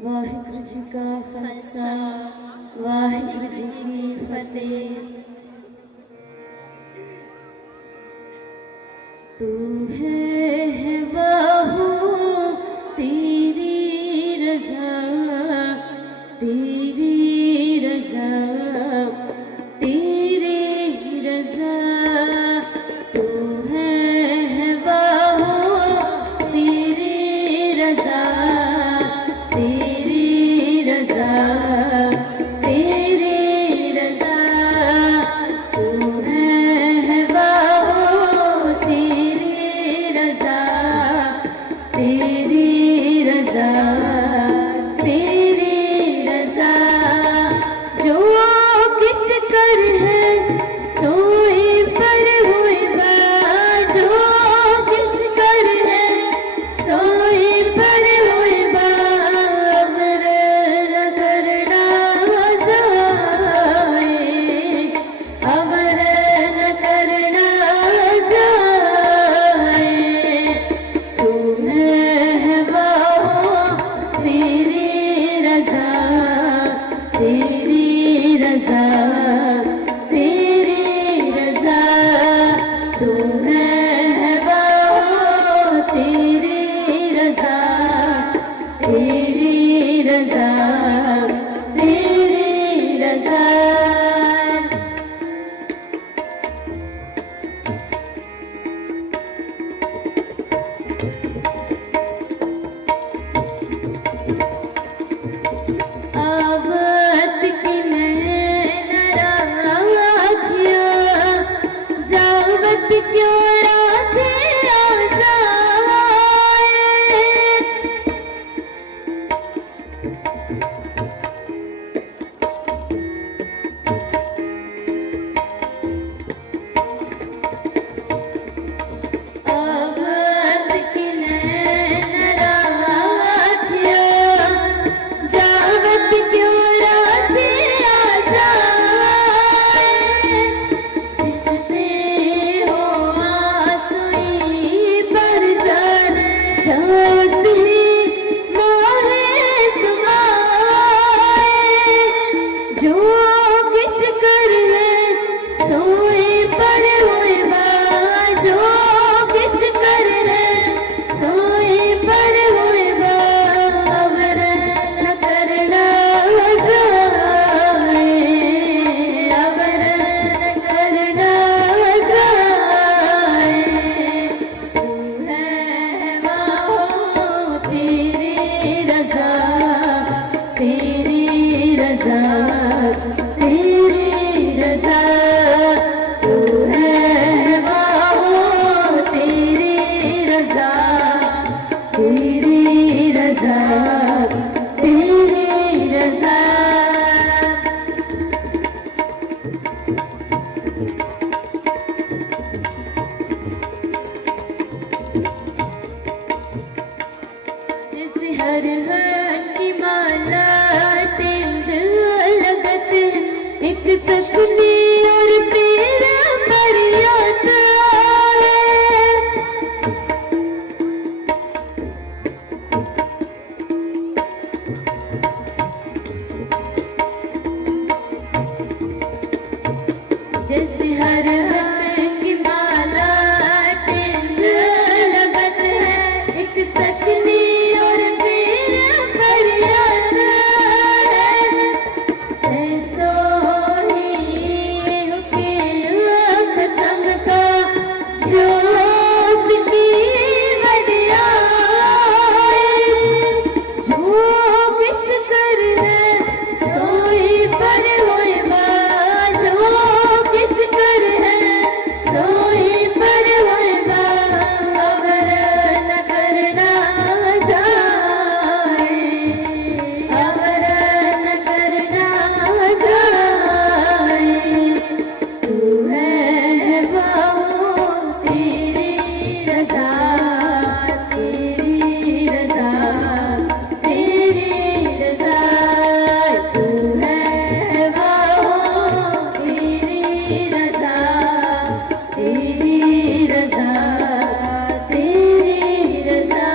वाहिगुरु जी का खालसा वाहिगुरु जी की फतेह। तू है बाहु तेरी रज़ा तेरी रज़ा तेरी रज़ा। तू है बाहु तेरी रज़ा तेरी रज़ा तेरी रज़ा। तू है बाहु तेरी रज़ा तेरी रज़ा तेरी रज़ा। जो किच कर है सोई पर हुई बा। जो किच कर है सोई पर हुई बा। हर हाथ की माला टिंड लगत है, एक सकनी और पीर फरियाद है। ऐसो ही उकील कसम का जो उसकी वडियाई, जो किछ कर है सोई पर होए बा, जो किछ कर है सोई पर होए बा। अवर न करना जाए, अवर न करना जाए। तू है बाबू तेरी रज़ा, तेरी रज़ा, तेरी रज़ा। तू है बाबू तेरी रज़ा, तेरी रज़ा, तेरी रज़ा।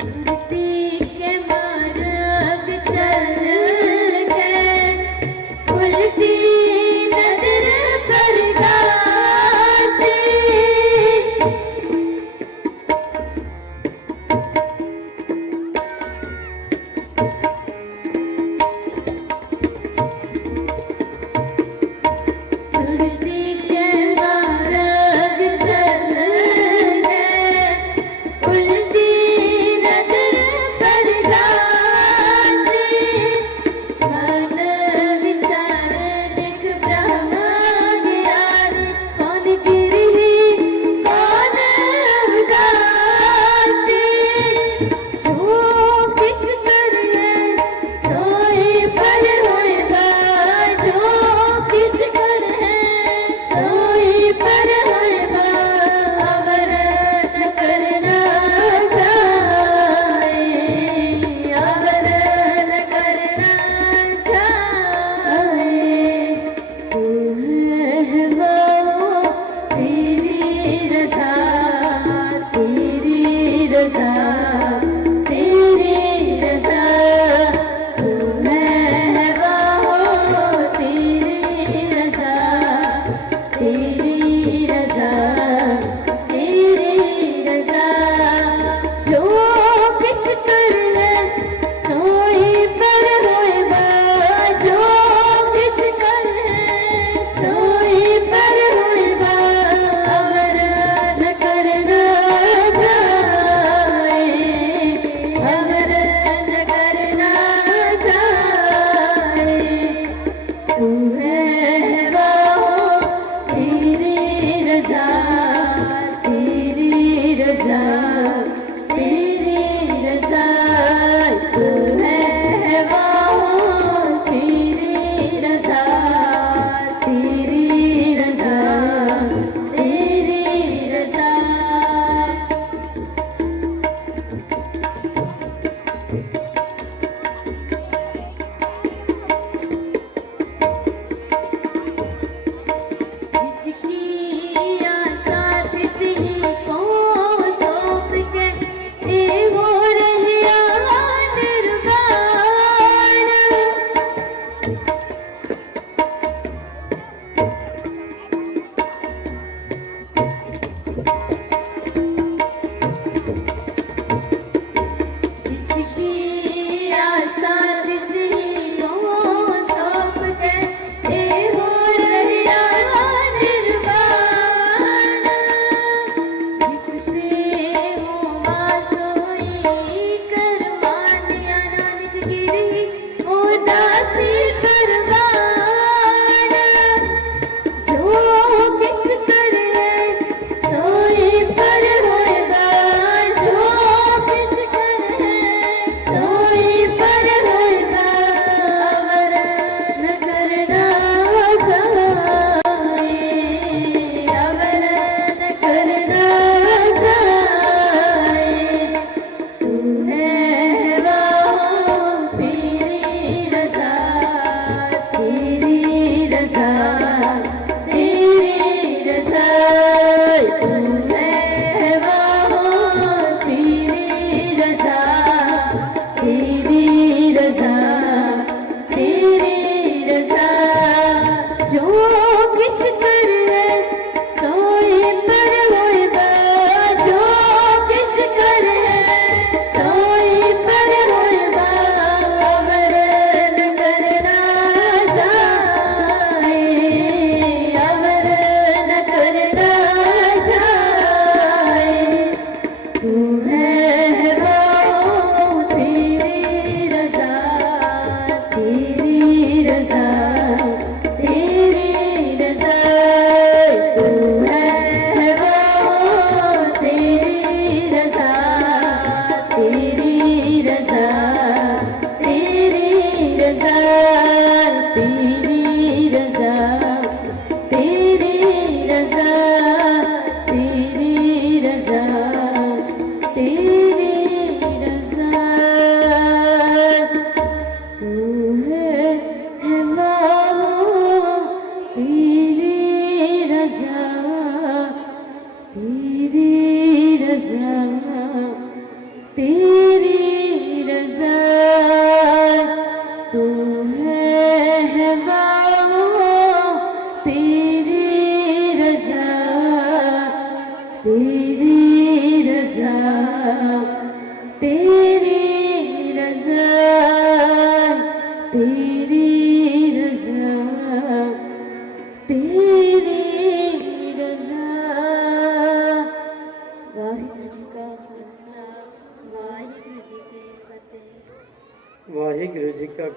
सुरती के मार्ग चल गए, उल्टी नजर पर्दा से। सुरती के मार्ग चल गए, उल्टी नजर पर्दा से। मन विचार देख ब्रह्म ज्ञान, कौन गिरही कौन उदासी। जो किछ कर है सोई पर होए बा, जो किछ कर है सोई पर होए बा। अवर न करना जाए, अवर न करना जाए। तू है बाबू तेरी रज़ा, तेरी रज़ा, तेरी रज़ा। तू है बाबू तेरी रज़ा, तेरी रज़ा, तेरी रज़ा। जो किछ कर है सोई पर होए बा, जो किछ कर है सोई पर होए बा। अवर न करना जाए, अवर न करना जाए। तू है बाबू तेरी रज़ा, तेरी रज़ा, तेरी रज़ा। तू है बाबू तेरी रज़ा, तेरी रज़ा, तेरी रज़ा।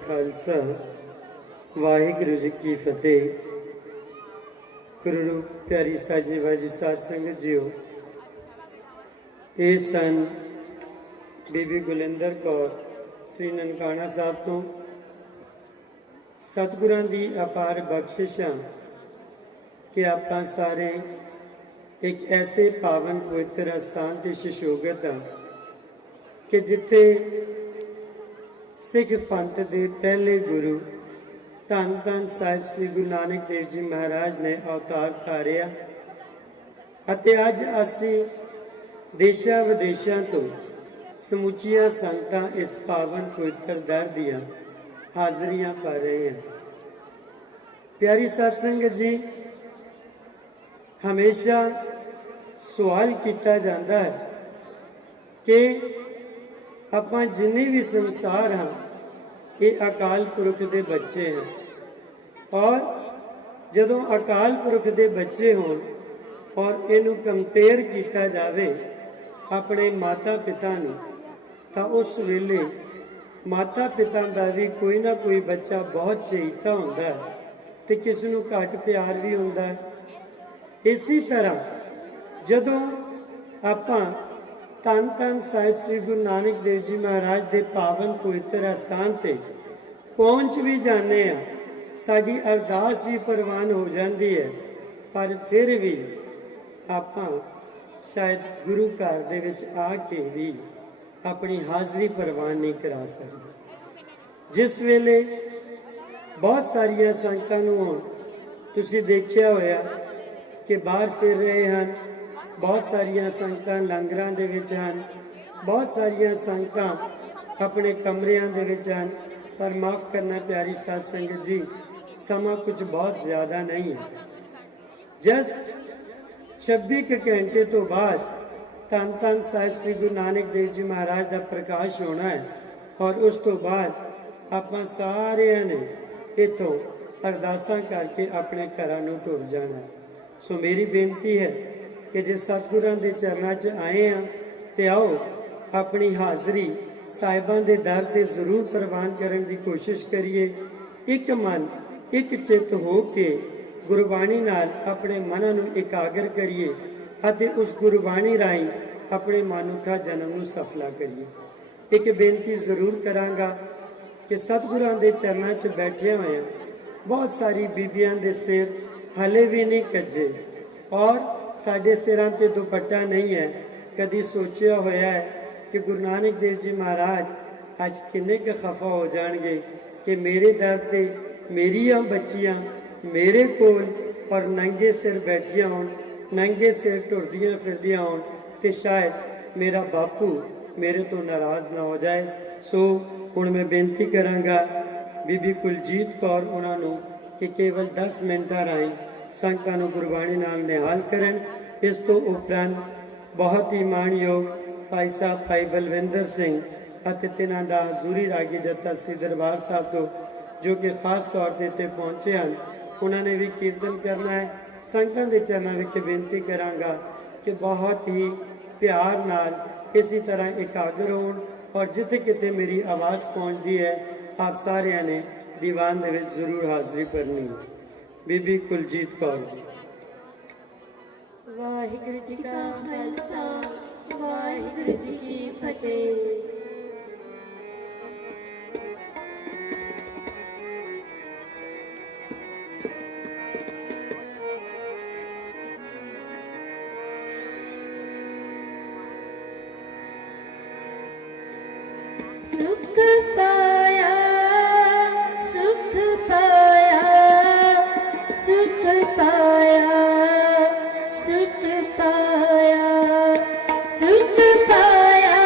ਖਾਲਸਾ ਵਾਹਿਗੁਰੂ ਜੀ ਕੀ ਫਤਿਹ। ਗੁਰੂ ਪਿਆਰੀ ਸਾਜਣੀ ਬਾਜੀ ਸਾਧ ਸੰਗਤ ਜੀਓ, ਇਹ ਸਨ ਬੀਬੀ ਗੁਲਿੰਦਰ ਕੌਰ ਸ੍ਰੀ ਨਨਕਾਣਾ ਸਾਹਿਬ ਤੋਂ। ਸਤਿਗੁਰਾਂ ਦੀ ਅਪਾਰ ਬਖਸ਼ਿਸ਼ਾਂ ਕਿ ਆਪਾਂ ਸਾਰੇ ਇੱਕ ਐਸੇ ਪਾਵਨ ਪਵਿੱਤਰ ਅਸਥਾਨ ਤੇ ਸ਼ਸ਼ੋਗਤ ਹਾਂ ਕਿ ਜਿੱਥੇ ਸਿੱਖ ਪੰਥ ਦੇ ਪਹਿਲੇ ਗੁਰੂ ਧੰਨ ਧੰਨ ਸਾਹਿਬ ਸ੍ਰੀ ਗੁਰੂ ਨਾਨਕ ਦੇਵ ਜੀ ਮਹਾਰਾਜ ਨੇ ਅਵਤਾਰ ਧਾਰਿਆ ਅਤੇ ਅੱਜ ਅਸੀਂ ਦੇਸ਼ਾਂ ਵਿਦੇਸ਼ਾਂ ਤੋਂ ਸਮੁੱਚੀਆਂ ਸੰਗਤਾਂ ਇਸ ਪਾਵਨ ਪਵਿੱਤਰ ਦਰ ਦੀਆਂ ਹਾਜ਼ਰੀਆਂ ਭਰ ਰਹੇ ਹਨ। ਪਿਆਰੀ ਸਾਧ ਸੰਗਤ ਜੀ, ਹਮੇਸ਼ਾ ਸਵਾਲ ਕੀਤਾ ਜਾਂਦਾ ਹੈ ਕਿ ਆਪਾਂ ਜਿੰਨੇ ਵੀ ਸੰਸਾਰ ਹਾਂ ਇਹ ਅਕਾਲ ਪੁਰਖ ਦੇ ਬੱਚੇ ਹਨ, ਔਰ ਜਦੋਂ ਅਕਾਲ ਪੁਰਖ ਦੇ ਬੱਚੇ ਹੋਣ ਔਰ ਇਹਨੂੰ ਕੰਪੇਅਰ ਕੀਤਾ ਜਾਵੇ ਆਪਣੇ ਮਾਤਾ ਪਿਤਾ ਨੂੰ, ਤਾਂ ਉਸ ਵੇਲੇ ਮਾਤਾ ਪਿਤਾ ਦਾ ਵੀ ਕੋਈ ਨਾ ਕੋਈ ਬੱਚਾ ਬਹੁਤ ਚਹੀਤਾ ਹੁੰਦਾ ਹੈ ਤੇ ਕਿਸ ਨੂੰ ਘੱਟ ਪਿਆਰ ਵੀ ਹੁੰਦਾ ਹੈ। ਇਸੇ ਤਰ੍ਹਾਂ ਜਦੋਂ ਆਪਾਂ ਧੰਨ ਧੰਨ ਸਾਹਿਬ ਸ੍ਰੀ ਗੁਰੂ ਨਾਨਕ ਦੇਵ ਜੀ ਮਹਾਰਾਜ ਦੇ ਪਾਵਨ ਪਵਿੱਤਰ ਅਸਥਾਨ ਤੇ ਪਹੁੰਚ ਵੀ ਜਾਂਦੇ ਆ, ਸਾਡੀ ਅਰਦਾਸ ਵੀ ਪ੍ਰਵਾਨ ਹੋ ਜਾਂਦੀ ਹੈ, ਪਰ ਫਿਰ ਵੀ ਆਪਾਂ ਸ਼ਾਇਦ ਗੁਰੂ ਘਰ ਦੇ ਵਿੱਚ ਆ ਕੇ ਵੀ ਆਪਣੀ ਹਾਜ਼ਰੀ ਪ੍ਰਵਾਨ ਨਹੀਂ ਕਰਾ ਸਕਦੇ। ਜਿਸ ਵੇਲੇ ਬਹੁਤ ਸਾਰੀਆਂ ਸੰਗਤਾਂ ਨੂੰ ਹੁਣ ਤੁਸੀਂ ਦੇਖਿਆ ਹੋਇਆ ਕਿ ਬਾਹਰ ਫਿਰ ਰਹੇ ਹਨ, ਬਹੁਤ ਸਾਰੀਆਂ ਸੰਗਤਾਂ ਲੰਗਰਾਂ ਦੇ ਵਿੱਚ ਹਨ, ਬਹੁਤ ਸਾਰੀਆਂ ਸੰਗਤਾਂ ਆਪਣੇ ਕਮਰਿਆਂ ਦੇ ਵਿੱਚ ਹਨ, ਪਰ ਮਾਫ ਕਰਨਾ ਪਿਆਰੀ ਸਾਧ ਸੰਗਤ ਜੀ, ਸਮਾਂ ਕੁਝ ਬਹੁਤ ਜ਼ਿਆਦਾ ਨਹੀਂ ਹੈ। ਜਸਟ 26 ਘੰਟੇ ਤੋਂ ਬਾਅਦ ਧੰਨ ਧੰਨ ਸਾਹਿਬ ਸ੍ਰੀ ਗੁਰੂ ਨਾਨਕ ਦੇਵ ਜੀ ਮਹਾਰਾਜ ਦਾ ਪ੍ਰਕਾਸ਼ ਹੋਣਾ ਹੈ, ਔਰ ਉਸ ਤੋਂ ਬਾਅਦ ਆਪਾਂ ਸਾਰਿਆਂ ਨੇ ਇੱਥੋਂ ਅਰਦਾਸਾਂ ਕਰਕੇ ਆਪਣੇ ਘਰਾਂ ਨੂੰ ਤੁਰ ਜਾਣਾ। ਸੋ ਮੇਰੀ ਬੇਨਤੀ ਹੈ ਕਿ ਜੇ ਸਤਿਗੁਰਾਂ ਦੇ ਚਰਨਾਂ 'ਚ ਆਏ ਹਾਂ ਤੇ ਆਓ ਆਪਣੀ ਹਾਜ਼ਰੀ ਸਾਹਿਬਾਂ ਦੇ ਦਰ ਤੇ ਜ਼ਰੂਰ ਪ੍ਰਵਾਨ ਕਰਨ ਦੀ ਕੋਸ਼ਿਸ਼ ਕਰੀਏ। ਇੱਕ ਮਨ ਇੱਕ ਚਿੱਤ ਹੋ ਕੇ ਗੁਰਬਾਣੀ ਨਾਲ ਆਪਣੇ ਮਨਾਂ ਨੂੰ ਇਕਾਗਰ ਕਰੀਏ ਅਤੇ ਉਸ ਗੁਰਬਾਣੀ ਰਾਹੀਂ ਆਪਣੇ ਮਨੁੱਖਾ ਜਨਮ ਨੂੰ ਸਫਲਾ ਕਰੀਏ। ਇੱਕ ਬੇਨਤੀ ਜ਼ਰੂਰ ਕਰਾਂਗਾ ਕਿ ਸਤਿਗੁਰਾਂ ਦੇ ਚਰਨਾਂ 'ਚ ਬੈਠੇ ਹੋਏ ਹਾਂ, ਬਹੁਤ ਸਾਰੀ ਬੀਬੀਆਂ ਦੇ ਸਿਰ ਹਲੇ ਵੀ ਨਹੀਂ ਕੱਜੇ ਔਰ ਸਾਡੇ ਸਿਰਾਂ ਤੇ ਦੁਪੱਟਾ ਨਹੀਂ ਹੈ। ਕਦੀ ਸੋਚਿਆ ਹੋਇਆ ਹੈ ਕਿ ਗੁਰੂ ਨਾਨਕ ਦੇਵ ਜੀ ਮਹਾਰਾਜ ਅੱਜ ਕਿੰਨੇ ਕੁ ਖਫਾ ਹੋ ਜਾਣਗੇ ਕਿ ਮੇਰੇ ਦਰ ਤੇ ਮੇਰੀਆਂ ਬੱਚੀਆਂ ਮੇਰੇ ਕੋਲ ਔਰ ਨੰਗੇ ਸਿਰ ਬੈਠੀਆਂ ਹੋਣ, ਨੰਗੇ ਸਿਰ ਟੁਰਦੀਆਂ ਫਿਰਦੀਆਂ ਹੋਣ, ਤੇ ਸ਼ਾਇਦ ਮੇਰਾ ਬਾਪੂ ਮੇਰੇ ਤੋਂ ਨਾਰਾਜ਼ ਨਾ ਹੋ ਜਾਏ। ਸੋ ਹੁਣ ਮੈਂ ਬੇਨਤੀ ਕਰਾਂਗਾ ਬੀਬੀ ਕੁਲਜੀਤ ਕੌਰ ਉਹਨਾਂ ਨੂੰ ਕਿ ਕੇਵਲ 10 ਮਿੰਟਾਂ ਰਾਹੀਂ ਸੰਗਤਾਂ ਨੂੰ ਗੁਰਬਾਣੀ ਨਾਲ ਨਿਹਾਲ ਕਰਨ। ਇਸ ਤੋਂ ਉਪਰੰਤ ਬਹੁਤ ਹੀ ਮਾਣਯੋਗ ਭਾਈ ਸਾਹਿਬ ਭਾਈ ਬਲਵਿੰਦਰ ਸਿੰਘ ਅਤੇ ਤਿਨਾਂ ਦਾ ਹਜ਼ੂਰੀ ਰਾਗੀ ਜੱਥਾ ਸ੍ਰੀ ਦਰਬਾਰ ਸਾਹਿਬ ਤੋਂ ਜੋ ਕਿ ਖਾਸ ਤੌਰ ਤੇ ਇੱਥੇ ਪਹੁੰਚੇ ਹਨ, ਉਹਨਾਂ ਨੇ ਵੀ ਕੀਰਤਨ ਕਰਨਾ ਹੈ। ਸੰਗਤਾਂ ਦੇ ਚਰਨਾਂ ਵਿੱਚ ਬੇਨਤੀ ਕਰਾਂਗਾ ਕਿ ਬਹੁਤ ਹੀ ਪਿਆਰ ਨਾਲ ਇਸੇ ਤਰ੍ਹਾਂ ਇਕਾਗਰ ਹੋਣ ਔਰ ਜਿੱਥੇ ਕਿਤੇ ਮੇਰੀ ਆਵਾਜ਼ ਪਹੁੰਚਦੀ ਹੈ ਆਪ ਸਾਰਿਆਂ ਨੇ ਦੀਵਾਨ ਦੇ ਵਿੱਚ ਜ਼ਰੂਰ ਹਾਜ਼ਰੀ ਭਰਨੀ ਹੈ। ਬੀਬੀ ਕੁਲਜੀਤ ਕੌਰ ਜੀ। ਵਾਹਿਗੁਰੂ ਜੀ ਕਾ ਖਾਲਸਾ ਵਾਹਿਗੁਰੂ ਜੀ ਕੀ ਫਤਿਹ। ਸੁਖ ਪਾਇਆ ਸੁਖ ਪਾਇਆ ਸੁਖ ਪਾਇਆ ਸੁਖ ਪਾਇਆ ਸੁਖ ਪਾਇਆ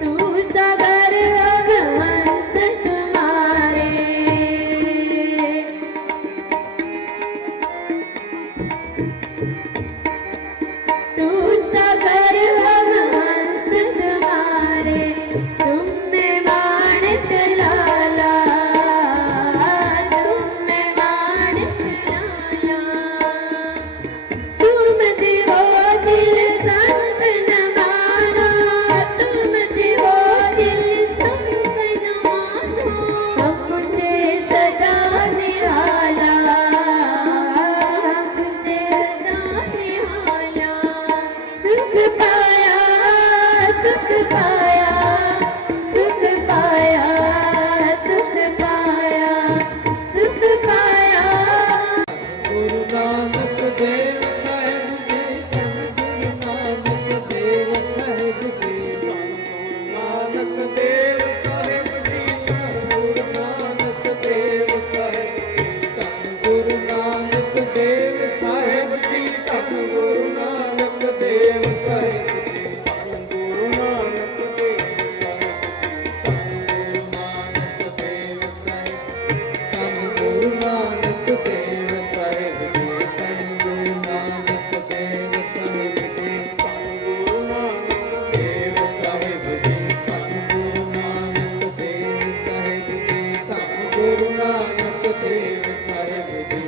तू सागर हंस तुम्हारे, तू सागर हंस तुम्हारे, तुमने माणिक लाला, तुमने माणिक लाला, तुम दिवो दिल संत न मानो, तुम दिवो दिल संत न मानो, मुझे सदा निराला, मुझे सदा निराला, सुख पाया, सुख पाया, सुख पाया, सुख पाया, सुख पाया। ਗੁਰੂ ਨਾਨਕ ਦੇਵ ਸਾਹਿਬ ਜੀ ਧੰਨ ਗੁਰੂ ਨਾਨਕ ਦੇਵ ਸਾਹਿਬ ਜੀ ਧੰਨ ਗੁਰੂ ਨਾਨਕ ਦੇਵ ਸਾਹਿਬ ਜੀ ਧੰਨ ਗੁਰੂ ਨਾਨਕ ਦੇਵ ਸਾਹਿਬ ਧੰਨ ਗੁਰੂ ਨਾਨਕ ਦੇਵ ਸਾਹਿਬ ਜੀ ਧੰਨ ਗੁਰੂ ਨਾਨਕ ਦੇਵ ਸਾਹਿਬ ਜੀ ਧੰਨ ਗੁਰੂ ਨਾਨਕ ਦੇਵ ਸਾਹਿਬ ਧੰਨ ਗੁਰੂ ਨਾਨਕ ਦੇਵ ਸਾਹਿਬ ਧੰਨ ਗੁਰੂ ਨਾਨਕ ਦੇਵ ਸਾਹਿਬ ਜੀ ਧੰਨ ਗੁਰੂ ਨਾਨਕ ਦੇਵ ਸਾਹਿਬ ਜੀ ਧੰਨ ਗੁਰੂ ਨਾਨਕ ਦੇਵ ਸਾਹਿਬ ਜੀ ਧੰਨ ਗੁਰੂ ਨਾਨਕ ਦੇਵ ਸਾਹਿਬ ਜੀ ਧੰਨ ਗੁਰੂ ਨਾਨਕ ਦੇਵ ਸਾਹਿਬ ਜੀ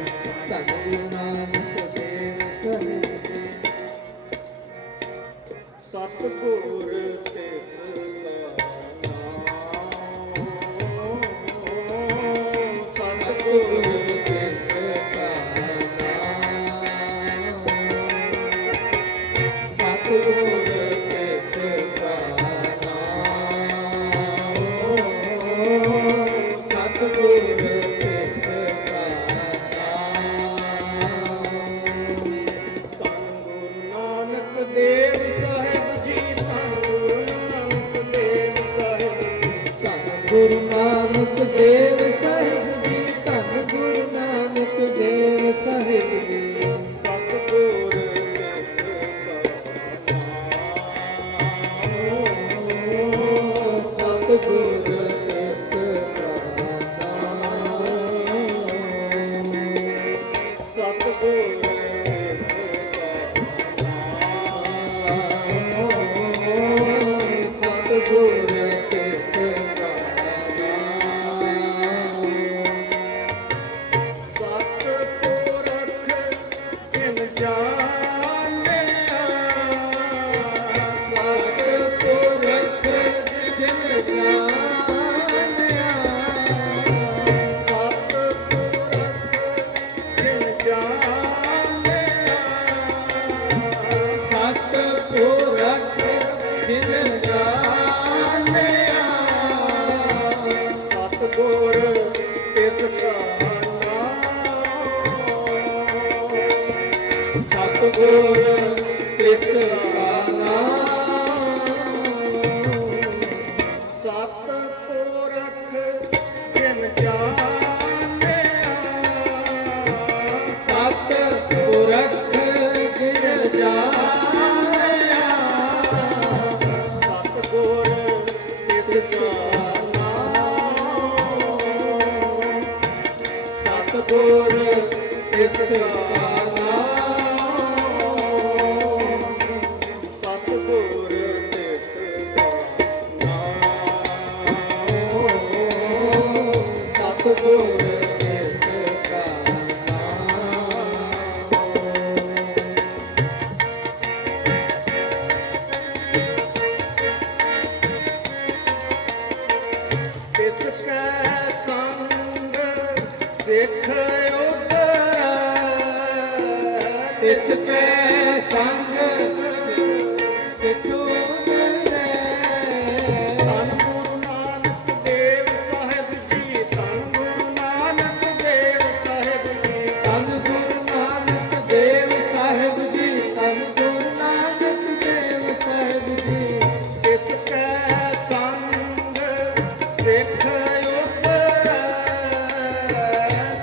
ਧੰਨ ਗੁਰੂ ਨਾਨਕ ਦੇਵ ਸਾਹਿਬ ਜੀ ਸਤਿਗੁਰ ਤਿਸ ਕਾ ਨਾਮ ਸਤਿਗੁਰ ਤਿਸ ਕਾ ਨਾਮ ਸਤਿਗੁਰ ਤਿਸ ਕਾ ਨਾਮ ਸਤਿਗੁਰ ਤਿਸ ਕਾ ਨਾਮ ਧੰਨ ਗੁਰੂ ਨਾਨਕ ਦੇਵ ਸਾਹਿਬ ਜੀ ਧੰਨ ਗੁਰੂ ਨਾਨਕ ਦੇਵ ਸਾਹਿਬ ਧੰਨ ਗੁਰੂ ਨਾਨਕ ਦੇਵ ਸਾਹਿਬ ਜੀ ਧੰਨ ਗੁਰੂ ਨਾਨਕ ਦੇਵ ਸਾਹਿਬ ਜੀ ਸਤਿਗੁਰ ਤਿਸ ਕਾ ਨਾਮ ਸਤਿਗੁਰ ਤਿਸ ਕਾ ਨਾਮ ਸਤਿਗੁਰ ਸਤਿਗੁਰ ਤਿਸ ਕਾ ਨਾਮ ਸਤਿਪੁਰਖ ਜਿਨ ਜਾਣਿਆ ਸਤਿਪੁਰਖ ਜਿਨ ਜਾਣਿਆ ਸਤਿਪੁਰਖ ਜਿਨ ਜਾਣਿਆ ਸਤਿਪੁਰਖ ਜਿਨ ਜਾਣਿਆ ਸਤਿਗੁਰ ਤਿਸ ਕਾ ਨਾਮ ਸਤਿਗੁਰ ਤਿਸ ਕਾ ਨਾਮ ਸਤਿਪੁਰਖ ਜਿਨ ਜਾਣਿਆ ਸਤਿਪੁਰਖ ਜਿਨ ਜਾਣਿਆ ਸਤਿਗੁਰ ਤਿਸ ਕਾ ਨਾਮ ਸਤਿਗੁਰ ਤਿਸ ਕਾ ਨਾਮ ਸਤਿਗੁਰ ਤਿਸ ਕਾ ਨਾਮ ਸਤਿਗੁਰ ਤਿਸ ਕਾ ਨਾਮ ਤਿਸ ਕੈ ਸੰਗ ਸਿੱਖ ਉਤਰੈ ਤਿਸ ਕੈ ਸੰਗ ਸਿੱਖ ਉਤਰੈ ਧੰਨ ਗੁਰੂ ਨਾਨਕ ਦੇਵ ਸਾਹਿਬ ਜੀ ਧੰਨ ਗੁਰੂ ਨਾਨਕ ਦੇਵ ਸਾਹਿਬ ਜੀ ਧੰਨ ਗੁਰੂ ਨਾਨਕ ਦੇਵ ਸਾਹਿਬ ਜੀ ਧੰਨ ਗੁਰੂ ਨਾਨਕ ਦੇਵ ਸਾਹਿਬ ਜੀ ਤਿਸ ਕੈ ਸੰਗ ਸਿੱਖ ਉਤਰੈ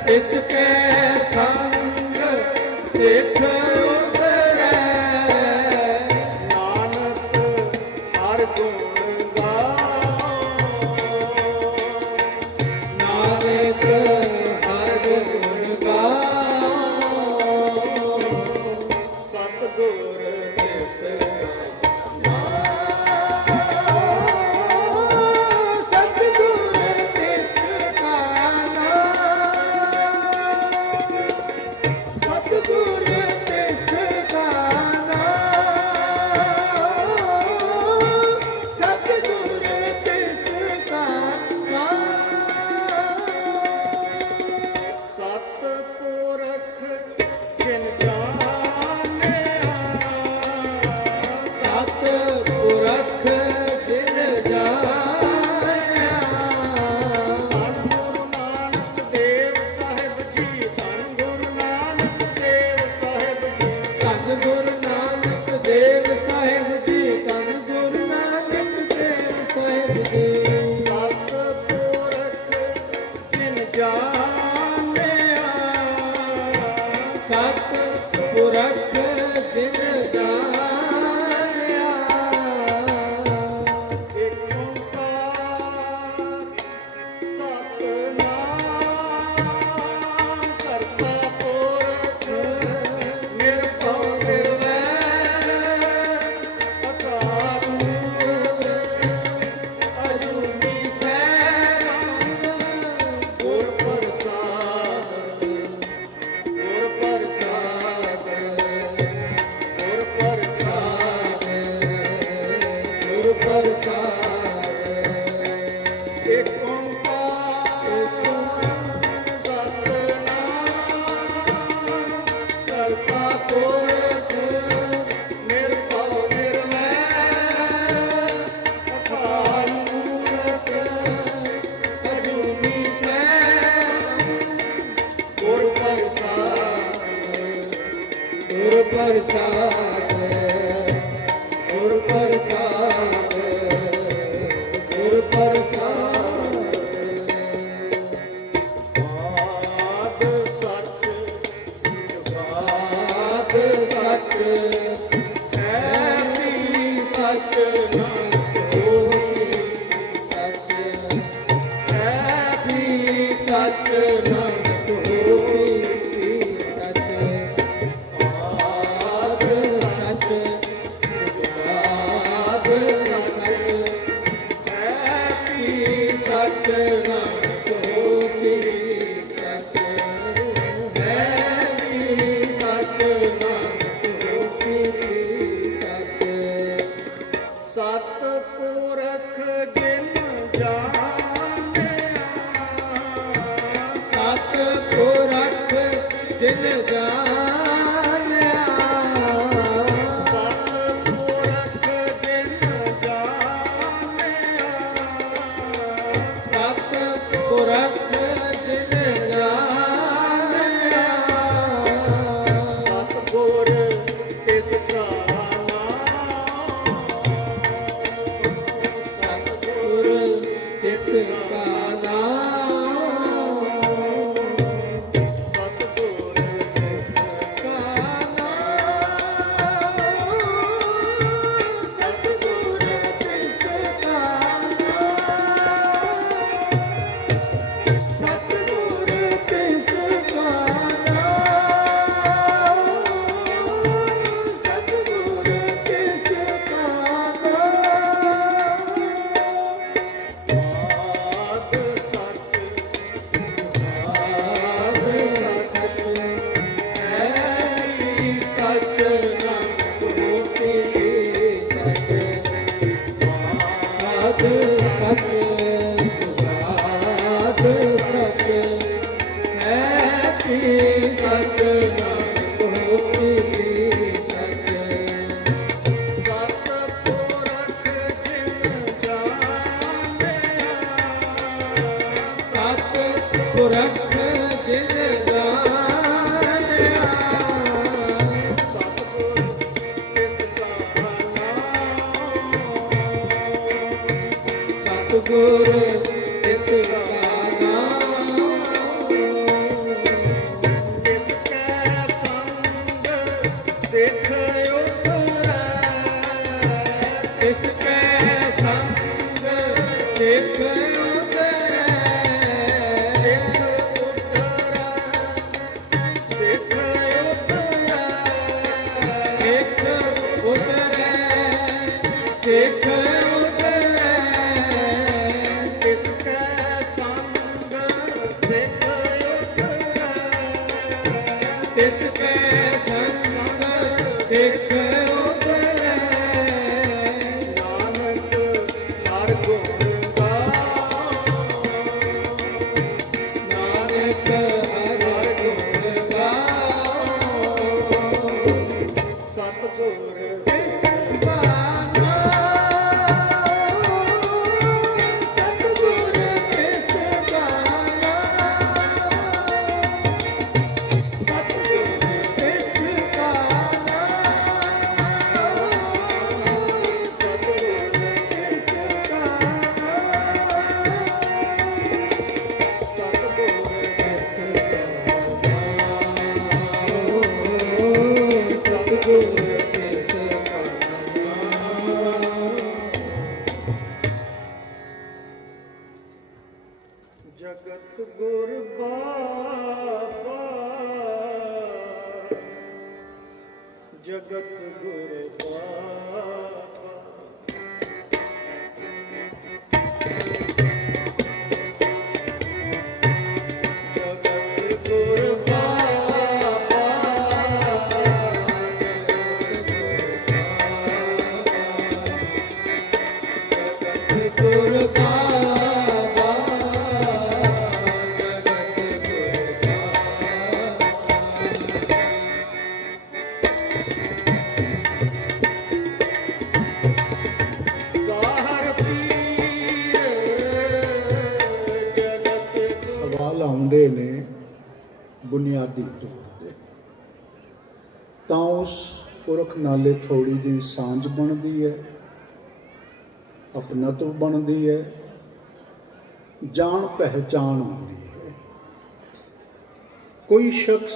ਤਿਸ ਕੈ ਸੰਗ ਪ੍ਰਸਾਦ ਗੁਰ ਪ੍ਰਸਾਦ ਗੁਰ ਪ੍ਰਸਾਦ ਆਦ ਸੱਚ ਬਾਤ ਸੱਚ ਹੈ ਵੀ ਸੱਚ ਨਾਨਕ ਹੋਸੀ ਸੱਚ ਹੈ ਵੀ ਸੱਚ ਨਾਨਕ ਹੋਸੀ ਸੱਚ ਆਦ ਸੱਚ ਜੁਗਾਦ ਸੱਚ ਹੈ ਵੀ ਸੱਚ ਨਾਨਕ ਹੋਸੀ ਸੱਚ ਹੈ ਵੀ ਸੱਚ ਨਾਨਕ ਹੋਸੀ ਸੱਚ ਸਤ ਪੁਰਖ ਜਿਨ ਜਾਣਿਆ ਸਤ ਪੁਰਖ ਜਿਨ ਜਾਣਿਆ ਸਤ ਪੁਰਖ ਜਿਨ ਜਾਣਿਆ ਸਤ ਪੁਰਖ ਜਿਨ ਜਾਣਿਆ ਸਤਿਗੁਰ ਤਿਸ ਕਾ ਨਾਮ ਸਤਿਗੁਰ ਤਿਸ ਕਾ ਨਾਮ ਸਤਿਗੁਰ ਤਿਸ ਕਾ ਨਾਮ ਸਤਿਗੁਰ ਤਿਸ ਕਾ ਨਾਮ ਸਤਿਗੁਰ ਤਿਸ ਕਾ ਨਾਮ ਸਤਿਗੁਰ ਤਿਸ ਕਾ ਨਾਮ ਆਦ ਸੱਚ ਆਦ ਸੱਚ ਹੈ ਵੀ ਸੱਚ ਨਾਨਕ ਹੋਸੀ ਸੱਚ ਆਦ ਸੱਚ ਆਦ ਸੱਚ ਹੈ ਵੀ ਸੱਚ ਨਾਨਕ ਹੋਸੀ ਸੱਚ ਸਤ ਪੁਰਖ ਜਿਨ ਜਾਣਿਆ ਸਤ ਪੁਰਖ ਜਿਨ ਜਾਣਿਆ ਸਤਿਗੁਰ ਤਿਸ ਕਾ ਨਾਮ ਸਤਿਗੁਰ ਤਿਸ ਕਾ ਨਾਮ ਤਿਸ ਕੈ ਸੰਗ ਸਿੱਖ ਉਤਰੈ ਤਿਸ ਕੈ ਸੰਗ ਸਿੱਖ ਉਤਰੈ ਸਿੱਖ ਉਤਰੈ ਸਿੱਖ ਉਤਰੈ ਸਿੱਖ ਉਤਰੈ ਸਿੱਖ ਉਤਰੈ ਤਿਸ ਕੈ ਸੰਗ ਸਿੱਖ ਉਤਰੈ ਤਿਸ ਕੈ ਸੰਗ ਸਿੱਖ ਉਤਰੈ ਨਾਨਕ ਹਰ ਗੁਣ ਗਾਓ ਨਾਨਕ ਹਰਿ ਗੁਣ ਗਾਓ ਸਤਿਗੁਰ ਤਿਸ ਕਾ ਨਾਮ ਸਤਿਗੁਰ ਤਿਸ ਕਾ ਨਾਮ ਸਤਿਗੁਰ ਤਿਸ ਕਾ ਨਾਮ ਸਤਿਗੁਰ ਤਿਸ ਕਾ ਸਤਿਗੁਰ ਤਿਸ ਕਾ ਨਾਮ ਜਗਤ ਗੁਰ ਬਾਬਾ ਜਗਤ ਗੁਰ ਬਾਬਾ ਜਗਤ ਗੁਰ ਬਾਬਾ ਜਗਤ ਗੁਰ ਬਾਬਾ ਜਗਤ ਗੁਰ ਬਾਹਰ ਪੀਰ ਜਗਤ ਸਵਾਲ ਆਉਂਦੇ ਨੇ ਬੁਨਿਆਦੀ ਤੌਰ ਤੇ ਤਾਂ ਉਸ ਪੁਰਖ ਨਾਲੇ ਥੋੜੀ ਜਿਹੀ ਸਾਂਝ ਬਣਦੀ ਹੈ, ਆਪਣਤ ਬਣਦੀ ਹੈ, ਜਾਣ ਪਹਿਚਾਣ ਆਉਂਦੀ ਹੈ। ਕੋਈ ਸ਼ਖਸ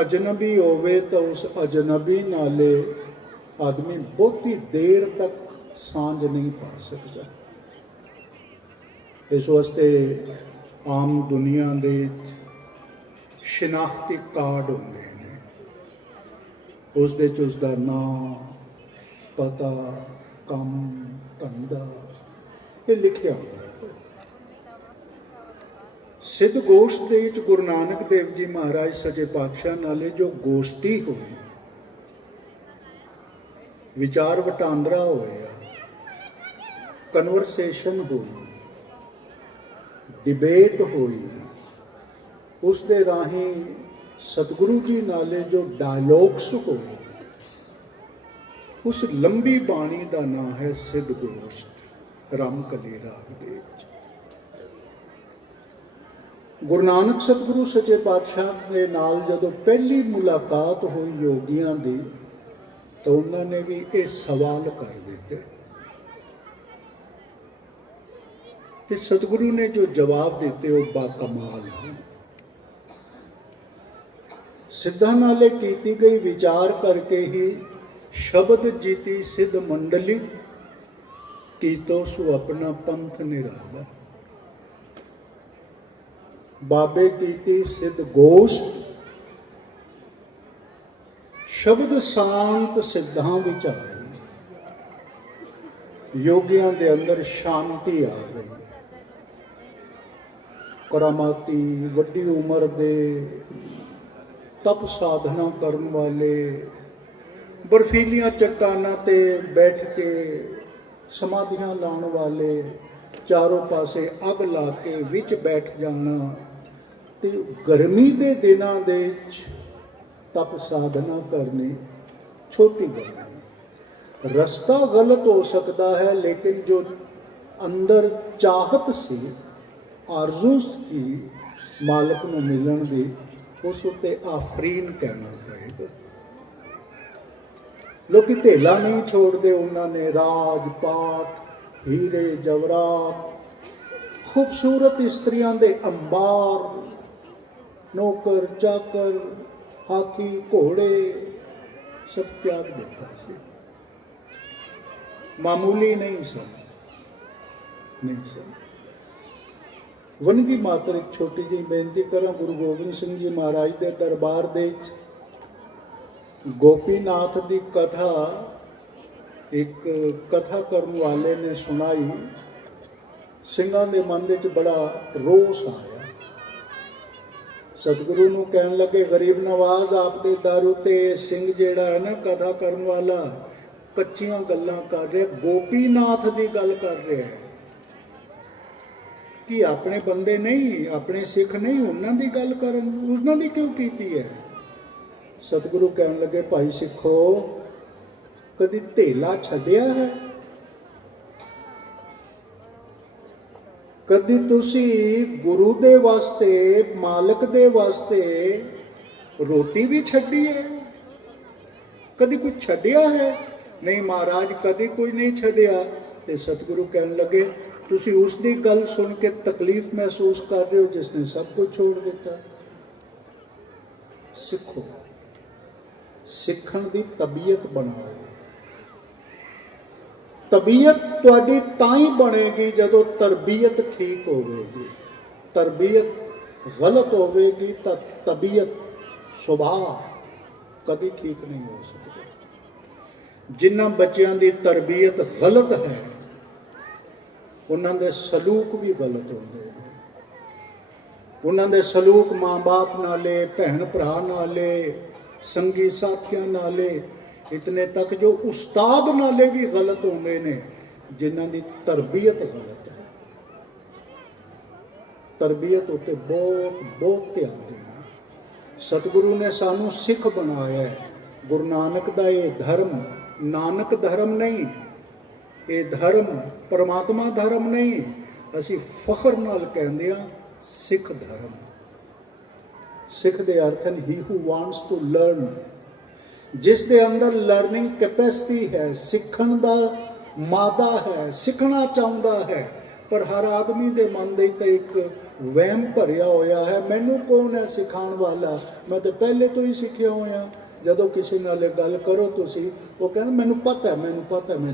ਅਜਨਬੀ ਹੋਵੇ ਤਾਂ ਉਸ ਅਜਨਬੀ ਨਾਲੇ ਆਦਮੀ ਬਹੁਤੀ ਦੇਰ ਤੱਕ ਸਾਂਝ ਨਹੀਂ ਪਾ ਸਕਦਾ। ਇਸ ਵਾਸਤੇ ਆਮ ਦੁਨੀਆ ਦੇ ਸ਼ਨਾਖਤੀ ਕਾਰਡ ਹੁੰਦੇ ਨੇ, ਉਸ ਦੇ 'ਚ ਉਸਦਾ ਨਾਂ, ਪਤਾ, ਕੰਮ, ਧੰਦਾ ਇਹ ਲਿਖਿਆ ਹੁੰਦਾ ਹੈ। ਸਿੱਧ ਗੋਸ਼ਟ ਦੇ ਵਿੱਚ ਗੁਰੂ ਨਾਨਕ ਦੇਵ ਜੀ ਮਹਾਰਾਜ ਸੱਚੇ ਪਾਤਸ਼ਾਹ ਨਾਲੇ ਜੋ ਗੋਸ਼ਟੀ ਹੋਈ, ਵਿਚਾਰ ਵਟਾਂਦਰਾ ਹੋਇਆ, ਕਨਵਰਸੇਸ਼ਨ ਹੋਈ, ਡਿਬੇਟ ਹੋਈ, ਉਸ ਦੇ ਰਾਹੀਂ ਸਤਿਗੁਰੂ ਜੀ ਨਾਲੇ ਜੋ ਡਾਇਲੋਗਸ ਹੋਏ, ਉਸ ਲੰਬੀ ਬਾਣੀ ਦਾ ਨਾਂ ਹੈ ਸਿੱਧ ਗੋਸ਼ਟ ਰਾਮਕਲੀ ਰਾਗ ਦੇ ਵਿੱਚ। ਗੁਰੂ ਨਾਨਕ ਸਤਿਗੁਰੂ ਸੱਚੇ ਪਾਤਸ਼ਾਹ ਦੇ ਨਾਲ ਜਦੋਂ ਪਹਿਲੀ ਮੁਲਾਕਾਤ ਹੋਈ ਯੋਗੀਆਂ ਦੀ, ਤਾਂ ਉਹਨਾਂ ਨੇ ਵੀ ਇਹ ਸਵਾਲ ਕਰ ਦਿੱਤੇ ਤੇ ਸਤਿਗੁਰੂ ਨੇ ਜੋ ਜਵਾਬ ਦਿੱਤੇ ਉਹ ਬਾਕਮਾਲ ਹਨ। ਸਿੱਧਾਂ ਨਾਲੇ ਕੀਤੀ ਗਈ ਵਿਚਾਰ ਕਰਕੇ ਹੀ ਸ਼ਬਦ ਜੀਤੀ ਸਿੱਧ ਮੰਡਲੀ, ਕੀਤੋ ਸੋ ਆਪਣਾ ਪੰਥ ਨਿਰਾਲਾ। ਬਾਬੇ ਕੀਤੀ ਸਿੱਧ ਗੋਸ਼ਟ, ਸ਼ਬਦ ਸ਼ਾਂਤ ਸਿੱਧਾਂ ਵਿੱਚ ਆਏ, ਯੋਗੀਆਂ ਦੇ ਅੰਦਰ ਸ਼ਾਂਤੀ ਆ ਗਈ। ਕਰਾਮਾਤੀ ਵੱਡੀ ਉਮਰ ਦੇ ਤਪ ਸਾਧਨਾ ਕਰਨ ਵਾਲੇ, ਬਰਫੀਲੀਆਂ ਚੱਟਾਨਾਂ ਤੇ ਬੈਠ ਕੇ ਸਮਾਧੀਆਂ ਲਾਉਣ ਵਾਲੇ, ਚਾਰੋਂ ਪਾਸੇ ਅੱਗ ਲਾ ਕੇ ਵਿੱਚ ਬੈਠ ਜਾਣਾ ਤੇ ਗਰਮੀ ਦੇ ਦਿਨਾਂ ਦੇ ਵਿੱਚ ਤਪ ਸਾਧਨਾ ਕਰਨੀ ਛੋਟੀ ਗੱਲ ਨਹੀਂ। ਰਸਤਾ ਗਲਤ ਹੋ ਸਕਦਾ ਹੈ, ਲੇਕਿਨ ਜੋ ਅੰਦਰ ਚਾਹਤ ਸੀ, ਆਰਜ਼ੂ ਸੀ ਮਾਲਕ ਨੂੰ ਮਿਲਣ ਦੀ, ਉਸ ਉੱਤੇ ਆਫਰੀਨ ਕਹਿਣਾ ਪਏਗਾ। ਲੋਕੀ ਧੇਲਾ ਨਹੀਂ ਛੋੜਦੇ, ਉਹਨਾਂ ਨੇ ਰਾਜ ਪਾਟ, ਹੀਰੇ ਜਵਰਾਤ, ਖੂਬਸੂਰਤ ਇਸਤਰੀਆਂ ਦੇ ਅੰਬਾਰ, ਨੌਕਰ ਚਾਕਰ, ਹਾਥੀ ਘੋੜੇ ਸਭ ਤਿਆਗ ਦਿੱਤਾ ਸੀ। ਮਾਮੂਲੀ ਨਹੀਂ ਸਨ। ਵਨਗੀ ਮਾਤਰ ਇੱਕ ਛੋਟੀ ਜਿਹੀ ਬੇਨਤੀ ਕਰਾਂ। ਗੁਰੂ ਗੋਬਿੰਦ ਸਿੰਘ ਜੀ ਮਹਾਰਾਜ ਦੇ ਦਰਬਾਰ ਦੇ ਵਿੱਚ ਗੋਪੀਨਾਥ ਦੀ ਕਥਾ ਇੱਕ ਕਥਾ ਕਰਨ ਵਾਲੇ ਨੇ ਸੁਣਾਈ। ਸਿੰਘਾਂ ਦੇ ਮਨ ਵਿੱਚ ਬੜਾ ਰੋਸ ਆਇਆ। ਸਤਿਗੁਰੂ ਨੂੰ ਕਹਿਣ ਲੱਗੇ, ਗਰੀਬ ਨਵਾਜ਼ ਆਪ ਦੇ ਦਰ ਉਤੇ ਸਿੰਘ ਜਿਹੜਾ ਹੈ ਨਾ ਕਥਾ ਕਰਨ ਵਾਲਾ, ਕੱਚੀਆਂ ਗੱਲਾਂ ਕਰ ਰਿਹਾ, ਗੋਪੀਨਾਥ ਦੀ ਗੱਲ ਕਰ ਰਿਹਾ ਹੈ ਕਿ ਆਪਣੇ ਬੰਦੇ ਨਹੀਂ, ਆਪਣੇ ਸਿੱਖ ਨਹੀਂ, ਉਹਨਾਂ ਦੀ ਗੱਲ ਕਰਨ, ਉਹਨਾਂ ਦੀ ਕਿਉਂ ਕੀਤੀ ਹੈ? ਸਤਿਗੁਰੂ ਕਹਿਣ ਲੱਗੇ, ਭਾਈ ਸਿੱਖੋ, ਕਦੀ ਧੇਲਾ ਛੱਡਿਆ ਹੈ? ਕਦੀ ਤੁਸੀਂ ਗੁਰੂ ਦੇ ਵਾਸਤੇ, ਮਾਲਕ ਦੇ ਵਾਸਤੇ ਰੋਟੀ ਵੀ ਛੱਡੀ ਹੈ? ਕਦੀ ਕੁਝ ਛੱਡਿਆ ਹੈ? ਨਹੀਂ ਮਹਾਰਾਜ, ਕਦੀ ਕੋਈ ਨਹੀਂ ਛੱਡਿਆ। ਤੇ ਸਤਿਗੁਰੂ ਕਹਿਣ ਲੱਗੇ, ਤੁਸੀਂ ਉਸ ਦੀ ਗੱਲ ਸੁਣ ਕੇ ਤਕਲੀਫ ਮਹਿਸੂਸ ਕਰ ਰਹੇ ਹੋ ਜਿਸਨੇ ਸਭ ਕੁਝ ਛੋੜ ਦਿੱਤਾ। ਸਿੱਖੋ, ਸਿੱਖਣ ਦੀ ਤਬੀਅਤ ਬਣਾਓ। ਤਬੀਅਤ ਤੁਹਾਡੀ ਤਾਂ ਹੀ ਬਣੇਗੀ ਜਦੋਂ ਤਰਬੀਅਤ ਠੀਕ ਹੋਵੇਗੀ। ਤਰਬੀਅਤ ਗਲਤ ਹੋਵੇਗੀ ਤਾਂ ਤਬੀਅਤ, ਸੁਭਾਅ ਕਦੀ ਠੀਕ ਨਹੀਂ ਹੋ ਸਕਦਾ। ਜਿਨ੍ਹਾਂ ਬੱਚਿਆਂ ਦੀ ਤਰਬੀਅਤ ਗਲਤ ਹੈ, ਉਹਨਾਂ ਦੇ ਸਲੂਕ ਵੀ ਗਲਤ ਹੁੰਦੇ ਨੇ। ਉਹਨਾਂ ਦੇ ਸਲੂਕ ਮਾਂ-ਬਾਪ ਨਾਲੇ, ਭੈਣ ਭਰਾ ਨਾਲੇ, ਸੰਗੀ ਸਾਥੀਆਂ ਨਾਲੇ, ਇਤਨੇ ਤੱਕ ਜੋ ਉਸਤਾਦ ਨਾਲੇ ਵੀ ਗਲਤ ਹੁੰਦੇ ਨੇ, ਜਿਨ੍ਹਾਂ ਦੀ ਤਰਬੀਅਤ ਗਲਤ ਹੈ। ਤਰਬੀਅਤ ਉੱਤੇ ਬਹੁਤ ਧਿਆਨ ਦੇਣਾ। ਸਤਿਗੁਰੂ ਨੇ ਸਾਨੂੰ ਸਿੱਖ ਬਣਾਇਆ ਹੈ। ਗੁਰੂ ਨਾਨਕ ਦਾ ਇਹ ਧਰਮ ਨਾਨਕ ਧਰਮ ਨਹੀਂ, ਇਹ ਧਰਮ ਪਰਮਾਤਮਾ ਧਰਮ ਨਹੀਂ। ਅਸੀਂ ਫਖਰ ਨਾਲ ਕਹਿੰਦੇ ਹਾਂ ਸਿੱਖ ਧਰਮ। ਸਿੱਖ ਦੇ ਅਰਥ ਹਨ ਹੀ who wants to learn, ਜਿਸ ਦੇ ਅੰਦਰ ਲਰਨਿੰਗ ਕੈਪੈਸਿਟੀ ਹੈ, ਸਿੱਖਣ ਦਾ ਮਾਦਾ ਹੈ, ਸਿੱਖਣਾ ਚਾਹੁੰਦਾ ਹੈ, ਪਰ ਹਰ ਆਦਮੀ ਦੇ ਮਨ ਦੇ ਤੇ ਇੱਕ ਵਹਿਮ ਭਰਿਆ ਹੋਇਆ ਹੈ, ਮੈਨੂੰ ਕੌਣ ਹੈ ਸਿਖਾਉਣ ਵਾਲਾ, ਮੈਂ ਤਾਂ ਪਹਿਲੇ ਤੋਂ ਹੀ ਸਿੱਖਿਆ ਹੋਇਆ। ਜਦੋਂ ਕਿਸੇ ਨਾਲ ਇਹ ਗੱਲ ਕਰੋ ਤੁਸੀਂ, ਉਹ ਕਹਿੰਦਾ ਮੈਨੂੰ ਪਤਾ, ਮੈਂ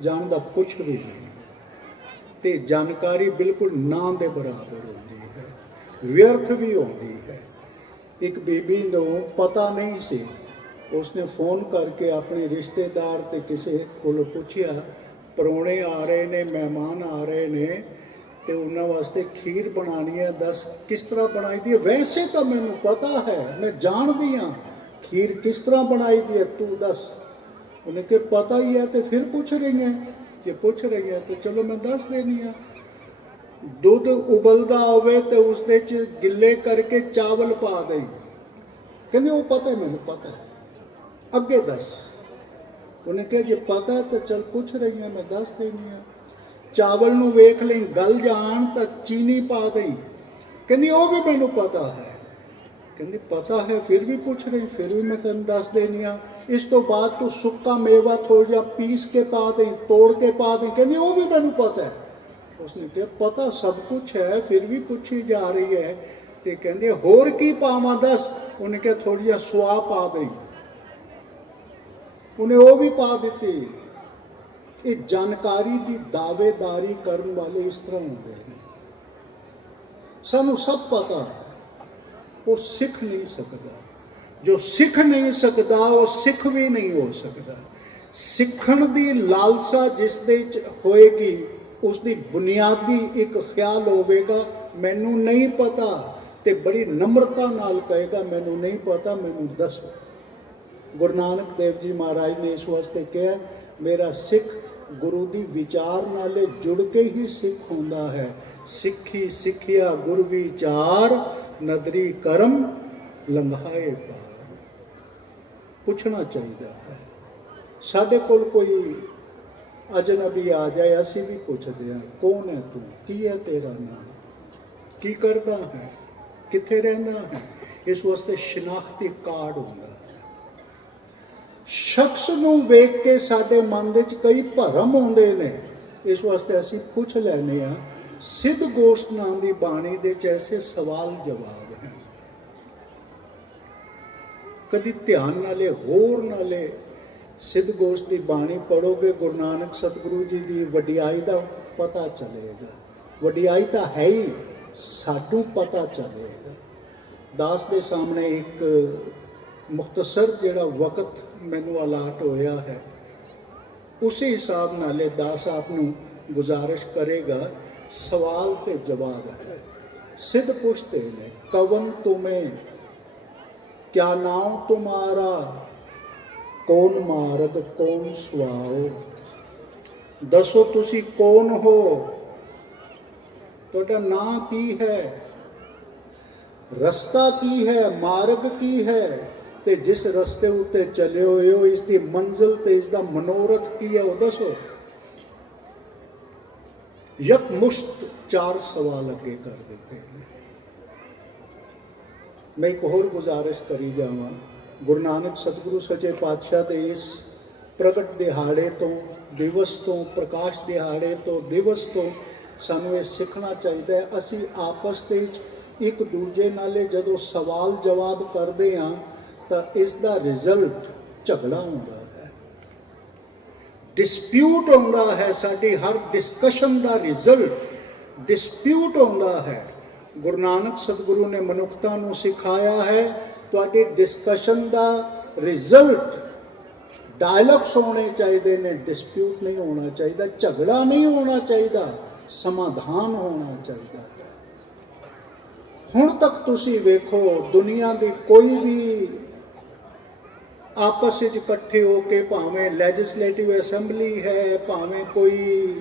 ਜਾਣਦਾ ਕੁਝ ਵੀ ਨਹੀਂ। ਤੇ ਜਾਣਕਾਰੀ ਬਿਲਕੁਲ ਨਾ ਦੇ ਬਰਾਬਰ ਹੁੰਦੀ ਹੈ, ਵਿਅਰਥ ਵੀ ਹੁੰਦੀ ਹੈ। ਇੱਕ ਬੀਬੀ ਨੂੰ ਪਤਾ ਨਹੀਂ ਸੀ, ਉਸਨੇ ਫੋਨ ਕਰਕੇ ਆਪਣੇ ਰਿਸ਼ਤੇਦਾਰ ਤੇ ਕਿਸੇ ਕੋਲ ਪੁੱਛਿਆ, ਪ੍ਰਾਹੁਣੇ ਆ ਰਹੇ ਨੇ, ਮਹਿਮਾਨ ਆ ਰਹੇ ਨੇ ਤੇ ਉਹਨਾਂ ਵਾਸਤੇ ਖੀਰ ਬਣਾਉਣੀ ਹੈ, ਦੱਸ ਕਿਸ ਤਰ੍ਹਾਂ ਬਣਾਈ ਦੀ ਹੈ। ਵੈਸੇ ਤਾਂ ਮੈਨੂੰ ਪਤਾ ਹੈ, ਮੈਂ ਜਾਣਦੀ ਹਾਂ ਖੀਰ ਕਿਸ ਤਰ੍ਹਾਂ ਬਣਾਈ ਦੀ ਹੈ, ਤੂੰ ਦੱਸ। ਉਹਨੇ ਕਿ ਪਤਾ ਹੀ ਹੈ ਤੇ ਫਿਰ ਪੁੱਛ ਰਹੀ ਹੈ, ਜੇ ਪੁੱਛ ਰਹੀ ਹੈ ਤੇ ਚਲੋ ਮੈਂ ਦੱਸ ਦੇਣੀ ਆ। ਦੁੱਧ ਉਬਲਦਾ ਹੋਵੇ ਤੇ ਉਸਦੇ ਚ ਗਿੱਲੇ ਕਰਕੇ ਚਾਵਲ ਪਾ ਦੇ। ਕਹਿੰਦੇ ਉਹ ਪਤਾ, ਮੈਨੂੰ ਪਤਾ, ਅੱਗੇ ਦੱਸ। ਉਹਨੇ ਕਿਹਾ ਜੇ ਪਤਾ ਤਾਂ ਚਲ ਪੁੱਛ ਰਹੀ ਹਾਂ, ਮੈਂ ਦੱਸ ਦੇਣੀ ਆ। ਚਾਵਲ ਨੂੰ ਵੇਖ ਲਈ, ਗਲ ਜਾਣ ਤਾਂ ਚੀਨੀ ਪਾ ਦੇਈ। ਕਹਿੰਦੀ ਉਹ ਵੀ ਮੈਨੂੰ ਪਤਾ ਹੈ। ਕਹਿੰਦੀ ਪਤਾ ਹੈ ਫਿਰ ਵੀ ਪੁੱਛ ਰਹੀ, ਫਿਰ ਵੀ ਮੈਂ ਤੈਨੂੰ ਦੱਸ ਦੇਣੀ ਆ। ਇਸ ਤੋਂ ਬਾਅਦ ਤੂੰ ਸੁੱਕਾ ਮੇਵਾ ਥੋੜਾ ਜਿਹਾ ਪੀਸ ਕੇ ਪਾ ਦੇ, ਤੋੜ ਕੇ ਪਾ ਦੇ। ਕਹਿੰਦੀ ਉਹ ਵੀ ਮੈਨੂੰ ਪਤਾ ਹੈ। ਉਸਨੇ ਕਿਹਾ ਪਤਾ ਸਭ ਕੁਝ ਹੈ, ਫਿਰ ਵੀ ਪੁੱਛੀ ਜਾ ਰਹੀ ਹੈ। ਤੇ ਕਹਿੰਦੇ ਹੋਰ ਕੀ ਪਾਵਾਂ ਦੱਸ। ਉਹਨੇ ਕਿਹਾ ਥੋੜੀ ਜਿਹਾ ਸੁਆ ਪਾ ਦੇ। ਉਹਨੇ ਉਹ ਵੀ ਪਾ ਦਿੱਤੀ। ਇਹ ਜਾਣਕਾਰੀ ਦੀ ਦਾਅਵੇਦਾਰੀ ਕਰਨ ਵਾਲੇ ਇਸ ਤਰ੍ਹਾਂ ਹੁੰਦੇ ਨੇ। ਸਾਨੂੰ ਸਭ ਪਤਾ ਹੈ, ਉਹ ਸਿੱਖ ਨਹੀਂ ਸਕਦਾ। ਜੋ ਸਿੱਖ ਨਹੀਂ ਸਕਦਾ ਉਹ ਸਿੱਖ ਵੀ ਨਹੀਂ ਹੋ ਸਕਦਾ। ਸਿੱਖਣ ਦੀ ਲਾਲਸਾ ਜਿਸ ਦੇ ਵਿੱਚ ਹੋਏਗੀ, ਉਸ ਦੀ ਬੁਨਿਆਦੀ ਇੱਕ ਖਿਆਲ ਹੋਵੇਗਾ ਮੈਨੂੰ ਨਹੀਂ ਪਤਾ, ਤੇ ਬੜੀ ਨਮਰਤਾ ਨਾਲ ਕਹੇਗਾ ਮੈਨੂੰ ਨਹੀਂ ਪਤਾ, ਮੈਨੂੰ ਦੱਸੋ। ਗੁਰੂ ਨਾਨਕ ਦੇਵ ਜੀ ਮਹਾਰਾਜ ਨੇ ਇਸ ਵਾਸਤੇ ਕਿਹਾ ਮੇਰਾ ਸਿੱਖ ਗੁਰੂ ਦੀ ਵਿਚਾਰ ਨਾਲੇ ਜੁੜ ਕੇ ਹੀ ਸਿੱਖ ਹੁੰਦਾ ਹੈ। ਸਿੱਖੀ ਸਿੱਖਿਆ ਗੁਰ ਵਿਚਾਰ, ਨਦਰੀ ਕਰਮ ਲੰਘਾਏ ਪਾਰ। ਪੁੱਛਣਾ ਚਾਹੀਦਾ ਹੈ। ਸਾਡੇ ਕੋਲ ਕੋਈ ਅਜਨਬੀ ਆ ਜਾਏ, ਅਸੀਂ ਵੀ ਪੁੱਛਦੇ ਹਾਂ ਕੌਣ ਹੈ ਤੂੰ, ਕੀ ਹੈ ਤੇਰਾ ਨਾਮ, ਕੀ ਕਰਦਾ ਹੈ, ਕਿੱਥੇ ਰਹਿੰਦਾ ਹੈ। ਇਸ ਵਾਸਤੇ ਸ਼ਨਾਖਤੀ ਕਾਰਡ ਹੁੰਦਾ ਹੈ। ਸ਼ਖਸ ਨੂੰ ਵੇਖ ਕੇ ਸਾਡੇ ਮਨ ਦੇ ਵਿੱਚ ਕਈ ਭਰਮ ਆਉਂਦੇ ਨੇ, ਇਸ ਵਾਸਤੇ ਅਸੀਂ ਪੁੱਛ ਲੈਨੇ ਆ। ਸਿੱਧ ਗੋਸ਼ਟ ਨਾਮ ਦੀ ਬਾਣੀ ਦੇ ਚ ਐਸੇ ਸਵਾਲ ਜਵਾਬ ਹੈ। ਕਦੀ ਧਿਆਨ ਨਾਲੇ ਹੋਰ ਨਾਲੇ ਸਿੱਧ ਗੋਸ਼ਟ ਦੀ ਬਾਣੀ ਪੜੋਗੇ, ਗੁਰੂ ਨਾਨਕ ਸਤਿਗੁਰੂ ਜੀ ਦੀ ਵਡਿਆਈ ਦਾ ਪਤਾ ਚੱਲੇਗਾ। ਵਡਿਆਈ ਤਾਂ ਹੈ ਹੀ, ਸਾਨੂੰ ਪਤਾ ਚੱਲੇਗਾ। ਦਾਸ ਦੇ ਸਾਹਮਣੇ ਇੱਕ ਮੁਖਤਸਰ ਜਿਹੜਾ ਵਕਤ ਮੈਨੂੰ ਅਲਾਟ ਹੋਇਆ ਹੈ, ਉਸੇ ਹਿਸਾਬ ਨਾਲੇ ਦਾਸ ਆਪ ਨੂੰ ਗੁਜ਼ਾਰਿਸ਼ ਕਰੇਗਾ। ਸਵਾਲ ਤੇ ਜਵਾਬ ਹੈ। ਸਿੱਧ ਪੁੱਛਤੇ ਨੇ ਕਵਨ ਤੁਮੇ, ਕਿਆ ਨਾਮ ਤੁਮਾਰਾ, ਕੌਣ ਮਾਰਗ ਕੌਣ ਸੁਆਓ। ਦੱਸੋ ਤੁਸੀਂ ਕੌਣ ਹੋ, ਤੁਹਾਡਾ ਨਾਂ ਕੀ ਹੈ, ਰਸਤਾ ਕੀ ਹੈ, ਮਾਰਗ ਕੀ ਹੈ, ਤੇ ਜਿਸ ਰਸਤੇ ਉੱਤੇ ਚੱਲੇ ਹੋਏ ਹੋ ਇਸ ਦੀ ਮੰਜ਼ਿਲ ਤੇ ਇਸ ਦਾ ਮਨੋਰਥ ਕੀ ਹੈ ਉਹ ਦੱਸੋ। ਯਕ ਮੁਸ਼ਤ 4 ਸਵਾਲ ਅੱਗੇ ਕਰ ਦਿੱਤੇ ਨੇ। ਮੈਂ ਇੱਕ ਹੋਰ ਗੁਜ਼ਾਰਿਸ਼ ਕਰੀ ਜਾਵਾਂ। ਗੁਰੂ ਨਾਨਕ ਸਤਿਗੁਰੂ ਸੱਚੇ ਪਾਤਸ਼ਾਹ ਦੇ ਇਸ ਪ੍ਰਗਟ ਦਿਹਾੜੇ ਤੋਂ, ਦਿਵਸ ਤੋਂ, ਪ੍ਰਕਾਸ਼ ਦਿਹਾੜੇ ਤੋਂ, ਦਿਵਸ ਤੋਂ ਸਾਨੂੰ ਇਹ ਸਿੱਖਣਾ ਚਾਹੀਦਾ ਹੈ। ਅਸੀਂ ਆਪਸ ਦੇ ਵਿੱਚ ਇੱਕ ਦੂਜੇ ਨਾਲੇ ਜਦੋਂ ਸਵਾਲ ਜਵਾਬ ਕਰਦੇ ਹਾਂ ਤਾਂ ਇਸ ਦਾ ਰਿਜ਼ਲਟ ਝਗੜਾ ਹੁੰਦਾ ਹੈ, ਡਿਸਪਿਊਟ ਹੁੰਦਾ ਹੈ। ਸਾਡੀ ਹਰ ਡਿਸਕਸ਼ਨ ਦਾ ਰਿਜ਼ਲਟ ਡਿਸਪਿਊਟ ਹੁੰਦਾ ਹੈ। ਗੁਰੂ ਨਾਨਕ ਸਤਿਗੁਰੂ ਨੇ ਮਨੁੱਖਤਾ ਨੂੰ ਸਿਖਾਇਆ ਹੈ ਤੁਹਾਡੀ ਡਿਸਕਸ਼ਨ ਦਾ ਰਿਜ਼ਲਟ ਡਾਇਲੌਗਸ ਹੋਣੇ ਚਾਹੀਦੇ ਨੇ, ਡਿਸਪਿਊਟ ਨਹੀਂ ਹੋਣਾ ਚਾਹੀਦਾ, ਝਗੜਾ ਨਹੀਂ ਹੋਣਾ ਚਾਹੀਦਾ, ਸਮਾਧਾਨ ਹੋਣਾ ਚਾਹੀਦਾ ਹੈ। ਹੁਣ ਤੱਕ ਤੁਸੀਂ ਵੇਖੋ ਦੁਨੀਆ ਦੀ ਕੋਈ ਵੀ ਆਪਸ ਵਿੱਚ ਇਕੱਠੇ ਹੋ ਕੇ, ਭਾਵੇਂ ਲੈਜਿਸਲੇਟਿਵ ਅਸੈਂਬਲੀ ਹੈ, ਭਾਵੇਂ ਕੋਈ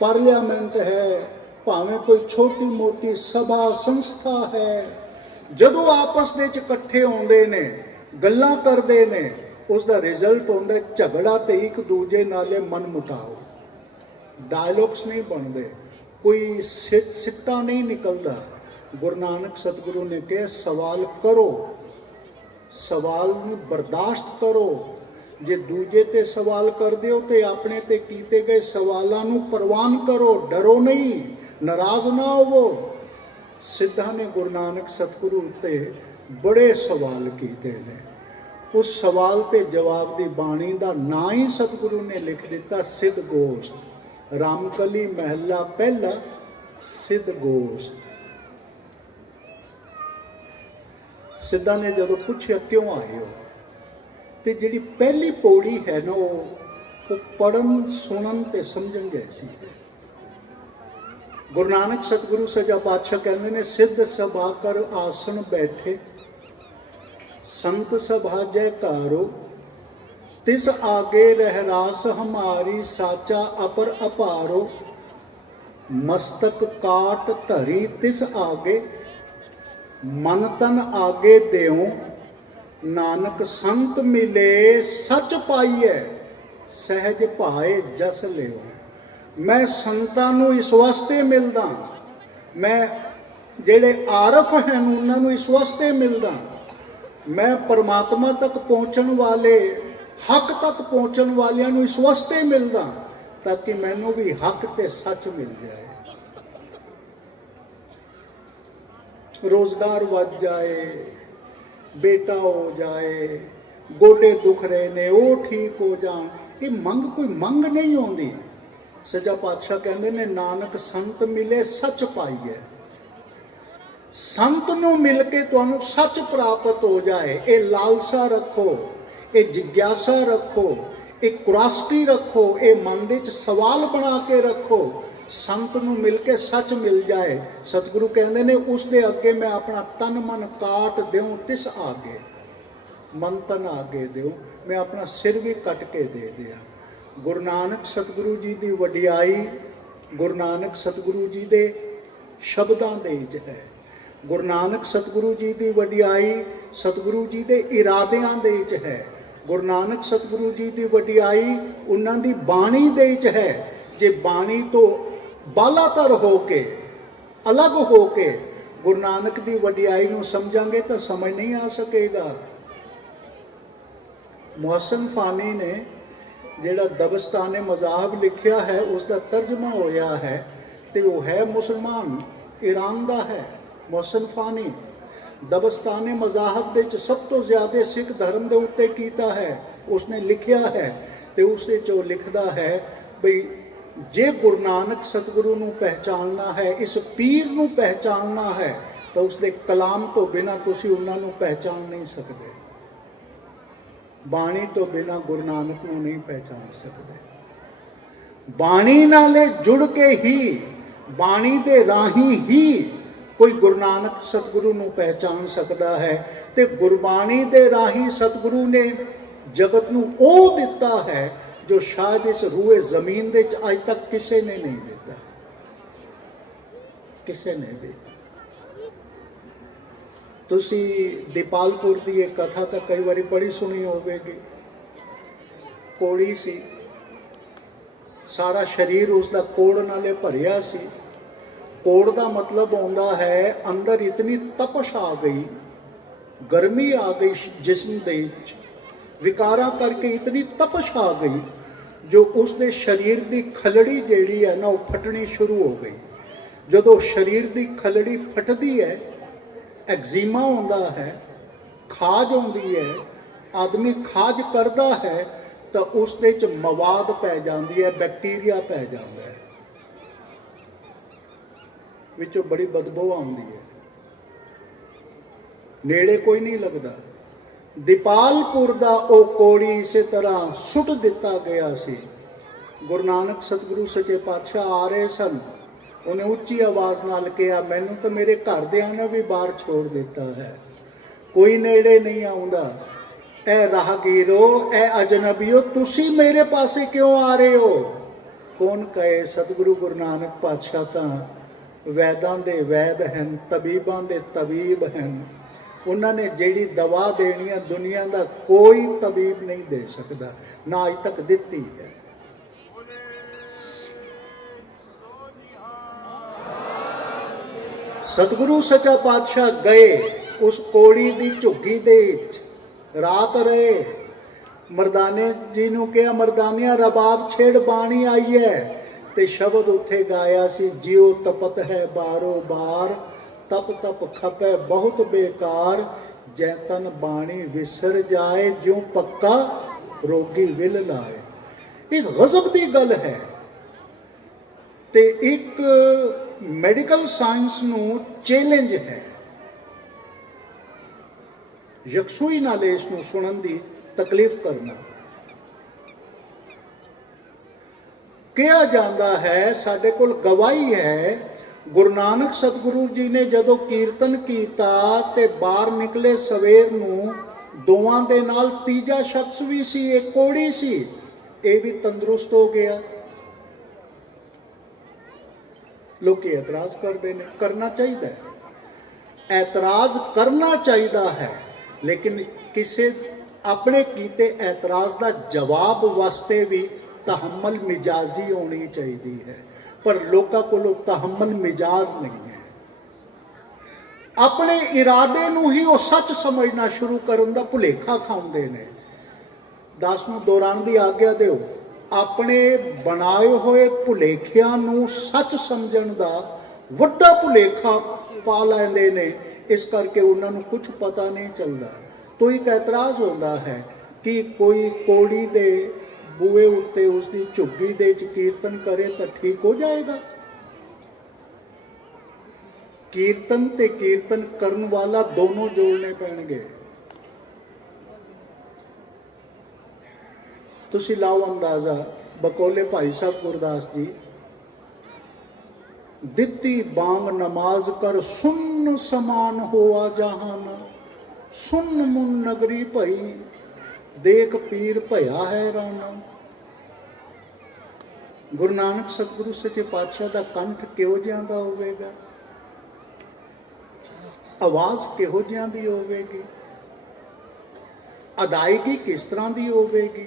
ਪਾਰਲੀਮੈਂਟ ਹੈ, ਭਾਵੇਂ ਕੋਈ ਛੋਟੀ ਮੋਟੀ ਸਭਾ ਸੰਸਥਾ ਹੈ, ਜਦੋਂ ਆਪਸ ਦੇ ਵਿੱਚ ਇਕੱਠੇ ਆਉਂਦੇ ਨੇ, ਗੱਲਾਂ ਕਰਦੇ ਨੇ, ਉਸ ਦਾ ਰਿਜ਼ਲਟ ਹੁੰਦਾ ਝਗੜਾ ਤੇ ਇੱਕ ਦੂਜੇ ਨਾਲੇ ਮਨ ਮੁਟਾਓ। ਡਾਇਲੌਗਸ ਨਹੀਂ ਬਣਦੇ, ਕੋਈ ਸਿੱਟਾ ਨਹੀਂ ਨਿਕਲਦਾ। ਗੁਰੂ ਨਾਨਕ ਸਤਿਗੁਰੂ ਨੇ ਕਿਹਾ ਸਵਾਲ ਕਰੋ, ਸਵਾਲ ਨੂੰ ਬਰਦਾਸ਼ਤ ਕਰੋ। ਜੇ ਦੂਜੇ ਤੇ ਸਵਾਲ ਕਰਦੇ ਹੋ ਤੇ ਆਪਣੇ ਤੇ ਕੀਤੇ ਗਏ ਸਵਾਲਾਂ ਨੂੰ ਪ੍ਰਵਾਨ ਕਰੋ, ਡਰੋ ਨਹੀਂ, ਨਾਰਾਜ਼ ਨਾ ਹੋਵੋ। ਸਿੱਧਾਂ ਨੇ ਗੁਰੂ ਨਾਨਕ ਸਤਿਗੁਰੂ ਉੱਤੇ ਬੜੇ ਸਵਾਲ ਕੀਤੇ ਨੇ। ਉਸ ਸਵਾਲ ਤੇ ਜਵਾਬ ਦੀ ਬਾਣੀ ਦਾ ਨਾਂ ਹੀ ਸਤਿਗੁਰੂ ਨੇ ਲਿਖ ਦਿੱਤਾ ਸਿੱਧ ਗੋਸ਼ਟ। ਰਾਮਕਲੀ ਮਹਿਲਾ ਪਹਿਲਾ, ਸਿੱਧ ਗੋਸ਼ਟ। ਸਿੱਧਾਂ ਨੇ ਜਦੋਂ ਪੁੱਛਿਆ ਕਿਉਂ ਆਏ ਹੋ, ਤੇ ਜਿਹੜੀ ਪਹਿਲੀ ਪੌੜੀ ਹੈ ਨਾ ਉਹ ਪੜਨ, ਸੁਣਨ ਤੇ ਸਮਝਣ ਜੈਸੀ ਹੈ। ਗੁਰੂ ਨਾਨਕ ਸਤਿਗੁਰੂ ਸੱਚਾ ਪਾਤਸ਼ਾਹ ਕਹਿੰਦੇ ਨੇ, ਸਿੱਧ ਸਭਾ ਕਰ ਆਸਣ ਬੈਠੇ, ਸੰਤ ਸਭਾ ਜੈਕਾਰੋ, ਤਿਸ ਆਗੇ ਰਹਿ ਰਾਸ ਹਮਾਰੀ, ਸਾਚਾ ਅਪਰ ਅਪਾਰੋ, ਮਸਤਕ ਕਾਟ ਧਰੀ ਤਿਸ ਆਗੇ, ਮਨ ਤਨ ਆਗੇ ਦਿਓ, ਨਾਨਕ ਸੰਤ ਮਿਲੇ ਸੱਚ ਪਾਈਐ, ਸਹਿਜ ਭਾਏ ਜਸ ਲਿਓ। ਮੈਂ ਸੰਤਾਂ ਨੂੰ ਇਸ ਵਾਸਤੇ ਮਿਲਦਾ, ਮੈਂ ਜਿਹੜੇ ਆਰਫ ਹਨ ਉਹਨਾਂ ਨੂੰ ਇਸ ਵਾਸਤੇ ਮਿਲਦਾ, ਮੈਂ ਪਰਮਾਤਮਾ ਤੱਕ ਪਹੁੰਚਣ ਵਾਲੇ, ਹੱਕ ਤੱਕ ਪਹੁੰਚਣ ਵਾਲਿਆਂ ਨੂੰ ਇਸ ਵਾਸਤੇ ਮਿਲਦਾ ਤਾਂ ਕਿ ਮੈਨੂੰ ਵੀ ਹੱਕ ਤੇ ਸੱਚ ਮਿਲ ਜਾਏ, ਰੋਜ਼ਗਾਰ ਵੱਧ ਜਾਏ, ਬੇਟਾ ਹੋ ਜਾਏ, ਗੋਡੇ ਦੁਖ ਰਹੇ ਨੇ ਉਹ ਠੀਕ ਹੋ ਜਾਣ। ਇਹ ਮੰਗ ਕੋਈ ਮੰਗ ਨਹੀਂ ਆਉਂਦੀ। ਸੱਚਾ ਪਾਤਸ਼ਾਹ ਕਹਿੰਦੇ ਨੇ, ਨਾਨਕ ਸੰਤ ਮਿਲੇ ਸੱਚ ਪਾਈਐ। ਸੰਤ ਨੂੰ ਮਿਲ ਕੇ ਤੁਹਾਨੂੰ ਸੱਚ ਪ੍ਰਾਪਤ ਹੋ ਜਾਏ, ਇਹ ਲਾਲਸਾ ਰੱਖੋ, ਇਹ ਜਿਗਿਆਸਾ ਰੱਖੋ, ਇਹ ਕੁਰਾਸਟੀ ਰੱਖੋ, ਇਹ ਮਨ ਦੇ ਵਿੱਚ ਸਵਾਲ ਬਣਾ ਕੇ ਰੱਖੋ। ਸੰਤ ਨੂੰ ਮਿਲ ਕੇ ਸੱਚ ਮਿਲ ਜਾਏ। ਸਤਿਗੁਰੂ ਕਹਿੰਦੇ ਨੇ, ਉਸ ਦੇ ਅੱਗੇ ਮੈਂ ਆਪਣਾ ਤਨ ਮਨ ਕਾਟ ਦਿਉ, ਤਿਸ ਆਗੇ, ਮਨ ਤਨ ਆਗੇ ਦਿਉ, ਮੈਂ ਆਪਣਾ ਸਿਰ ਵੀ ਕੱਟ ਕੇ ਦੇ ਦਿਆਂ। ਗੁਰੂ ਨਾਨਕ ਸਤਿਗੁਰੂ ਜੀ ਦੀ ਵਡਿਆਈ ਗੁਰੂ ਨਾਨਕ ਸਤਿਗੁਰੂ ਜੀ ਦੇ ਸ਼ਬਦਾਂ ਦੇ ਵਿੱਚ ਹੈ। ਗੁਰੂ ਨਾਨਕ ਸਤਿਗੁਰੂ ਜੀ ਦੀ ਵਡਿਆਈ ਸਤਿਗੁਰੂ ਜੀ ਦੇ ਇਰਾਦਿਆਂ ਦੇ ਵਿੱਚ ਹੈ। ਗੁਰੂ ਨਾਨਕ ਸਤਿਗੁਰੂ ਜੀ ਦੀ ਵਡਿਆਈ ਉਹਨਾਂ ਦੀ ਬਾਣੀ ਦੇ ਵਿੱਚ ਹੈ। ਜੇ ਬਾਣੀ ਤੋਂ ਬਾਲਾਤਰ ਹੋ ਕੇ, ਅਲੱਗ ਹੋ ਕੇ ਗੁਰੂ ਨਾਨਕ ਦੀ ਵਡਿਆਈ ਨੂੰ ਸਮਝਾਂਗੇ ਤਾਂ ਸਮਝ ਨਹੀਂ ਆ ਸਕੇਗਾ। ਮੁਹੱਸਨ ਫਾਨੀ ਨੇ ਜਿਹੜਾ ਦਬਸਤਾਨੇ ਮਜ਼ਾਹਬ ਲਿਖਿਆ ਹੈ ਉਸ ਦਾ ਤਰਜਮਾ ਹੋਇਆ ਹੈ ਤੇ ਉਹ ਹੈ ਮੁਸਲਮਾਨ, ਈਰਾਨ ਦਾ ਹੈ। ਮੁਹੱਸਨ ਫਾਨੀ ਦਬਸਤਾਨੇ ਮਜ਼ਾਹਬ ਦੇ ਵਿੱਚ ਸਭ ਤੋਂ ਜ਼ਿਆਦਾ ਸਿੱਖ ਧਰਮ ਦੇ ਉੱਤੇ ਕੀਤਾ ਹੈ, ਉਸਨੇ ਲਿਖਿਆ ਹੈ ਤੇ ਉਸ ਵਿੱਚ ਉਹ ਲਿਖਦਾ ਹੈ ਬਈ ਜੇ ਗੁਰੂ ਨਾਨਕ ਸਤਿਗੁਰੂ ਨੂੰ ਪਹਿਚਾਨਣਾ ਹੈ, ਇਸ ਪੀਰ ਨੂੰ ਪਹਿਚਾਨਣਾ ਹੈ ਤਾਂ ਉਸਦੇ ਕਲਾਮ ਤੋਂ ਬਿਨਾਂ ਤੁਸੀਂ ਉਹਨਾਂ ਨੂੰ ਪਹਿਚਾਨ ਨਹੀਂ ਸਕਦੇ। ਬਾਣੀ ਤੋਂ ਬਿਨਾਂ ਗੁਰੂ ਨਾਨਕ ਨੂੰ ਨਹੀਂ ਪਹਿਚਾਨ ਸਕਦੇ। ਬਾਣੀ ਨਾਲੇ ਜੁੜ ਕੇ ਹੀ, ਬਾਣੀ ਦੇ ਰਾਹੀਂ ਹੀ ਕੋਈ ਗੁਰੂ ਨਾਨਕ ਸਤਿਗੁਰੂ ਨੂੰ ਪਹਿਚਾਨ ਸਕਦਾ ਹੈ। ਤੇ ਗੁਰਬਾਣੀ ਦੇ ਰਾਹੀਂ ਸਤਿਗੁਰੂ ਨੇ ਜਗਤ ਨੂੰ ਉਹ ਦਿੱਤਾ ਹੈ ਜੋ ਸ਼ਾਇਦ ਇਸ ਰੂਏ ਜ਼ਮੀਨ ਦੇ ਵਿੱਚ ਅੱਜ ਤੱਕ ਕਿਸੇ ਨੇ ਨਹੀਂ ਦਿੱਤਾ, ਕਿਸੇ ਨੇ ਵੀ। ਤੁਸੀਂ ਦੀਪਾਲਪੁਰ ਦੀ ਇਹ ਕਥਾ ਤਾਂ ਕਈ ਵਾਰੀ ਪੜ੍ਹੀ ਸੁਣੀ ਹੋਵੇਗੀ। ਕੋੜੀ ਸੀ, ਸਾਰਾ ਸਰੀਰ ਉਸ ਦਾ ਕੋੜ ਨਾਲੇ ਭਰਿਆ ਸੀ। ਕੋੜ ਦਾ ਮਤਲਬ ਹੁੰਦਾ ਹੈ ਅੰਦਰ ਇਤਨੀ ਤਪਸ਼ ਆ ਗਈ, ਗਰਮੀ ਆ ਗਈ ਜਿਸਮ ਦੇ ਵਿੱਚ, ਵਿਕਾਰਾਂ ਕਰਕੇ ਇਤਨੀ ਤਪਸ਼ ਆ ਗਈ ਜੋ ਉਸ ਦੇ ਸਰੀਰ ਦੀ ਖਲੜੀ ਜਿਹੜੀ ਹੈ ਨਾ ਉਹ ਫਟਣੀ ਸ਼ੁਰੂ ਹੋ ਗਈ। ਜਦੋਂ ਸਰੀਰ ਦੀ ਖਲੜੀ ਫਟਦੀ ਹੈ, ਐਗਜ਼ੀਮਾ ਹੁੰਦਾ ਹੈ, ਖਾਜ ਹੁੰਦੀ ਹੈ, ਆਦਮੀ ਖਾਜ ਕਰਦਾ ਹੈ ਤਾਂ ਉਸ ਦੇ ਵਿੱਚ ਮਵਾਦ ਪੈ ਜਾਂਦੀ ਹੈ, ਬੈਕਟੀਰੀਆ ਪੈ ਜਾਂਦਾ ਹੈ, ਵਿੱਚੋਂ ਬੜੀ ਬਦਬੂ ਆਉਂਦੀ ਹੈ, ਨੇੜੇ ਕੋਈ ਨਹੀਂ ਲੱਗਦਾ। ਦੀਪਾਲਪੁਰ ਦਾ ਉਹ ਕੋੜੀ ਇਸੇ ਤਰ੍ਹਾਂ ਸੁੱਟ ਦਿੱਤਾ ਗਿਆ ਸੀ। ਗੁਰੂ ਨਾਨਕ ਸਤਿਗੁਰੂ ਸੱਚੇ ਪਾਤਸ਼ਾਹ ਆ ਰਹੇ ਸਨ, ਉਹਨੇ ਉੱਚੀ ਆਵਾਜ਼ ਨਾਲ ਕਿਹਾ, ਮੈਨੂੰ ਤਾਂ ਮੇਰੇ ਘਰਦਿਆਂ ਨੇ ਵੀ ਬਾਹਰ ਛੋੜ ਦਿੱਤਾ ਹੈ, ਕੋਈ ਨੇੜੇ ਨਹੀਂ ਆਉਂਦਾ। ਇਹ ਰਾਹਗੀਰੋ, ਇਹ ਅਜਨਬੀਓ, ਤੁਸੀਂ ਮੇਰੇ ਪਾਸੇ ਕਿਉਂ ਆ ਰਹੇ ਹੋ? ਕੌਣ ਕਹੇ? ਸਤਿਗੁਰੂ ਗੁਰੂ ਨਾਨਕ ਪਾਤਸ਼ਾਹ ਤਾਂ ਵੈਦਾਂ ਦੇ ਵੈਦ ਹਨ, ਤਬੀਬਾਂ ਦੇ ਤਬੀਬ ਹਨ। ਉਹਨਾਂ ਨੇ ਜਿਹੜੀ ਦਵਾ ਦੇਣੀ ਹੈ ਦੁਨੀਆ ਦਾ ਕੋਈ ਤਬੀਬ ਨਹੀਂ ਦੇ ਸਕਦਾ, ਨਾ ਅਜ ਤੱਕ ਦਿੱਤੀ ਹੈ। ਸਤਿਗੁਰੂ ਸੱਚਾ ਪਾਤਸ਼ਾਹ ਗਏ ਉਸ ਕੋੜੀ ਦੀ ਝੁੱਗੀ ਦੇ ਵਿੱਚ, ਰਾਤ ਰਹੇ। ਮਰਦਾਨੇ ਜੀ ਨੂੰ ਕਿਹਾ, ਮਰਦਾਨਿਆ ਰਬਾਬ ਛੇੜ ਬਾਣੀ ਆਈ ਹੈ। ਤੇ ਸ਼ਬਦ ਉੱਥੇ ਗਾਇਆ ਸੀ, ਜਿਉ ਤਪਤ ਹੈ ਬਾਰੋ ਬਾਰ, ਤਪ ਤਪ ਖਪੈ ਬਹੁਤ ਬੇਕਾਰ, ਜੈ ਤਨ ਬਾਣੀ ਵਿਸਰ ਜਾਏ, ਜਿਉ ਪੱਕਾ ਰੋਗੀ ਵਿਲ ਲਾਏ। ਇਹ ਗਜ਼ਬ ਦੀ ਗੱਲ ਹੈ। ਤੇ ਇੱਕ ਮੈਡੀਕਲ ਸਾਇੰਸ ਨੂੰ ਚੈਲੰਜ ਹੈ। ਯਕਸੂਈ ਨਾਲ ਇਸ ਨੂੰ ਸੁਣਨ ਦੀ ਤਕਲੀਫ ਕਰਨਾ। ਕਿਹਾ ਜਾਂਦਾ ਹੈ, ਸਾਡੇ ਕੋਲ ਗਵਾਹੀ ਹੈ, ਗੁਰੂ ਨਾਨਕ ਸਤਿਗੁਰੂ ਜੀ ਨੇ ਜਦੋਂ ਕੀਰਤਨ ਕੀਤਾ ਤੇ ਬਾਹਰ ਨਿਕਲੇ ਸਵੇਰ ਨੂੰ, ਦੋਵਾਂ ਦੇ ਨਾਲ ਤੀਜਾ ਸ਼ਖਸ ਵੀ ਸੀ, ਇੱਕ ਕੋੜੀ ਸੀ, ਇਹ ਵੀ ਤੰਦਰੁਸਤ ਹੋ ਗਿਆ। ਲੋਕੀ ਇਤਰਾਜ਼ ਕਰਦੇ ਨੇ, ਕਰਨਾ ਚਾਹੀਦਾ ਹੈ, ਇਤਰਾਜ਼ ਕਰਨਾ ਚਾਹੀਦਾ ਹੈ, ਲੇਕਿਨ ਕਿਸੇ ਆਪਣੇ ਕੀਤੇ ਇਤਰਾਜ਼ ਦਾ ਜਵਾਬ ਵਾਸਤੇ ਵੀ ਤਹਮਲ ਮਿਜਾਜ਼ੀ ਹੋਣੀ ਚਾਹੀਦੀ ਹੈ। ਪਰ ਲੋਕਾਂ ਕੋਲੋਂ ਤਹਮਲ ਮਿਜਾਜ਼ ਨਹੀਂ ਹੈ। ਆਪਣੇ ਇਰਾਦੇ ਨੂੰ ਹੀ ਉਹ ਸੱਚ ਸਮਝਣਾ ਸ਼ੁਰੂ ਕਰਨ ਦਾ ਭੁਲੇਖਾ ਖਾਉਂਦੇ ਨੇ। ਦਾਸ ਨੂੰ ਦੌਰਾਨ ਦੀ ਆਗਿਆ ਦਿਓ। ਆਪਣੇ ਬਣਾਏ ਹੋਏ ਭੁਲੇਖਿਆਂ ਨੂੰ ਸੱਚ ਸਮਝਣ ਦਾ ਵੱਡਾ ਭੁਲੇਖਾ ਪਾ ਲੈਂਦੇ ਨੇ, ਇਸ ਕਰਕੇ ਉਹਨਾਂ ਨੂੰ ਕੁਝ ਪਤਾ ਨਹੀਂ ਚੱਲਦਾ। ਤੋ ਇੱਕ ਇਤਰਾਜ਼ ਹੁੰਦਾ ਹੈ ਕਿ ਕੋਈ ਕੋੜੀ ਦੇ ਬੂਏ ਉੱਤੇ ਉਸਦੀ ਝੁੱਗੀ ਦੇ ਚ ਕੀਰਤਨ ਕਰੇ ਤਾਂ ਠੀਕ ਹੋ ਜਾਏਗਾ। ਕੀਰਤਨ ਤੇ ਕੀਰਤਨ ਕਰਨ ਵਾਲਾ ਦੋਨੋਂ ਜੋੜਨੇ ਪੈਣਗੇ। ਤੁਸੀਂ ਲਾਓ ਅੰਦਾਜ਼ਾ, ਬਕੌਲੇ ਭਾਈ ਸਾਹਿਬ ਗੁਰਦਾਸ ਜੀ, ਦਿੱਤੀ ਬਾਂਗ ਨਮਾਜ਼ ਕਰ ਸੁਨ ਸਮਾਨ ਹੋਆ ਜਹਾਨ, ਸੁਨ ਮੁਨ ਨਗਰੀ ਭਈ ਦੇਖ ਪੀਰ ਭਇਆ ਹੈਰਾਨ। ਗੁਰੂ ਨਾਨਕ ਸਤਿਗੁਰੂ ਸੱਚੇ ਪਾਤਸ਼ਾਹ ਦਾ ਕੰਠ ਕਿਹੋ ਜਿਹਾ ਦਾ ਹੋਵੇਗਾ, ਆਵਾਜ਼ ਕਿਹੋ ਜਿਹਾ ਦੀ ਹੋਵੇਗੀ, ਅਦਾਇਗੀ ਕਿਸ ਤਰ੍ਹਾਂ ਦੀ ਹੋਵੇਗੀ,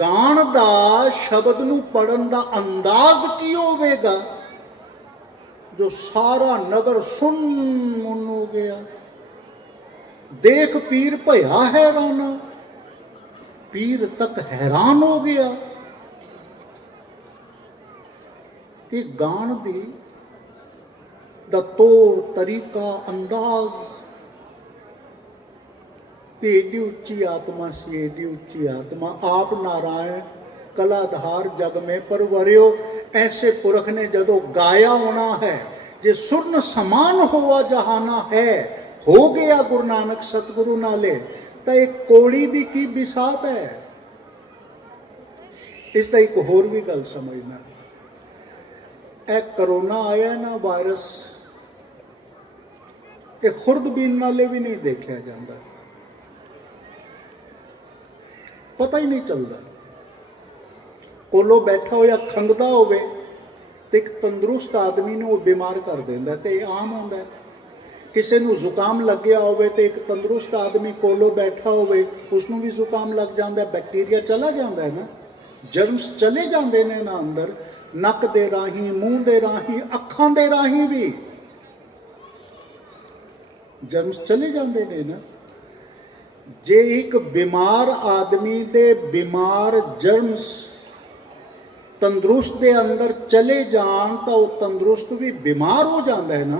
ਗਾਣ ਦਾ ਸ਼ਬਦ ਨੂੰ ਪੜਨ ਦਾ ਅੰਦਾਜ਼ ਕੀ ਹੋਵੇਗਾ, ਜੋ ਸਾਰਾ ਨਗਰ ਸੁਣ ਮੁਨ ਹੋ ਗਿਆ। ਦੇਖ ਪੀਰ ਭਇਆ ਹੈਰਾਨ, ਪੀਰ ਤੱਕ ਹੈਰਾਨ ਹੋ ਗਿਆ। ਇਹ ਗਾਣ ਦੀ ਦਾ ਤੌਰ ਤਰੀਕਾ, ਅੰਦਾਜ਼, ਏਡੀ ਉੱਚੀ ਆਤਮਾ ਸੀ, ਏਡੀ ਉੱਚੀ ਆਤਮਾ। ਆਪ ਨਾਰਾयण कलाधार जग में परवरियो, ऐसे पुरख ने जदों गाया होना है, जे सुन समान होवा जहाना है, हो गया गुरु नानक सतगुरु नाले, तो एक कोड़ी दी की बिसात है। इसका एक होर भी गल समझना, ए करोना आया ना वायरस, ये खुर्दबीन नाले भी नहीं देखा जाता, पता ही नहीं चलता। कोलो बैठा होया खंगदा होवे ते एक तंदुरुस्त आदमी नूं बीमार कर देंदा, ते आम होंदा है। किसी नूं जुकाम लग्या होवे ते एक तंदुरुस्त आदमी कोलो बैठा होवे उसनूं भी जुकाम लग जांदा है, बैक्टीरिया चला जांदा है ना, जर्म्स चले जांदे ने ना अंदर, नक दे राही, मूँह दे राही, अखां दे राही भी जर्म्स चले जांदे ने ना। जे एक बीमार आदमी दे बीमार जर्म्स तंदुरुस्त दे अंदर चले जान तो वह तंदुरुस्त भी बीमार हो जाता है ना,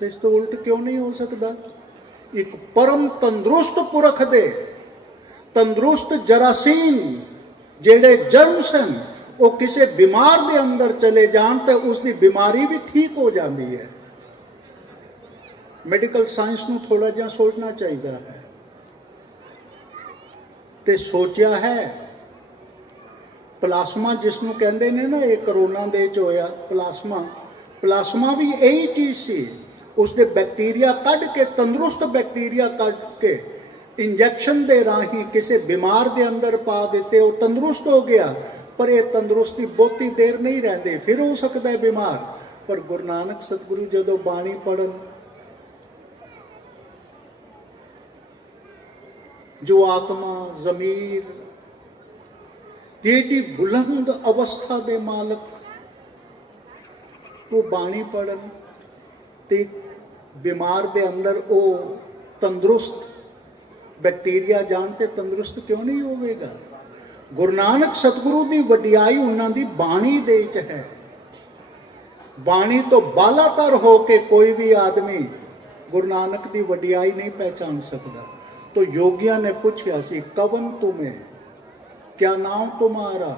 तो इस तो उल्ट क्यों नहीं हो सकता। एक परम तंदुरुस्त पुरख दे तंदुरुस्त जरासीम जेड़े जर्म्स हैं वो किसी बीमार दे अंदर चले जान तो उसकी बीमारी भी ठीक हो जाती है। मैडिकल साइंस नूं थोड़ा जिहा सोचना चाहिए है, ते सोचा है प्लास्मा जिसनूं कहंदे ने ना, ये करोना दे च होया प्लास्मा, प्लास्मा भी यही चीज़ सी, उसके बैक्टीरिया कढ़ के, तंदुरुस्त बैक्टीरिया कढ़ के इंजैक्शन दे राही किसी बीमार दे अंदर पा देते, वो तंदुरुस्त हो गया। पर यह तंदुरुस्ती बहुती देर नहीं रहती, फिर हो सकता है बीमार। पर गुरु नानक सतगुरु जदों बाणी पढ़न, जो आत्मा जमीर जेडी बुलंद अवस्था दे मालक, वो बाणी पढ़न ते बीमार दे अंदर वो ਤੰਦਰੁਸਤ ਬੈਕਟੀਰੀਆ ਜਾਣ ਤੇ ਤੰਦਰੁਸਤ ਕਿਉਂ ਨਹੀਂ ਹੋਵੇਗਾ? ਗੁਰੂ ਨਾਨਕ ਸਤਿਗੁਰੂ ਦੀ ਵਡਿਆਈ ਉਹਨਾਂ ਦੀ ਬਾਣੀ ਦੇ ਵਿੱਚ ਹੈ। ਬਾਣੀ ਤੋਂ ਬਾਲਾਤਰ ਹੋ ਕੇ ਕੋਈ ਵੀ ਆਦਮੀ ਗੁਰੂ ਨਾਨਕ ਦੀ ਵਡਿਆਈ ਨਹੀਂ ਪਹਿਚਾਨ ਸਕਦਾ। तो योगिया ने पूछा सी, कवन तुम्हें, क्या नाम तुम्हारा,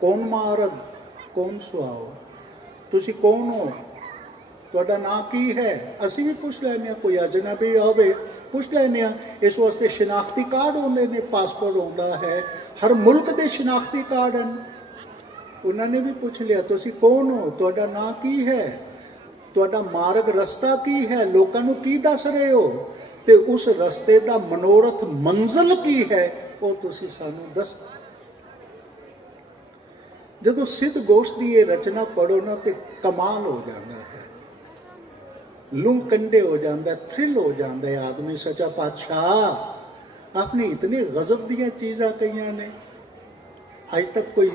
कौन मार्ग, कौन सुआओ, तुसी कौन हो, ਤੁਹਾਡਾ ਨਾਂ ਕੀ ਹੈ? ਅਸੀਂ ਵੀ ਪੁੱਛ ਲੈਂਦੇ ਹਾਂ, ਕੋਈ ਅਜਨਬੀ ਹੋਵੇ ਪੁੱਛ ਲੈਂਦੇ ਹਾਂ। ਇਸ ਵਾਸਤੇ ਸ਼ਨਾਖਤੀ ਕਾਰਡ ਹੁੰਦੇ ਨੇ, ਪਾਸਪੋਰਟ ਹੁੰਦਾ ਹੈ, ਹਰ ਮੁਲਕ ਦੇ ਸ਼ਨਾਖਤੀ ਕਾਰਡ ਹਨ। ਉਹਨਾਂ ਨੇ ਵੀ ਪੁੱਛ ਲਿਆ, ਤੁਸੀਂ ਕੌਣ ਹੋ, ਤੁਹਾਡਾ ਨਾਂ ਕੀ ਹੈ, ਤੁਹਾਡਾ ਮਾਰਗ ਰਸਤਾ ਕੀ ਹੈ, ਲੋਕਾਂ ਨੂੰ ਕੀ ਦੱਸ ਰਹੇ ਹੋ, ਤੇ ਉਸ ਰਸਤੇ ਦਾ ਮਨੋਰਥ ਮੰਜ਼ਿਲ ਕੀ ਹੈ, ਉਹ ਤੁਸੀਂ ਸਾਨੂੰ ਦੱਸੋ। ਜਦੋਂ ਸਿੱਧ ਗੋਸ਼ਟ ਦੀ ਇਹ ਰਚਨਾ ਪੜੋ ਨਾ ਤੇ ਕਮਾਲ ਹੋ ਜਾਂਦਾ ਹੈ, ਲੂੰ ਕੰਡੇ ਹੋ ਜਾਂਦਾ, ਥ੍ਰਿਲ ਹੋ ਜਾਂਦਾ ਹੈ ਆਦਮੀ। ਸੱਚਾ ਪਾਤਸ਼ਾਹ ਆਪਨੇ ਇਤਨੇ ਗਜ਼ਬ ਦੀਆਂ ਚੀਜ਼ਾਂ ਕਹੀਆਂ ਨੇ, ਅੱਜ ਤੱਕ ਕੋਈ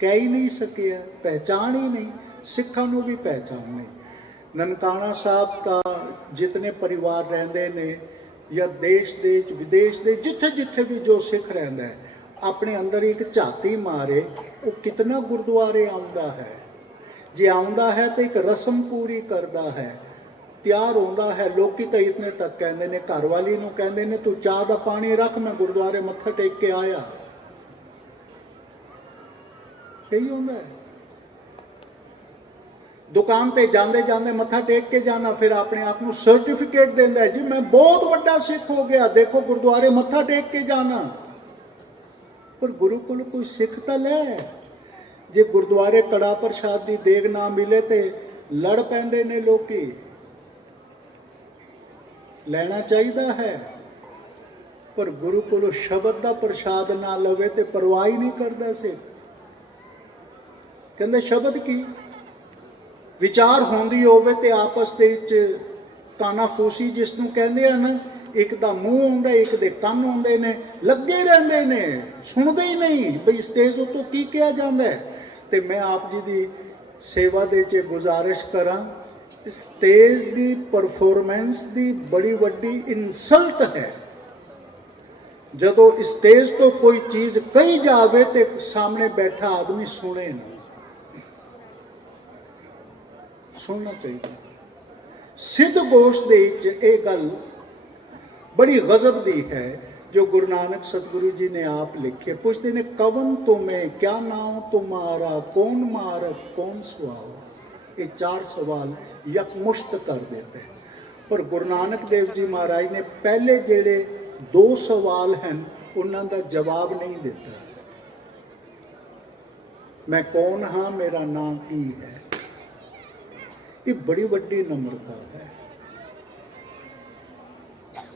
ਕਹਿ ਹੀ ਨਹੀਂ ਸਕਿਆ, ਪਹਿਚਾਨ ਹੀ ਨਹੀਂ, ਸਿੱਖਾਂ ਨੂੰ ਵੀ ਪਹਿਚਾਨ ਨਹੀਂ। ਨਨਕਾਣਾ ਸਾਹਿਬ ਤਾਂ ਜਿਤਨੇ ਪਰਿਵਾਰ ਰਹਿੰਦੇ ਨੇ ਜਾਂ ਦੇਸ਼ ਦੇ ਵਿੱਚ ਵਿਦੇਸ਼ ਦੇ ਜਿੱਥੇ ਜਿੱਥੇ ਵੀ ਜੋ ਸਿੱਖ ਰਹਿੰਦਾ ਹੈ, ਆਪਣੇ ਅੰਦਰ ਇੱਕ ਝਾਤੀ ਮਾਰੇ, ਉਹ ਕਿਤਨਾ ਗੁਰਦੁਆਰੇ ਆਉਂਦਾ ਹੈ। ਜੇ ਆਉਂਦਾ ਹੈ ਤਾਂ ਇੱਕ ਰਸਮ ਪੂਰੀ ਕਰਦਾ ਹੈ, ਤਿਆਰ ਹੁੰਦਾ ਹੈ। ਲੋਕੀ ਤਾਂ ਇਤਨੇ ਤੱਕ ਕਹਿੰਦੇ ਨੇ, ਘਰ ਵਾਲੀ ਨੂੰ ਕਹਿੰਦੇ ਨੇ ਤੂੰ ਚਾਹ ਦਾ ਪਾਣੀ ਰੱਖ, ਮੈਂ ਗੁਰਦੁਆਰੇ ਮੱਥਾ ਟੇਕ ਕੇ ਆਇਆ। ਇਹੀ ਹੁੰਦਾ ਹੈ। ਦੁਕਾਨ ਤੇ ਜਾਂਦੇ ਜਾਂਦੇ ਮੱਥਾ ਟੇਕ ਕੇ ਜਾਣਾ, ਫਿਰ ਆਪਣੇ ਆਪ ਨੂੰ ਸਰਟੀਫਿਕੇਟ ਦਿੰਦਾ ਜੀ ਮੈਂ ਬਹੁਤ ਵੱਡਾ ਸਿੱਖ ਹੋ ਗਿਆ, ਦੇਖੋ ਗੁਰਦੁਆਰੇ ਮੱਥਾ ਟੇਕ ਕੇ ਜਾਣਾ। ਪਰ ਗੁਰੂ ਕੋਲ ਕੋਈ ਸਿੱਖ ਤਾਂ ਲੈ। ਜੇ ਗੁਰਦੁਆਰੇ ਕੜਾ ਪ੍ਰਸ਼ਾਦ ਦੀ ਦੇਗ ਨਾ ਮਿਲੇ ਤੇ ਲੜ ਪੈਂਦੇ ਨੇ ਲੋਕੀ। ਲੈਣਾ ਚਾਹੀਦਾ ਹੈ, ਪਰ ਗੁਰੂ ਕੋਲੋਂ ਸ਼ਬਦ ਦਾ ਪ੍ਰਸ਼ਾਦ ਨਾ ਲਵੇ ਤੇ ਪਰਵਾਹ ਹੀ ਨਹੀਂ ਕਰਦਾ ਸਿੱਖ। ਕਹਿੰਦੇ ਸ਼ਬਦ ਕੀ, ਵਿਚਾਰ ਹੁੰਦੀ ਹੋਵੇ ਤੇ ਆਪਸ ਦੇ ਵਿੱਚ ਕਾਨਾਫੂਸੀ ਜਿਸ ਨੂੰ ਕਹਿੰਦੇ ਆ ਨਾ, ਇੱਕ ਦਾ ਮੂੰਹ ਹੁੰਦਾ, ਇੱਕ ਦੇ ਕੰਨ ਹੁੰਦੇ ਨੇ, ਲੱਗੇ ਰਹਿੰਦੇ ਨੇ, ਸੁਣਦੇ ਹੀ ਨਹੀਂ ਬਈ ਸਟੇਜ ਉੱਤੋਂ ਕੀ ਕਿਹਾ ਜਾਂਦਾ ਹੈ। ਤੇ ਮੈਂ ਆਪ ਜੀ ਦੀ ਸੇਵਾ ਦੇ 'ਚ ਗੁਜ਼ਾਰਿਸ਼ ਕਰਾਂ, ਸਟੇਜ ਦੀ ਪਰਫਾਰਮੈਂਸ ਦੀ ਬੜੀ ਵੱਡੀ ਇਨਸਲਟ ਹੈ। ਜਦੋਂ ਸਟੇਜ ਤੋਂ ਕੋਈ ਚੀਜ਼ ਕਹੀ ਜਾਵੇ ਤੇ ਸਾਹਮਣੇ ਬੈਠਾ ਆਦਮੀ ਸੁਣੇ ਨਾ, ਸੁਣਨਾ ਚਾਹੀਦਾ। ਸਿੱਧ ਗੋਸ਼ਟ ਦੇ ਵਿੱਚ ਇਹ ਗੱਲ ਬੜੀ ਗਜ਼ਬ ਦੀ ਹੈ ਜੋ ਗੁਰੂ ਨਾਨਕ ਸਤਿਗੁਰੂ ਜੀ ਨੇ ਆਪ ਲਿਖੇ। ਪੁੱਛਦੇ ਨੇ ਕਵਨ ਤੁਮੇ, ਕਿਆ ਨਾਮ ਤੁਮਾਰਾ, ਕੌਣ ਮਾਰਗ, ਕੌਣ ਸੁਆਓ। ਇਹ 4 ਸਵਾਲ ਯਕਮੁਸ਼ਤ ਕਰ ਦਿੱਤੇ। ਪਰ ਗੁਰੂ ਨਾਨਕ ਦੇਵ ਜੀ ਮਹਾਰਾਜ ਨੇ ਪਹਿਲੇ ਜਿਹੜੇ 2 ਸਵਾਲ ਹਨ ਉਹਨਾਂ ਦਾ ਜਵਾਬ ਨਹੀਂ ਦਿੱਤਾ। ਮੈਂ ਕੌਣ ਹਾਂ, ਮੇਰਾ ਨਾਂ ਕੀ ਹੈ। ਇਹ ਬੜੀ ਵੱਡੀ ਨਮਰਤਾ ਹੈ।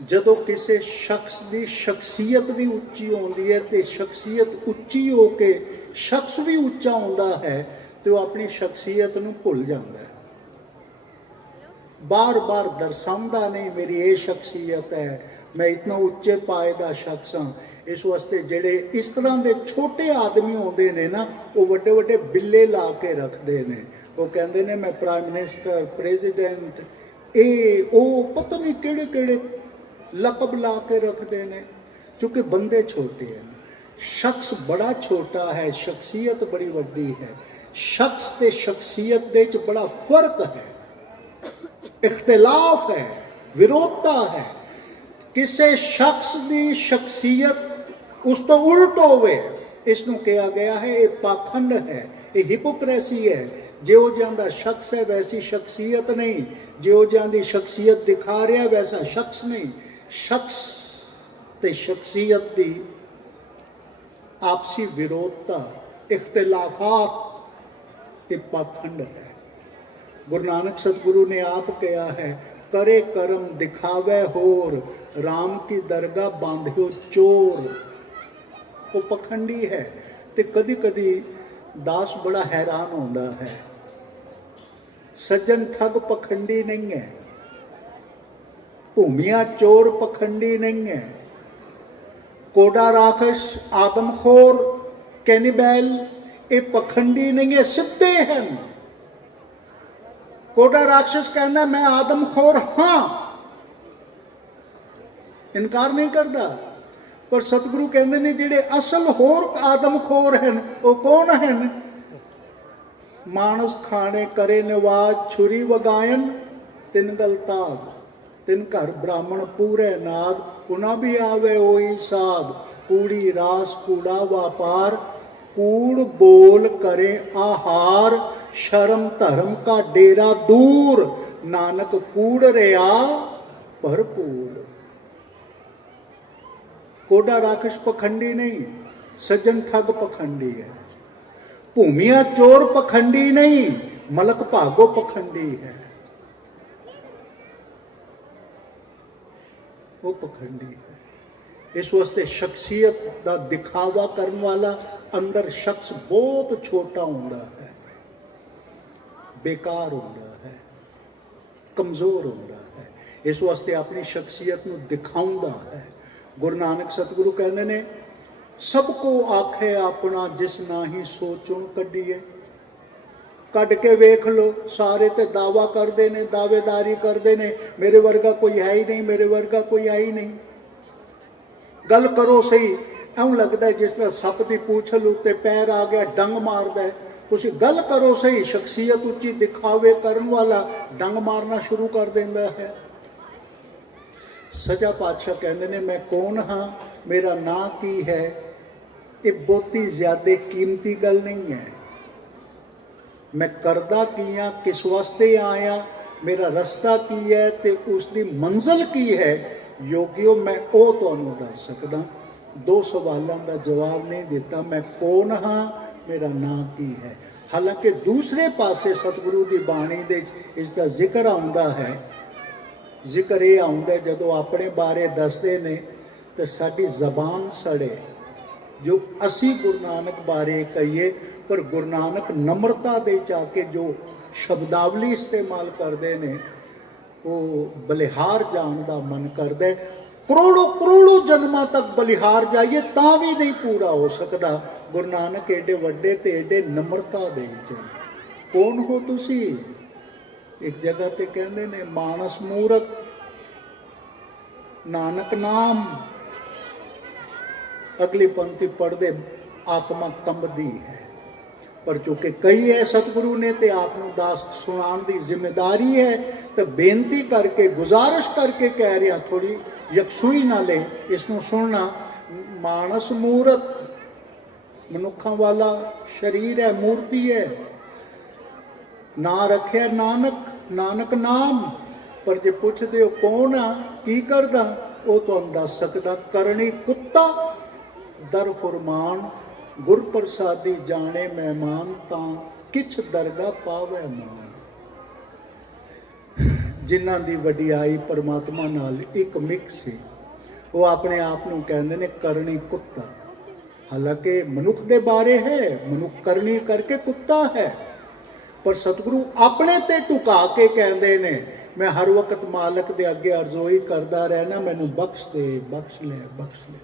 ਜਦੋਂ ਕਿਸੇ ਸ਼ਖਸ ਦੀ ਸ਼ਖਸੀਅਤ ਵੀ ਉੱਚੀ ਹੁੰਦੀ ਹੈ ਤੇ ਸ਼ਖਸੀਅਤ ਉੱਚੀ ਹੋ ਕੇ ਸ਼ਖਸ ਵੀ ਉੱਚਾ ਹੁੰਦਾ ਹੈ ਤੇ ਉਹ ਆਪਣੀ ਸ਼ਖਸੀਅਤ ਨੂੰ ਭੁੱਲ ਜਾਂਦਾ ਹੈ। ਬਾਰ-ਬਾਰ ਦਰਸਾਉਂਦਾ ਨਹੀਂ ਮੇਰੀ ਇਹ ਸ਼ਖਸੀਅਤ ਹੈ, ਮੈਂ ਇਤਨਾ ਉੱਚੇ ਪਾਏ ਦਾ ਸ਼ਖਸ ਹਾਂ। ਇਸ ਵਾਸਤੇ ਜਿਹੜੇ ਇਸ ਤਰ੍ਹਾਂ ਦੇ ਛੋਟੇ ਆਦਮੀ ਹੁੰਦੇ ਨੇ ਨਾ, ਉਹ ਵੱਡੇ ਵੱਡੇ ਬਿੱਲੇ ਲਾ ਕੇ ਰੱਖਦੇ ਨੇ। ਉਹ ਕਹਿੰਦੇ ਨੇ ਮੈਂ ਪ੍ਰਾਈਮ ਮਿਨਿਸਟਰ, ਪ੍ਰੈਜ਼ੀਡੈਂਟ, ਇਹ ਉਹ ਪਤਾ ਨਹੀਂ ਕਿਹੜੇ ਕਿਹੜੇ ਲਕਬ ਲਾ ਕੇ ਰੱਖਦੇ ਨੇ, ਕਿਉਂਕਿ ਬੰਦੇ ਛੋਟੇ ਹਨ। ਸ਼ਖਸ ਬੜਾ ਛੋਟਾ ਹੈ, ਸ਼ਖਸੀਅਤ ਬੜੀ ਵੱਡੀ ਹੈ। ਸ਼ਖਸ ਤੇ ਸ਼ਖਸੀਅਤ ਦੇ ਵਿੱਚ ਬੜਾ ਫਰਕ ਹੈ, ਇਖਤਲਾਫ ਹੈ, ਵਿਰੋਧਤਾ ਹੈ। ਕਿਸੇ ਸ਼ਖਸ ਦੀ ਸ਼ਖਸੀਅਤ ਉਸ ਤੋਂ ਉਲਟ ਹੋਵੇ, ਇਸ ਨੂੰ ਕਿਹਾ ਗਿਆ ਹੈ ਇਹ ਪਾਖੰਡ ਹੈ, ਇਹ ਹਿਪੋਕ੍ਰੇਸੀ ਹੈ। ਜਿਹੋ ਜਿਹਾ ਦਾ ਸ਼ਖਸ ਹੈ ਵੈਸੀ ਸ਼ਖਸੀਅਤ ਨਹੀਂ, ਜਿਹੋ ਜਿਹਾ ਦੀ ਸ਼ਖਸੀਅਤ ਦਿਖਾ ਰਿਹਾ ਵੈਸਾ ਸ਼ਖਸ ਨਹੀਂ। ਸ਼ਖਸ ਤੇ ਸ਼ਖਸੀਅਤ ਦੀ ਆਪਸੀ ਵਿਰੋਧਤਾ, ਇਖਤਲਾਫਾਤ, ਇਹ ਪਾਖੰਡ ਹੈ। ਗੁਰੂ ਨਾਨਕ ਸਤਿਗੁਰੂ ਨੇ ਆਪ ਕਿਹਾ ਹੈ, करे कर्म दिखावे होर, राम की दरगाह बांधियो चोर। वो पखंडी है। ते कदी कदी दास बड़ा हैरान होता है, सज्जन ठग पखंडी नहीं है, भूमिया चोर पखंडी नहीं है, कोडा राक्षस आदमखोर कैनिबैल ये पखंडी नहीं है, सिद्धे हैं। कोडा राक्षस कहना मैं आदमखोर हाँ, ਇਨਕਾਰ ਨਹੀਂ ਕਰਦਾ। ਪਰ ਸਤਿਗੁਰੂ ਕਹਿੰਦੇ ਨੇ ਜਿਹੜੇ ਅਸਲ ਹੋਰ ਆਦਮਖੋਰ ਹਨ ਉਹ ਕੌਣ ਹਨ? ਮਾਨਸ ਖਾਣੇ ਕਰੇ ਨਿਵਾਜ ਛੁਰੀ ਵਗਾਇਨ ਤਿੰਨ ਗਲ ਤਾਗ, ਤਿੰਨ ਘਰ ਬ੍ਰਾਹਮਣ ਪੂਰੇ ਨਾਦ, ਉਹਨਾਂ ਵੀ ਆਵੇ ਉਹੀ ਸਾਧ, ਕੂੜੀ ਰਾਸ ਕੂੜਾ ਵਾਪਾਰ, ਕੂੜ ਬੋਲ ਕਰੇ ਆਹਾਰ, ਸ਼ਰਮ ਧਰਮ ਕਾ ਡੇਰਾ ਦੂਰ, ਨਾਨਕ ਕੂੜ ਰਿਆ ਭਰਪੂਰ। ਕੋਡਾ ਰਾਖਸ਼ ਪਖੰਡੀ ਨਹੀਂ, ਸੱਜਣ ਠੱਗ ਪਖੰਡੀ ਹੈ। ਭੂਮੀਆ ਚੋਰ ਪਖੰਡੀ ਨਹੀਂ, ਮਲਕ ਭਾਗੋ ਪਖੰਡੀ ਹੈ। ਉਹ ਪਖੰਡੀ ਹੈ। ਇਸ ਵਾਸਤੇ ਸ਼ਖਸੀਅਤ ਦਾ ਦਿਖਾਵਾ ਕਰਨ ਵਾਲਾ ਅੰਦਰ ਸ਼ਖਸ ਬਹੁਤ ਛੋਟਾ ਹੁੰਦਾ ਹੈ, ਬੇਕਾਰ ਹੁੰਦਾ ਹੈ, ਕਮਜ਼ੋਰ ਹੁੰਦਾ ਹੈ। ਇਸ ਵਾਸਤੇ ਆਪਣੀ ਸ਼ਖਸੀਅਤ ਨੂੰ ਦਿਖਾਉਂਦਾ ਹੈ। ਗੁਰੂ ਨਾਨਕ ਸਤਿਗੁਰੂ ਕਹਿੰਦੇ ਨੇ, ਸਭ ਕੋ ਆਖੇ ਆਪਣਾ ਜਿਸ ਨਾਹੀ ਸੋਚਣ ਕੱਢੀਏ। ਕੱਢ ਕੇ ਵੇਖ ਲੋ, ਸਾਰੇ ਤੇ ਦਾਵਾ ਕਰਦੇ ਨੇ, ਦਾਅਵੇਦਾਰੀ ਕਰਦੇ ਨੇ, ਮੇਰੇ ਵਰਗਾ ਕੋਈ ਹੈ ਹੀ ਨਹੀਂ, ਮੇਰੇ ਵਰਗਾ ਕੋਈ ਹੈ ਹੀ ਨਹੀਂ। ਗੱਲ ਕਰੋ ਸਹੀ, ਐਉਂ ਲੱਗਦਾ ਜਿਸ ਤਰ੍ਹਾਂ ਸੱਪ ਦੀ ਪੂਛਲ ਉੱਤੇ ਪੈਰ ਆ ਗਿਆ ਡੰਗ ਮਾਰਦਾ। ਤੁਸੀਂ ਗੱਲ ਕਰੋ ਸਹੀ, ਸ਼ਖਸੀਅਤ ਉੱਚੀ ਦਿਖਾਵੇ ਕਰਨ ਵਾਲਾ ਡੰਗ ਮਾਰਨਾ ਸ਼ੁਰੂ ਕਰ ਦਿੰਦਾ ਹੈ। ਸੱਚਾ ਪਾਤਸ਼ਾਹ ਕਹਿੰਦੇ ਨੇ, ਮੈਂ ਕੌਣ ਹਾਂ, ਮੇਰਾ ਨਾਂ ਕੀ ਹੈ, ਇਹ ਬਹੁਤੀ ਜ਼ਿਆਦਾ ਕੀਮਤੀ ਗੱਲ ਨਹੀਂ ਹੈ। ਮੈਂ ਕਰਦਾ ਕੀ ਹਾਂ, ਕਿਸ ਵਾਸਤੇ ਆਇਆ, ਮੇਰਾ ਰਸਤਾ ਕੀ ਹੈ ਤੇ ਉਸ ਦੀ ਮੰਜ਼ਿਲ ਕੀ ਹੈ, ਯੋਗਿਓ ਮੈਂ ਉਹ ਤੁਹਾਨੂੰ ਦੱਸ ਸਕਦਾ। ਦੋ ਸਵਾਲਾਂ ਦਾ ਜਵਾਬ ਨਹੀਂ ਦਿੱਤਾ, ਮੈਂ ਕੌਣ ਹਾਂ, ਮੇਰਾ ਨਾਂ ਕੀ ਹੈ। ਹਾਲਾਂਕਿ ਦੂਸਰੇ ਪਾਸੇ ਸਤਿਗੁਰੂ ਦੀ ਬਾਣੀ ਦੇ ਇਸ ਦਾ ਜ਼ਿਕਰ ਆਉਂਦਾ ਹੈ। ਜ਼ਿਕਰ ਇਹ ਆਉਂਦਾ ਜਦੋਂ ਆਪਣੇ ਬਾਰੇ ਦੱਸਦੇ ਨੇ ਤੇ ਸਾਡੀ ਜ਼ਬਾਨ ਸੜੇ, ਜੋ ਅਸੀਂ ਗੁਰੂ ਨਾਨਕ ਬਾਰੇ ਕਹੀਏ। ਪਰ ਗੁਰੂ ਨਾਨਕ ਨਮਰਤਾ ਦੇ ਜਾ ਕੇ ਜੋ ਸ਼ਬਦਾਵਲੀ ਇਸਤੇਮਾਲ ਕਰਦੇ ਨੇ, ਉਹ ਬਲਿਹਾਰ ਜਾਣ ਦਾ ਮਨ ਕਰਦਾ। ਕਰੋੜੋਂ ਕਰੋੜੋਂ ਜਨਮਾਂ ਤੱਕ ਬਲਿਹਾਰ ਜਾਈਏ ਤਾਂ ਵੀ ਨਹੀਂ ਪੂਰਾ ਹੋ ਸਕਦਾ। ਗੁਰੂ ਨਾਨਕ ਏਡੇ ਵੱਡੇ ਤੇ ਏਡੇ ਨਮਰਤਾ ਦੇ ਵਿੱਚ। ਕੌਣ ਹੋ ਤੁਸੀਂ? ਇੱਕ ਜਗ੍ਹਾ ਤੇ ਕਹਿੰਦੇ ਨੇ, ਮਾਨਸ ਮੂਰਤ ਨਾਨਕ ਨਾਮ। ਅਗਲੀ ਪੰਕਤੀ ਪੜ੍ਹਦੇ ਆਤਮਾ ਕੰਬਦੀ ਹੈ। ਪਰ ਚूंकि ਕਈ ਹੈ ਸਤਿਗੁਰੂ ਨੇ ਤੇ ਆਪ ਨੂੰ ਦਾਸ ਸੁਣਾਉਣ ਦੀ ਜ਼ਿੰਮੇਵਾਰੀ ਹੈ, ਤੇ ਬੇਨਤੀ ਕਰਕੇ ਗੁਜ਼ਾਰਿਸ਼ ਕਰਕੇ ਕਹਿ ਰਿਹਾ, ਥੋੜੀ ਯਕਸੂਈ ਨਾਲੇ ਇਸ ਨੂੰ ਸੁਣਨਾ। ਮਾਨਸ ਮੂਰਤ ਮਨੁੱਖਾਂ ਵਾਲਾ ਸਰੀਰ ਹੈ, ਮੂਰਤੀ ਹੈ। ਨਾ ਰੱਖਿਆ ਨਾਨਕ, ਨਾਨਕ ਨਾਮ। ਪਰ ਜੇ ਪੁੱਛਦੇ ਹੋ ਕੌਣ ਆ, ਕੀ ਕਰਦਾ, ਉਹ ਤੁਹਾਨੂੰ ਦੱਸ ਸਕਦਾ। ਕਰਨੀ ਕੁੱਤਾ ਦਰ ਫੁਰਮਾਨ, ਗੁਰ ਪ੍ਰਸਾਦੀ ਜਾਣੇ ਮਹਿਮਾਨ, ਤਾਂ ਕਿਛ ਦਰਗਾ ਪਾਵੇ ਮਾਨ। ਜਿਨ੍ਹਾਂ ਦੀ ਵਡਿਆਈ ਪਰਮਾਤਮਾ ਨਾਲ ਇੱਕ ਮਿਕ ਸੀ, ਉਹ ਆਪਣੇ ਆਪ ਨੂੰ ਕਹਿੰਦੇ ਨੇ ਕਰਨੀ ਕੁੱਤਾ। ਹਾਲਾਂਕਿ ਮਨੁੱਖ ਦੇ ਬਾਰੇ ਹੈ, ਮਨੁੱਖ ਕਰਨੀ ਕਰਕੇ ਕੁੱਤਾ ਹੈ। ਪਰ ਸਤਿਗੁਰੂ ਆਪਣੇ ਤੇ ਢੁਕਾ ਕੇ ਕਹਿੰਦੇ ਨੇ, ਮੈਂ ਹਰ ਵਕਤ ਮਾਲਕ ਦੇ ਅੱਗੇ ਅਰਜ਼ੋਈ ਕਰਦਾ ਰਹਿਣਾ, ਮੈਨੂੰ ਬਖਸ਼ ਦੇ, ਬਖਸ਼ ਲੈ, ਬਖਸ਼ ਲੈ।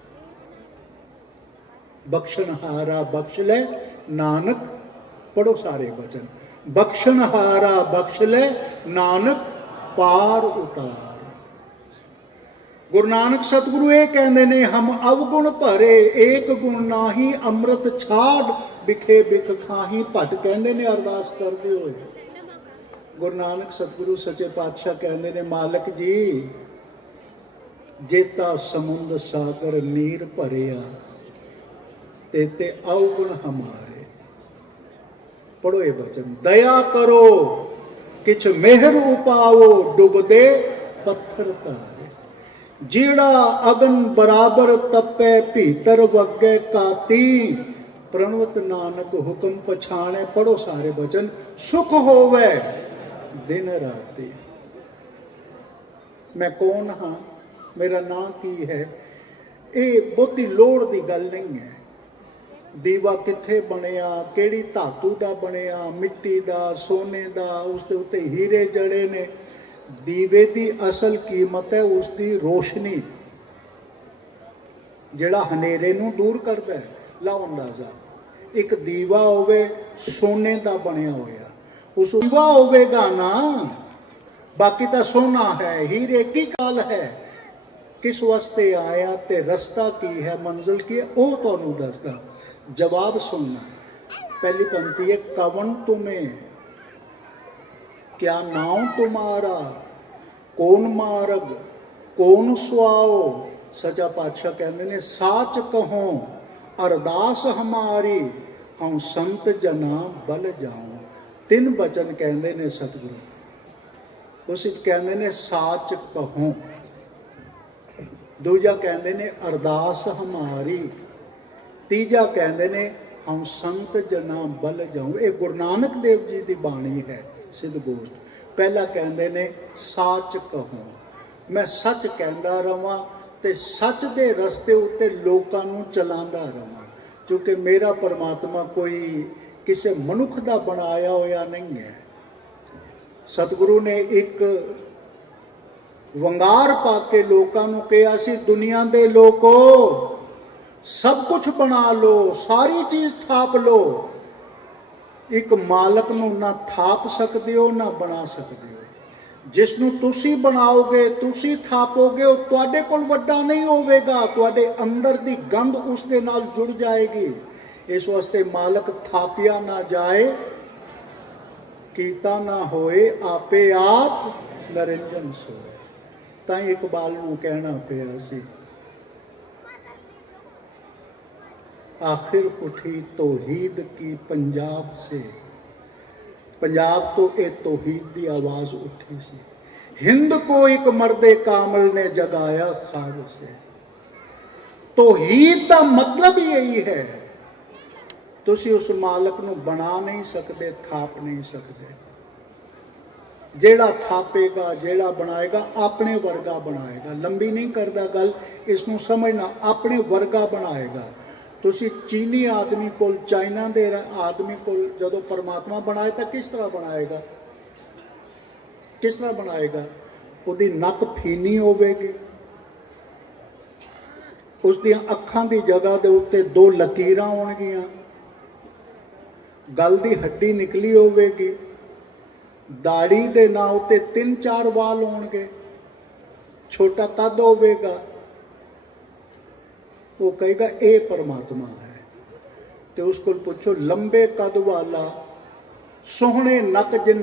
ਬਖਸ਼ਣਹਾਰਾ ਬਖਸ਼ ਲੈ ਨਾਨਕ, ਪੜੋ ਸਾਰੇ ਬਚਨ। ਬਖਸ਼ਣਹਾਰਾ ਬਖਸ਼ ਲੈ ਨਾਨਕ, ਪਾਰ ਉਤਾਰ। ਗੁਰੂ ਨਾਨਕ ਸਤਿਗੁਰੂ ਇਹ ਕਹਿੰਦੇ ਨੇ, ਹਮ ਅਵਗੁਣ ਭਰੇ ਏਕ ਗੁਣ ਨਾਹੀ, ਅੰਮ੍ਰਿਤ ਛਾੜ ਬਿਖੇ ਬਿਖ ਖਾਹੀ। ਭੱਟ ਕਹਿੰਦੇ ਨੇ ਅਰਦਾਸ ਕਰਦੇ ਹੋਏ। ਗੁਰੂ ਨਾਨਕ ਸਤਿਗੁਰੂ ਸੱਚੇ ਪਾਤਸ਼ਾਹ ਕਹਿੰਦੇ ਨੇ, ਮਾਲਕ ਜੀ ਜੇਤਾ ਸਮੁੰਦ ਸਾਗਰ ਨੀਰ ਭਰਿਆ, ਤੇ ਅਵਗੁਣ ਹਮਾਰੇ। ਪੜੋ ਇਹ ਬਚਨ। ਦਇਆ ਕਰੋ ਕਿਛ ਮਿਹਰ ਉਪਾਵੋ, ਡੁੱਬਦੇ ਪੱਥਰ ਤਾਰੇ। ਜਿਹੜਾ ਅਗਨ ਬਰਾਬਰ ਤਪੈ, ਭੀਤਰ ਵਗੈ ਕਾਤੀ। ਪ੍ਰਣਵਤ ਨਾਨਕ ਹੁਕਮ ਪਛਾਣੇ। ਪੜੋ ਸਾਰੇ ਬਚਨ। ਸੁਖ ਹੋਵੇ ਦਿਨ ਰਾਤੀ। ਮੈਂ ਕੌਣ ਹਾਂ, ਮੇਰਾ ਨਾਂ ਕੀ ਹੈ, ਇਹ ਬਹੁਤੀ ਲੋੜ ਦੀ ਗੱਲ ਨਹੀਂ ਹੈ। ਦੀਵਾ ਕਿੱਥੇ ਬਣਿਆ, ਕਿਹੜੀ ਧਾਤੂ ਦਾ ਬਣਿਆ, ਮਿੱਟੀ ਦਾ, ਸੋਨੇ ਦਾ, ਉਸ ਦੇ ਉੱਤੇ ਹੀਰੇ ਜੜੇ ਨੇ। ਦੀਵੇ ਦੀ ਅਸਲ ਕੀਮਤ ਹੈ ਉਸ ਦੀ ਰੋਸ਼ਨੀ, ਜਿਹੜਾ ਹਨੇਰੇ ਨੂੰ ਦੂਰ ਕਰਦਾ ਹੈ। ਲਾਓ ਅੰਦਾਜ਼ਾ, ਇੱਕ ਦੀਵਾ ਹੋਵੇ ਸੋਨੇ ਦਾ ਬਣਿਆ ਹੋਇਆ, ਉਸ ਦੀਵਾ ਹੋਵੇਗਾ ਨਾ, ਬਾਕੀ ਤਾਂ ਸੋਨਾ ਹੈ, ਹੀਰੇ ਕੀ ਕਾਲ ਹੈ। किस वास्ते आया ते रस्ता की है, मंजिल की है, वो तुहानू दसदा। जवाब सुनना। पहली पंक्ति है, कवन तुम्हें, क्या नाम तुम्हारा, कौन मार्ग, कौन सुआओ। सचा पातशाह कहते ने, साच कहो अरदास हमारी, हम संत जना बल जाओ। तीन बचन कहते ने सतगुरु। उस कहते ने साच कहो, दूजा कहते ने अरदास हमारी, तीजा कहते ने हम संत जना बल जाऊं। ये गुरु नानक देव जी की बाणी है सिद्ध गोष्ठ। पहला कहते ने सच कहो, मैं सच कहता रवां ते सच दे रस्ते उत्ते लोकां नूं चलांदा रवां, क्योंकि मेरा परमात्मा कोई किसी मनुख दा बनाया होया नहीं है। सतगुरु ने एक वंगार पा के लोगों को कहा सी, दुनिया दे लोको सब कुछ बना लो, सारी चीज थाप लो, एक मालक नूं ना थाप सकते हो ना बना सकते हो। जिसनूं तुसी बनाओगे, तुसी थापोगे, वो तुहाडे कोल वड्डा नहीं होवेगा, तुहाडे अंदर दी गंध उस दे नाल जुड़ जाएगी। इस वास्ते मालक थापिया ना जाए, कीता ना होए, आपे आप नरिंजन सोए। ताई इकबाल नूं कहना पिया सी, आखिर उठी तौहीद की पंजाब से, पंजाब तो ये तौहीद की आवाज उठी सी। हिंद को एक मर्दे कामल ने जगाया ख्वाब से। तौहीद का मतलब यही है। तुसी उस मालक नूं बना नहीं सकते, थाप नहीं सकते। जेड़ा थापेगा, जेड़ा बनाएगा, अपने वर्गा बनाएगा। लंबी नहीं करता गल, इसनूं समझना, अपने वर्गा बनाएगा। तुसी चीनी आदमी को, चाइना दे आदमी को जदों परमात्मा बनाए तो किस तरह बनाएगा, किस तरह बनाएगा? उसकी नक फीनी होवेगी, उसदी अखां की जगह के उत्ते दो लकीरां होणगियां, गल की हड्डी निकली होवेगी, दाड़ी दे ना उत्ते 3-4 वाल होणगे, छोटा कद होवेगा। वो कहेगा ये परमात्मा है। तो उसको पूछो, लंबे कद वाला, सोहने नक जिन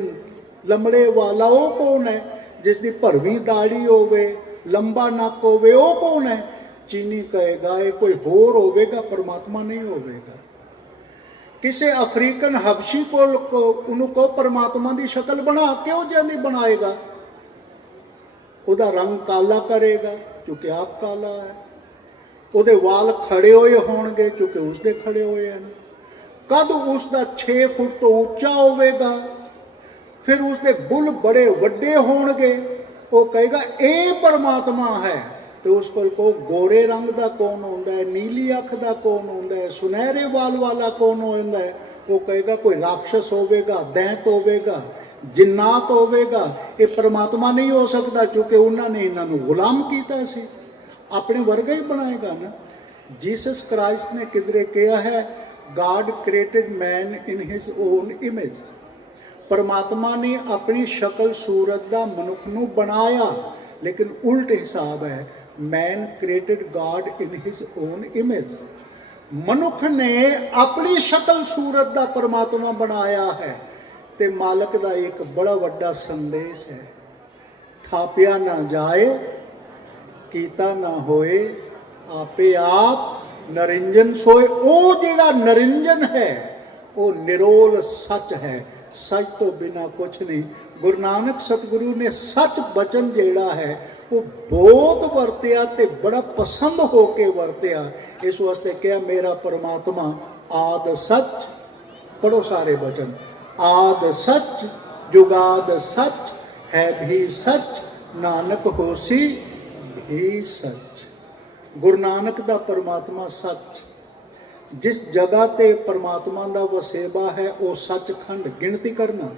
लंबड़े वाला, वो कौन है? जिसकी भरवी दाड़ी होवे, लंबा नक होवे, वो कौन है? चीनी कहेगा ये कोई होर होवेगा, परमात्मा नहीं होवेगा। किसी अफ्रीकन हबशी को उनको परमात्मा की शक्ल बना, क्यों जल्दी बनाएगा? उदा रंग काला करेगा क्योंकि आप काला है। उहदे वाल खड़े हुए होणगे क्योंकि उसके खड़े हुए हैं। कद उसका 6 फुट तो उच्चा होवेगा, फिर उसके बुल बड़े वड्डे होणगे। वो कहेगा ये परमात्मा है। तो उसको को गोरे रंग का कौन होंदा है, नीली अख का कौन होंदा है, सुनहरे वाल वाला कौन होंदा है? वो कहेगा कोई राक्षस होवेगा, दैंत होवेगा, जिन्नात होवेगा। ये परमात्मा नहीं हो सकता क्योंकि उन्होंने इन्होंने गुलाम किया सी, अपने वर्गा ही बनाएगा ना। जीसस क्राइस्ट ने किधरे कहा है, God created man in his own image. परमात्मा ने अपनी शक्ल सूरत का मनुख नूं बनाया, लेकिन उल्ट हिसाब है, man created God in his own image. मनुख ने अपनी शक्ल सूरत का परमात्मा बनाया है। ते मालक का एक बड़ा वड्डा संदेश है, थापिया ना जाए, कीता ना होए, आपे आप नरिंजन सोए। वो जिहड़ा नरिंजन है वो निरोल सच है, सच तो बिना कुछ नहीं। गुरु नानक सतगुरु ने सच बचन जिहड़ा है वो बहुत वरत्या ते बड़ा पसंद होके वरत्या। इस वास्ते क्या, मेरा परमात्मा आद सच, पढ़ो सारे वचन, आद सच जुगाद सच है भी सच, नानक होसी भी सच। गुरु नानक दा परमात्मा सच। जिस जगह ते परमात्मा दा वसेबा है वो सचखंड। गिनती करना,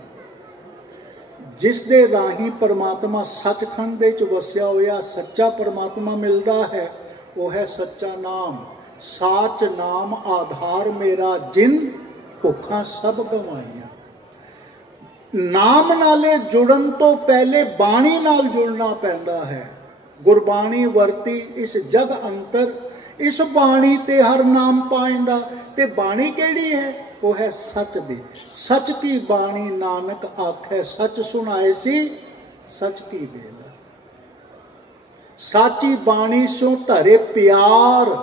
जिस दे राही परमात्मा सचखंड दे च वसिया होया सच्चा परमात्मा मिलता है, वो है सच्चा नाम। साच नाम आधार मेरा, जिन भुखा सब गवाइया। नाम नाले जुड़न तो पहले बाणी नाल जुड़ना पैंदा है। ਗੁਰਬਾਣੀ ਵਰਤੀ ਇਸ ਜਗ ਅੰਤਰ, ਇਸ ਬਾਣੀ ਤੇ ਹਰ ਨਾਮ ਪਾਇੰਦਾ। ਤੇ ਬਾਣੀ ਕਿਹੜੀ ਹੈ? ਉਹ ਹੈ ਸੱਚ ਦੀ। ਸੱਚ ਕੀ ਬਾਣੀ ਨਾਨਕ ਆਖੈ, ਸੱਚ ਸੁਣਾਏ ਸੀ ਸੱਚ ਕੀ ਬੇਲਾ। ਸਾਚੀ ਬਾਣੀ ਸੋ ਧਰੇ ਪਿਆਰ,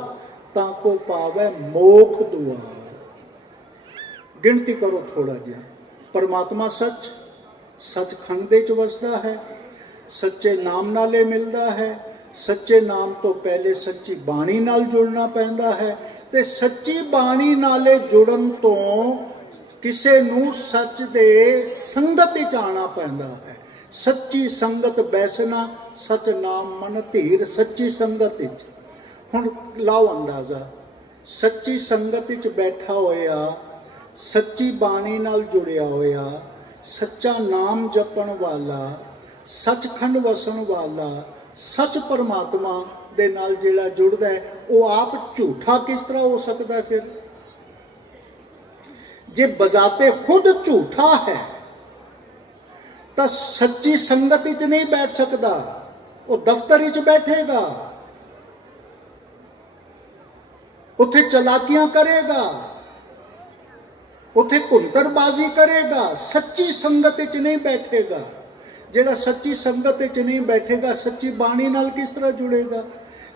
ਤਾਂ ਕੋ ਪਾਵੇ ਮੋਖ ਦੁਆਰ। ਗਿਣਤੀ ਕਰੋ ਥੋੜਾ ਜਿਹਾ। ਪਰਮਾਤਮਾ ਸੱਚ, ਸੱਚਖੰਡ ਦੇ ਚ ਵਸਦਾ ਹੈ, ਸੱਚੇ ਨਾਮ ਨਾਲ ਇਹ ਮਿਲਦਾ ਹੈ। ਸੱਚੇ ਨਾਮ ਤੋਂ ਪਹਿਲੇ ਸੱਚੀ ਬਾਣੀ ਨਾਲ ਜੁੜਨਾ ਪੈਂਦਾ ਹੈ, ਤੇ ਸੱਚੀ ਬਾਣੀ ਨਾਲੇ ਜੁੜਨ ਤੋਂ ਕਿਸੇ ਨੂੰ ਸੱਚ ਦੇ ਸੰਗਤ ਵਿੱਚ ਆਉਣਾ ਪੈਂਦਾ ਹੈ। ਸੱਚੀ ਸੰਗਤ ਬੈਸਣਾ, ਸਚ ਨਾਮ ਮਨ ਧੀਰ। ਸੱਚੀ ਸੰਗਤ ਵਿੱਚ ਹੁਣ ਲਾਓ ਅੰਦਾਜ਼ਾ, ਸੱਚੀ ਸੰਗਤ ਵਿੱਚ ਬੈਠਾ ਹੋਇਆ, ਸੱਚੀ ਬਾਣੀ ਨਾਲ ਜੁੜਿਆ ਹੋਇਆ, ਸੱਚਾ ਨਾਮ ਜਪਣ ਵਾਲਾ, ਸੱਚਖੰਡ ਵਸਣ ਵਾਲਾ, ਸੱਚ ਪਰਮਾਤਮਾ ਦੇ ਨਾਲ ਜਿਹੜਾ ਜੁੜਦਾ ਹੈ, ਉਹ ਆਪ ਝੂਠਾ ਕਿਸ ਤਰ੍ਹਾਂ ਹੋ ਸਕਦਾ ਹੈ? ਫਿਰ ਜੇ ਬਜ਼ਾਤੇ ਖੁਦ ਝੂਠਾ ਹੈ ਤਾਂ ਸੱਚੀ ਸੰਗਤ ਵਿੱਚ ਨਹੀਂ ਬੈਠ ਸਕਦਾ, ਉਹ ਦਫ਼ਤਰ ਵਿੱਚ ਬੈਠੇਗਾ, ਉੱਥੇ ਚਲਾਕੀਆਂ ਕਰੇਗਾ, ਉੱਥੇ ਕੁੰਤਰਬਾਜ਼ੀ ਕਰੇਗਾ, ਸੱਚੀ ਸੰਗਤ ਵਿੱਚ ਨਹੀਂ ਬੈਠੇਗਾ। ਜਿਹੜਾ ਸੱਚੀ ਸੰਗਤ ਵਿੱਚ ਨਹੀਂ ਬੈਠੇਗਾ, ਸੱਚੀ ਬਾਣੀ ਨਾਲ ਕਿਸ ਤਰ੍ਹਾਂ ਜੁੜੇਗਾ?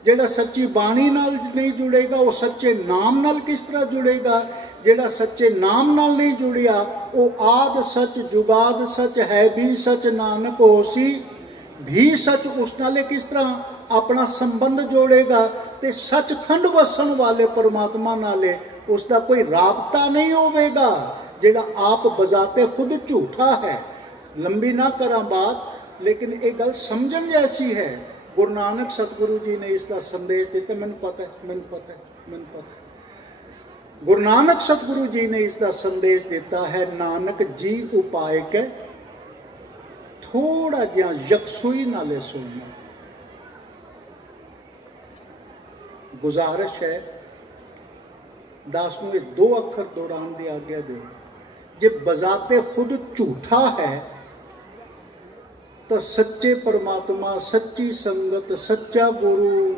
ਜਿਹੜਾ ਸੱਚੀ ਬਾਣੀ ਨਾਲ ਨਹੀਂ ਜੁੜੇਗਾ, ਉਹ ਸੱਚੇ ਨਾਮ ਨਾਲ ਕਿਸ ਤਰ੍ਹਾਂ ਜੁੜੇਗਾ? ਜਿਹੜਾ ਸੱਚੇ ਨਾਮ ਨਾਲ ਨਹੀਂ ਜੁੜਿਆ, ਉਹ ਆਦ ਸੱਚ ਜੁਗਾਦ ਸੱਚ ਹੈ ਵੀ ਸੱਚ ਨਾਨਕ ਹੋਸੀ ਵੀ ਸੱਚ, ਉਸ ਨਾਲੇ ਕਿਸ ਤਰ੍ਹਾਂ ਆਪਣਾ ਸੰਬੰਧ ਜੋੜੇਗਾ? ਤੇ ਸੱਚਖੰਡ ਵਸਣ ਵਾਲੇ ਪਰਮਾਤਮਾ ਨਾਲੇ ਉਸ ਦਾ ਕੋਈ ਰਾਬਤਾ ਨਹੀਂ ਹੋਵੇਗਾ, ਜਿਹੜਾ ਆਪ ਬਜ਼ਾਤੇ ਖੁਦ ਝੂਠਾ ਹੈ। ਲੰਬੀ ਨਾ ਕਰਾਂ ਬਾਤ, ਲੇਕਿਨ ਇਹ ਗੱਲ ਸਮਝਣ ਜੈਸੀ ਹੈ। ਗੁਰੂ ਨਾਨਕ ਸਤਿਗੁਰੂ ਜੀ ਨੇ ਇਸ ਦਾ ਸੰਦੇਸ਼ ਦਿੱਤਾ। ਮੈਨੂੰ ਪਤਾ ਹੈ। ਗੁਰੂ ਨਾਨਕ ਸਤਿਗੁਰੂ ਜੀ ਨੇ ਇਸ ਦਾ ਸੰਦੇਸ਼ ਦਿੱਤਾ ਹੈ, ਨਾਨਕ ਜੀ ਉਪਾਏ ਕੇ। ਥੋੜਾ ਜਿਹਾ ਯਕਸੂਈ ਨਾਲੇ ਸੁਣਨਾ। ਗੁਜ਼ਾਰਿਸ਼ ਹੈ, ਦਾਸ ਨੂੰ ਇਹ 2 ਅੱਖਰ ਦੌਰਾਨ ਦੀ ਆਗਿਆ ਦੇ। ਜੇ ਬਜ਼ਾਤੇ ਖੁਦ ਝੂਠਾ ਹੈ ਤਾਂ ਸੱਚੇ ਪਰਮਾਤਮਾ, ਸੱਚੀ ਸੰਗਤ, ਸੱਚਾ ਗੁਰੂ,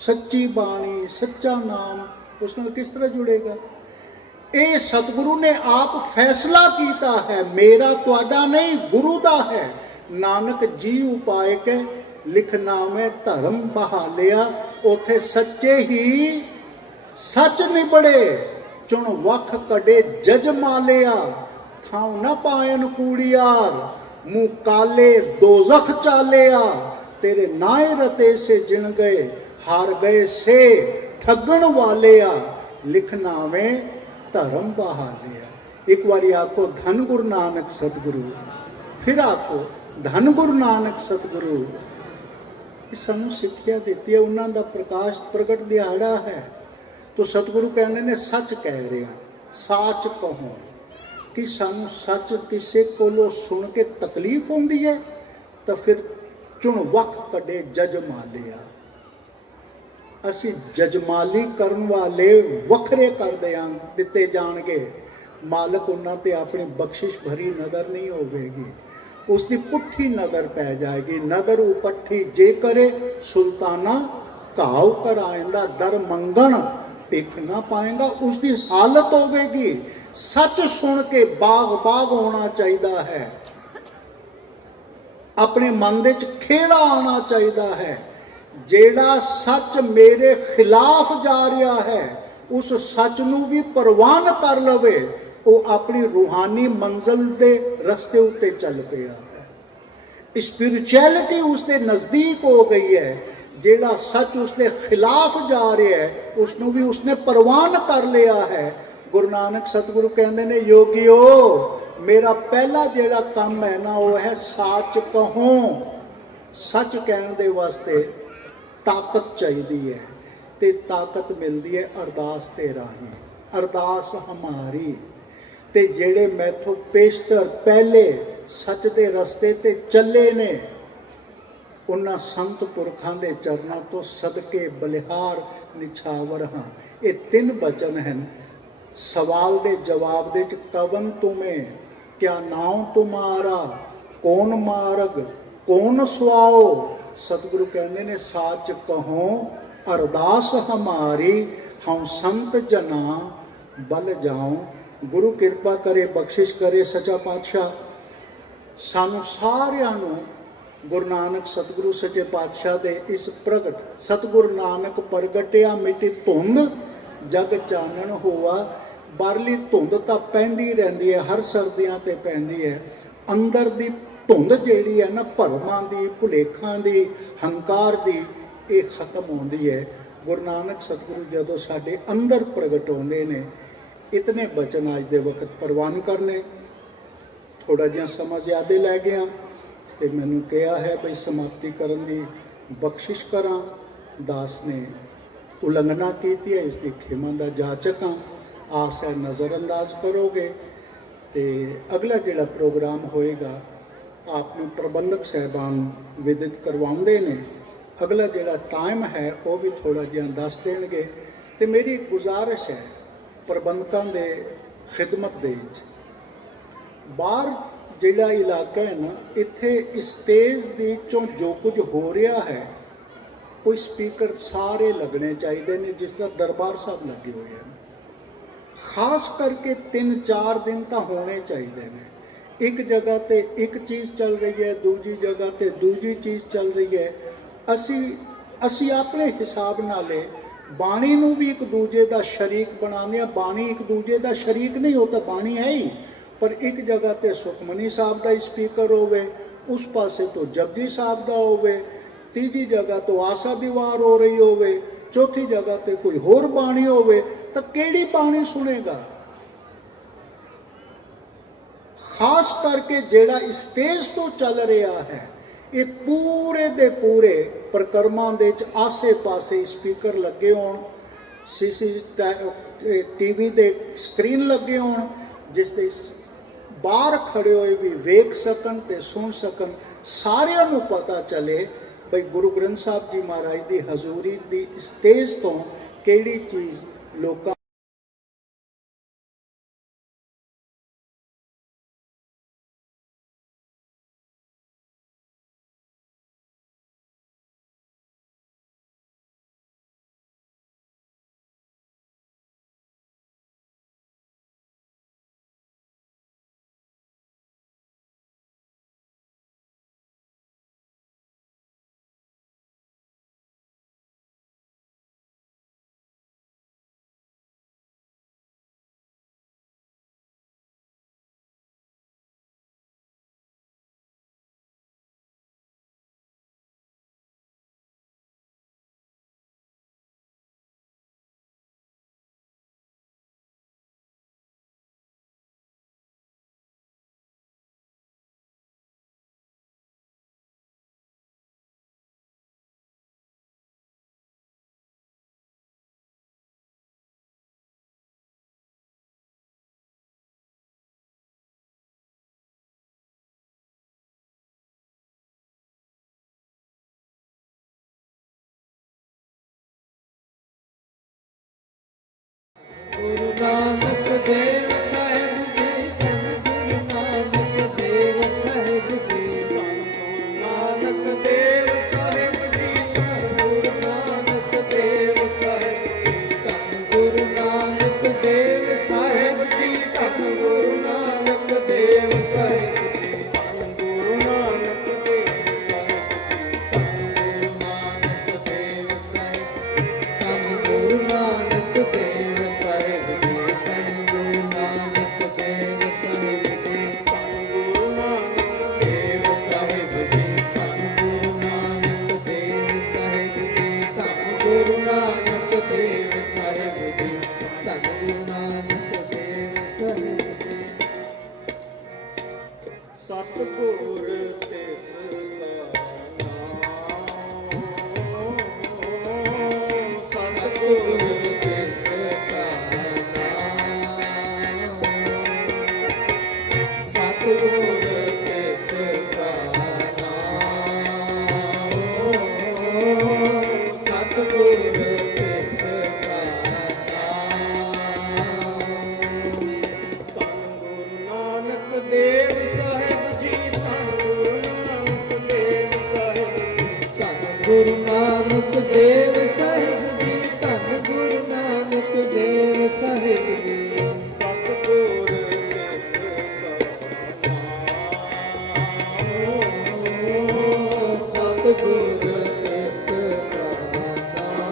ਸੱਚੀ ਬਾਣੀ, ਸੱਚਾ ਨਾਮ ਉਸ ਨਾਲ ਕਿਸ ਤਰ੍ਹਾਂ ਜੁੜੇਗਾ? ਇਹ ਸਤਿਗੁਰੂ ਨੇ ਆਪ ਫੈਸਲਾ ਕੀਤਾ ਹੈ, ਮੇਰਾ ਤੁਹਾਡਾ ਨਹੀਂ, ਗੁਰੂ ਦਾ ਹੈ। ਨਾਨਕ ਜੀ ਉਪਾਏ ਕੇ ਲਿਖਨਾਮੇ ਧਰਮ ਬਹਾਲਿਆ। ਉਥੇ ਸੱਚੇ ਹੀ ਸੱਚ ਨਿਬੜੇ, ਚੁਣ ਵਖ ਕਢੇ ਜਜ ਮਾਲਿਆ। ਥਾਉ ਨਾ ਪਾਇਨ ਕੂੜੀਆਰ, ਮੂੰਹ ਕਾਲੇ ਦੋਜ਼ਖ ਚਾਲਿਆ। ਤੇਰੇ ਨਾਏ ਰਤੇ ਸੇ ਜਿਣ ਗਏ, ਹਾਰ ਗਏ ਸੇ ਠੱਗਣ ਵਾਲਿਆ। ਲਿਖਨਾਵੇਂ ਧਰਮ ਬਹਾਲਿਆ। ਇੱਕ ਵਾਰੀ ਆਖੋ ਧੰਨ ਗੁਰੂ ਨਾਨਕ ਸਤਿਗੁਰੂ, ਫਿਰ ਆਖੋ ਧੰਨ ਗੁਰੂ ਨਾਨਕ ਸਤਿਗੁਰੂ। ਇਹ ਸਾਨੂੰ ਸਿੱਖਿਆ ਦਿੱਤੀ ਹੈ, ਉਹਨਾਂ ਦਾ ਪ੍ਰਕਾਸ਼ ਪ੍ਰਗਟ ਦਿਹਾੜਾ ਹੈ। ਤੋ ਸਤਿਗੁਰੂ ਕਹਿੰਦੇ ਨੇ ਸੱਚ ਕਹਿ ਰਿਹਾ, ਸਾਚ ਕਹੋ। ਕਿ ਸਾਨੂੰ ਸੱਚ ਕਿਸੇ ਕੋਲੋਂ ਸੁਣ ਕੇ ਤਕਲੀਫ ਹੁੰਦੀ ਹੈ ਤਾਂ ਫਿਰ ਚੁਣ ਵਖ ਕੱਢੇ ਜਜ ਮਾਲਿਆ। ਅਸੀਂ ਜਜਮਾਲੀ ਕਰਨ ਵਾਲੇ ਵੱਖਰੇ ਕਰ ਦਿੱਤੇ ਜਾਣਗੇ। ਮਾਲਕ ਉਹਨਾਂ ਤੇ ਆਪਣੀ ਬਖਸ਼ਿਸ਼ ਭਰੀ ਨਜ਼ਰ ਨਹੀਂ ਹੋਵੇਗੀ, ਉਸ ਦੀ ਪੁੱਠੀ ਨਜ਼ਰ ਪੈ ਜਾਏਗੀ। ਨਜ਼ਰ ਉਪੱਠੀ ਜੇ ਕਰੇ ਸੁਲਤਾਨਾ ਘਾਉ ਕਰ ਆਇੰਦਾ, ਦਰ ਮੰਗਣ ਭਿੱਖ ਨਾ ਪਾਏਗਾ, ਉਸ ਦੀ ਹਾਲਤ ਹੋਵੇਗੀ। ਸੱਚ ਸੁਣ ਕੇ ਬਾਗ ਹੋਣਾ ਚਾਹੀਦਾ ਹੈ, ਆਪਣੇ ਮਨ ਦੇ ਵਿੱਚ ਖੇੜਾ ਆਉਣਾ ਚਾਹੀਦਾ ਹੈ। ਜਿਹੜਾ ਸੱਚ ਮੇਰੇ ਖਿਲਾਫ ਜਾ ਰਿਹਾ ਹੈ, ਉਸ ਸੱਚ ਨੂੰ ਵੀ ਪ੍ਰਵਾਨ ਕਰ ਲਵੇ, ਉਹ ਆਪਣੀ ਰੂਹਾਨੀ ਮੰਜ਼ਿਲ ਦੇ ਰਸਤੇ ਉੱਤੇ ਚੱਲ ਪਿਆ ਹੈ। ਸਪਿਰਿਚੁਅਲਿਟੀ ਉਸ ਦੇ ਨਜ਼ਦੀਕ ਹੋ ਗਈ ਹੈ। ਜਿਹੜਾ ਸੱਚ ਉਸ ਦੇ ਖਿਲਾਫ ਜਾ ਰਿਹਾ ਹੈ, ਉਸ ਨੂੰ ਵੀ ਉਸਨੇ ਪ੍ਰਵਾਨ ਕਰ ਲਿਆ ਹੈ। ਗੁਰੂ ਨਾਨਕ ਸਤਿਗੁਰੂ ਕਹਿੰਦੇ ਨੇ, ਯੋਗੀਓ ਮੇਰਾ ਪਹਿਲਾ ਜਿਹੜਾ ਕੰਮ ਹੈ ਨਾ, ਉਹ ਹੈ ਸੱਚ ਕਹੋ। ਸੱਚ ਕਹਿਣ ਦੇ ਵਾਸਤੇ ਤਾਕਤ ਚਾਹੀਦੀ ਹੈ, ਤੇ ਤਾਕਤ ਮਿਲਦੀ ਹੈ ਅਰਦਾਸ ਦੇ ਰਾਹੀਂ। ਅਰਦਾਸ ਹਮਾਰੀ। ਤੇ ਜਿਹੜੇ ਮੈਥੋਂ ਪੇਸ਼ਤਰ ਪਹਿਲੇ ਸੱਚ ਦੇ ਰਸਤੇ ਤੇ ਚੱਲੇ ਨੇ, ਉਹਨਾਂ ਸੰਤ ਪੁਰਖਾਂ ਦੇ ਚਰਨਾਂ ਤੋਂ ਸਦਕੇ ਬਲਿਹਾਰ ਨਿਛਾਵਰ ਹਾਂ। ਇਹ 3 ਬਚਨ ਹਨ। ਸਵਾਲ ਦੇ ਜਵਾਬ ਦੇ ਚ ਕਵਨ ਤੁਮੇ, ਕਿਆ ਨਾਮ ਤੁਮਾਰਾ, ਕੌਣ ਮਾਰਗ, ਕੌਣ ਸੁਆਓ, ਸਤਿਗੁਰੂ ਕਹਿੰਦੇ ਨੇ ਸਾਚ ਕਹੋ ਅਰਦਾਸ ਹਮਾਰੀ ਹਉ ਸੰਤ ਜਨਾ ਬਲ ਜਾਉ। ਗੁਰੂ ਕਿਰਪਾ ਕਰੇ, ਬਖਸ਼ਿਸ਼ ਕਰੇ ਸੱਚਾ ਪਾਤਸ਼ਾਹ, ਸਾਨੂੰ ਸਾਰਿਆਂ ਨੂੰ ਗੁਰੂ ਨਾਨਕ ਸਤਿਗੁਰੂ ਸੱਚੇ ਪਾਤਸ਼ਾਹ ਦੇ ਇਸ ਪ੍ਰਗਟ ਸਤਿਗੁਰੂ ਨਾਨਕ ਪ੍ਰਗਟਿਆ ਮਿਟੀ ਧੁੰਦ ਜਗ ਚਾਨਣ ਹੋਆ। ਬਾਹਰਲੀ ਧੁੰਦ ਤਾਂ ਪੈਂਦੀ ਰਹਿੰਦੀ ਹੈ, ਹਰ ਸਰਦੀਆਂ ਤੇ ਪੈਂਦੀ ਹੈ। ਅੰਦਰ ਦੀ ਧੁੰਦ ਜਿਹੜੀ ਹੈ ਨਾ, ਭਰਮਾਂ ਦੀ, ਭੁਲੇਖਾਂ ਦੀ, ਹੰਕਾਰ ਦੀ, ਇਹ ਖਤਮ ਹੁੰਦੀ ਹੈ। ਗੁਰੂ ਨਾਨਕ ਸਤਿਗੁਰੂ ਜਦੋਂ ਸਾਡੇ ਅੰਦਰ ਪ੍ਰਗਟ ਹੁੰਦੇ ਨੇ। ਇਤਨੇ ਬਚਨ ਅੱਜ ਦੇ ਵਕਤ ਪ੍ਰਵਾਨ ਕਰਨੇ। ਥੋੜਾ ਜਿਹਾ ਸਮਾਂ ਜ਼ਿਆਦਾ ਲੈ ਗਿਆ ਤੇ ਮੈਨੂੰ ਕਿਹਾ ਹੈ ਬਈ ਸਮਾਪਤੀ ਕਰਨ ਦੀ ਬਖਸ਼ਿਸ਼ ਕਰਾਂ। ਦਾਸ ਨੇ ਉਲੰਘਣਾ ਕੀਤੀ ਹੈ, ਇਸ ਦੀ ਖਿਮਾ ਦਾ ਜਾਚਕ ਹਾਂ। ਆਸ ਹੈ ਨਜ਼ਰਅੰਦਾਜ਼ ਕਰੋਗੇ। ਤੇ ਅਗਲਾ ਜਿਹੜਾ ਪ੍ਰੋਗਰਾਮ ਹੋਏਗਾ ਆਪ ਨੂੰ ਪ੍ਰਬੰਧਕ ਸਾਹਿਬਾਨ ਵਿਦਿਤ ਕਰਵਾਉਂਦੇ ਨੇ। ਅਗਲਾ ਜਿਹੜਾ ਟਾਈਮ ਹੈ ਉਹ ਵੀ ਥੋੜਾ ਜਿਹਾ ਦੱਸ ਦੇਣਗੇ। ਤੇ ਮੇਰੀ ਇੱਕ ਗੁਜ਼ਾਰਿਸ਼ ਹੈ ਪ੍ਰਬੰਧਕਾਂ ਦੇ ਖਿਦਮਤ ਦੇ ਵਿੱਚ, ਬਾਹਰ ਜਿਹੜਾ ਇਲਾਕਾ ਹੈ ਨਾ, ਇੱਥੇ ਸਟੇਜ ਦੇ ਚੋਂ ਜੋ ਕੁਝ ਹੋ ਰਿਹਾ ਹੈ ਕੋਈ ਸਪੀਕਰ ਸਾਰੇ ਲੱਗਣੇ ਚਾਹੀਦੇ ਨੇ, ਜਿਸ ਤਰ੍ਹਾਂ ਦਰਬਾਰ ਸਾਹਿਬ ਲੱਗੇ ਹੋਏ ਹਨ। ਖਾਸ ਕਰਕੇ 3-4 ਦਿਨ ਤਾਂ ਹੋਣੇ ਚਾਹੀਦੇ ਨੇ। ਇੱਕ ਜਗ੍ਹਾ ਤੇ ਇੱਕ ਚੀਜ਼ ਚੱਲ ਰਹੀ ਹੈ, ਦੂਜੀ ਜਗ੍ਹਾ ਤੇ ਦੂਜੀ ਚੀਜ਼ ਚੱਲ ਰਹੀ ਹੈ। ਅਸੀਂ ਆਪਣੇ ਹਿਸਾਬ ਨਾਲ ਬਾਣੀ ਨੂੰ ਵੀ ਇੱਕ ਦੂਜੇ ਦਾ ਸ਼ਰੀਕ ਬਣਾਉਂਦੇ ਹਾਂ। ਬਾਣੀ ਇੱਕ ਦੂਜੇ ਦਾ ਸ਼ਰੀਕ ਨਹੀਂ, ਉਹ ਤਾਂ ਬਾਣੀ ਹੈ ਹੀ। ਪਰ ਇੱਕ ਜਗ੍ਹਾ ਤੇ ਸੁਖਮਨੀ ਸਾਹਿਬ ਦਾ ਸਪੀਕਰ ਹੋਵੇ, ਉਸ ਪਾਸੇ ਤੋਂ ਜਪਜੀ ਸਾਹਿਬ ਦਾ ਹੋਵੇ, ਤੀਜੀ ਜਗ੍ਹਾ ਤੋਂ ਆਸਾ ਦੀ ਵਾਰ ਹੋ ਰਹੀ ਹੋਵੇ, ਚੌਥੀ ਜਗ੍ਹਾ ਤੇ ਕੋਈ ਹੋਰ ਬਾਣੀ ਹੋਵੇ, ਤਾਂ ਕਿਹੜੀ ਬਾਣੀ ਸੁਣੇਗਾ? ਖਾਸ ਕਰਕੇ ਜਿਹੜਾ ਸਟੇਜ ਤੋਂ ਚੱਲ ਰਿਹਾ ਹੈ, ਇਹ ਪੂਰੇ ਦੇ ਪੂਰੇ ਪ੍ਰਕਰਮਾਂ ਦੇ ਵਿੱਚ ਆਸੇ-ਪਾਸੇ ਸਪੀਕਰ ਲੱਗੇ ਹੋਣ, ਟੀਵੀ ਦੇ ਸਕਰੀਨ ਲੱਗੇ ਹੋਣ, ਜਿਸ ਦੇ ਬਾਹਰ ਖੜੇ ਹੋਏ ਵੀ ਵੇਖ ਸਕਣ ਤੇ ਸੁਣ ਸਕਣ। ਸਾਰਿਆਂ ਨੂੰ ਪਤਾ ਚੱਲੇ ਬਈ ਗੁਰੂ ਗ੍ਰੰਥ ਸਾਹਿਬ ਜੀ ਮਹਾਰਾਜ ਦੀ ਹਜ਼ੂਰੀ ਦੀ ਸਟੇਜ ਤੋਂ ਕਿਹੜੀ ਚੀਜ਼ ਲੋਕਾਂ ਗੁਰੂ ਨਾਨਕ ਦੇਵ ਸਾਹਿਬ ਜੀ, ਧੰਨ ਗੁਰੂ ਨਾਨਕ ਦੇਵ ਸਾਹਿਬ ਜੀ, ਧੰਨ ਗੁਰੂ ਨਾਨਕ ਦੇਵ ਸਾਹਿਬ ਜੀ, ਧੰਨ ਗੁਰੂ ਨਾਨਕ ਦੇਵ ਸਾਹਿਬ ਜੀ, ਧੰਨ ਗੁਰੂ ਨਾਨਕ ਦੇਵ ਸਾਹਿਬ ਜੀ, ਧੰਨ ਗੁਰੂ ਨਾਨਕ ਦੇਵ ਸਾਹਿਬ ਜੀ, ਧੰਨ ਗੁਰੂ ਨਾਨਕ ਦੇਵ ਸਾਹਿਬ, ਧੰਨ ਗੁਰੂ ਨਾਨਕ ਦੇਵ ਸਾਹਿਬ, ਧੰਨ ਗੁਰੂ ਨਾਨਕ ਦੇਵ ਸਾਹਿਬ ਜੀ, ਧੰਨ ਗੁਰੂ ਨਾਨਕ ਦੇਵ ਸਾਹਿਬ ਜੀ, ਧੰਨ ਗੁਰੂ ਨਾਨਕ ਦੇਵ ਸਾਹਿਬ ਜੀ, ਧੰਨ ਗੁਰੂ ਨਾਨਕ ਦੇਵ ਸਾਹਿਬ ਜੀ, ਧੰਨ ਗੁਰੂ ਨਾਨਕ ਦੇਵ ਸਾਹਿਬ ਜੀ। ਸਤਿਗੁਰ ਤਿਸ ਦਾ ਨਾਮ, ਸਤਿਗੁਰ ਤਿਸ ਦਾ ਨਾਮ, ਸਤਿਗੁਰ ਤਿਸ ਦਾ ਨਾਮ, ਸਤਿਗੁਰ ਤਿਸ ਦਾ ਨਾਮ। ਧੰਨ ਗੁਰੂ ਨਾਨਕ ਦੇਵ ਸਾਹਿਬ ਜੀ, ਧੰਨ ਗੁਰੂ ਨਾਨਕ ਦੇਵ ਸਾਹਿਬ ਜੀ, ਧੰਨ ਗੁਰੂ ਨਾਨਕ ਦੇਵ ਸਾਹਿਬ ਜੀ ਧੰਨ ਗੁਰੂ ਨਾਨਕ ਦੇਵ ਸਾਹਿਬ ਜੀ ਸਤਿਗੁਰ ਸਤਿਗੁਰ ਤਿਸ ਕਾ ਨਾਮ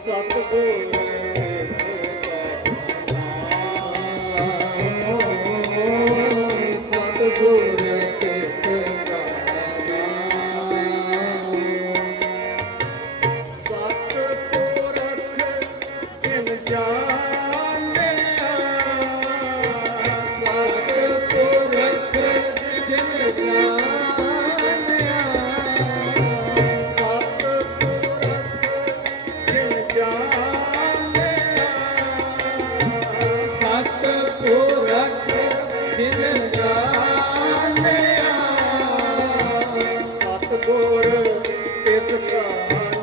ਸਤਿਗੁਰ ਸਤਿਗੁਰ ਤਿਸ ਕਾ ਨਾਮ ਸਤਿਪੁਰਖ ਜਿਨ ਜਾਣਿਆ ਸਤਿਪੁਰਖ ਜਿਨ ਜਾਣਿਆ ਸਤਿਪੁਰਖ ਜਿਨ ਜਾਣਿਆ ਸਤਿਪੁਰਖ ਜਿਨ ਜਾਣਿਆ ਸਤਿਗੁਰ ਤਿਸ ਕਾ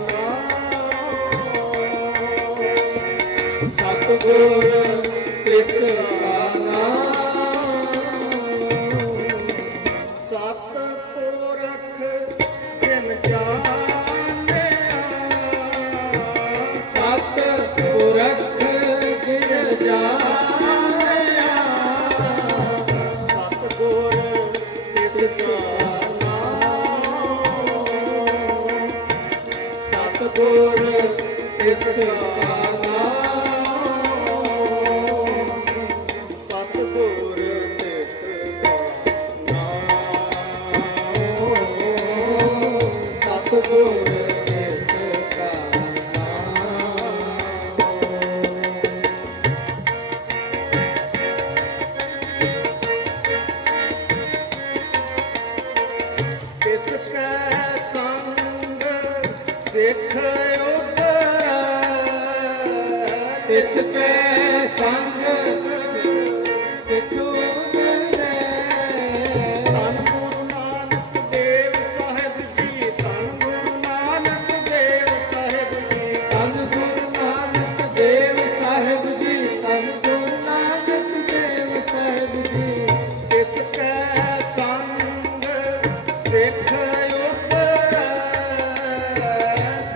ਨਾਮ ਸਤਿਗੁਰ ਤਿਸ ਕਾ ਨਾਮ ਸਤਿਪੁਰਖ ਜਿਨ ਜਾਣਿਆ ਸਤਿਪੁਰਖ ਜਿਨ ਜਾਣਿਆ ਸਤਿਗੁਰ ਤਿਸ ਕਾ ਨਾਮ ਸਤਿਗੁਰ ਤਿਸ ਕਾ ਨਾਮ ਸਤਿਗੁਰ ਤਿਸ ਕਾ ਨਾਮ ਸਤਿਗੁਰ ਤਿਸ ਕਾ ਨਾਮ ਤਿਸ ਕੈ ਸੰਗ ਸਿੱਖ ਉਤਰੈ ਤਿਸ ਕੈ ਸੰਗ ਸਿੱਖ ਉਤਰੈ ਧੰਨ ਗੁਰੂ ਨਾਨਕ ਦੇਵ ਸਾਹਿਬ ਜੀ ਧੰਨ ਗੁਰੂ ਨਾਨਕ ਦੇਵ ਸਾਹਿਬ ਜੀ ਧੰਨ ਗੁਰੂ ਨਾਨਕ ਦੇਵ ਸਾਹਿਬ ਜੀ ਧੰਨ ਗੁਰੂ ਨਾਨਕ ਦੇਵ ਸਾਹਿਬ ਜੀ ਤਿਸ ਕੈ ਸੰਗ ਸਿੱਖ ਉਤਰੈ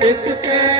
ਤਿਸ ਕੈ